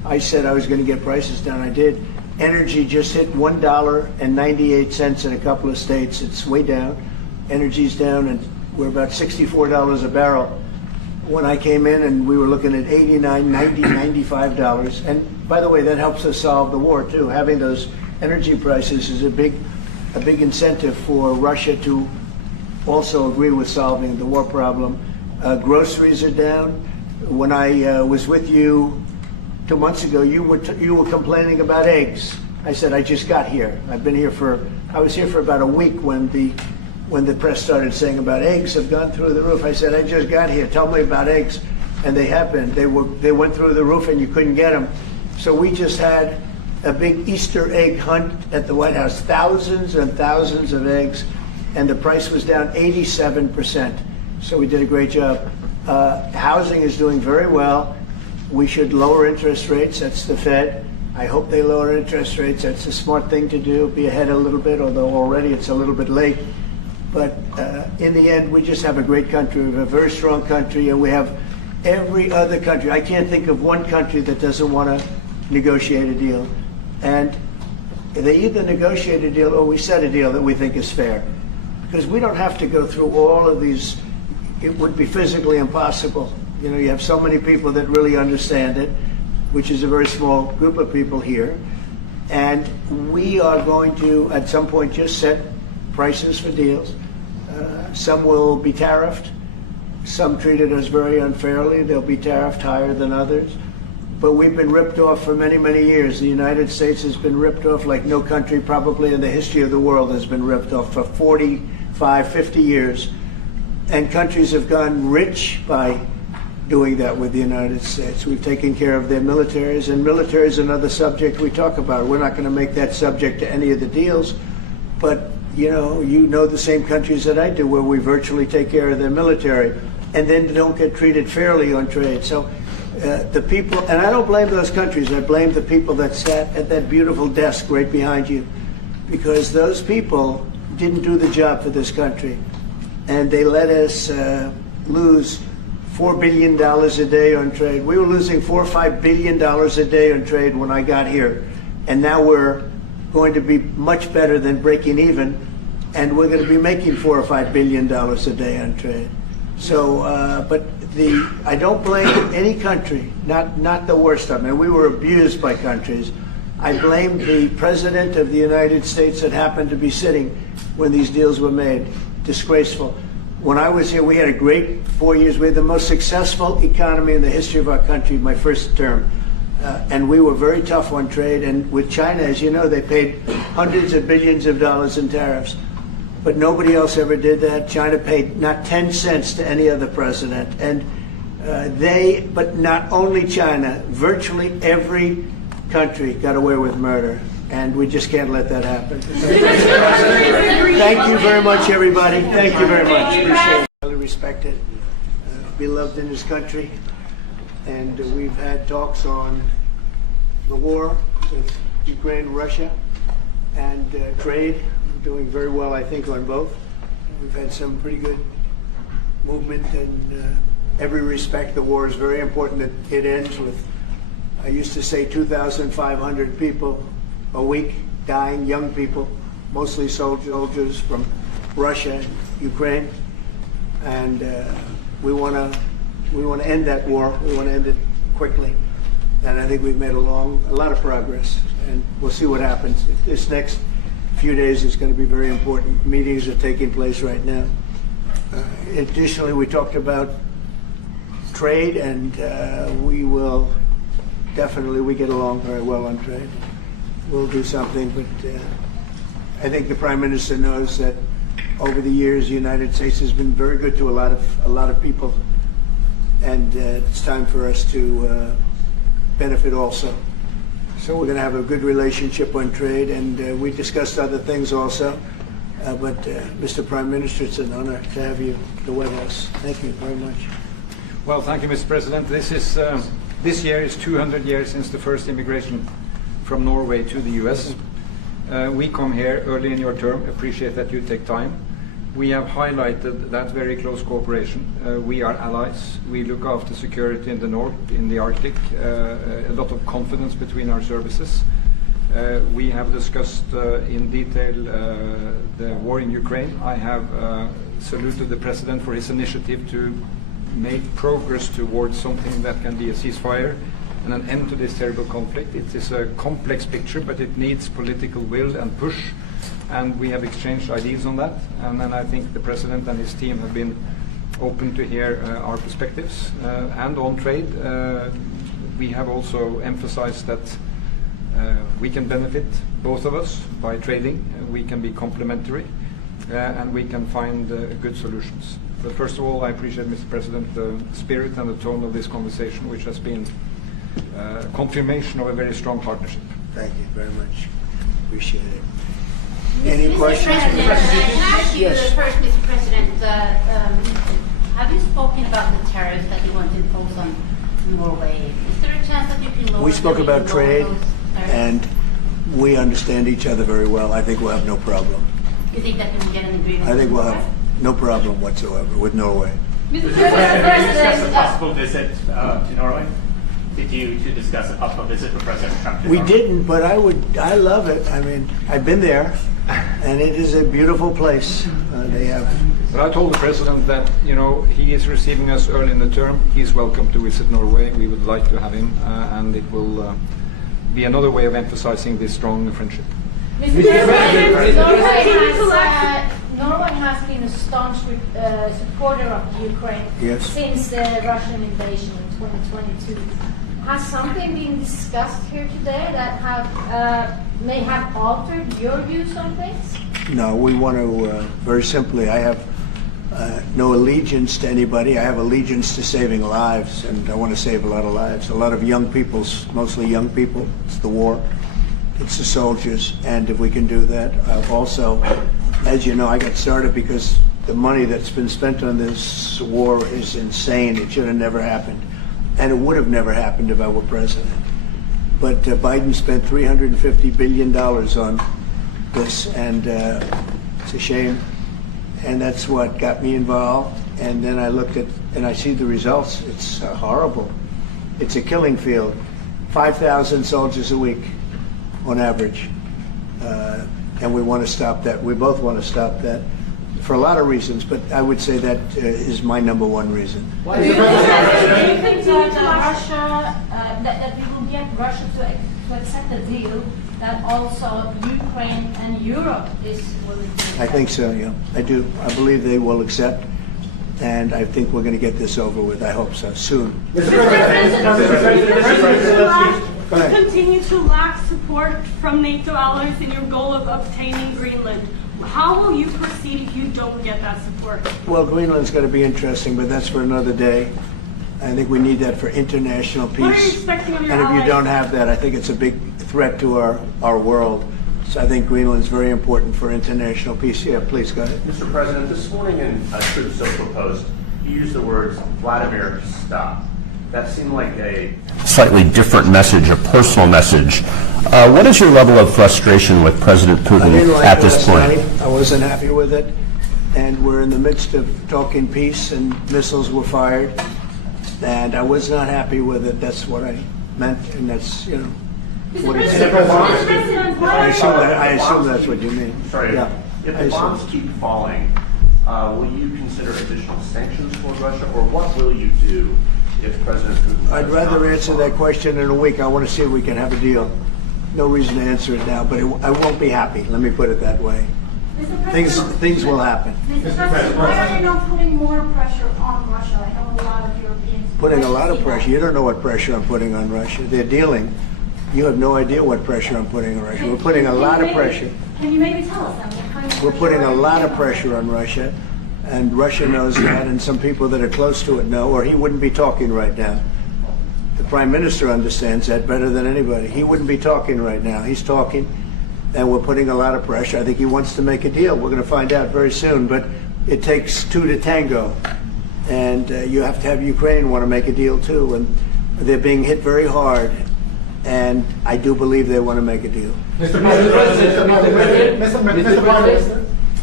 I said I was going to get prices down. I did. Energy just hit $1.98 in a couple of states. It's way down. Energy's down, and we're about $64 a barrel. When I came in, and we were looking at $89, $90, $95. And by the way, that helps us solve the war too. Having those energy prices is a big incentive for Russia to also agree with solving the war problem. Groceries are down. When I was with you 2 months ago, you were complaining about eggs. I said I just got here. I was here for about a week when the press started saying about eggs have gone through the roof. I said I just got here. Tell me about eggs, and they have been. They went through the roof, and you couldn't get them. So we just had a big Easter egg hunt at the White House. Thousands and thousands of eggs, and the price was down 87%. So we did a great job. Housing is doing very well. We should lower interest rates. That's the Fed. I hope they lower interest rates. That's a smart thing to do. Be ahead a little bit, although already it's a little bit late. But in the end, we just have a great country. We have a very strong country, and we have every other country. I can't think of one country that doesn't want to negotiate a deal. And they either negotiate a deal or we set a deal that we think is fair. Because we don't have to go through all of these. It would be physically impossible. You know, you have so many people that really understand it, which is a very small group of people here. And we are going to, at some point, just set prices for deals. Some will be tariffed. Some treated us very unfairly. They'll be tariffed higher than others. But we've been ripped off for many, many years. The United States has been ripped off like no country probably in the history of the world has been ripped off for 45, 50 years. And countries have gone rich by doing that with the United States. We've taken care of their militaries, and military is another subject we talk about. We're not going to make that subject to any of the deals, but you know the same countries that I do where we virtually take care of their military and then don't get treated fairly on trade. So the people, and I don't blame those countries, I blame the people that sat at that beautiful desk right behind you, because those people didn't do the job for this country. And they let us lose $4 billion a day on trade. We were losing $4 or $5 billion a day on trade when I got here. And now we're going to be much better than breaking even. And we're going to be making $4 or $5 billion a day on trade. So, I don't blame any country, not the worst of them. We were abused by countries. I blame the President of the United States that happened to be sitting when these deals were made. Disgraceful. When I was here, we had a great 4 years. We had the most successful economy in the history of our country, my first term. And we were very tough on trade. And with China, as you know, they paid hundreds of billions of dollars in tariffs. But nobody else ever did that. China paid not 10 cents to any other president. And but not only China, virtually every country got away with murder. And we just can't let that happen. Thank you very much, everybody. Thank you very much. Appreciate it. Highly respected, beloved in this country. And we've had talks on the war with Ukraine, Russia, and trade. We're doing very well, I think, on both. We've had some pretty good movement in every respect. The war is very important that it ends with, I used to say, 2,500 people a week dying, young people, mostly soldiers from Russia and Ukraine, and we want to end that war. We want to end it quickly, and I think we've made a lot of progress, and we'll see what happens. This next few days is going to be very important. Meetings are taking place right now. Additionally, we talked about trade, and we get along very well on trade. We'll do something, but I think the Prime Minister knows that over the years the United States has been very good to a lot of people, and it's time for us to benefit also. So we're going to have a good relationship on trade, and we discussed other things also. But Mr. Prime Minister, it's an honor to have you at the White House. Thank you very much. Well, thank you, Mr. President. This year is 200 years since the first immigration from Norway to the U.S. We come here early in your term. Appreciate that you take time. we have highlighted that very close cooperation. We are allies. We look after security in the north, in the Arctic. A lot of confidence between our services. We have discussed in detail the war in Ukraine. I have saluted the President for his initiative to make progress towards something that can be a ceasefire and an end to this terrible conflict. It is a complex picture, but it needs political will and push, and we have exchanged ideas on that. And then I think the President and his team have been open to hear our perspectives. And on trade, we have also emphasized that we can benefit, both of us, by trading. We can be complementary, and we can find good solutions. But first of all, I appreciate, Mr. President, the spirit and the tone of this conversation, which has been confirmation of a very strong partnership. Thank you very much. Appreciate it. Any questions? President, can I ask you first, Mr. President, have you spoken about the tariffs that you want to impose on Norway? Is there a chance that you can lower? We spoke about trade, and we understand each other very well. I think we'll have no problem. You think that we can get an agreement? I think we'll have no problem whatsoever with Norway. Mr. President, did you discuss a possible visit to Norway? Did you to discuss a possible visit for President Trump to We Norway? didn't, but I love it. I mean, I've been there, and it is a beautiful place. They have. But I told the President that, he is receiving us early in the term. He's welcome to visit Norway. We would like to have him, and it will be another way of emphasizing this strong friendship. Norway has been a staunch supporter of Ukraine since the Russian invasion in 2022. Has something been discussed here today that may have altered your views on things? No, we want to, very simply, I have no allegiance to anybody. I have allegiance to saving lives, and I want to save a lot of lives. A lot of young people, mostly young people. It's the war. It's the soldiers, and if we can do that. Also, as you know, I got started because the money that's been spent on this war is insane. It should have never happened, and it would have never happened if I were president. But Biden spent $350 billion on this, and it's a shame. And that's what got me involved. And then I looked at, and I see the results. It's horrible. It's a killing field. 5,000 soldiers a week on average. And we want to stop that. We both want to stop that for a lot of reasons, but I would say that is my number one reason. Do you think that we will get Russia to accept a deal that also Ukraine and Europe is willing to accept? I think so, yeah. I do. I believe they will accept, and I think we're going to get this over with. I hope so, soon. Continue to lack support from NATO allies in your goal of obtaining Greenland. How will you proceed if you don't get that support? Well, Greenland's going to be interesting, but that's for another day. I think we need that for international peace. What are you expecting of your and if allies? you don't have that, I think it's a big threat to our world. So I think Greenland's very important for international peace. Yeah, please, go ahead. Mr. President, this morning in a Truth Social post, you used the words, Vladimir, stop. That seemed like a slightly different message, a personal message. What is your level of frustration with President Putin at this point? I wasn't happy with it, and we're in the midst of talking peace, and missiles were fired, and I was not happy with it. That's what I meant, and that's, what it said. I assume that's what you mean. Sorry, yeah. If the bombs keep falling, will you consider additional sanctions toward Russia, or what will you do if President Putin... I'd rather answer that question in a week. I want to see if we can have a deal. No reason to answer it now, but I won't be happy. Let me put it that way. Things will happen. Mr. President, why are you not putting more pressure on Russia? I know a lot of Europeans... Putting a lot of pressure. You don't know what pressure I'm putting on Russia. They're dealing. You have no idea what pressure I'm putting on Russia. We're putting a lot of pressure. Can you maybe tell us then what kind of... We're putting a lot of pressure on Russia, and Russia knows that, and some people that are close to it know, or he wouldn't be talking right now. The Prime Minister understands that better than anybody. He wouldn't be talking right now. He's talking, and we're putting a lot of pressure. I think he wants to make a deal. We're going to find out very soon, but it takes two to tango, and you have to have Ukraine want to make a deal too, and they're being hit very hard, and I do believe they want to make a deal. Mr. President,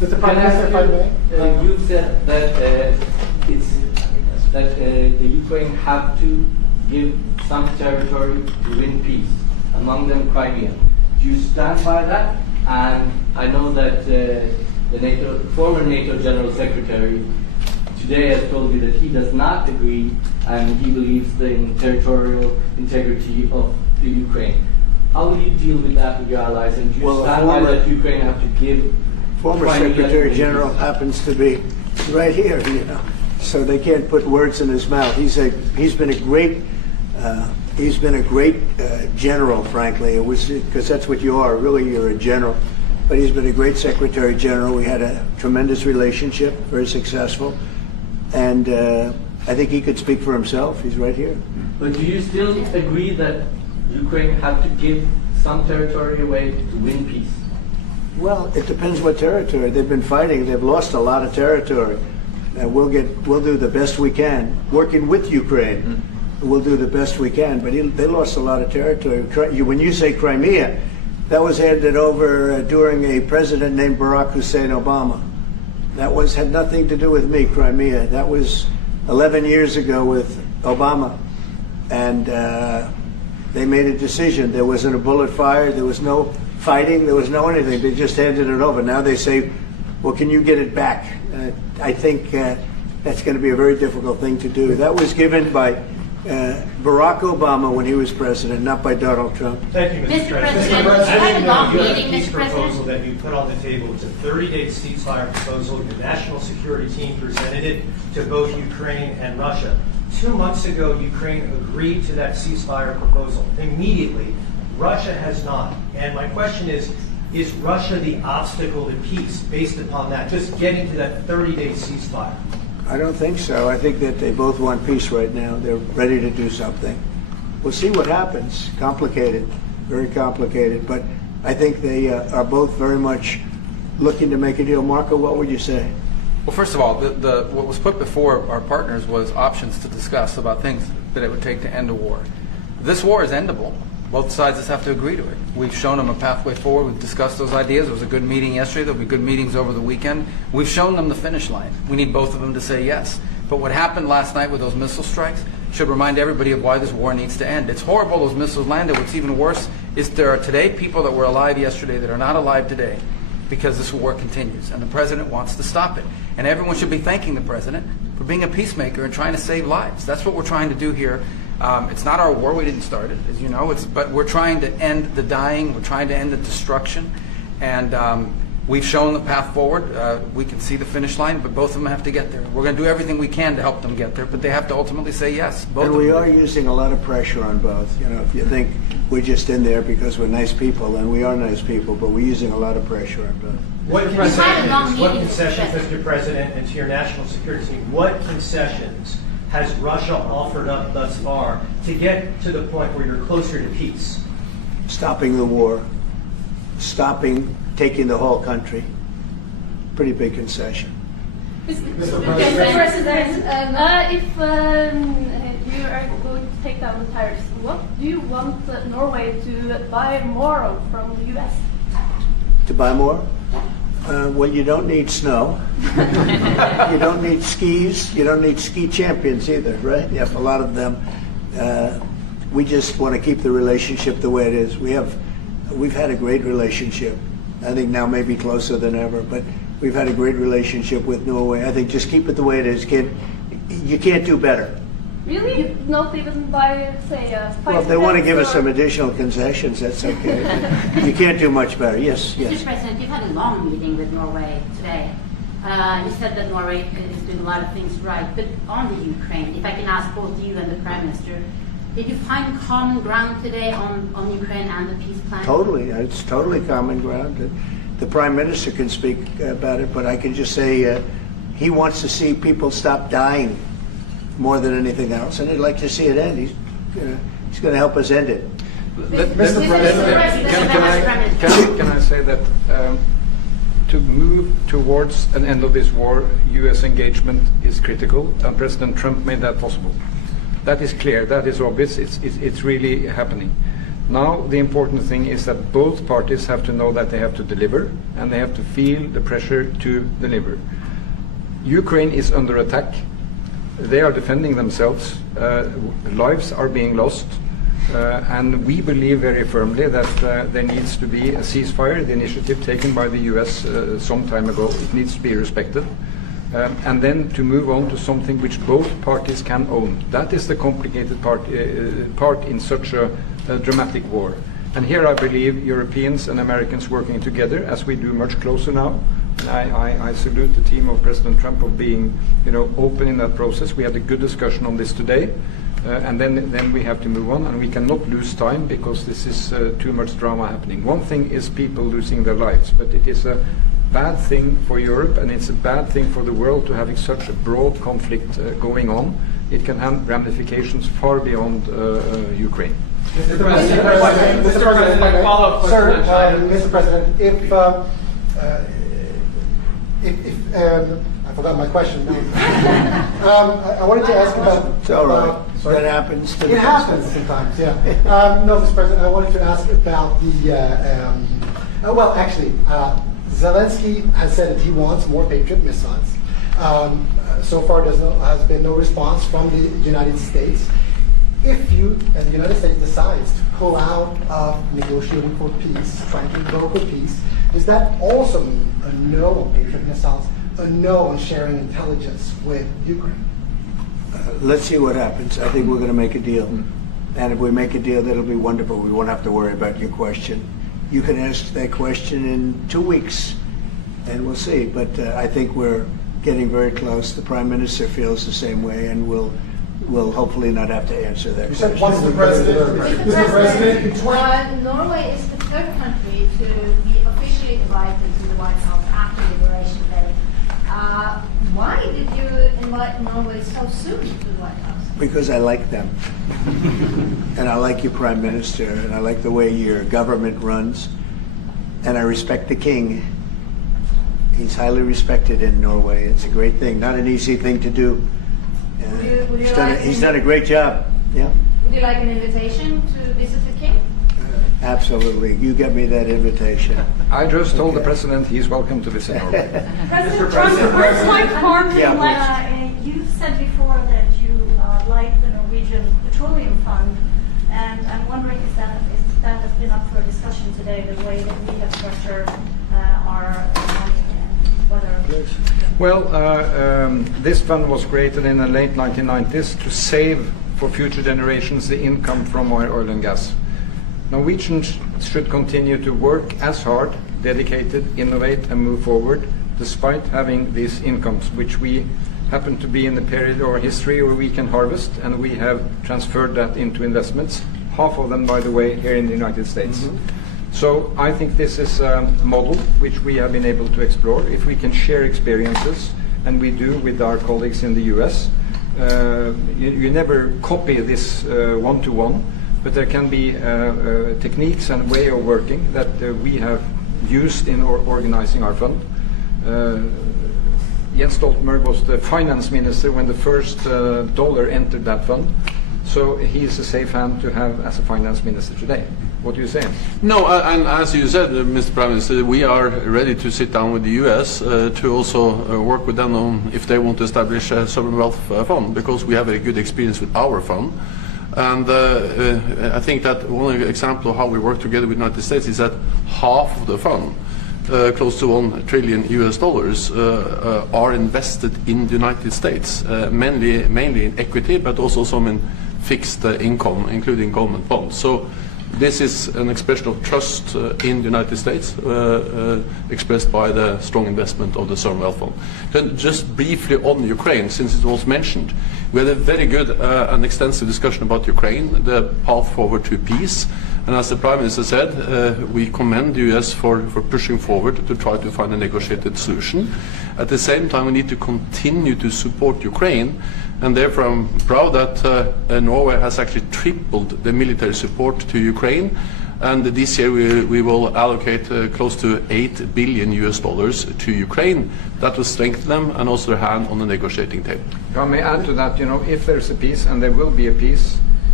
Mr. Prime Minister, if I may. You said that the Ukraine have to give some territory to win peace, among them Crimea. Do you stand by that? And I know that the former NATO General Secretary today has told you that he does not agree and he believes in territorial integrity of the Ukraine. How will you deal with that with your allies? And do you stand by that Ukraine have to give former Secretary General happens to be right here, you know, so they can't put words in his mouth. He's been a great general, frankly. It was because that's what you are. Really, you're a general. But he's been a great Secretary General. We had a tremendous relationship, very successful, and I think he could speak for himself. He's right here. But do you still agree that Ukraine have to give some territory away to win peace? Well, it depends what territory. They've been fighting. They've lost a lot of territory. We'll do the best we can, working with Ukraine. We'll do the best we can. But they lost a lot of territory. When you say Crimea, that was handed over during a president named Barack Hussein Obama. That had nothing to do with me, Crimea. That was 11 years ago with Obama. And they made a decision. There wasn't a bullet fired. There was no fighting. There was no anything. They just handed it over. Now they say, well, can you get it back? I think that's going to be a very difficult thing to do. That was given by Barack Obama when he was president, not by Donald Trump. Thank you, Mr. President. You have a peace proposal that you put on the table. It's a 30-day ceasefire proposal. Your national security team presented it to both Ukraine and Russia. 2 months ago, Ukraine agreed to that ceasefire proposal. Immediately, Russia has not. And my question is Russia the obstacle to peace based upon that, just getting to that 30-day ceasefire? I don't think so. I think that they both want peace right now. They're ready to do something. We'll see what happens. Complicated, very complicated. But I think they are both very much looking to make a deal. Marco, what would you say? Well, first of all, what was put before our partners was options to discuss about things that it would take to end a war. This war is endable. Both sides just have to agree to it. We've shown them a pathway forward. We've discussed those ideas. It was a good meeting yesterday. There'll be good meetings over the weekend. We've shown them the finish line. We need both of them to say yes. But what happened last night with those missile strikes should remind everybody of why this war needs to end. It's horrible those missiles landed. What's even worse is there are today people that were alive yesterday that are not alive today because this war continues. And the president wants to stop it. And everyone should be thanking the president for being a peacemaker and trying to save lives. That's what we're trying to do here. It's not our war. We didn't start it, as you know. But we're trying to end the dying. We're trying to end the destruction. And we've shown the path forward. We can see the finish line, but both of them have to get there. We're going to do everything we can to help them get there, but they have to ultimately say yes. Both and we are using a lot of pressure on both. You know, if you think we're just in there because we're nice people, and we are nice people, but we're using a lot of pressure on both. What concessions, Mr. President, and to your national security team, what concessions has Russia offered up thus far to get to the point where you're closer to peace? Stopping the war, stopping taking the whole country. Pretty big concession. Mr. President, if you are going to take down the tariffs, what do you want Norway to buy more of from the U.S.? To buy more? Well, you don't need snow. You don't need skis. You don't need ski champions either, right? You have a lot of them. We just want to keep the relationship the way it is. We've had a great relationship. I think now maybe closer than ever, but we've had a great relationship with Norway. I think just keep it the way it is, kid. You can't do better. Really? Not even by, say, well, if they want to give us some additional concessions, that's okay. You can't do much better. Yes, yes. Mr. President, you've had a long meeting with Norway today. You said that Norway is doing a lot of things right, but on the Ukraine, if I can ask both you and the Prime Minister, did you find common ground today on Ukraine and the peace plan? Totally. It's totally common ground. The Prime Minister can speak about it, but I can just say he wants to see people stop dying more than anything else, and he'd like to see it end. He's going to help us end it. Mr. President, can I say that to move towards an end of this war, U.S. engagement is critical, and President Trump made that possible. That is clear. That is obvious. It's really happening. Now, the important thing is that both parties have to know that they have to deliver, and they have to feel the pressure to deliver. Ukraine is under attack. They are defending themselves. Lives are being lost. And we believe very firmly that there needs to be a ceasefire, the initiative taken by the US some time ago. It needs to be respected. And then to move on to something which both parties can own. That is the complicated part in such a dramatic war. And here I believe Europeans and Americans working together, as we do much closer now. And I salute the team of President Trump of being, open in that process. We had a good discussion on this today. And then we have to move on, and we cannot lose time because this is too much drama happening. One thing is people losing their lives, but it is a bad thing for Europe, and it's a bad thing for the world to having such a broad conflict going on. It can have ramifications far beyond Ukraine. Mr. President, follow-up question. Mr. President, if I forgot my question. I wanted to ask about. It's all right. That happens. It happens sometimes. Yeah. No, Mr. President, I wanted to ask about Zelensky has said that he wants more Patriot missiles. So far, there has been no response from the United States. If you, and the United States, decides to pull out of negotiating for peace, trying to broker peace, does that also mean a no on Patriot missiles, a no on sharing intelligence with Ukraine? Let's see what happens. I think we're going to make a deal. And if we make a deal, that'll be wonderful. We won't have to worry about your question. You can ask that question in 2 weeks, and we'll see. But I think we're getting very close. The Prime Minister feels the same way, and we'll hopefully not have to answer that question. Mr. President, Norway is the third country to be officially invited to the White House after Liberation Day. Why did you invite Norway so soon to the White House? Because I like them. And I like your Prime Minister, and I like the way your government runs, and I respect the King. He's highly respected in Norway. It's a great thing, not an easy thing to do. He's done a great job. Yeah. Would you like an invitation to visit the King? Absolutely. You get me that invitation. I just told the President he's welcome to visit Norway. President Trump, first like harm you said before that you like the Norwegian Petroleum Fund, and I'm wondering if that has been up for discussion today, the way that we have structured our money and whether... Well, this fund was created in the late 1990s to save for future generations the income from oil and gas. Norwegians should continue to work as hard, dedicated, innovate and move forward, despite having these incomes, which we happen to be in the period or history where we can harvest, and we have transferred that into investments, half of them, by the way, here in the United States. So I think this is a model which we have been able to explore. If we can share experiences, and we do with our colleagues in the US, you never copy this one-to-one, but there can be techniques and way of working that we have used in organizing our fund. Jens Stoltenberg was the finance minister when the first dollar entered that fund. So he's a safe hand to have as a finance minister today. What do you say? No, and as you said, Mr. Prime Minister, we are ready to sit down with the US to also work with them on if they want to establish a sovereign wealth fund, because we have a good experience with our fund. And I think that one example of how we work together with the United States is that half of the fund, close to $1 trillion are invested in the United States, mainly in equity, but also some in fixed income, including government bonds. So this is an expression of trust in the United States, expressed by the strong investment of the sovereign wealth fund. Then just briefly on Ukraine, since it was mentioned, we had a very good and extensive discussion about Ukraine, the path forward to peace. And as the Prime Minister said, we commend the US for pushing forward to try to find a negotiated solution. At the same time, we need to continue to support Ukraine, and therefore I'm proud that Norway has actually tripled the military support to Ukraine. And this year we will allocate close to $8 billion to Ukraine. That will strengthen them and also their hand on the negotiating table. If I may add to that, if there's a peace, and there will be a peace,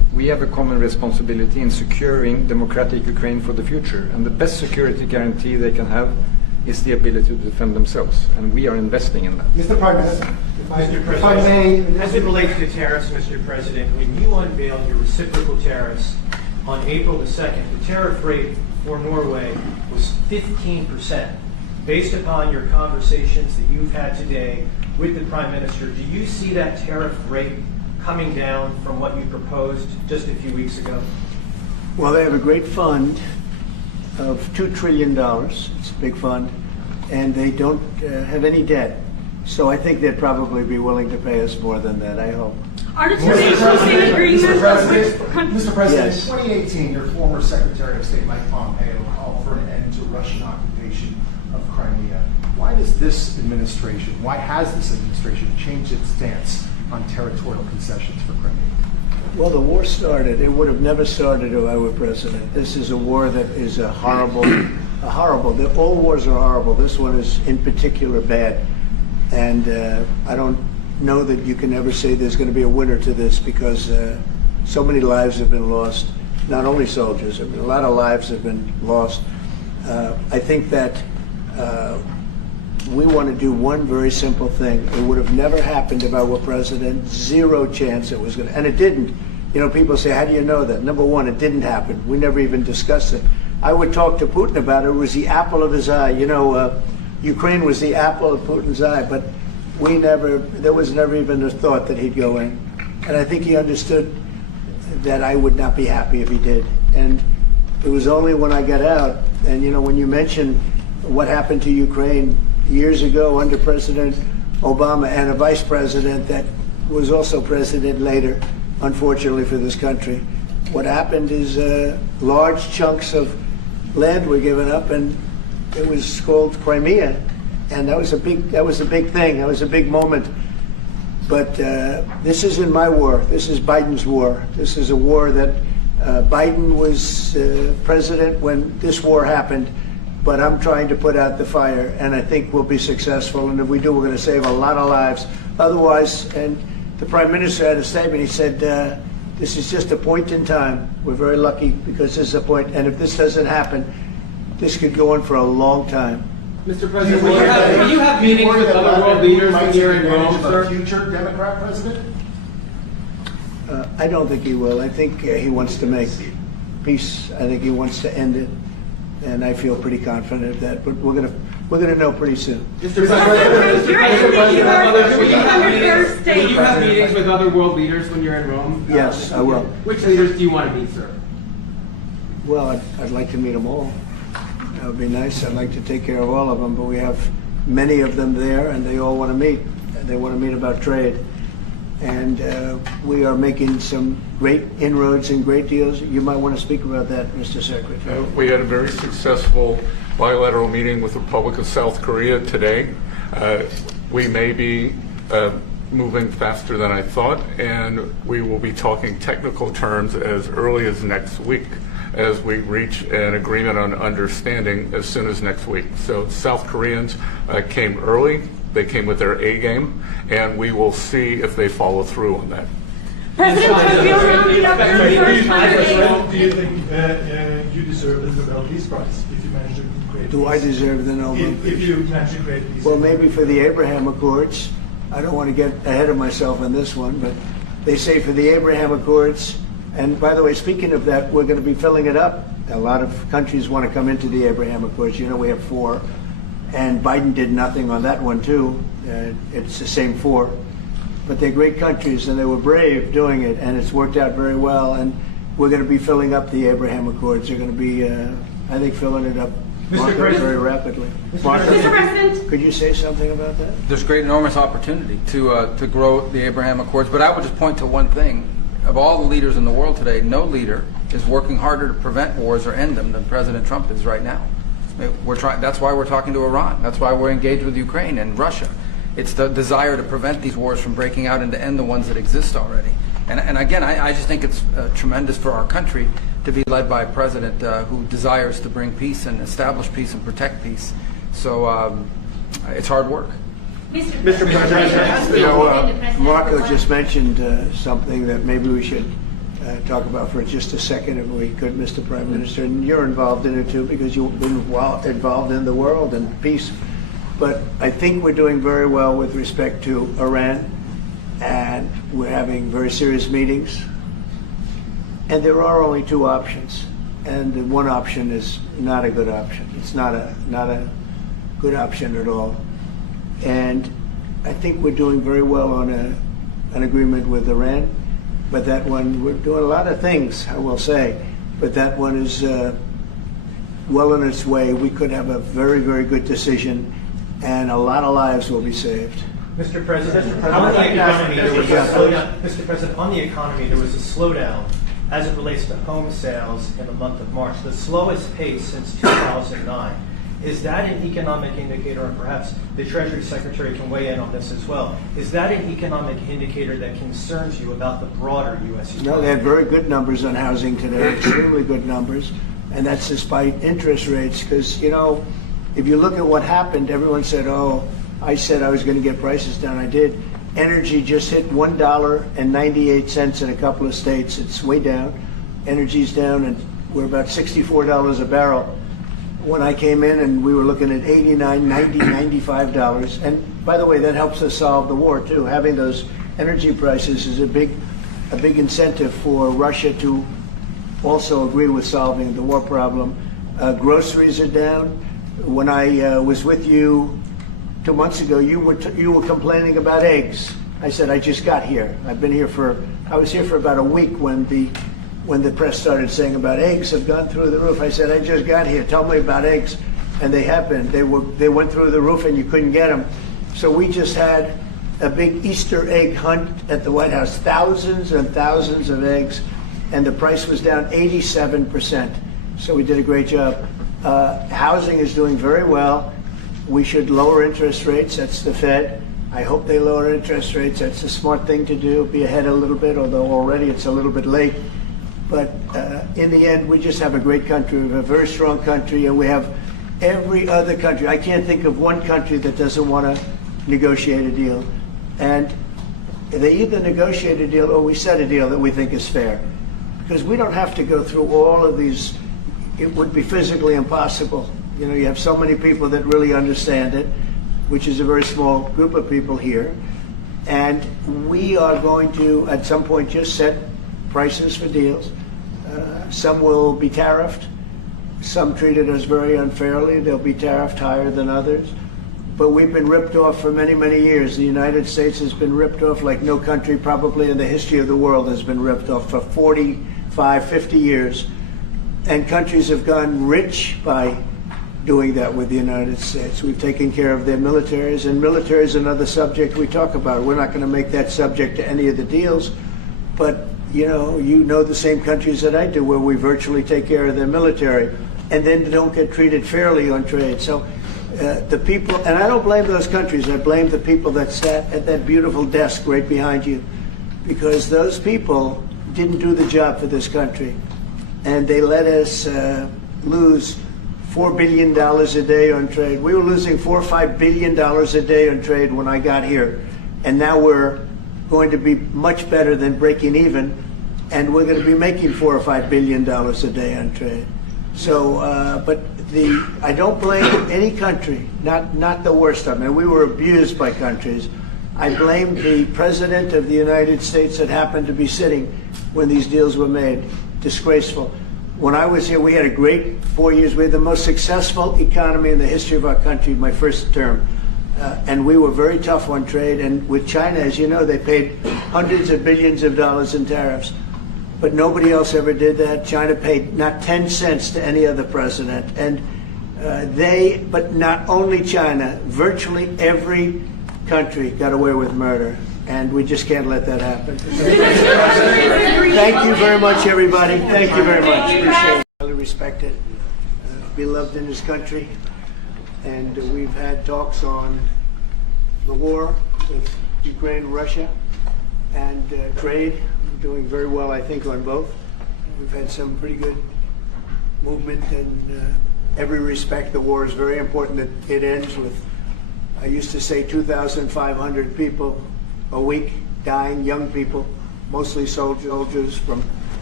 we have a common responsibility in securing democratic Ukraine for the future. And the best security guarantee they can have is the ability to defend themselves. And we are investing in that. Mr. Prime Minister, if I may. As it relates to tariffs, Mr. President, when you unveiled your reciprocal tariffs on April the 2nd, the tariff rate for Norway was 15%. Based upon your conversations that you've had today with the Prime Minister, do you see that tariff rate coming down from what you proposed just a few weeks ago? Well, they have a great fund of $2 trillion. It's a big fund. And they don't have any debt. So I think they'd probably be willing to pay us more than that, I hope. Mr. President, Yes. in 2018, your former Secretary of State Mike Pompeo called for an end to Russian occupation of Crimea. Why has this administration changed its stance on territorial concessions for Crimea? Well, the war started. It would have never started if I were president. This is a war that is horrible. All wars are horrible. This one is in particular bad. And I don't know that you can ever say there's going to be a winner to this because so many lives have been lost. Not only soldiers, a lot of lives have been lost. I think that we want to do one very simple thing. It would have never happened if I were president. Zero chance it was going to. And it didn't. You know, people say, how do you know that? Number one, it didn't happen. We never even discussed it. I would talk to Putin about it. It was the apple of his eye. You know, Ukraine was the apple of Putin's eye, but there was never even a thought that he'd go in. And I think he understood that I would not be happy if he did. And it was only when I got out, and you know, when you mention what happened to Ukraine years ago under President Obama and a vice president that was also president later, unfortunately for this country, what happened is large chunks of land were given up, and it was called Crimea, and that was a big thing. That was a big moment. But this isn't my war. This is Biden's war. This is a war that Biden was president when this war happened. But I'm trying to put out the fire, and I think we'll be successful. And if we do, we're going to save a lot of lives. Otherwise, and the Prime Minister had a statement. He said, this is just a point in time. We're very lucky because this is a point. And if this doesn't happen, this could go on for a long time. Mr. President, will you have meetings with other world leaders when you're in Rome, sir? Future Democrat president? I don't think he will. I think he wants to make peace. I think he wants to end it. And I feel pretty confident of that. But we're gonna know pretty soon. Mr. President, will you have meetings with other world leaders when you're in Rome? Yes, I will. Which leaders do you want to meet, sir? Well, I'd like to meet them all. That would be nice. I'd like to take care of all of them, but we have many of them there, and they all want to meet. They want to meet about trade. And we are making some great inroads and great deals. You might want to speak about that, Mr. Secretary. We had a very successful bilateral meeting with the Republic of South Korea today. We may be moving faster than I thought, and we will be talking technical terms as early as next week as we reach an agreement on understanding as soon as next week. So South Koreans came early. They came with their A game, and we will see if they follow through on that. President Trump, you're rounding up your first 100 days. Do you think you deserve the Nobel Peace Prize if you manage to create peace? Do I deserve the Nobel Peace? If you manage to create peace. Well, maybe for the Abraham Accords. I don't want to get ahead of myself on this one, but they say for the Abraham Accords, and by the way, speaking of that, we're going to be filling it up. A lot of countries want to come into the Abraham Accords. You know, we have 4. And Biden did nothing on that one, too. It's the same 4. But they're great countries, and they were brave doing it, and it's worked out very well. And we're going to be filling up the Abraham Accords. They're going to be, I think, filling it up very rapidly. Mr. President, could you say something about that? There's great, enormous opportunity to grow the Abraham Accords. But I would just point to one thing. Of all the leaders in the world today, no leader is working harder to prevent wars or end them than President Trump is right now. That's why we're talking to Iran. That's why we're engaged with Ukraine and Russia. It's the desire to prevent these wars from breaking out and to end the ones that exist already. And again, I just think it's tremendous for our country to be led by a president who desires to bring peace and establish peace and protect peace. So it's hard work. Mr. President, you know, Marco just mentioned something that maybe we should talk about for just a second, if we could, Mr. Prime Minister. And you're involved in it too, because you've been involved in the world and peace. But I think we're doing very well with respect to Iran, and we're having very serious meetings. And there are only two options, and the one option is not a good option. It's not a good option at all. And I think we're doing very well on an agreement with Iran, but that one, we're doing a lot of things, I will say, but that one is well on its way. We could have a very, very good decision, and a lot of lives will be saved. Mr. President, on the economy, there was a slowdown. Mr. President, on the economy, there was a slowdown as it relates to home sales in the month of March, the slowest pace since 2009. Is that an economic indicator, and perhaps the Treasury Secretary can weigh in on this as well, is that an economic indicator that concerns you about the broader U.S. economy? No, they had very good numbers on housing today, extremely good numbers, and that's despite interest rates, because, you know, if you look at what happened, everyone said, oh, I said I was going to get prices down. I did. Energy just hit $1.98 in a couple of states. It's way down. Energy's down, and we're about $64 a barrel. When I came in, and we were looking at $89, $90, $95. And by the way, that helps us solve the war too. Having those energy prices is a big incentive for Russia to also agree with solving the war problem. Groceries are down. When I was with you 2 months ago, you were complaining about eggs. I said, I just got here. I was here for about a week when the press started saying about eggs have gone through the roof. I said, I just got here. Tell me about eggs. And they have been. They went through the roof and you couldn't get them. So we just had a big Easter egg hunt at the White House. Thousands and thousands of eggs. And the price was down 87%. So we did a great job. Housing is doing very well. We should lower interest rates. That's the Fed. I hope they lower interest rates. That's a smart thing to do. Be ahead a little bit, although already it's a little bit late. But in the end, we just have a great country. We have a very strong country, and we have every other country. I can't think of one country that doesn't want to negotiate a deal. And they either negotiate a deal or we set a deal that we think is fair. Because we don't have to go through all of these. It would be physically impossible. You know, you have so many people that really understand it, which is a very small group of people here. And we are going to, at some point, just set prices for deals. Some will be tariffed. Some treated us very unfairly. They'll be tariffed higher than others. But we've been ripped off for many, many years. The United States has been ripped off like no country probably in the history of the world has been ripped off for 45, 50 years. And countries have gone rich by doing that with the United States. We've taken care of their militaries, and military is another subject we talk about. We're not going to make that subject to any of the deals, but you know the same countries that I do, where we virtually take care of their military, and then don't get treated fairly on trade. So the people, and I don't blame those countries, I blame the people that sat at that beautiful desk right behind you, because those people didn't do the job for this country, and they let us lose $4 billion a day on trade. We were losing $4 or $5 billion a day on trade when I got here, and now we're going to be much better than breaking even, and we're going to be making $4 or $5 billion a day on trade. So, but I don't blame any country, not the worst of them. And we were abused by countries. I blame the President of the United States that happened to be sitting when these deals were made. Disgraceful. When I was here, we had a great 4 years. We had the most successful economy in the history of our country, my first term. And we were very tough on trade. And with China, as you know, they paid hundreds of billions of dollars in tariffs. But nobody else ever did that. China paid not 10 cents to any other president. And but not only China, virtually every country got away with murder. And we just can't let that happen. Thank you very much, everybody. Thank you very much. Appreciate it. Highly respected, beloved in this country. And we've had talks on the war with Ukraine and Russia, and trade. We're doing very well, I think, on both. We've had some pretty good movement in every respect. The war is very important that it ends with, I used to say, 2,500 people a week dying, young people, mostly soldiers from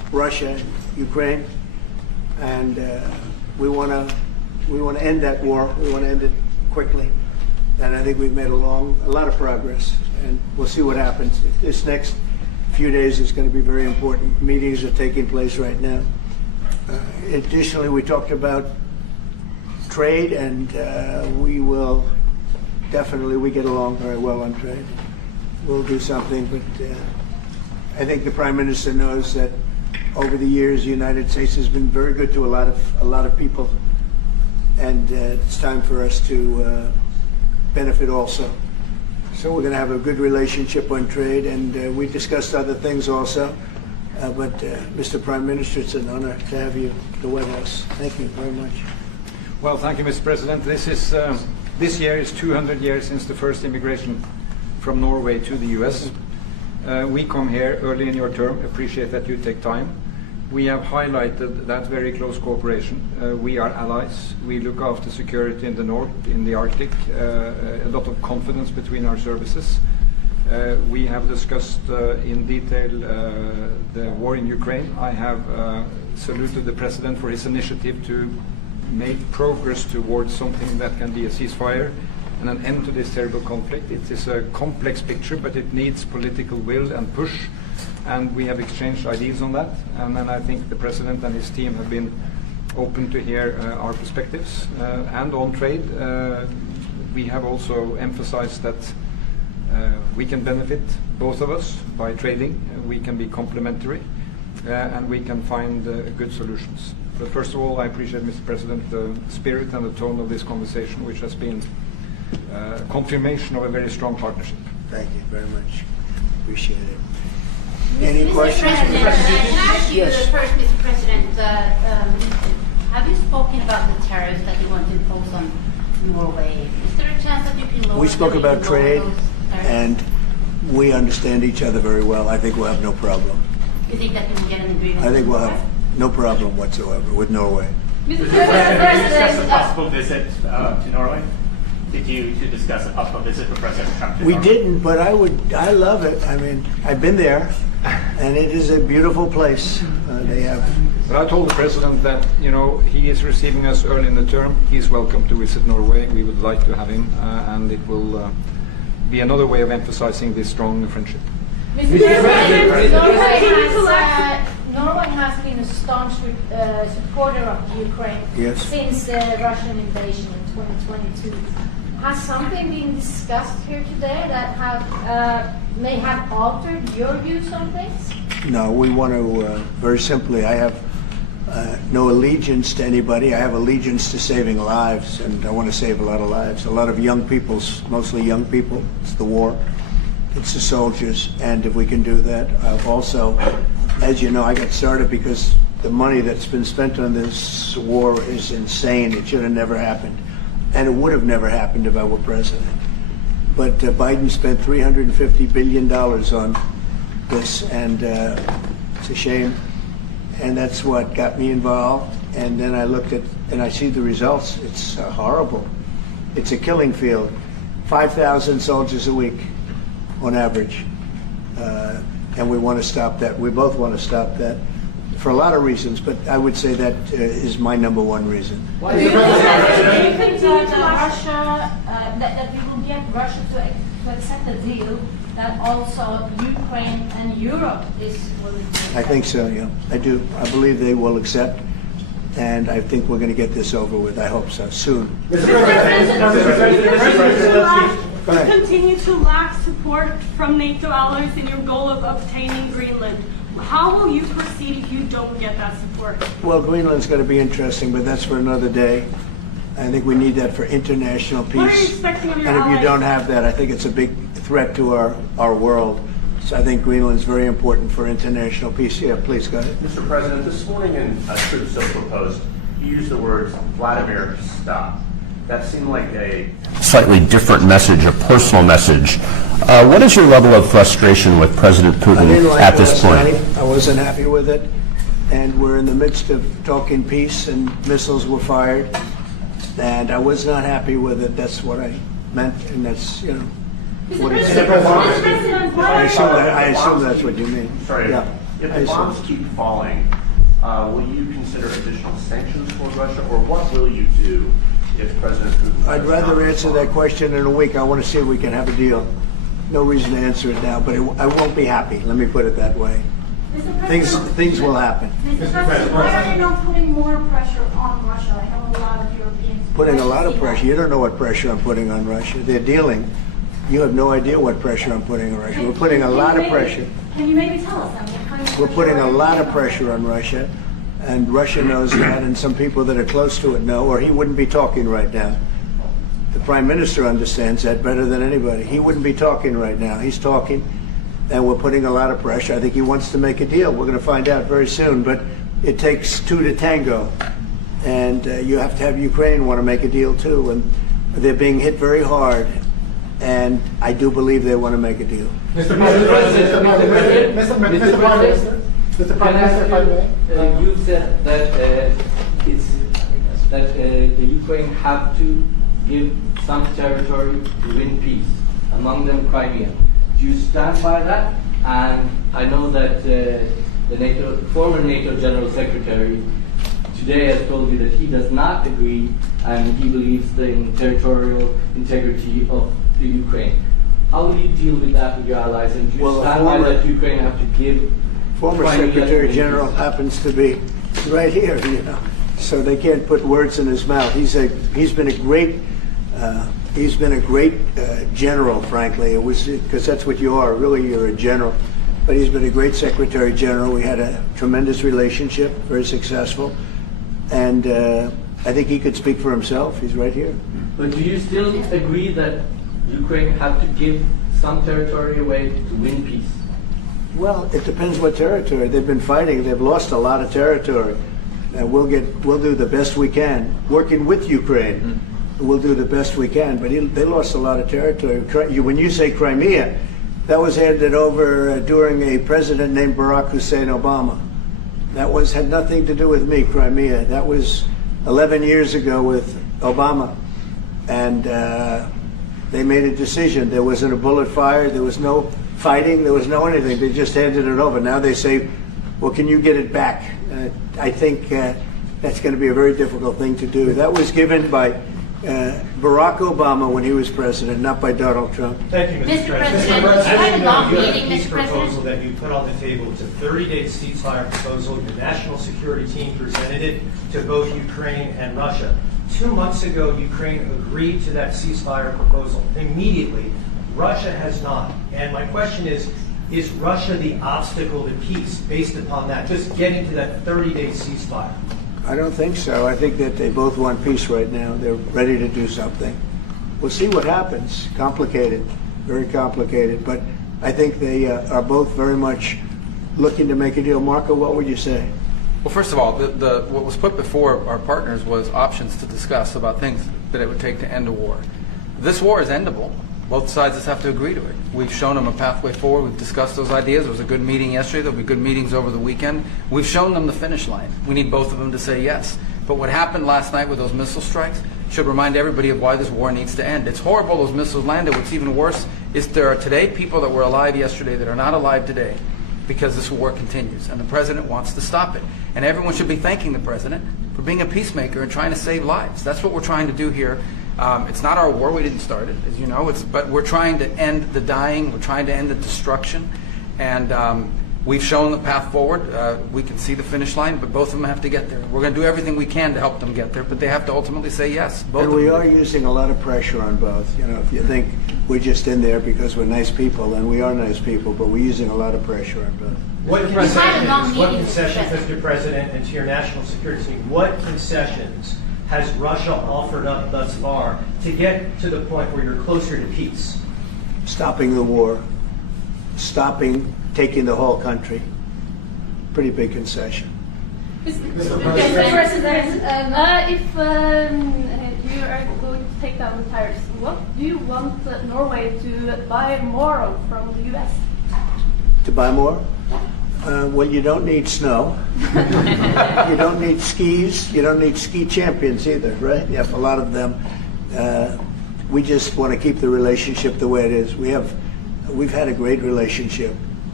Russia and Ukraine, and we want to end that war. We want to end it quickly, and I think we've made a lot of progress, and we'll see what happens. This next few days is going to be very important. Meetings are taking place right now. Additionally, we talked about trade, and we get along very well on trade. We'll do something, but I think the Prime Minister knows that over the years the United States has been very good to a lot of people, and it's time for us to benefit also. So we're going to have a good relationship on trade, and we discussed other things also. But Mr. Prime Minister, it's an honor to have you at the White House. Thank you very much. Well, thank you, Mr. President. This year is 200 years since the first immigration from Norway to the U.S. We come here early in your term. Appreciate that you take time. We have highlighted that very close cooperation. We are allies. We look after security in the north, in the Arctic. A lot of confidence between our services. We have discussed in detail the war in Ukraine. I have saluted the President for his initiative to make progress towards something that can be a ceasefire and an end to this terrible conflict. It is a complex picture, but it needs political will and push, and we have exchanged ideas on that. And then I think the President and his team have been open to hear our perspectives. And on trade, we have also emphasized that we can benefit, both of us, by trading. We can be complementary, and we can find good solutions. But first of all, I appreciate, Mr. President, the spirit and the tone of this conversation, which has been a confirmation of a very strong partnership. Thank you very much. Appreciate it. Any questions? Can I ask you first, Mr. President, have you spoken about the tariffs that you want to impose on Norway? Is there a chance that you can lower? We spoke about trade, and we understand each other very well. I think we'll have no problem. You think that you will get an agreement? I think we'll have no problem whatsoever with Norway. Mr. President, did you discuss a possible visit to Norway? Did you discuss a possible visit for President Trump to We Norway? didn't, but I love it. I mean, I've been there, and it is a beautiful place. They have. But I told the President that, he is receiving us early in the term. He's welcome to visit Norway. We would like to have him, and it will be another way of emphasizing this strong friendship. Mr. President, Norway has been a staunch supporter of Ukraine since the Russian invasion in 2022. Has something been discussed here today that may have altered your views on things? No, we want to, very simply, I have no allegiance to anybody. I have allegiance to saving lives, and I want to save a lot of lives. A lot of young people, mostly young people. It's the war. It's the soldiers, and if we can do that, also, as you know, I got started because the money that's been spent on this war is insane. It should have never happened, and it would have never happened if I were president. But Biden spent $350 billion on this, and it's a shame, and that's what got me involved. And then I looked at, and I see the results. It's horrible. It's a killing field. 5,000 soldiers a week on average, and we want to stop that. We both want to stop that for a lot of reasons, but I would say that is my number one reason. Do you think that Russia, that we will get Russia to accept a deal that also Ukraine and Europe is willing to accept? I think so, yeah. I do. I believe they will accept, and I think we're going to get this over with. I hope so, soon. Continue to lack support from NATO allies in your goal of obtaining Greenland. How will you proceed if you don't get that support? Well, Greenland's going to be interesting, but that's for another day. I think we need that for international peace. What are you expecting of your And if allies? you don't have that, I think it's a big threat to our world. So I think Greenland's very important for international peace. Yeah, please, go ahead. Mr. President, this morning in a Truth Social Post, you used the words, Vladimir, stop. That seemed like a slightly different message, a personal message. What is your level of frustration with President Putin I didn't like at this point? last night. I wasn't happy with it. And we're in the midst of talking peace, and missiles were fired. And I was not happy with it. That's what I meant, and that's, what it said. I assume that's what you mean. Sorry. Yeah. If the bombs keep falling, will you consider additional sanctions for Russia, or what will you do if President Putin... I'd rather answer that question in a week. I want to see if we can have a deal. No reason to answer it now, but I won't be happy. Let me put it that way. Things will happen. Mr. President, why are you not putting more pressure on Russia? I know a lot of Europeans... Putting a lot of pressure. You don't know what pressure I'm putting on Russia. They're dealing. You have no idea what pressure I'm putting on Russia. We're putting a lot of pressure. Can you maybe tell us? We're putting a lot of pressure on Russia, and Russia knows that, and some people that are close to it know, or he wouldn't be talking right now. The Prime Minister understands that better than anybody. He wouldn't be talking right now. He's talking, and we're putting a lot of pressure. I think he wants to make a deal. We're going to find out very soon, but it takes two to tango, and you have to have Ukraine want to make a deal too, and they're being hit very hard, and I do believe they want to make a deal. Mr. Prime Minister, if I may. You said that the Ukraine have to give some territory to win peace, among them Crimea. Do you stand by that? And I know that the former NATO General Secretary today has told you that he does not agree, and he believes in territorial integrity of the Ukraine. How will you deal with that with your allies? And do you stand by that Ukraine have to give? Former Secretary General happens to be right here, you know, so they can't put words in his mouth. He's been a great general, frankly. It was because that's what you are. Really, you're a general. But he's been a great Secretary General. We had a tremendous relationship, very successful, and I think he could speak for himself. He's right here. But do you still agree that Ukraine have to give some territory away to win peace? Well, it depends what territory. They've been fighting. They've lost a lot of territory. We'll do the best we can. Working with Ukraine, we'll do the best we can. But they lost a lot of territory. When you say Crimea, that was handed over during a president named Barack Hussein Obama. That had nothing to do with me, Crimea. That was 11 years ago with Obama. And they made a decision. There wasn't a bullet fired. There was no fighting. There was no anything. They just handed it over. Now they say, well, can you get it back? I think that's going to be a very difficult thing to do. That was given by Barack Obama when he was president, not by Donald Trump. Thank you, Mr. President. You had a long You have meeting, a peace Mr. proposal President. that you put on the table. It's a 30-day ceasefire proposal. Your national security team presented it to both Ukraine and Russia. 2 months ago, Ukraine agreed to that ceasefire proposal. Immediately, Russia has not. And my question is Russia the obstacle to peace based upon that, just getting to that 30-day ceasefire? I don't think so. I think that they both want peace right now. They're ready to do something. We'll see what happens. Complicated, very complicated. But I think they are both very much looking to make a deal. Marco, what would you say? Well, first of all, what was put before our partners was options to discuss about things that it would take to end a war. This war is endable. Both sides just have to agree to it. We've shown them a pathway forward. We've discussed those ideas. There was a good meeting yesterday. There'll be good meetings over the weekend. We've shown them the finish line. We need both of them to say yes. But what happened last night with those missile strikes should remind everybody of why this war needs to end. It's horrible those missiles landed. What's even worse is there are today people that were alive yesterday that are not alive today because this war continues. And the president wants to stop it. And everyone should be thanking the president for being a peacemaker and trying to save lives. That's what we're trying to do here. It's not our war. We didn't start it, as you know. But we're trying to end the dying. We're trying to end the destruction. And we've shown the path forward. We can see the finish line, but both of them have to get there. We're going to do everything we can to help them get there, but they have to ultimately say yes. Both and we are using a lot of pressure on both. You know, if you think we're just in there because we're nice people, and we are nice people, but we're using a lot of pressure on both. What concessions, Mr. President, and to your national security team, what concessions has Russia offered up thus far to get to the point where you're closer to peace? Stopping the war, taking the whole country. Pretty big concession. Mr. President, if you are going to take down the tariffs, what do you want Norway to buy more of from the U.S.? To buy more? Well, you don't need snow. You don't need skis. You don't need ski champions either, right? You have a lot of them. We just want to keep the relationship the way it is. We've had a great relationship.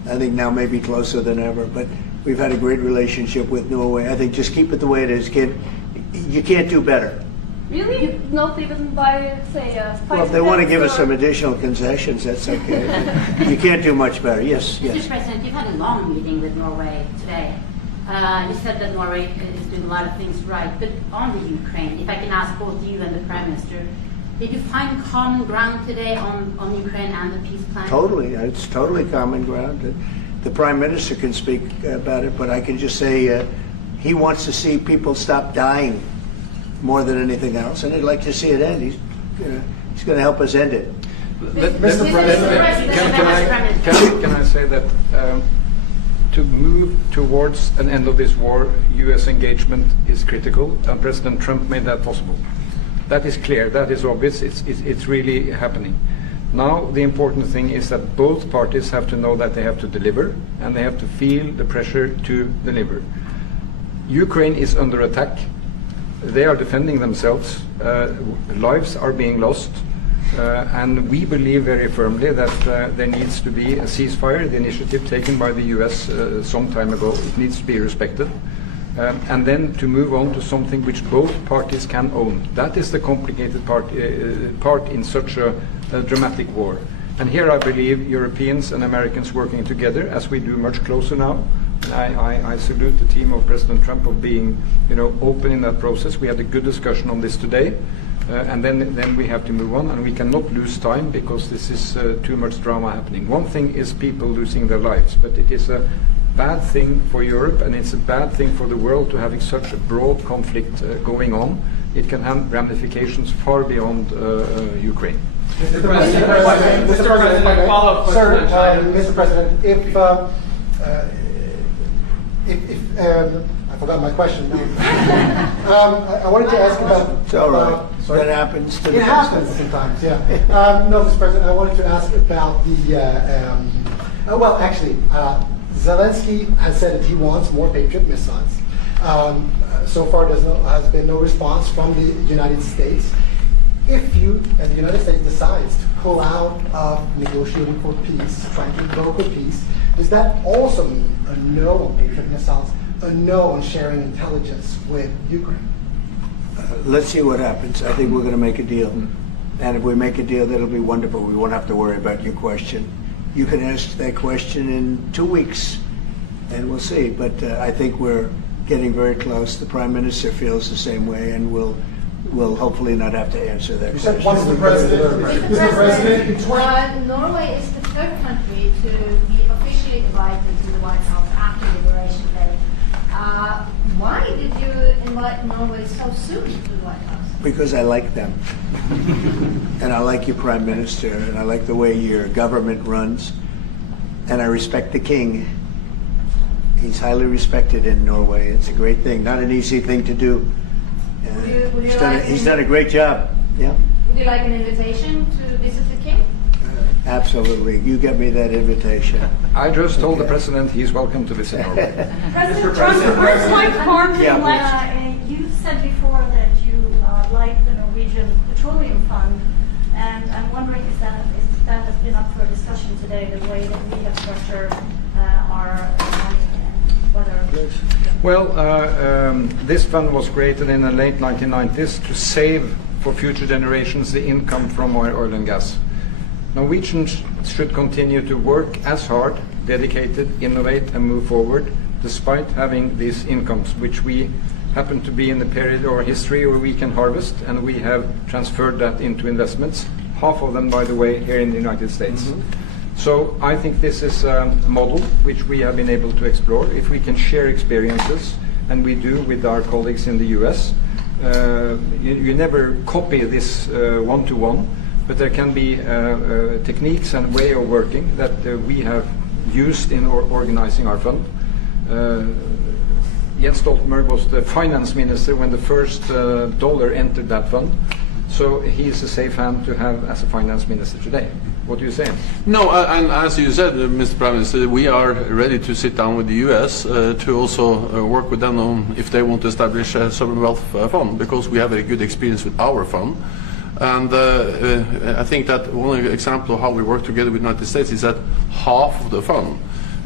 I think now maybe closer than ever. But we've had a great relationship with Norway. I think just keep it the way it is, kid. You can't do better. Really? Not even by, say, Well, if they want to give us some additional concessions, that's okay. You can't do much better. Yes, Mr. yes. President, you've had a long meeting with Norway today. You said that Norway is doing a lot of things right, but on the Ukraine, if I can ask both you and the Prime Minister, did you find common ground today on Ukraine and the peace plan? Totally. It's totally common ground. The Prime Minister can speak about it, but I can just say he wants to see people stop dying more than anything else, and he'd like to see it end. He's going to help us end it. Mr. President, can I say that to move towards an end of this war, U.S. engagement is critical, and President Trump made that possible. That is clear, that is obvious, it's really happening. Now the important thing is that both parties have to know that they have to deliver, and they have to feel the pressure to deliver. Ukraine is under attack. They are defending themselves. Lives are being lost. And we believe very firmly that there needs to be a ceasefire, the initiative taken by the US some time ago. It needs to be respected. And then to move on to something which both parties can own. That is the complicated part in such a dramatic war. And here I believe Europeans and Americans working together, as we do much closer now. I salute the team of President Trump of being, open in that process. We had a good discussion on this today, and then we have to move on, and we cannot lose time because this is too much drama happening. One thing is people losing their lives, but it is a bad thing for Europe, and it's a bad thing for the world to having such a broad conflict going on. It can have ramifications far beyond Ukraine. Mr. President, follow-up question. Mr. President, if I forgot my question. I wanted to ask about. It's all right. That happens to the It happens sometimes, yeah. No, Mr. President, I wanted to ask about the. Zelensky has said that he wants more Patriot missiles. So far, has been no response from the United States. If you, and the United States, decides to pull out of negotiating for peace, trying to broker peace, does that also mean a no on Patriot missiles, a no on sharing intelligence with Ukraine? Let's see what happens. I think we're going to make a deal. And if we make a deal, that'll be wonderful. We won't have to worry about your question. You can ask that question in 2 weeks, and we'll see. But I think we're getting very close. The Prime Minister feels the same way, and we'll hopefully not have to answer that question. Mr. President, Norway is the third country to be officially invited to the White House after Liberation Day. Why did you invite Norway so soon to the White House? Because I like them. And I like your Prime Minister, and I like the way your government runs. And I respect the King. He's highly respected in Norway. It's a great thing. Not an easy thing to do. He's done a great job. Yeah. Would you like an invitation to visit the King? Absolutely. You get me that invitation. I just told the President he's welcome to visit Norway. President Trump, first like Carmen, you said before that you like the Norwegian Petroleum Fund, and I'm wondering if that has been up for discussion today, the way that we have structured our money and whether. Well, this fund was created in the late 1990s to save for future generations the income from oil and gas. Norwegians should continue to work as hard, dedicated, innovate and move forward, despite having these incomes, which we happen to be in the period of our history where we can harvest, and we have transferred that into investments, half of them, by the way, here in the United States. So I think this is a model which we have been able to explore. If we can share experiences, and we do with our colleagues in the US, you never copy this one-to-one, but there can be techniques and way of working that we have used in organizing our fund. Jens Stoltenberg was the finance minister when the first dollar entered that fund, so he is a safe hand to have as a finance minister today. What do you say? No, and as you said, Mr. Prime Minister, we are ready to sit down with the US to also work with them on if they want to establish a sovereign wealth fund, because we have a good experience with our fund. And I think that one example of how we work together with the United States is that half of the fund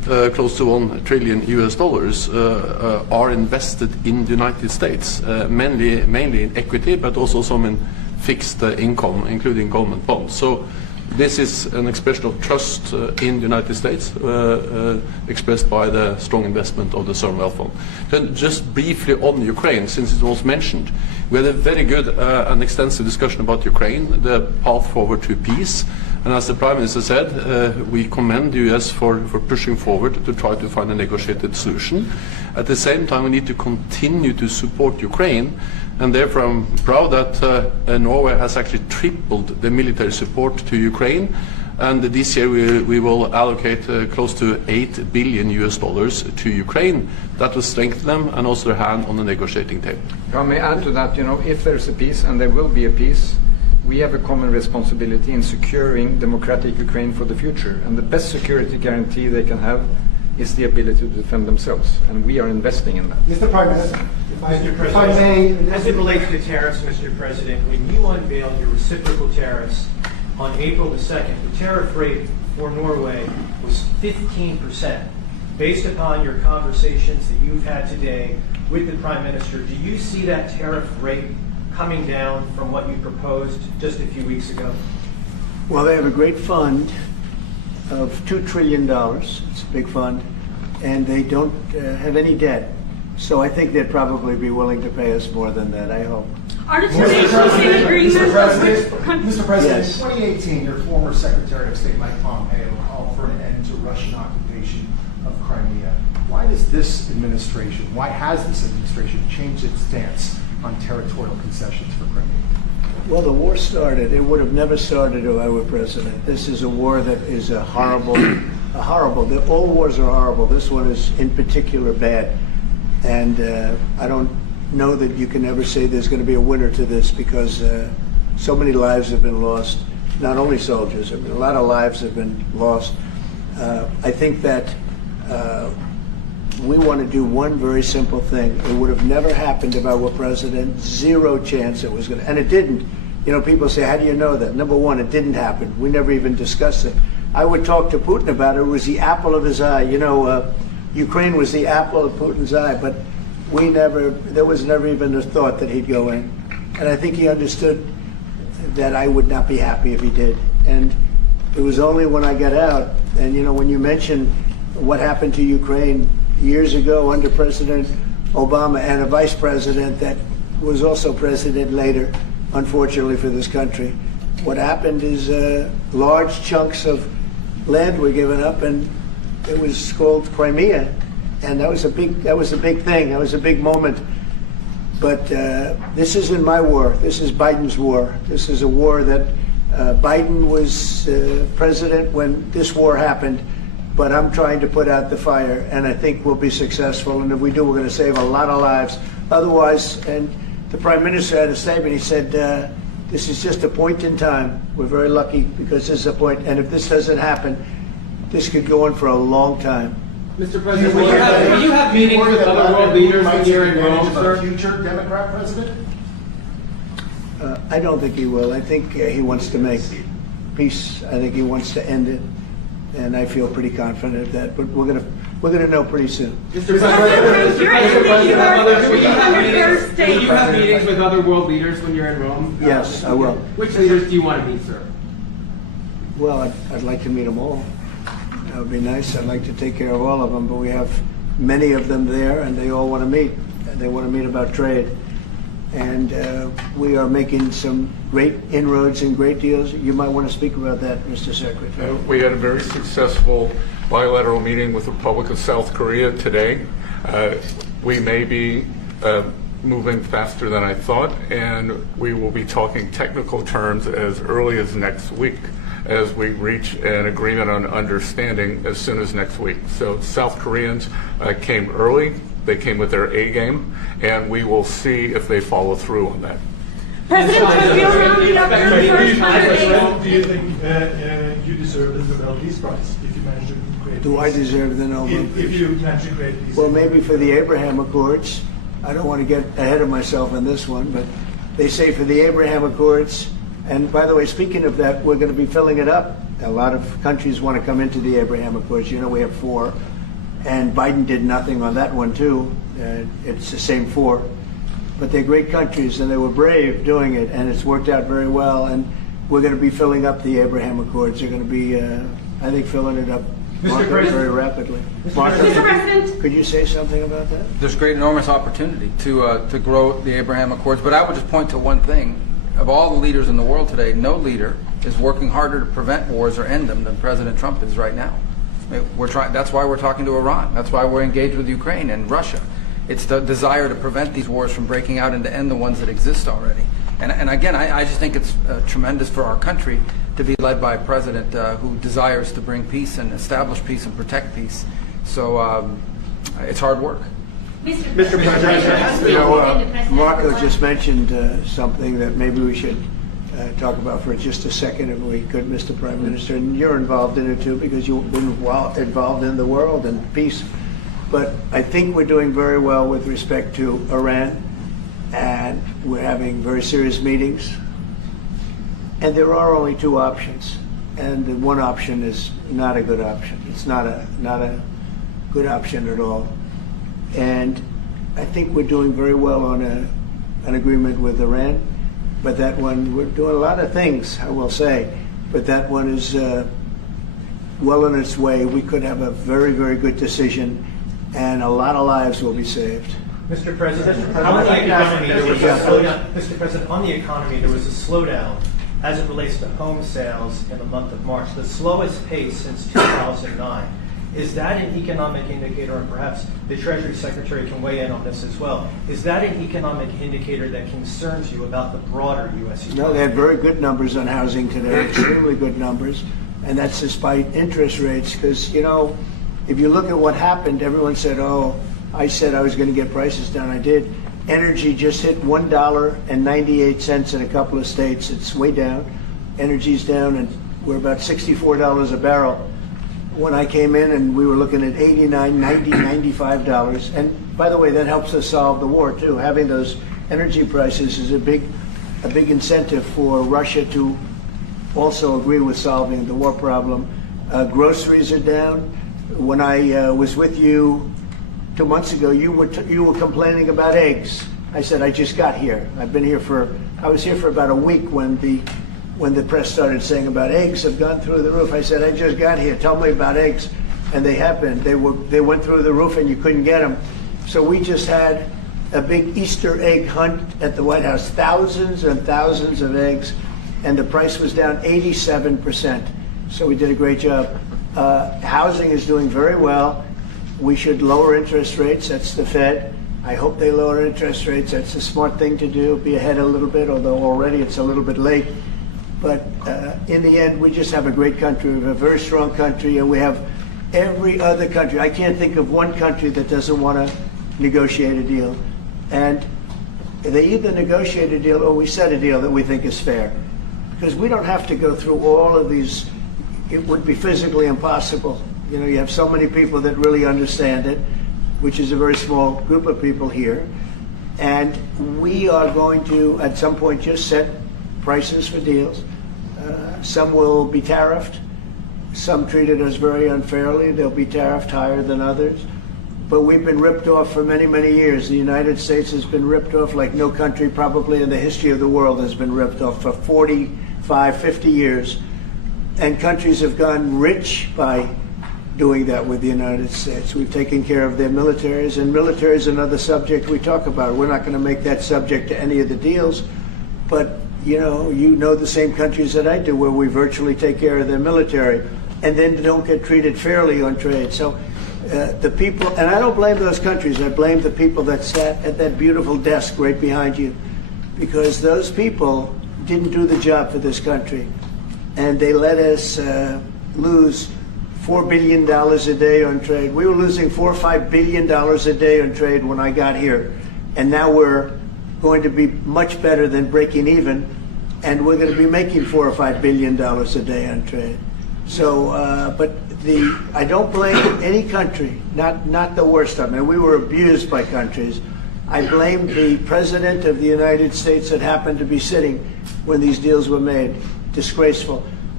close to $1 trillion are invested in the United States, mainly in equity, but also some in fixed income, including government bonds. So this is an expression of trust in the United States, expressed by the strong investment of the Sovereign Wealth Fund. Then just briefly on Ukraine, since it was mentioned, we had a very good and extensive discussion about Ukraine, the path forward to peace. And as the Prime Minister said, we commend the US for pushing forward to try to find a negotiated solution. At the same time, we need to continue to support Ukraine, and therefore I'm proud that Norway has actually tripled the military support to Ukraine. And this year we will allocate close to $8 billion to Ukraine. That will strengthen them and also their hand on the negotiating table. If I may add to that, if there's a peace, and there will be a peace, we have a common responsibility in securing democratic Ukraine for the future. And the best security guarantee they can have is the ability to defend themselves. And we are investing in that. Mr. Prime Minister, if I may. As it relates to tariffs, Mr. President, when you unveiled your reciprocal tariffs on April the 2nd, the tariff rate for Norway was 15%. Based upon your conversations that you've had today with the Prime Minister, do you see that tariff rate coming down from what you proposed just a few weeks ago? Well, they have a great fund of $2 trillion. It's a big fund. And they don't have any debt. So I think they'd probably be willing to pay us more than that, I hope. Are the two nations in agreement? Mr. President, Yes. in 2018, your former Secretary of State Mike Pompeo called for an end to Russian occupation of Crimea. Why does this administration, why has this administration changed its stance on territorial concessions for Crimea? Well, the war started. It would have never started if I were president. This is a war that is horrible. All wars are horrible. This one is in particular bad. And I don't know that you can ever say there's going to be a winner to this, because so many lives have been lost. Not only soldiers, a lot of lives have been lost. I think that we want to do one very simple thing. It would have never happened if I were president. Zero chance it was going to. And it didn't. People say, how do you know that? Number one, it didn't happen. We never even discussed it. I would talk to Putin about it. It was the apple of his eye. Ukraine was the apple of Putin's eye, but there was never even a thought that he'd go in. And I think he understood that I would not be happy if he did. And it was only when I got out, and when you mention what happened to Ukraine years ago under President Obama and a vice president that was also president later, unfortunately for this country, what happened is large chunks of land were given up, and it was called Crimea, and that was a big thing. That was a big moment. But this isn't my war. This is Biden's war. This is a war that Biden was president when this war happened. But I'm trying to put out the fire, and I think we'll be successful. And if we do, we're going to save a lot of lives. Otherwise, and the Prime Minister had a statement. He said, "This is just a point in time. We're very lucky because this is a point. And if this doesn't happen, this could go on for a long time." Mr. President, will you have meetings with other world leaders when you're in Rome, sir? Future Democrat president? I don't think he will. I think he wants to make peace. I think he wants to end it, and I feel pretty confident of that. But we're gonna know pretty soon. Mr. President, will you have meetings with other world leaders when you're in Rome? Yes, I will. Which leaders do you want to meet, sir? Well, I'd like to meet them all. That would be nice. I'd like to take care of all of them, but we have many of them there, and they all want to meet. They want to meet about trade. And we are making some great inroads and great deals. You might want to speak about that, Mr. Secretary. We had a very successful bilateral meeting with the Republic of South Korea today. We may be moving faster than I thought, and we will be talking technical terms as early as next week, as we reach an agreement on understanding as soon as next week. So South Koreans came early. They came with their A game, and we will see if they follow through on that. President Trump, you're rounding up your first 100 days. Do you think you deserve the Nobel Peace Prize if you manage to create Do I deserve the Nobel Peace? If you manage to create peace. Well, maybe for the Abraham Accords. I don't want to get ahead of myself in this one, but they say for the Abraham Accords. And by the way, speaking of that, we're going to be filling it up. A lot of countries want to come into the Abraham Accords. We have 4. and Biden did nothing on that one too. It's the same four, but they're great countries, and they were brave doing it, and it's worked out very well. And we're going to be filling up the Abraham Accords. They're going to be, I think, filling it up very rapidly. Mr. President, could you say something about that? There's great, enormous opportunity to grow the Abraham Accords, but I would just point to one thing. Of all the leaders in the world today, no leader is working harder to prevent wars or end them than President Trump is right now. That's why we're talking to Iran. That's why we're engaged with Ukraine and Russia. It's the desire to prevent these wars from breaking out and to end the ones that exist already. And again, I just think it's tremendous for our country to be led by a president who desires to bring peace and establish peace and protect peace. So it's hard work. Mr. President, Marco just mentioned something that maybe we should talk about for just a second, if we could, Mr. Prime Minister. And you're involved in it too, because you've been involved in the world and peace. But I think we're doing very well with respect to Iran, and we're having very serious meetings. And there are only two options, and the one option is not a good option. It's not a good option at all. And I think we're doing very well on an agreement with Iran, but that one, we're doing a lot of things, I will say, but that one is well on its way. We could have a very, very good decision, and a lot of lives will be saved. Mr. President, on the economy, there was a slowdown. Mr. President, on the economy, there was a slowdown as it relates to home sales in the month of March, the slowest pace since 2009. Is that an economic indicator, and perhaps the Treasury Secretary can weigh in on this as well, is that an economic indicator that concerns you about the broader U.S. economy? No, they had very good numbers on housing today, extremely good numbers, and that's despite interest rates, because, you know, if you look at what happened, everyone said, oh, I said I was going to get prices down. I did. Energy just hit $1.98 in a couple of states. It's way down. Energy's down, and we're about $64 a barrel. When I came in, and we were looking at $89, $90, $95. And by the way, that helps us solve the war too. Having those energy prices is a big incentive for Russia to also agree with solving the war problem. Groceries are down. When I was with you 2 months ago, you were complaining about eggs. I said, I just got here. I was here for about a week when the press started saying about eggs have gone through the roof. I said, I just got here. Tell me about eggs. And they have been. They went through the roof, and you couldn't get them. So we just had a big Easter egg hunt at the White House. Thousands and thousands of eggs, and the price was down 87%. So we did a great job. Housing is doing very well. We should lower interest rates. That's the Fed. I hope they lower interest rates. That's a smart thing to do. Be ahead a little bit, although already it's a little bit late. But in the end, we just have a great country. We have a very strong country, and we have every other country. I can't think of one country that doesn't want to negotiate a deal. And they either negotiate a deal or we set a deal that we think is fair. Because we don't have to go through all of these. It would be physically impossible. You know, you have so many people that really understand it, which is a very small group of people here. And we are going to, at some point, just set prices for deals. Some will be tariffed. Some treated us very unfairly. They'll be tariffed higher than others. But we've been ripped off for many, many years. The United States has been ripped off like no country probably in the history of the world has been ripped off for 45, 50 years. And countries have gotten rich by doing that with the United States. We've taken care of their militaries, and military is another subject we talk about. We're not going to make that subject to any of the deals, but you know the same countries that I do, where we virtually take care of their military, and then don't get treated fairly on trade. So the people, and I don't blame those countries, I blame the people that sat at that beautiful desk right behind you, because those people didn't do the job for this country, and they let us lose $4 billion a day on trade. We were losing $4 or $5 billion a day on trade when I got here, and now we're going to be much better than breaking even, and we're going to be making $4 or $5 billion a day on trade. So, but I don't blame any country, not the worst of them. And we were abused by countries. I blame the President of the United States that happened to be sitting when these deals were made. Disgraceful.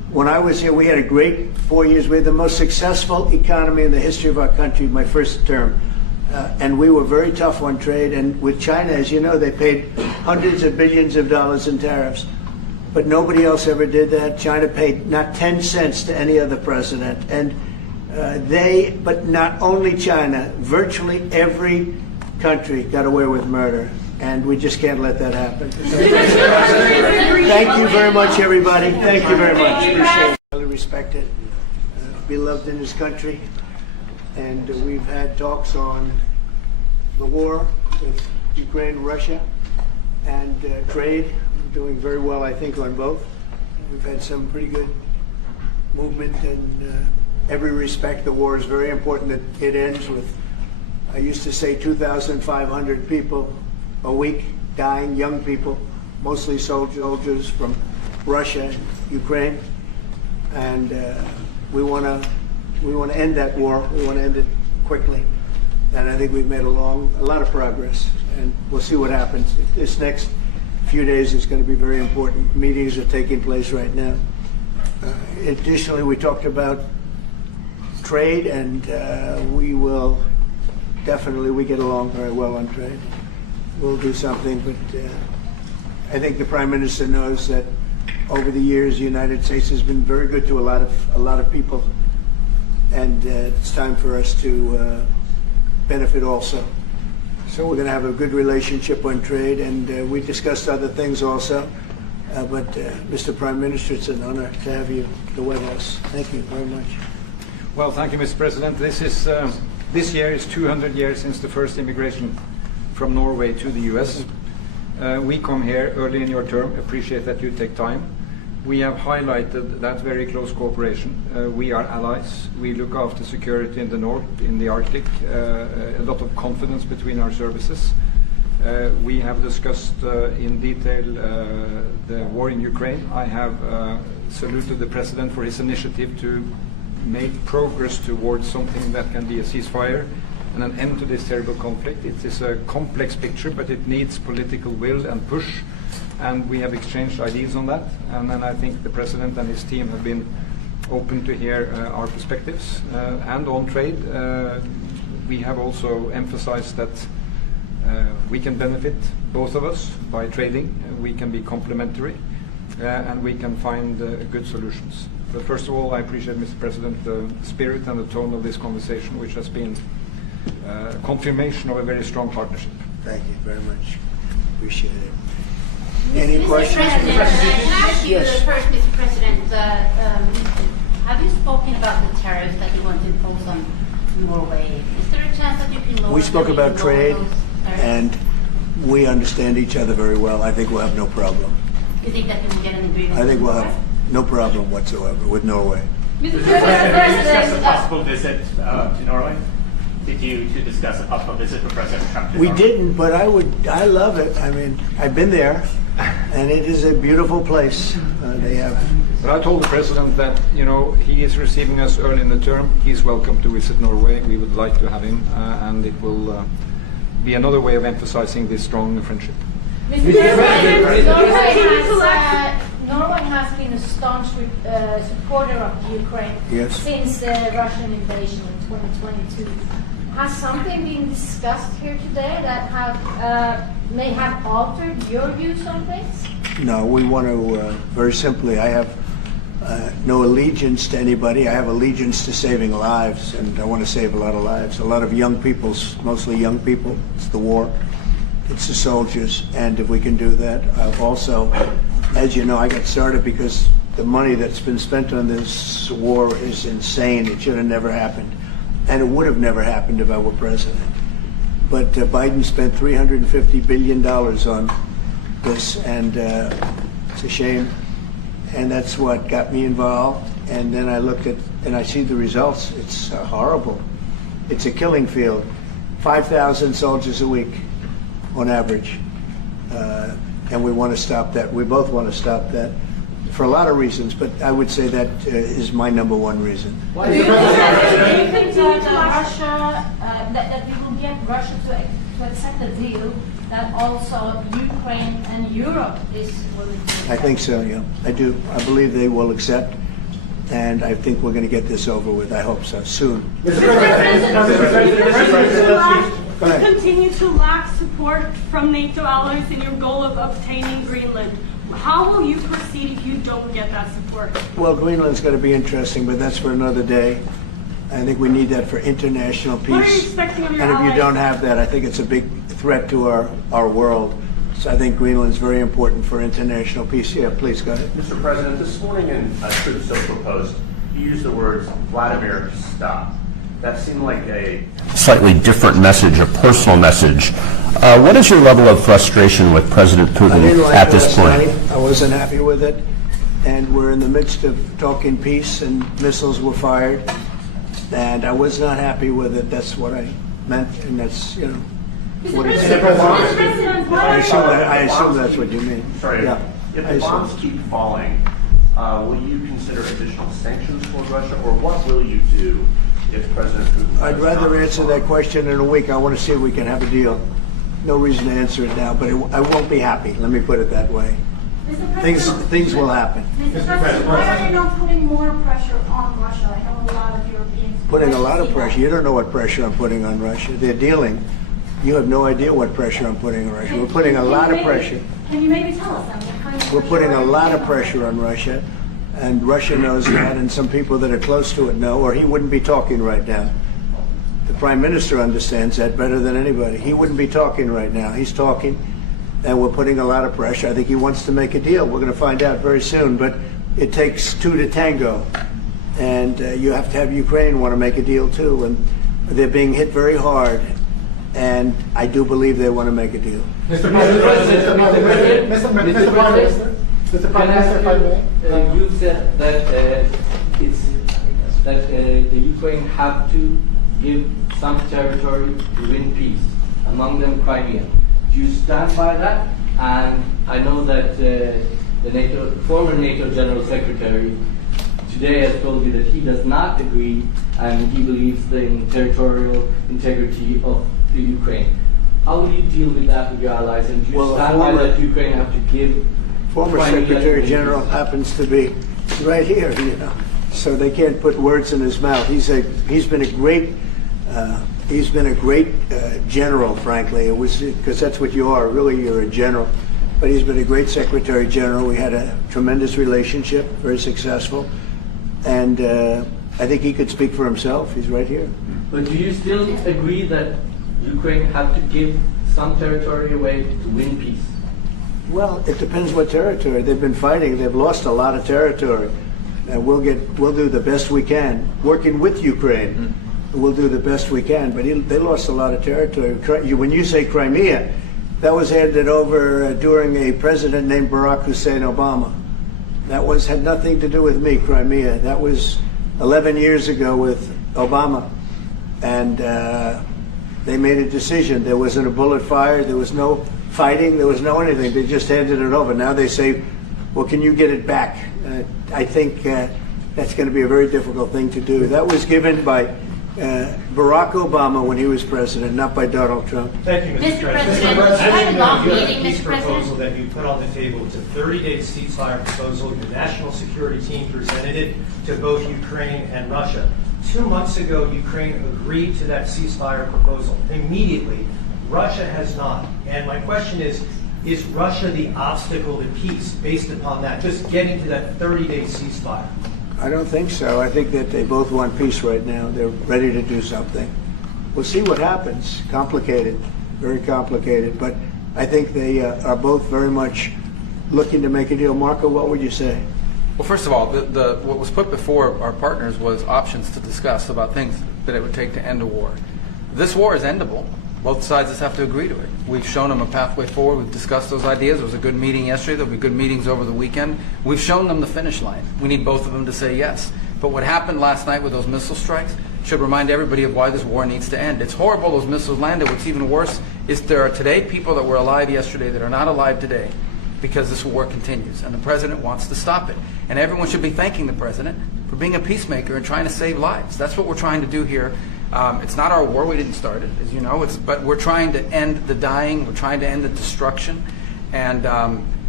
When I was here, we had a great 4 years. We had the most successful economy in the history of our country, my first term. And we were very tough on trade. And with China, as you know, they paid hundreds of billions of dollars in tariffs. But nobody else ever did that. China paid not 10 cents to any other president. And but not only China, virtually every country got away with murder. And we just can't let that happen. Thank you very much, everybody. Thank you very much. Appreciate it. Highly respected, beloved in his country. And we've had talks on the war with Ukraine and Russia and trade. We're doing very well, I think, on both. We've had some pretty good movement in every respect. The war is very important that it ends with, I used to say, 2,500 people a week dying, young people, mostly soldiers from Russia and Ukraine. And we want to end that war. We want to end it quickly. And I think we've made a lot of progress. And we'll see what happens. This next few days is going to be very important. Meetings are taking place right now. Additionally, we talked about trade, and we get along very well on trade. We'll do something, but I think the Prime Minister knows that over the years the United States has been very good to a lot of people, and it's time for us to benefit also. So we're going to have a good relationship on trade, and we discussed other things also. But Mr. Prime Minister, it's an honor to have you at the White House. Thank you very much. Well, thank you, Mr. President. This year is 200 years since the first immigration from Norway to the U.S. We come here early in your term, appreciate that you take time. We have highlighted that very close cooperation. We are allies. We look after security in the north, in the Arctic, a lot of confidence between our services. We have discussed in detail the war in Ukraine. I have saluted the President for his initiative to make progress towards something that can be a ceasefire and an end to this terrible conflict. It is a complex picture, but it needs political will and push, and we have exchanged ideas on that. And then I think the President and his team have been open to hear our perspectives. And on trade, we have also emphasized that we can benefit, both of us, by trading. We can be complementary, and we can find good solutions. But first of all, I appreciate, Mr. President, the spirit and the tone of this conversation, which has been confirmation of a very strong partnership. Thank you very much. Appreciate it. Any questions? Mr. President, can I ask you first, Mr. President, have you spoken about the tariffs that you want to impose on Norway? Is there a chance that you can lower? We spoke about trade, and we understand each other very well. I think we'll have no problem. You think that you can get an agreement? I think we'll have no problem whatsoever with Norway. Mr. President, did you discuss a possible visit to Norway? Did you discuss a possible visit for President Trump? We didn't, but I love it. I mean, I've been there, and it is a beautiful place. They have. But I told the President that, he is receiving us early in the term. He's welcome to visit Norway. We would like to have him, and it will be another way of emphasizing this strong friendship. Mr. President, Norway has been a staunch supporter of Ukraine since the Russian invasion in 2022. Has something been discussed here today that may have altered your views on things? No, we want to, very simply, I have no allegiance to anybody. I have allegiance to saving lives, and I want to save a lot of lives. A lot of young people, mostly young people. It's the war. It's the soldiers, and if we can do that. Also, as you know, I got started because the money that's been spent on this war is insane. It should have never happened. And it would have never happened if I were president. But Biden spent $350 billion on this, and it's a shame. And that's what got me involved. And then I looked at, and I see the results. It's horrible. It's a killing field. 5,000 soldiers a week on average. And we want to stop that. We both want to stop that for a lot of reasons, but I would say that is my number one reason. Do you think that we will get Russia to accept a deal that also Ukraine and Europe is willing to accept? I think so, yeah. I do. I believe they will accept. And I think we're going to get this over with. I hope so, soon. Continue to lack support from NATO allies in your goal of obtaining Greenland. How will you proceed if you don't get that support? Well, Greenland's going to be interesting, but that's for another day. I think we need that for international peace. What are you expecting of your And if allies? you don't have that, I think it's a big threat to our world. So I think Greenland's very important for international peace. Yeah, please go ahead. Mr. President, this morning in Truth Social Post, you used the words Vladimir, stop. That seemed like a slightly different message, a personal message. What is your level of frustration with President Putin at this point? I wasn't happy with it, and we're in the midst of talking peace, and missiles were fired, and I was not happy with it. That's what I meant, and that's, you know, what it said. I assume that's what you mean. Sorry, yeah. If the bombs keep falling, will you consider additional sanctions toward Russia, or what will you do if President Putin... I'd rather answer that question in a week. I want to see if we can have a deal. No reason to answer it now, but I won't be happy. Let me put it that way. Things will happen. Mr. President, why are you not putting more pressure on Russia? I know a lot of Europeans... Putting a lot of pressure. You don't know what pressure I'm putting on Russia. They're dealing. You have no idea what pressure I'm putting on Russia. We're putting a lot of pressure. Can you maybe tell us then what kind of We're putting a lot of pressure on Russia, and Russia knows that, and some people that are close to it know, or he wouldn't be talking right now. The Prime Minister understands that better than anybody. He wouldn't be talking right now. He's talking, and we're putting a lot of pressure. I think he wants to make a deal. We're going to find out very soon, but it takes two to tango, and you have to have Ukraine want to make a deal too, and they're being hit very hard, and I do believe they want to make a deal. Mr. President, Mr. Prime Minister, Mr. Prime Minister, if I may. You said that the Ukraine have to give some territory to win peace, among them Crimea. Do you stand by that? And I know that the former NATO General Secretary today has told you that he does not agree, and he believes in territorial integrity of the Ukraine. How will you deal with that with your allies? And do you stand by that Ukraine have to give? Former Secretary General happens to be right here, you know, so they can't put words in his mouth. He's been a great general, frankly. It was because that's what you are. Really, you're a general. But he's been a great Secretary General. We had a tremendous relationship, very successful, and I think he could speak for himself. He's right here. But do you still agree that Ukraine have to give some territory away to win peace? Well, it depends what territory. They've been fighting. They've lost a lot of territory. And we'll do the best we can. Working with Ukraine, we'll do the best we can. But they lost a lot of territory. When you say Crimea, that was handed over during a president named Barack Hussein Obama. That had nothing to do with me, Crimea. That was 11 years ago with Obama. And they made a decision. There wasn't a bullet fired. There was no fighting. There was no anything. They just handed it over. Now they say, well, can you get it back? I think that's going to be a very difficult thing to do. That was given by Barack Obama when he was president, not by Donald Trump. Thank you, Mr. President. As you know, you have a peace proposal that you put on the table. It's a 30-day ceasefire proposal. Your national security team presented it to both Ukraine and Russia. 2 months ago, Ukraine agreed to that ceasefire proposal. Immediately, Russia has not. And my question is Russia the obstacle to peace based upon that, just getting to that 30-day ceasefire? I don't think so. I think that they both want peace right now. They're ready to do something. We'll see what happens. Complicated, very complicated. But I think they are both very much looking to make a deal. Marco, what would you say? Well, first of all, what was put before our partners was options to discuss about things that it would take to end a war. This war is endable. Both sides just have to agree to it. We've shown them a pathway forward. We've discussed those ideas. There was a good meeting yesterday. There'll be good meetings over the weekend. We've shown them the finish line. We need both of them to say yes. But what happened last night with those missile strikes should remind everybody of why this war needs to end. It's horrible those missiles landed. What's even worse is there are today people that were alive yesterday that are not alive today because this war continues. And the president wants to stop it. And everyone should be thanking the president for being a peacemaker and trying to save lives. That's what we're trying to do here. It's not our war. We didn't start it, as you know. But we're trying to end the dying. We're trying to end the destruction. And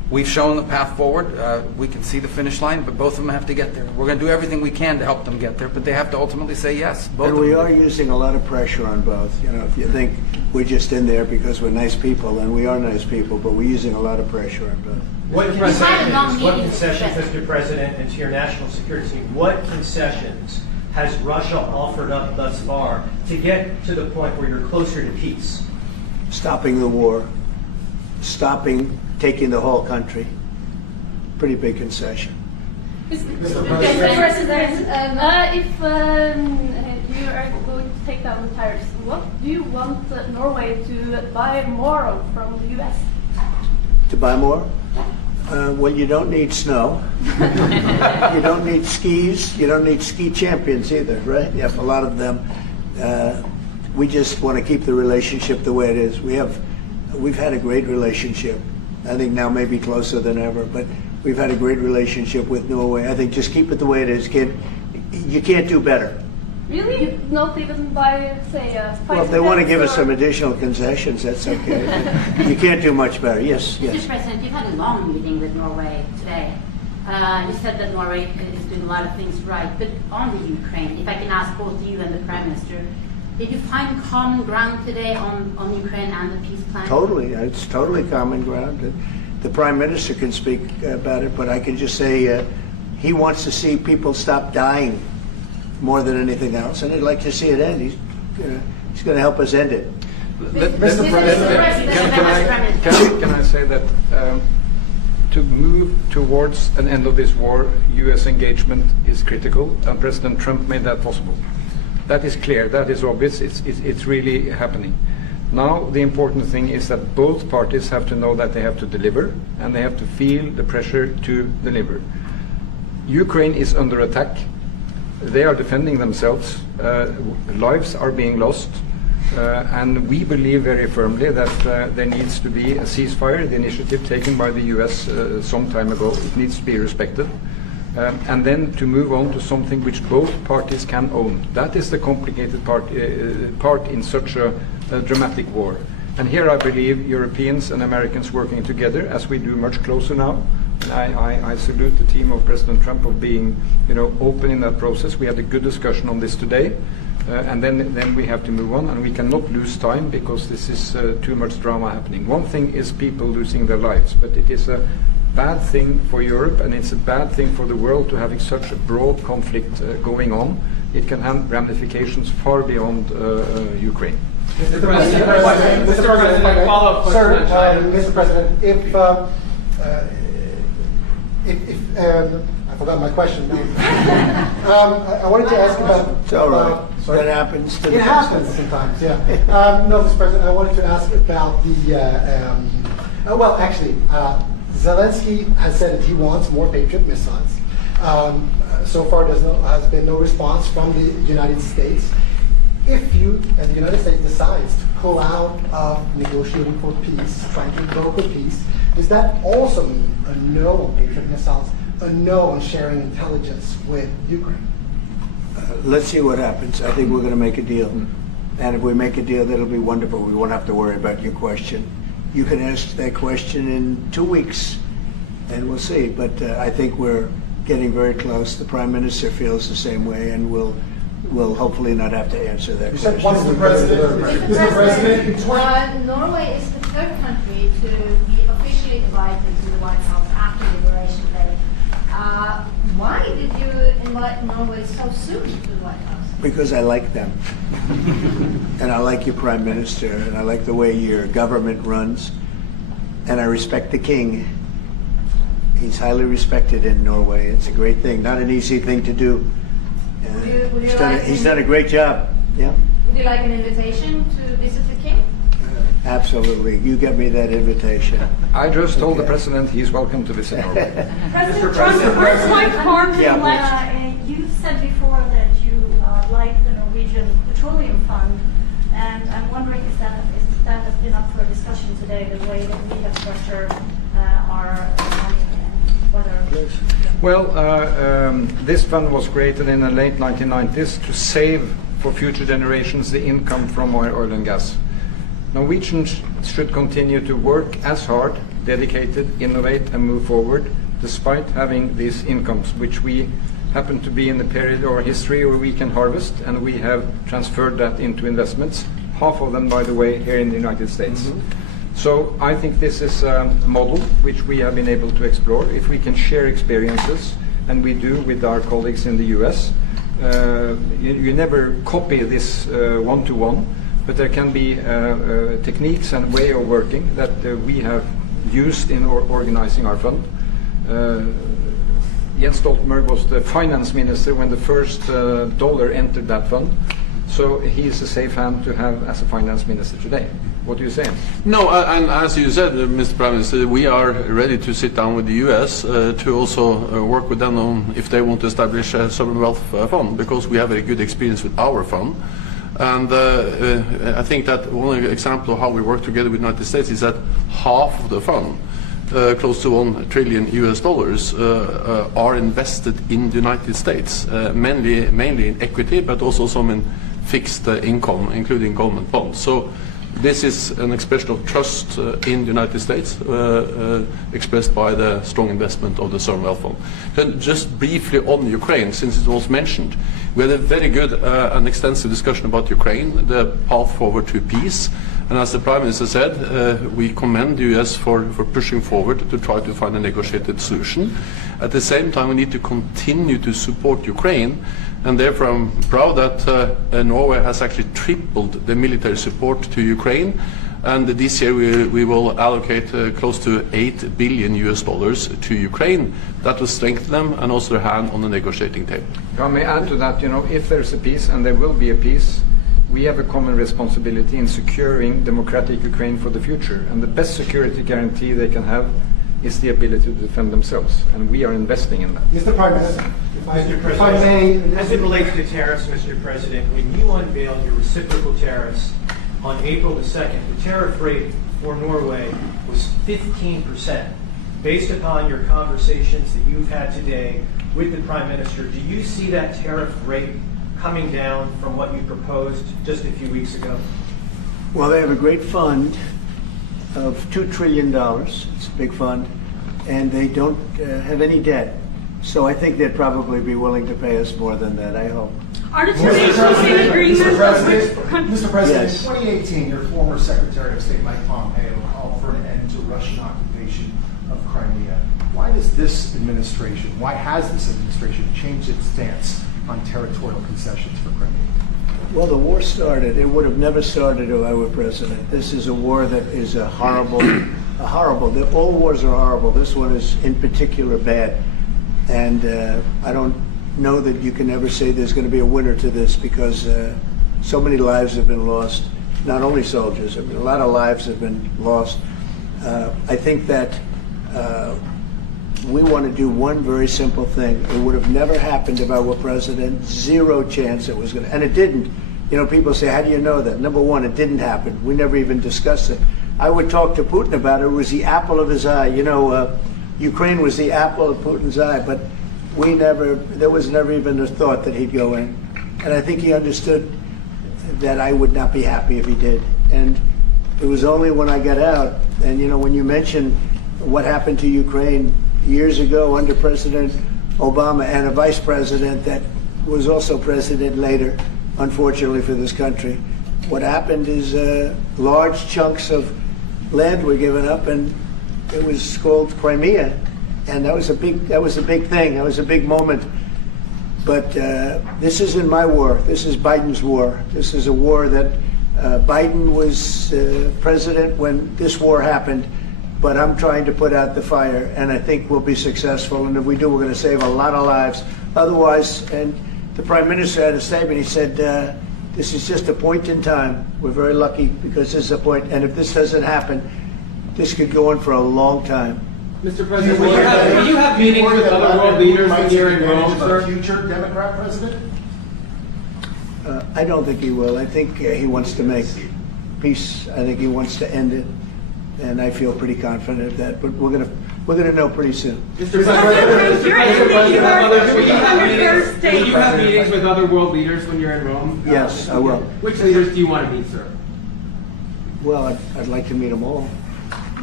We've shown the path forward. We can see the finish line, but both of them have to get there. We're going to do everything we can to help them get there, but they have to ultimately say yes. Both and of we them. are using a lot of pressure on both. You know, if you think we're just in there because we're nice people, and we are nice people, but we're using a lot of pressure on both. What concessions, Mr. President, and to your national security team, what concessions has Russia offered up thus far to get to the point where you're closer to peace? Stopping the war, stopping taking the whole country. Pretty big concession. Mr. President, if you are going to take down the tariffs, what do you want Norway to buy more of from the U.S.? To buy more? Well, you don't need snow. You don't need skis. You don't need ski champions either, right? You have a lot of them. We just want to keep the relationship the way it is. We've had a great relationship. I think now maybe closer than ever, but we've had a great relationship with Norway. I think just keep it the way it is, kid. You can't do better. Really? Not even by, say, well, if they want to give us some additional concessions, that's okay. You can't do much better. Yes, Mr. yes. President, you've had a long meeting with Norway today. You said that Norway is doing a lot of things right, but on the Ukraine, if I can ask both you and the Prime Minister, did you find common ground today on Ukraine and the peace plan? Totally. It's totally common ground. The Prime Minister can speak about it, but I can just say he wants to see people stop dying more than anything else, and he'd like to see it end. He's going to help us end it. Mr. President, can I say that to move towards an end of this war, U.S. engagement is critical, and President Trump made that possible. That is clear, that is obvious, it's really happening. Now the important thing is that both parties have to know that they have to deliver, and they have to feel the pressure to deliver. Ukraine is under attack. They are defending themselves. Lives are being lost. And we believe very firmly that there needs to be a ceasefire, the initiative taken by the US some time ago. It needs to be respected. And then to move on to something which both parties can own. That is the complicated part in such a dramatic war. And here I believe Europeans and Americans working together, as we do much closer now. I salute the team of President Trump of being, open in that process. We had a good discussion on this today, and then we have to move on, and we cannot lose time because this is too much drama happening. One thing is people losing their lives, but it is a bad thing for Europe, and it's a bad thing for the world to having such a broad conflict going on. It can have ramifications far beyond Ukraine. Mr. President, Mr. President, if I forgot my question now. I wanted to ask about. It's all right. That happens. It happens sometimes, yeah. No, Mr. President, I wanted to ask about the. Zelensky has said that he wants more Patriot missiles. So far, has been no response from the United States. If you and the United States decides to pull out of negotiating for peace, trying to broker peace, does that also mean a no on Patriot missiles, a no on sharing intelligence with Ukraine? Let's see what happens. I think we're going to make a deal. And if we make a deal, that'll be wonderful. We won't have to worry about your question. You can ask that question in 2 weeks, and we'll see. But I think we're getting very close. The Prime Minister feels the same way, and we'll hopefully not have to answer that question. Mr. President, Norway is the third country to be officially invited to the White House after Liberation Day. Why did you invite Norway so soon to the White House? Because I like them. And I like your Prime Minister, and I like the way your government runs, and I respect the King. He's highly respected in Norway. It's a great thing. Not an easy thing to do. He's done a great job. Yeah. Would you like an invitation to visit the King? Absolutely. You get me that invitation. I just told the President he's welcome to visit Norway. President Trump, first like farming you said before that you like the Norwegian Petroleum Fund, and I'm wondering if that has been up for discussion today, the way that we have structured our money and whether. Well, this fund was created in the late 1990s to save for future generations the income from oil and gas. Norwegians should continue to work as hard, dedicated, innovate, and move forward, despite having these incomes, which we happen to be in the period of our history where we can harvest, and we have transferred that into investments, half of them, by the way, here in the United States. So I think this is a model which we have been able to explore. If we can share experiences, and we do with our colleagues in the US, you never copy this one-to-one, but there can be techniques and way of working that we have used in organizing our fund. Jens Stoltenberg was the finance minister when the first dollar entered that fund, so he is a safe hand to have as a finance minister today. What do you say? No, and as you said, Mr. Prime Minister, we are ready to sit down with the US to also work with them on if they want to establish a sovereign wealth fund, because we have a good experience with our fund. And I think that one example of how we work together with the United States is that half of the fund, close to $1 trillion US, are invested in the United States, mainly in equity, but also some in fixed income, including government bonds. So this is an expression of trust in the United States, expressed by the strong investment of the sovereign wealth fund. Then just briefly on Ukraine, since it was mentioned, we had a very good and extensive discussion about Ukraine, the path forward to peace. And as the Prime Minister said, we commend the US for pushing forward to try to find a negotiated solution. At the same time, we need to continue to support Ukraine, and therefore I'm proud that Norway has actually tripled the military support to Ukraine, and this year we will allocate close to $8 billion US to Ukraine. That will strengthen them and also their hand on the negotiating table. If I may add to that, if there's a peace, and there will be a peace, we have a common responsibility in securing democratic Ukraine for the future, and the best security guarantee they can have is the ability to defend themselves, and we are investing in that. Mr. Prime Minister, Mr. President, as it relates to tariffs, Mr. President, when you unveiled your reciprocal tariffs on April the 2nd, the tariff rate for Norway was 15%. Based upon your conversations that you've had today with the Prime Minister, do you see that tariff rate coming down from what you proposed just a few weeks ago? Well, they have a great fund of $2 trillion. It's a big fund, and they don't have any debt. So I think they'd probably be willing to pay us more than that, I hope. Mr. President, Yes. in 2018, your former Secretary of State Mike Pompeo called for an end to Russian occupation of Crimea. Why does this administration, why has this administration changed its stance on territorial concessions for Crimea? Well, the war started. It would have never started if I were president. This is a war that is horrible. All wars are horrible. This one is in particular bad. And I don't know that you can ever say there's going to be a winner to this, because so many lives have been lost. Not only soldiers, I mean, a lot of lives have been lost. I think that we want to do one very simple thing. It would have never happened if I were president. Zero chance it was going to, and it didn't. People say, how do you know that? Number one, it didn't happen. We never even discussed it. I would talk to Putin about it. It was the apple of his eye. Ukraine was the apple of Putin's eye, but there was never even a thought that he'd go in. And I think he understood that I would not be happy if he did. And it was only when I got out, and when you mention what happened to Ukraine years ago under President Obama and a vice president that was also president later, unfortunately for this country, what happened is large chunks of land were given up, and it was called Crimea, and that was a big thing. That was a big moment. But this isn't my war. This is Biden's war. This is a war that Biden was president when this war happened. But I'm trying to put out the fire, and I think we'll be successful. And if we do, we're going to save a lot of lives. Otherwise, and the Prime Minister had a statement. He said, this is just a point in time. We're very lucky because this is a point. And if this doesn't happen, this could go on for a long time. Mr. President, will you have meetings with other world leaders when you're in Rome, sir? Future Democrat president? I don't think he will. I think he wants to make peace. I think he wants to end it. And I feel pretty confident of that, but we're gonna know pretty soon. Mr. President, will you have meetings with other world leaders when you're in Rome? Yes, I will. Which leaders do you want to meet, sir? Well, I'd like to meet them all.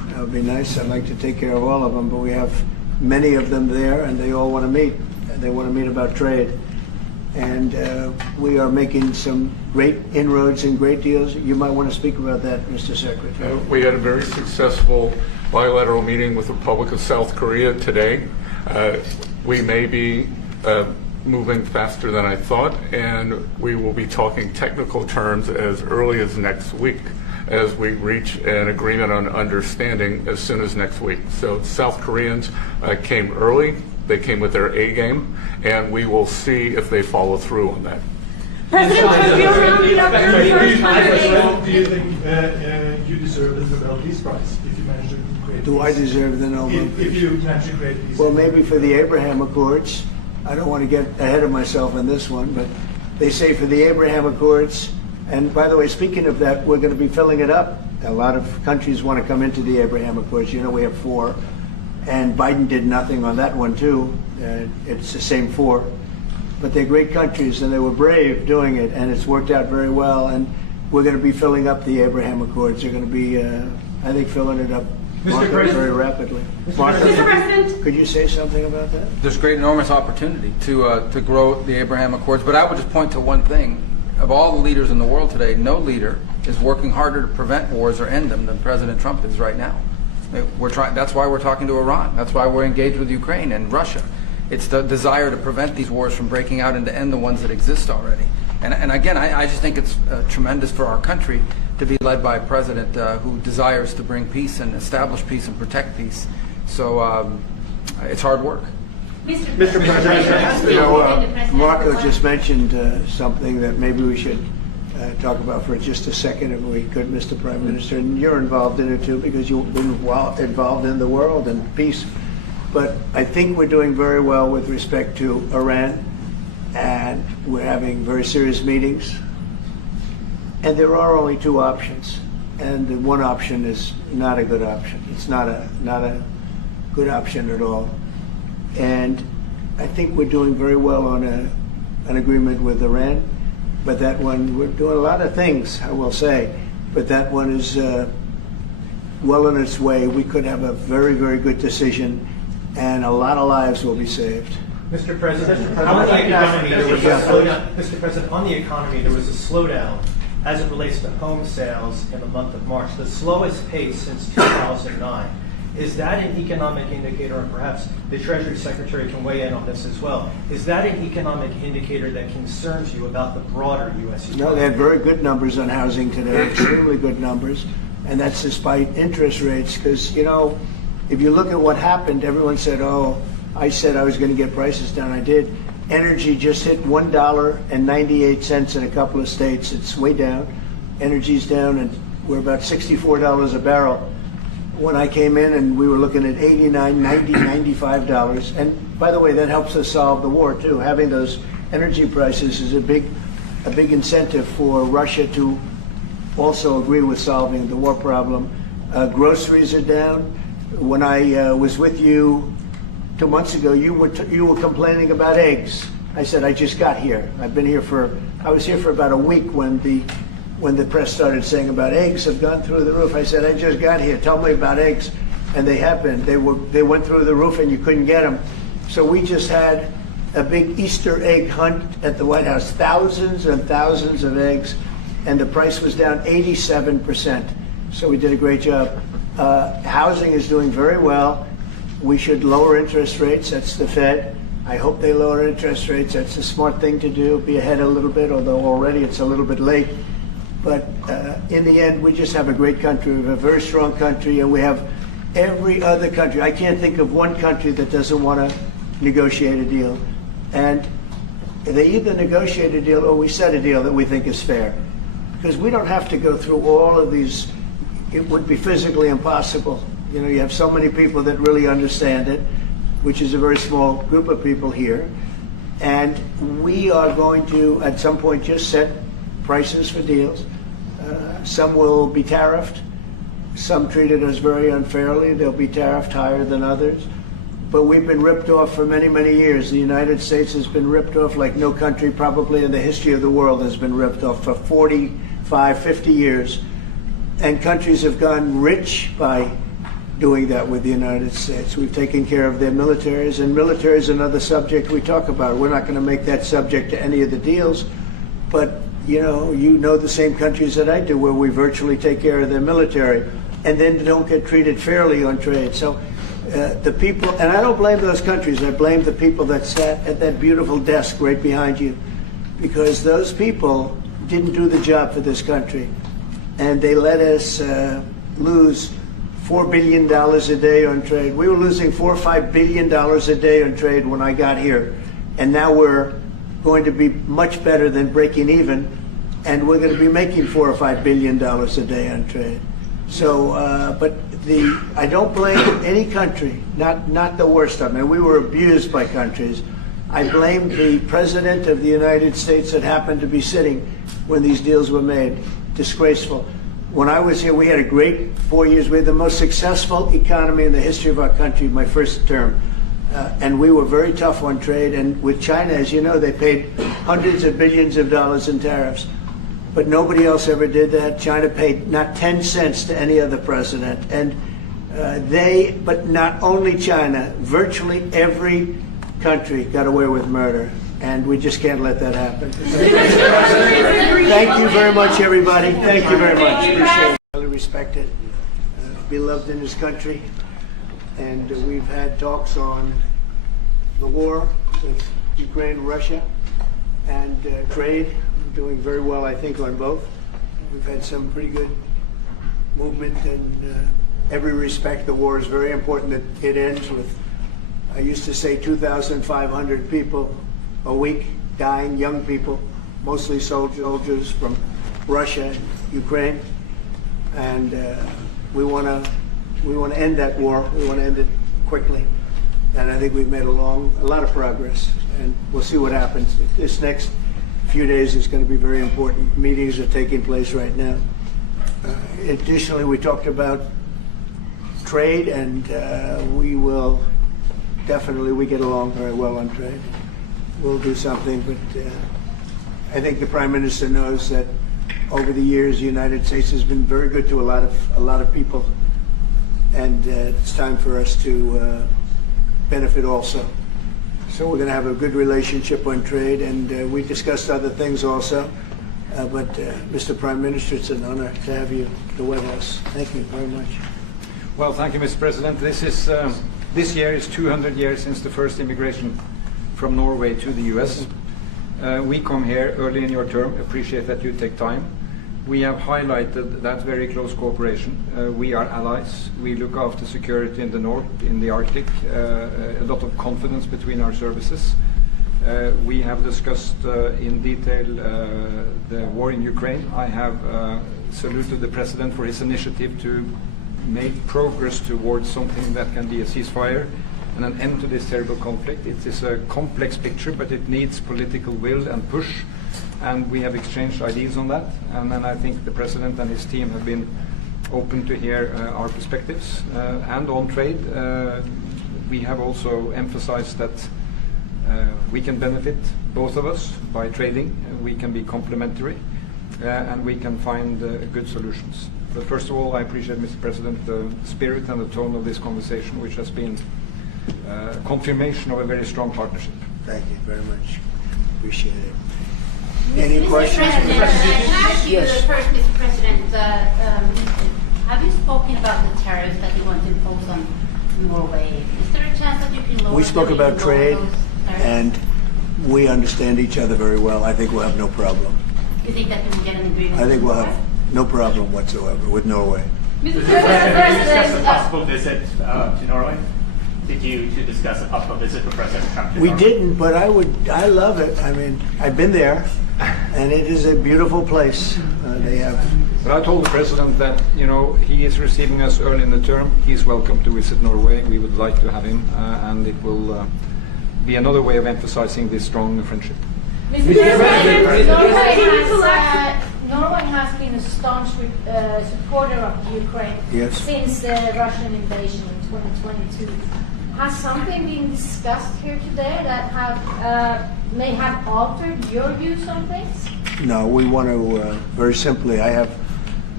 That would be nice. I'd like to take care of all of them, but we have many of them there, and they all want to meet. They want to meet about trade. And we are making some great inroads and great deals. You might want to speak about that, Mr. Secretary. We had a very successful bilateral meeting with the Republic of South Korea today. We may be moving faster than I thought, and we will be talking technical terms as early as next week as we reach an agreement on understanding as soon as next week. So South Koreans came early. They came with their A game, and we will see if they follow through on that. President, do you think you deserve the Nobel Peace Prize if you manage to create Do I deserve the Nobel Peace? If you manage to create peace? Well, maybe for the Abraham Accords. I don't want to get ahead of myself in this one, but they say for the Abraham Accords, and by the way, speaking of that, we're going to be filling it up. A lot of countries want to come into the Abraham Accords. You know, we have 4. And Biden did nothing on that one, too. It's the same 4. But they're great countries, and they were brave doing it, and it's worked out very well. And we're going to be filling up the Abraham Accords. They're going to be, I think, filling it up very rapidly. Marco, could you say something about that? There's great, enormous opportunity to grow the Abraham Accords. But I would just point to one thing. Of all the leaders in the world today, no leader is working harder to prevent wars or end them than President Trump is right now. We're trying. That's why we're talking to Iran. That's why we're engaged with Ukraine and Russia. It's the desire to prevent these wars from breaking out and to end the ones that exist already. And again, I just think it's tremendous for our country to be led by a president who desires to bring peace and establish peace and protect peace. So it's hard work. Mr. President, you know, Marco just mentioned something that maybe we should talk about for just a second, if we could, Mr. Prime Minister. And you're involved in it too, because you've been involved in the world and peace. But I think we're doing very well with respect to Iran, and we're having very serious meetings. And there are only 2 options, and the one option is not a good option. It's not a good option at all. And I think we're doing very well on an agreement with Iran. But that one, we're doing a lot of things, I will say, but that one is well on its way. We could have a very, very good decision, and a lot of lives will be saved. Mr. President, on the economy, there was a slowdown. Mr. President, on the economy, there was a slowdown as it relates to home sales in the month of March, the slowest pace since 2009. Is that an economic indicator, and perhaps the Treasury Secretary can weigh in on this as well, is that an economic indicator that concerns you about the broader U.S. economy? No, they had very good numbers on housing today, extremely good numbers, and that's despite interest rates, because, you know, if you look at what happened, everyone said, oh, I said I was going to get prices down. I did. Energy just hit $1.98 in a couple of states. It's way down. Energy's down, and we're about $64 a barrel. When I came in, and we were looking at $89, $90, $95. And by the way, that helps us solve the war too. Having those energy prices is a big incentive for Russia to also agree with solving the war problem. Groceries are down. When I was with you 2 months ago, you were complaining about eggs. I said, I just got here. I was here for about a week when the press started saying about eggs have gone through the roof. I said, I just got here. Tell me about eggs. And they have been. They went through the roof, and you couldn't get them. So we just had a big Easter egg hunt at the White House. Thousands and thousands of eggs, and the price was down 87%. So we did a great job. Housing is doing very well. We should lower interest rates. That's the Fed. I hope they lower interest rates. That's a smart thing to do. Be ahead a little bit, although already it's a little bit late. But in the end, we just have a great country. We have a very strong country, and we have every other country. I can't think of one country that doesn't want to negotiate a deal. And they either negotiate a deal or we set a deal that we think is fair. Because we don't have to go through all of these. It would be physically impossible. You know, you have so many people that really understand it, which is a very small group of people here. And we are going to, at some point, just set prices for deals. Some will be tariffed. Some treated us very unfairly. They'll be tariffed higher than others. But we've been ripped off for many, many years. The United States has been ripped off like no country probably in the history of the world has been ripped off for 45, 50 years. And countries have gone rich by doing that with the United States. We've taken care of their militaries, and military is another subject we talk about. We're not going to make that subject to any of the deals, but you know the same countries that I do, where we virtually take care of their military and then don't get treated fairly on trade. So the people, and I don't blame those countries, I blame the people that sat at that beautiful desk right behind you, because those people didn't do the job for this country, and they let us lose $4 billion a day on trade. We were losing $4 or $5 billion a day on trade when I got here, and now we're going to be much better than breaking even, and we're going to be making $4 or $5 billion a day on trade. So, I don't blame any country, not the worst of them. We were abused by countries. I blame the President of the United States that happened to be sitting when these deals were made. Disgraceful. When I was here, we had a great 4 years. We had the most successful economy in the history of our country, my first term. And we were very tough on trade. And with China, as you know, they paid hundreds of billions of dollars in tariffs. But nobody else ever did that. China paid not 10 cents to any other president. And but not only China, virtually every country got away with murder. And we just can't let that happen. Thank you very much, everybody. Thank you very much. Appreciate it. Highly respected, beloved in this country. And we've had talks on the war with Ukraine, Russia, and trade. We're doing very well, I think, on both. We've had some pretty good movement in every respect. The war is very important that it ends with, I used to say, 2,500 people a week dying, young people, mostly soldiers from Russia and Ukraine. And we want to end that war. We want to end it quickly. And I think we've made a lot of progress. And we'll see what happens. This next few days is going to be very important. Meetings are taking place right now. Additionally, we talked about trade, and we get along very well on trade. We'll do something, but I think the Prime Minister knows that over the years, the United States has been very good to a lot of people, and it's time for us to benefit also. So we're going to have a good relationship on trade, and we discussed other things also. But Mr. Prime Minister, it's an honor to have you at the White House. Thank you very much. Well, thank you, Mr. President. This year is 200 years since the first immigration from Norway to the U.S. We come here early in your term. Appreciate that you take time. We have highlighted that very close cooperation. We are allies. We look after security in the north, in the Arctic. A lot of confidence between our services. We have discussed in detail the war in Ukraine. I have saluted the President for his initiative to make progress towards something that can be a ceasefire and an end to this terrible conflict. It is a complex picture, but it needs political will and push, and we have exchanged ideas on that. And then I think the President and his team have been open to hear our perspectives. And on trade, we have also emphasized that we can benefit, both of us, by trading. We can be complementary, and we can find good solutions. But first of all, I appreciate, Mr. President, the spirit and the tone of this conversation, which has been confirmation of a very strong partnership. Thank you very much. Appreciate it. Any questions? Can I ask you first, Mr. President, have you spoken about the tariffs that you want to impose on Norway? Is there a chance that you can lower? We spoke about trade, and we understand each other very well. I think we'll have no problem. You think that we can get an agreement? I think we'll have no problem whatsoever with Norway. Mr. President, did you discuss a possible visit to Norway? Did you discuss a possible visit for President Trump to We Norway? didn't, but I love it. I mean, I've been there, and it is a beautiful place. They have. But I told the President that, he is receiving us early in the term. He's welcome to visit Norway. We would like to have him, and it will be another way of emphasizing this strong friendship. Mr. Norway has been a staunch supporter of Ukraine since the Russian invasion in 2022. Has something been discussed here today that may have altered your views on things? No, we want to, very simply, I have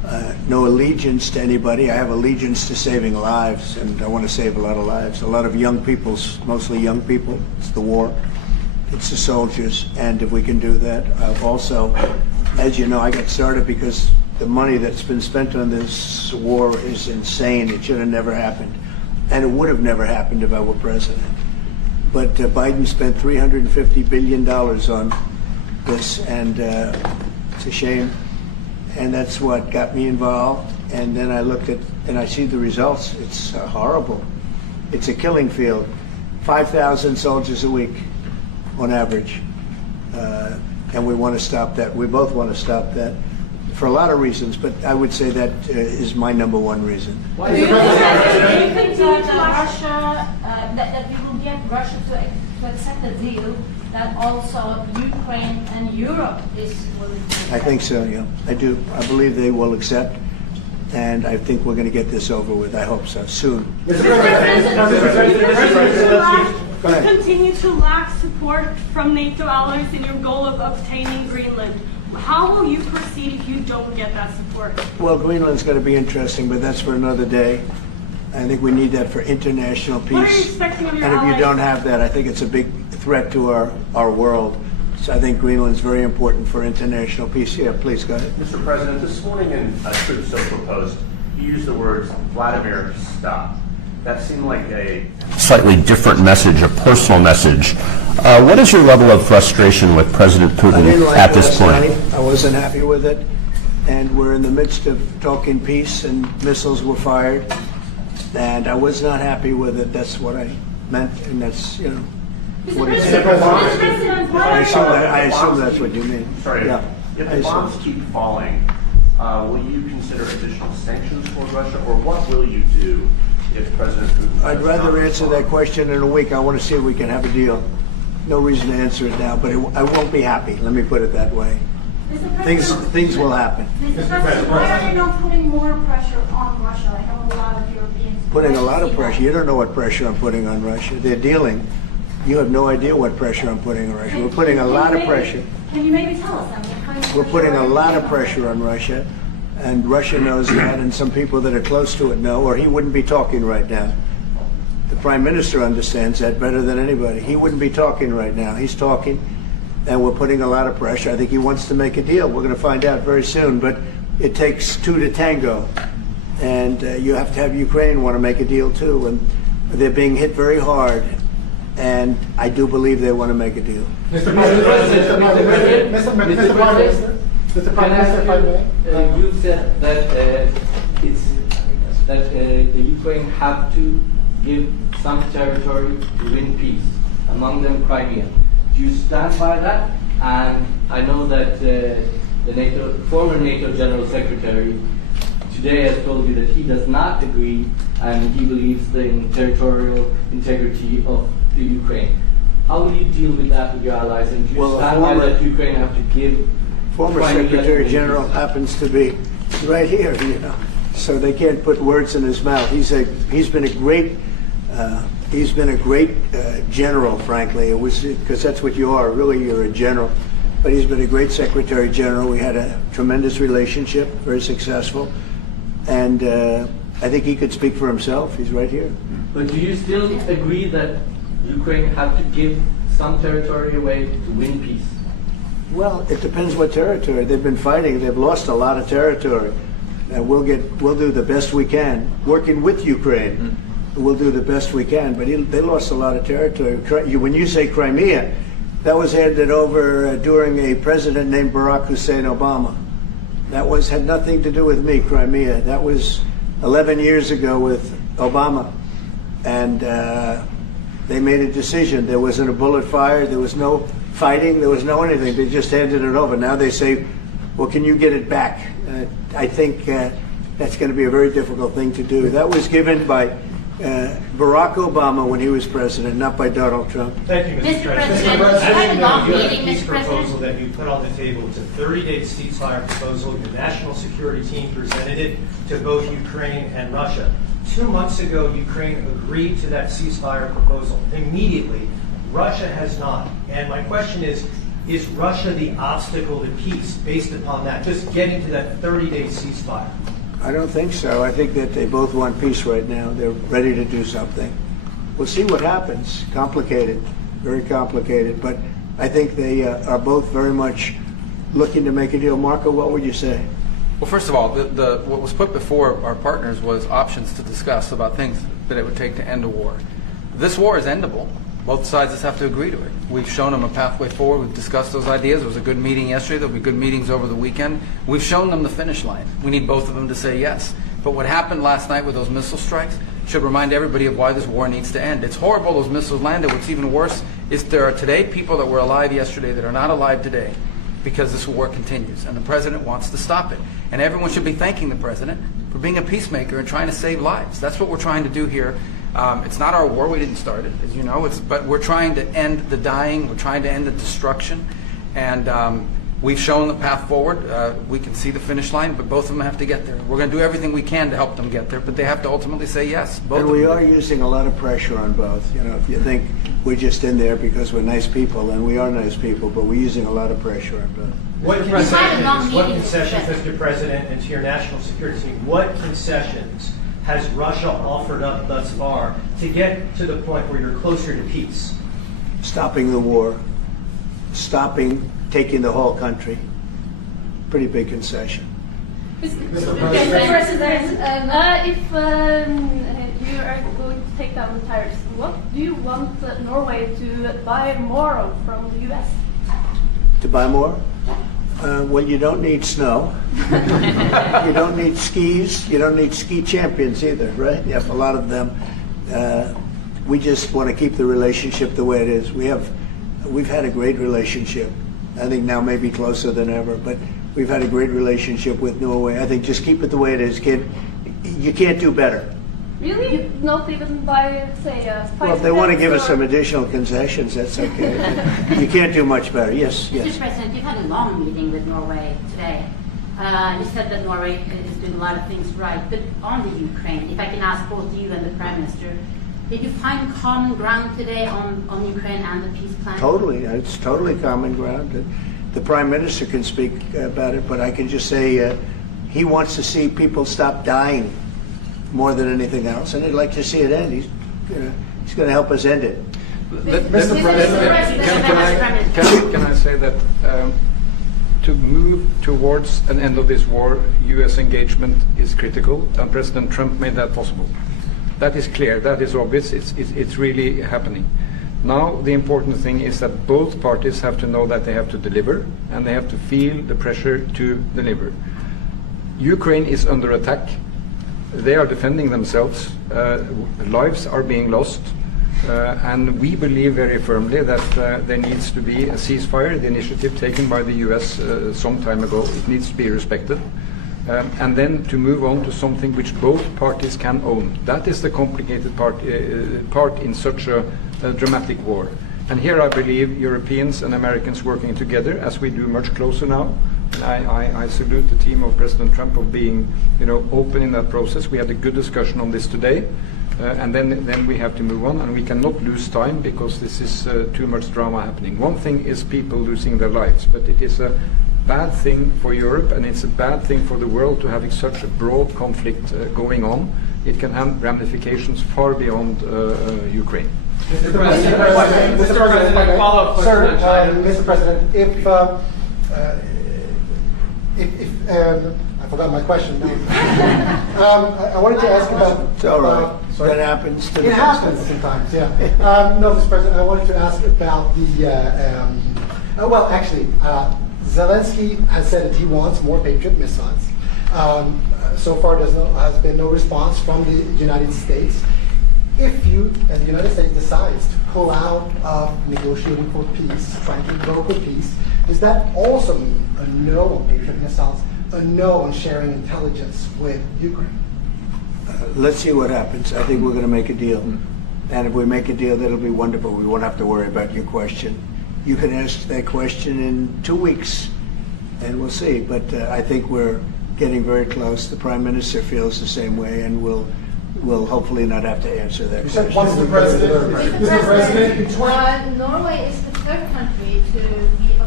no allegiance to anybody. I have allegiance to saving lives, and I want to save a lot of lives. A lot of young people, mostly young people. It's the war. It's the soldiers, and if we can do that. I've also, as you know, I got started because the money that's been spent on this war is insane. It should have never happened, and it would have never happened if I were president. But Biden spent $350 billion on this, and it's a shame. And that's what got me involved. And then I looked at, and I see the results. It's horrible. It's a killing field. 5,000 soldiers a week on average. And we want to stop that. We both want to stop that for a lot of reasons, but I would say that is my number one reason. Why do you think that Russia, that we will get Russia to accept a deal that also Ukraine and Europe is willing to accept? I think so, yeah. I do. I believe they will accept, and I think we're going to get this over with. I hope so, soon. Continue to lack support from NATO allies in your goal of obtaining Greenland. How will you proceed if you don't get that support? Well, Greenland's going to be interesting, but that's for another day. I think we need that for international peace. What are you expecting of your allies? And if you don't have that, I think it's a big threat to our world. So I think Greenland's very important for international peace. Yeah, please go ahead. Mr. President, this morning in a Truth So Proposed, you used the words Vladimir, stop. That seemed like a slightly different message, a personal message. What is your level of frustration with President Putin at this point? I wasn't happy with it, and we're in the midst of talking peace, and missiles were fired, and I was not happy with it. That's what I meant, and that's, you know, what it said. I assume that's what you mean. Sorry, yeah. If the bombs keep falling, will you consider additional sanctions toward Russia, or what will you do if President Putin... I'd rather answer that question in a week. I want to see if we can have a deal. No reason to answer it now, but I won't be happy. Let me put it that way. Things will happen. Mr. President, why are you not putting more pressure on Russia? I know a lot of Europeans... Putting a lot of pressure. You don't know what pressure I'm putting on Russia. They're dealing. You have no idea what pressure I'm putting on Russia. We're putting a lot of pressure. Can you maybe tell us? We're putting a lot of pressure on Russia, and Russia knows that, and some people that are close to it know, or he wouldn't be talking right now. The Prime Minister understands that better than anybody. He wouldn't be talking right now. He's talking, and we're putting a lot of pressure. I think he wants to make a deal. We're going to find out very soon, but it takes two to tango, and you have to have Ukraine want to make a deal too, and they're being hit very hard, and I do believe they want to make a deal. Mr. President, Mr. Prime Minister, you said that the Ukraine have to give some territory to win peace, among them Crimea. Do you stand by that? And I know that the former NATO General Secretary today has told you that he does not agree, and he believes in territorial integrity of the Ukraine. How will you deal with that with your allies? And do you stand by that Ukraine have to give? Former Secretary General happens to be right here, you know, so they can't put words in his mouth. He's been a great general, frankly. It was because that's what you are. Really, you're a general. But he's been a great Secretary General. We had a tremendous relationship, very successful, and I think he could speak for himself. He's right here. But do you still agree that Ukraine have to give some territory away to win peace? Well, it depends what territory. They've been fighting. They've lost a lot of territory. And we'll do the best we can. Working with Ukraine, we'll do the best we can. But they lost a lot of territory. When you say Crimea, that was handed over during a president named Barack Hussein Obama. That had nothing to do with me, Crimea. That was 11 years ago with Obama. And they made a decision. There wasn't a bullet fired. There was no fighting. There was no anything. They just handed it over. Now they say, well, can you get it back? I think that's going to be a very difficult thing to do. That was given by Barack Obama when he was president, not by Donald Trump. Thank you, Mr. President. President, peace proposal that you put on the table. It's a 30-day ceasefire proposal. Your national security team presented it to both Ukraine and Russia. 2 months ago, Ukraine agreed to that ceasefire proposal. Immediately, Russia has not. And my question is, Is Russia the obstacle to peace based upon that, just getting to that 30-day ceasefire? I don't think so. I think that they both want peace right now. They're ready to do something. We'll see what happens. Complicated, very complicated. But I think they are both very much looking to make a deal. Marco, what would you say? Well, first of all, what was put before our partners was options to discuss about things that it would take to end a war. This war is endable. Both sides just have to agree to it. We've shown them a pathway forward. We've discussed those ideas. It was a good meeting yesterday. There'll be good meetings over the weekend. We've shown them the finish line. We need both of them to say yes. But what happened last night with those missile strikes should remind everybody of why this war needs to end. It's horrible those missiles landed. What's even worse is there are today people that were alive yesterday that are not alive today because this war continues. And the president wants to stop it. And everyone should be thanking the president for being a peacemaker and trying to save lives. That's what we're trying to do here. It's not our war. We didn't start it, as you know. But we're trying to end the dying. We're trying to end the destruction. And we've shown the path forward. We can see the finish line, but both of them have to get there. We're going to do everything we can to help them get there, but they have to ultimately say yes. Both and we are using a lot of pressure on both. You know, if you think we're just in there because we're nice people, and we are nice people, but we're using a lot of pressure on both. What concessions, Mr. President, and to your national security team, what concessions has Russia offered up thus far to get to the point where you're closer to peace? Stopping the war, stopping taking the whole country. Pretty big concession. Mr. President, if you are going to take down the tariffs, what do you want Norway to buy more of from the U.S.? To buy more? Well, you don't need snow. You don't need skis. You don't need ski champions either, right? You have a lot of them. We just want to keep the relationship the way it is. We've had a great relationship. I think now maybe closer than ever, but we've had a great relationship with Norway. I think just keep it the way it is, kid. You can't do better. Really? Not even by, say, well, if they want to give us some additional concessions, that's okay. You can't do much better. Yes, yes. Mr. President, you've had a long meeting with Norway today. You said that Norway is doing a lot of things right, but on the Ukraine, if I can ask both you and the Prime Minister, did you find common ground today on Ukraine and the peace plan? Totally. It's totally common ground. The Prime Minister can speak about it, but I can just say he wants to see people stop dying more than anything else, and he'd like to see it end. He's going to help us end it. Mr. President, can I say that to move towards an end of this war, U.S. engagement is critical, and President Trump made that possible. That is clear, that is obvious, it's really happening. Now the important thing is that both parties have to know that they have to deliver, and they have to feel the pressure to deliver. Ukraine is under attack. They are defending themselves. Lives are being lost. And we believe very firmly that there needs to be a ceasefire, the initiative taken by the US some time ago. It needs to be respected. And then to move on to something which both parties can own. That is the complicated part in such a dramatic war. And here I believe Europeans and Americans working together, as we do much closer now. I salute the team of President Trump of being, open in that process. We had a good discussion on this today, and then we have to move on, and we cannot lose time because this is too much drama happening. One thing is people losing their lives, but it is a bad thing for Europe, and it's a bad thing for the world to have such a broad conflict going on. It can have ramifications far beyond Ukraine. Mr. President, Mr. President, if I forgot my question. I wanted to ask about. It's all right. That happens. It happens sometimes. Yeah. No, Mr. President, I wanted to ask about the. Zelensky has said that he wants more Patriot missiles. So far, there has been no response from the United States. If you and the United States decides to pull out of negotiating for peace, trying to broker peace, does that also mean a no on Patriot missiles, a no on sharing intelligence with Ukraine? Let's see what happens. I think we're going to make a deal. And if we make a deal, that'll be wonderful. We won't have to worry about your question. You can ask that question in 2 weeks, and we'll see. But I think we're getting very close. The Prime Minister feels the same way, and we'll hopefully not have to answer that question. Mr. President, Norway is the third country to be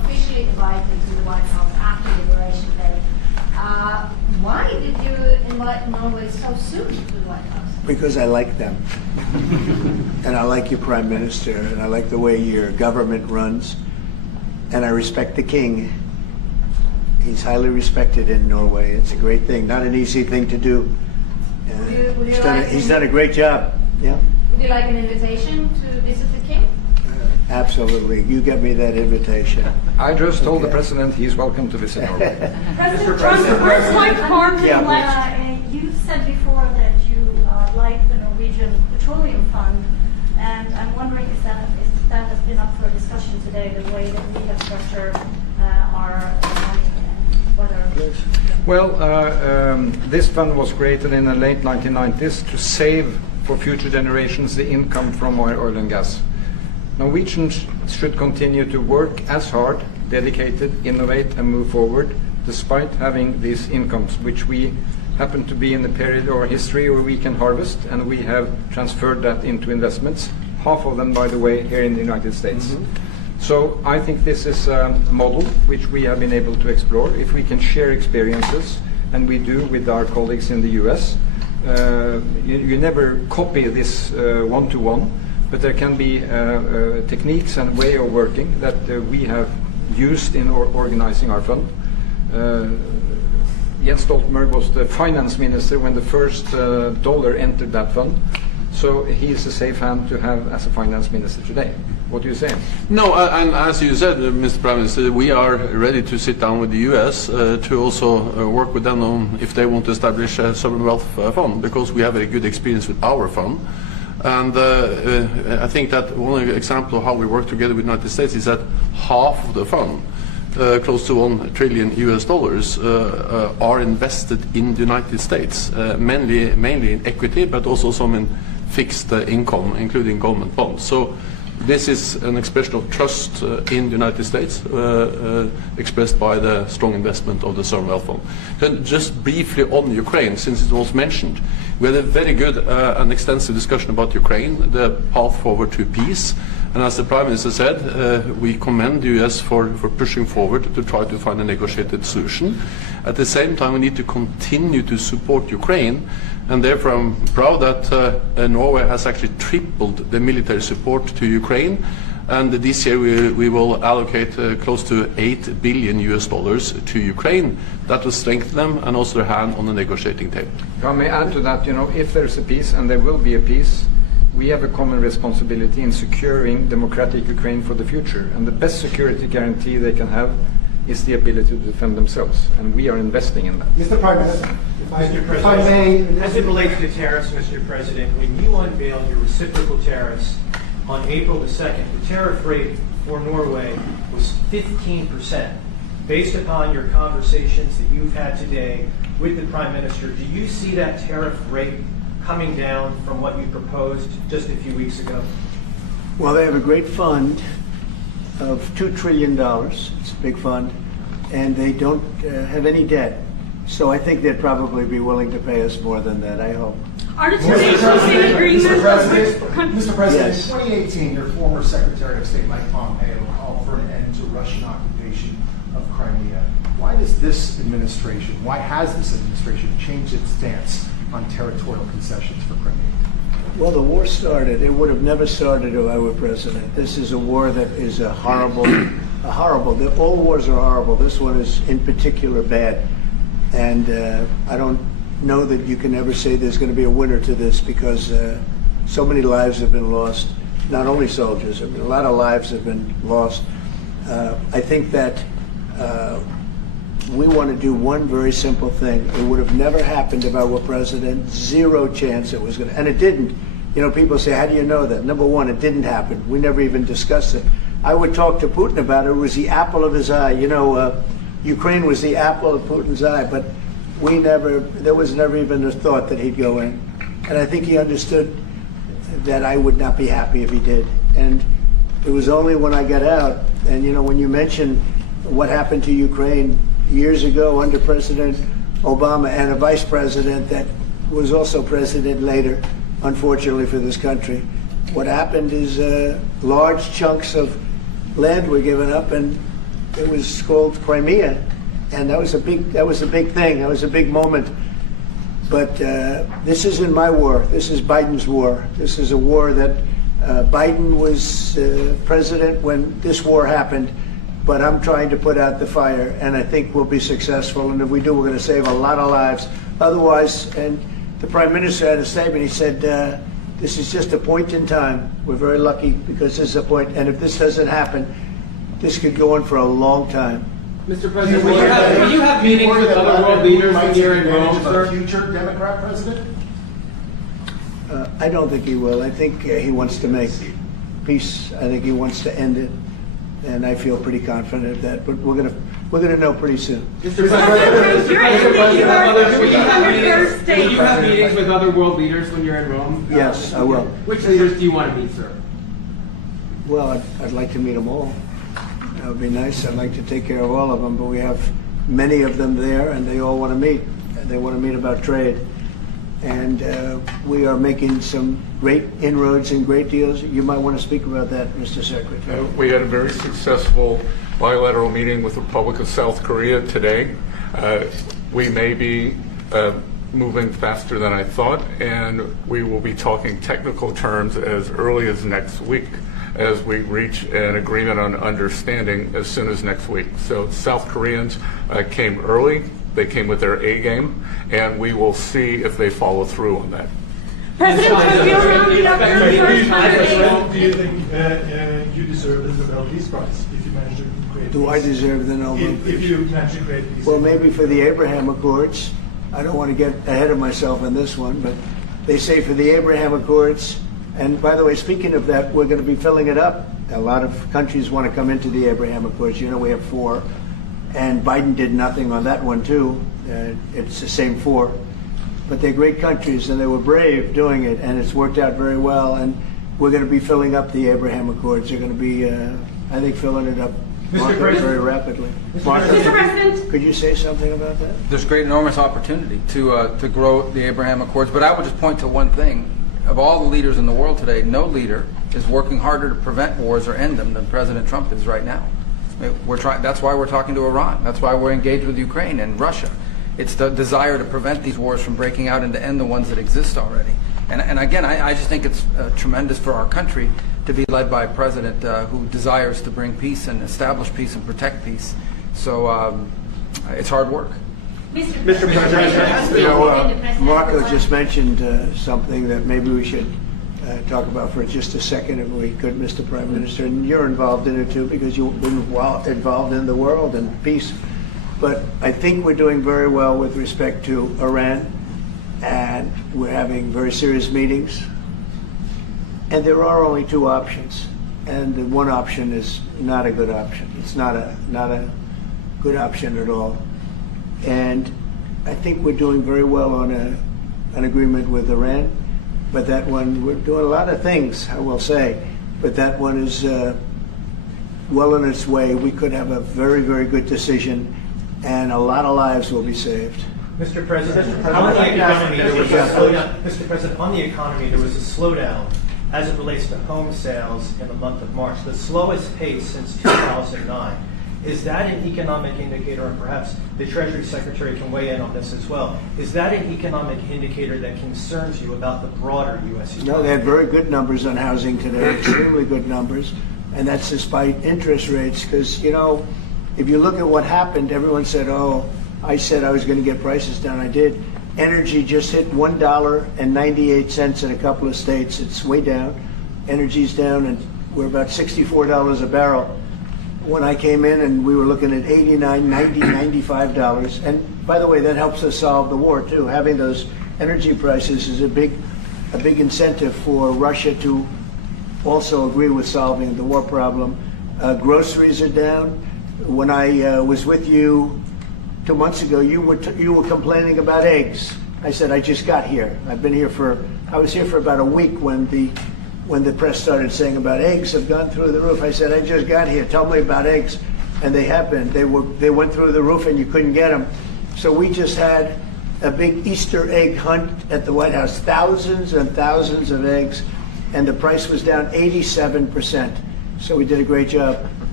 officially invited to the White House after Liberation Day. Why did you invite Norway so soon to the White House? Because I like them. And I like your Prime Minister, and I like the way your government runs. And I respect the King. He's highly respected in Norway. It's a great thing. Not an easy thing to do. He's done a great job. Yeah. Would you like an invitation to visit the King? Absolutely. You get me that invitation. I just told the President he's welcome to visit Norway. President Trump, first like harm You said before that you like the Norwegian Petroleum Fund, and I'm wondering if that has been up for discussion today, the way that we have structured our money and whether... Well, this fund was created in the late 1990s to save for future generations the income from oil and gas. Norwegians should continue to work as hard, dedicated, innovate and move forward, despite having these incomes, which we happen to be in the period of our history where we can harvest, and we have transferred that into investments, half of them, by the way, here in the United States. So I think this is a model which we have been able to explore. If we can share experiences, and we do with our colleagues in the US, you never copy this one-to-one, but there can be techniques and way of working that we have used in organizing our fund. Jens Stoltenberg was the finance minister when the first dollar entered that fund, so he is a safe hand to have as a finance minister today. What do you say? No, and as you said, Mr. Prime Minister, we are ready to sit down with the US to also work with them on if they want to establish a sovereign wealth fund, because we have a good experience with our fund. And I think that one example of how we work together with the United States is that half of the fund, close to $1 trillion US, are invested in the United States, mainly in equity, but also some in fixed income, including government bonds. So this is an expression of trust in the United States, expressed by the strong investment of the sovereign wealth fund. Then just briefly on Ukraine, since it was mentioned, we had a very good and extensive discussion about Ukraine, the path forward to peace. And as the Prime Minister said, we commend the US for pushing forward to try to find a negotiated solution. At the same time, we need to continue to support Ukraine, and therefore I'm proud that Norway has actually tripled the military support to Ukraine. And this year we will allocate close to $8 billion US to Ukraine. That will strengthen them and also their hand on the negotiating table. If I may add to that, if there's a peace, and there will be a peace, we have a common responsibility in securing democratic Ukraine for the future. And the best security guarantee they can have is the ability to defend themselves. And we are investing in that. Mr. Prime Minister, Mr. if I may... As it relates to tariffs, Mr. President, when you unveiled your reciprocal tariffs on April the 2nd, the tariff rate for Norway was 15%. Based upon your conversations that you've had today with the Prime Minister, do you see that tariff rate coming down from what you proposed just a few weeks ago? Well, they have a great fund of $2 trillion. It's a big fund. And they don't have any debt. So I think they'd probably be willing to pay us more than that, I hope. Are the states in agreement? Mr. President, Yes. in 2018, your former Secretary of State Mike Pompeo called for an end to Russian occupation of Crimea. Why has this administration changed its stance on territorial concessions for Crimea? Well, the war started. It would have never started if I were president. This is a war that is horrible. All wars are horrible. This one is in particular bad. And I don't know that you can ever say there's going to be a winner to this, because so many lives have been lost. Not only soldiers, a lot of lives have been lost. I think that we want to do one very simple thing. It would have never happened if I were president. Zero chance it was going to. And it didn't. People say, how do you know that? Number one, it didn't happen. We never even discussed it. I would talk to Putin about it. It was the apple of his eye. Ukraine was the apple of Putin's eye, but there was never even a thought that he'd go in. And I think he understood that I would not be happy if he did. And it was only when I got out, and when you mention what happened to Ukraine years ago under President Obama and a vice president that was also president later, unfortunately for this country, what happened is large chunks of land were given up, and it was called Crimea, and that was a big thing. That was a big moment. But this isn't my war. This is Biden's war. This is a war that Biden was president when this war happened. But I'm trying to put out the fire, and I think we'll be successful. And if we do, we're going to save a lot of lives. Otherwise, and the Prime Minister had a statement. He said, this is just a point in time. We're very lucky because this is a point. And if this doesn't happen, this could go on for a long time. Mr. President, will you have meetings with other world leaders when you're in Rome, sir? Future Democrat president? I don't think he will. I think he wants to make peace. I think he wants to end it. And I feel pretty confident of that, but we're gonna know pretty soon. Mr. President, will you have meetings with other world leaders when you're in Rome? Yes, I will. Which leaders do you want to meet, sir? Well, I'd like to meet them all. That would be nice. I'd like to take care of all of them, but we have many of them there, and they all want to meet. They want to meet about trade. And we are making some great inroads and great deals. You might want to speak about that, Mr. Secretary. We had a very successful bilateral meeting with the Republic of South Korea today. We may be moving faster than I thought, and we will be talking technical terms as early as next week as we reach an agreement on understanding as soon as next week. So South Koreans came early. They came with their A game, and we will see if they follow through on that. President Trump, you're rounding up your first 100 days. Do you think you deserve the Nobel Peace Prize if you manage to create peace? Do I deserve the Nobel Peace? If you manage to create peace. Well, maybe for the Abraham Accords. I don't want to get ahead of myself on this one, but they say for the Abraham Accords, and by the way, speaking of that, we're going to be filling it up. A lot of countries want to come into the Abraham Accords. You know, we have 4. And Biden did nothing on that one, too. It's the same 4. But they're great countries, and they were brave doing it, and it's worked out very well. And we're going to be filling up the Abraham Accords. They're going to be, I think, filling it up very rapidly. Mr. President, could you say something about that? There's great, enormous opportunity to grow the Abraham Accords. But I would just point to one thing. Of all the leaders in the world today, no leader is working harder to prevent wars or end them than President Trump is right now. That's why we're talking to Iran. That's why we're engaged with Ukraine and Russia. It's the desire to prevent these wars from breaking out and to end the ones that exist already. And again, I just think it's tremendous for our country to be led by a president who desires to bring peace and establish peace and protect peace. So it's hard work. Mr. President, you know, Marco just mentioned something that maybe we should talk about for just a second, if we could, Mr. Prime Minister. And you're involved in it too, because you've been involved in the world and peace. But I think we're doing very well with respect to Iran, and we're having very serious meetings. And there are only 2 options, and the one option is not a good option. It's not a good option at all. And I think we're doing very well on an agreement with Iran. But that one, we're doing a lot of things, I will say. But that one is well on its way. We could have a very, very good decision, and a lot of lives will be saved. Mr. President, on the economy, there was a slowdown. Mr. President, on the economy, there was a slowdown as it relates to home sales in the month of March, the slowest pace since 2009. Is that an economic indicator, and perhaps the Treasury Secretary can weigh in on this as well, is that an economic indicator that concerns you about the broader U.S. economy? No, they had very good numbers on housing today, extremely good numbers, and that's despite interest rates, because, you know, if you look at what happened, everyone said, oh, I said I was going to get prices down. I did. Energy just hit $1.98 in a couple of states. It's way down. Energy's down, and we're about $64 a barrel. When I came in, and we were looking at $89, $90, $95. And by the way, that helps us solve the war too. Having those energy prices is a big incentive for Russia to also agree with solving the war problem. Groceries are down. When I was with you 2 months ago, you were complaining about eggs. I said, I just got here. I was here for about a week when the press started saying about eggs have gone through the roof. I said, I just got here. Tell me about eggs. And they have been. They went through the roof, and you couldn't get them. So we just had a big Easter egg hunt at the White House. Thousands and thousands of eggs, and the price was down 87%. So we did a great job.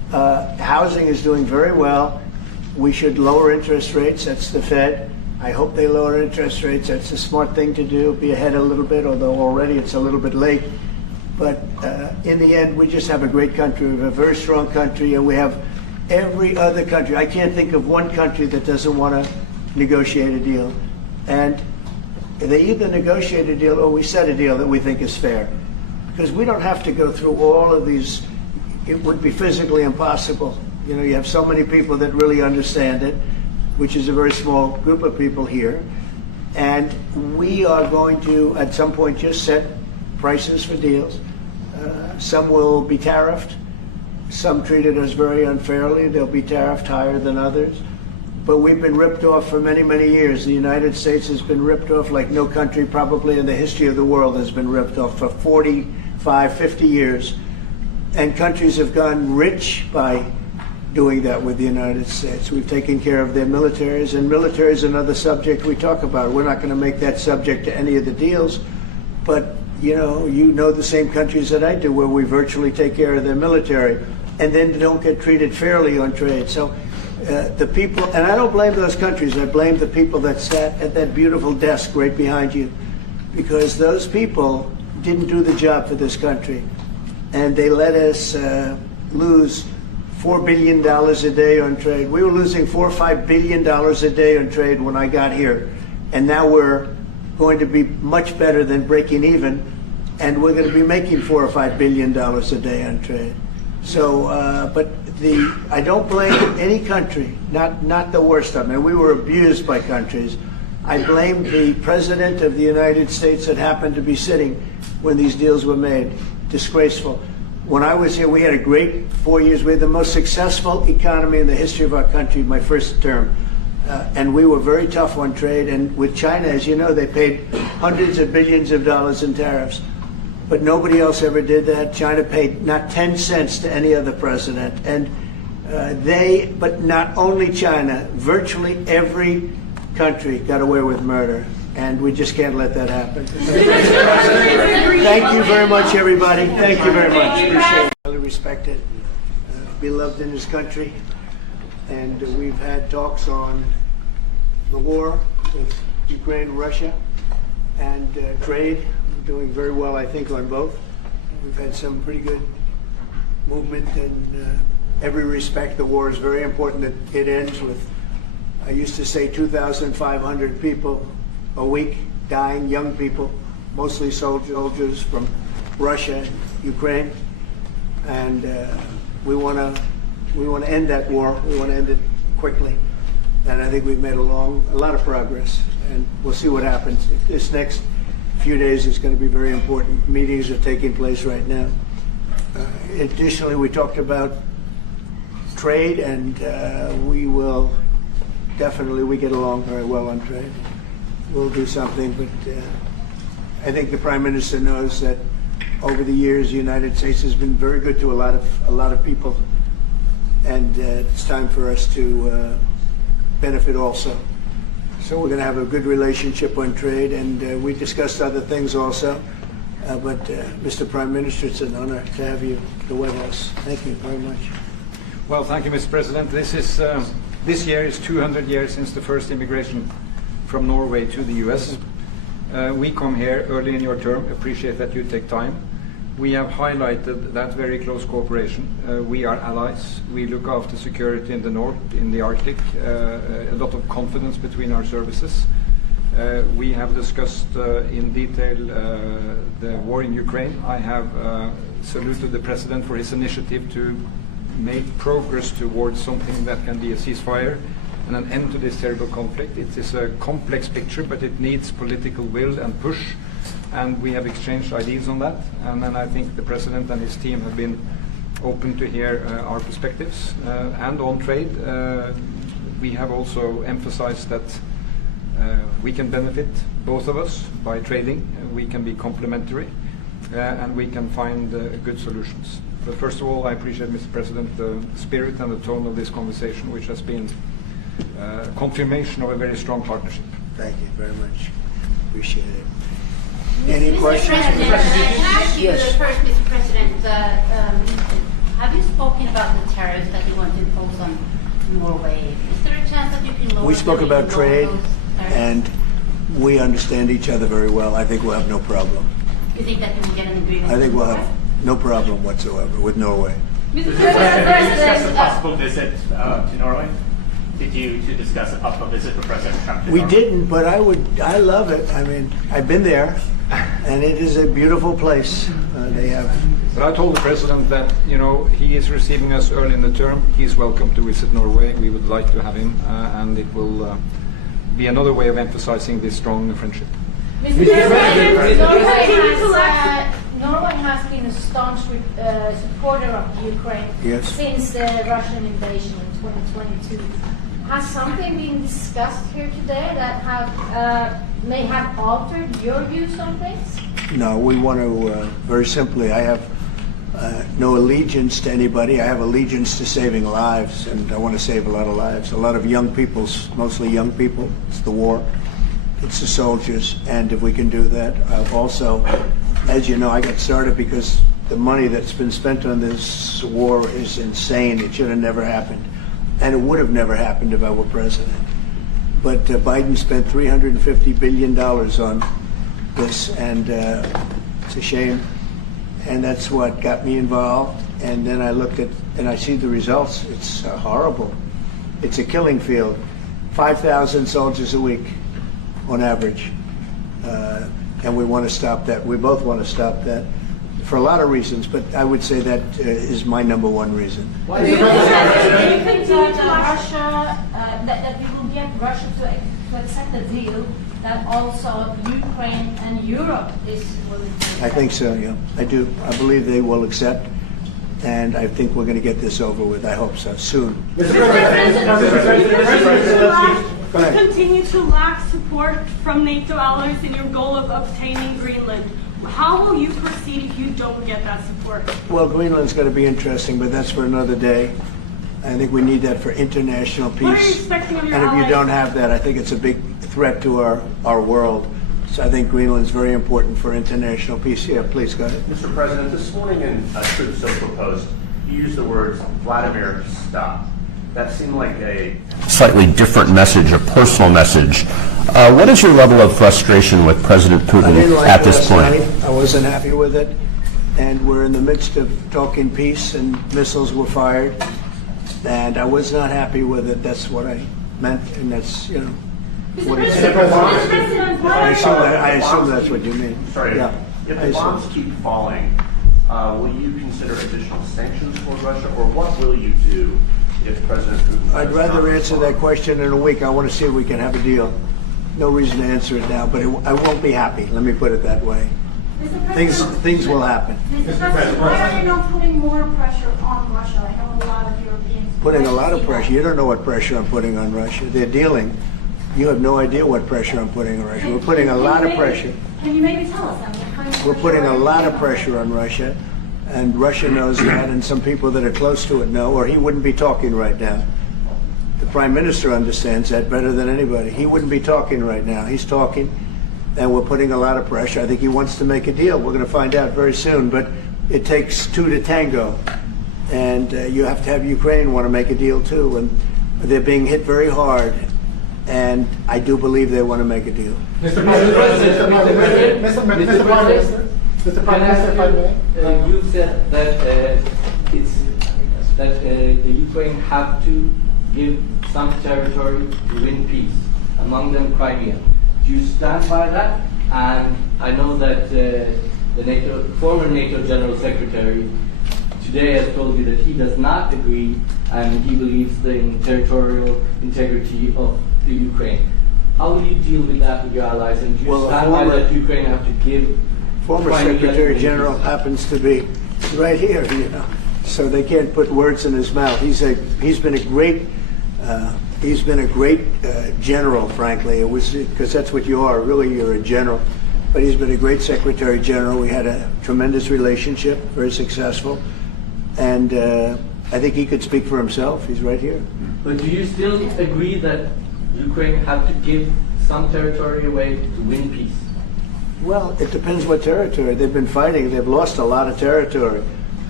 Housing is doing very well. We should lower interest rates. That's the Fed. I hope they lower interest rates. That's a smart thing to do. Be ahead a little bit, although already it's a little bit late. But in the end, we just have a great country. We have a very strong country, and we have every other country. I can't think of one country that doesn't want to negotiate a deal. And they either negotiate a deal or we set a deal that we think is fair. Because we don't have to go through all of these. It would be physically impossible. You know, you have so many people that really understand it, which is a very small group of people here. And we are going to, at some point, just set prices for deals. Some will be tariffed. Some treated us very unfairly. They'll be tariffed higher than others. But we've been ripped off for many, many years. The United States has been ripped off like no country probably in the history of the world has been ripped off for 45, 50 years. And countries have gotten rich by doing that with the United States. We've taken care of their militaries, and military is another subject we talk about. We're not going to make that subject to any of the deals, but you know the same countries that I do where we virtually take care of their military and then don't get treated fairly on trade. So the people, and I don't blame those countries, I blame the people that sat at that beautiful desk right behind you, because those people didn't do the job for this country, and they let us lose $4 billion a day on trade. We were losing $4 or $5 billion a day on trade when I got here, and now we're going to be much better than breaking even, and we're going to be making $4 or $5 billion a day on trade. So, but I don't blame any country, not the worst of them. And we were abused by countries. I blame the President of the United States that happened to be sitting when these deals were made. Disgraceful. When I was here, we had a great 4 years. We had the most successful economy in the history of our country, my first term. And we were very tough on trade. And with China, as you know, they paid hundreds of billions of dollars in tariffs. But nobody else ever did that. China paid not 10 cents to any other president. And but not only China, virtually every country got away with murder. And we just can't let that happen. Thank you very much, everybody. Thank you very much. Appreciate it. Highly respected, beloved in this country. And we've had talks on the war with Ukraine, Russia, and trade. We're doing very well, I think, on both. We've had some pretty good movement in every respect. The war is very important that it ends with, I used to say, 2,500 people a week dying, young people, mostly soldiers from Russia and Ukraine, and we want to end that war. We want to end it quickly, and I think we've made a lot of progress, and we'll see what happens. This next few days is going to be very important. Meetings are taking place right now. Additionally, we talked about trade, and we get along very well on trade. We'll do something, but I think the Prime Minister knows that over the years, the United States has been very good to a lot of people, and it's time for us to benefit also. So we're going to have a good relationship on trade, and we discussed other things also. But Mr. Prime Minister, it's an honor to have you at the White House. Thank you very much. Well, thank you, Mr. President. This year is 200 years since the first immigration from Norway to the U.S. We come here early in your term. Appreciate that you take time. We have highlighted that very close cooperation. We are allies. We look after security in the north, in the Arctic. A lot of confidence between our services. We have discussed in detail the war in Ukraine. I have saluted the President for his initiative to make progress towards something that can be a ceasefire and an end to this terrible conflict. It is a complex picture, but it needs political will and push, and we have exchanged ideas on that. And then I think the President and his team have been open to hear our perspectives. And on trade, we have also emphasized that we can benefit, both of us, by trading. We can be complementary, and we can find good solutions. But first of all, I appreciate, Mr. President, the spirit and the tone of this conversation, which has been confirmation of a very strong partnership. Thank you very much. Appreciate it. Any questions? President, can I ask you Yes. first, Mr. President, Have you spoken about the tariffs that you want to impose on Norway? Is there a chance that you can lower? We spoke about lower trade, those tariffs? and we understand each other very well. I think we'll have no problem. You think that you will get an agreement? I think we'll with have Norway? no problem whatsoever with Norway. Mr. President, did you discuss a possible visit to Norway? Did you to discuss a possible visit for President Trump to We Norway? didn't, but I love it. I mean, I've been there, and it is a beautiful place. They have. But I told the president that, you know, he is receiving us early in the term. He's welcome to visit Norway. We would like to have him, and it will be another way of emphasizing this strong friendship. Mr. President, Norway has been a staunch supporter of Ukraine since the Russian invasion in 2022. Has something been discussed here today that may have altered your views on things? No, we want to, very simply, I have no allegiance to anybody. I have allegiance to saving lives, and I want to save a lot of lives. A lot of young people, mostly young people. It's the war. It's the soldiers, and if we can do that. Also, as you know, I got started because the money that's been spent on this war is insane. It should have never happened, and it would have never happened if I were president. But Biden spent $350 billion on this, and it's a shame. And that's what got me involved. And then I looked at, and I see the results. It's horrible. It's a killing field. 5,000 soldiers a week on average. And we want to stop that. We both want to stop that for a lot of reasons, but I would say that is my number one reason. Do you think that Russia, that we will get Russia to accept a deal that also Ukraine and Europe is willing to accept? I think so, yeah. I do. I believe they will accept, and I think we're going to get this over with. I hope so, soon. Mr. President, continue to lack support from NATO allies in your goal of obtaining Greenland. How will you proceed if you don't get that support? Well, Greenland's going to be interesting, but that's for another day. I think we need that for international peace. What are you expecting of your And if allies? you don't have that, I think it's a big threat to our world. So I think Greenland's very important for international peace. Yeah, please go ahead. Mr. President, this morning in a Truth Social Post, you used the words Vladimir, stop. That seemed like a slightly different message, a personal message. What is your level of frustration with President Putin at this point? I wasn't happy with it, and we're in the midst of talking peace, and missiles were fired, and I was not happy with it. That's what I meant, and that's, you know, what it said. I assume that's what you mean. Sorry, Yeah. if the bombs keep falling, will you consider additional sanctions toward Russia, or what will you do if President Putin... I'd rather answer that question in a week. I want to see if we can have a deal. No reason to answer it now, but I won't be happy. Let me put it that way. Things will happen. Mr. President, why are you not putting more pressure on Russia? I know a lot of Europeans. Putting a lot of pressure. You don't know what pressure I'm putting on Russia. They're dealing. You have no idea what pressure I'm putting on Russia. We're putting a lot of pressure. Can you maybe tell us what kind of We're putting a pressure lot are of you pressure on Russia, and Russia knows that, and some people that are close to it know, or he wouldn't be talking right now. The Prime Minister understands that better than anybody. He wouldn't be talking right now. He's talking, and we're putting a lot of pressure. I think he wants to make a deal. We're going to find out very soon, but it takes two to tango, and you have to have Ukraine want to make a deal too, and they're being hit very hard, and I do believe they want to make a deal. Mr. President, Mr. Prime Minister, if I may. You said that the Ukraine have to give some territory to win peace, among them Crimea. Do you stand by that? And I know that the former NATO General Secretary today has told you that he does not agree, and he believes in territorial integrity of the Ukraine. How will you deal with that with your allies? And do you stand by that Ukraine have to give? Former Secretary General happens to be right here, you know, so they can't put words in his mouth. He's been a great general, frankly. It was because that's what you are. Really, you're a general. But he's been a great Secretary General. We had a tremendous relationship, very successful, and I think he could speak for himself. He's right here. But do you still agree that Ukraine have to give some territory away to win peace? Well, it depends what territory. They've been fighting. They've lost a lot of territory.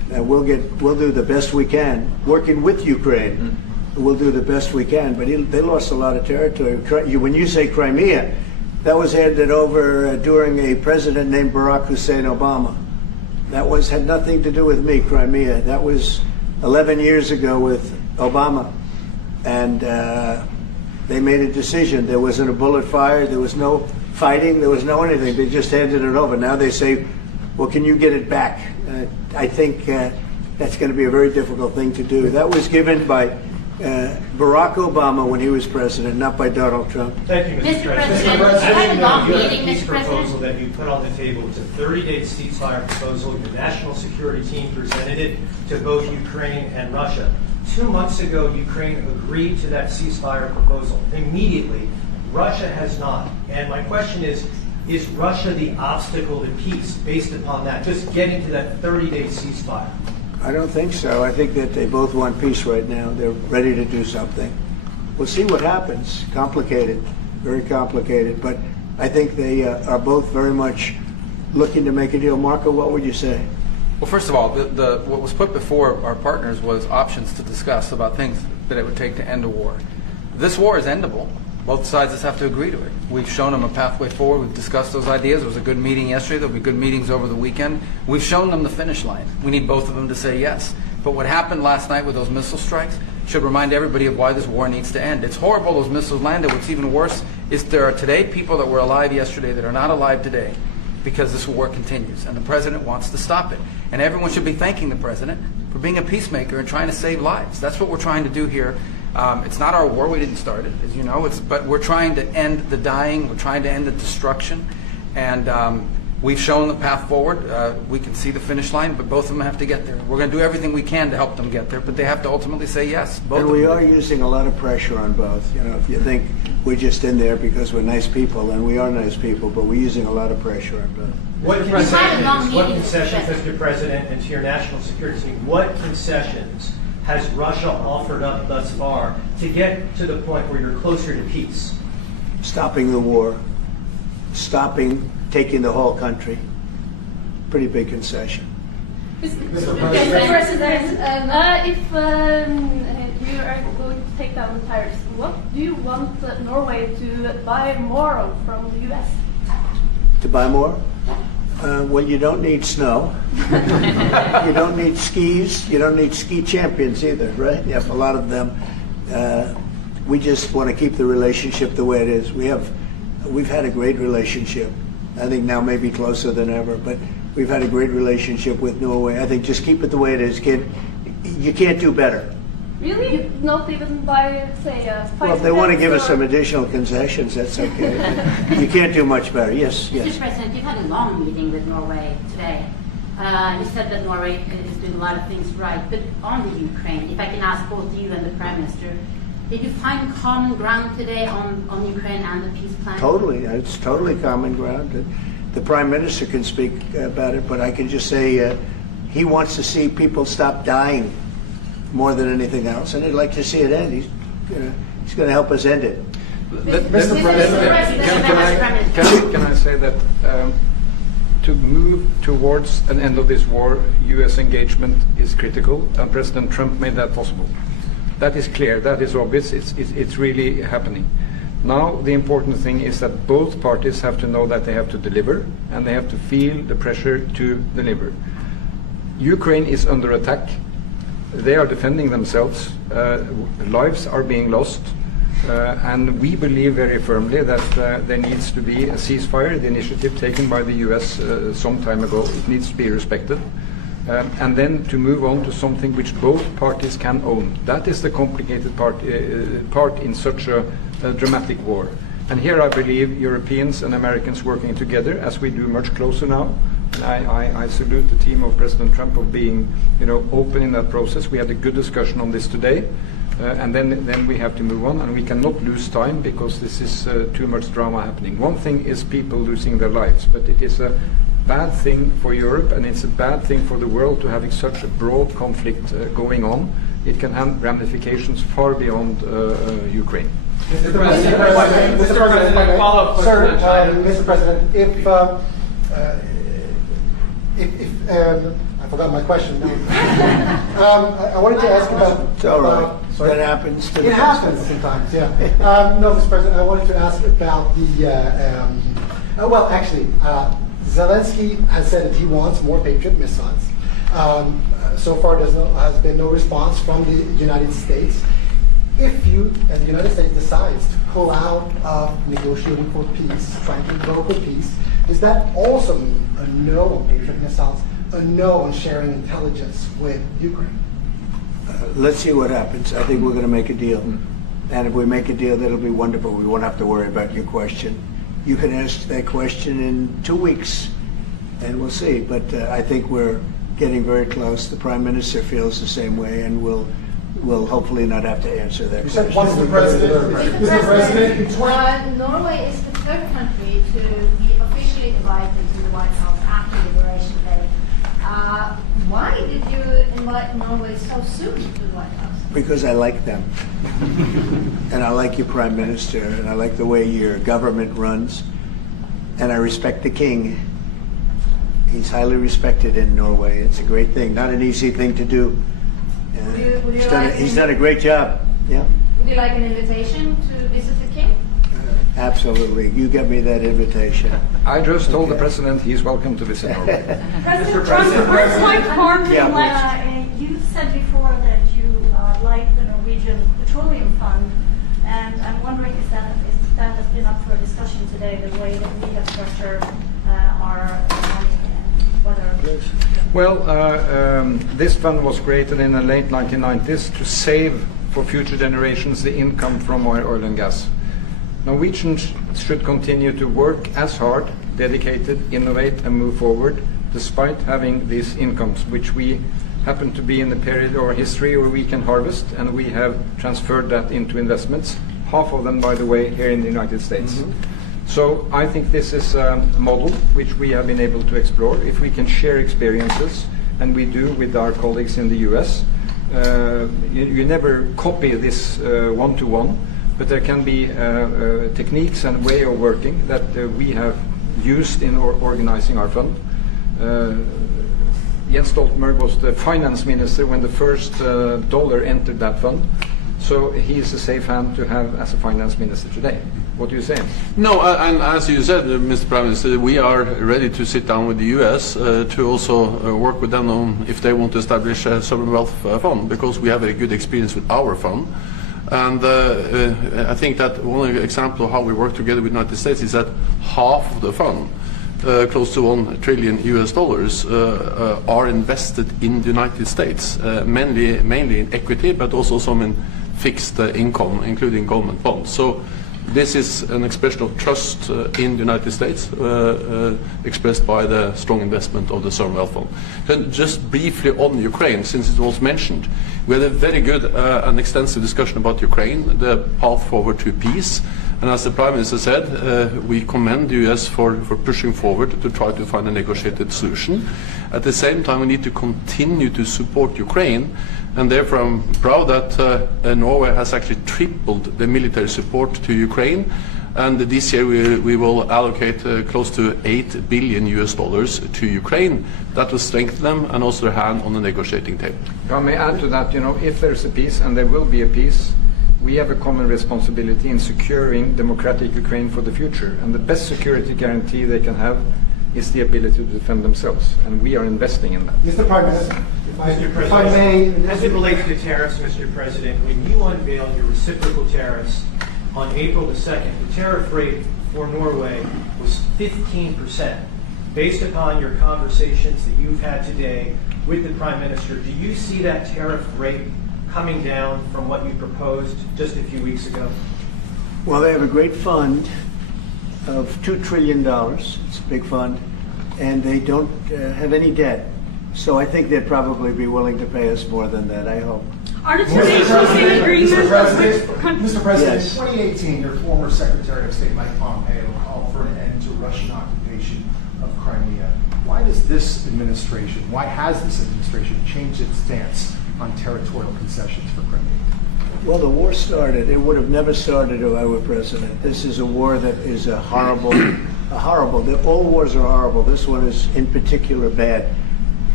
we'll do the best we can, working with Ukraine. We'll do the best we can, but they lost a lot of territory. When you say Crimea, that was handed over during a president named Barack Hussein Obama. That had nothing to do with me, Crimea. That was 11 years ago with Obama. And they made a decision. There wasn't a bullet fired. There was no fighting. There was no anything. They just handed it over. Now they say, well, can you get it back? I think that's going to be a very difficult thing to do. That was given by Barack Obama when he was president, not by Donald Trump. Thank you, Mr. President. I have a long Your meeting, peace Mr. President. proposal that you put on the table, it's a 30-day ceasefire proposal. Your national security team presented it to both Ukraine and Russia. 2 months ago, Ukraine agreed to that ceasefire proposal. Immediately, Russia has not. And my question is Russia the obstacle to peace based upon that, just getting to that 30-day ceasefire? I don't think so. I think that they both want peace right now. They're ready to do something. We'll see what happens. Complicated, very complicated. But I think they are both very much looking to make a deal. Marco, what would you say? Well, first of all, what was put before our partners was options to discuss about things that it would take to end a war. This war is endable. Both sides just have to agree to it. We've shown them a pathway forward. We've discussed those ideas. It was a good meeting yesterday. There'll be good meetings over the weekend. We've shown them the finish line. We need both of them to say yes. But what happened last night with those missile strikes should remind everybody of why this war needs to end. It's horrible those missiles landed. What's even worse is there are today people that were alive yesterday that are not alive today because this war continues. And the president wants to stop it. And everyone should be thanking the president for being a peacemaker and trying to save lives. That's what we're trying to do here. It's not our war. We didn't start it, as you know. But we're trying to end the dying. We're trying to end the destruction. And we've shown the path forward. We can see the finish line, but both of them have to get there. We're going to do everything we can to help them get there, but they have to ultimately say yes. Both and we are using a lot of pressure on both. You know, if you think we're just in there because we're nice people, and we are nice people, but we're using a lot of pressure on both. What concessions, Mr. President, and to your national security team, what concessions has Russia offered up thus far to get to the point where you're closer to peace? Stopping the war, taking the whole country. Pretty big concession. Mr. President, if you are going to take down the tariffs, what do you want Norway to buy more of from the U.S.? To buy more? Well, you don't need snow. You don't need skis. You don't need ski champions either, right? You have a lot of them. We just want to keep the relationship the way it is. We've had a great relationship. I think now maybe closer than ever, but we've had a great relationship with Norway. I think just keep it the way it is, kid. You can't do better. Really? Not even by, say, well, if they want to give us some additional concessions, that's okay. You can't do much better. Yes, yes. Mr. President, you've had a long meeting with Norway today. You said that Norway is doing a lot of things right, but on the Ukraine, if I can ask both you and the Prime Minister, did you find common ground today on Ukraine and the peace plan? Totally. It's totally common ground. The Prime Minister can speak about it, but I can just say he wants to see people stop dying more than anything else, and he'd like to see it end. He's going to help us end it. Mr. President, can I say that to move towards an end of this war, U.S. engagement is critical, and President Trump made that possible. That is clear. That is obvious. It's really happening. Now, the important thing is that both parties have to know that they have to deliver, and they have to feel the pressure to deliver. Ukraine is under attack. They are defending themselves. Lives are being lost. And we believe very firmly that there needs to be a ceasefire, the initiative taken by the US some time ago. It needs to be respected. And then to move on to something which both parties can own. That is the complicated part in such a dramatic war. And here I believe Europeans and Americans working together, as we do much closer now. And I salute the team of President Trump of being, open in that process. We had a good discussion on this today. And then we have to move on, and we cannot lose time because this is too much drama happening. One thing is people losing their lives, but it is a bad thing for Europe, and it's a bad thing for the world to having such a broad conflict going on. It can have ramifications far beyond Ukraine. Mr. President, follow-up question. Sir, Mr. President, I forgot my question. I wanted to ask about. It's all right. That happens to the It best happens of us. sometimes, yeah. No, Mr. President, I wanted to ask about the. Well, actually, Zelensky has said that he wants more Patriot missiles. So far, there has been no response from the United States. If you, and the United States, decides to pull out of negotiating for peace, trying to broker peace, does that also mean a no on Patriot missiles, a no on sharing intelligence with Ukraine? Let's see what happens. I think we're going to make a deal. And if we make a deal, that'll be wonderful. We won't have to worry about your question. You can ask that question in 2 weeks, and we'll see. But I think we're getting very close. The Prime Minister feels the same way, and we'll hopefully not have to answer that question. Mr. President, Norway is the third country to be officially invited to the White House after Liberation Day. Why did you invite Norway so soon to the White House? Because I like them. And I like your Prime Minister, and I like the way your government runs, and I respect the King. He's highly respected in Norway. It's a great thing. Not an easy thing to do. He's done a great job. Yeah. Would you like an invitation to visit the King? Absolutely. You get me that invitation. I just told the President he's welcome to visit Norway. President Trump, first like harm you said before that you like the Norwegian Petroleum Fund, and I'm wondering if that has been up for discussion today, the way that we have structured our money and whether. Well, this fund was created in the late 1990s to save for future generations the income from oil and gas. Norwegians should continue to work as hard, dedicated, innovate and move forward despite having these incomes, which we happen to be in the period of our history where we can harvest, and we have transferred that into investments, half of them, by the way, here in the United States. So I think this is a model which we have been able to explore. If we can share experiences, and we do with our colleagues in the US, you never copy this one-to-one, but there can be techniques and way of working that we have used in organizing our fund. Jens Stoltenberg was the finance minister when the first dollar entered that fund, so he is a safe hand to have as a finance minister today. What do you say? No, and as you said, Mr. Prime Minister, we are ready to sit down with the US to also work with them on if they want to establish a sovereign wealth fund, because we have a good experience with our fund. And I think that one example of how we work together with the United States is that half of the fund, close to $1 trillion are invested in the United States, mainly in equity, but also some in fixed income, including government bonds. So this is an expression of trust in the United States, expressed by the strong investment of the sovereign wealth fund. And just briefly on Ukraine, since it was mentioned, we had a very good and extensive discussion about Ukraine, the path forward to peace. And as the Prime Minister said, we commend the US for pushing forward to try to find a negotiated solution. At the same time, we need to continue to support Ukraine, and therefore I'm proud that Norway has actually tripled the military support to Ukraine. And this year we will allocate close to $8 billion to Ukraine. That will strengthen them and also their hand on the negotiating table. If I may add to that, if there's a peace, and there will be a peace, we have a common responsibility in securing democratic Ukraine for the future. And the best security guarantee they can have is the ability to defend themselves. And we are investing in that. Mr. Prime Minister, Mr. President, if I may, as it relates to tariffs, Mr. President, when you unveiled your reciprocal tariffs on April the 2nd, the tariff rate for Norway was 15%. Based upon your conversations that you've had today with the Prime Minister, do you see that tariff rate coming down from what you proposed just a few weeks ago? Well, they have a great fund of $2 trillion. It's a big fund. And they don't have any debt. So I think they'd probably be willing to pay us more than that, I hope. Are the trade agreements Mr. President, Yes. in 2018, your former Secretary of State Mike Pompeo called for an end to Russian occupation of Crimea. Why does this administration, why has this administration changed its stance on territorial concessions for Crimea? Well, the war started. It would have never started if I were president. This is a war that is horrible. All wars are horrible. This one is in particular bad.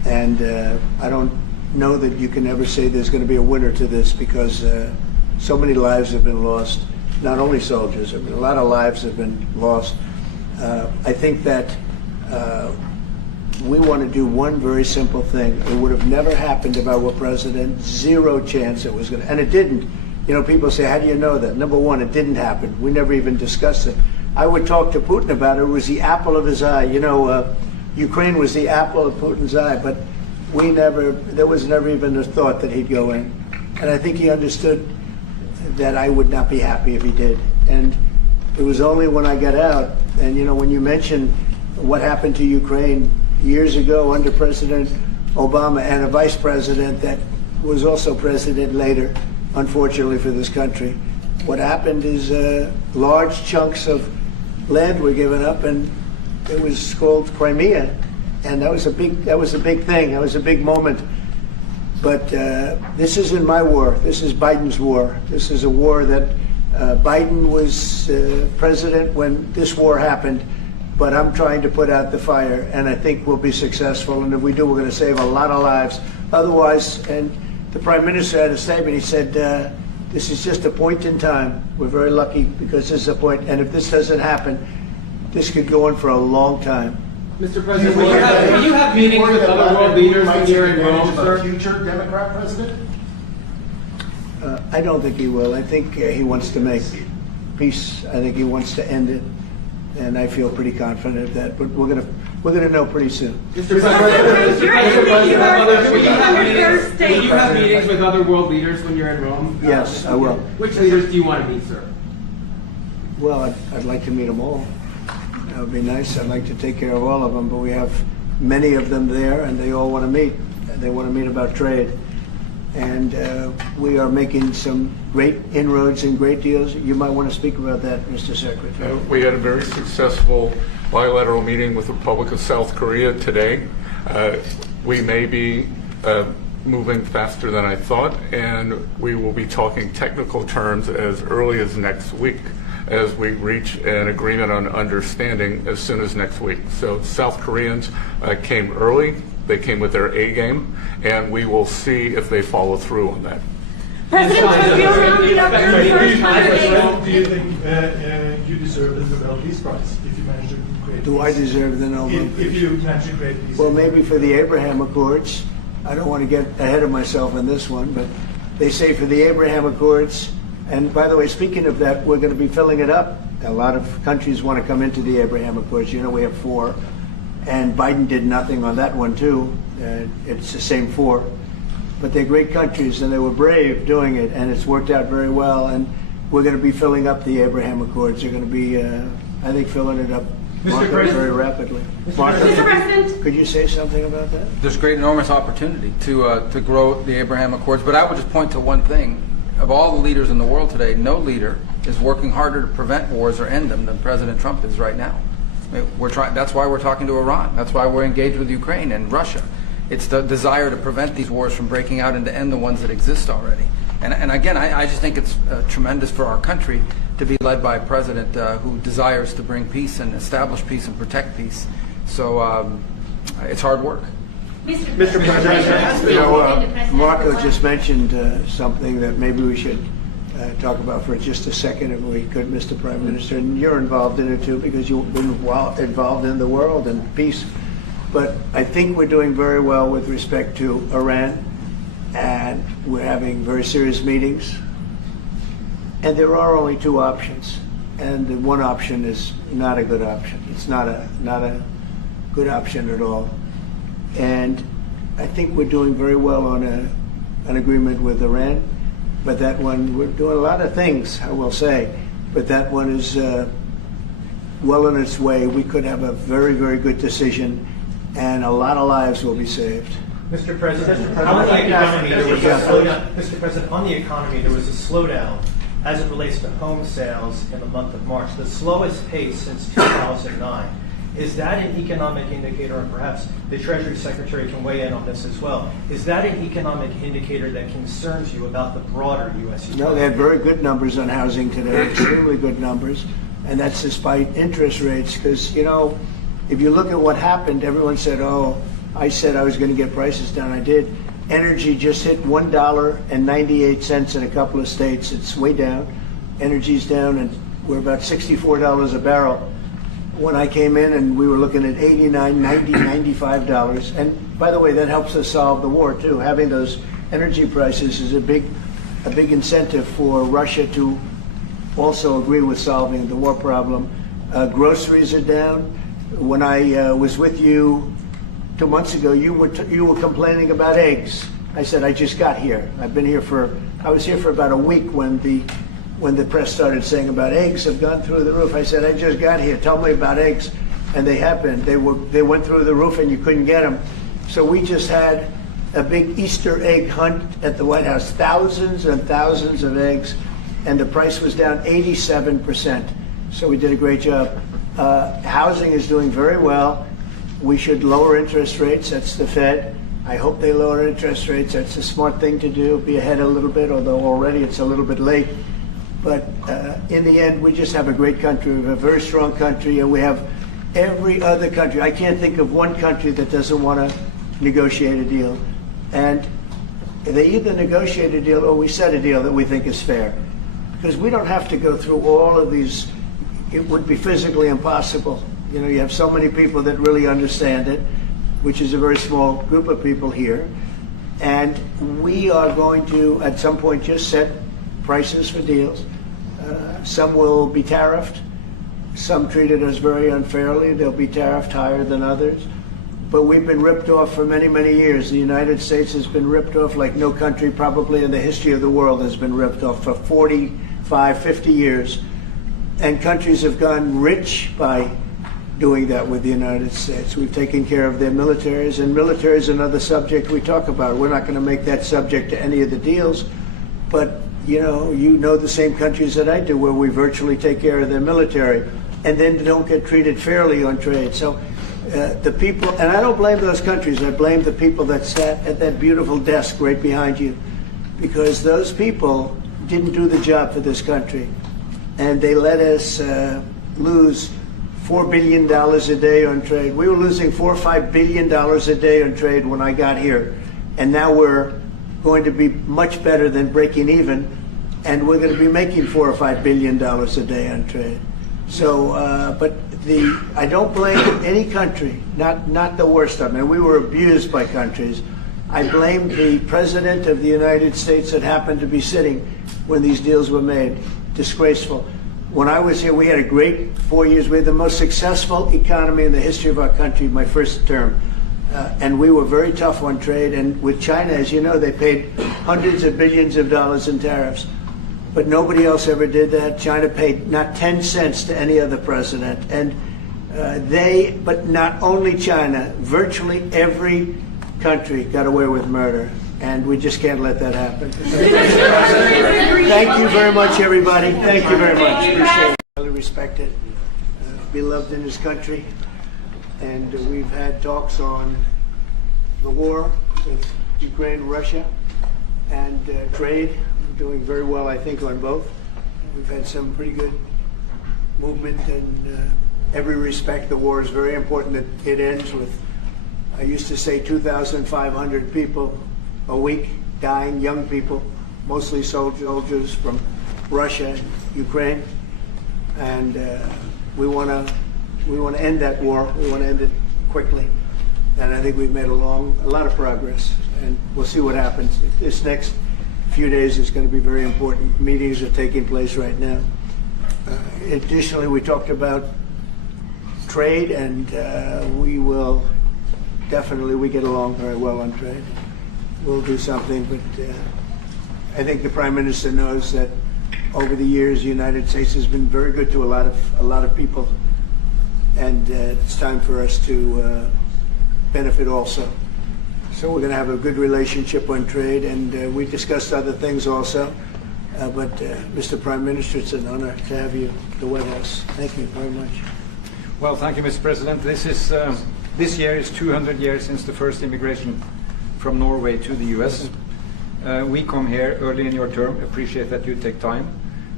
And I don't know that you can ever say there's going to be a winner to this, because so many lives have been lost. Not only soldiers, I mean, a lot of lives have been lost. I think that we want to do one very simple thing. It would have never happened if I were president. Zero chance it was going to, and it didn't. You know, people say, how do you know that? Number one, it didn't happen. We never even discussed it. I would talk to Putin about it. It was the apple of his eye. You know, Ukraine was the apple of Putin's eye, but there was never even a thought that he'd go in. And I think he understood that I would not be happy if he did. And it was only when I got out, and you know, when you mention what happened to Ukraine years ago under President Obama and a vice president that was also president later, unfortunately for this country, what happened is large chunks of land were given up, and it was called Crimea, and that was a big thing. That was a big moment. But this isn't my war. This is Biden's war. This is a war that Biden was president when this war happened. But I'm trying to put out the fire, and I think we'll be successful. And if we do, we're going to save a lot of lives. Otherwise, and the Prime Minister had a statement. He said, this is just a point in time. We're very lucky because this is a point. And if this doesn't happen, this could go on for a long time. Mr. President, will you have meetings with other world leaders when you're in Rome, sir? Future Democrat president? I don't think he will. I think he wants to make peace. I think he wants to end it, and I feel pretty confident of that. But we're gonna know pretty soon. Mr. President, will you have meetings with other world leaders when you're in Rome? Yes, I will. Which leaders do you want to meet, sir? Well, I'd like to meet them all. That would be nice. I'd like to take care of all of them, but we have many of them there, and they all want to meet. They want to meet about trade. And we are making some great inroads and great deals. You might want to speak about that, Mr. Secretary. We had a very successful bilateral meeting with the Republic of South Korea today. We may be moving faster than I thought, and we will be talking technical terms as early as next week, as we reach an agreement on understanding as soon as next week. So South Koreans came early. They came with their A game, and we will see if they follow through on that. President Trump, you're rounding up your first 100 days. Do you think you deserve the Nobel Peace Prize if you manage to create peace? Do I deserve the Nobel Peace? If you manage to create peace. Well, maybe for the Abraham Accords. I don't want to get ahead of myself on this one, but they say for the Abraham Accords, and by the way, speaking of that, we're going to be filling it up. A lot of countries want to come into the Abraham Accords. You know, we have 4. And Biden did nothing on that one, too. It's the same 4. But they're great countries, and they were brave doing it, and it's worked out very well. And we're going to be filling up the Abraham Accords. They're going to be, I think, filling it up very rapidly. Mr. President, could you say something about that? There's great, enormous opportunity to grow the Abraham Accords. But I would just point to one thing. Of all the leaders in the world today, no leader is working harder to prevent wars or end them than President Trump is right now. That's why we're talking to Iran. That's why we're engaged with Ukraine and Russia. It's the desire to prevent these wars from breaking out and to end the ones that exist already. And again, I just think it's tremendous for our country to be led by a president who desires to bring peace and establish peace and protect peace. So it's hard work. Mr. President, you know, Marco just mentioned something that maybe we should talk about for just a second, if we could, Mr. Prime Minister. And you're involved in it too, because you've been involved in the world and peace. But I think we're doing very well with respect to Iran, and we're having very serious meetings. And there are only 2 options, and the one option is not a good option. It's not a good option at all. And I think we're doing very well on an agreement with Iran. But that one, we're doing a lot of things, I will say, but that one is well on its way. We could have a very, very good decision, and a lot of lives will be saved. Mr. President, on the economy, there was a slowdown. Mr. President, on the economy, there was a slowdown as it relates to home sales in the month of March, the slowest pace since 2009. Is that an economic indicator, and perhaps the Treasury Secretary can weigh in on this as well, is that an economic indicator that concerns you about the broader U.S. economy? No, they had very good numbers on housing today, extremely good numbers, and that's despite interest rates, because, you know, if you look at what happened, everyone said, oh, I said I was going to get prices down. I did. Energy just hit $1.98 in a couple of states. It's way down. Energy's down, and we're about $64 a barrel. When I came in, and we were looking at $89, $90, $95. And by the way, that helps us solve the war too. Having those energy prices is a big incentive for Russia to also agree with solving the war problem. Groceries are down. When I was with you 2 months ago, you were complaining about eggs. I said I just got here. I was here for about a week when the press started saying about eggs have gone through the roof. I said I just got here. Tell me about eggs, and they happened. They went through the roof, and you couldn't get them. So we just had a big Easter egg hunt at the White House. Thousands and thousands of eggs, and the price was down 87%. So we did a great job. Housing is doing very well. We should lower interest rates. That's the Fed. I hope they lower interest rates. That's a smart thing to do. Be ahead a little bit, although already it's a little bit late. But in the end, we just have a great country. We have a very strong country, and we have every other country. I can't think of one country that doesn't want to negotiate a deal. And they either negotiate a deal or we set a deal that we think is fair. Because we don't have to go through all of these. It would be physically impossible. You know, you have so many people that really understand it, which is a very small group of people here. And we are going to, at some point, just set prices for deals. Some will be tariffed. Some treated us very unfairly. They'll be tariffed higher than others. But we've been ripped off for many, many years. The United States has been ripped off like no country probably in the history of the world has been ripped off for 45, 50 years. And countries have gotten rich by doing that with the United States. We've taken care of their militaries, and military is another subject we talk about. We're not going to make that subject to any of the deals, but you know the same countries that I do where we virtually take care of their military and then don't get treated fairly on trade. So the people, and I don't blame those countries, I blame the people that sat at that beautiful desk right behind you, because those people didn't do the job for this country. And they let us lose $4 billion a day on trade. We were losing $4 or $5 billion a day on trade when I got here. And now we're going to be much better than breaking even. And we're going to be making $4 or $5 billion a day on trade. So, I don't blame any country, not the worst of them. And we were abused by countries. I blame the President of the United States that happened to be sitting when these deals were made. Disgraceful. When I was here, we had a great 4 years. We had the most successful economy in the history of our country, my first term. And we were very tough on trade. And with China, as you know, they paid hundreds of billions of dollars in tariffs. But nobody else ever did that. China paid not 10 cents to any other president. And but not only China, virtually every country got away with murder. And we just can't let that happen. Thank you very much, everybody. Thank you very much. Appreciate it. Highly respected, beloved in his country. And we've had talks on the war with Ukraine and Russia and trade. We're doing very well, I think, on both. We've had some pretty good movement in every respect. The war is very important that it ends with, I used to say, 2,500 people a week dying, young people, mostly soldiers from Russia and Ukraine, and we want to end that war. We want to end it quickly, and I think we've made a lot of progress, and we'll see what happens. This next few days is going to be very important. Meetings are taking place right now. Additionally, we talked about trade, and we get along very well on trade. We'll do something, but I think the Prime Minister knows that over the years, the United States has been very good to a lot of people, and it's time for us to benefit also. So we're going to have a good relationship on trade, and we discussed other things also. But Mr. Prime Minister, it's an honor to have you at the White House. Thank you very much. Well, thank you, Mr. President. This year is 200 years since the first immigration from Norway to the U.S. We come here early in your term. Appreciate that you take time.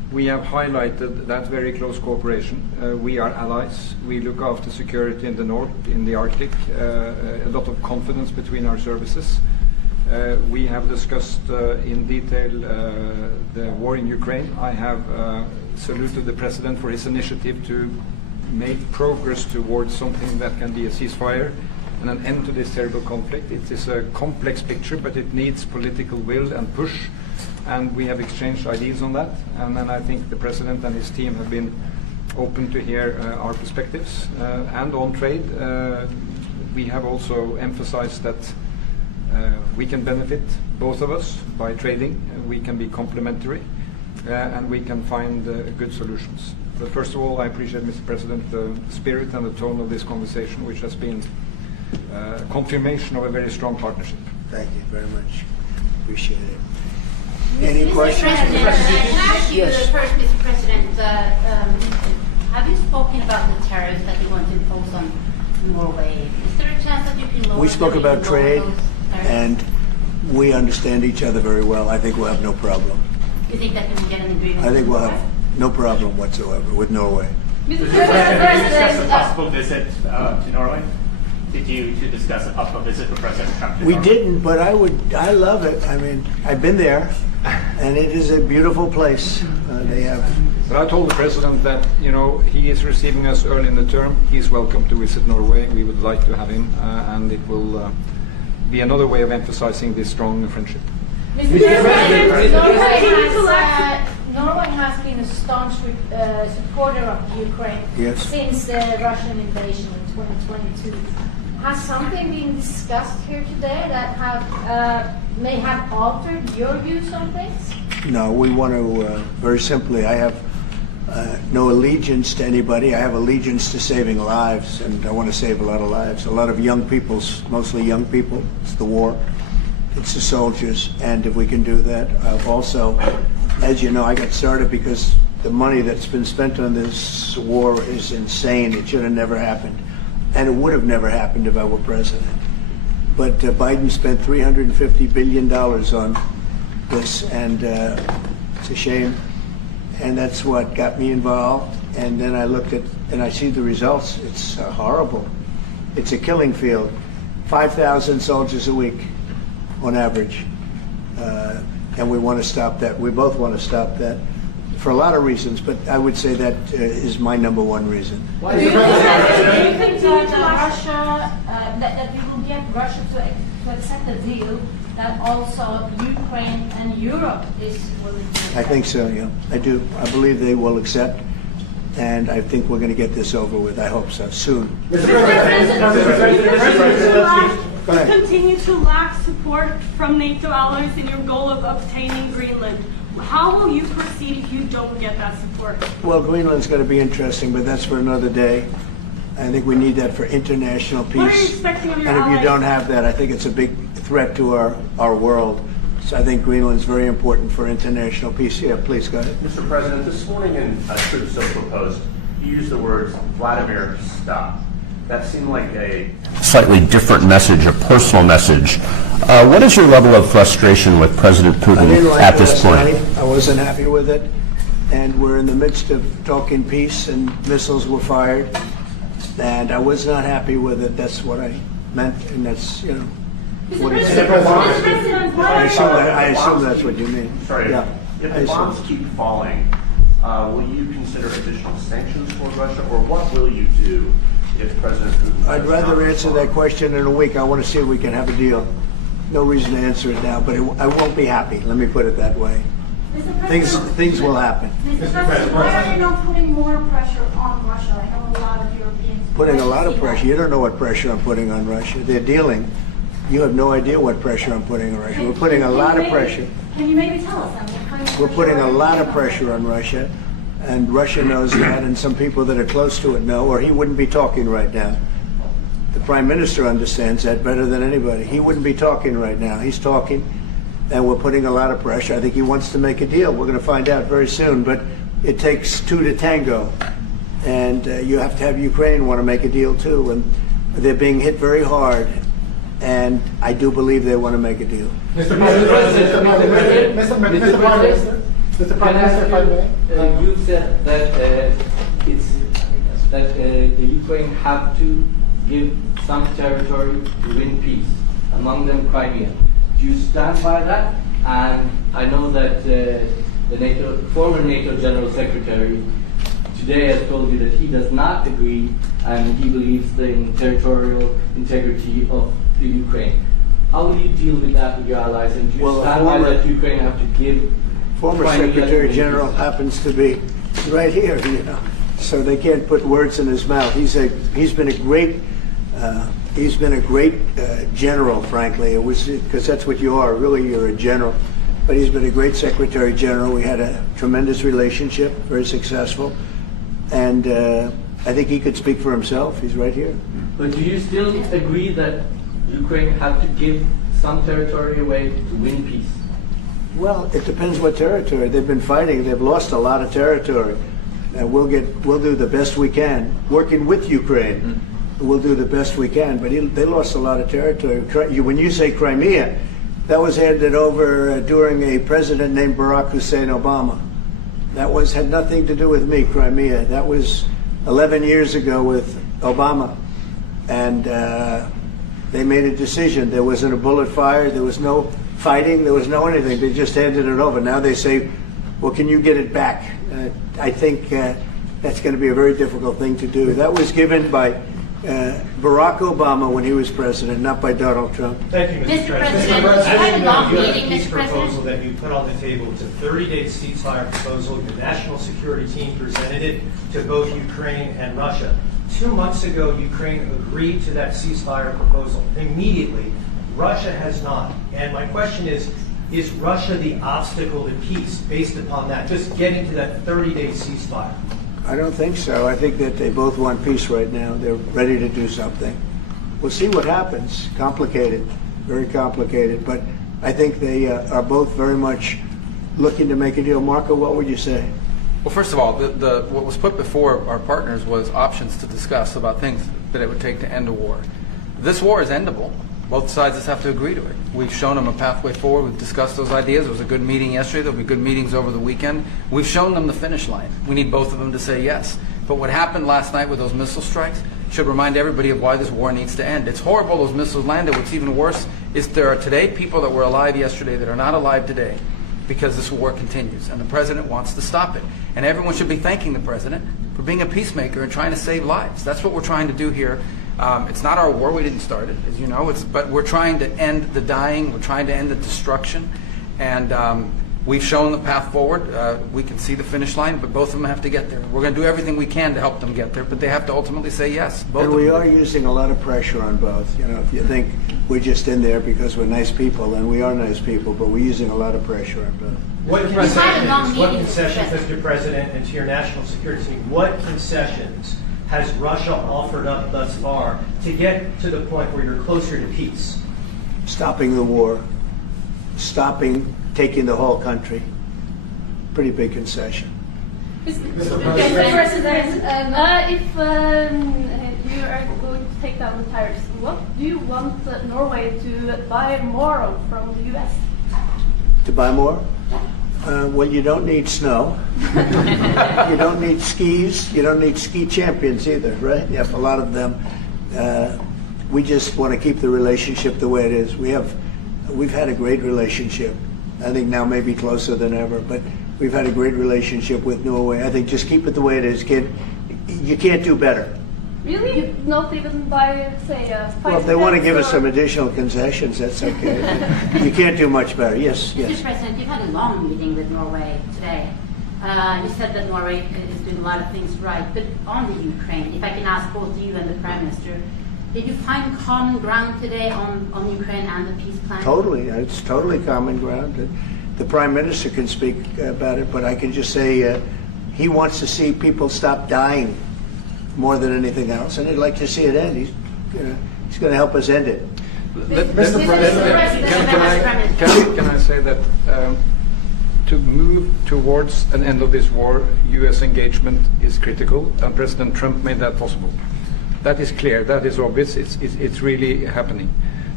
We have highlighted that very close cooperation. We are allies. We look after security in the north, in the Arctic. A lot of confidence between our services. We have discussed in detail the war in Ukraine. I have saluted the President for his initiative to make progress towards something that can be a ceasefire and an end to this terrible conflict. It is a complex picture, but it needs political will and push. And we have exchanged ideas on that. And then I think the President and his team have been open to hear our perspectives. And on trade, we have also emphasized that we can benefit, both of us, by trading. We can be complementary, and we can find good solutions. But first of all, I appreciate, Mr. President, the spirit and the tone of this conversation, which has been confirmation of a very strong partnership. Thank you very much. Appreciate it. Any questions? Can I ask you first, Mr. President, have you spoken about the tariffs that you want to impose on Norway? Is there a chance that you can lower? We spoke about trade, and we understand each other very well. I think we'll have no problem. You think that you can get an agreement? I think we'll have no problem whatsoever with Norway. Mr. President, did you discuss a possible visit to Norway? Did you discuss a possible visit for President Trump? We didn't, but I love it. I mean, I've been there, and it is a beautiful place. They have. But I told the President that, you know, he is receiving us early in the term. He's welcome to visit Norway. We would like to have him, and it will be another way of emphasizing this strong friendship. Mr. President, Norway has been a staunch supporter of Ukraine since the Russian invasion in 2022. Has something been discussed here today that may have altered your views on things? No, we want to, very simply, I have no allegiance to anybody. I have allegiance to saving lives, and I want to save a lot of lives. A lot of young people, mostly young people. It's the war. It's the soldiers, and if we can do that. Also, as you know, I got started because the money that's been spent on this war is insane. It should have never happened. And it would have never happened if I were president. But Biden spent $350 billion on this, and it's a shame. And that's what got me involved. And then I looked at, and I see the results. It's horrible. It's a killing field. 5,000 soldiers a week on average. And we want to stop that. We both want to stop that for a lot of reasons, but I would say that is my number one reason. Do you think that we will get Russia to accept a deal that also Ukraine and Europe is willing to accept? I think so, yeah. I do. I believe they will accept, and I think we're going to get this over with. I hope so, soon. Continue to lack support from NATO allies in your goal of obtaining Greenland. How will you proceed if you don't get that support? Well, Greenland's going to be interesting, but that's for another day. I think we need that for international peace. What are you expecting of your and if allies? you don't have that, I think it's a big threat to our world. So I think Greenland's very important for international peace. Yeah, please go ahead. Mr. President, this morning in Truth So Proposed, you used the words Vladimir, stop. That seemed like a slightly different message, a personal message. What is your level of frustration with President Putin at this point? I wasn't happy with it, and we're in the midst of talking peace, and missiles were fired, and I was not happy with it. That's what I meant, and that's, you know, what it said. I assume that's what you mean. Sorry, yeah. If the bombs keep falling, will you consider additional sanctions toward Russia, or what will you do if President Putin... I'd rather answer that question in a week. I want to see if we can have a deal. No reason to answer it now, but I won't be happy. Let me put it that way. Things will happen. Mr. President, why are you not putting more pressure on Russia? I know a lot of Europeans... Putting a lot of pressure. You don't know what pressure I'm putting on Russia. They're dealing. You have no idea what pressure I'm putting on Russia. We're putting a lot of pressure. Can you maybe tell us what kind of We're putting a lot of pressure on Russia, and Russia knows that, and some people that are close to it know, or he wouldn't be talking right now. The Prime Minister understands that better than anybody. He wouldn't be talking right now. He's talking, and we're putting a lot of pressure. I think he wants to make a deal. We're going to find out very soon, but it takes two to tango, and you have to have Ukraine want to make a deal too, and they're being hit very hard, and I do believe they want to make a deal. Mr. President, Mr. Prime Minister, Mr. Prime Minister, if I may. You said that the Ukraine have to give some territory to win peace, among them Crimea. Do you stand by that? And I know that the former NATO General Secretary today has told you that he does not agree and he believes in territorial integrity of the Ukraine. How will you deal with that with your allies? And do you stand by that Ukraine have to give? Former Secretary General happens to be right here, so they can't put words in his mouth. He's been a great general, frankly. It was because that's what you are. Really, you're a general. But he's been a great Secretary General. We had a tremendous relationship, very successful, and I think he could speak for himself. He's right here. But do you still agree that Ukraine have to give some territory away to win peace? Well, it depends what territory. They've been fighting. They've lost a lot of territory. We'll do the best we can. Working with Ukraine, we'll do the best we can. But they lost a lot of territory. When you say Crimea, that was handed over during a president named Barack Hussein Obama. That had nothing to do with me, Crimea. That was 11 years ago with Obama. And they made a decision. There wasn't a bullet fired. There was no fighting. There was no anything. They just handed it over. Now they say, well, can you get it back? I think that's going to be a very difficult thing to do. That was given by Barack Obama when he was president, not by Donald Trump. Thank you, Mr. President. As you know, you have a peace proposal that you put on the table. It's a 30-day ceasefire proposal. Your national security team presented it to both Ukraine and Russia. 2 months ago, Ukraine agreed to that ceasefire proposal. Immediately, Russia has not. And my question is Russia the obstacle to peace based upon that, just getting to that 30-day ceasefire? I don't think so. I think that they both want peace right now. They're ready to do something. We'll see what happens. Complicated, very complicated. But I think they are both very much looking to make a deal. Marco, what would you say? Well, first of all, what was put before our partners was options to discuss about things that it would take to end a war. This war is endable. Both sides just have to agree to it. We've shown them a pathway forward. We've discussed those ideas. It was a good meeting yesterday. There'll be good meetings over the weekend. We've shown them the finish line. We need both of them to say yes. But what happened last night with those missile strikes should remind everybody of why this war needs to end. It's horrible those missiles landed. What's even worse is there are today people that were alive yesterday that are not alive today because this war continues. And the president wants to stop it. And everyone should be thanking the president for being a peacemaker and trying to save lives. That's what we're trying to do here. It's not our war. We didn't start it, as you know. But we're trying to end the dying. We're trying to end the destruction. And we've shown the path forward. We can see the finish line, but both of them have to get there. We're going to do everything we can to help them get there, but they have to ultimately say yes. Both and we are using a lot of pressure on both. If you think we're just in there because we're nice people, and we are nice people, but we're using a lot of pressure on both. What concessions, Mr. President, and to your national security team, what concessions has Russia offered up thus far to get to the point where you're closer to peace? Stopping the war, stopping taking the whole country. Pretty big concession. Mr. President, if you are going to take down the tariffs, what do you want Norway to buy more from the U.S.? To buy more? Well, you don't need snow. You don't need skis. You don't need ski champions either, right? You have a lot of them. We just want to keep the relationship the way it is. We've had a great relationship. I think now maybe closer than ever, but we've had a great relationship with Norway. I think just keep it the way it is, kid. You can't do better. Really? Not even by, say, well, if they want to give us some additional concessions, that's okay. You can't do much better. Yes, yes. Mr. President, you've had a long meeting with Norway today. You said that Norway is doing a lot of things right, but on the Ukraine, if I can ask both you and the Prime Minister, did you find common ground today on Ukraine and the peace plan? Totally. It's totally common ground. The Prime Minister can speak about it, but I can just say he wants to see people stop dying more than anything else, and he'd like to see it end. He's going to help us end it. Mr. President, can I say that to move towards an end of this war, U.S. engagement is critical, and President Trump made that possible. That is clear. That is obvious. It's really happening.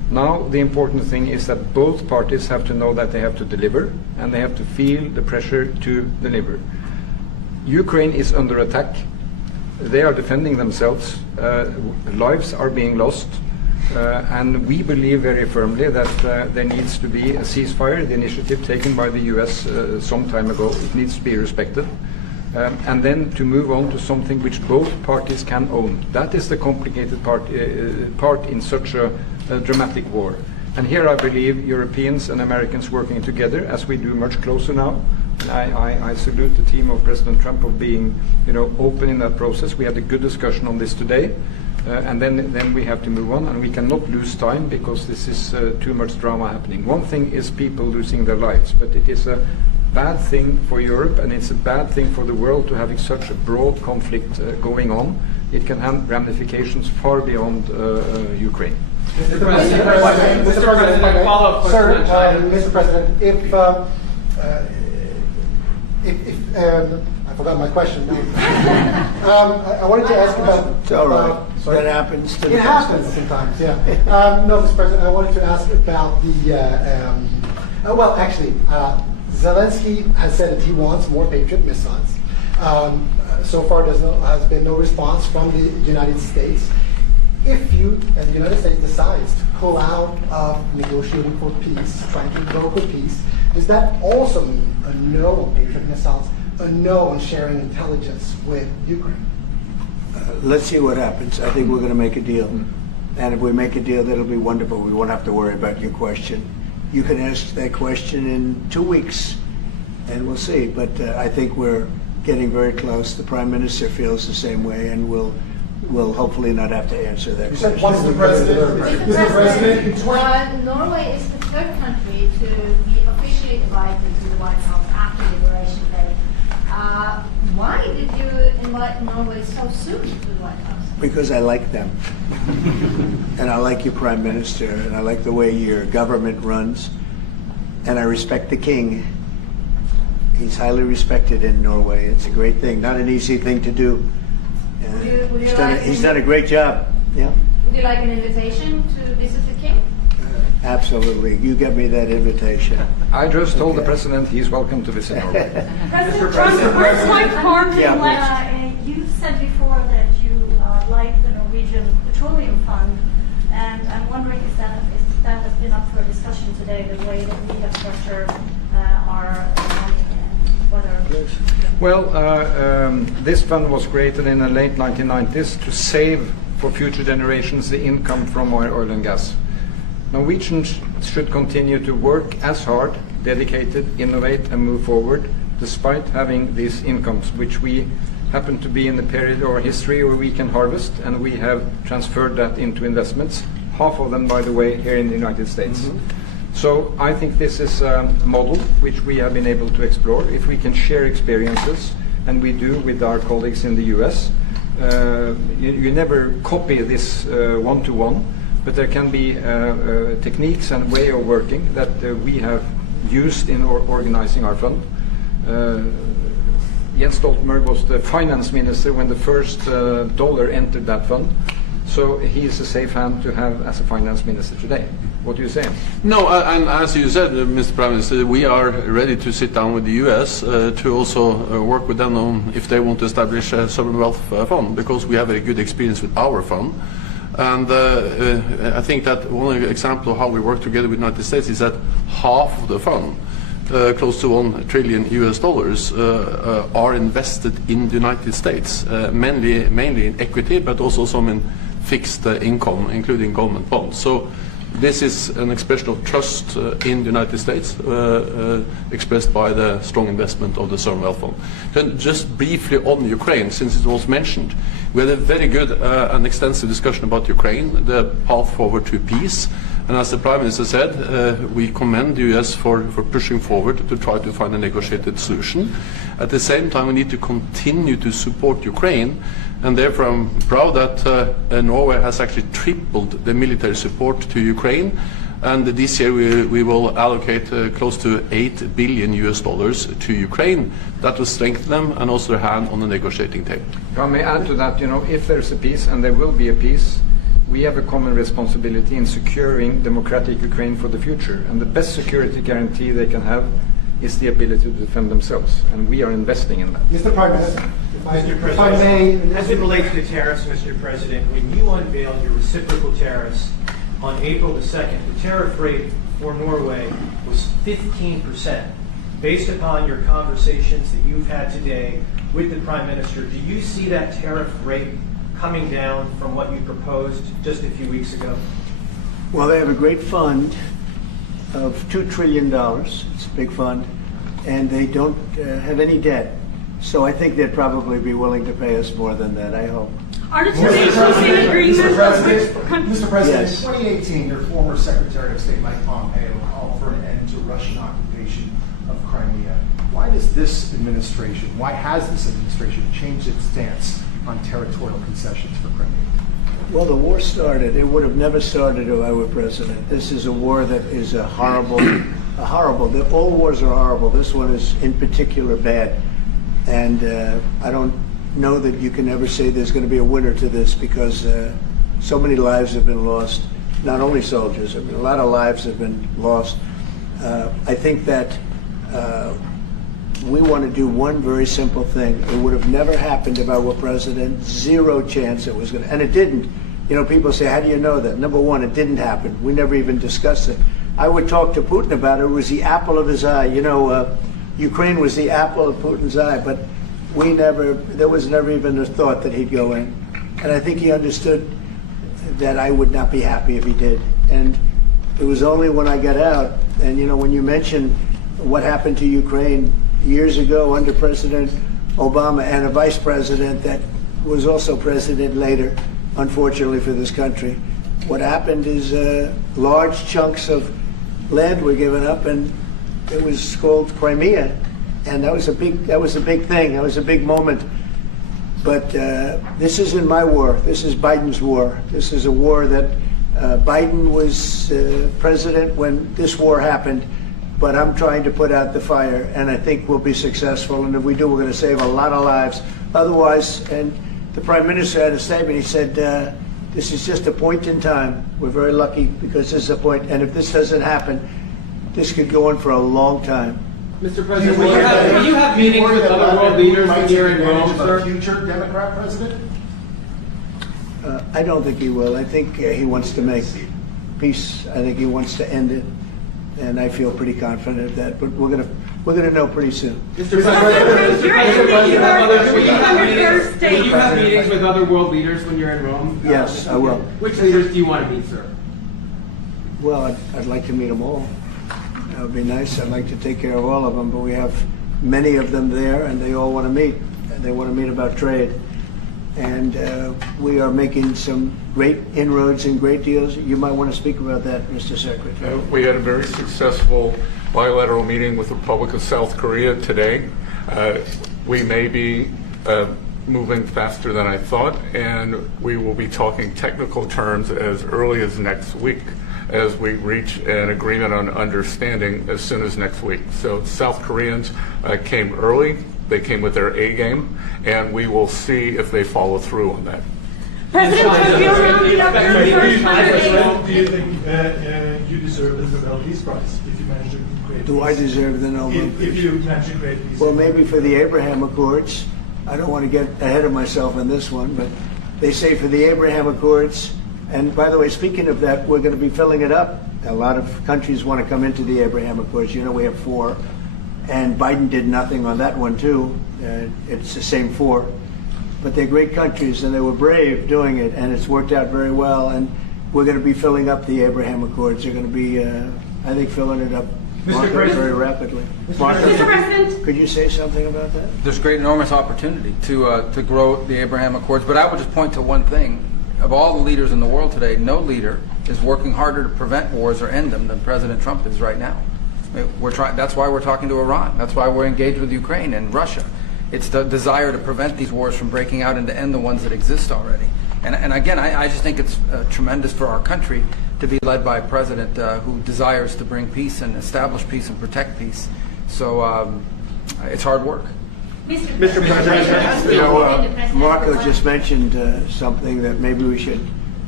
Now the important thing is that both parties have to know that they have to deliver, and they have to feel the pressure to deliver. Ukraine is under attack. They are defending themselves. Lives are being lost. And we believe very firmly that there needs to be a ceasefire, the initiative taken by the US some time ago. It needs to be respected. And then to move on to something which both parties can own. That is the complicated part in such a dramatic war. And here I believe Europeans and Americans working together, as we do much closer now. I salute the team of President Trump of being, open in that process. We had a good discussion on this today, and then we have to move on, and we cannot lose time because this is too much drama happening. One thing is people losing their lives, but it is a bad thing for Europe, and it's a bad thing for the world to having such a broad conflict going on. It can have ramifications far beyond Ukraine. Mr. President, follow-up question. Mr. President, if I forgot my question. I wanted to ask about. It's all right. That happens. It happens sometimes. Yeah. No, Mr. President, I wanted to ask about the. Zelensky has said that he wants more Patriot missiles. So far, there has been no response from the United States. If you and the United States decides to pull out of negotiating for peace, trying to broker peace, does that also mean a no on Patriot missiles, a no on sharing intelligence with Ukraine? Let's see what happens. I think we're going to make a deal. And if we make a deal, that'll be wonderful. We won't have to worry about your question. You can ask that question in 2 weeks, and we'll see. But I think we're getting very close. The Prime Minister feels the same way, and we'll hopefully not have to answer that question. Mr. President, Norway is the third country to be officially invited to the White House after Liberation Day. Why did you invite Norway so soon to the White House? Because I like them. And I like your Prime Minister, and I like the way your government runs, and I respect the King. He's highly respected in Norway. It's a great thing. Not an easy thing to do. He's done a great job. Yeah. Would you like an invitation to visit the King? Absolutely. You get me that invitation. I just told the President he's welcome to visit Norway. President Trump, where's Mike Farming? You said before that you like the Norwegian Petroleum Fund, and I'm wondering if that has been up for discussion today, the way that we have structured our economy and whether. Well, this fund was created in the late 1990s to save for future generations the income from oil and gas. Norwegians should continue to work as hard, dedicated, innovate and move forward, despite having these incomes, which we happen to be in the period of our history where we can harvest, and we have transferred that into investments, half of them, by the way, here in the United States. Mm-hmm. So I think this is a model which we have been able to explore. If we can share experiences, and we do with our colleagues in the US, you never copy this one-to-one, but there can be techniques and way of working that we have used in organizing our fund. Jens Stoltenberg was the finance minister when the first dollar entered that fund. So he is a safe hand to have as a finance minister today. What do you say? No, and as you said, Mr. Prime Minister, we are ready to sit down with the US to also work with them on if they want to establish a sovereign wealth fund, because we have a good experience with our fund. And I think that one example of how we work together with the United States is that half of the fund, close to $1 trillion US, are invested in the United States, mainly in equity, but also some in fixed income, including government bonds. So this is an expression of trust in the United States, expressed by the strong investment of the sovereign wealth fund. Then just briefly on Ukraine, since it was mentioned, we had a very good and extensive discussion about Ukraine, the path forward to peace. And as the Prime Minister said, we commend the US for pushing forward to try to find a negotiated solution. At the same time, we need to continue to support Ukraine, and therefore I'm proud that Norway has actually tripled the military support to Ukraine. And this year we will allocate close to $8 billion to Ukraine. That will strengthen them and also their hand on the negotiating table. If I may add to that, if there's a peace, and there will be a peace, we have a common responsibility in securing democratic Ukraine for the future. And the best security guarantee they can have is the ability to defend themselves. And we are investing in that. Mr. Prime Minister, if I may. As it relates to tariffs, Mr. President, when you unveiled your reciprocal tariffs on April the 2nd, the tariff rate for Norway was 15%. Based upon your conversations that you've had today with the Prime Minister, do you see that tariff rate coming down from what you proposed just a few weeks ago? Well, they have a great fund of $2 trillion. It's a big fund. And they don't have any debt. So I think they'd probably be willing to pay us more than that, I hope. Are the two nations in agreement? Mr. President, Yes. in 2018, your former Secretary of State Mike Pompeo called for an end to Russian occupation of Crimea. Why does this administration, why has this administration changed its stance on territorial concessions for Crimea? Well, the war started. It would have never started if I were president. This is a war that is horrible. All wars are horrible. This one is in particular bad. And I don't know that you can ever say there's going to be a winner to this because so many lives have been lost. Not only soldiers, I mean, a lot of lives have been lost. I think that we want to do one very simple thing. It would have never happened if I were president. Zero chance it was going to. And it didn't. You know, people say, how do you know that? Number one, it didn't happen. We never even discussed it. I would talk to Putin about it. It was the apple of his eye. You know, Ukraine was the apple of Putin's eye, but there was never even a thought that he'd go in. And I think he understood that I would not be happy if he did. And it was only when I got out, and you know, when you mention what happened to Ukraine years ago under President Obama and a vice president that was also president later, unfortunately for this country, what happened is large chunks of land were given up, and it was called Crimea, and that was a big thing. That was a big moment. But this isn't my war. This is Biden's war. This is a war that Biden was president when this war happened. But I'm trying to put out the fire, and I think we'll be successful. And if we do, we're going to save a lot of lives. Otherwise, and the Prime Minister had a statement. He said, this is just a point in time. We're very lucky because this is a point. And if this doesn't happen, this could go on for a long time. Mr. President, will you have meetings with other world leaders when you're in Rome, sir? Future Democrat president? I don't think he will. I think he wants to make peace. I think he wants to end it. And I feel pretty confident of that, but we're gonna know pretty soon. Mr. President, will you have meetings with other world leaders when you're in Rome? Yes, I will. Which leaders do you want to meet, sir? Well, I'd like to meet them all. That would be nice. I'd like to take care of all of them, but we have many of them there, and they all want to meet. And they want to meet about trade. And we are making some great inroads and great deals. You might want to speak about that, Mr. Secretary. We had a very successful bilateral meeting with the Republic of South Korea today. We may be moving faster than I thought, and we will be talking technical terms as early as next week as we reach an agreement on understanding as soon as next week. So South Koreans came early. They came with their A game, and we will see if they follow through on that. President, have you rounded up your first candidate? Do you think you deserve the Nobel Peace Prize if you manage to create Do I deserve the Nobel? If you manage to create peace? Well, maybe for the Abraham Accords. I don't want to get ahead of myself on this one, but they say for the Abraham Accords, and by the way, speaking of that, we're going to be filling it up. A lot of countries want to come into the Abraham Accords. You know, we have 4. And Biden did nothing on that one, too. It's the same 4. But they're great countries, and they were brave doing it, and it's worked out very well. And we're going to be filling up the Abraham Accords. They're going to be, I think, filling it up very rapidly. Mr. President, could you say something about that? There's great, enormous opportunity to grow the Abraham Accords. But I would just point to one thing. Of all the leaders in the world today, no leader is working harder to prevent wars or end them than President Trump is right now. That's why we're talking to Iran. That's why we're engaged with Ukraine and Russia. It's the desire to prevent these wars from breaking out and to end the ones that exist already. And again, I just think it's tremendous for our country to be led by a president who desires to bring peace and establish peace and protect peace. So it's hard work. Mr. President, you know, Marco just mentioned something that maybe we should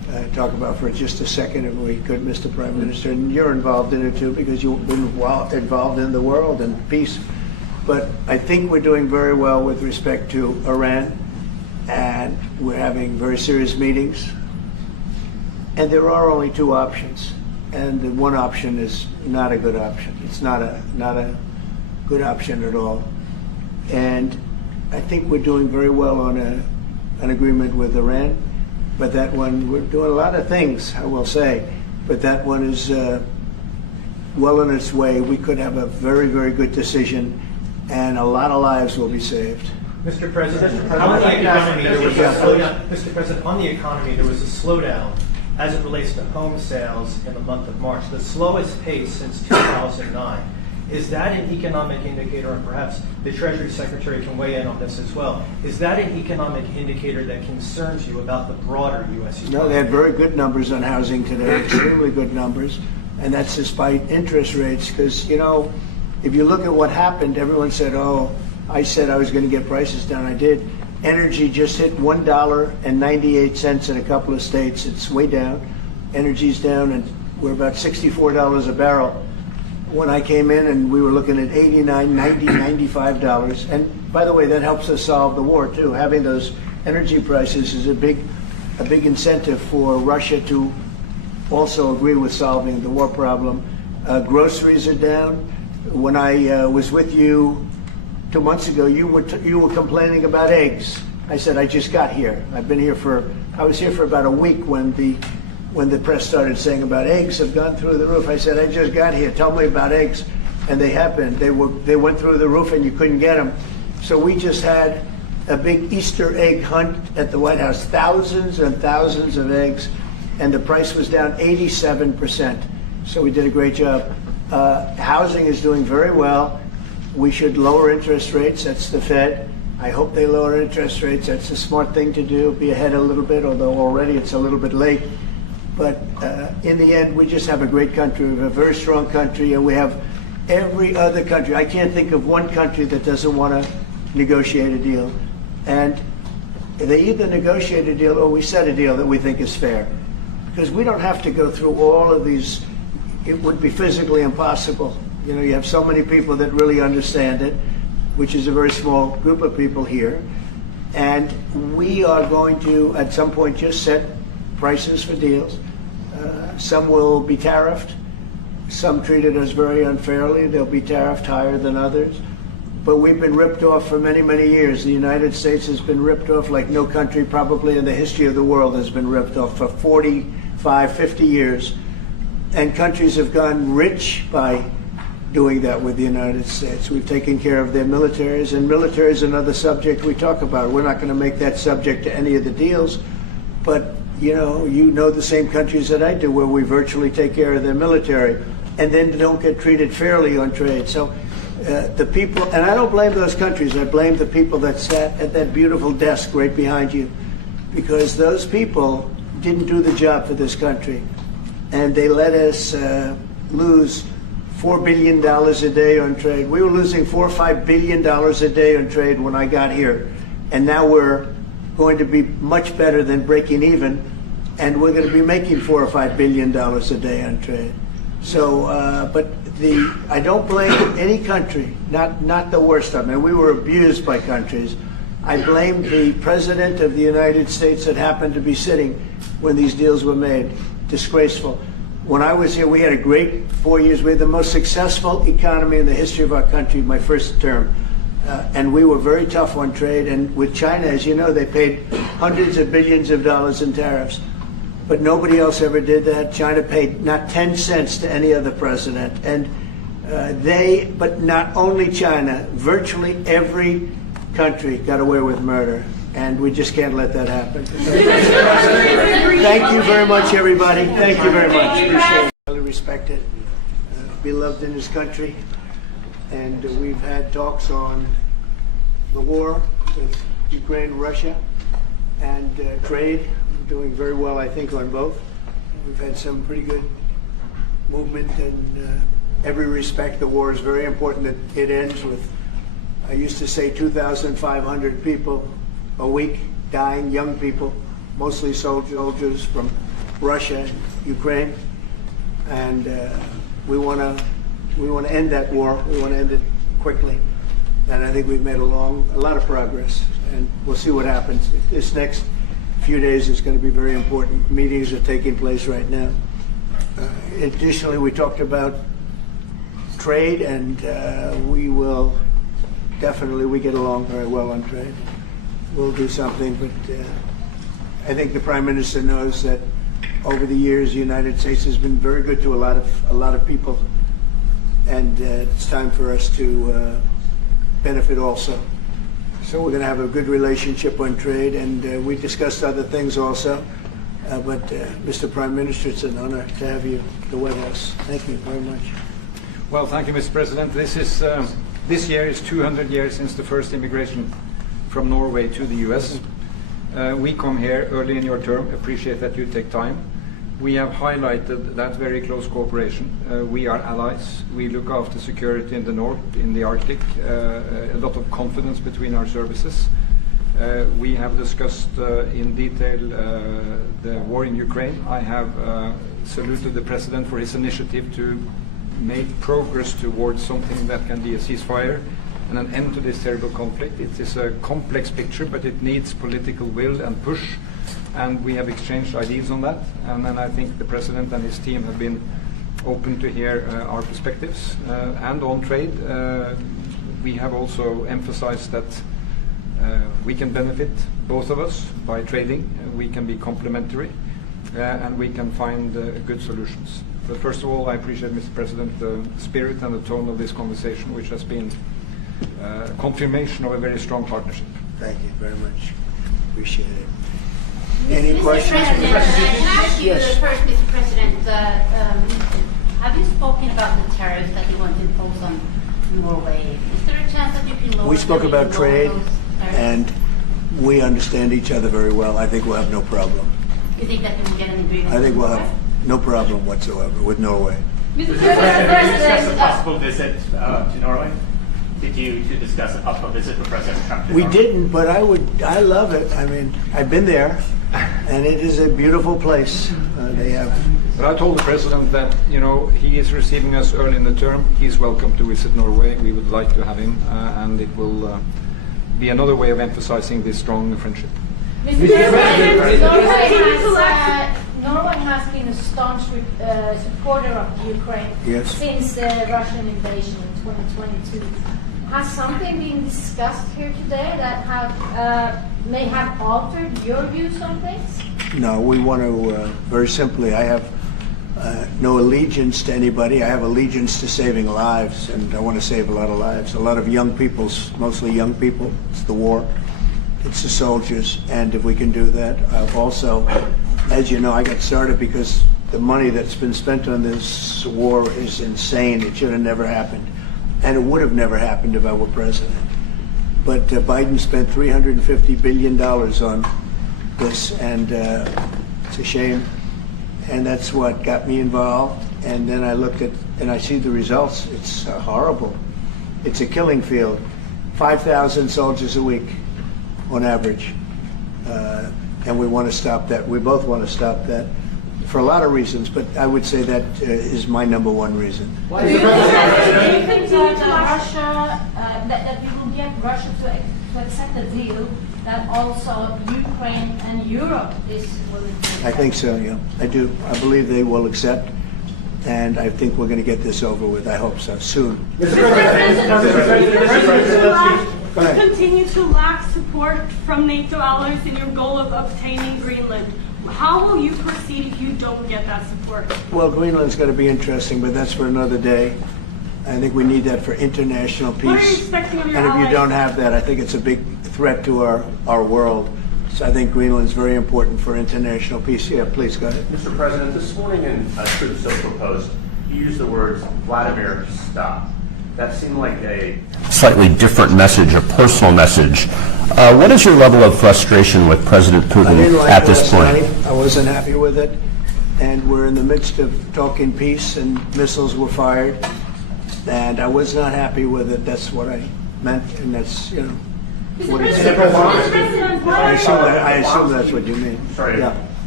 talk about for just a second, if we could, Mr. Prime Minister. And you're involved in it too, because you've been involved in the world and peace. But I think we're doing very well with respect to Iran, and we're having very serious meetings. And there are only two options, and the one option is not a good option. It's not a good option at all. And I think we're doing very well on an agreement with Iran, but that one, we're doing a lot of things, I will say, but that one is well on its way. We could have a very, very good decision, and a lot of lives will be saved. Mr. President, on the economy, there was a slowdown. Mr. President, on the economy, there was a slowdown as it relates to home sales in the month of March, the slowest pace since 2009. Is that an economic indicator, and perhaps the Treasury Secretary can weigh in on this as well, is that an economic indicator that concerns you about the broader U.S. economy? No, they had very good numbers on housing today, extremely good numbers, and that's despite interest rates, because, you know, if you look at what happened, everyone said, oh, I said I was going to get prices down. I did. Energy just hit $1.98 in a couple of states. It's way down. Energy's down, and we're about $64 a barrel. When I came in, and we were looking at $89, $90, $95. And by the way, that helps us solve the war too. Having those energy prices is a big incentive for Russia to also agree with solving the war problem. Groceries are down. When I was with you 2 months ago, you were complaining about eggs. I said, I just got here. I was here for about a week when the press started saying about eggs have gone through the roof. I said, I just got here. Tell me about eggs. And they happened. They went through the roof, and you couldn't get them. So we just had a big Easter egg hunt at the White House. Thousands and thousands of eggs, and the price was down 87%. So we did a great job. Housing is doing very well. We should lower interest rates. That's the Fed. I hope they lower interest rates. That's a smart thing to do. Be ahead a little bit, although already it's a little bit late. But in the end, we just have a great country. We have a very strong country, and we have every other country. I can't think of one country that doesn't want to negotiate a deal. And they either negotiate a deal or we set a deal that we think is fair. Because we don't have to go through all of these. It would be physically impossible. You know, you have so many people that really understand it, which is a very small group of people here. And we are going to, at some point, just set prices for deals. Some will be tariffed. Some treated us very unfairly. They'll be tariffed higher than others. But we've been ripped off for many, many years. The United States has been ripped off like no country probably in the history of the world has been ripped off for 45, 50 years. And countries have gone rich by doing that with the United States. We've taken care of their militaries, and military is another subject we talk about. We're not going to make that subject to any of the deals, but you know the same countries that I do, where we virtually take care of their military and then don't get treated fairly on trade. So the people, and I don't blame those countries, I blame the people that sat at that beautiful desk right behind you, because those people didn't do the job for this country, and they let us lose $4 billion a day on trade. We were losing $4 or $5 billion a day on trade when I got here, and now we're going to be much better than breaking even, and we're going to be making $4 or $5 billion a day on trade. So, I don't blame any country, not the worst of them. We were abused by countries. I blame the President of the United States that happened to be sitting when these deals were made. Disgraceful. When I was here, we had a great 4 years. We had the most successful economy in the history of our country, my first term. And we were very tough on trade. And with China, as you know, they paid hundreds of billions of dollars in tariffs. But nobody else ever did that. China paid not 10 cents to any other president. And but not only China, virtually every country got away with murder. And we just can't let that happen. Thank you very much, everybody. Thank you very much. Appreciate it. Highly respected, beloved in this country. And we've had talks on the war with Ukraine, Russia, and trade. We're doing very well, I think, on both. We've had some pretty good movement in every respect. The war is very important that it ends with, I used to say, 2,500 people a week dying, young people, mostly soldiers from Russia, Ukraine, and we want to end that war. We want to end it quickly, and I think we've made a lot of progress, and we'll see what happens. This next few days is going to be very important. Meetings are taking place right now. Additionally, we talked about trade, and we get along very well on trade. We'll do something, but I think the Prime Minister knows that over the years the United States has been very good to a lot of people, and it's time for us to benefit also. So we're going to have a good relationship on trade, and we discussed other things also. But Mr. Prime Minister, it's an honor to have you at the White House. Thank you very much. Well, thank you, Mr. President. This year is 200 years since the first immigration from Norway to the U.S. We come here early in your term. Appreciate that you take time. We have highlighted that very close cooperation. We are allies. We look after security in the north, in the Arctic. A lot of confidence between our services. We have discussed in detail the war in Ukraine. I have saluted the President for his initiative to make progress towards something that can be a ceasefire and an end to this terrible conflict. It is a complex picture, but it needs political will and push, and we have exchanged ideas on that. And then I think the President and his team have been open to hear our perspectives. And on trade, we have also emphasized that we can benefit, both of us, by trading. We can be complementary, and we can find good solutions. But first of all, I appreciate, Mr. President, the spirit and the tone of this conversation, which has been confirmation of a very strong partnership. Thank you very much. Appreciate it. Any questions? Can I ask you first, Mr. President, have you spoken about the tariffs that you want to impose on Norway? Is there a chance that you can lower? We spoke about trade, and we understand each other very well. I think we'll have no problem. You think that you will get an agreement? I think we'll have no problem whatsoever with Norway. Mr. President, did you discuss a possible visit to Norway? Did you discuss a possible visit for President Trump to We Norway? didn't, but I love it. I mean, I've been there, and it is a beautiful place. They have. But I told the President that, he is receiving us early in the term. He's welcome to visit Norway. We would like to have him, and it will be another way of emphasizing this strong friendship. Mr. Norway has been a staunch supporter of Ukraine since the Russian invasion in 2022. Has something been discussed here today that may have altered your views on things? No, we want to, very simply, I have no allegiance to anybody. I have allegiance to saving lives, and I want to save a lot of lives. A lot of young people, mostly young people. It's the war. It's the soldiers, and if we can do that. Also, as you know, I got started because the money that's been spent on this war is insane. It should have never happened, and it would have never happened if I were president. But Biden spent $350 billion on this, and it's a shame. And that's what got me involved. And then I looked at, and I see the results. It's horrible. It's a killing field. 5,000 soldiers a week on average. And we want to stop that. We both want to stop that for a lot of reasons, but I would say that is my number one reason. Do you think that Russia, that we will get Russia to accept a deal that also Ukraine and Europe is willing to accept? I think so, yeah. I do. I believe they will accept, and I think we're going to get this over with. I hope so, soon. Continue to lack support from NATO allies in your goal of obtaining Greenland. How will you proceed if you don't get that support? Well, Greenland's going to be interesting, but that's for another day. I think we need that for international peace. What are you expecting of your and if allies? you don't have that, I think it's a big threat to our world. So I think Greenland's very important for international peace. Yeah, please, go ahead. Mr. President, this morning in a Truth Social post, you used the words, Vladimir, stop. That seemed like a slightly different message, a personal message. What is your level of frustration with President Putin at this point? I wasn't happy with it, and we're in the midst of talking peace, and missiles were fired, and I was not happy with it. That's what I meant, and that's, what it said. I assume that's what you mean. Sorry. Yeah.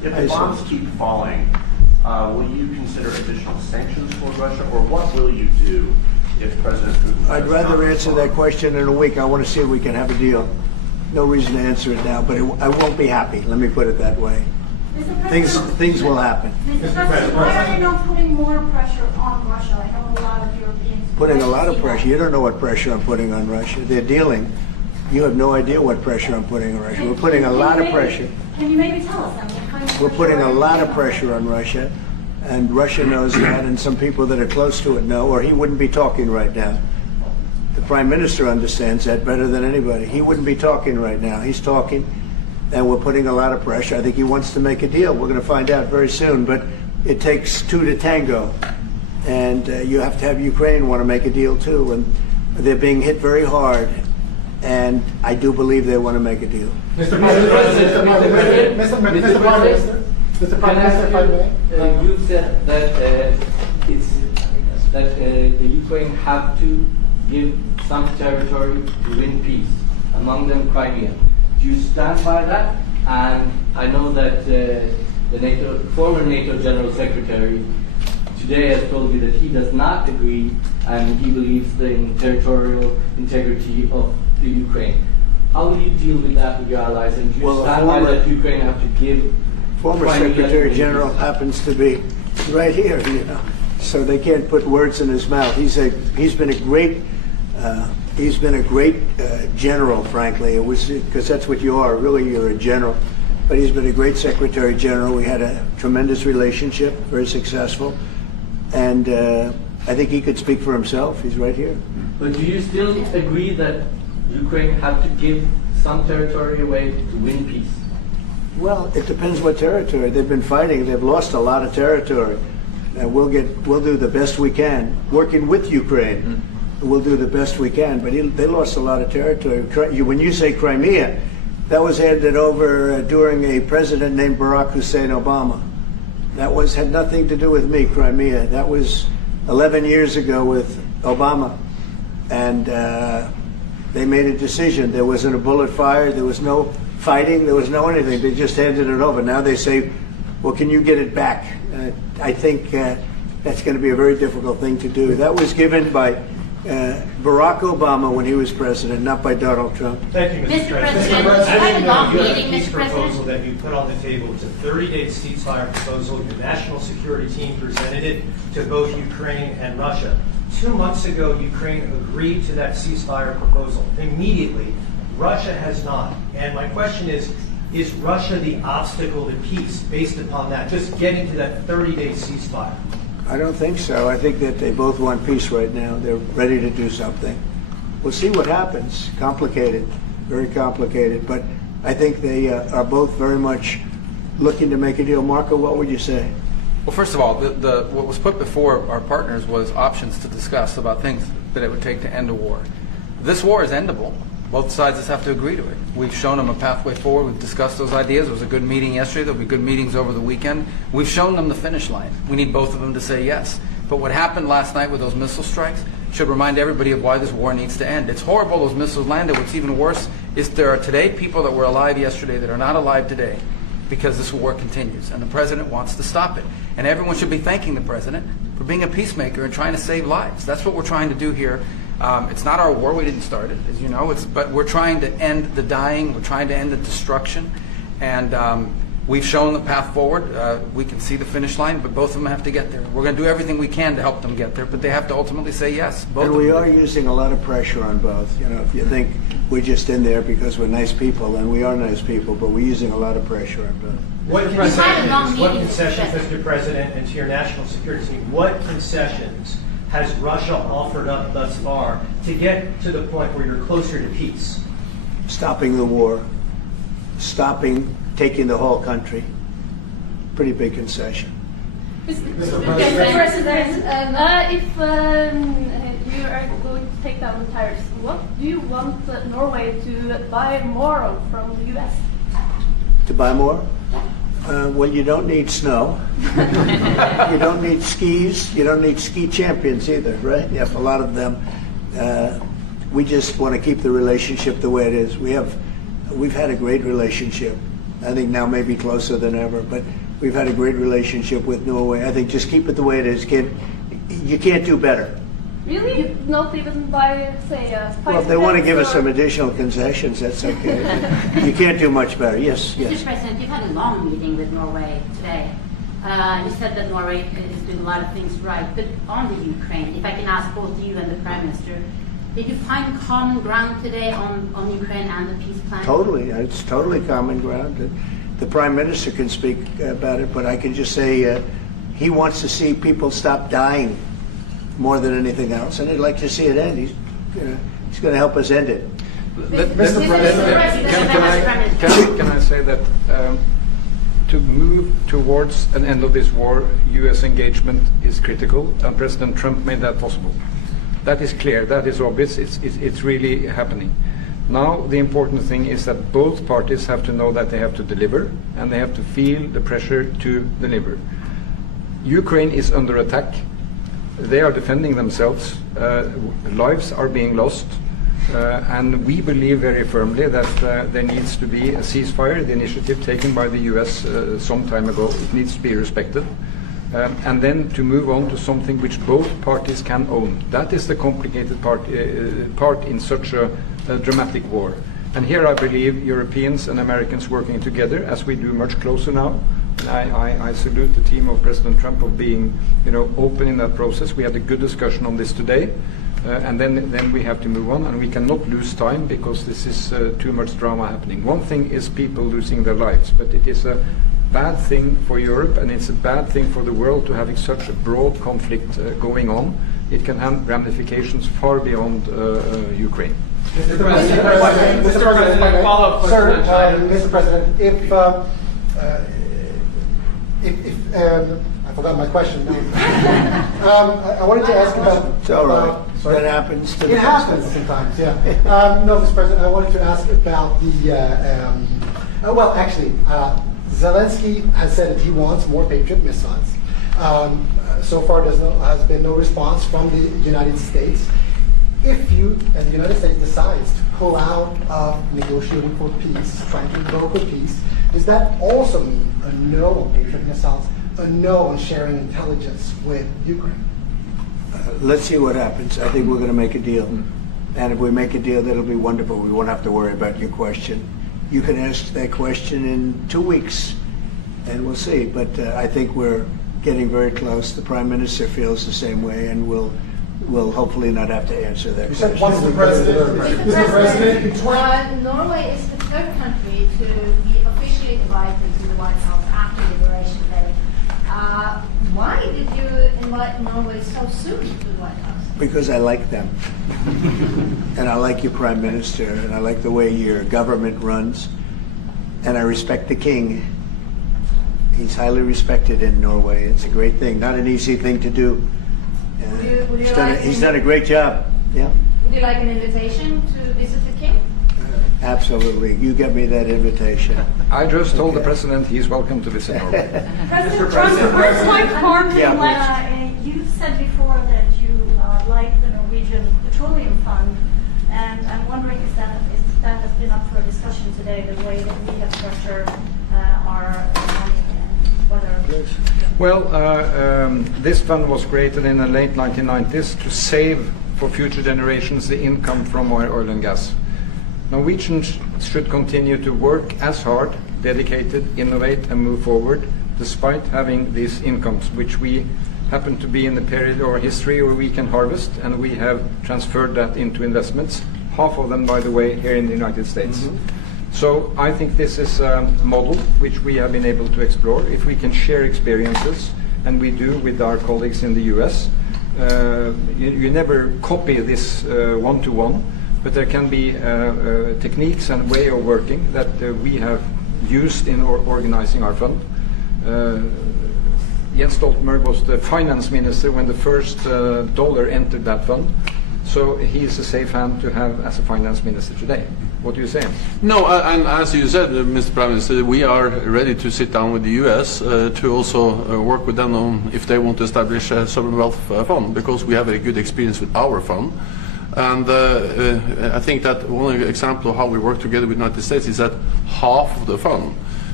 If the bombs keep falling, will you consider additional sanctions toward Russia, or what will you do if President Putin... I'd rather answer that question in a week. I want to see if we can have a deal. No reason to answer it now, but I won't be happy. Let me put it that way. Things will happen. Mr. President, why are they not putting more pressure on Russia? I know a lot of Europeans... Putting a lot of pressure. You don't know what pressure I'm putting on Russia. They're dealing. You have no idea what pressure I'm putting on Russia. We're putting a lot of pressure. Can you maybe tell us that? We're putting a lot of pressure on Russia, and Russia knows that, and some people that are close to it know, or he wouldn't be talking right now. The Prime Minister understands that better than anybody. He wouldn't be talking right now. He's talking, and we're putting a lot of pressure. I think he wants to make a deal. We're going to find out very soon, but it takes two to tango, and you have to have Ukraine want to make a deal too, and they're being hit very hard, and I do believe they want to make a deal. Mr. President, Mr. Prime Minister, if I may. You said that the Ukraine have to give some territory to win peace, among them Crimea. Do you stand by that? And I know that the former NATO General Secretary today has told me that he does not agree, and he believes in territorial integrity of the Ukraine. How will you deal with that with your allies? And do you stand by that Ukraine have to give? Former Secretary General happens to be right here, you know, so they can't put words in his mouth. He's been a great general, frankly. It was because that's what you are. Really, you're a general. But he's been a great Secretary General. We had a tremendous relationship, very successful, and I think he could speak for himself. He's right here. But do you still agree that Ukraine have to give some territory away to win peace? Well, it depends what territory. They've been fighting. They've lost a lot of territory. And we'll do the best we can. Working with Ukraine, we'll do the best we can. But they lost a lot of territory. When you say Crimea, that was handed over during a president named Barack Hussein Obama. That had nothing to do with me, Crimea. That was 11 years ago with Obama. And they made a decision. There wasn't a bullet fired. There was no fighting. There was no anything. They just handed it over. Now they say, well, can you get it back? I think that's going to be a very difficult thing to do. That was given by Barack Obama when he was president, not by Donald Trump. Thank you, Mr. President. Mr. Peace proposal that you put on the table. It's a 30-day ceasefire proposal. Your national security team presented it to both Ukraine and Russia. 2 months ago, Ukraine agreed to that ceasefire proposal. Immediately, Russia has not. And my question is Russia the obstacle to peace based upon that, just getting to that 30-day ceasefire? I don't think so. I think that they both want peace right now. They're ready to do something. We'll see what happens. Complicated, very complicated. But I think they are both very much looking to make a deal. Marco, what would you say? Well, first of all, what was put before our partners was options to discuss about things that it would take to end a war. This war is endable. Both sides just have to agree to it. We've shown them a pathway forward. We've discussed those ideas. It was a good meeting yesterday. There'll be good meetings over the weekend. We've shown them the finish line. We need both of them to say yes. But what happened last night with those missile strikes should remind everybody of why this war needs to end. It's horrible those missiles landed. What's even worse is there are today people that were alive yesterday that are not alive today because this war continues. And the president wants to stop it. And everyone should be thanking the president for being a peacemaker and trying to save lives. That's what we're trying to do here. It's not our war. We didn't start it, as you know. But we're trying to end the dying. We're trying to end the destruction. And we've shown the path forward. We can see the finish line, but both of them have to get there. We're going to do everything we can to help them get there, but they have to ultimately say yes. Both and we are using a lot of pressure on both. You know, if you think we're just in there because we're nice people, and we are nice people, but we're using a lot of pressure on both. What concessions, Mr. President, and to your national security team, what concessions has Russia offered up thus far to get to the point where you're closer to peace? Stopping the war, taking the whole country. Pretty big concession. Mr. President, if you are going to take down the tariffs, what do you want Norway to buy more of from the U.S.? To buy more? Well, you don't need snow. You don't need skis. You don't need ski champions either, right? You have a lot of them. We just want to keep the relationship the way it is. We've had a great relationship. I think now maybe closer than ever. But we've had a great relationship with Norway. I think just keep it the way it is, kid. You can't do better. Really? Not even by, say, Well, if they want to give us some additional concessions, that's okay. You can't do much better. Yes, yes. Mr. President, you've had a long meeting with Norway today. You said that Norway is doing a lot of things right, but on the Ukraine, if I can ask both you and the Prime Minister, did you find common ground today on Ukraine and the peace plan? Totally. It's totally common ground. The Prime Minister can speak about it, but I can just say he wants to see people stop dying more than anything else, and he'd like to see it end. He's going to help us end it. Mr. President, can I say that to move towards an end of this war, U.S. engagement is critical, and President Trump made that possible. That is clear, that is obvious, it's really happening. Now the important thing is that both parties have to know that they have to deliver, and they have to feel the pressure to deliver. Ukraine is under attack. They are defending themselves. Lives are being lost. And we believe very firmly that there needs to be a ceasefire, the initiative taken by the US some time ago. It needs to be respected. And then to move on to something which both parties can own. That is the complicated part in such a dramatic war. And here I believe Europeans and Americans working together, as we do much closer now. I salute the team of President Trump of being, open in that process. We had a good discussion on this today, and then we have to move on, and we cannot lose time because this is too much drama happening. One thing is people losing their lives, but it is a bad thing for Europe, and it's a bad thing for the world to having such a broad conflict going on. It can have ramifications far beyond Ukraine. Mr. President, follow-up question. Sir, Mr. President, if I forgot my question. I wanted to ask about. It's all right. That happens to the best. It happens sometimes. Yeah. No, Mr. President, I wanted to ask about the. Zelensky has said that he wants more Patriot missiles. So far, there has been no response from the United States. If you and the United States decides to pull out of negotiating for peace, trying to broker peace, does that also mean a no on Patriot missiles, a no on sharing intelligence with Ukraine? Let's see what happens. I think we're going to make a deal. And if we make a deal, that'll be wonderful. We won't have to worry about your question. You can ask that question in 2 weeks, and we'll see. But I think we're getting very close. The Prime Minister feels the same way, and we'll hopefully not have to answer that question. Mr. President, Norway is the third country to be officially invited to the White House after Liberation Day. Why did you invite Norway so soon to the White House? Because I like them. And I like your Prime Minister, and I like the way your government runs, and I respect the King. He's highly respected in Norway. It's a great thing, not an easy thing to do. He's done a great job. Yeah. Would you like an invitation to visit the King? Absolutely. You get me that invitation. I just told the President he's welcome to visit Norway. President Trump, first like Harvey, you said before that you like the Norwegian Petroleum Fund, and I'm wondering if that has been up for discussion today, the way that we have structured our money and whether... Well, this fund was created in the late 1990s to save for future generations the income from oil and gas. Norwegians should continue to work as hard, dedicated, innovate and move forward, despite having these incomes, which we happen to be in the period or history where we can harvest, and we have transferred that into investments, half of them, by the way, here in the United States. Mm-hmm. So I think this is a model which we have been able to explore. If we can share experiences, and we do with our colleagues in the US, you never copy this one-to-one, but there can be techniques and way of working that we have used in organizing our fund. Jens Stoltenberg was the finance minister when the first dollar entered that fund. So he's a safe hand to have as a finance minister today. What do you say? No, and as you said, Mr. Prime Minister, we are ready to sit down with the US to also work with them on if they want to establish a sovereign wealth fund, because we have a good experience with our fund. And I think that one example of how we work together with the United States is that half of the fund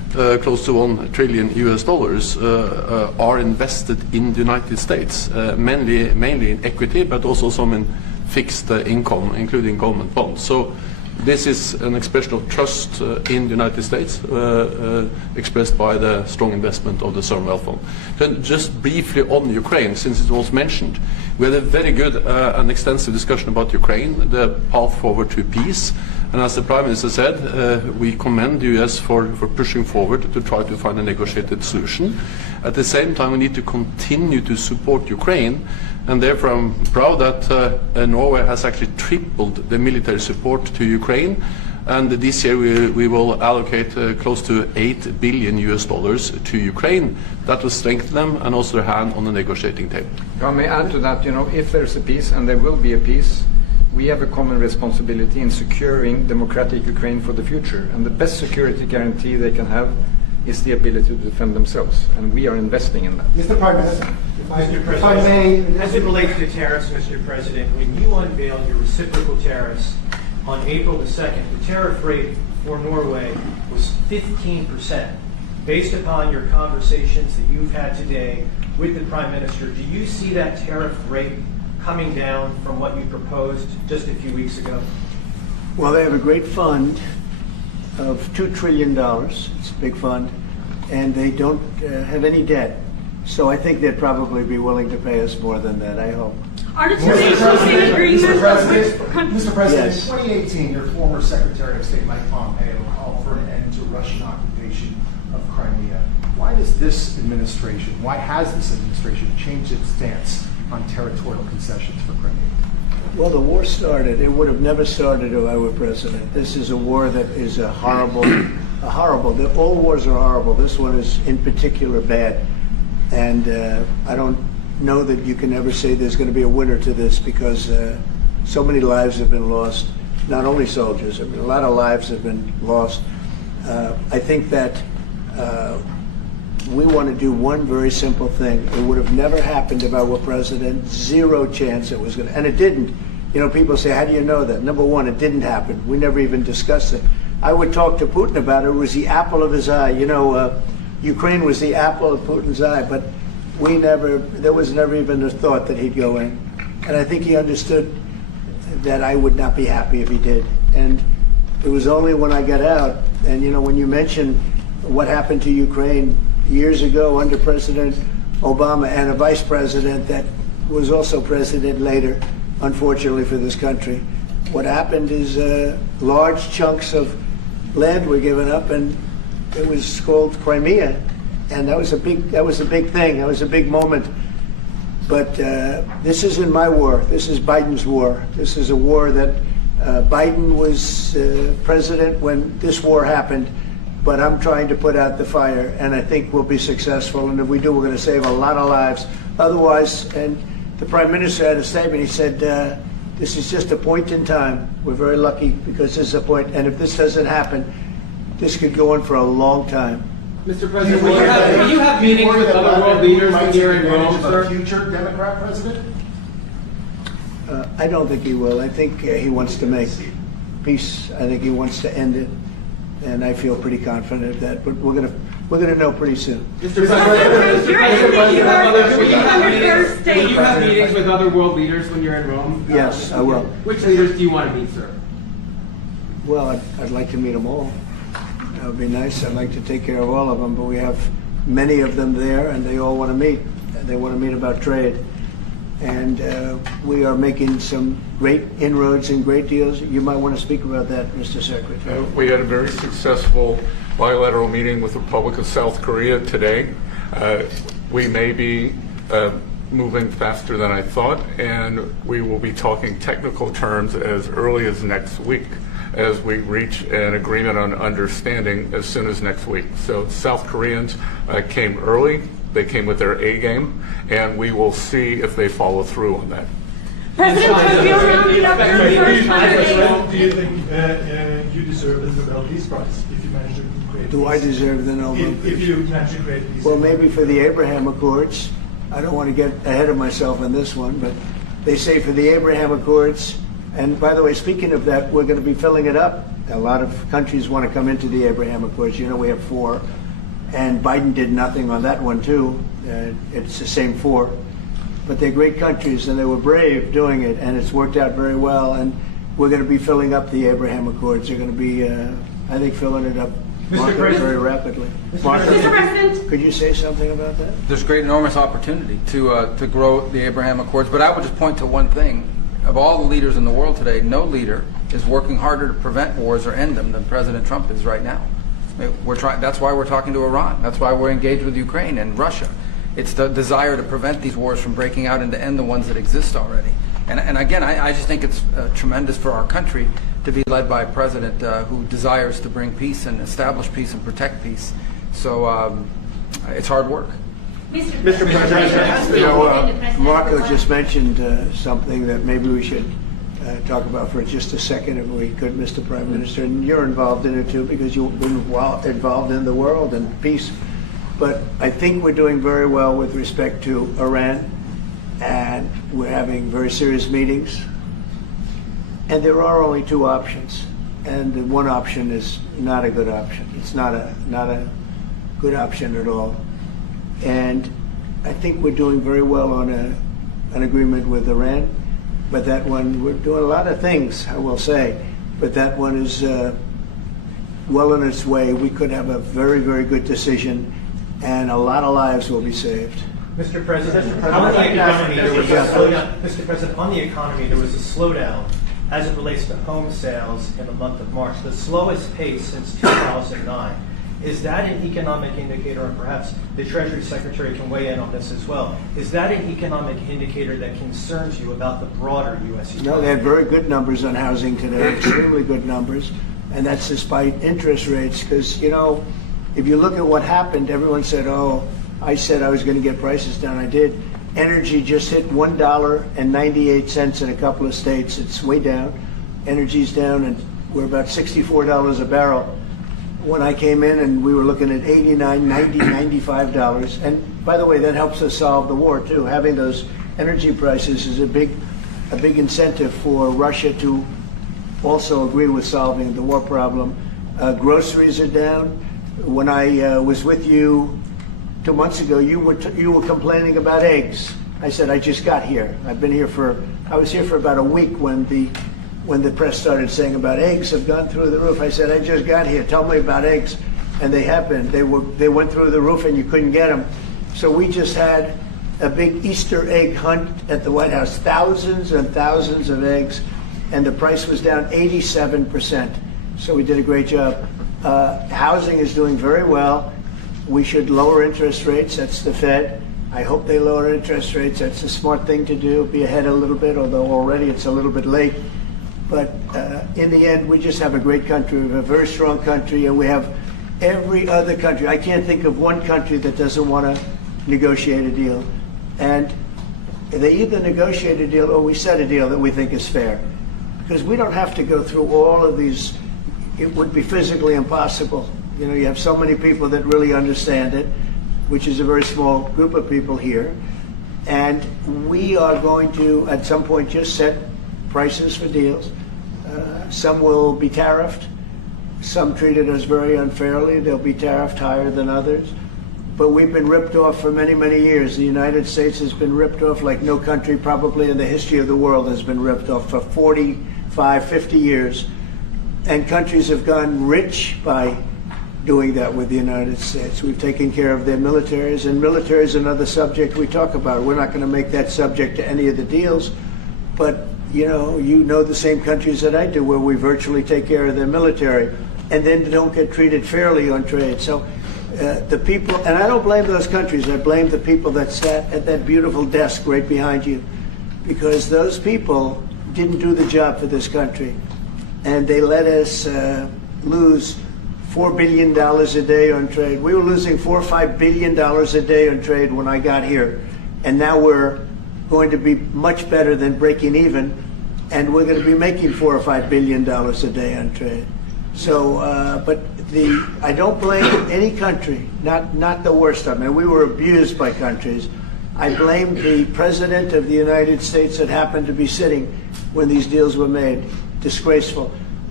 close to $1 trillion are invested in the United States, mainly in equity, but also some in fixed income, including government bonds. So this is an expression of trust in the United States, expressed by the strong investment of the sovereign wealth fund. Then just briefly on Ukraine, since it was mentioned, we had a very good and extensive discussion about Ukraine, the path forward to peace. And as the Prime Minister said, we commend the US for pushing forward to try to find a negotiated solution. At the same time, we need to continue to support Ukraine, and therefore I'm proud that Norway has actually tripled the military support to Ukraine. And this year we will allocate close to $8 billion to Ukraine. That will strengthen them and also their hand on the negotiating table. I may add to that, if there's a peace, and there will be a peace, we have a common responsibility in securing democratic Ukraine for the future. And the best security guarantee they can have is the ability to defend themselves. And we are investing in that. Mr. Prime Minister, if I may. As it relates to tariffs, Mr. President, when you unveiled your reciprocal tariffs on April the 2nd, the tariff rate for Norway was 15%. Based upon your conversations that you've had today with the Prime Minister, do you see that tariff rate coming down from what you proposed just a few weeks ago? Well, they have a great fund of $2 trillion. It's a big fund, and they don't have any debt. So I think they'd probably be willing to pay us more than that, I hope. Are the two nations in agreement? Mr. President, Yes. in 2018, your former Secretary of State Mike Pompeo called for an end to Russian occupation of Crimea. Why has this administration changed its stance on territorial concessions for Crimea? Well, the war started. It would have never started if I were president. This is a war that is horrible. All wars are horrible. This one is in particular bad. And I don't know that you can ever say there's going to be a winner to this, because so many lives have been lost. Not only soldiers, a lot of lives have been lost. I think that we want to do one very simple thing. It would have never happened if I were president. Zero chance it was going to. And it didn't. People say, how do you know that? Number one, it didn't happen. We never even discussed it. I would talk to Putin about it. It was the apple of his eye. Ukraine was the apple of Putin's eye, but there was never even a thought that he'd go in. And I think he understood that I would not be happy if he did. And it was only when I got out, and when you mention what happened to Ukraine years ago under President Obama and a vice president that was also president later, unfortunately for this country, what happened is large chunks of land were given up, and it was called Crimea, and that was a big thing. That was a big moment. But this isn't my war. This is Biden's war. This is a war that Biden was president when this war happened. But I'm trying to put out the fire, and I think we'll be successful. And if we do, we're going to save a lot of lives. Otherwise, and the Prime Minister had a statement. He said, "This is just a point in time. We're very lucky because this is a point. And if this doesn't happen, this could go on for a long time." Mr. President, will you have meetings with other world leaders when you're in Rome, sir? Future Democrat president? I don't think he will. I think he wants to make peace. I think he wants to end it, and I feel pretty confident of that. But we're gonna know pretty soon. Mr. President, will you have meetings with other world leaders when you're in Rome? Yes, I will. Which leaders do you want to meet, sir? Well, I'd like to meet them all. That would be nice. I'd like to take care of all of them, but we have many of them there, and they all want to meet. They want to meet about trade. And we are making some great inroads and great deals. You might want to speak about that, Mr. Secretary. We had a very successful bilateral meeting with the Republic of South Korea today. We may be moving faster than I thought, and we will be talking technical terms as early as next week, as we reach an agreement on understanding as soon as next week. So South Koreans came early. They came with their A game, and we will see if they follow through on that. President Trump, you're rounding up your first 100 days. Do you think you deserve the Nobel Peace Prize if you manage to create peace? Do I deserve the Nobel Peace? If you manage to create peace. Well, maybe for the Abraham Accords. I don't want to get ahead of myself on this one, but they say for the Abraham Accords. And by the way, speaking of that, we're going to be filling it up A lot of countries want to come into the Abraham Accords. You know, we have 4, and Biden did nothing on that one too. It's the same 4, but they're great countries, and they were brave doing it, and it's worked out very well. And we're going to be filling up the Abraham Accords. They're going to be, I think, filling it up very rapidly. Mr. President, could you say something about that? There's great, enormous opportunity to grow the Abraham Accords, but I would just point to one thing. Of all the leaders in the world today, no leader is working harder to prevent wars or end them than President Trump is right now. That's why we're talking to Iran. That's why we're engaged with Ukraine and Russia. It's the desire to prevent these wars from breaking out and to end the ones that exist already. And again, I just think it's tremendous for our country to be led by a president who desires to bring peace and establish peace and protect peace. So it's hard work. Mr. President, you know, Marco just mentioned something that maybe we should talk about for just a second, if we could, Mr. Prime Minister. And you're involved in it too, because you've been involved in the world and peace. But I think we're doing very well with respect to Iran, and we're having very serious meetings. And there are only 2 options, and the one option is not a good option. It's not a good option at all. And I think we're doing very well on an agreement with Iran, but that one, we're doing a lot of things, I will say, but that one is well on its way. We could have a very, very good decision, and a lot of lives will be saved. Mr. President, on the economy, there was a slowdown. Mr. President, on the economy, there was a slowdown as it relates to home sales in the month of March, the slowest pace since 2009. Is that an economic indicator, and perhaps the Treasury Secretary can weigh in on this as well, is that an economic indicator that concerns you about the broader U.S. economy? No, they had very good numbers on housing today, extremely good numbers, and that's despite interest rates, because, you know, if you look at what happened, everyone said, oh, I said I was going to get prices down. I did. Energy just hit $1.98 in a couple of states. It's way down. Energy's down, and we're about $64 a barrel. When I came in, and we were looking at $89, $90, $95. And by the way, that helps us solve the war too. Having those energy prices is a big incentive for Russia to also agree with solving the war problem. Groceries are down. When I was with you 2 months ago, you were complaining about eggs. I said, I just got here. I was here for about a week when the press started saying about eggs have gone through the roof. I said, I just got here. Tell me about eggs. And they happened. They went through the roof, and you couldn't get them. So we just had a big Easter egg hunt at the White House. Thousands and thousands of eggs, and the price was down 87%. So we did a great job. Housing is doing very well. We should lower interest rates. That's the Fed. I hope they lower interest rates. That's a smart thing to do. Be ahead a little bit, although already it's a little bit late. But in the end, we just have a great country. We have a very strong country, and we have every other country. I can't think of one country that doesn't want to negotiate a deal. And they either negotiate a deal or we set a deal that we think is fair. Because we don't have to go through all of these. It would be physically impossible. You know, you have so many people that really understand it, which is a very small group of people here. And we are going to, at some point, just set prices for deals. Some will be tariffed. Some treated us very unfairly. They'll be tariffed higher than others. But we've been ripped off for many, many years. The United States has been ripped off like no country probably in the history of the world has been ripped off for 45, 50 years. And countries have gotten rich by doing that with the United States. We've taken care of their militaries, and military is another subject we talk about. We're not going to make that subject to any of the deals, but you know the same countries that I do, where we virtually take care of their military, and then don't get treated fairly on trade. So the people, and I don't blame those countries, I blame the people that sat at that beautiful desk right behind you, because those people didn't do the job for this country, and they let us lose $4 billion a day on trade. We were losing $4 or $5 billion a day on trade when I got here, and now we're going to be much better than breaking even, and we're going to be making $4 or $5 billion a day on trade. So, I don't blame any country, not the worst of them. And we were abused by countries. I blame the President of the United States that happened to be sitting when these deals were made. Disgraceful.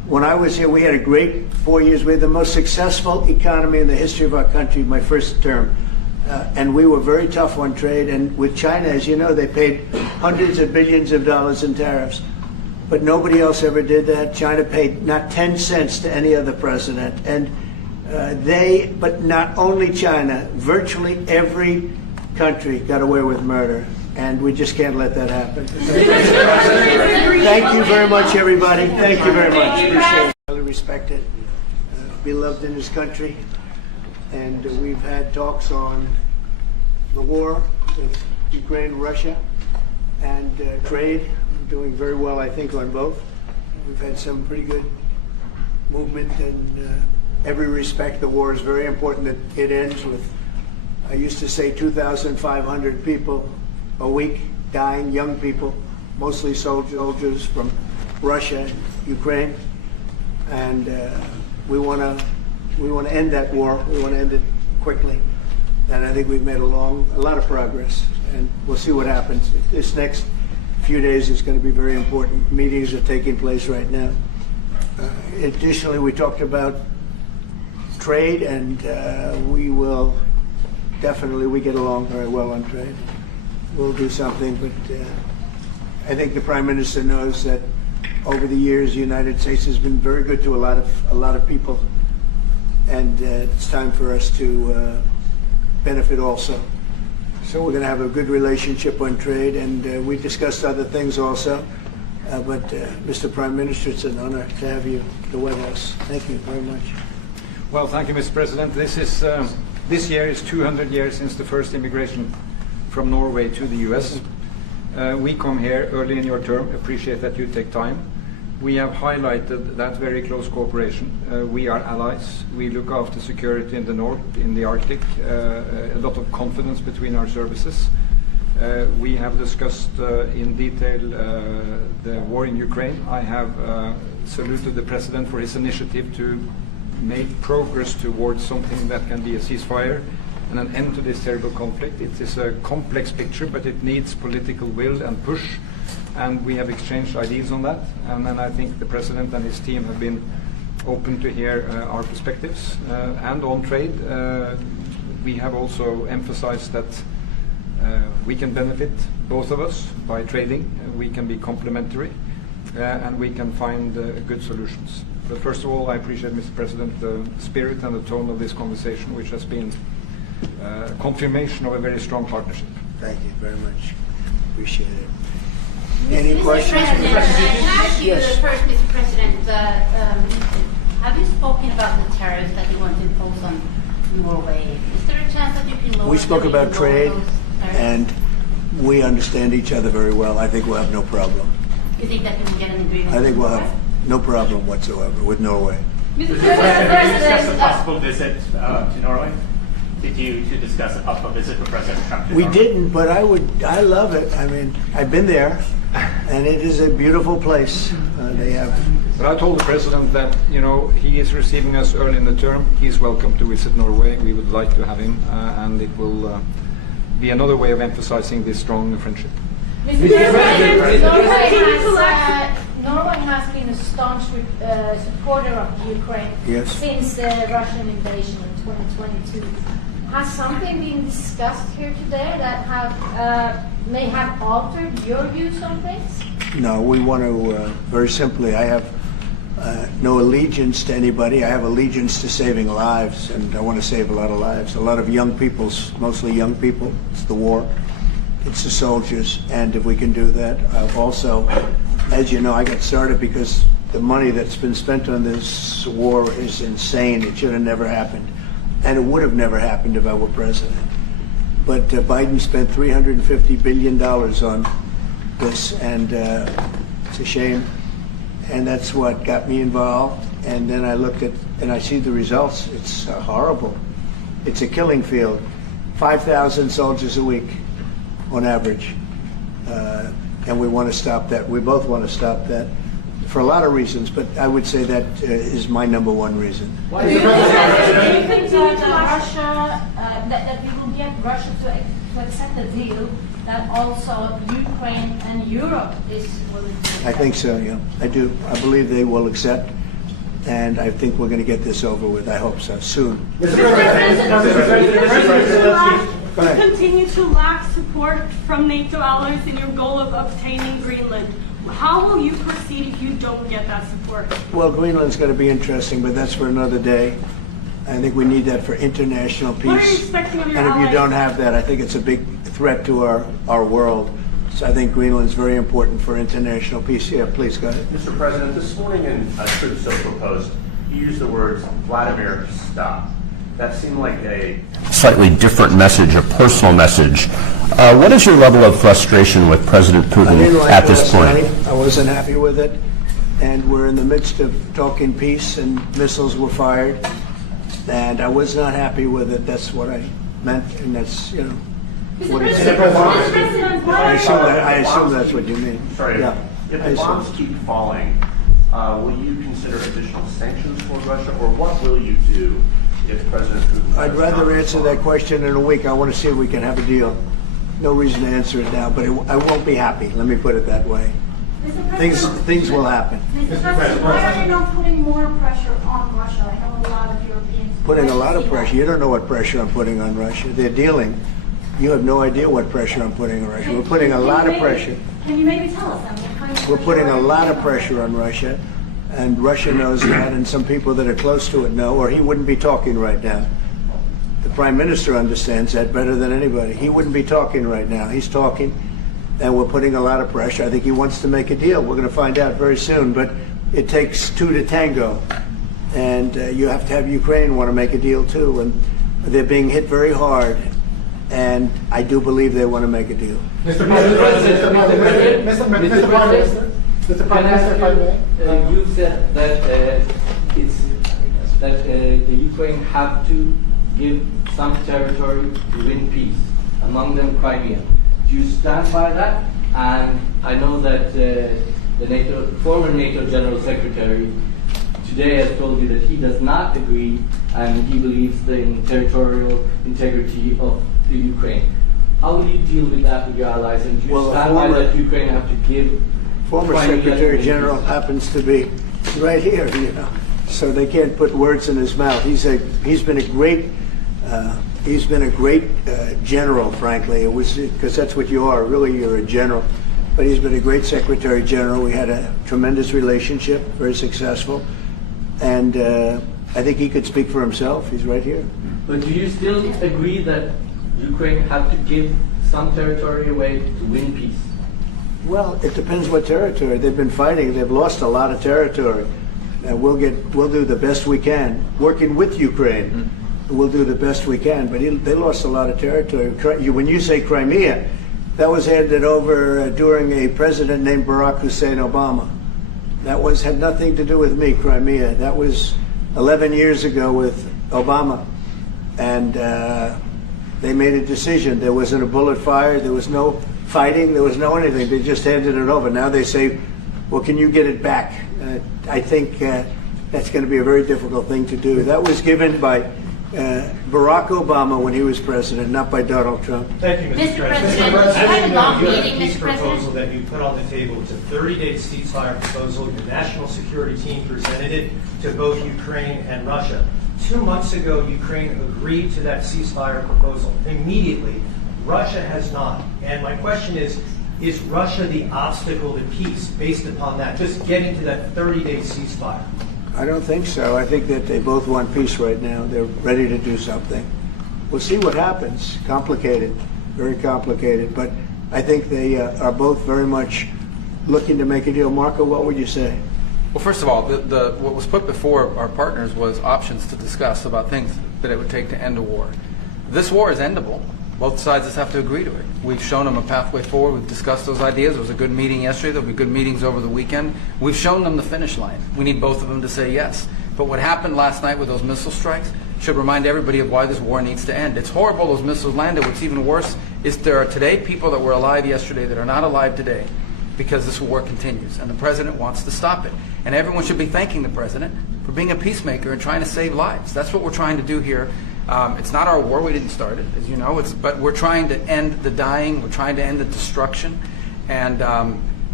When I was here, we had a great 4 years. We had the most successful economy in the history of our country, my first term. And we were very tough on trade. And with China, as you know, they paid hundreds of billions of dollars in tariffs. But nobody else ever did that. China paid not 10 cents to any other president. And but not only China, virtually every country got away with murder. And we just can't let that happen. Thank you very much, everybody. Thank you very much. Appreciate it. Highly respected, beloved in his country. And we've had talks on the war with Ukraine, Russia, and trade. Doing very well, I think, on both. We've had some pretty good movement in every respect. The war is very important that it ends with, I used to say, 2,500 people a week dying, young people, mostly soldiers from Russia and Ukraine. And we want to end that war. We want to end it quickly. And I think we've made a lot of progress. And we'll see what happens. This next few days is going to be very important. Meetings are taking place right now. Additionally, we talked about trade, and we get along very well on trade. We'll do something, but I think the Prime Minister knows that over the years the United States has been very good to a lot of people, and it's time for us to benefit also. So we're going to have a good relationship on trade, and we discussed other things also. But Mr. Prime Minister, it's an honor to have you at the White House. Thank you very much. Well, thank you, Mr. President. This year is 200 years since the first immigration from Norway to the U.S. We come here early in your term, appreciate that you take time. We have highlighted that very close cooperation. We are allies. We look after security in the north, in the Arctic, a lot of confidence between our services. We have discussed in detail the war in Ukraine. I have saluted the President for his initiative to make progress towards something that can be a ceasefire and an end to this terrible conflict. It is a complex picture, but it needs political will and push, and we have exchanged ideas on that. And then I think the President and his team have been open to hear our perspectives. And on trade, we have also emphasized that we can benefit, both of us, by trading. We can be complementary, and we can find good solutions. But first of all, I appreciate, Mr. President, the spirit and the tone of this conversation, which has been confirmation of a very strong partnership. Thank you very much. Appreciate it. Any questions? Can I ask you first, Mr. President, have you spoken about the tariffs that you want to impose on Norway? Is there a chance that you can lower? We spoke about trade, and we understand each other very well. I think we'll have no problem. You think that you can get an agreement? I think we'll have no problem whatsoever with Norway. Mr. President, did you discuss a possible visit to Norway? Did you discuss a possible visit for President Trump to We Norway? didn't, but I love it. I mean, I've been there, and it is a beautiful place. They have. But I told the President that, you know, he is receiving us early in the term. He's welcome to visit Norway. We would like to have him, and it will be another way of emphasizing this strong friendship. Mr. President, Norway has been a staunch supporter of Ukraine since the Russian invasion in 2022. Has something been discussed here today that may have altered your views on things? No, we want to, very simply, I have no allegiance to anybody. I have allegiance to saving lives, and I want to save a lot of lives. A lot of young people, mostly young people. It's the war. It's the soldiers, and if we can do that, also, as you know, I got started because the money that's been spent on this war is insane. It should have never happened, and it would have never happened if I were president. But Biden spent $350 billion on this, and it's a shame, and that's what got me involved. And then I looked at, and I see the results. It's horrible. It's a killing field. 5,000 soldiers a week on average, and we want to stop that. We both want to stop that for a lot of reasons, but I would say that is my number one reason. Do you think that we will get Russia to accept a deal that also Ukraine and Europe is willing to accept? I think so, yeah. I do. I believe they will accept. and I think we're going to get this over with. I hope so, soon. Continue to lack support from NATO allies in your goal of obtaining Greenland. How will you proceed if you don't get that support? Well, Greenland's going to be interesting, but that's for another day. I think we need that for international peace. What are you expecting of your and if allies? you don't have that, I think it's a big threat to our world. So I think Greenland's very important for international peace. Yeah, please go ahead. Mr. President, this morning in a Truth Social post, you used the words Vladimir, stop. That seemed like a slightly different message, a personal message. What is your level of frustration with President Putin at this point? I wasn't happy with it, and we're in the midst of talking peace, and missiles were fired, and I was not happy with it. That's what I meant, and that's, you know, what it is. I assume that's what you mean. Sorry. Yeah. If the bombs keep falling, will you consider additional sanctions for Russia, or what will you do if President Putin... I'd rather answer that question in a week. I want to see if we can have a deal. No reason to answer it now, but I won't be happy. Let me put it that way. Things will happen. Mr. President, why are you not putting more pressure on Russia? I know a lot of Europeans... Putting a lot of pressure. You don't know what pressure I'm putting on Russia. They're dealing. You have no idea what pressure I'm putting on Russia. We're putting a lot of pressure. Can you maybe tell us? We're putting a lot of pressure on Russia, and Russia knows that, and some people that are close to it know, or he wouldn't be talking right now. The Prime Minister understands that better than anybody. He wouldn't be talking right now. He's talking, and we're putting a lot of pressure. I think he wants to make a deal. We're going to find out very soon, but it takes two to tango, and you have to have Ukraine want to make a deal too, and they're being hit very hard, and I do believe they want to make a deal. Mr. President, Mr. Prime Minister, Mr. Prime Minister, if I may. You said that the Ukraine have to give some territory to win peace, among them Crimea. Do you stand by that? And I know that the former NATO General Secretary today has told you that he does not agree, and he believes in territorial integrity of the Ukraine. How will you deal with that with your allies? And do you stand by that Ukraine have to give? Former Secretary General happens to be right here, you know, so they can't put words in his mouth. He's been a great general, frankly. It was because that's what you are. Really, you're a general. But he's been a great Secretary General. We had a tremendous relationship, very successful, and I think he could speak for himself. He's right here. But do you still agree that Ukraine have to give some territory away to win peace? Well, it depends what territory. They've been fighting. They've lost a lot of territory. We'll do the best we can, working with Ukraine. We'll do the best we can. But they lost a lot of territory. When you say Crimea, that was handed over during a president named Barack Hussein Obama. That had nothing to do with me, Crimea. That was 11 years ago with Obama. And they made a decision. There wasn't a bullet fired. There was no fighting. There was no anything. They just handed it over. Now they say, well, can you get it back? I think that's going to be a very difficult thing to do. That was given by Barack Obama when he was president, not by Donald Trump. Thank you, Mr. President. President, You have a peace proposal that you put on the table. It's a 30-day ceasefire proposal. Your national security team presented it to both Ukraine and Russia. 2 months ago, Ukraine agreed to that ceasefire proposal. Immediately, Russia has not. And my question is Russia the obstacle to peace based upon that, just getting to that 30-day ceasefire? I don't think so. I think that they both want peace right now. They're ready to do something. We'll see what happens. Complicated, very complicated. But I think they are both very much looking to make a deal. Marco, what would you say? Well, first of all, what was put before our partners was options to discuss about things that it would take to end a war. This war is endable. Both sides just have to agree to it. We've shown them a pathway forward. We've discussed those ideas. It was a good meeting yesterday. There'll be good meetings over the weekend. We've shown them the finish line. We need both of them to say yes. But what happened last night with those missile strikes should remind everybody of why this war needs to end. It's horrible those missiles landed. What's even worse is there are today people that were alive yesterday that are not alive today because this war continues. And the president wants to stop it. And everyone should be thanking the president for being a peacemaker and trying to save lives. That's what we're trying to do here. It's not our war. We didn't start it, as you know. But we're trying to end the dying. We're trying to end the destruction. And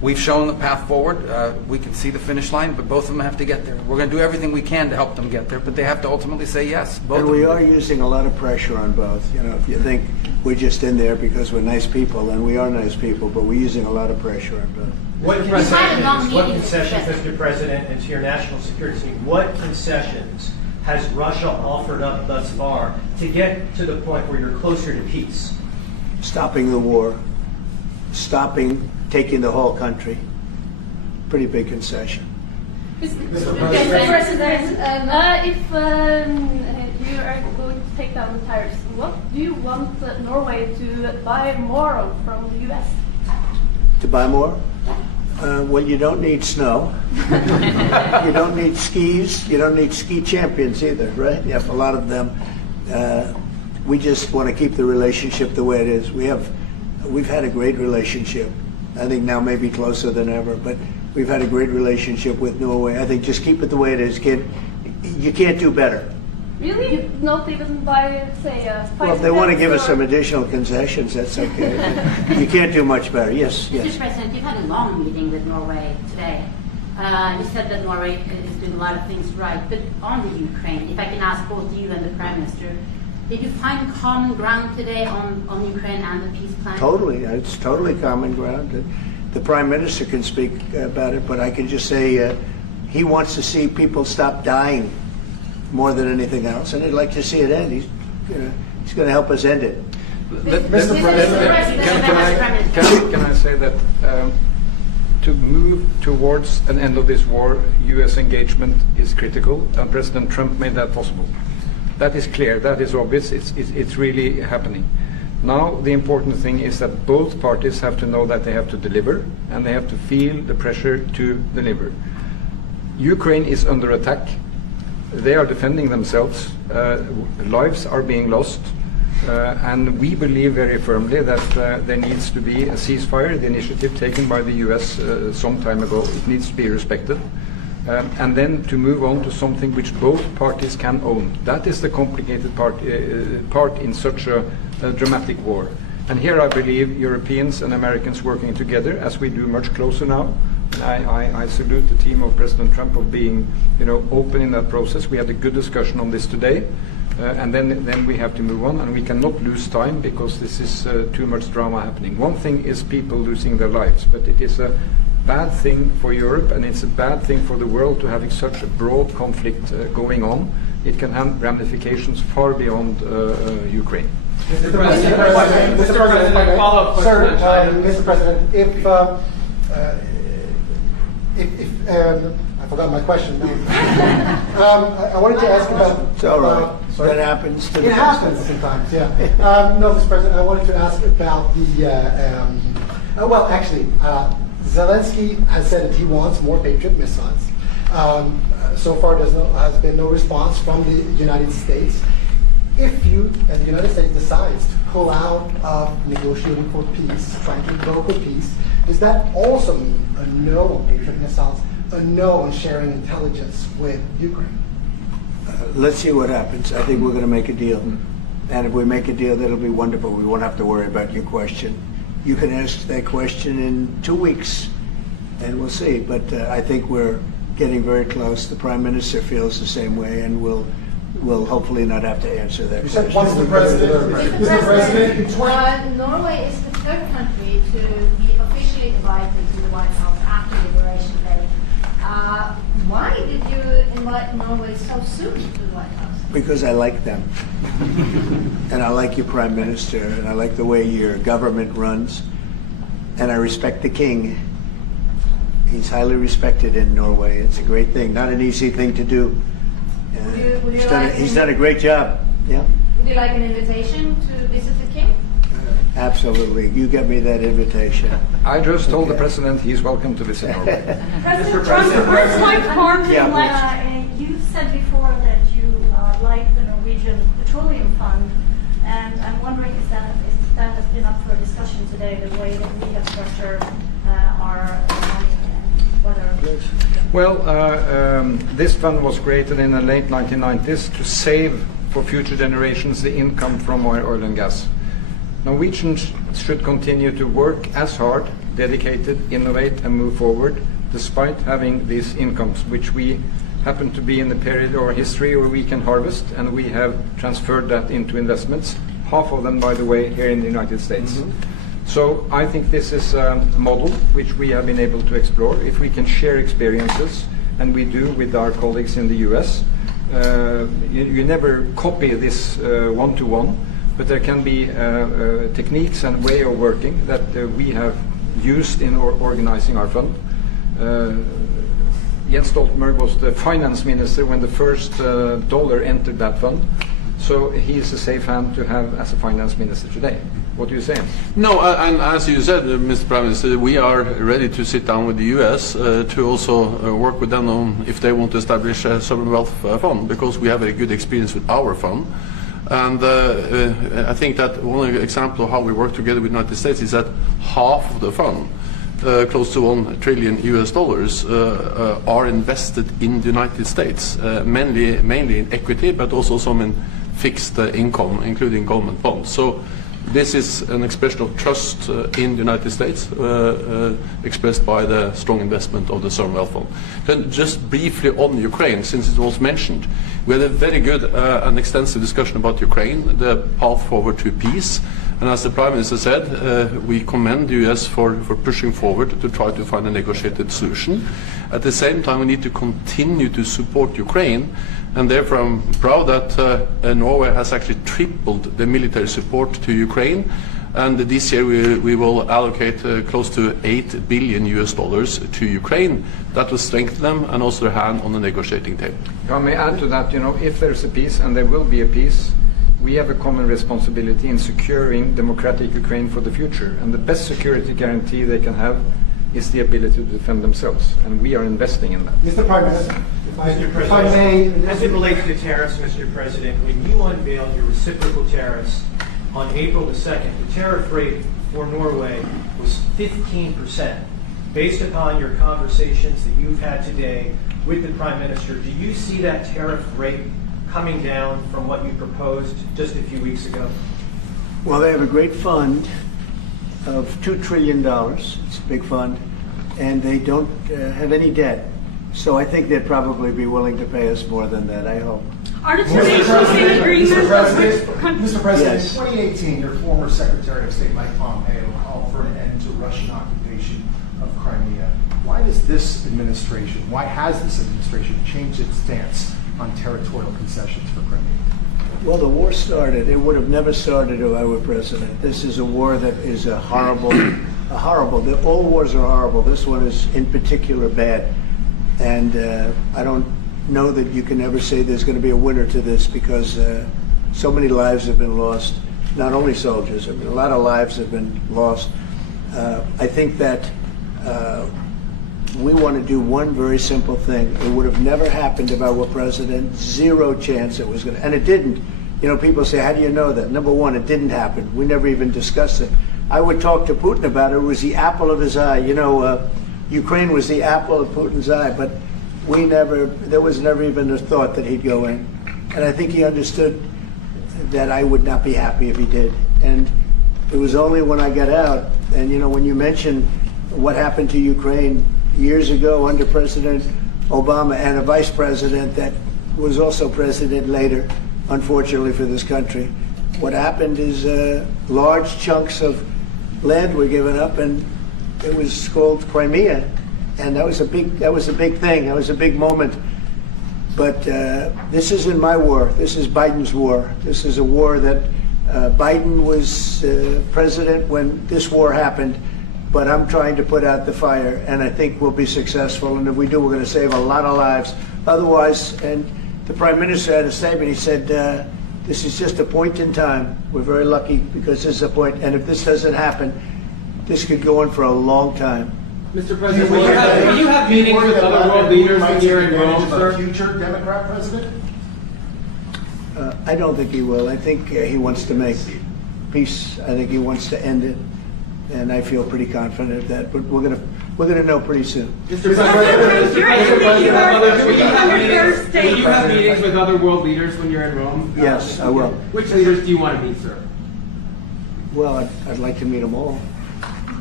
We've shown the path forward. We can see the finish line, but both of them have to get there. We're going to do everything we can to help them get there, but they have to ultimately say yes. Both and of we them. are using a lot of pressure on both. You know, if you think we're just in there because we're nice people, and we are nice people, but we're using a lot of pressure on both. What concessions, Mr. President, and to your national security team, what concessions has Russia offered up thus far to get to the point where you're closer to peace? Stopping the war, taking the whole country. Pretty big concession. Mr. President, if you are going to take down the tariffs, what do you want Norway to buy more of from the U.S.? To buy more? Well, you don't need snow. You don't need skis. You don't need ski champions either, right? You have a lot of them. We just want to keep the relationship the way it is. We've had a great relationship. I think now maybe closer than ever, but we've had a great relationship with Norway. I think just keep it the way it is, kid. You can't do better. Really? You not even buy, say, well, if they want to give us some additional concessions, that's okay. You can't do much better. Yes, yes. Mr. President, you've had a long meeting with Norway today. You said that Norway is doing a lot of things right, but on the Ukraine, if I can ask both you and the Prime Minister, did you find common ground today on Ukraine and the peace plan? Totally. It's totally common ground. The Prime Minister can speak about it, but I can just say he wants to see people stop dying more than anything else, and he'd like to see it end. He's going to help us end it. Mr. President, can I say that to move towards an end of this war, U.S. engagement is critical, and President Trump made that possible. That is clear, that is obvious, it's really happening. Now the important thing is that both parties have to know that they have to deliver, and they have to feel the pressure to deliver. Ukraine is under attack. They are defending themselves. Lives are being lost. And we believe very firmly that there needs to be a ceasefire, the initiative taken by the US some time ago. It needs to be respected. And then to move on to something which both parties can own. That is the complicated part in such a dramatic war. And here I believe Europeans and Americans working together, as we do much closer now. I salute the team of President Trump of being, open in that process. We had a good discussion on this today, and then we have to move on, and we cannot lose time because this is too much drama happening. One thing is people losing their lives, but it is a bad thing for Europe, and it's a bad thing for the world to having such a broad conflict going on. It can have ramifications far beyond Ukraine. Mr. President, Mr. President, if I forgot my question. I wanted to ask about. It's all right. That happens to the It happens sometimes, yeah. No, Mr. President, I wanted to ask about the. Well, actually, Zelensky has said that he wants more Patriot missiles. So far, there has been no response from the United States. If you and the United States decides to pull out of negotiating for peace, trying to broker peace, does that also mean a no on Patriot missiles, a no on sharing intelligence with Ukraine? Let's see what happens. I think we're going to make a deal. And if we make a deal, that'll be wonderful. We won't have to worry about your question. You can ask that question in 2 weeks, and we'll see. But I think we're getting very close. The Prime Minister feels the same way, and we'll hopefully not have to answer that question. Mr. President, Norway is the third country to be officially invited to the White House after Liberation Day. Why did you invite Norway so soon to the White House? Because I like them. And I like your Prime Minister, and I like the way your government runs. And I respect the King. He's highly respected in Norway. It's a great thing. Not an easy thing to do. He's done a great job. Yeah. Would you like an invitation to visit the King? Absolutely. You get me that invitation. I just told the President he's welcome to visit Norway. President Trump, first like Harm, you said before that you like the Norwegian Petroleum Fund, and I'm wondering if that has been up for discussion today, the way that we have structured our money and whether... Well, this fund was created in the late 1990s to save for future generations the income from oil and gas. Norwegians should continue to work as hard dedicated, innovate, and move forward, despite having these incomes, which we happen to be in the period of our history where we can harvest, and we have transferred that into investments, half of them, by the way, here in the United States. So I think this is a model which we have been able to explore. If we can share experiences, and we do with our colleagues in the US, you never copy this one-to-one, but there can be techniques and way of working that we have used in organizing our fund. Jens Stoltenberg was the finance minister when the first dollar entered that fund, so he is a safe hand to have as a finance minister today. What do you say? No, and as you said, Mr. Prime Minister, we are ready to sit down with the US to also work with them on if they want to establish a sovereign wealth fund, because we have a good experience with our fund. And I think that one example of how we work together with the United States is that half of the fund, close to $1 trillion are invested in the United States, mainly in equity, but also some in fixed income, including government bonds. So this is an expression of trust in the United States, expressed by the strong investment of the sovereign wealth fund. Then just briefly on Ukraine, since it was mentioned, we had a very good and extensive discussion about Ukraine, the path forward to peace. And as the Prime Minister said, we commend the US for pushing forward to try to find a negotiated solution. At the same time, we need to continue to support Ukraine, and therefore I'm proud that Norway has actually tripled the military support to Ukraine, and this year we will allocate close to $8 billion to Ukraine. That will strengthen them and also their hand on the negotiating table. I may add to that, if there's a peace, and there will be a peace, we have a common responsibility in securing democratic Ukraine for the future. And the best security guarantee they can have is the ability to defend themselves. And we are investing in that. Mr. Prime Minister, Mr. if I may... As it relates to tariffs, Mr. President, when you unveiled your reciprocal tariffs on April the 2nd, the tariff rate for Norway was 15%. Based upon your conversations that you've had today with the Prime Minister, do you see that tariff rate coming down from what you proposed just a few weeks ago? Well, they have a great fund of $2 trillion. It's a big fund, and they don't have any debt. So I think they'd probably be willing to pay us more than that, I hope. Are the nations in agreement? Mr. President, Yes. in 2018, your former Secretary of State Mike Pompeo called for an end to Russian occupation of Crimea. Why has this administration changed its stance on territorial concessions for Crimea? Well, the war started. It would have never started if I were president. This is a war that is horrible. All wars are horrible. This one is in particular bad. And I don't know that you can ever say there's going to be a winner to this, because so many lives have been lost. Not only soldiers, a lot of lives have been lost. I think that we want to do one very simple thing. It would have never happened if I were president. Zero chance it was going to, and it didn't. People say, how do you know that? Number one, it didn't happen. We never even discussed it. I would talk to Putin about it. It was the apple of his eye. Ukraine was the apple of Putin's eye, but there was never even a thought that he'd go in. And I think he understood that I would not be happy if he did. And it was only when I got out, and when you mention what happened to Ukraine years ago under President Obama and a vice president that was also president later, unfortunately for this country, what happened is large chunks of land were given up, and it was called Crimea, and that was a big thing. That was a big moment. But this isn't my war. This is Biden's war. This is a war that Biden was president when this war happened. But I'm trying to put out the fire, and I think we'll be successful. And if we do, we're going to save a lot of lives. Otherwise, and the Prime Minister had a statement. He said, this is just a point in time. We're very lucky because this is a point. And if this doesn't happen, this could go on for a long time. Mr. President, will you have meetings with other world leaders when you're in Rome, sir? Future Democrat president? I don't think he will. I think he wants to make peace. I think he wants to end it. And I feel pretty confident of that. But we're gonna know pretty soon. Mr. President, will you have meetings with other world leaders when you're in Rome? Yes, I will. Which leaders do you want to meet, sir? Well, I'd like to meet them all.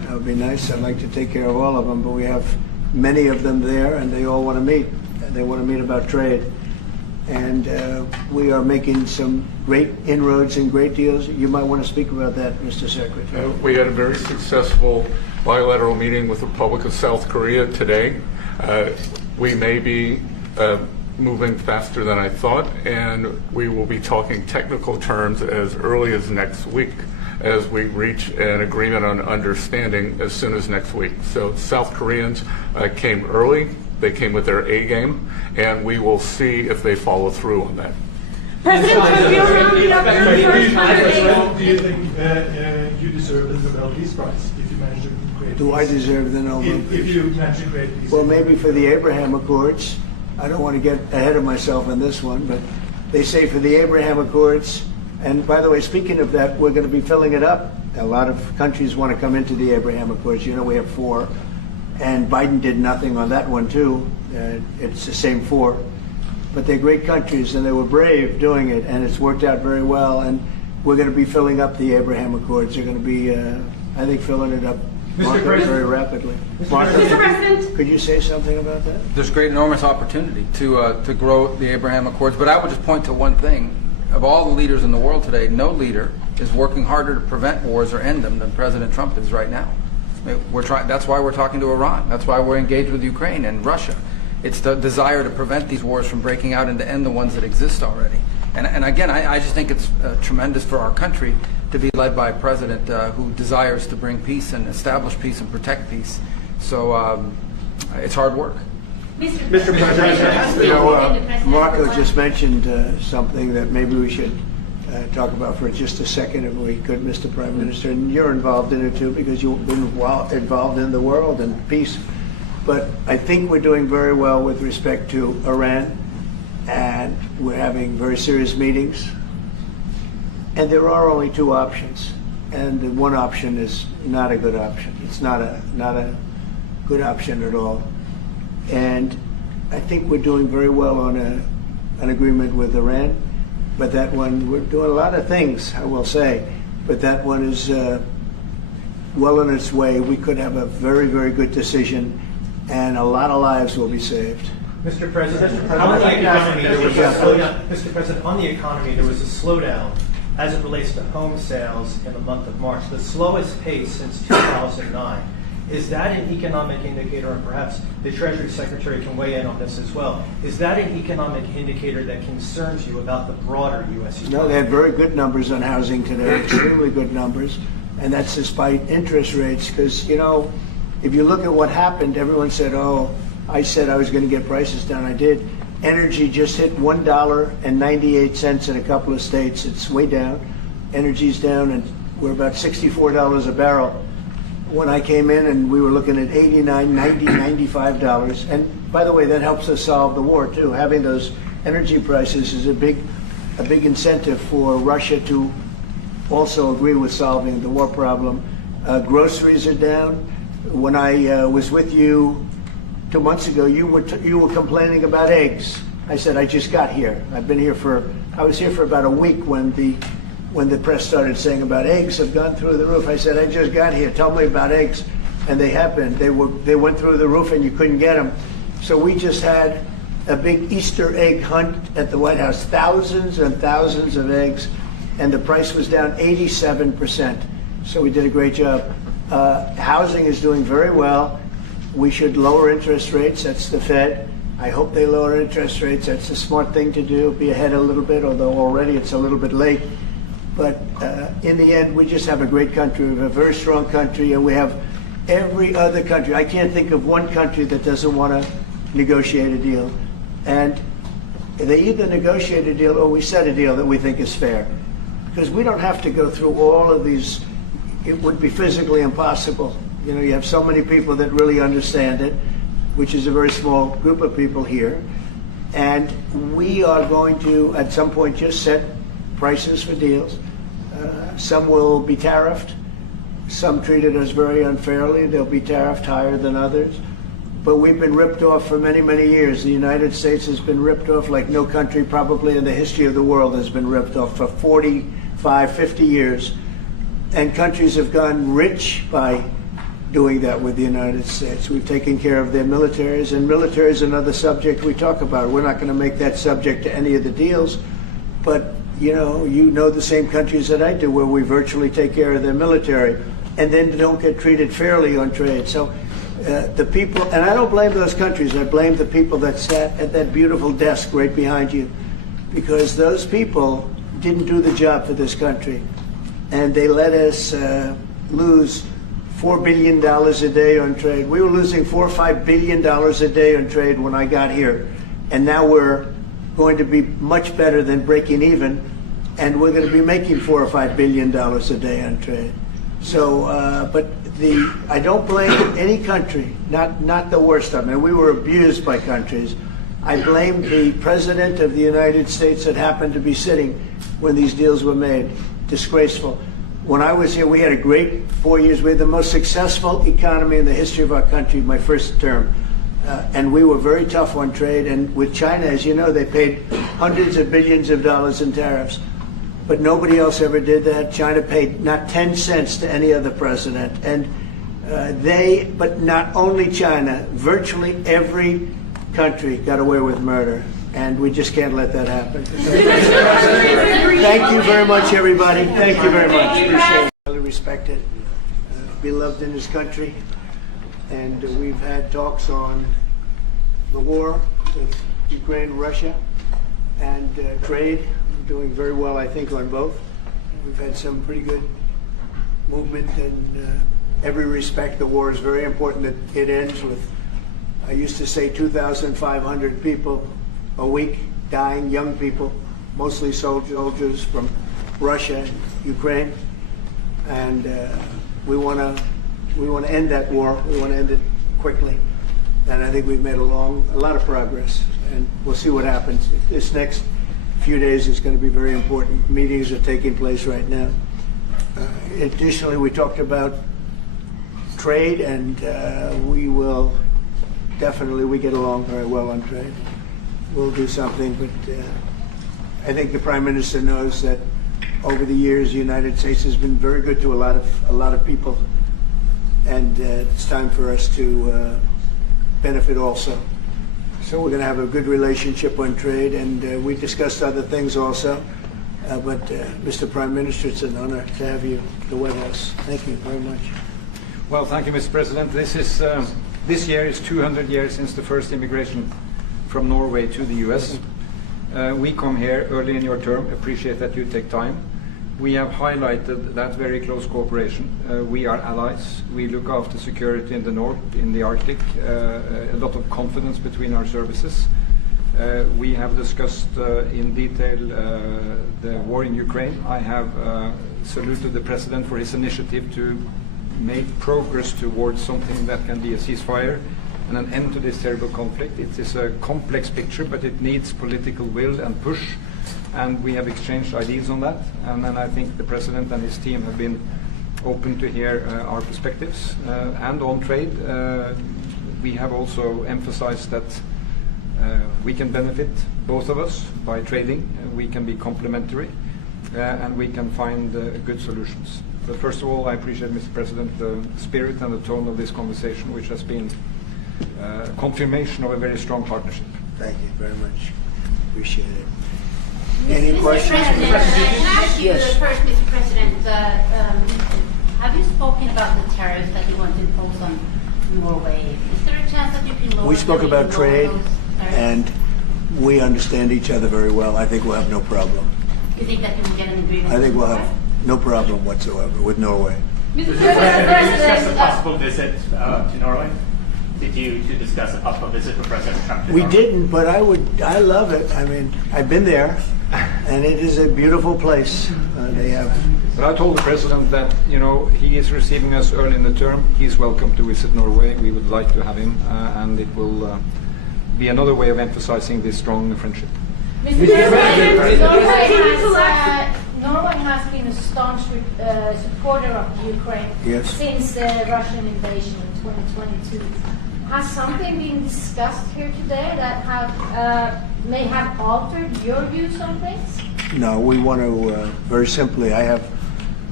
That would be nice. I'd like to take care of all of them, but we have many of them there, and they all want to meet. They want to meet about trade. And we are making some great inroads and great deals. You might want to speak about that, Mr. Secretary. We had a very successful bilateral meeting with the Republic of South Korea today. We may be moving faster than I thought, and we will be talking technical terms as early as next week as we reach an agreement on understanding as soon as next week. So South Koreans came early. They came with their A game, and we will see if they follow through on that. President Trump, do you think you deserve the Nobel Peace Prize if you manage to create Do I deserve the Nobel Peace? If you manage to create peace. Well, maybe for the Abraham Accords. I don't want to get ahead of myself on this one, but they say for the Abraham Accords, and by the way, speaking of that, we're going to be filling it up. A lot of countries want to come into the Abraham Accords. You know, we have 4. And Biden did nothing on that one, too. It's the same 4. But they're great countries, and they were brave doing it, and it's worked out very well. And we're going to be filling up the Abraham Accords. They're going to be, I think, filling it up very rapidly. Mr. President, could you say something about that? There's great, enormous opportunity to grow the Abraham Accords. But I would just point to one thing. Of all the leaders in the world today, no leader is working harder to prevent wars or end them than President Trump is right now. That's why we're talking to Iran. That's why we're engaged with Ukraine and Russia. It's the desire to prevent these wars from breaking out and to end the ones that exist already. And again, I just think it's tremendous for our country to be led by a president who desires to bring peace and establish peace and protect peace. So it's hard work. Mr. President, you know, Marco just mentioned something that maybe we should talk about for just a second, if we could, Mr. Prime Minister. And you're involved in it too, because you've been involved in the world and peace. But I think we're doing very well with respect to Iran, and we're having very serious meetings. And there are only 2 options, and the one option is not a good option. It's not a good option at all. And I think we're doing very well on an agreement with Iran. But that one, we're doing a lot of things, I will say. But that one is well on its way. We could have a very, very good decision, and a lot of lives will be saved. Mr. President, on the economy, there was a slowdown. Mr. President, on the economy, there was a slowdown as it relates to home sales in the month of March, the slowest pace since 2009. Is that an economic indicator, and perhaps the Treasury Secretary can weigh in on this as well, is that an economic indicator that concerns you about the broader U.S. economy? No, they had very good numbers on housing today, extremely good numbers, and that's despite interest rates, because, you know, if you look at what happened, everyone said, oh, I said I was going to get prices down. I did. Energy just hit $1.98 in a couple of states. It's way down. Energy's down, and we're about $64 a barrel. When I came in, and we were looking at $89, $90, $95. And by the way, that helps us solve the war too. Having those energy prices is a big incentive for Russia to also agree with solving the war problem. Groceries are down. When I was with you 2 months ago, you were complaining about eggs. I said, I just got here. I was here for about a week when the press started saying about eggs have gone through the roof. I said, I just got here. Tell me about eggs. And they have been. They went through the roof, and you couldn't get them. So we just had a big Easter egg hunt at the White House. Thousands and thousands of eggs, and the price was down 87%. So we did a great job. Housing is doing very well. We should lower interest rates. That's the Fed. I hope they lower interest rates. That's a smart thing to do. Be ahead a little bit, although already it's a little bit late. But in the end, we just have a great country. We have a very strong country, and we have every other country. I can't think of one country that doesn't want to negotiate a deal. And they either negotiate a deal or we set a deal that we think is fair. Because we don't have to go through all of these. It would be physically impossible. You know, you have so many people that really understand it, which is a very small group of people here. And we are going to, at some point, just set prices for deals. Some will be tariffed. Some treated us very unfairly. They'll be tariffed higher than others. But we've been ripped off for many, many years. The United States has been ripped off like no country probably in the history of the world has been ripped off for 45, 50 years. And countries have gone rich by doing that with the United States. We've taken care of their militaries, and military is another subject we talk about. We're not going to make that subject to any of the deals, but you know the same countries that I do, where we virtually take care of their military, and then don't get treated fairly on trade. So the people, and I don't blame those countries, I blame the people that sat at that beautiful desk right behind you, because those people didn't do the job for this country, and they let us lose $4 billion a day on trade. We were losing $4 or $5 billion a day on trade when I got here, and now we're going to be much better than breaking even, and we're going to be making $4 or $5 billion a day on trade. So, but I don't blame any country, not the worst of them. And we were abused by countries. I blame the President of the United States that happened to be sitting when these deals were made. Disgraceful. When I was here, we had a great 4 years. We had the most successful economy in the history of our country, my first term. And we were very tough on trade. And with China, as you know, they paid hundreds of billions of dollars in tariffs. But nobody else ever did that. China paid not 10 cents to any other president. And but not only China, virtually every country got away with murder. And we just can't let that happen. Thank you very much, everybody. Thank you very much. Appreciate it. Highly respected, beloved in his country. And we've had talks on the war with Ukraine and Russia and trade. We're doing very well, I think, on both. We've had some pretty good movement in every respect. The war is very important that it ends with, I used to say, 2,500 people a week dying, young people, mostly soldiers from Russia and Ukraine, and we want to end that war. We want to end it quickly, and I think we've made a lot of progress, and we'll see what happens. This next few days is going to be very important. Meetings are taking place right now. Additionally, we talked about trade, and we get along very well on trade. We'll do something, but I think the Prime Minister knows that over the years the United States has been very good to a lot of people, and it's time for us to benefit also. So we're going to have a good relationship on trade, and we discussed other things also. But Mr. Prime Minister, it's an honor to have you at the White House. Thank you very much. Well, thank you, Mr. President. This year is 200 years since the first immigration from Norway to the US. We come here early in your term, appreciate that you take time. We have highlighted that very close cooperation. We are allies. We look after security in the north, in the Arctic, a lot of confidence between our services. We have discussed in detail the war in Ukraine. I have saluted the President for his initiative to make progress towards something that can be a ceasefire and an end to this terrible conflict. It is a complex picture, but it needs political will and push, and we have exchanged ideas on that. And then I think the President and his team have been open to hear our perspectives. And on trade, we have also emphasized that we can benefit, both of us, by trading. We can be complementary, and we can find good solutions. But first of all, I appreciate, Mr. President, the spirit and the tone of this conversation, which has been confirmation of a very strong partnership. Thank you very much. Appreciate it. Any questions? Can I ask you first, Mr. President, have you spoken about the tariffs that you want to impose on Norway? Is there a chance that you can lower? We spoke about trade, and we understand each other very well. I think we'll have no problem. You think that you will get an agreement? I think we'll have no problem whatsoever with Norway. Mr. President, did you discuss a possible visit to Norway? Did you discuss a possible visit for President Trump to We Norway? didn't, but I love it. I mean, I've been there, and it is a beautiful place. They have. But I told the President that, he is receiving us early in the term. He's welcome to visit Norway. We would like to have him, and it will be another way of emphasizing this strong friendship. Mr. President, Norway has been a staunch supporter of Ukraine since the Russian invasion in 2022. Has something been discussed here today that may have altered your views on things? No, we want to, very simply, I have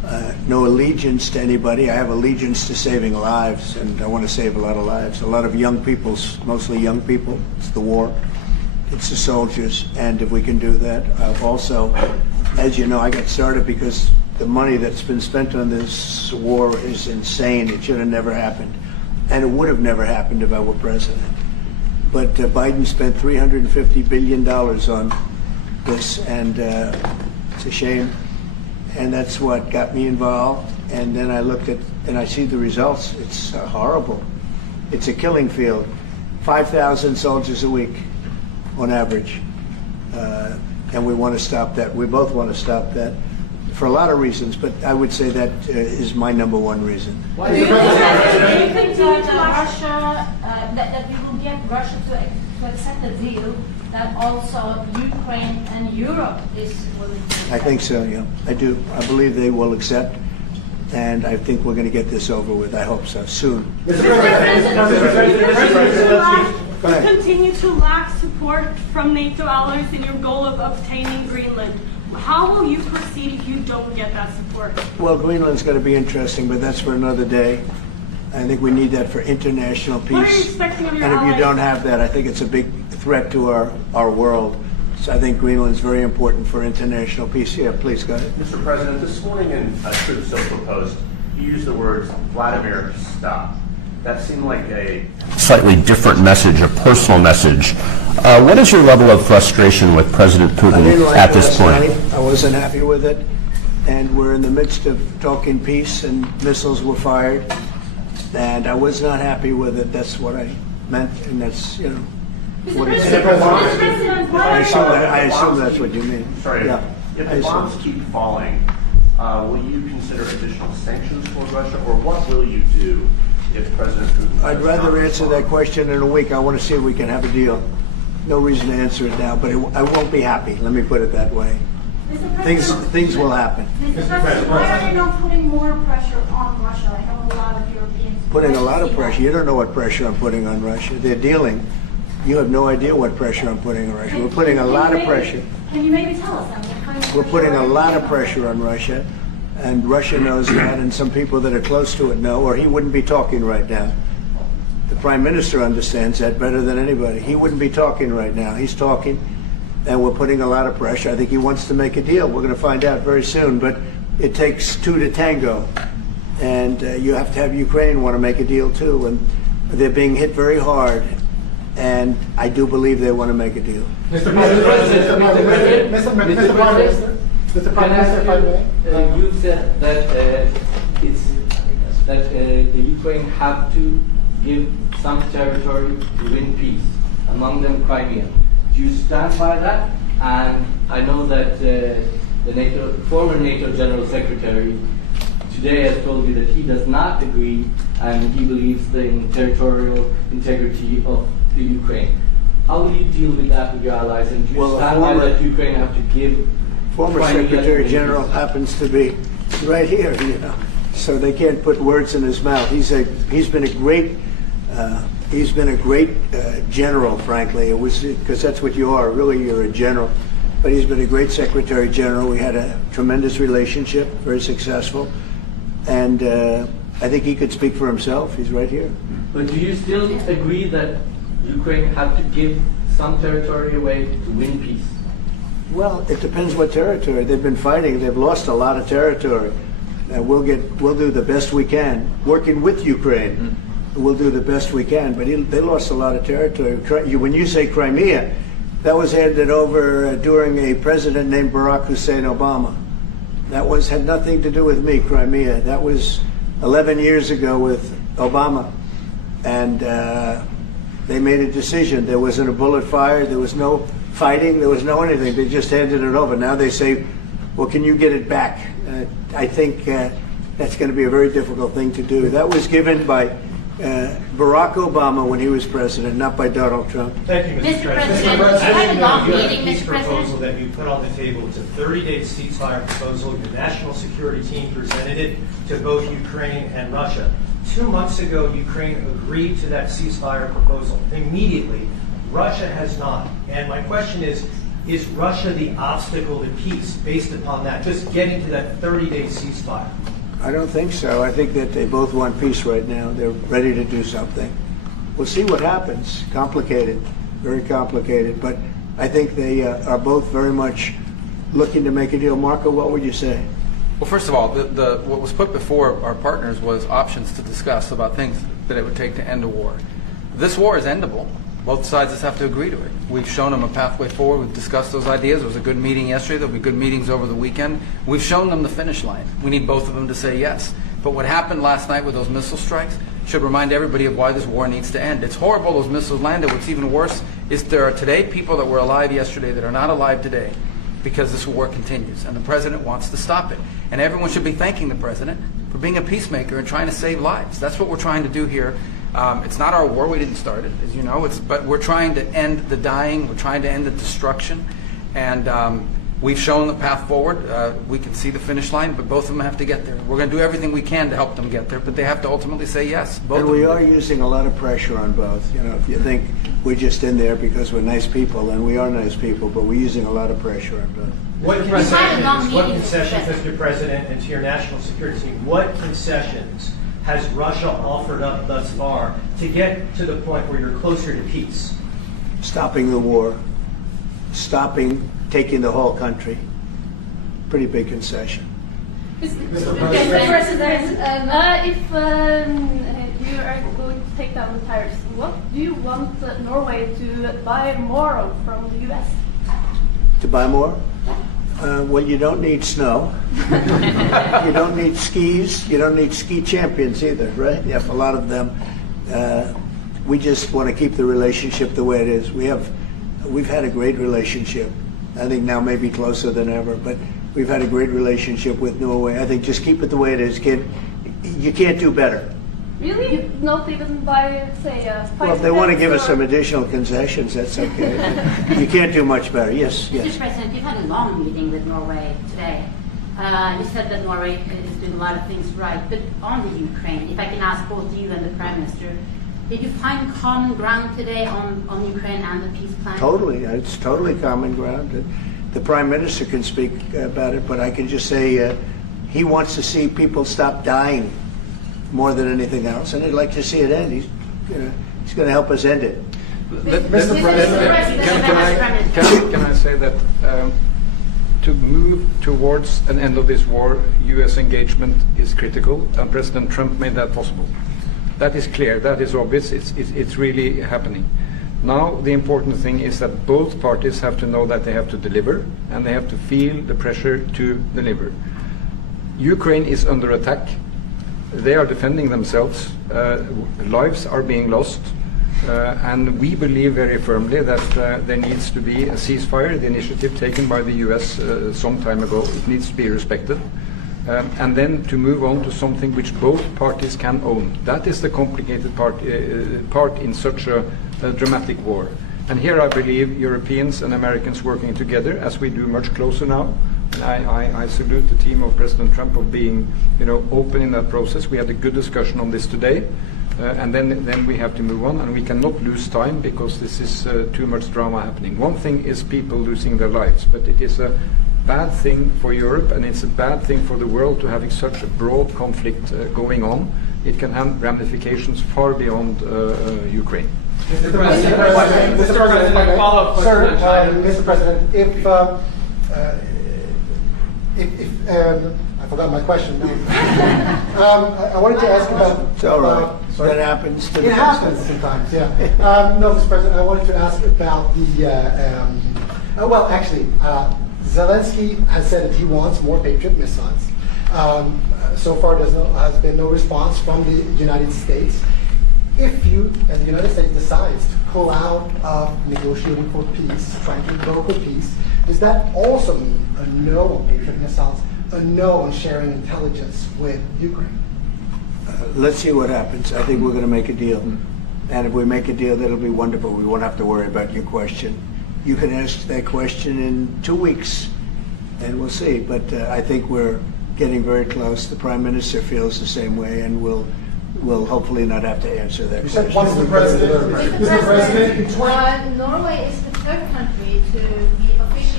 no allegiance to anybody. I have allegiance to saving lives, and I want to save a lot of lives. A lot of young people, mostly young people. It's the war. It's the soldiers, and if we can do that. Also, as you know, I got started because the money that's been spent on this war is insane. It should have never happened, and it would have never happened if I were president. But Biden spent $350 billion on this, and it's a shame. And that's what got me involved. And then I looked at, and I see the results. It's horrible. It's a killing field. 5,000 soldiers a week on average. And we want to stop that. We both want to stop that for a lot of reasons, but I would say that is my number one reason. Do you think that we will get Russia to accept a deal that also Ukraine and Europe is willing to? I think so, yeah. I do. I believe they will accept, and I think we're going to get this over with. I hope so, soon. Continue to lack support from NATO allies in your goal of obtaining Greenland. How will you proceed if you don't get that support? Well, Greenland's going to be interesting, but that's for another day. I think we need that for international peace. What are you expecting of your and if allies? you don't have that, I think it's a big threat to our world. So I think Greenland's very important for international peace. Yeah, please go ahead. Mr. President, this morning in Truth So Proposed, you used the words Vladimir, stop. That seemed like a slightly different message, a personal message. What is your level of frustration with President Putin at this point? I wasn't happy with it, and we're in the midst of talking peace, and missiles were fired, and I was not happy with it. That's what I meant, and that's, you know, what it said. I assume that's what you mean. Sorry, yeah. If the bombs keep falling, will you consider additional sanctions for Russia, or what will you do if President Putin... I'd rather answer that question in a week. I want to see if we can have a deal. No reason to answer it now, but I won't be happy. Let me put it that way. Things will happen. Mr. President, why are you not putting more pressure on Russia? I know a lot of Europeans... Putting a lot of pressure. You don't know what pressure I'm putting on Russia. They're dealing. You have no idea what pressure I'm putting on Russia. We're putting a lot of pressure. Can you maybe tell us that? We're putting a lot of pressure on Russia, and Russia knows that, and some people that are close to it know, or he wouldn't be talking right now. The Prime Minister understands that better than anybody. He wouldn't be talking right now. He's talking, and we're putting a lot of pressure. I think he wants to make a deal. We're going to find out very soon, but it takes two to tango, and you have to have Ukraine want to make a deal too, and they're being hit very hard, and I do believe they want to make a deal. Mr. President, Mr. Prime Minister, Mr. Prime Minister, if I may. You said that the Ukraine have to give some territory to win peace, among them Crimea. Do you stand by that? And I know that the former NATO General Secretary today has told you that he does not agree, and he believes in territorial integrity of the Ukraine. How will you deal with that with your allies? And do you stand by that Ukraine have to give? Former Secretary General happens to be right here, you know, so they can't put words in his mouth. He's been a great general, frankly. It was because that's what you are. Really, you're a general. But he's been a great Secretary General. We had a tremendous relationship, very successful, and I think he could speak for himself. He's right here. But do you still agree that Ukraine have to give some territory away to win peace? Well, it depends what territory. They've been fighting. They've lost a lot of territory. We'll do the best we can, working with Ukraine. We'll do the best we can. But they lost a lot of territory. When you say Crimea, that was handed over during a president named Barack Hussein Obama. That had nothing to do with me, Crimea. That was 11 years ago with Obama. And they made a decision. There wasn't a bullet fired. There was no fighting. There was no anything. They just handed it over. Now they say, well, can you get it back? I think that's going to be a very difficult thing to do. That was given by Barack Obama when he was president, not by Donald Trump. Thank you, Mr. President. As you know, you have a peace peace proposal that you put on the table. It's a 30-day ceasefire proposal. Your national security team presented it to both Ukraine and Russia. 2 months ago, Ukraine agreed to that ceasefire proposal. Immediately, Russia has not. And my question is, Is Russia the obstacle to peace based upon that, just getting to that 30-day ceasefire? I don't think so. I think that they both want peace right now. They're ready to do something. We'll see what happens. Complicated, very complicated. But I think they are both very much looking to make a deal. Marco, what would you say? Well, first of all, what was put before our partners was options to discuss about things that it would take to end a war. This war is endable. Both sides just have to agree to it. We've shown them a pathway forward. We've discussed those ideas. There was a good meeting yesterday. There'll be good meetings over the weekend. We've shown them the finish line. We need both of them to say yes. But what happened last night with those missile strikes should remind everybody of why this war needs to end. It's horrible those missiles landed. What's even worse is there are today people that were alive yesterday that are not alive today because this war continues. And the president wants to stop it. And everyone should be thanking the president for being a peacemaker and trying to save lives. That's what we're trying to do here. It's not our war. We didn't start it, as you know. But we're trying to end the dying. We're trying to end the destruction. And we've shown the path forward. We can see the finish line, but both of them have to get there. We're going to do everything we can to help them get there, but they have to ultimately say yes. Both and we are using a lot of pressure on both. You know, if you think we're just in there because we're nice people, and we are nice people, but we're using a lot of pressure on both. What concessions, Mr. President, and to your national security team, what concessions has Russia offered up thus far to get to the point where you're closer to peace? Stopping the war, stopping taking the whole country. Pretty big concession. Mr. President, if you are going to take down the tariffs, what do you want Norway to buy more of from the U.S.? To buy more? Well, you don't need snow. You don't need skis. You don't need ski champions either, right? You have a lot of them. We just want to keep the relationship the way it is. We've had a great relationship. I think now maybe closer than ever, but we've had a great relationship with Norway. I think just keep it the way it is, kid. You can't do better. Really? Not even by, say, well, if they want to give us some additional concessions, that's okay. You can't do much better. Yes, yes. Mr. President, you've had a long meeting with Norway today. You said that Norway is doing a lot of things right, but on the Ukraine, if I can ask both you and the Prime Minister, did you find common ground today on Ukraine and the peace plan? Totally. It's totally common ground. The Prime Minister can speak about it, but I can just say he wants to see people stop dying more than anything else, and he'd like to see it end. He's going to help us end it. Mr. President, can I say that to move towards an end of this war, U.S. engagement is critical, and President Trump made that possible. That is clear. That is obvious. It's really happening. Now the important thing is that both parties have to know that they have to deliver, and they have to feel the pressure to deliver. Ukraine is under attack. They are defending themselves. Lives are being lost. And we believe very firmly that there needs to be a ceasefire, the initiative taken by the US some time ago. It needs to be respected. And then to move on to something which both parties can own. That is the complicated part in such a dramatic war. And here I believe Europeans and Americans working together, as we do much closer now. And I salute the team of President Trump of being, open in that process. We had a good discussion on this today, and then we have to move on, and we cannot lose time because this is too much drama happening. One thing is people losing their lives, but it is a bad thing for Europe, and it's a bad thing for the world to having such a broad conflict going on. It can have ramifications far beyond Ukraine. Mr. President, Mr. President, if I forgot my question. I wanted to ask about. It's all right. That happens. It happens sometimes. Yeah. No, Mr. President, I wanted to ask about the. Well, actually, Zelensky has said that he wants more Patriot missiles. So far, there has been no response from the United States. If you, and the United States, decides to pull out of negotiating for peace, trying to broker peace, does that also mean a no on Patriot missiles, a no on sharing intelligence with Ukraine? Let's see what happens. I think we're going to make a deal. And if we make a deal, that'll be wonderful. We won't have to worry about your question. You can ask that question in 2 weeks, and we'll see. But I think we're getting very close. The Prime Minister feels the same way, and we'll hopefully not have to answer that question. Mr. President, Norway is the third country to be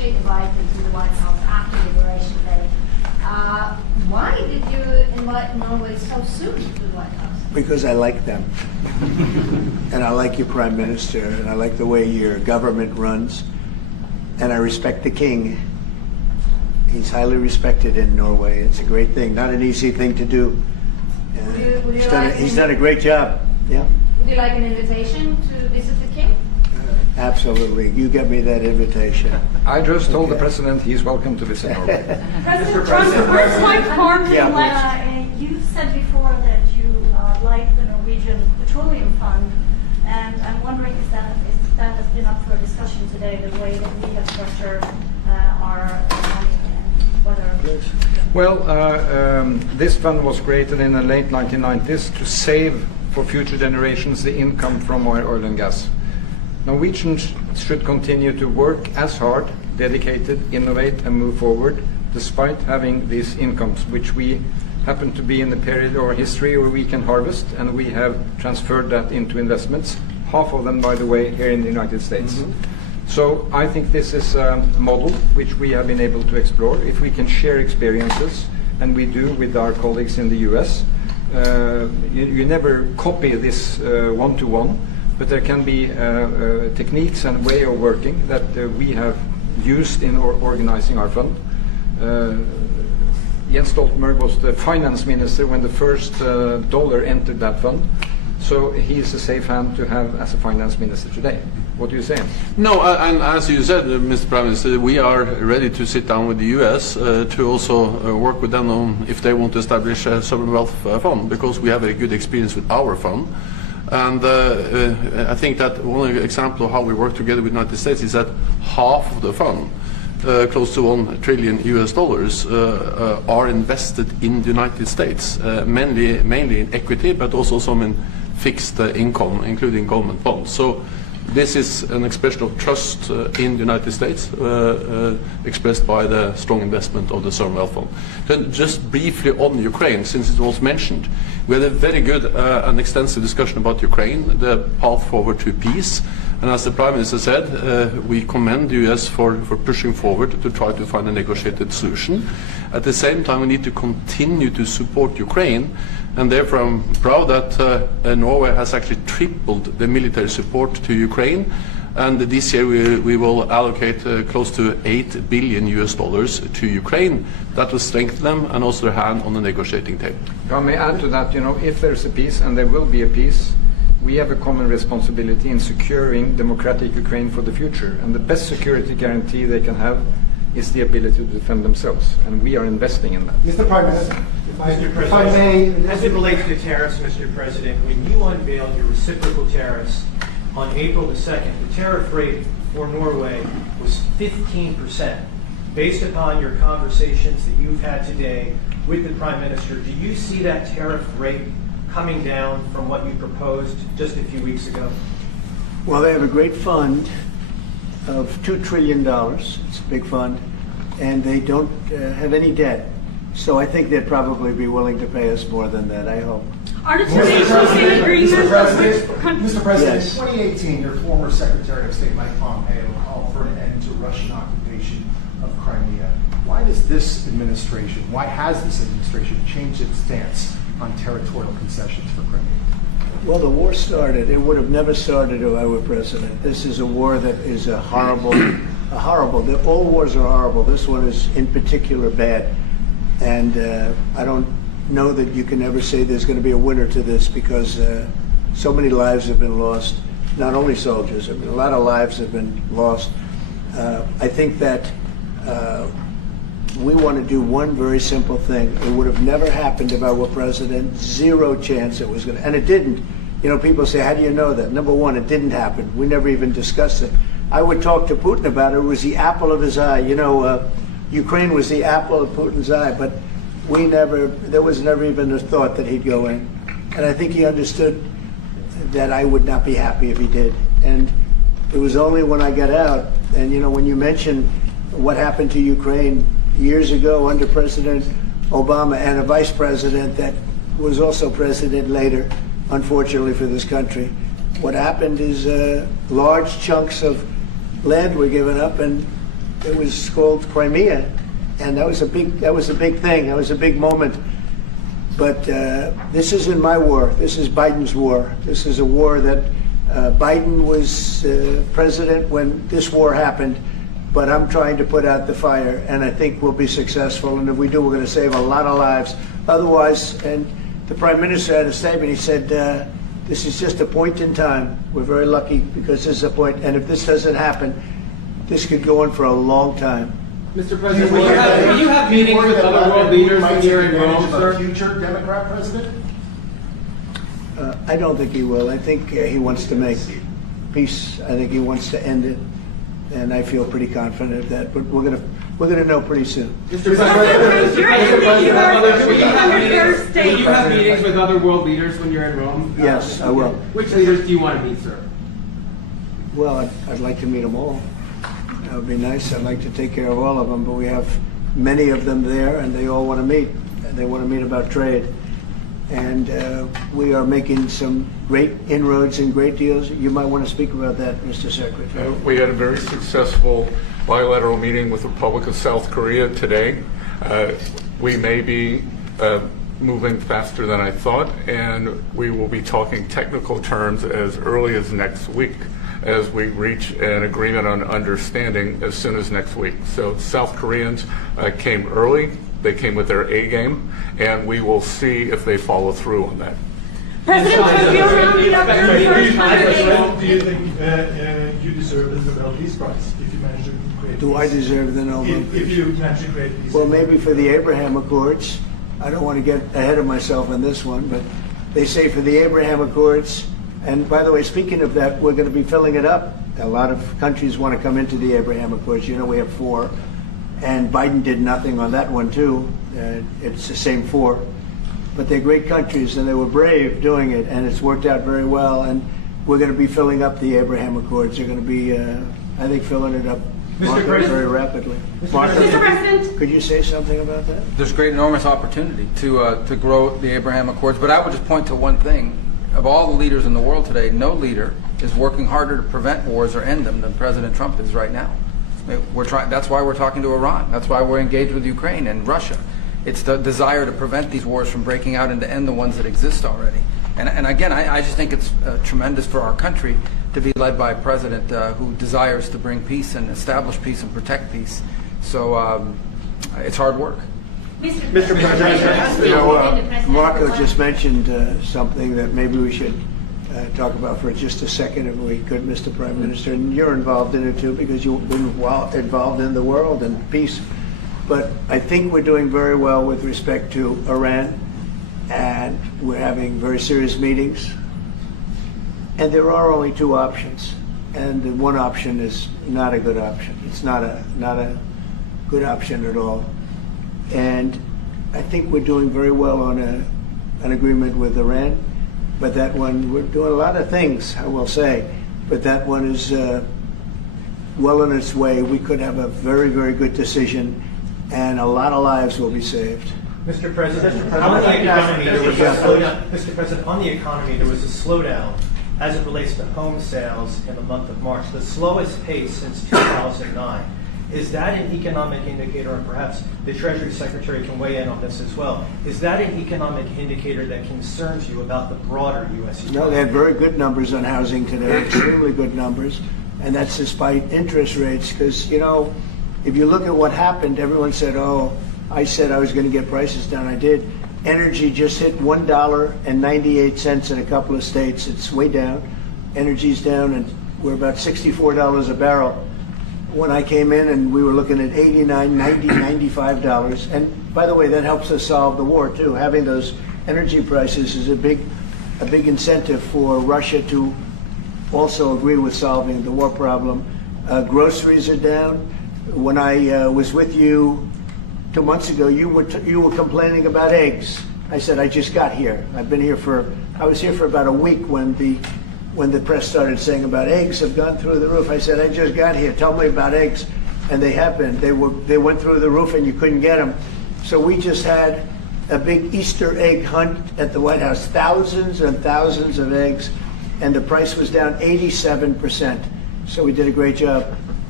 actually invited to the White House after Liberation Day. Why did you invite Norway so soon to the White House? Because I like them. And I like your Prime Minister, and I like the way your government runs, and I respect the King. He's highly respected in Norway. It's a great thing, not an easy thing to do. He's done a great job. Yeah. Would you like an invitation to visit the King? Absolutely. You get me that invitation. I just told the President he's welcome to visit Norway. President Trump, where's my farming You said before that you like the Norwegian Petroleum Fund, and I'm wondering if that has been up for discussion today, the way that we have structured our money and whether... Well, this fund was created in the late 1990s to save for future generations the income from oil and gas. Norwegians should continue to work as hard, dedicated, innovate and move forward, despite having these incomes, which we happen to be in the period of our history where we can harvest, and we have transferred that into investments, half of them, by the way, here in the United States. Mm-hmm. So I think this is a model which we have been able to explore. If we can share experiences, and we do with our colleagues in the US, you never copy this one-to-one, but there can be techniques and way of working that we have used in organizing our fund. Jens Stoltenberg was the finance minister when the first dollar entered that fund, so he is a safe hand to have as a finance minister today. What do you say? No, and as you said, Mr. Prime Minister, we are ready to sit down with the US to also work with them on if they want to establish a sovereign wealth fund, because we have a good experience with our fund. And I think that one example of how we work together with the United States is that half of the fund, close to $1 trillion US, are invested in the United States, mainly in equity, but also some in fixed income, including government bonds. So this is an expression of trust in the United States, expressed by the strong investment of the sovereign wealth fund. Then just briefly on Ukraine, since it was mentioned, we had a very good and extensive discussion about Ukraine, the path forward to peace. And as the Prime Minister said, we commend the US for pushing forward to try to find a negotiated solution. At the same time, we need to continue to support Ukraine, and therefore I'm proud that Norway has actually tripled the military support to Ukraine, and this year we will allocate close to $8 billion US to Ukraine. That will strengthen them and also their hand on the negotiating table. If I may add to that, if there's a peace, and there will be a peace, we have a common responsibility in securing democratic Ukraine for the future, and the best security guarantee they can have is the ability to defend themselves, and we are investing in that. Mr. Prime Minister, if I may... As it relates to tariffs, Mr. President, when you unveiled your reciprocal tariffs on April the 2nd, the tariff rate for Norway was 15%. Based upon your conversations that you've had today with the Prime Minister, do you see that tariff rate coming down from what you proposed just a few weeks ago? Well, they have a great fund of $2 trillion. It's a big fund, and they don't have any debt. So I think they'd probably be willing to pay us more than that, I hope. Are the two nations in agreement? Mr. President, Yes. in 2018, your former Secretary of State Mike Pompeo called for an end to Russian occupation of Crimea. Why does this administration, why has this administration changed its stance on territorial concessions for Crimea? Well, the war started. It would have never started if I were president. This is a war that is horrible. All wars are horrible. This one is in particular bad. And I don't know that you can ever say there's going to be a winner to this, because so many lives have been lost. Not only soldiers, I mean, a lot of lives have been lost. I think that we want to do one very simple thing. It would have never happened if I were president. Zero chance it was going to, and it didn't. People say, how do you know that? Number one, it didn't happen. We never even discussed it. I would talk to Putin about it. It was the apple of his eye. Ukraine was the apple of Putin's eye, but there was never even a thought that he'd go in. And I think he understood that I would not be happy if he did. And it was only when I got out, and when you mention what happened to Ukraine years ago under President Obama and a vice president that was also president later, unfortunately for this country, what happened is large chunks of land were given up, and it was called Crimea, and that was a big thing. That was a big moment. But this isn't my war. This is Biden's war. This is a war that Biden was president when this war happened. But I'm trying to put out the fire, and I think we'll be successful. And if we do, we're going to save a lot of lives. Otherwise, and the Prime Minister had a statement. He said, this is just a point in time. We're very lucky because this is a point. And if this doesn't happen, this could go on for a long time. Mr. President, will you have meetings with other world leaders when you're in Rome, sir? Future Democrat president? I don't think he will. I think he wants to make peace. I think he wants to end it, and I feel pretty confident of that. But we're gonna know pretty soon. Mr. President, will you have meetings with other world leaders when you're in Rome? Yes, I will. Which leaders do you want to meet, sir? Well, I'd like to meet them all. That would be nice. I'd like to take care of all of them, but we have many of them there, and they all want to meet. They want to meet about trade. And we are making some great inroads and great deals. You might want to speak about that, Mr. Secretary. We had a very successful bilateral meeting with the Republic of South Korea today. We may be moving faster than I thought, and we will be talking technical terms as early as next week, as we reach an agreement on understanding as soon as next week. So South Koreans came early. They came with their A game, and we will see if they follow through on that. President Trump, you're rounding up your first candidate. Do you think you deserve the Nobel Peace Prize if you manage to create Do peace? I deserve the Nobel If you manage to create peace? Well, maybe for the Abraham Accords. I don't want to get ahead of myself on this one, but they say for the Abraham Accords, and by the way, speaking of that, we're going to be filling it up. A lot of countries want to come into the Abraham Accords. You know, we have 4. And Biden did nothing on that one, too. It's the same 4. But they're great countries, and they were brave doing it, and it's worked out very well. And we're going to be filling up the Abraham Accords. They're going to be, I think, filling it up very rapidly. Mr. President, could you say something about that? There's great, enormous opportunity to grow the Abraham Accords. But I would just point to one thing. Of all the leaders in the world today, no leader is working harder to prevent wars or end them than President Trump is right now. We're trying. That's why we're talking to Iran. That's why we're engaged with Ukraine and Russia. It's the desire to prevent these wars from breaking out and to end the ones that exist already. And again, I just think it's tremendous for our country to be led by a president who desires to bring peace and establish peace and protect peace. So it's hard work. Mr. President, you know, Marco just mentioned something that maybe we should talk about for just a second, if we could, Mr. Prime Minister. And you're involved in it too, because you've been involved in the world and peace. But I think we're doing very well with respect to Iran, and we're having very serious meetings. And there are only 2 options, and the one option is not a good option. It's not a good option at all. And I think we're doing very well on an agreement with Iran. But that one, we're doing a lot of things, I will say. But that one is well on its way. We could have a very, very good decision, and a lot of lives will be saved. Mr. President, on the economy, there was a slowdown. Mr. President, on the economy, there was a slowdown as it relates to home sales in the month of March, the slowest pace since 2009. Is that an economic indicator, and perhaps the Treasury Secretary can weigh in on this as well, is that an economic indicator that concerns you about the broader U.S. economy? No, they had very good numbers on housing today, extremely good numbers, and that's despite interest rates, because, you know, if you look at what happened, everyone said, oh, I said I was going to get prices down. I did. Energy just hit $1.98 in a couple of states. It's way down. Energy's down, and we're about $64 a barrel. When I came in, and we were looking at $89, $90, $95. And by the way, that helps us solve the war too. Having those energy prices is a big incentive for Russia to also agree with solving the war problem. Groceries are down. When I was with you 2 months ago, you were complaining about eggs. I said, I just got here. I was here for about a week when the press started saying about eggs have gone through the roof. I said, I just got here. Tell me about eggs. And they have been. They went through the roof, and you couldn't get them. So we just had a big Easter egg hunt at the White House. Thousands and thousands of eggs, and the price was down 87%. So we did a great job.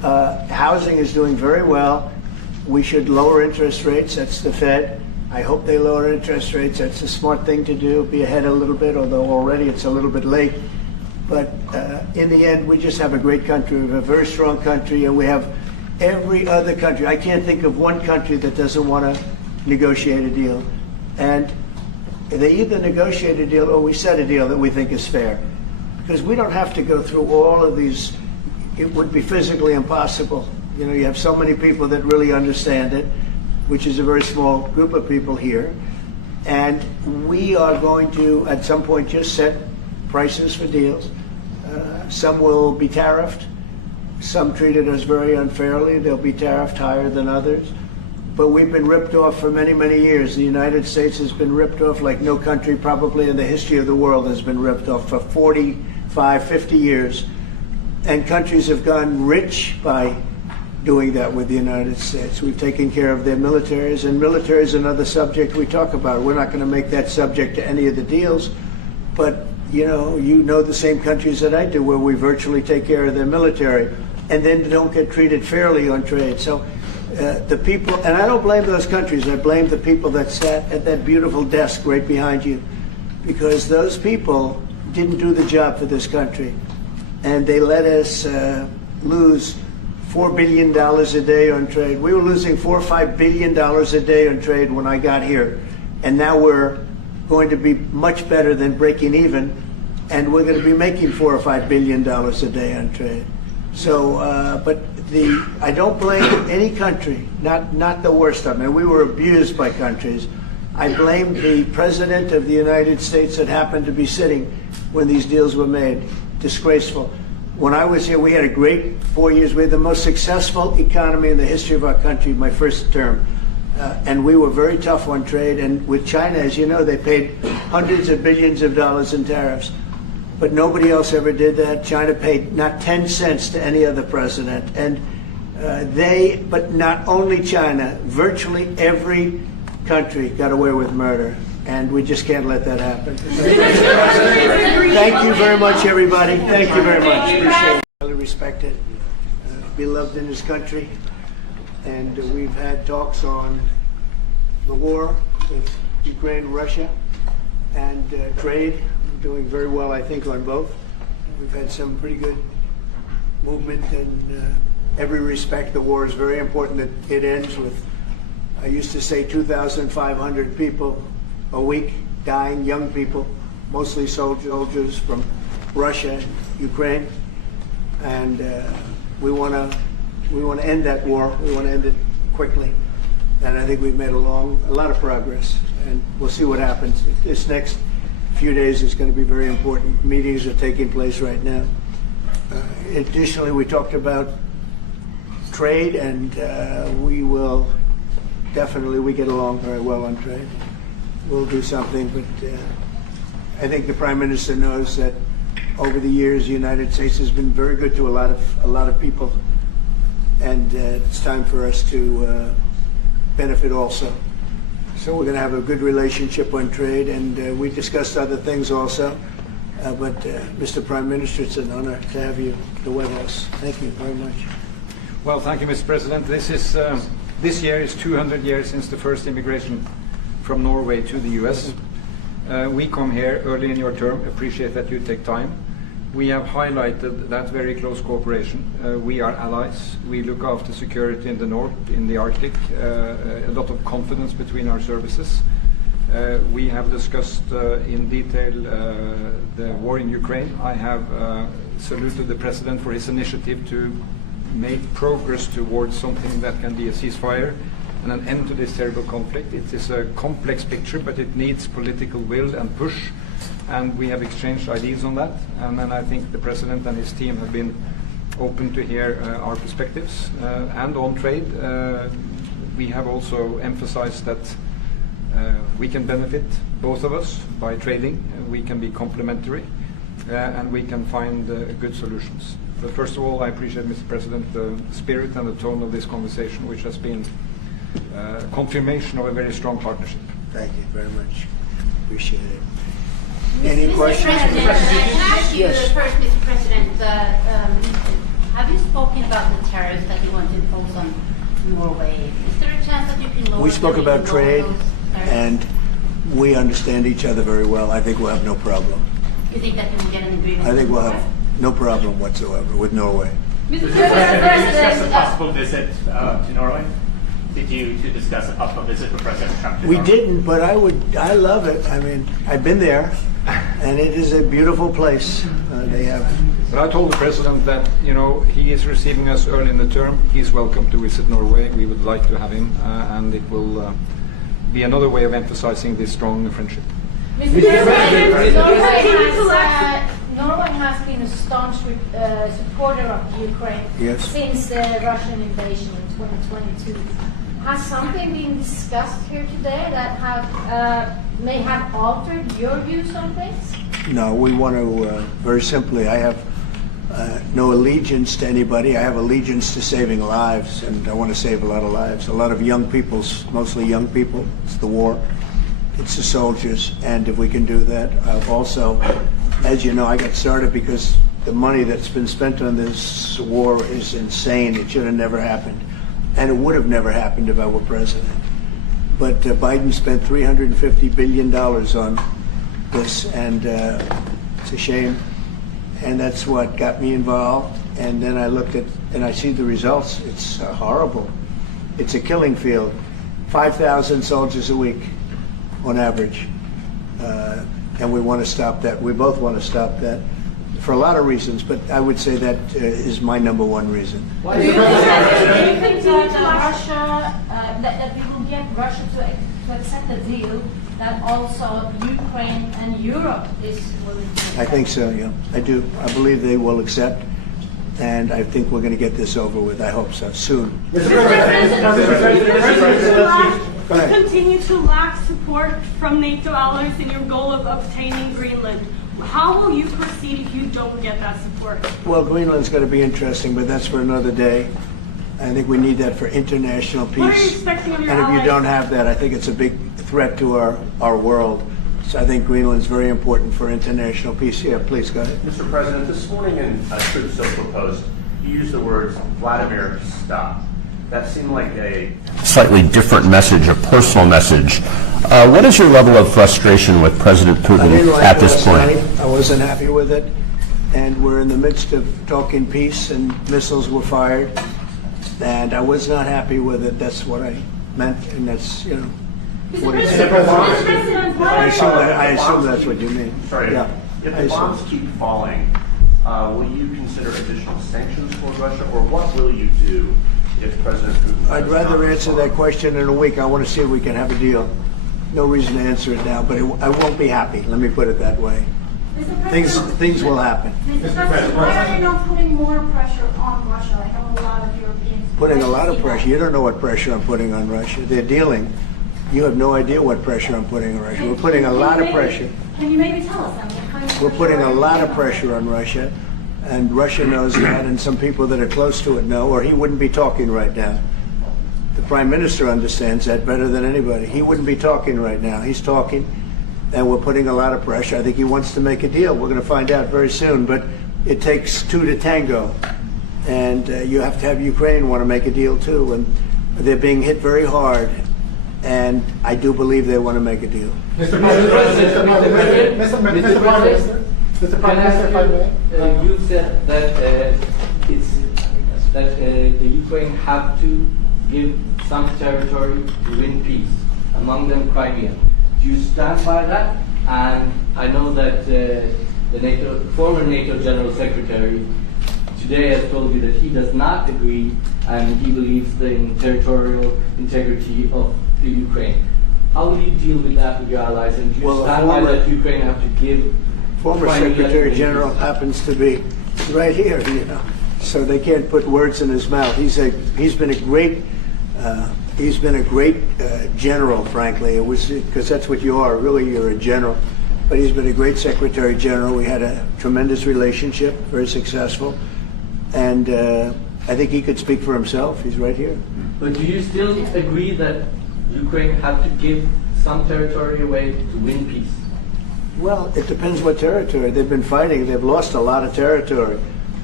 Housing is doing very well. We should lower interest rates. That's the Fed. I hope they lower interest rates. That's a smart thing to do. Be ahead a little bit, although already it's a little bit late. But in the end, we just have a great country. We have a very strong country, and we have every other country. I can't think of one country that doesn't want to negotiate a deal. And they either negotiate a deal or we set a deal that we think is fair. Because we don't have to go through all of these. It would be physically impossible. You know, you have so many people that really understand it, which is a very small group of people here. And we are going to, at some point, just set prices for deals. Some will be tariffed. Some treated us very unfairly. They'll be tariffed higher than others. But we've been ripped off for many, many years. The United States has been ripped off like no country probably in the history of the world has been ripped off for 45, 50 years. And countries have gone rich by doing that with the United States. We've taken care of their militaries, and military is another subject we talk about. We're not going to make that subject to any of the deals, but you know the same countries that I do where we virtually take care of their military and then don't get treated fairly on trade. So the people, and I don't blame those countries, I blame the people that sat at that beautiful desk right behind you, because those people didn't do the job for this country. And they let us lose $4 billion a day on trade. We were losing $4 or $5 billion a day on trade when I got here. And now we're going to be much better than breaking even. And we're going to be making $4 or $5 billion a day on trade. So, I don't blame any country, not the worst of them. We were abused by countries. I blame the President of the United States that happened to be sitting when these deals were made. Disgraceful. When I was here, we had a great 4 years. We had the most successful economy in the history of our country, my first term. And we were very tough on trade. And with China, as you know, they paid hundreds of billions of dollars in tariffs. But nobody else ever did that. China paid not 10 cents to any other president. And but not only China, virtually every country got away with murder. And we just can't let that happen. Thank you very much, everybody. Thank you very much. Appreciate it. Highly respected, beloved in this country. And we've had talks on the war with Ukraine, Russia, and trade. We're doing very well, I think, on both. We've had some pretty good movement in every respect. The war is very important that it ends with, I used to say, 2,500 people a week dying, young people, mostly soldiers from Russia and Ukraine, and we want to end that war. We want to end it quickly, and I think we've made a lot of progress, and we'll see what happens. This next few days is going to be very important. Meetings are taking place right now. Additionally, we talked about trade, and we get along very well on trade. We'll do something, but I think the Prime Minister knows that over the years the United States has been very good to a lot of people, and it's time for us to benefit also. So we're going to have a good relationship on trade, and we discussed other things also. But Mr. Prime Minister, it's an honor to have you at the White House. Thank you very much. Well, thank you, Mr. President. This year is 200 years since the first immigration from Norway to the U.S. We come here early in your term. Appreciate that you take time. We have highlighted that very close cooperation. We are allies. We look after security in the north, in the Arctic. A lot of confidence between our services. We have discussed in detail the war in Ukraine. I have saluted the President for his initiative to make progress towards something that can be a ceasefire and an end to this terrible conflict. It is a complex picture, but it needs political will and push, and we have exchanged ideas on that. And then I think the President and his team have been open to hear our perspectives. And on trade, we have also emphasized that we can benefit, both of us, by trading. We can be complementary, and we can find good solutions. But first of all, I appreciate, Mr. President, the spirit and the tone of this conversation, which has been confirmation of a very strong partnership. Thank you very much. Appreciate it. Any questions? President, I can ask you Yes. first, Mr. President. Have you spoken about the tariffs that you want to impose on Norway? Is there a chance that you can lower? We spoke about trade, those tariffs? and we understand each other very well. I think we'll have no problem. You think that you will get an agreement? I think with we'll Norway? have no problem whatsoever with Norway. Did you discuss a possible visit to Norway? Did you discuss a possible visit with President Trump to We Norway? didn't, but I love it. I mean, I've been there, and it is a beautiful place. They have. But I told the president that, you know, he is receiving us early in the term. He's welcome to visit Norway. We would like to have him, and it will be another way of emphasizing this strong friendship. Mr. President, Norway has been a staunch supporter of Ukraine since the Russian invasion in 2022. Has something been discussed here today that may have altered your views on things? No, we want to, very simply, I have no allegiance to anybody. I have allegiance to saving lives, and I want to save a lot of lives. A lot of young people, mostly young people. It's the war. It's the soldiers, and if we can do that, also, as you know, I got started because the money that's been spent on this war is insane. It should have never happened, and it would have never happened if I were president. But Biden spent $350 billion on this, and it's a shame, and that's what got me involved. And then I looked at, and I see the results. It's horrible. It's a killing field. 5,000 soldiers a week on average, and we want to stop that. We both want to stop that for a lot of reasons, but I would say that is my number one reason. Do you think that Russia, that we will get Russia to accept a deal that also Ukraine and Europe is willing to accept? I think so, yeah. I do. I believe they will accept, and I think we're going to get this over with. I hope so, soon. Continue to lack support from NATO allies in your goal of obtaining Greenland. How will you proceed if you don't get that support? Well, Greenland's going to be interesting, but that's for another day. I think we need that for international peace. What are you expecting of your allies? And if you don't have that, I think it's a big threat to our world. So I think Greenland's very important for international peace. Yeah, please, go ahead. Mr. President, this morning in a Truth Social Post, you used the words, Vladimir, stop. That seemed like a slightly different message, a personal message. What is your level of frustration with President Putin at this point? I wasn't happy with it, and we're in the midst of talking peace, and missiles were fired, and I was not happy with it. That's what I meant, and that's, you know, what it said. I assume that's what you mean. Sorry. Yeah. If the bombs keep falling, will you consider additional sanctions toward Russia, or what will you do if President Putin... I'd rather answer that question in a week. I want to see if we can have a deal. No reason to answer it now, but I won't be happy. Let me put it that way. Things will happen. Mr. President, why are you not putting more pressure on Russia? I know a lot of Europeans... Putting a lot of pressure. You don't know what pressure I'm putting on Russia. They're dealing. You have no idea what pressure I'm putting on Russia. We're putting a lot of pressure. Can you maybe tell us what kind of We're putting a lot of pressure on Russia, and Russia knows that, and some people that are close to it know, or he wouldn't be talking right now. The Prime Minister understands that better than anybody. He wouldn't be talking right now. He's talking, and we're putting a lot of pressure. I think he wants to make a deal. We're going to find out very soon, but it takes two to tango, and you have to have Ukraine want to make a deal too, and they're being hit very hard, and I do believe they want to make a deal. Mr. President, Mr. Prime Minister, if I may. You said that the Ukraine have to give some territory to win peace, among them Crimea. Do you stand by that? And I know that the former NATO General Secretary today has told you that he does not agree, and he believes in territorial integrity of the Ukraine. How will you deal with that with your allies? And do you stand by that Ukraine have to give? Former Secretary General happens to be right here, you know, so they can't put words in his mouth. He's been a great general, frankly. It was because that's what you are. Really, you're a general. But he's been a great Secretary General. We had a tremendous relationship, very successful, and I think he could speak for himself. He's right here. But do you still agree that Ukraine have to give some territory away to win peace? Well, it depends what territory. They've been fighting. They've lost a lot of territory.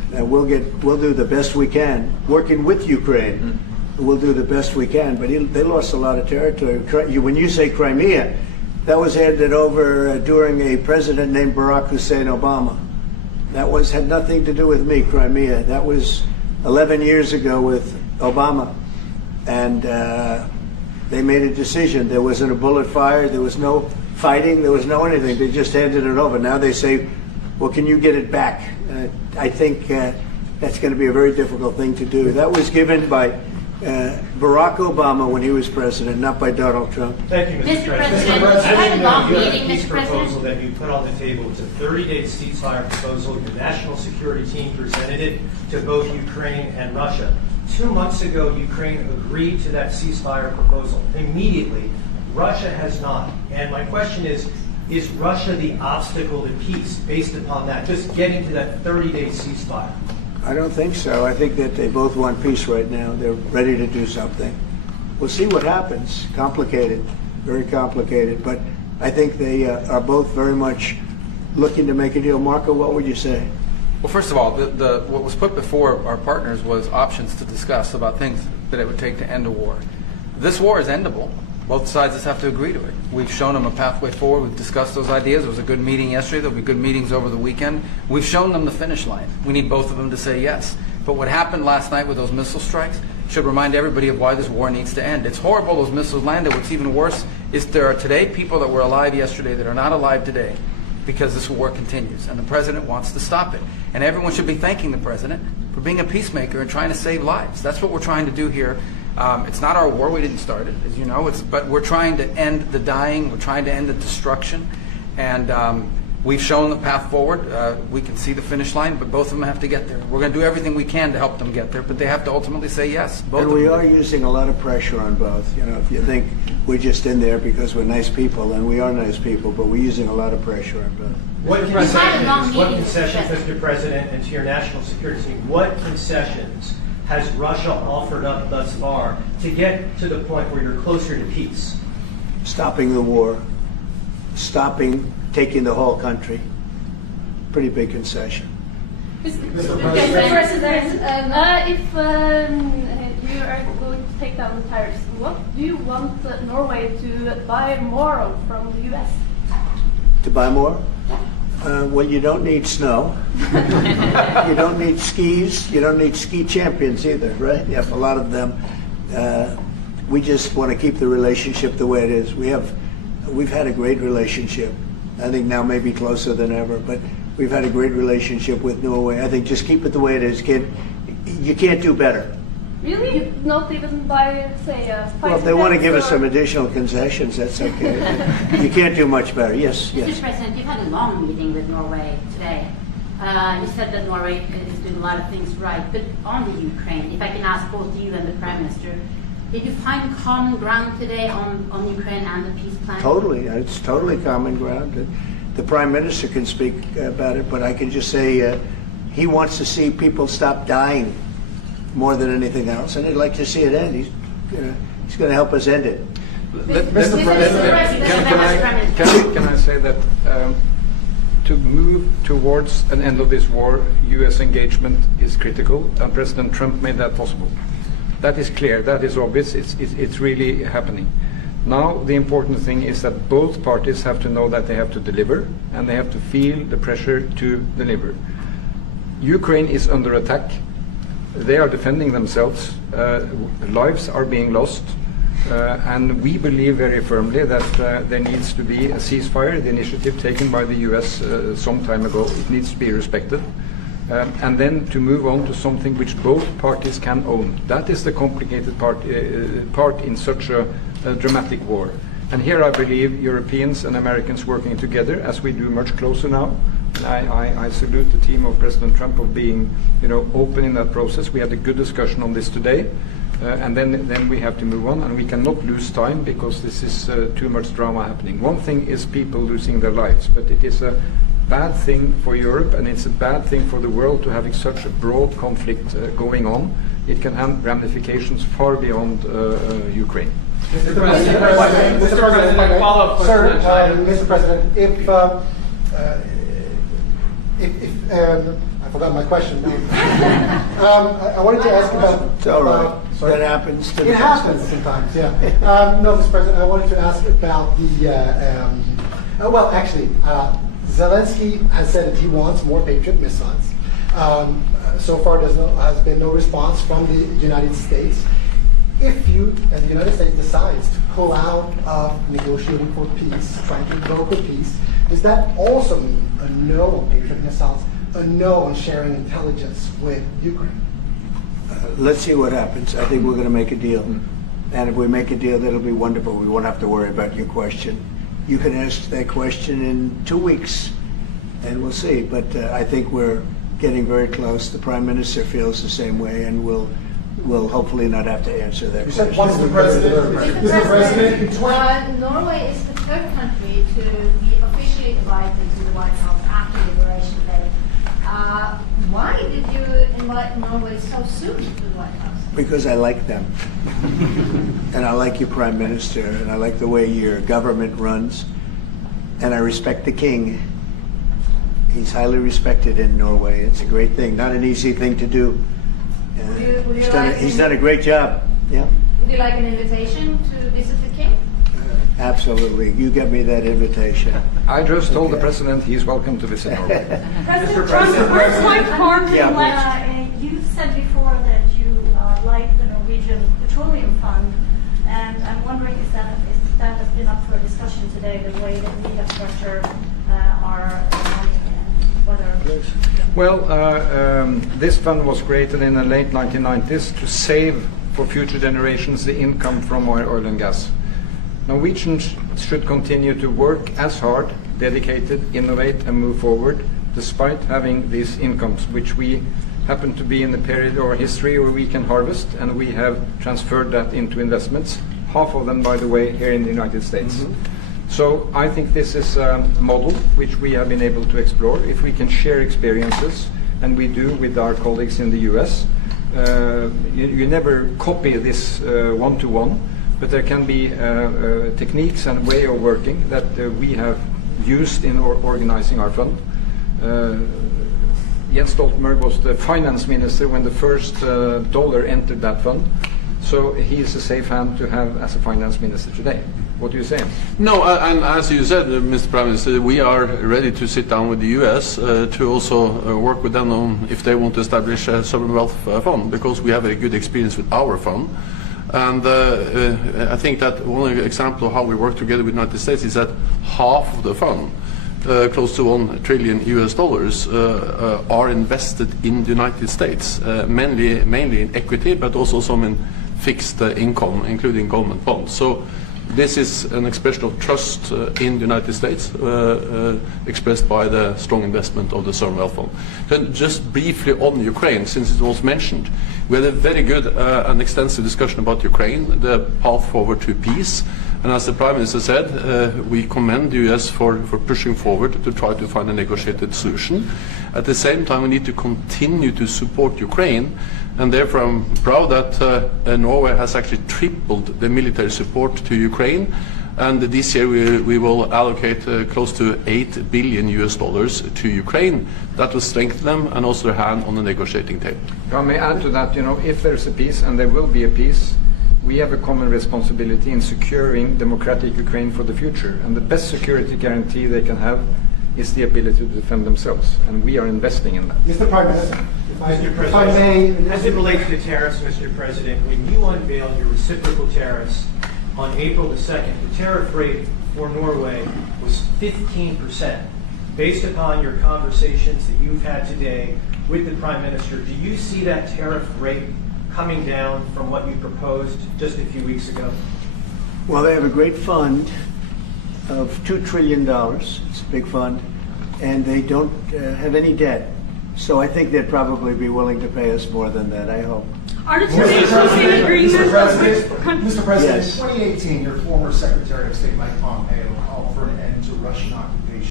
we'll do the best we can, working with Ukraine. We'll do the best we can, but they lost a lot of territory. When you say Crimea, that was handed over during a president named Barack Hussein Obama. That had nothing to do with me, Crimea. That was 11 years ago with Obama. And they made a decision. There wasn't a bullet fired. There was no fighting. There was no anything. They just handed it over. Now they say, well, can you get it back? I think that's going to be a very difficult thing to do. That was given by Barack Obama when he was president, not by Donald Trump. Thank you, Mr. President. had a long You have a meeting, peace Mr. President. proposal that you put on the table. It's a 30-day ceasefire proposal. Your national security team presented it to both Ukraine and Russia. 2 months ago, Ukraine agreed to that ceasefire proposal. Immediately, Russia has not. And my question is Russia the obstacle to peace based upon that, just getting to that 30-day ceasefire? I don't think so. I think that they both want peace right now. They're ready to do something. We'll see what happens. Complicated, very complicated. But I think they are both very much looking to make a deal. Marco, what would you say? Well, first of all, what was put before our partners was options to discuss about things that it would take to end a war. This war is endable. Both sides just have to agree to it. We've shown them a pathway forward. We've discussed those ideas. It was a good meeting yesterday. There'll be good meetings over the weekend. We've shown them the finish line. We need both of them to say yes. But what happened last night with those missile strikes should remind everybody of why this war needs to end. It's horrible those missiles landed. What's even worse is there are today people that were alive yesterday that are not alive today because this war continues. And the president wants to stop it. And everyone should be thanking the president for being a peacemaker and trying to save lives. That's what we're trying to do here. It's not our war. We didn't start it, as you know. But we're trying to end the dying. We're trying to end the destruction. And we've shown the path forward. We can see the finish line, but both of them have to get there. We're going to do everything we can to help them get there, but they have to ultimately say yes. Both and of we them. are using a lot of pressure on both. You know, if you think we're just in there because we're nice people, then we are nice people, but we're using a lot of pressure on both. What concessions, Mr. President, and to your national security team, what concessions has Russia offered up thus far to get to the point where you're closer to peace? Stopping the war, taking the whole country. Pretty big concession. Mr. President, if you are going to take down the tariffs, what do you want Norway to buy more of from the U.S.? To buy more? Well, you don't need snow. You don't need skis. You don't need ski champions either, right? You have a lot of them. We just want to keep the relationship the way it is. We've had a great relationship. I think now maybe closer than ever, but we've had a great relationship with Norway. I think just keep it the way it is, kid. You can't do better. Really? Not even by, say, well, if they want to give us some additional concessions, that's okay. You can't do much better. Yes, yes. Mr. President, you've had a long meeting with Norway today. You said that Norway is doing a lot of things right, but on the Ukraine, if I can ask both you and the Prime Minister, did you find common ground today on Ukraine and the peace plan? Totally. It's totally common ground. The Prime Minister can speak about it, but I can just say he wants to see people stop dying more than anything else, and he'd like to see it end. He's going to help us end it. Mr. President, can I say that to move towards an end of this war, U.S. engagement is critical, and President Trump made that possible. That is clear. That is obvious. It's really happening. Now, the important thing is that both parties have to know that they have to deliver, and they have to feel the pressure to deliver. Ukraine is under attack. They are defending themselves. Lives are being lost. And we believe very firmly that there needs to be a ceasefire. The initiative taken by the US some time ago, it needs to be respected. And then to move on to something which both parties can own. That is the complicated part in such a dramatic war. And here I believe Europeans and Americans working together, as we do much closer now. And I salute the team of President Trump of being, open in that process. We had a good discussion on this today, and then we have to move on, and we cannot lose time because this is too much drama happening. One thing is people losing their lives, but it is a bad thing for Europe, and it's a bad thing for the world to having such a broad conflict going on. It can have ramifications far beyond Ukraine. Mr. President, follow-up question. Sir, Mr. President, if I forgot my question. I wanted to ask about. It's all right. That happens to It happens sometimes, yeah. No, Mr. President, I wanted to ask about the. Zelensky has said that he wants more Patriot missiles. So far, has been no response from the United States. If you, as the United States, decides to pull out of negotiating for peace, trying to broker peace, does that also mean a no on Patriot missiles, a no on sharing intelligence with Ukraine? Let's see what happens. I think we're going to make a deal. And if we make a deal, that'll be wonderful. We won't have to worry about your question. You can ask that question in 2 weeks, and we'll see. But I think we're getting very close. The Prime Minister feels the same way, and we'll hopefully not have to answer that question. Mr. President, Norway is the third country to be officially invited to the White House after Liberation Day. Why did you invite Norway so soon to the White House? Because I like them. And I like your Prime Minister, and I like the way your government runs. And I respect the King. He's highly respected in Norway. It's a great thing. Not an easy thing to do. He's done a great job. Yeah. Would you like an invitation to visit the King? Absolutely. You get me that invitation. I just told the President he's welcome to visit Norway. President Trump, first like Harvey, you said before that you like the Norwegian Petroleum Fund, and I'm wondering if that has been up for discussion today, the way that we have structured our money and whether. Well, this fund was created in the late 1990s to save for future generations the income from oil and gas. Norwegians should continue to work as hard, dedicated, innovate and move forward, despite having these incomes, which we happen to be in the period of our history where we can harvest, and we have transferred that into investments, half of them, by the way, here in the United States. So I think this is a model which we have been able to explore. If we can share experiences, and we do with our colleagues in the US, you never copy this one-to-one, but there can be techniques and way of working that we have used in organizing our fund. Jens Stoltenberg was the finance minister when the first dollar entered that fund, so he is a safe hand to have as a finance minister today. What do you say? No, and as you said, Mr. Prime Minister, we are ready to sit down with the US to also work with them on if they want to establish a sovereign wealth fund, because we have a good experience with our fund. And I think that one example of how we work together with the United States is that half of the fund, close to $1 trillion are invested in the United States, mainly in equity, but also some in fixed income, including government bonds. So this is an expression of trust in the United States, expressed by the strong investment of the sovereign wealth fund. And just briefly on Ukraine, since it was mentioned, we had a very good and extensive discussion about Ukraine, the path forward to peace. And as the Prime Minister said, we commend the US for pushing forward to try to find a negotiated solution. At the same time, we need to continue to support Ukraine, and therefore I'm proud that Norway has actually tripled the military support to Ukraine. And this year we will allocate close to $8 billion to Ukraine. That will strengthen them and also their hand on the negotiating table. If I may add to that, if there's a peace, and there will be a peace, we have a common responsibility in securing democratic Ukraine for the future. And the best security guarantee they can have is the ability to defend themselves. And we are investing in that. Mr. Prime Minister, Mr. President, if I may, as it relates to tariffs, Mr. President, when you unveiled your reciprocal tariffs on April the 2nd, the tariff rate for Norway was 15%. Based upon your conversations that you've had today with the Prime Minister, do you see that tariff rate coming down from what you proposed just a few weeks ago? Well, they have a great fund of $2 trillion. It's a big fund. And they don't have any debt. So I think they'd probably be willing to pay us more than that, I hope. Are the two nations in agreement? Mr. President, Yes. in 2018, your former Secretary of State Mike Pompeo called for an end to Russian occupation